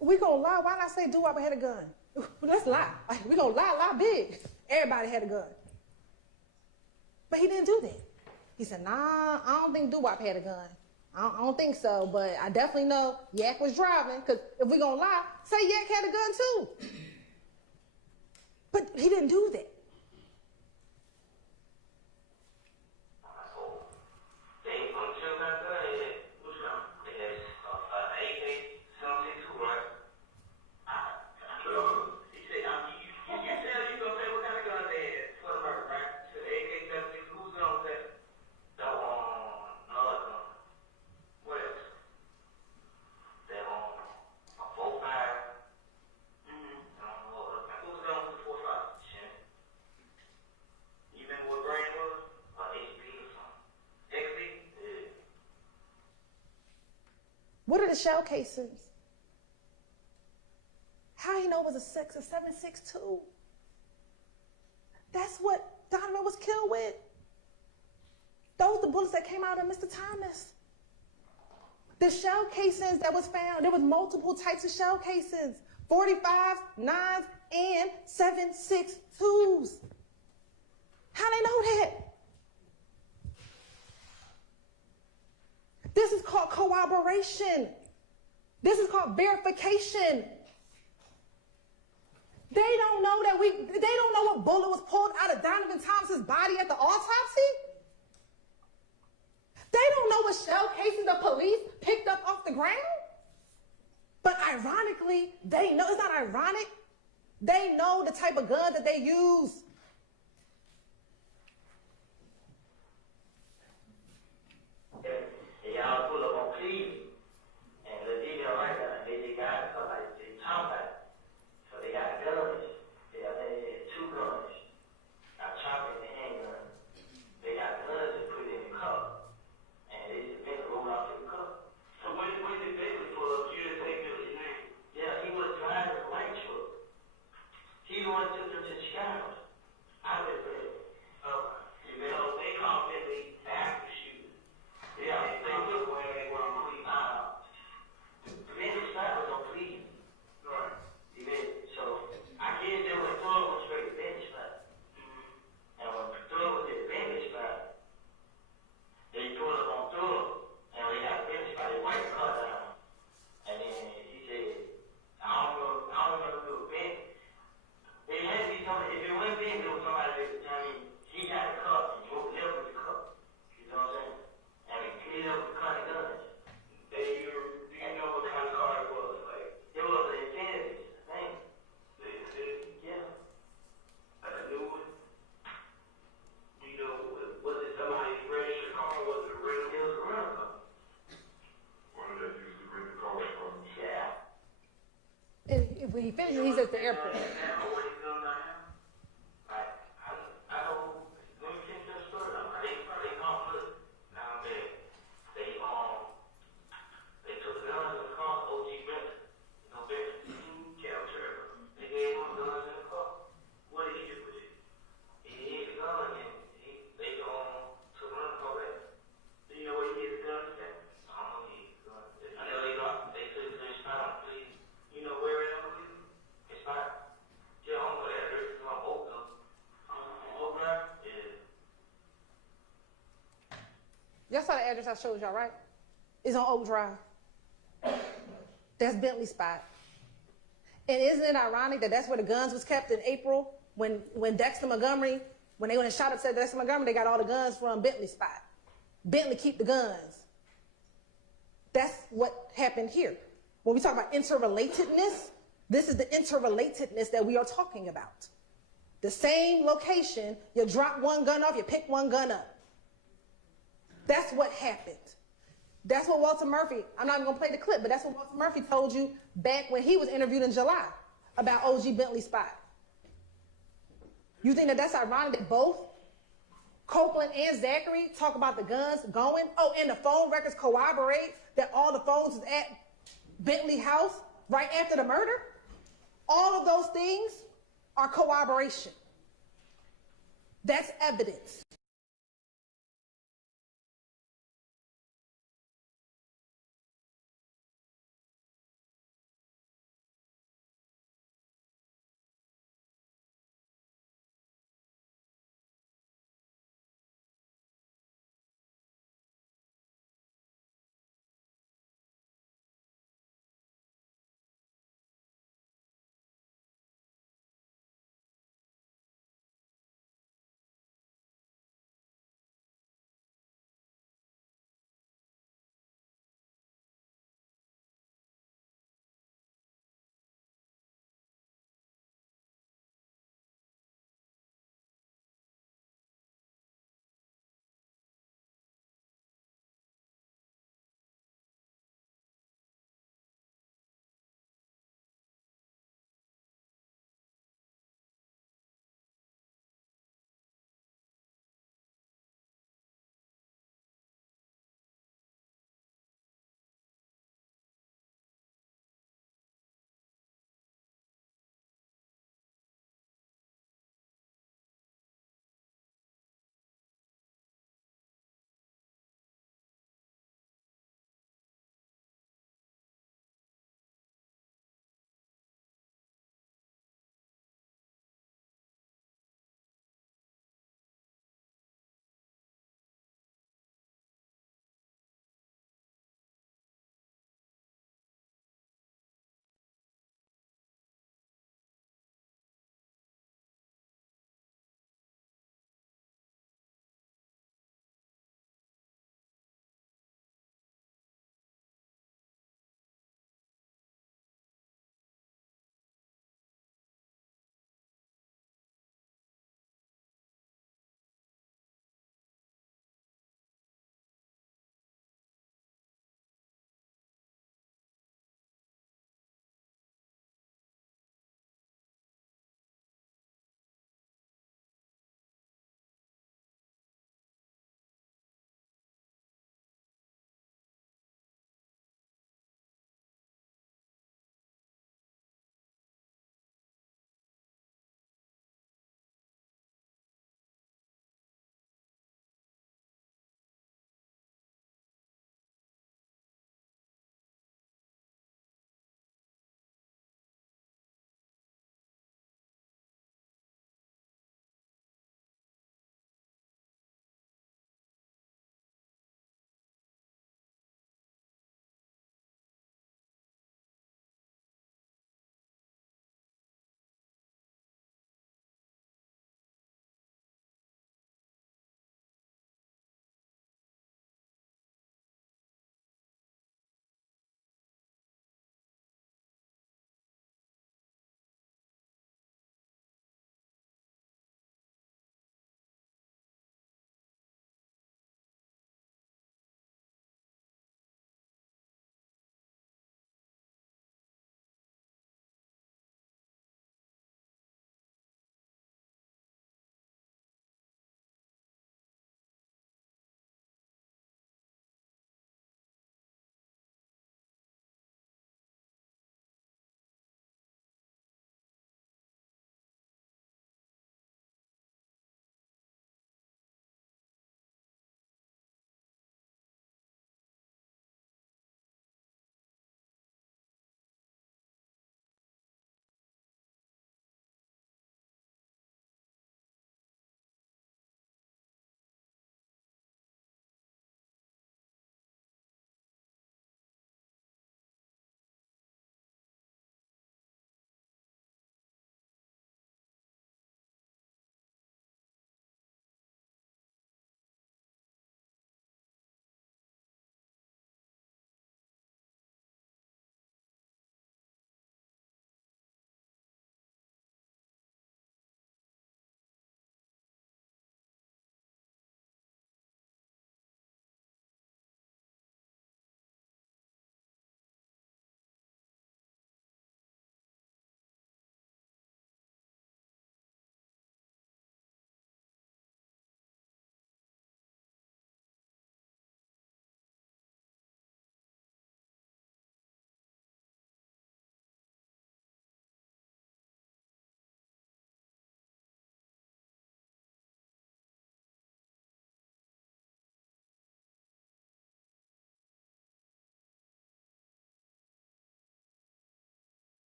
We gonna lie. Why not say Doo-Wop had a gun? Let's lie. We gonna lie big. Everybody had a gun. But he didn't do that. He said, nah, I don't think Doo-Wop had a gun. I don't think so, but I definitely know Yak was driving, because if we gonna lie, say Yak had a gun too. But he didn't do that. What are the shell casings? How you know it was a 7.62? That's what Donovan was killed with. Those are the bullets that came out of Mr. Thomas. The shell casings that was found, there was multiple types of shell casings. 45s, 9s, and 7.62s. How they know that? This is called corroboration. This is called verification. They don't know that they don't know what bullet was pulled out of Donovan Thomas's body at the autopsy. They don't know what shell casings the police picked up off the ground. But ironically, they know, it's not ironic, they know the type of gun that they use. And when he finishes, he's at the airport. Y'all saw the address I showed y'all, right? It's on Oak Drive. That's Bentley spot. And isn't it ironic that that's where the guns was kept in April when Dexter Montgomery, when they went and shot up Dexter Montgomery, they got all the guns from Bentley spot. Bentley keep the guns. That's what happened here. When we talk about interrelatedness, this is the interrelatedness that we are talking about. The same location, you drop one gun off, you pick one gun up. That's what happened. That's what Walter Murphy, I'm not even gonna play the clip, but that's what Walter Murphy told you back when he was interviewed in July about OG Bentley spot. You think that that's ironic that both Copeland and Zachary talk about the guns going? Oh, and the phone records corroborate that all the phones was at Bentley house right after the murder? All of those things are corroboration. That's evidence.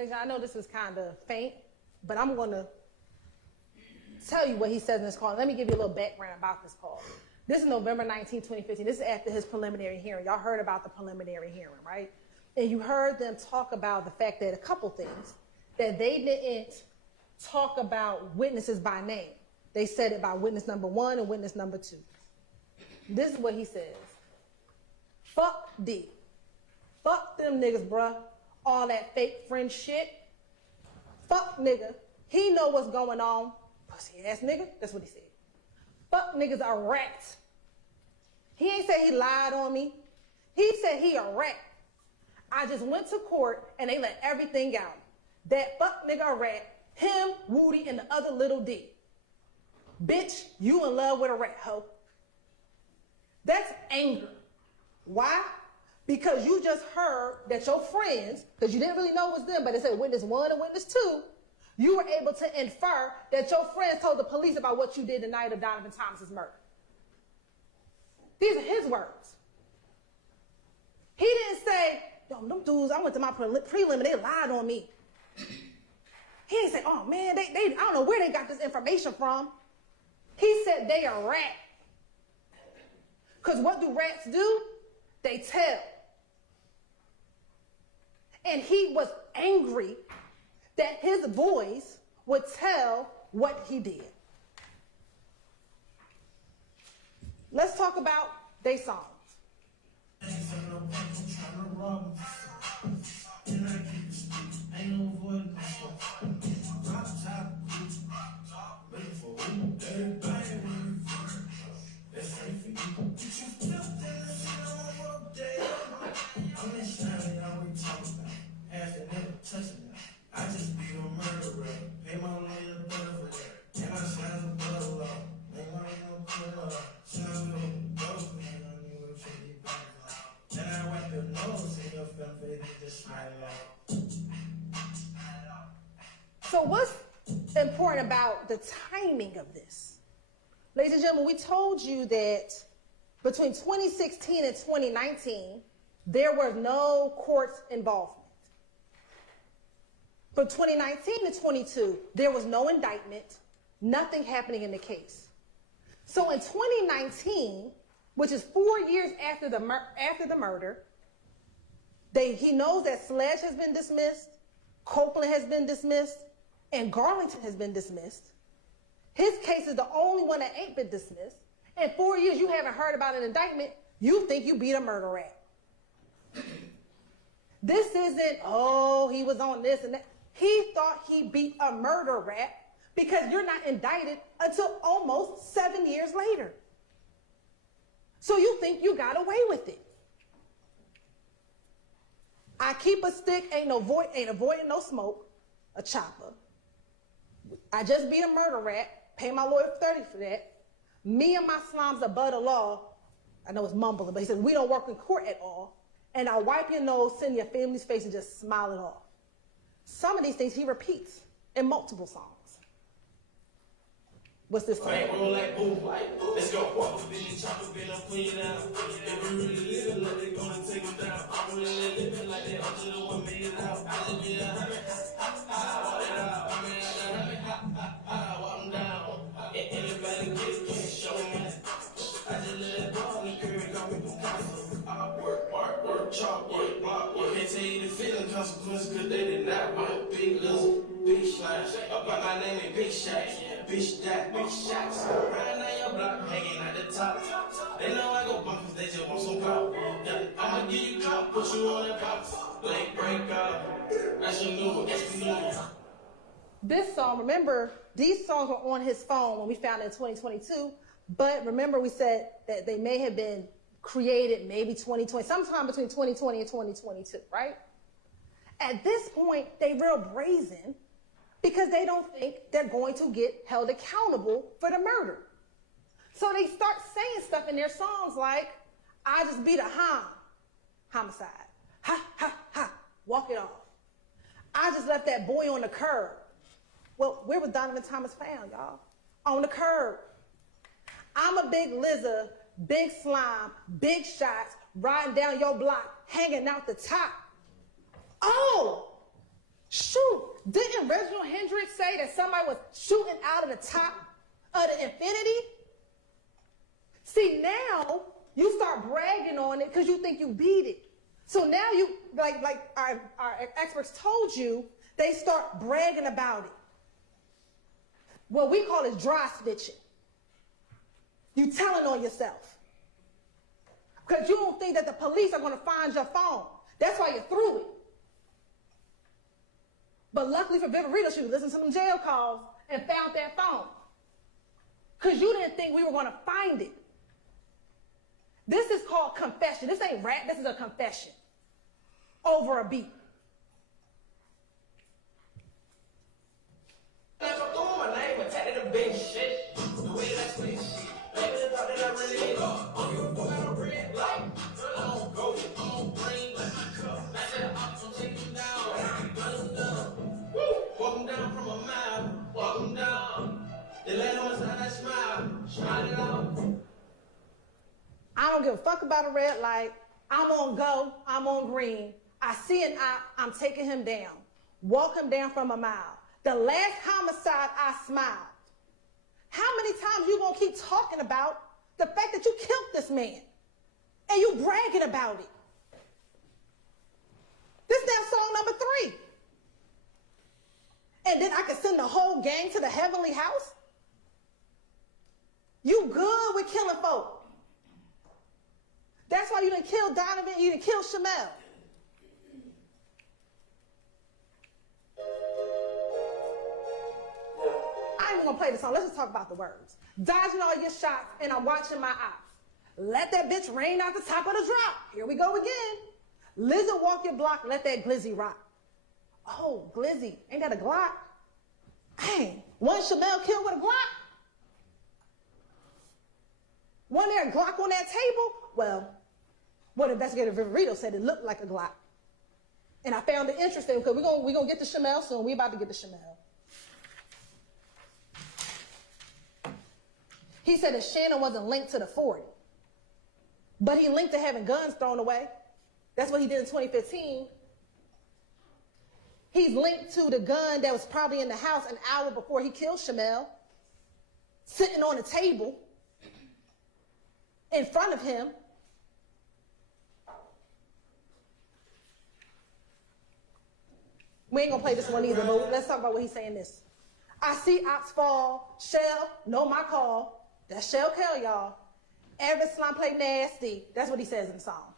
And I know this is kind of faint, but I'm going to tell you what he says in this call. Let me give you a little background about this call. This is November 19, 2015. This is after his preliminary hearing. Y'all heard about the preliminary hearing, right? And you heard them talk about the fact that a couple things, that they didn't talk about witnesses by name. They said it by witness number 1 and witness number 2. This is what he says. Fuck D. Fuck them niggas, bruh. All that fake friend shit. Fuck nigga. He know what's going on. Pussy ass nigga. That's what he said. Fuck niggas a rat. He ain't say he lied on me. He said he a rat. I just went to court and they let everything out. That fuck nigga a rat. Him, Woody, and the other little D. Bitch, you in love with a rat, hoe. That's anger. Why? Because you just heard that your friends, because you didn't really know it was them, but it said witness 1 and witness 2, you were able to infer that your friends told the police about what you did the night of Donovan Thomas's murder. These are his words. He didn't say, yo, them dudes, I went to my prelim and they lied on me. He didn't say, oh man, they I don't know where they got this information from. He said they are rat. Because what do rats do? They tell. And he was angry that his boys would tell what he did. Let's talk about their songs. I just be a murderer. Pay my lawyer better for that. And I sign the blood law. Make my no clear. Sign the ghost man on you with 50 bucks. Then I wipe your nose in your film face and just smile out. So what's important about the timing of this? Ladies and gentlemen, we told you that between 2016 and 2019, there was no court involvement. From 2019 to 22, there was no indictment, nothing happening in the case. So in 2019, which is 4 years after the murder, he knows that Sledge has been dismissed, Copeland has been dismissed, and Garlington has been dismissed. His case is the only one that ain't been dismissed. In 4 years, you haven't heard about an indictment. You think you beat a murder rat. This isn't, oh, he was on this and that. He thought he beat a murder rat because you're not indicted until almost 7 years later. So you think you got away with it. I keep a stick, ain't avoiding no smoke, a chopper. I just beat a murder rat, pay my lawyer $30 for that. Me and my slimes above the law, I know it's mumbling, but he says, we don't work in court at all. And I wipe your nose, send your family's face, and just smile it off. Some of these things he repeats in multiple songs. What's this song? Let's go. Walk up in the chopper, been up, clean it out. If we really living like they gonna take them down. I'm really living like they up to the one made it out. I just be a hermit. Walk it out. I mean, I hermit. Walk them down. And anybody can't show me. I just let it go on the curb, call me Picasso. I work, chalk, work, block, work. Can't tell you the feeling consequences, cause they did not want big little, big slash. Up by my name and big shots. Bitch that, big shots. Riding on your block, hanging at the top. They know I go bumpers, they just want some pop. Yeah, I'ma give you drop, push This song, remember, these songs were on his phone when we found it in 2022, but remember we said that they may have been created maybe 2020, sometime between 2020 and 2022, right? At this point, they real brazen because they don't think they're going to get held accountable for the murder. So they start saying stuff in their songs like, I just beat a homicide. Ha, ha, ha, walk it off. I just left that boy on the curb. Well, where was Donovan Thomas found, y'all? On the curb. I'm a big lizard, big slime, big shots, riding down your block, hanging out the top. Oh, shoot. Didn't Reginald Hendricks say that somebody was shooting out of the top of the infinity? See, now you start bragging on it because you think you beat it. So now you, like our experts told you, they start bragging about it. What we call is dry snitching. You telling on yourself. Because you don't think that the police are going to find your phone. That's why you threw it. But luckily for Viverito, she listened to them jail calls and found that phone. Because you didn't think we were going to find it. This is called confession. This ain't rap. This is a confession over a beat. I don't give a fuck about a red light. I'm on go. I'm on green. I see an op. I'm taking him down. Walk him down from a mile. The last homicide, I smiled. How many times you gonna keep talking about the fact that you killed this man? And you bragging about it? This now song number 3. And then I can send the whole gang to the heavenly house? You good with killing folk. That's why you didn't kill Donovan, you didn't kill Shamel. I ain't even gonna play the song, let's just talk about the words. Dodging all your shots and I'm watching my ops. Let that bitch rain out the top of the drop. Here we go again. Lizard walk your block, let that glizzy rock. Oh, glizzy, ain't that a Glock? Dang, one Shamel killed with a Glock? Wasn't there a Glock on that table? Well, what investigator Viverito said it looked like a Glock. And I found it interesting because we're gonna get to Shamel soon. We're about to get to Shamel. He said that Shannon wasn't linked to the 40, but he linked to having guns thrown away. That's what he did in 2015. He's linked to the gun that was probably in the house an hour before he killed Shamel, sitting on the table in front of him. We ain't gonna play this one either, but let's talk about what he's saying this. I see ops fall, Shell, know my call. That's Shell Kell, y'all. Every slime play nasty. That's what he says in the song.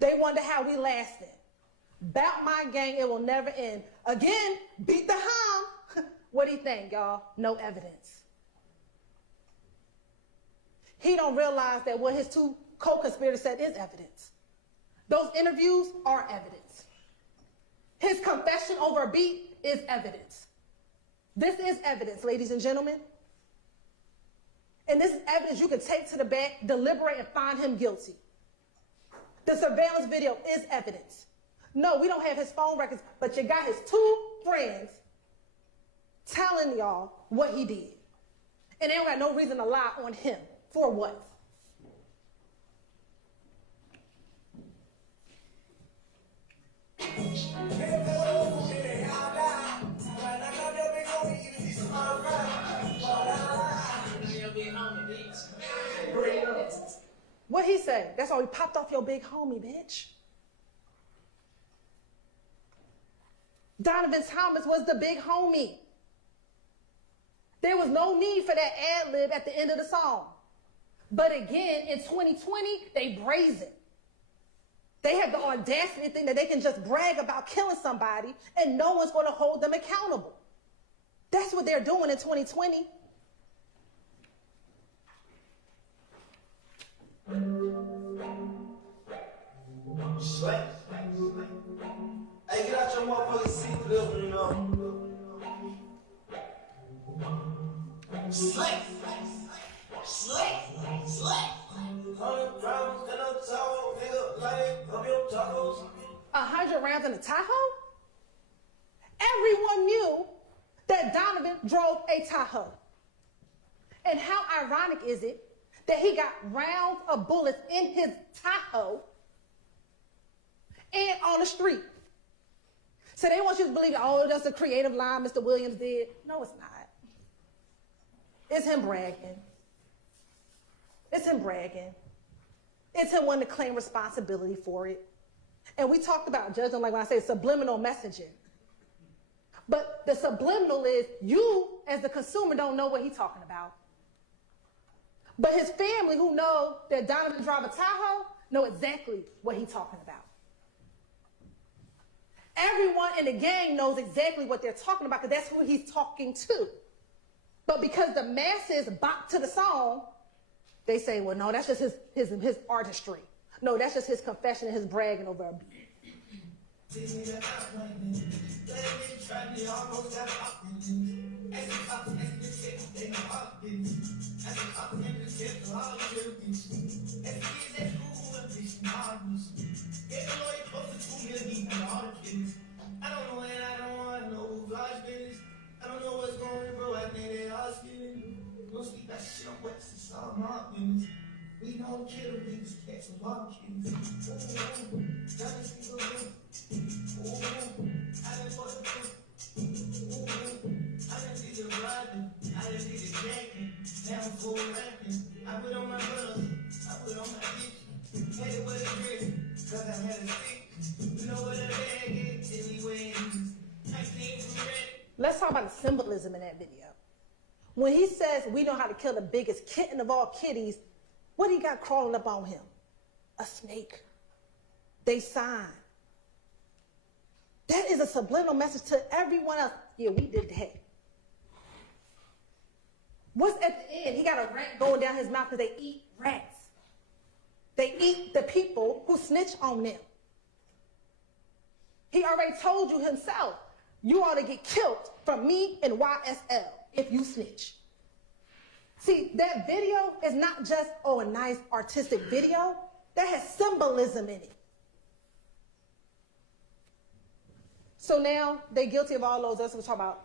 They wonder how we lasted. Bout my gang, it will never end. Again, beat the hum. What do you think, y'all? No evidence. He don't realize that what his 2 co-conspirators said is evidence. Those interviews are evidence. His confession over a beat is evidence. This is evidence, ladies and gentlemen. And this is evidence you can take to the back, deliberate, and find him guilty. The surveillance video is evidence. No, we don't have his phone records, but you got his 2 friends telling y'all what he did. And they don't got no reason to lie on him. For what? What he say? That's why we popped off your big homie, bitch. Donovan Thomas was the big homie. There was no need for that ad lib at the end of the song. But again, in 2020, they brazen. They have the audacity to think that they can just brag about killing somebody and no one's going to hold them accountable. That's what they're doing in 2020. Slay. Hey, get out your motherfucking seat for this one, you know. Slay. Slay. Slay. 100 rounds in a Tahoe, nigga, like of your tacos. 100 rounds in a Tahoe? Everyone knew that Donovan drove a Tahoe. And how ironic is it that he got rounds of bullets in his Tahoe and on the street? So they want you to believe, oh, that's a creative line Mr. Williams did. No, it's not. It's him bragging. It's him bragging. It's him wanting to claim responsibility for it. And we talked about judging, like when I say subliminal messaging. But the subliminal is you, as the consumer, don't know what he's talking about. But his family, who know that Donovan drive a Tahoe, know exactly what he's talking about. Everyone in the gang knows exactly what they're talking about because that's who he's talking to. But because the masses bop to the song, they say, well, no, that's just his artistry. No, that's just his confession and his bragging over a beat. I don't know and I don't want no vlog business. I don't know what's going on, bro. I think they all skinning. Don't speak that shit on West, it's all my business. We don't kill them, we just catch some wild kids. I done bought the foot. I done did the riding. I done did the jacking. Now I'm full rapping. I put on my brothers. I put on my bitch. Had it with a grip, cause I had a stick. You know what a bag is, anyway. I can't forget. Let's talk about the symbolism in that video. When he says we know how to kill the biggest kitten of all kitties, what do he got crawling up on him? A snake. They sign. That is a subliminal message to everyone else. Yeah, we did that. What's at the end? He got a rat going down his mouth because they eat rats. They eat the people who snitch on them. He already told you himself, you ought to get killed from me and YSL if you snitch. See, that video is not just, oh, a nice artistic video. That has symbolism in it. So now they're guilty of all those. That's what we're talking about.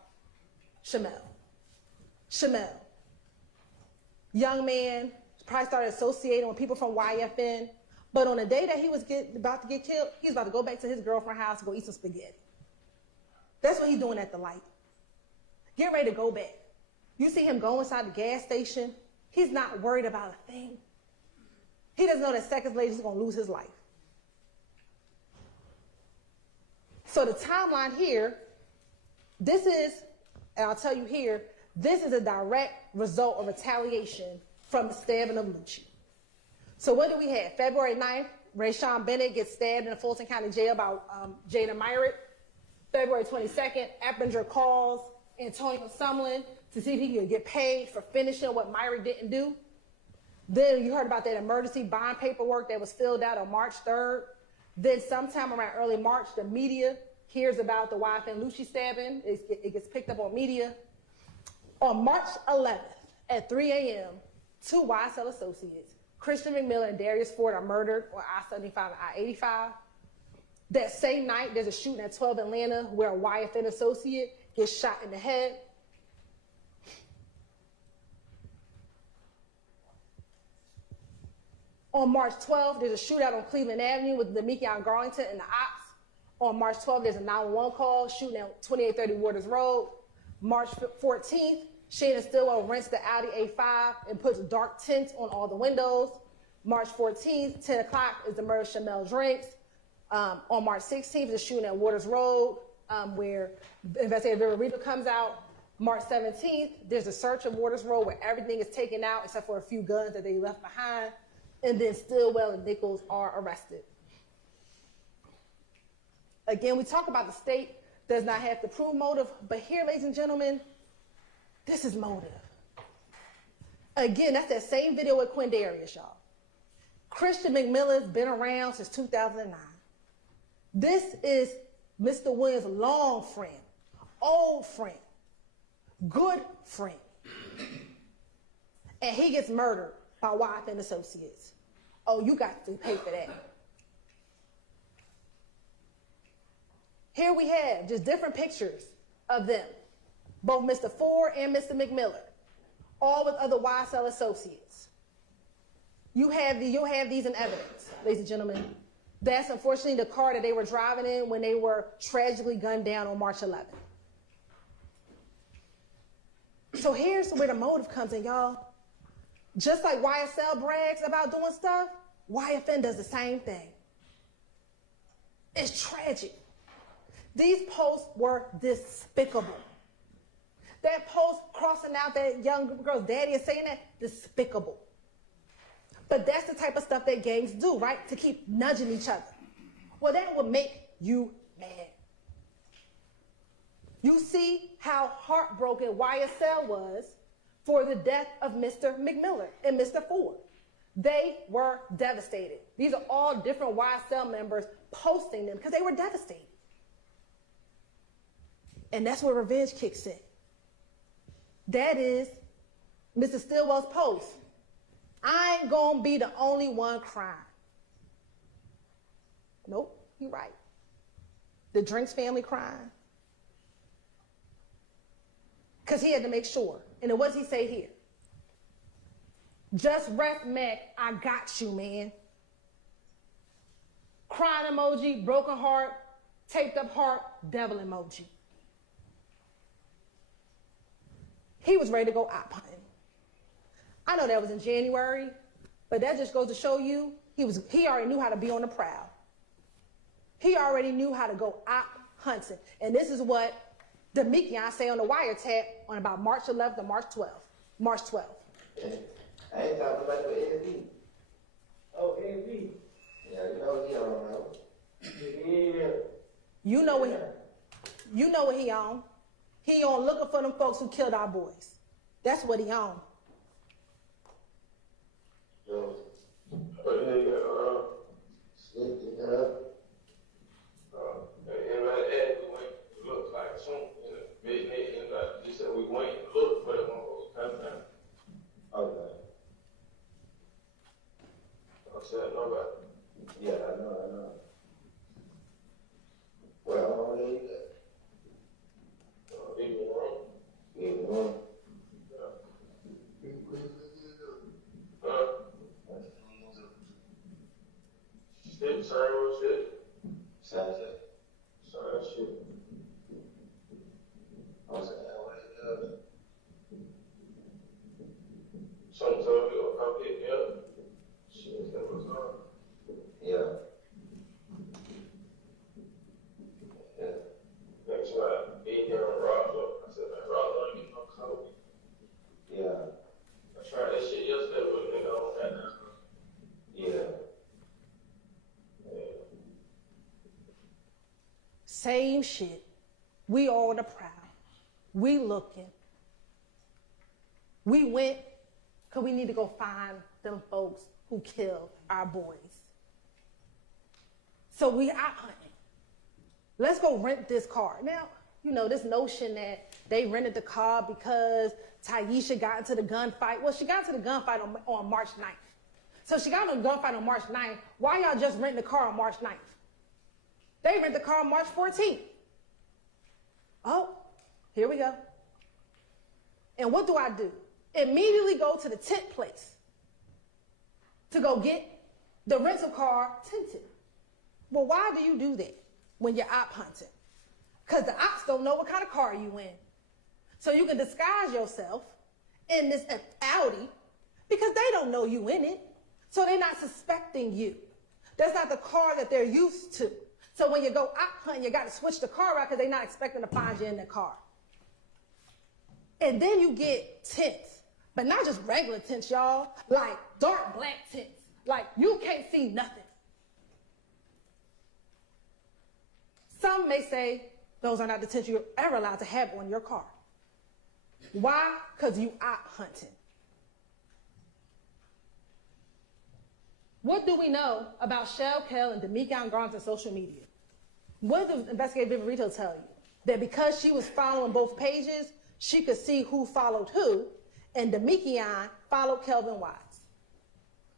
Shamel. Young man, probably started associating with people from YFN. But on the day that he was about to get killed, he's about to go back to his girlfriend's house and go eat some spaghetti. That's what he's doing at the light. Get ready to go back. You see him go inside the gas station. He's not worried about a thing. He doesn't know that seconds later he's going to lose his life. So the timeline here, this is, and I'll tell you here, this is a direct result of retaliation from the stabbing of Lucci. So what do we have? February 9th, Rayshawn Bennett gets stabbed in the Fulton County Jail by Jada Myrick. February 22nd, Eppinger calls Antonio Sumlin to see if he could get paid for finishing what Myrick didn't do. Then you heard about that emergency bond paperwork that was filled out on March 3rd. Then sometime around early March, the media hears about the YFN Lucci stabbing. It gets picked up on media. On March 11th at 3 a.m., two YSL associates, Christian McMillan and Darius Ford, are murdered on I-75 and I-85. That same night, there's a shooting at 12 Atlanta where a YFN associate gets shot in the head. On March 12th, there's a shootout on Cleveland Avenue with Demekion Garlington and the ops. On March 12th, there's a 911 call shooting at 2830 Waters Road. March 14th, Shannon Stillwell rents the Audi A5 and puts dark tint on all the windows. March 14th, 10 o'clock, is the murder of Shamel Drakes. On March 16th, the shooting at Waters Road, where investigator RICO comes out. March 17th, there's a search of Waters Road where everything is taken out except for a few guns that they left behind. And then Stillwell and Nichols are arrested. Again, we talk about the state does not have to prove motive, but here, ladies and gentlemen, this is motive. Again, that's that same video with Quindarius, y'all. Christian McMillan's been around since 2009. This is Mr. Williams' long friend, old friend, good friend. And he gets murdered by YSL associates. Oh, you got to pay for that. Here we have just different pictures of them, both Mr. Ford and Mr. McMillan, all with other YSL associates. You'll have these in evidence, ladies and gentlemen. That's unfortunately the car that they were driving in when they were tragically gunned down on March 11th. So here's where the motive comes in, y'all. Just like YSL brags about doing stuff, YFN does the same thing. It's tragic. These posts were despicable. That post crossing out that young girl's daddy and saying that, despicable. But that's the type of stuff that gangs do, right? To keep nudging each other. Well, that would make you mad. You see how heartbroken YSL was for the death of Mr. McMillan and Mr. Ford. They were devastated. These are all different YSL members posting them because they were devastated. And that's where revenge kicks in. That is Mr. Stillwell's post. I ain't gonna be the only one crying. Nope, you're right. The Drinks family crying. Because he had to make sure. And then what does he say here? Just rest, Mac, I got you, man. Crying emoji, broken heart, taped up heart, devil emoji. He was ready to go op hunting. I know that was in January, but that just goes to show you he already knew how to be on the prowl. He already knew how to go op hunting. And this is what Deamonte say on the wiretap on about March 11th or March 12th. March 12th. I ain't talking about the AV. Oh, AV. Yeah, you know he don't know. Yeah. You know what he on. He on looking for them folks who killed our boys. That's what he on. Yo. Looks like something big head, and just said we went and looked, but it won't come down. Okay. I said nobody. Yeah, I know. Well, I don't need that. Leave me alone. Leave me alone. Still same old shit. Same shit. Same shit. I was like, what? Someone told me to come pick me up. Shit, that was on. Yeah. Next night, being here on Rockville. I said, man, Rockville ain't getting no coke. Yeah. I tried that shit yesterday with a nigga on that now. Yeah. Same shit. We all on the prowl. We looking. We went because we need to go find them folks who killed our boys. So we out hunting. Let's go rent this car. Now, you know, this notion that they rented the car because Taisha got into the gunfight. Well, she got into the gunfight on March 9th. So she got into the gunfight on March 9th. Why y'all just renting the car on March 9th? They rent the car on March 14th. Oh, here we go. And what do? Immediately go to the tent place to go get the rental car tinted. Well, why do you do that when you're op hunting? Because the ops don't know what kind of car you in. So you can disguise yourself in this Audi because they don't know you in it. So they're not suspecting you. That's not the car that they're used to. So when you go op hunting, you got to switch the car out because they're not expecting to find you in the car. And then you get tents, but not just regular tents, y'all, like dark black tents. Like you can't see nothing. Some may say those are not detention you're ever allowed to have on your car. Why? Because you out hunting. What do we know about Shell Kell and Deamonte Kendrick's social media? What did the investigative Rito tell you? That because she was following both pages, she could see who followed who, and Deamonte followed Kelvin Watts.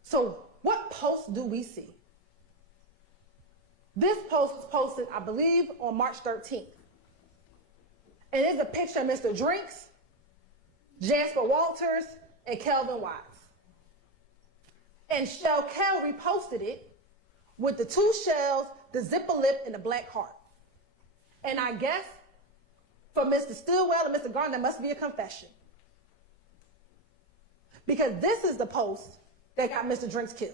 So what post do we see? This post was posted, I believe, on March 13th. And it's a picture of Mr. Drinks, Jasper Walters, and Kelvin Watts. And Shell Kell reposted it with the 2 shells, the zipper lip, and the black heart. And I guess for Mr. Stillwell and Mr. Garner, that must be a confession. Because this is the post that got Mr. Drinks killed.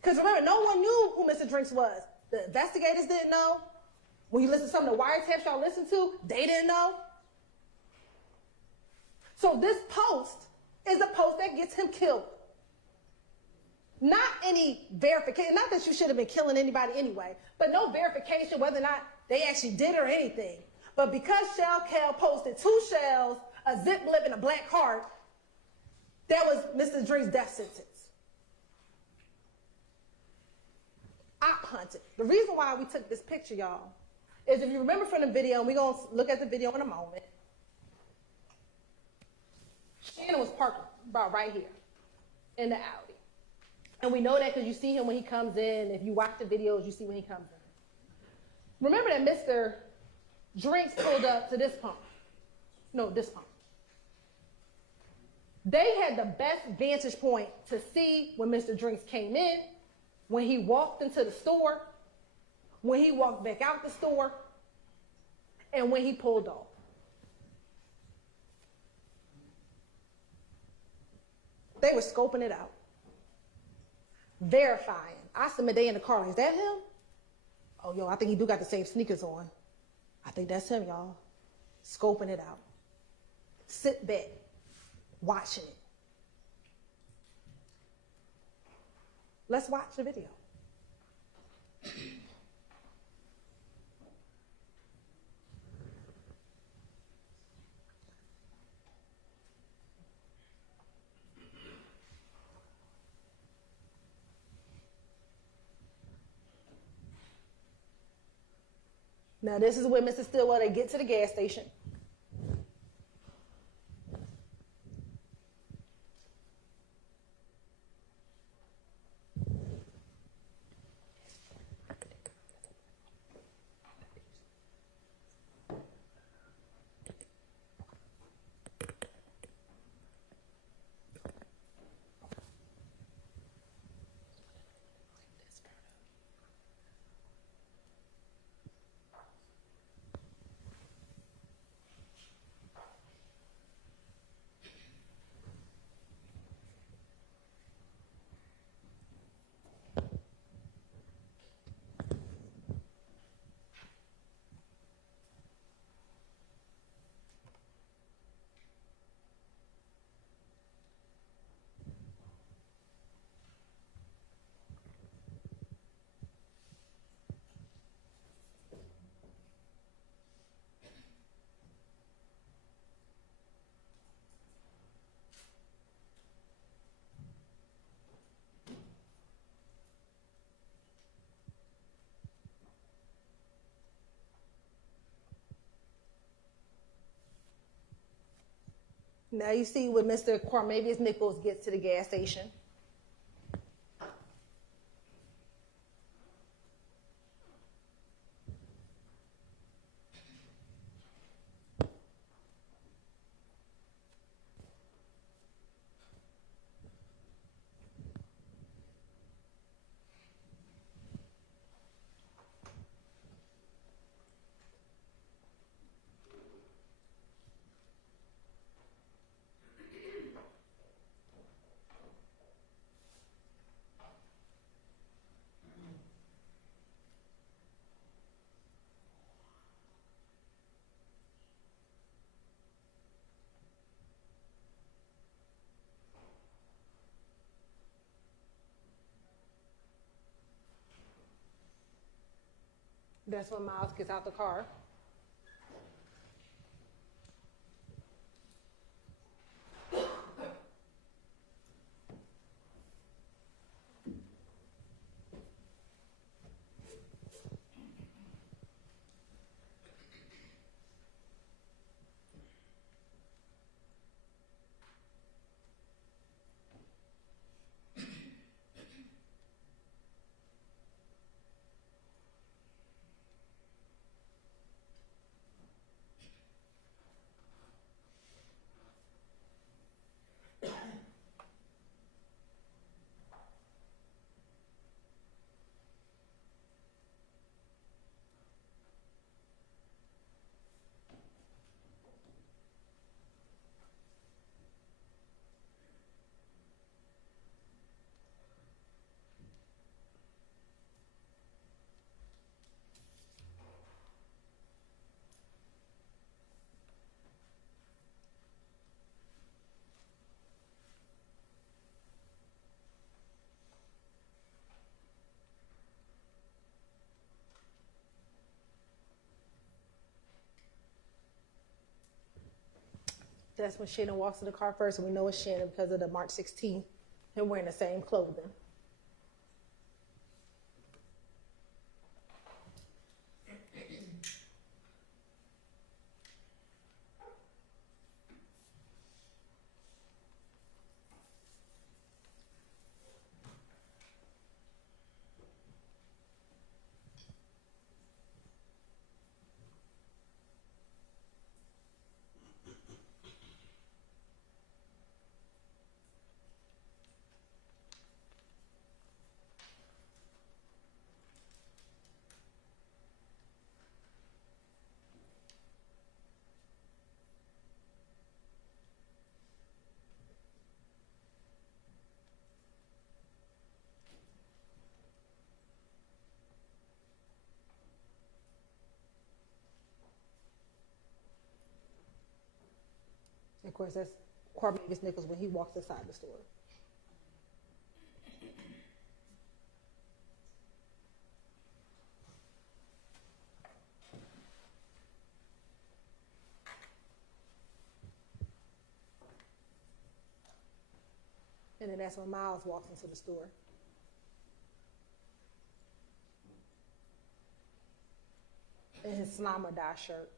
Because remember, no one knew who Mr. Drinks was. The investigators didn't know. When you listen to some of the wiretaps y'all listened to, they didn't know. So this post is the post that gets him killed. Not any verification, not that you should have been killing anybody anyway, but no verification whether or not they actually did it or anything. But because Shell Kell posted 2 shells, a zip lip, and a black heart, that was Mr. Drinks' death sentence. Op hunted. The reason why we took this picture, y'all, is if you remember from the video, and we're going to look at the video in a moment, Shannon was parked about right here in the alley. And we know that because you see him when he comes in. If you watch the videos, you see when he comes in. Remember that Mr. Drinks pulled up to this pump. No, this pump. They had the best vantage point to see when Mr. Drinks came in, when he walked into the store, when he walked back out the store, and when he pulled off. They were scoping it out, verifying. I submit they in the car, like, is that him? Oh, yo, I think he do got the same sneakers on. I think that's him, y'all. Scoping it out. Sit back, watching it. Let's watch the video. Now, this is where Mr. Stillwell, they get to the gas station. Now you see when Mr. Cormavius Nichols gets to the gas station. That's when Miles gets out the car. That's when Shannon walks in the car first, and we know it's Shannon because of the March 16th, and wearing the same clothing. Of course, that's Cornelius Nichols when he walks inside the store. And then that's when Miles walks into the store. In his Slama dye shirt.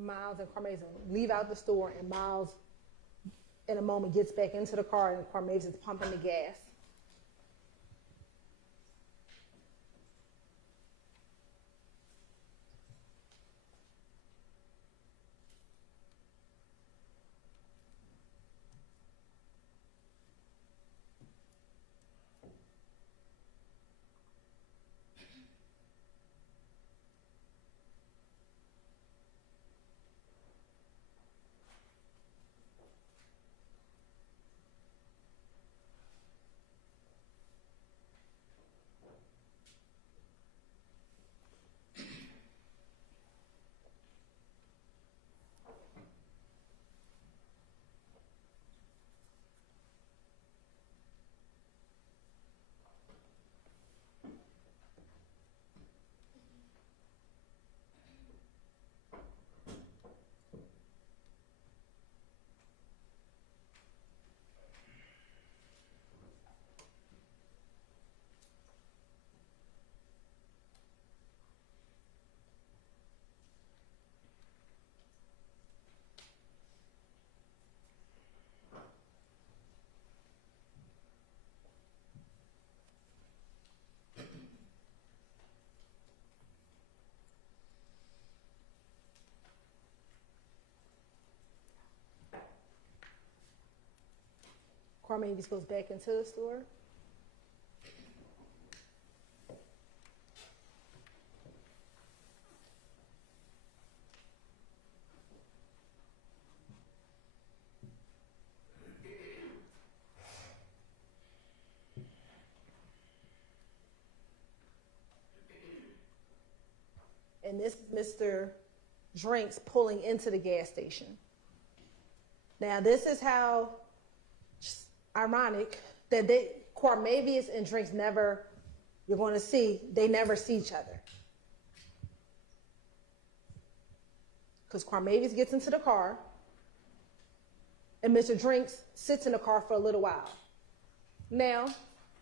Miles and Carmeza leave out the store, and Miles, in a moment, gets back into the car, and Carmeza is pumping the gas. Mavis goes back into the store. And this Mr. Drinks pulling into the gas station. Now, this is how ironic that Quarmavius and Drinks never, you're going to see, they never see each other. Because Quarmavius gets into the car, and Mr. Drinks sits in the car for a little while. Now,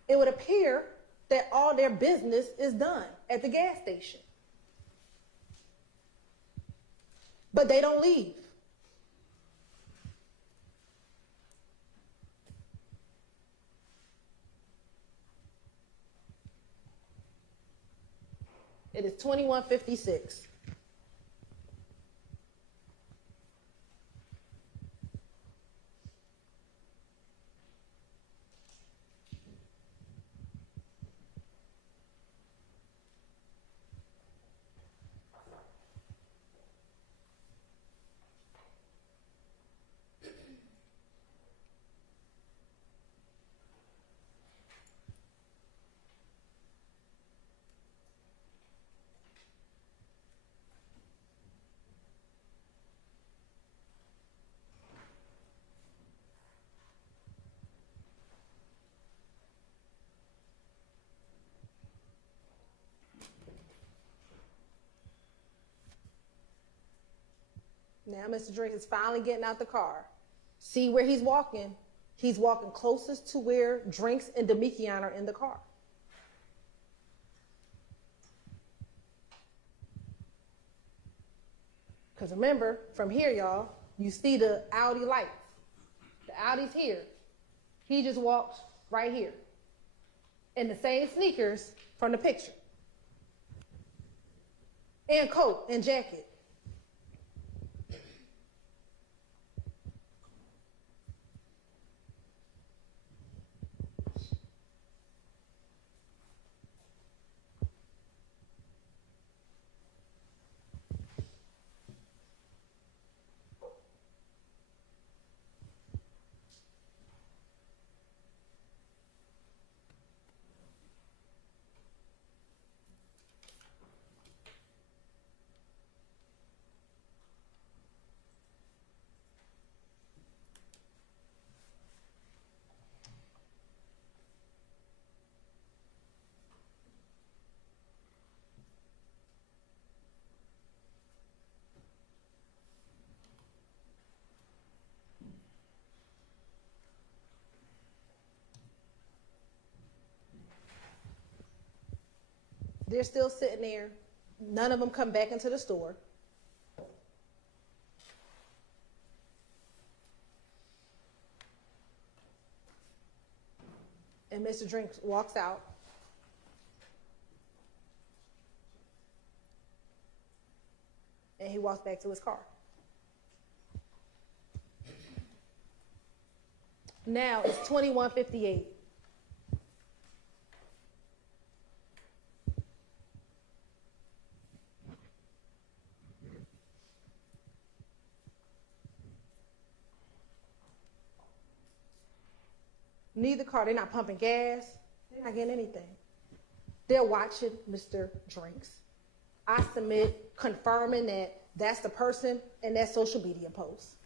it would appear that all their business is done at the gas station. But they don't leave. It is 21:56. Now Mr. Drinks is finally getting out the car. See where he's walking? He's walking closest to where Drinks and Demekian are in the car. Because remember, from here, y'all, you see the Audi lights. The Audi's here. He just walked right here. In the same sneakers from the picture. And coat and jacket. They're still sitting there. None of them come back into the store. And Mr. Drinks walks out. And he walks back to his car. Now it's 21:58. Neither car, they're not pumping gas. They're not getting anything. They're watching Mr. Drinks. I submit confirming that that's the person in that social media post.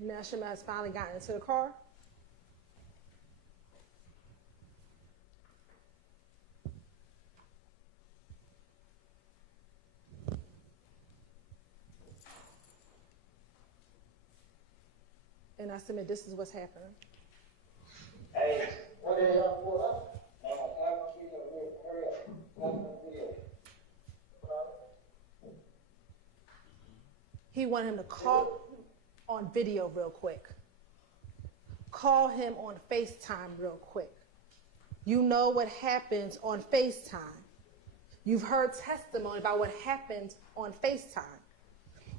Now Shema has finally gotten into the car. And I submit this is what's happening. Hey, what the hell pull up? He wanted him to call on video real quick. Call him on FaceTime real quick. You know what happens on FaceTime. You've heard testimony about what happens on FaceTime.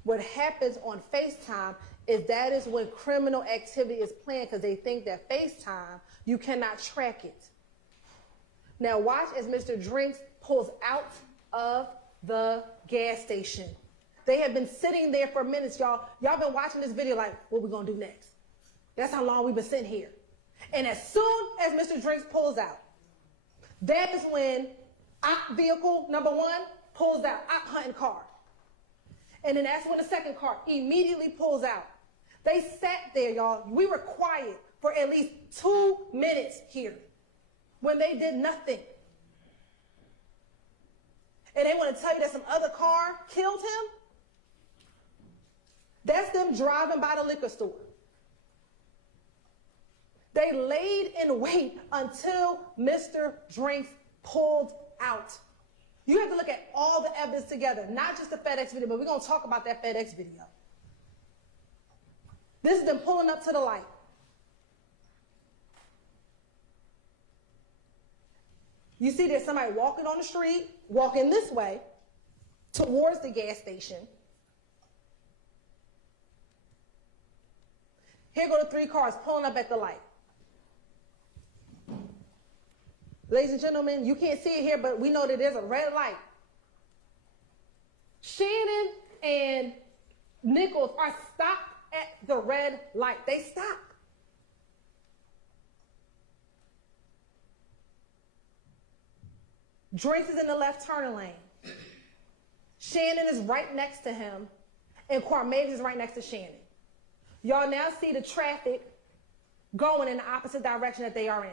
What happens on FaceTime is that is when criminal activity is planned because they think that FaceTime, you cannot track it. Now watch as Mr. Drinks pulls out of the gas station. They have been sitting there for minutes, y'all. Y'all been watching this video like, what we gonna do next? That's how long we've been sitting here. And as soon as Mr. Drinks pulls out, that is when vehicle number 1 pulls out, hunting car. And then that's when the second car immediately pulls out. They sat there, y'all. We were quiet for at least 2 minutes here when they did nothing. And they want to tell you that some other car killed him? That's them driving by the liquor store. They laid in wait until Mr. Drinks pulled out. You have to look at all the evidence together, not just the FedEx video, but we're going to talk about that FedEx video. This is them pulling up to the light. You see there's somebody walking on the street, walking this way towards the gas station. Here go the 3 cars pulling up at the light. Ladies and gentlemen, you can't see it here, but we know that there's a red light. Shannon and Nichols are stopped at the red light. They stop. Drinks is in the left turning lane. Shannon is right next to him, and Quarmez is right next to Shannon. Y'all now see the traffic going in the opposite direction that they are in.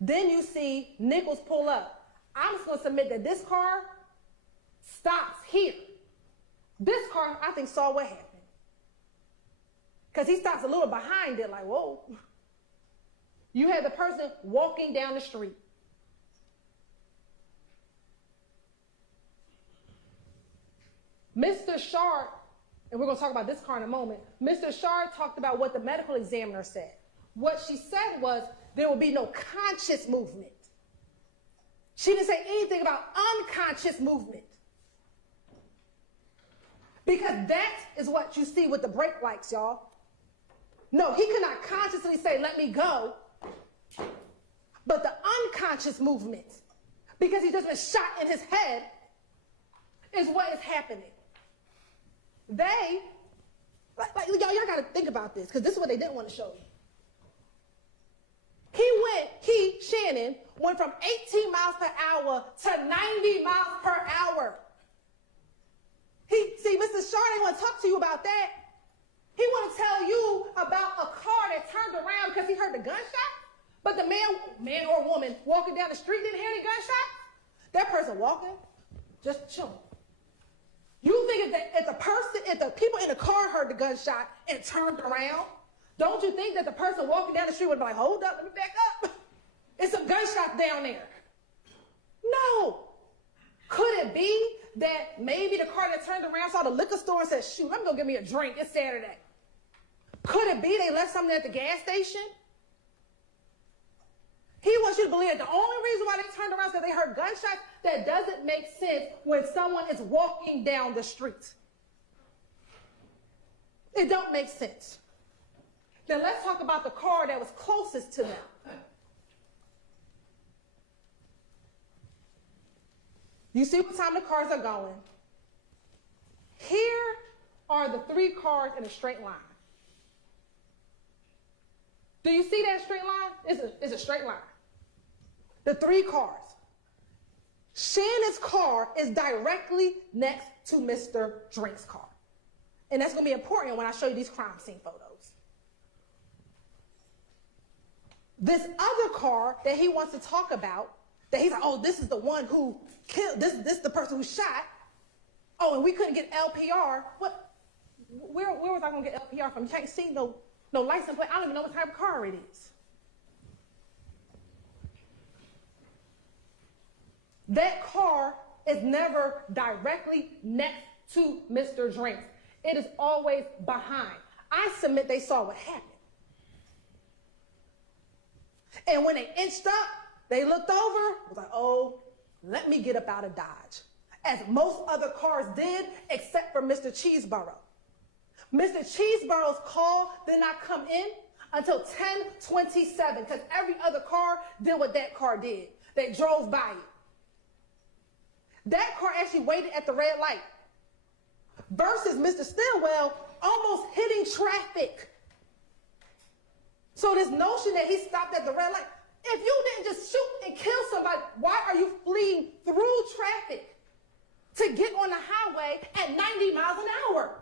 Then you see Nichols pull up. I'm just going to submit that this car stops here. This car, I think, saw what happened. Because he stops a little behind it, like, whoa. You had the person walking down the street. Mr. Shard, and we're going to talk about this car in a moment, Mr. Shard talked about what the medical examiner said. What she said was there will be no conscious movement. She didn't say anything about unconscious movement. Because that is what you see with the brake lights, y'all. No, he could not consciously say, let me go. But the unconscious movement, because he just been shot in his head, is what is happening. They, y'all got to think about this, because this is what they didn't want to show you. Shannon, went from 18 miles per hour to 90 miles per hour. See, Mr. Shard ain't want to talk to you about that. He want to tell you about a car that turned around because he heard the gunshot, but the man or woman walking down the street didn't hear any gunshot. That person walking, just chilling. You think if the people in the car heard the gunshot and turned around, don't you think that the person walking down the street would be like, hold up, let me back up. It's a gunshot down there. No. Could it be that maybe the car that turned around saw the liquor store and said, shoot, let me go get me a drink. It's Saturday. Could it be they left something at the gas station? He wants you to believe that the only reason why they turned around is because they heard gunshots. That doesn't make sense when someone is walking down the street. It don't make sense. Now let's talk about the car that was closest to them. You see what time the cars are going. Here are the 3 cars in a straight line. Do you see that straight line? It's a straight line. The 3 cars. Shannon's car is directly next to Mr. Drink's car. And that's going to be important when I show you these crime scene photos. This other car that he wants to talk about, that he's like, oh, this is the one who killed, this is the person who shot. Oh, and we couldn't get LPR. What? Where was I going to get LPR from? You can't see no license plate. I don't even know what type of car it is. That car is never directly next to Mr. Drinks. It is always behind. I submit they saw what happened. And when they inched up, they looked over, was like, oh, let me get up out of Dodge. As most other cars did, except for Mr. Cheeseborough. Mr. Cheeseborough's call did not come in until 10:27, because every other car did what that car did. They drove by it. That car actually waited at the red light versus Mr. Stillwell almost hitting traffic. So this notion that he stopped at the red light, if you didn't just shoot and kill somebody, why are you fleeing through traffic to get on the highway at 90 miles an hour?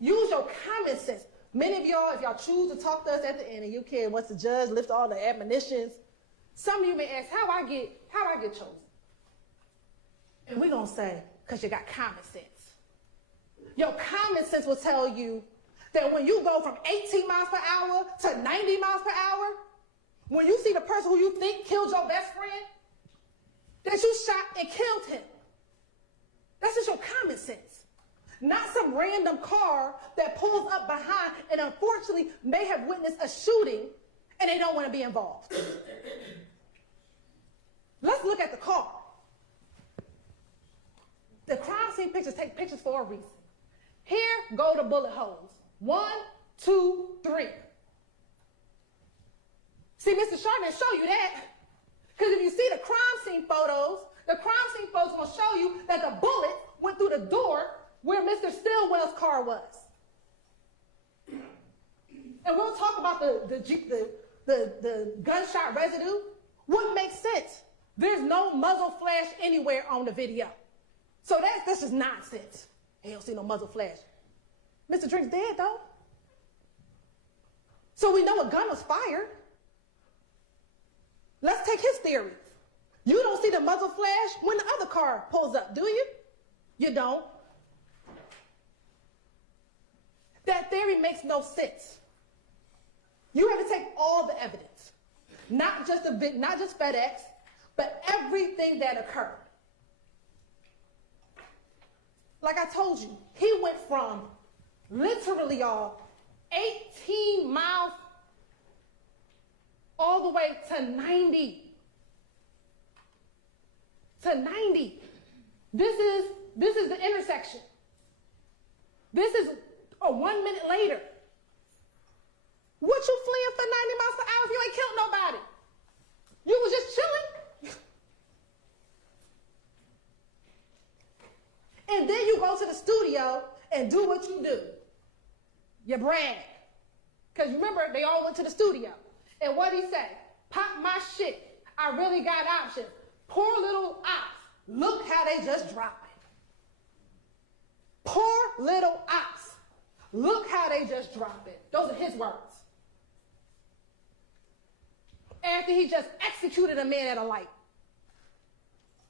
Use your common sense. Many of y'all, if y'all choose to talk to us at the end and you can, once the judge lift all the admonitions, some of you may ask, how I get chosen? And we're going to say, because you got common sense. Your common sense will tell you that when you go from 18 miles per hour to 90 miles per hour, when you see the person who you think killed your best friend, that you shot and killed him. That's just your common sense. Not some random car that pulls up behind and unfortunately may have witnessed a shooting and they don't want to be involved. Let's look at the car. The crime scene pictures take pictures for a reason. Here go the bullet holes. 1, 2, 3. See, Mr. Sharp didn't show you that. Because if you see the crime scene photos will show you that the bullet went through the door where Mr. Stillwell's car was. And we'll talk about the gunshot residue. What makes sense? There's no muzzle flash anywhere on the video. So that's just nonsense. Hey, don't see no muzzle flash. Mr. Drink's dead, though. So we know a gun was fired. Let's take his theory. You don't see the muzzle flash when the other car pulls up, do you? You don't. That theory makes no sense. You have to take all the evidence, not just FedEx, but everything that occurred. Like I told you, he went from literally, y'all, 18 miles all the way to 90. To 90. This is the intersection. This is 1 minute later. What you fleeing for 90 miles per hour if you ain't killed nobody? You was just chilling. And then you go to the studio and do what you do. You brag. Because remember, they all went to the studio. And what'd he say? Pop my shit. I really got options. Poor little ops. Look how they just dropped it. Poor little ops. Look how they just dropped it. Those are his words. After he just executed a man at a light.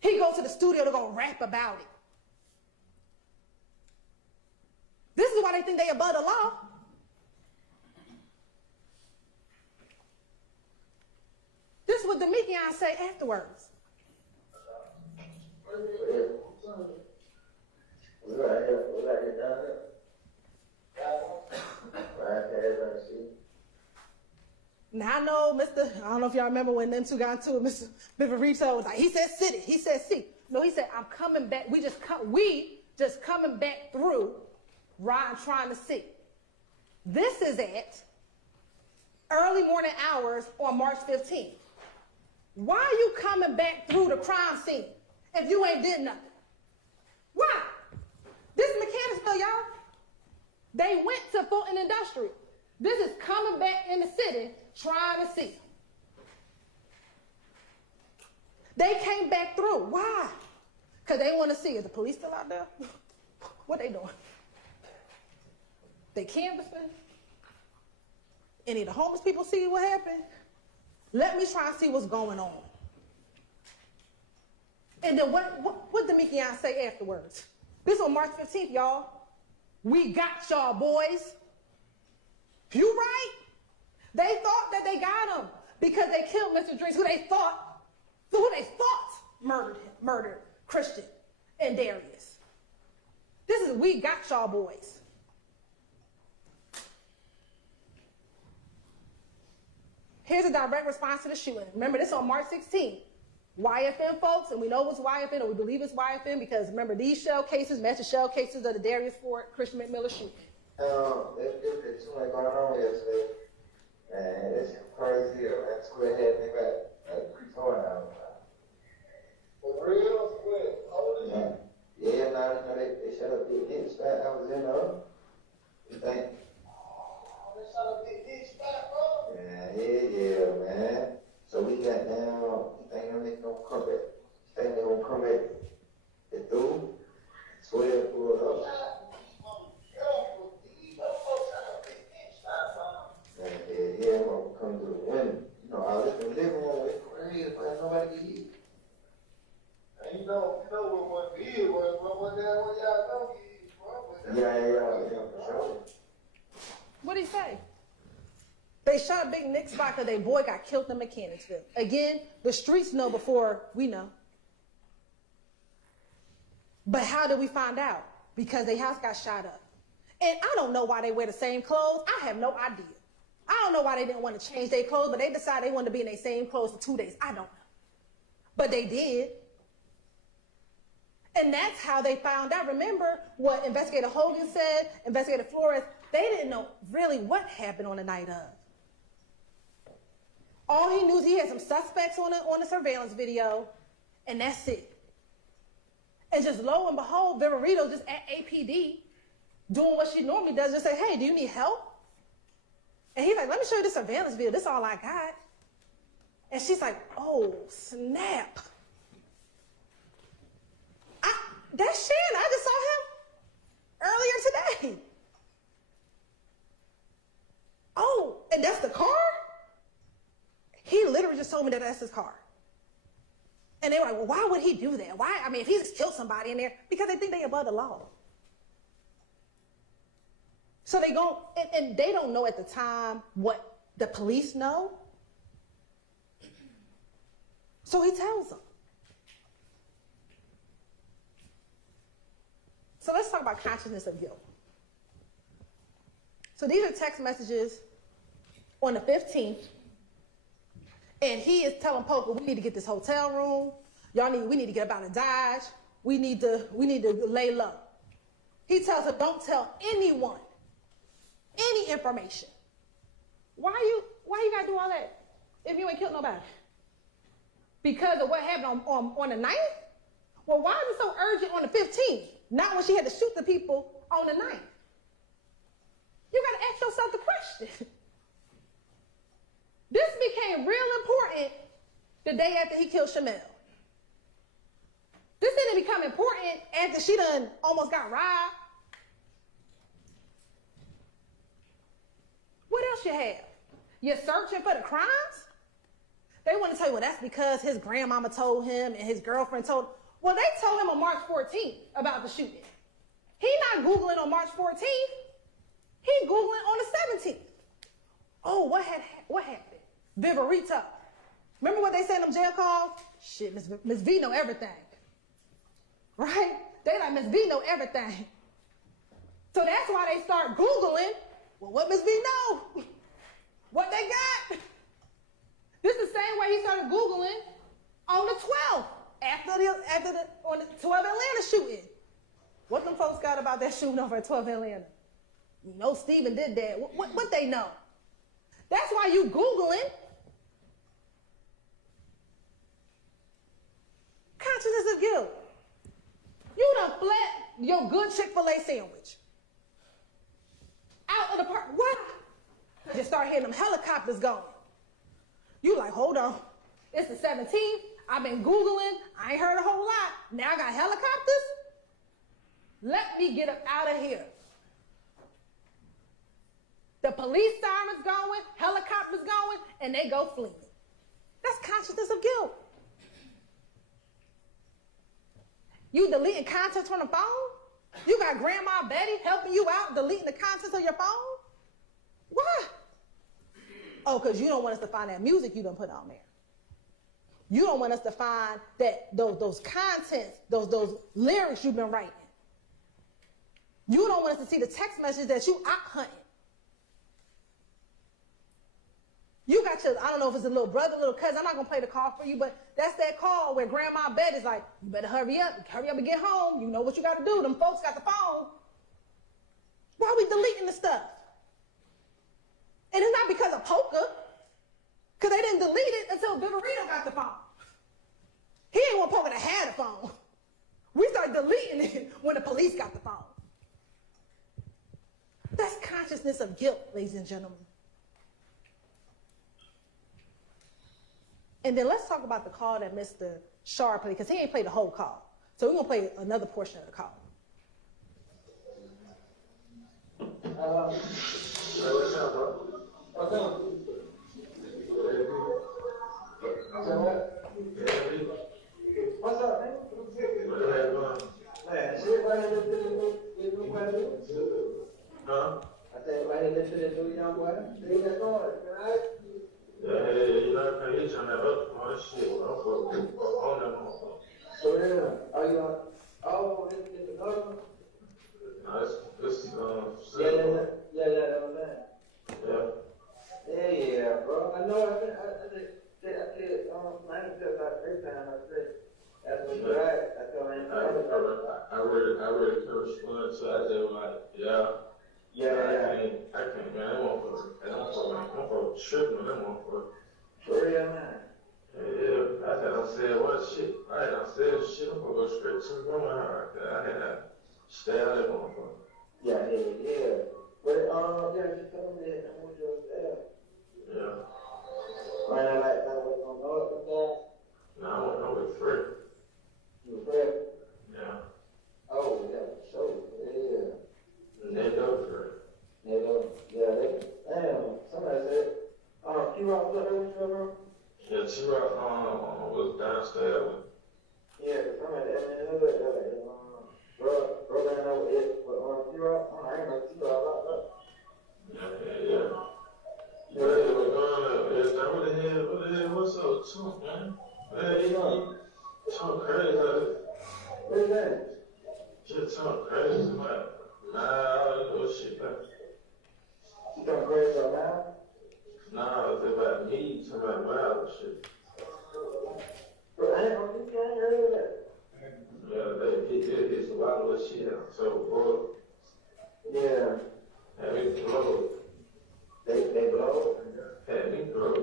He goes to the studio to go rap about it. This is why they think they above the law. This is what Deamonte say afterwards. Now I know I don't know if y'all remember when them two got into it, Mr. Viverito was like, he said city, he said see. No, he said, I'm coming back, we just coming back through riding trying to see. This is at early morning hours on March 15th. Why are you coming back through the crime scene if you ain't did nothing? Why? This is Mechanicsville, y'all. They went to Fulton Industrial. This is coming back in the city trying to see. They came back through. Why? Because they want to see, is the police still out there? What they doing? They canvassing? Any of the homeless people see what happened? Let me try and see what's going on. And then what did Mikian say afterwards? This on March 15th, y'all. We got y'all, boys. You right? They thought that they got him because they killed Mr. Drinks, who they thought murdered Christian and Darius. This is we got y'all, boys. Here's a direct response to the shooting. Remember, this on March 16th. YFN folks, and we know it's YFN, or we believe it's YFN, because remember, these shell cases match the shell cases of the Darius Ford, Christian McMillan shooting. There's too much going on yesterday. Man, it's crazy here, man. School had me back at 3-4 now. For real? Squid? How old is you? Yeah, now, you know, they shut up Big Dick Spot. I was in the you think? Oh, they shut up Big Dick Spot, bro? Yeah, man. So we got down, you think they gonna come back? You think they gonna come back? They through? 12 pulled up. Yeah, I'm gonna come to the window. You know, I was in the living room waiting for her, but nobody can eat. And you know what one did was, what y'all know he is, Yeah, for sure. What did he say? They shot a Big Nick spot because their boy got killed in Mechanicsville. Again, the streets know before we know. But how did we find out? Because their house got shot up. And I don't know why they wear the same clothes. I have no idea. I don't know why they didn't want to change their clothes, but they decided they wanted to be in their same clothes for 2 days. I don't know. But they did. And that's how they found out. Remember what Investigator Hogan said, Investigator Flores, they didn't know really what happened on the night of. All he knew is he had some suspects on the surveillance video, and that's it. And just lo and behold, Viverito just at APD doing what she normally does, just say, hey, do you need help? And he's like, let me show you the surveillance video. This is all I got. And she's like, oh, snap. That's Shannon. I just saw him earlier today. Oh, and that's the car? He literally just told me that that's his car. And they were like, well, why would he do that? Why? I mean, if he just killed somebody in there, because they think they above the law. So they go, and they don't know at the time what the police know. So he tells them. So let's talk about consciousness of guilt. So these are text messages on the 15th. And he is telling Poker, we need to get this hotel room. We need to get up out of Dodge. We need to lay low. He tells her, don't tell anyone any information. Why you gotta do all that if you ain't killed nobody? Because of what happened on the 9th? Well, why is it so urgent on the 15th? Not when she had to shoot the people on the 9th. You gotta ask yourself the question. This became real important the day after he killed Shamel. This didn't become important after she done almost got robbed. What else you have? You're searching for the crimes? They want to tell you, well, that's because his grandmama told him and his girlfriend told him. Well, they told him on March 14th about the shooting. He not Googling on March 14th. He Googling on the 17th. Oh, what happened? Viverito. Remember what they said in them jail calls? Shit, Miss V know everything. Right? They like, Miss V know everything. So that's why they start Googling, well, what Miss V know? What they got? This is the same way he started Googling on the 12th, on the 12 Atlanta shooting. What them folks got about that shooting over at 12 Atlanta? You know Steven did that. What they know? That's why you Googling. Consciousness of guilt. You done flat your good Chick-fil-A sandwich. Out of the park. What? Just start hearing them helicopters going. You like, hold on. It's the 17th. I've been Googling. I ain't heard a whole lot. Now I got helicopters? Let me get up out of here. The police sirens going, helicopters going, and they go fleeing. That's consciousness of guilt. You deleting contents from the phone? You got Grandma Betty helping you out deleting the contents of your phone? Why? Oh, because you don't want us to find that music you done put on there. You don't want us to find that those contents, those lyrics you've been writing. You don't want us to see the text messages that you out hunting. You got your, I don't know if it's a little brother, little cousin, I'm not going to play the call for you, but that's that call where Grandma Betty's like, you better hurry up and get home. You know what you got to do. Them folks got the phone. Why are we deleting the stuff? And it's not because of poker, because they didn't delete it until Viverito got the phone. He ain't want poker to have the phone. We started deleting it when the police got the phone. That's consciousness of guilt, ladies and gentlemen. And then let's talk about the call that Mr. Sharp played, because he ain't played the whole call. So we're going to play another portion of the call. What's up, bro? What's up? What's up, man? What the hell going on? Man, shit, right here, this new question. Huh? I said, right here, this new young boy. See what's going on, right? Yeah, you know, I can't on that other all this shit. I'm on that motherfucker. So, yeah, are you on? Oh, this is another one? No, this yeah, that was that. Yeah, bro. I know, I said, mine said about 3 times, I said, that's what you're right. I told him, I really could respond, so I just like, yeah. I can't, man. I'm for tripping, I'm for. For real, man. Yeah, I said, what shit? I said shit, I'm gonna go straight to the woman. I had to stay out of that motherfucker. Yeah. But, she told me that I want you to stay. Yeah. Might not like that, what's going on sometimes? No, I want to know it's free. You free? Yeah. Oh, yeah, for sure. Yeah. And they know free. Damn, somebody said, T-Rock was up there with you, bro? Yeah, T-Rock was downstairs. Yeah, somebody asked me the other day, bro down there with it, but T-Rock, I ain't know T-Rock locked up. Yeah. What the hell, what's up with Trump, man? Man, Trump crazy. What is that? Just Trump crazy, man. Nah, I don't know shit, man. You talking crazy about now? Nah, it's about me, it's about wild shit. Bro, I ain't heard of that. Yeah, it's a lot of shit. So, boy. Yeah. Have me blow. They blow? Have me blow.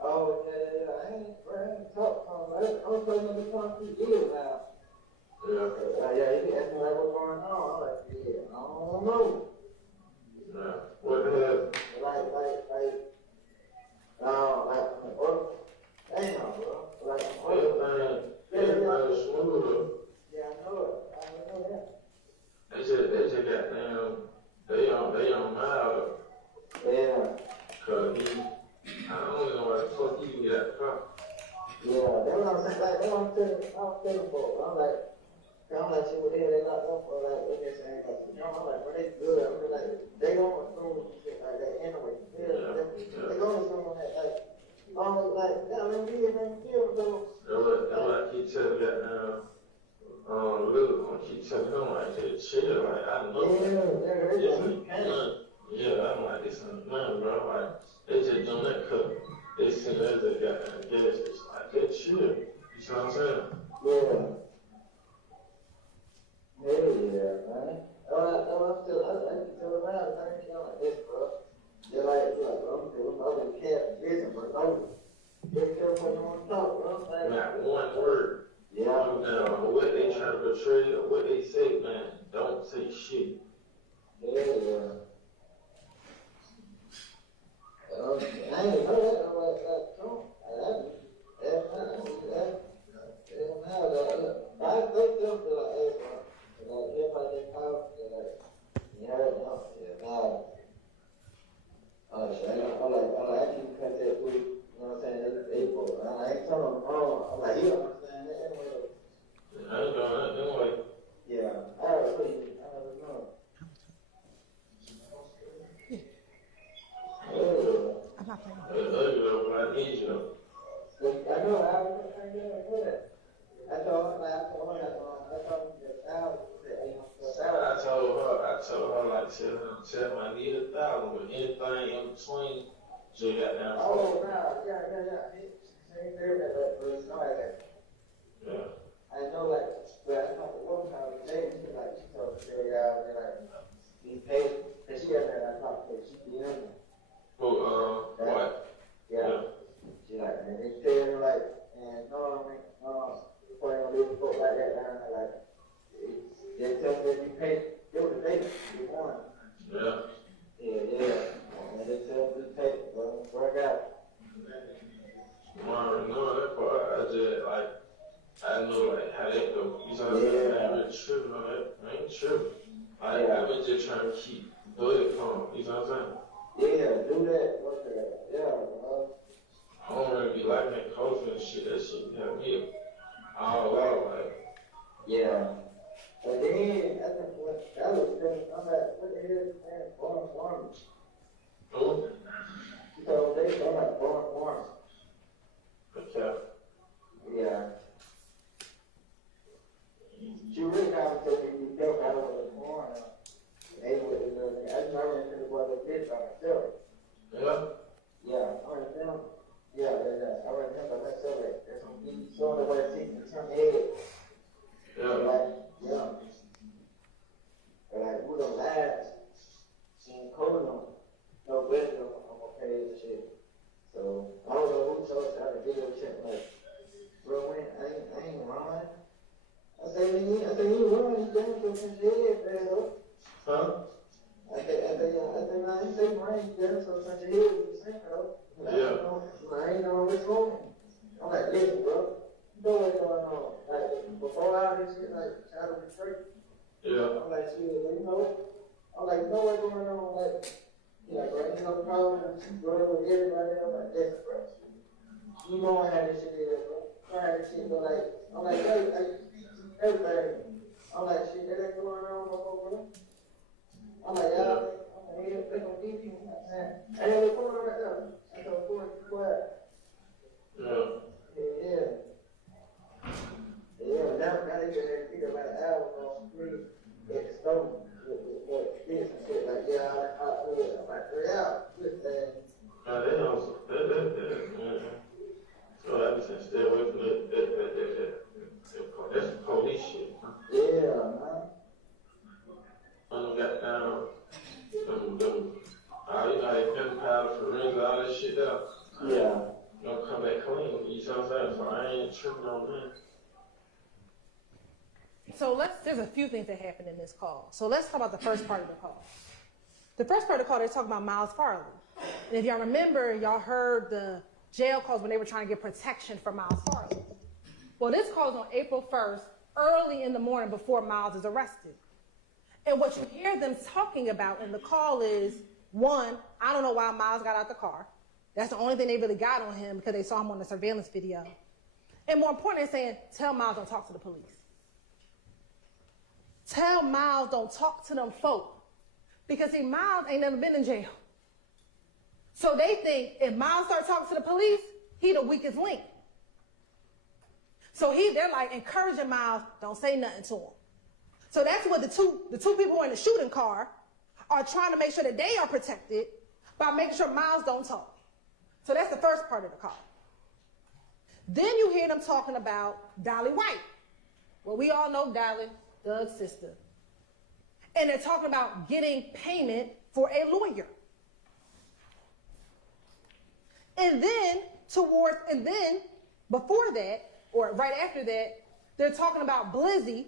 Oh, yeah. I ain't talked to him. I'm playing on the concrete deal now. Yeah, he asked me like what's going on. I'm like, yeah, I don't know. Yeah. What the hell? Damn, bro. Everything's smooth. Yeah, I know that. They just got them. They on mild. Yeah. Cause I don't know why the fuck you can get that car. Yeah, that's what I'm saying. Like, that's what I'm telling folks. I'm like, shit, what the hell they locked up for? Like, what they saying? Like, you know, I'm like, well, they good. I'm just like, they gonna assume shit like that anyway. They gonna assume that, like, yeah, I mean, we ain't feel so. That's what I keep telling that now. Little, I keep telling them, like, chill, like, I know. Yeah, I'm like, this ain't nothing, bro. Like, they just doing that cut. They send us that goddamn gas. It's like, they chill. You see what I'm saying? Yeah. Yeah, man. I'm still, I keep telling around, I ain't like this, bro. They're like, bro, I'm the cat business, bro. Just tell what you want to talk, bro. Not one word. Yeah. What they trying to portray or what they say, man, don't say shit. Yeah. I ain't know that. I'm like, Trump. I think they'll feel like, hey, bro. Like, everybody understand that anyway. I ain't doing that anyway. Yeah, I already know. I'm not playing. I love you though, but I need you though. I know, I know that. I told her that I told her like tell her I need 1,000, but anything in between, so you got down. oh, no, yeah. She ain't there that person, no, Yeah. I know, like, but I know the one time today, she told me, like, he paid, and she got that I talked to her, she be in there. What? Yeah. She like, man, they tell her, like, and no, before you don't leave the book like that down there, like, they tell me that you paid, it was a date, you won. Yeah. And they tell me you paid, well, work out. I already know that part. I just, like, I know, like, how that go. You know what I'm saying? I ain't really tripping on that. I ain't tripping. I've been just trying to keep budget calm. You know what I'm saying? Yeah, do that. I don't really be liking that coffee and shit. That shit have me all out, like. Yeah. But then, I think that was good. I'm like, what the hell is that? Born. Who? So they come like born. Okay. Yeah. She really kind of told me you built out of the born. I just remember it was a bitch by myself. Yeah? Yeah, I remember. Yeah. I remember myself. There's some people showing the way to see the turn head. Yeah. But like, we don't laugh. She ain't cold on. No better on my page and shit. So, I don't know who told us how to video check. Like, bro, I ain't wrong. I say, you wrong. You damn sure some shit, man. Huh? I ain't saying rain, damn sure some shit, you saying, though. I ain't know what's wrong. I'm like, listen, bro. You know what's going on. Like, before all this shit, like, child of betrayal. Yeah. I'm like, shit, you know? I'm like, you know what's going on? Like, yeah, bro, ain't no problem. Bro, with everybody else, like, listen, bro. You know how this shit is, bro. Try this shit, but like, I'm like, hey, I speak to everything. I'm like, shit, that ain't going on no more, bro. I'm like, y'all, they gonna give you, I ain't no phone right now. I told the phone, be quiet. Yeah, now they can figure about an hour on screen at the stove with this and shit. Like, yeah, I'm like, 3 hours. Good thing. They also, so I just stay away from that's the police shit. Yeah, man. Got down, you know, they pen powder for rings, all that shit up. Yeah. Don't come back clean, you know what I'm saying? So I ain't tripping on that. So there's a few things that happened in this call. So let's talk about the first part of the call. The first part of the call, they're talking about Miles Farley. And if y'all remember, y'all heard the jail calls when they were trying to get protection for Miles Farley. Well, this call is on April 1st, early in the morning before Miles is arrested. And what you hear them talking about in the call is, one, I don't know why Miles got out the car. That's the only thing they really got on him because they saw him on the surveillance video. And more importantly, they're saying, tell Miles don't talk to the police. Tell Miles don't talk to them folk. Because see, Miles ain't never been in jail. So they think if Miles starts talking to the police, he the weakest link. So they're like encouraging Miles, don't say nothing to him. So that's what the two people who are in the shooting car are trying to make sure that they are protected by making sure Miles don't talk. So that's the first part of the call. Then you hear them talking about Dolly White. Well, we all know Dolly, Doug's sister. And they're talking about getting payment for a lawyer. And then before that, or right after that, they're talking about Blizzy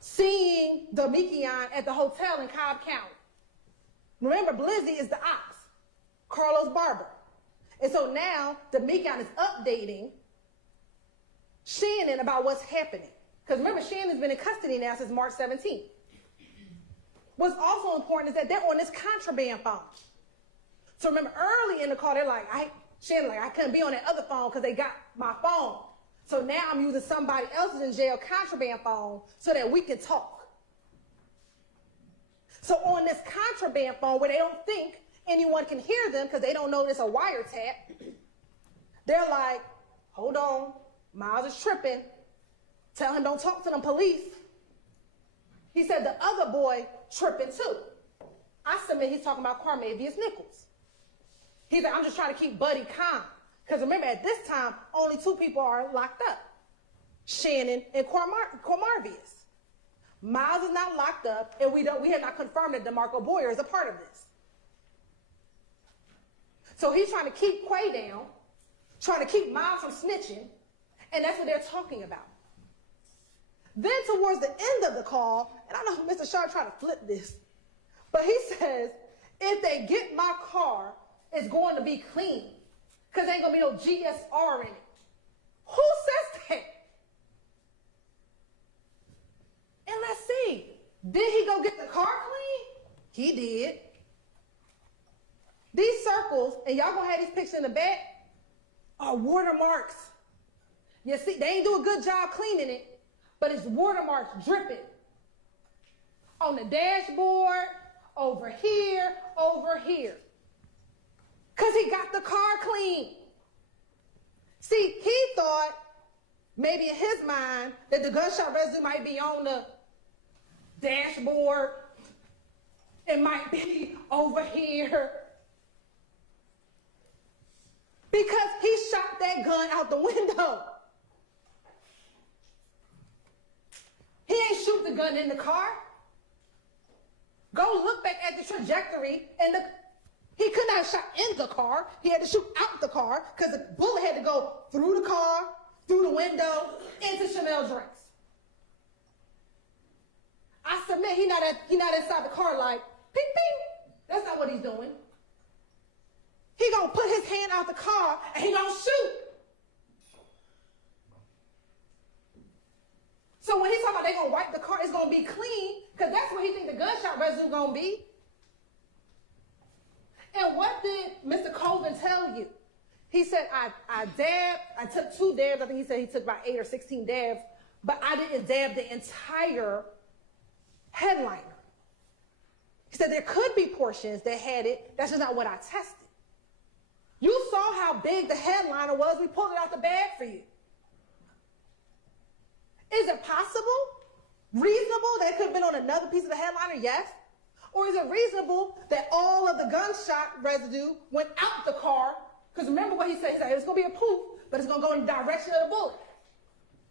seeing Deamonte at the hotel in Cobb County. Remember, Blizzy is the ops, Carlos Barber. And so now Deamonte is updating Shannon about what's happening. Because remember, Shannon's been in custody now since March 17th. What's also important is that they're on this contraband phone. So remember, early in the call, they're like, Shannon, like, I couldn't be on that other phone because they got my phone. So now I'm using somebody else's in jail contraband phone so that we can talk. So on this contraband phone where they don't think anyone can hear them because they don't know it's a wiretap, they're like, hold on, Miles is tripping. Tell him don't talk to them police. He said the other boy tripping too. I submit he's talking about Carmavius Nichols. He said, I'm just trying to keep Buddy calm. Because remember, at this time, only 2 people are locked up. Shannon and Carmavius. Miles is not locked up, and we have not confirmed that DeMarco Boyer is a part of this. So he's trying to keep Quay down, trying to keep Miles from snitching, and that's what they're talking about. Then towards the end of the call, and I know Mr. Sharp tried to flip this, but he says, if they get my car, it's going to be clean, because there ain't going to be no GSR in it. Who says that? And let's see, did he go get the car clean? He did. These circles, and y'all gonna have these pictures in the back, are watermarks. You see, they ain't do a good job cleaning it, but it's watermarks dripping. On the dashboard, over here, over here. Because he got the car clean. See, he thought, maybe in his mind, that the gunshot residue might be on the dashboard. It might be over here. Because he shot that gun out the window. He ain't shoot the gun in the car. Go look back at the trajectory, and he could not have shot in the car. He had to shoot out the car because the bullet had to go through the car, through the window, into Chanel drinks. I submit he not inside the car like, ping, ping. That's not what he's doing. He gonna put his hand out the car and he gonna shoot. So when he's talking about they gonna wipe the car, it's gonna be clean, because that's what he think the gunshot residue gonna be. And what did Mr. Colvin tell you? He said, I dabbed, I took 2 dabs. I think he said he took about 8 or 16 dabs, but I didn't dab the entire headliner. He said there could be portions that had it, that's just not what I tested. You saw how big the headliner was. We pulled it out the bag for you. Is it possible, reasonable, that it could have been on another piece of the headliner? Yes. Or is it reasonable that all of the gunshot residue went out the car? Because remember what he said. He said it's going to be a poof, but it's going to go in the direction of the bullet.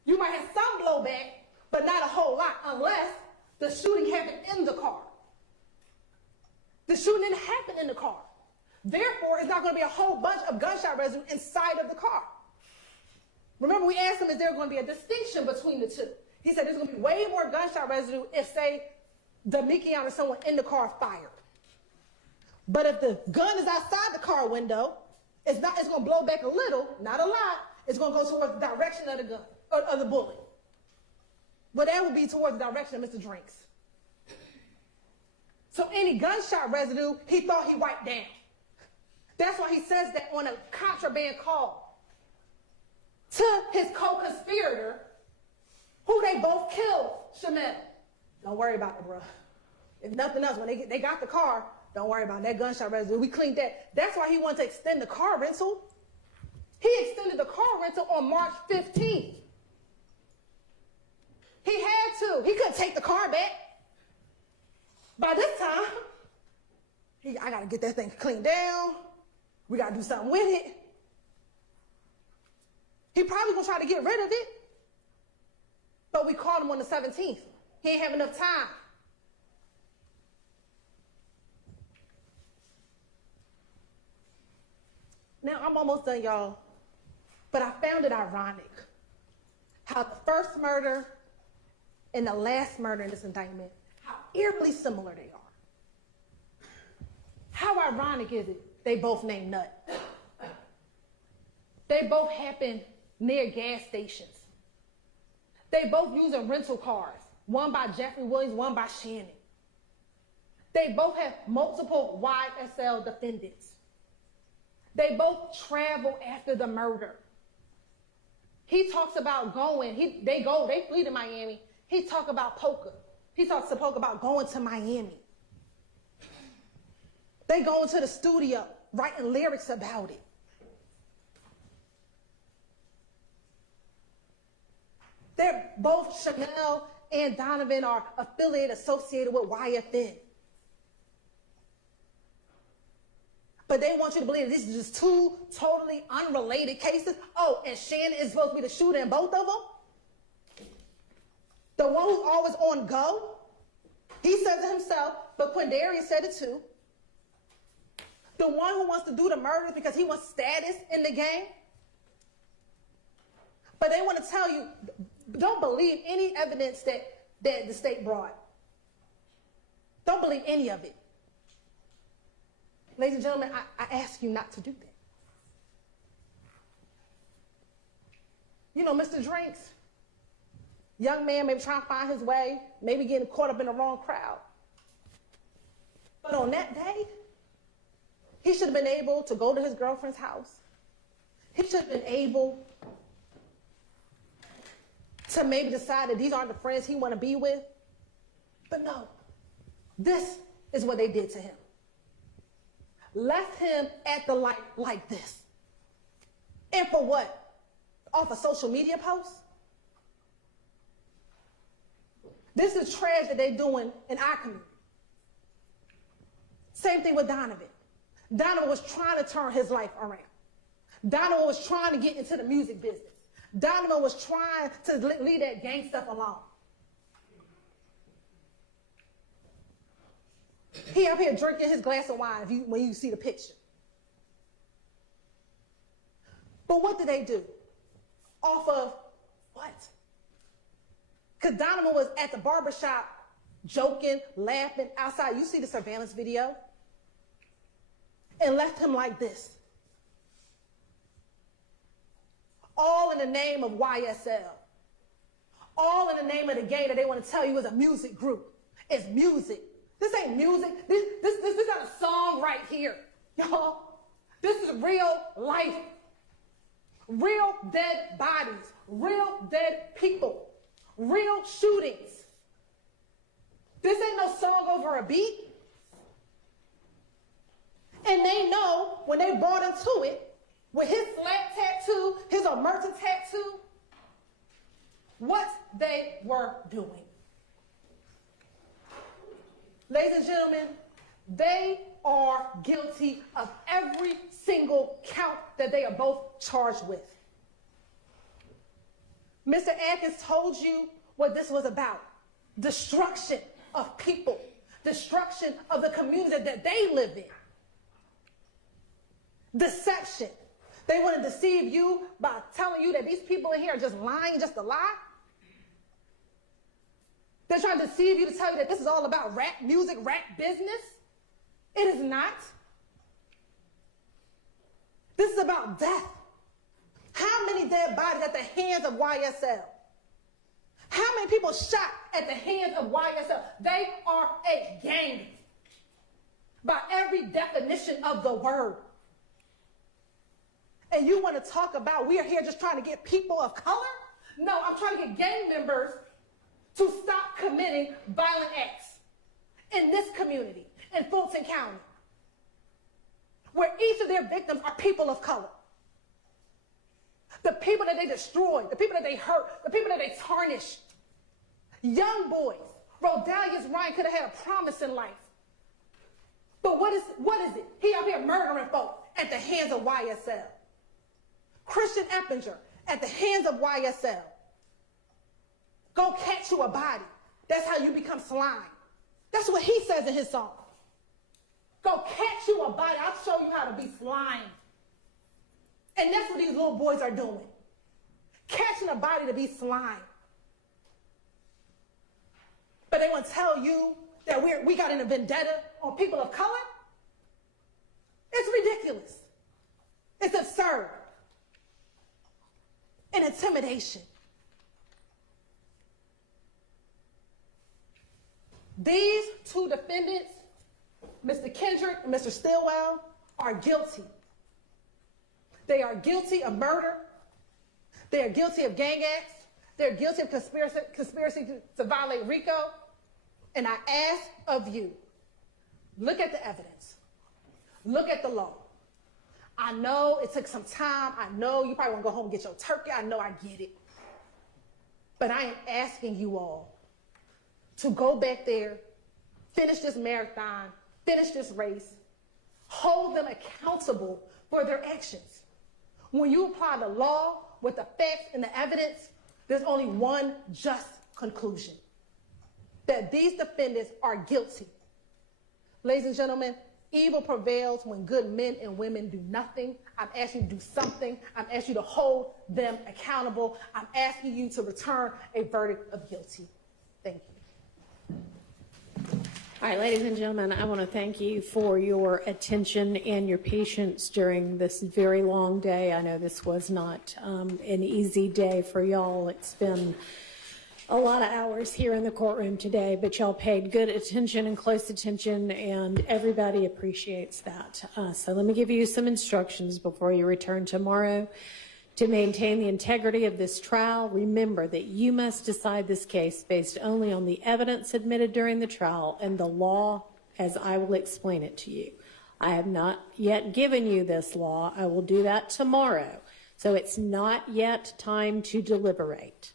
You might have some blowback, but not a whole lot, unless the shooting happened in the car. The shooting didn't happen in the car. Therefore, it's not going to be a whole bunch of gunshot residue inside of the car. Remember, we asked him, is there going to be a distinction between the two? He said there's going to be way more gunshot residue if, say, Deamonte or someone in the car fired. But if the gun is outside the car window, it's going to blow back a little, not a lot. It's going to go towards the direction of the gun, or of the bullet. But that would be towards the direction of Mr. Drinks. So any gunshot residue, he thought he wiped down. That's why he says that on a contraband call to his co-conspirator, who they both killed, Chanel. Don't worry about it, bro. If nothing else, when they got the car, don't worry about it. That gunshot residue. We cleaned that. That's why he wanted to extend the car rental. He extended the car rental on March 15th. He had to. He couldn't take the car back. By this time, I got to get that thing cleaned down. We got to do something with it. He probably going to try to get rid of it. But we called him on the 17th. He ain't have enough time. Now, I'm almost done, y'all. But I found it ironic how the first murder and the last murder in this indictment, how eerily similar they are. How ironic is it they both named Nut? They both happened near gas stations. They both using rental cars, one by Jeffery Williams, one by Shannon. They both have multiple YSL defendants. They both travel after the murder. He talks about going, they flee to Miami. He talks about poker. He talks to poker about going to Miami. They go into the studio, writing lyrics about it. They're both, Chanel and Donovan are affiliated, associated with YFN. But they want you to believe this is just two totally unrelated cases. Oh, and Shannon is supposed to be the shooter in both of them? The one who's always on go? He says it himself, but Quindarius said it too. The one who wants to do the murders because he wants status in the game? But they want to tell you, don't believe any evidence that the state brought. Don't believe any of it. Ladies and gentlemen, I ask you not to do that. You know, Mr. Drinks, young man maybe trying to find his way, maybe getting caught up in the wrong crowd. But on that day, he should have been able to go to his girlfriend's house. He should have been able to maybe decide that these aren't the friends he want to be with. But no, this is what they did to him. Left him at the light like this. And for what? Off a social media post? This is trash that they're doing in our community. Same thing with Donovan. Donovan was trying to turn his life around. Donovan was trying to get into the music business. Donovan was trying to leave that gang stuff alone. He up here drinking his glass of wine when you see the picture. But what did they do? Off of what? Because Donovan was at the barbershop joking, laughing outside. You see the surveillance video? And left him like this. All in the name of YSL. All in the name of the game that they want to tell you is a music group. It's music. This ain't music. This not a song right here, y'all. This is real life. Real dead bodies. Real dead people. Real shootings. This ain't no song over a beat. And they know when they bought into it, with his slap tattoo, his omerta tattoo, what they were doing. Ladies and gentlemen, they are guilty of every single count that they are both charged with. Mr. Atkins told you what this was about. Destruction of people. Destruction of the community that they live in. Deception. They want to deceive you by telling you that these people in here are just lying just to lie. They're trying to deceive you to tell you that this is all about rap music, rap business. It is not. This is about death. How many dead bodies at the hands of YSL? How many people shot at the hands of YSL? They are a gang. By every definition of the word. And you want to talk about we are here just trying to get people of color? No, I'm trying to get gang members to stop committing violent acts in this community, in Fulton County, where each of their victims are people of color. The people that they destroyed, the people that they hurt, the people that they tarnished. Young boys. Rodalius Ryan could have had a promise in life. But what is it? He out here murdering folk at the hands of YSL. Christian Eppinger at the hands of YSL. Go catch you a body. That's how you become slime. That's what he says in his song. Go catch you a body. I'll show you how to be slime. And that's what these little boys are doing. Catching a body to be slime. But they want to tell you that we got a vendetta on people of color? It's ridiculous. It's absurd. And intimidation. These two defendants, Mr. Kendrick and Mr. Stillwell, are guilty They are guilty of murder. They are guilty of gang acts. They're guilty of conspiracy to violate RICO. And I ask of you, look at the evidence. Look at the law. I know it took some time. I know you probably want to go home and get your turkey. I know, I get it. But I am asking you all to go back there, finish this marathon, finish this race, hold them accountable for their actions. When you apply the law with the facts and the evidence, there's only one just conclusion, that these defendants are guilty. Ladies and gentlemen, evil prevails when good men and women do nothing. I'm asking you to do something. I'm asking you to hold them accountable. I'm asking you to return a verdict of guilty. Thank you. All right, ladies and gentlemen, I want to thank you for your attention and your patience during this very long day. I know this was not an easy day for y'all. It's been a lot of hours here in the courtroom today, but y'all paid good attention and close attention, and everybody appreciates that. So let me give you some instructions before you return tomorrow. To maintain the integrity of this trial, remember that you must decide this case based only on the evidence admitted during the trial and the law as I will explain it to you. I have not yet given you this law. I will do that tomorrow. So it's not yet time to deliberate.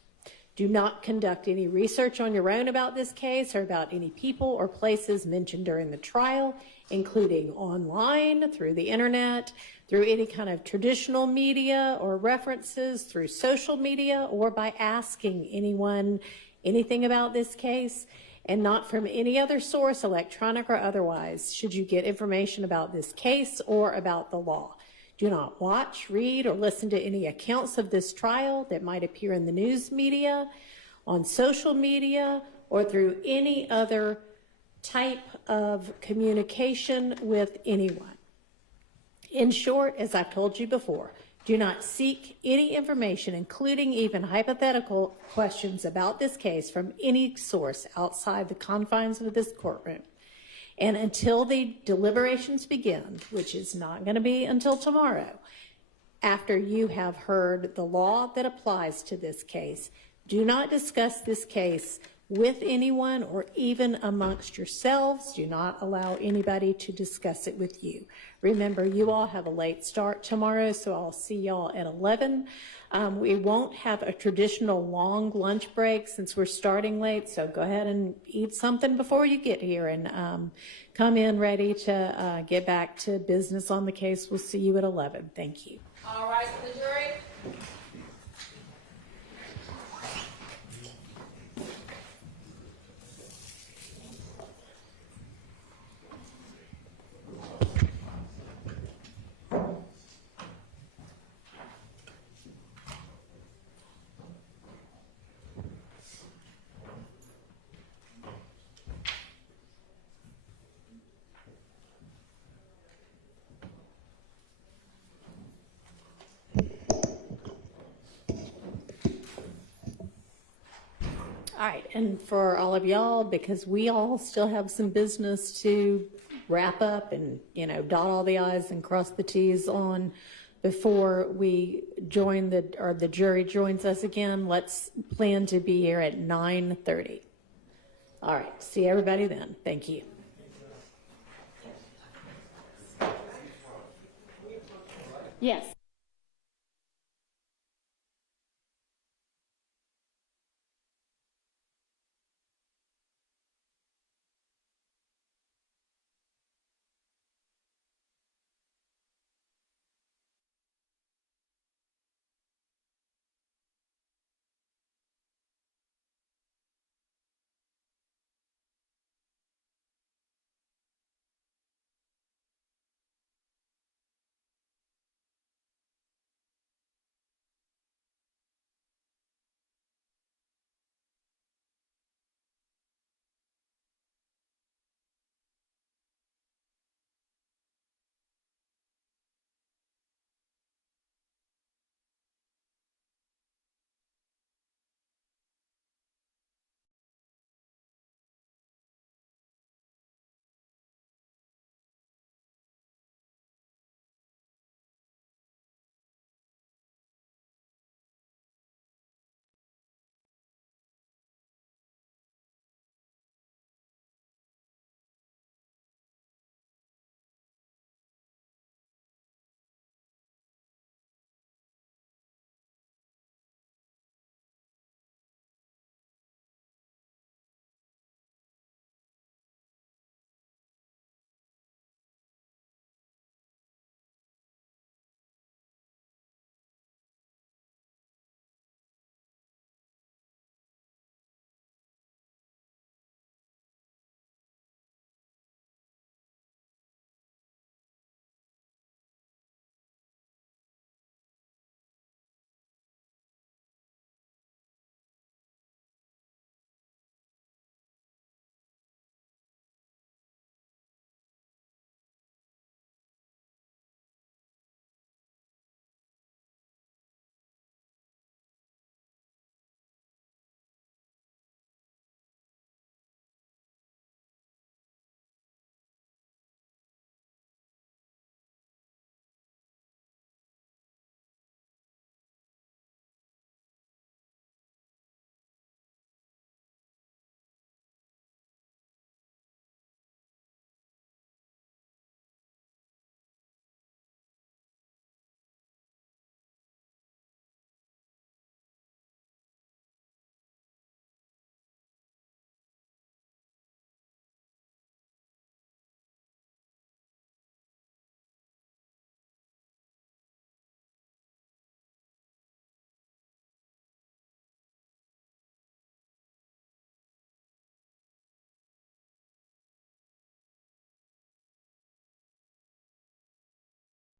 Do not conduct any research on your own about this case or about any people or places mentioned during the trial, including online, through the internet, through any kind of traditional media or references, through social media, or by asking anyone anything about this case, and not from any other source, electronic or otherwise, should you get information about this case or about the law. Do not watch, read, or listen to any accounts of this trial that might appear in the news media, on social media, or through any other type of communication with anyone. In short, as I've told you before, do not seek any information, including even hypothetical questions about this case, from any source outside the confines of this courtroom. And until the deliberations begin, which is not going to be until tomorrow, after you have heard the law that applies to this case, do not discuss this case with anyone or even amongst yourselves. Do not allow anybody to discuss it with you. Remember, you all have a late start tomorrow, so I'll see y'all at 11. We won't have a traditional long lunch break since we're starting late, so go ahead and eat something before you get here and come in ready to get back to business on the case. We'll see you at 11. Thank you. All right, the jury. All right, and for all of y'all, because we all still have some business to wrap up and, you know, dot all the I's and cross the T's on before we join the jury joins us again, let's plan to be here at 9:30. All right, see everybody then. Thank you. Yes.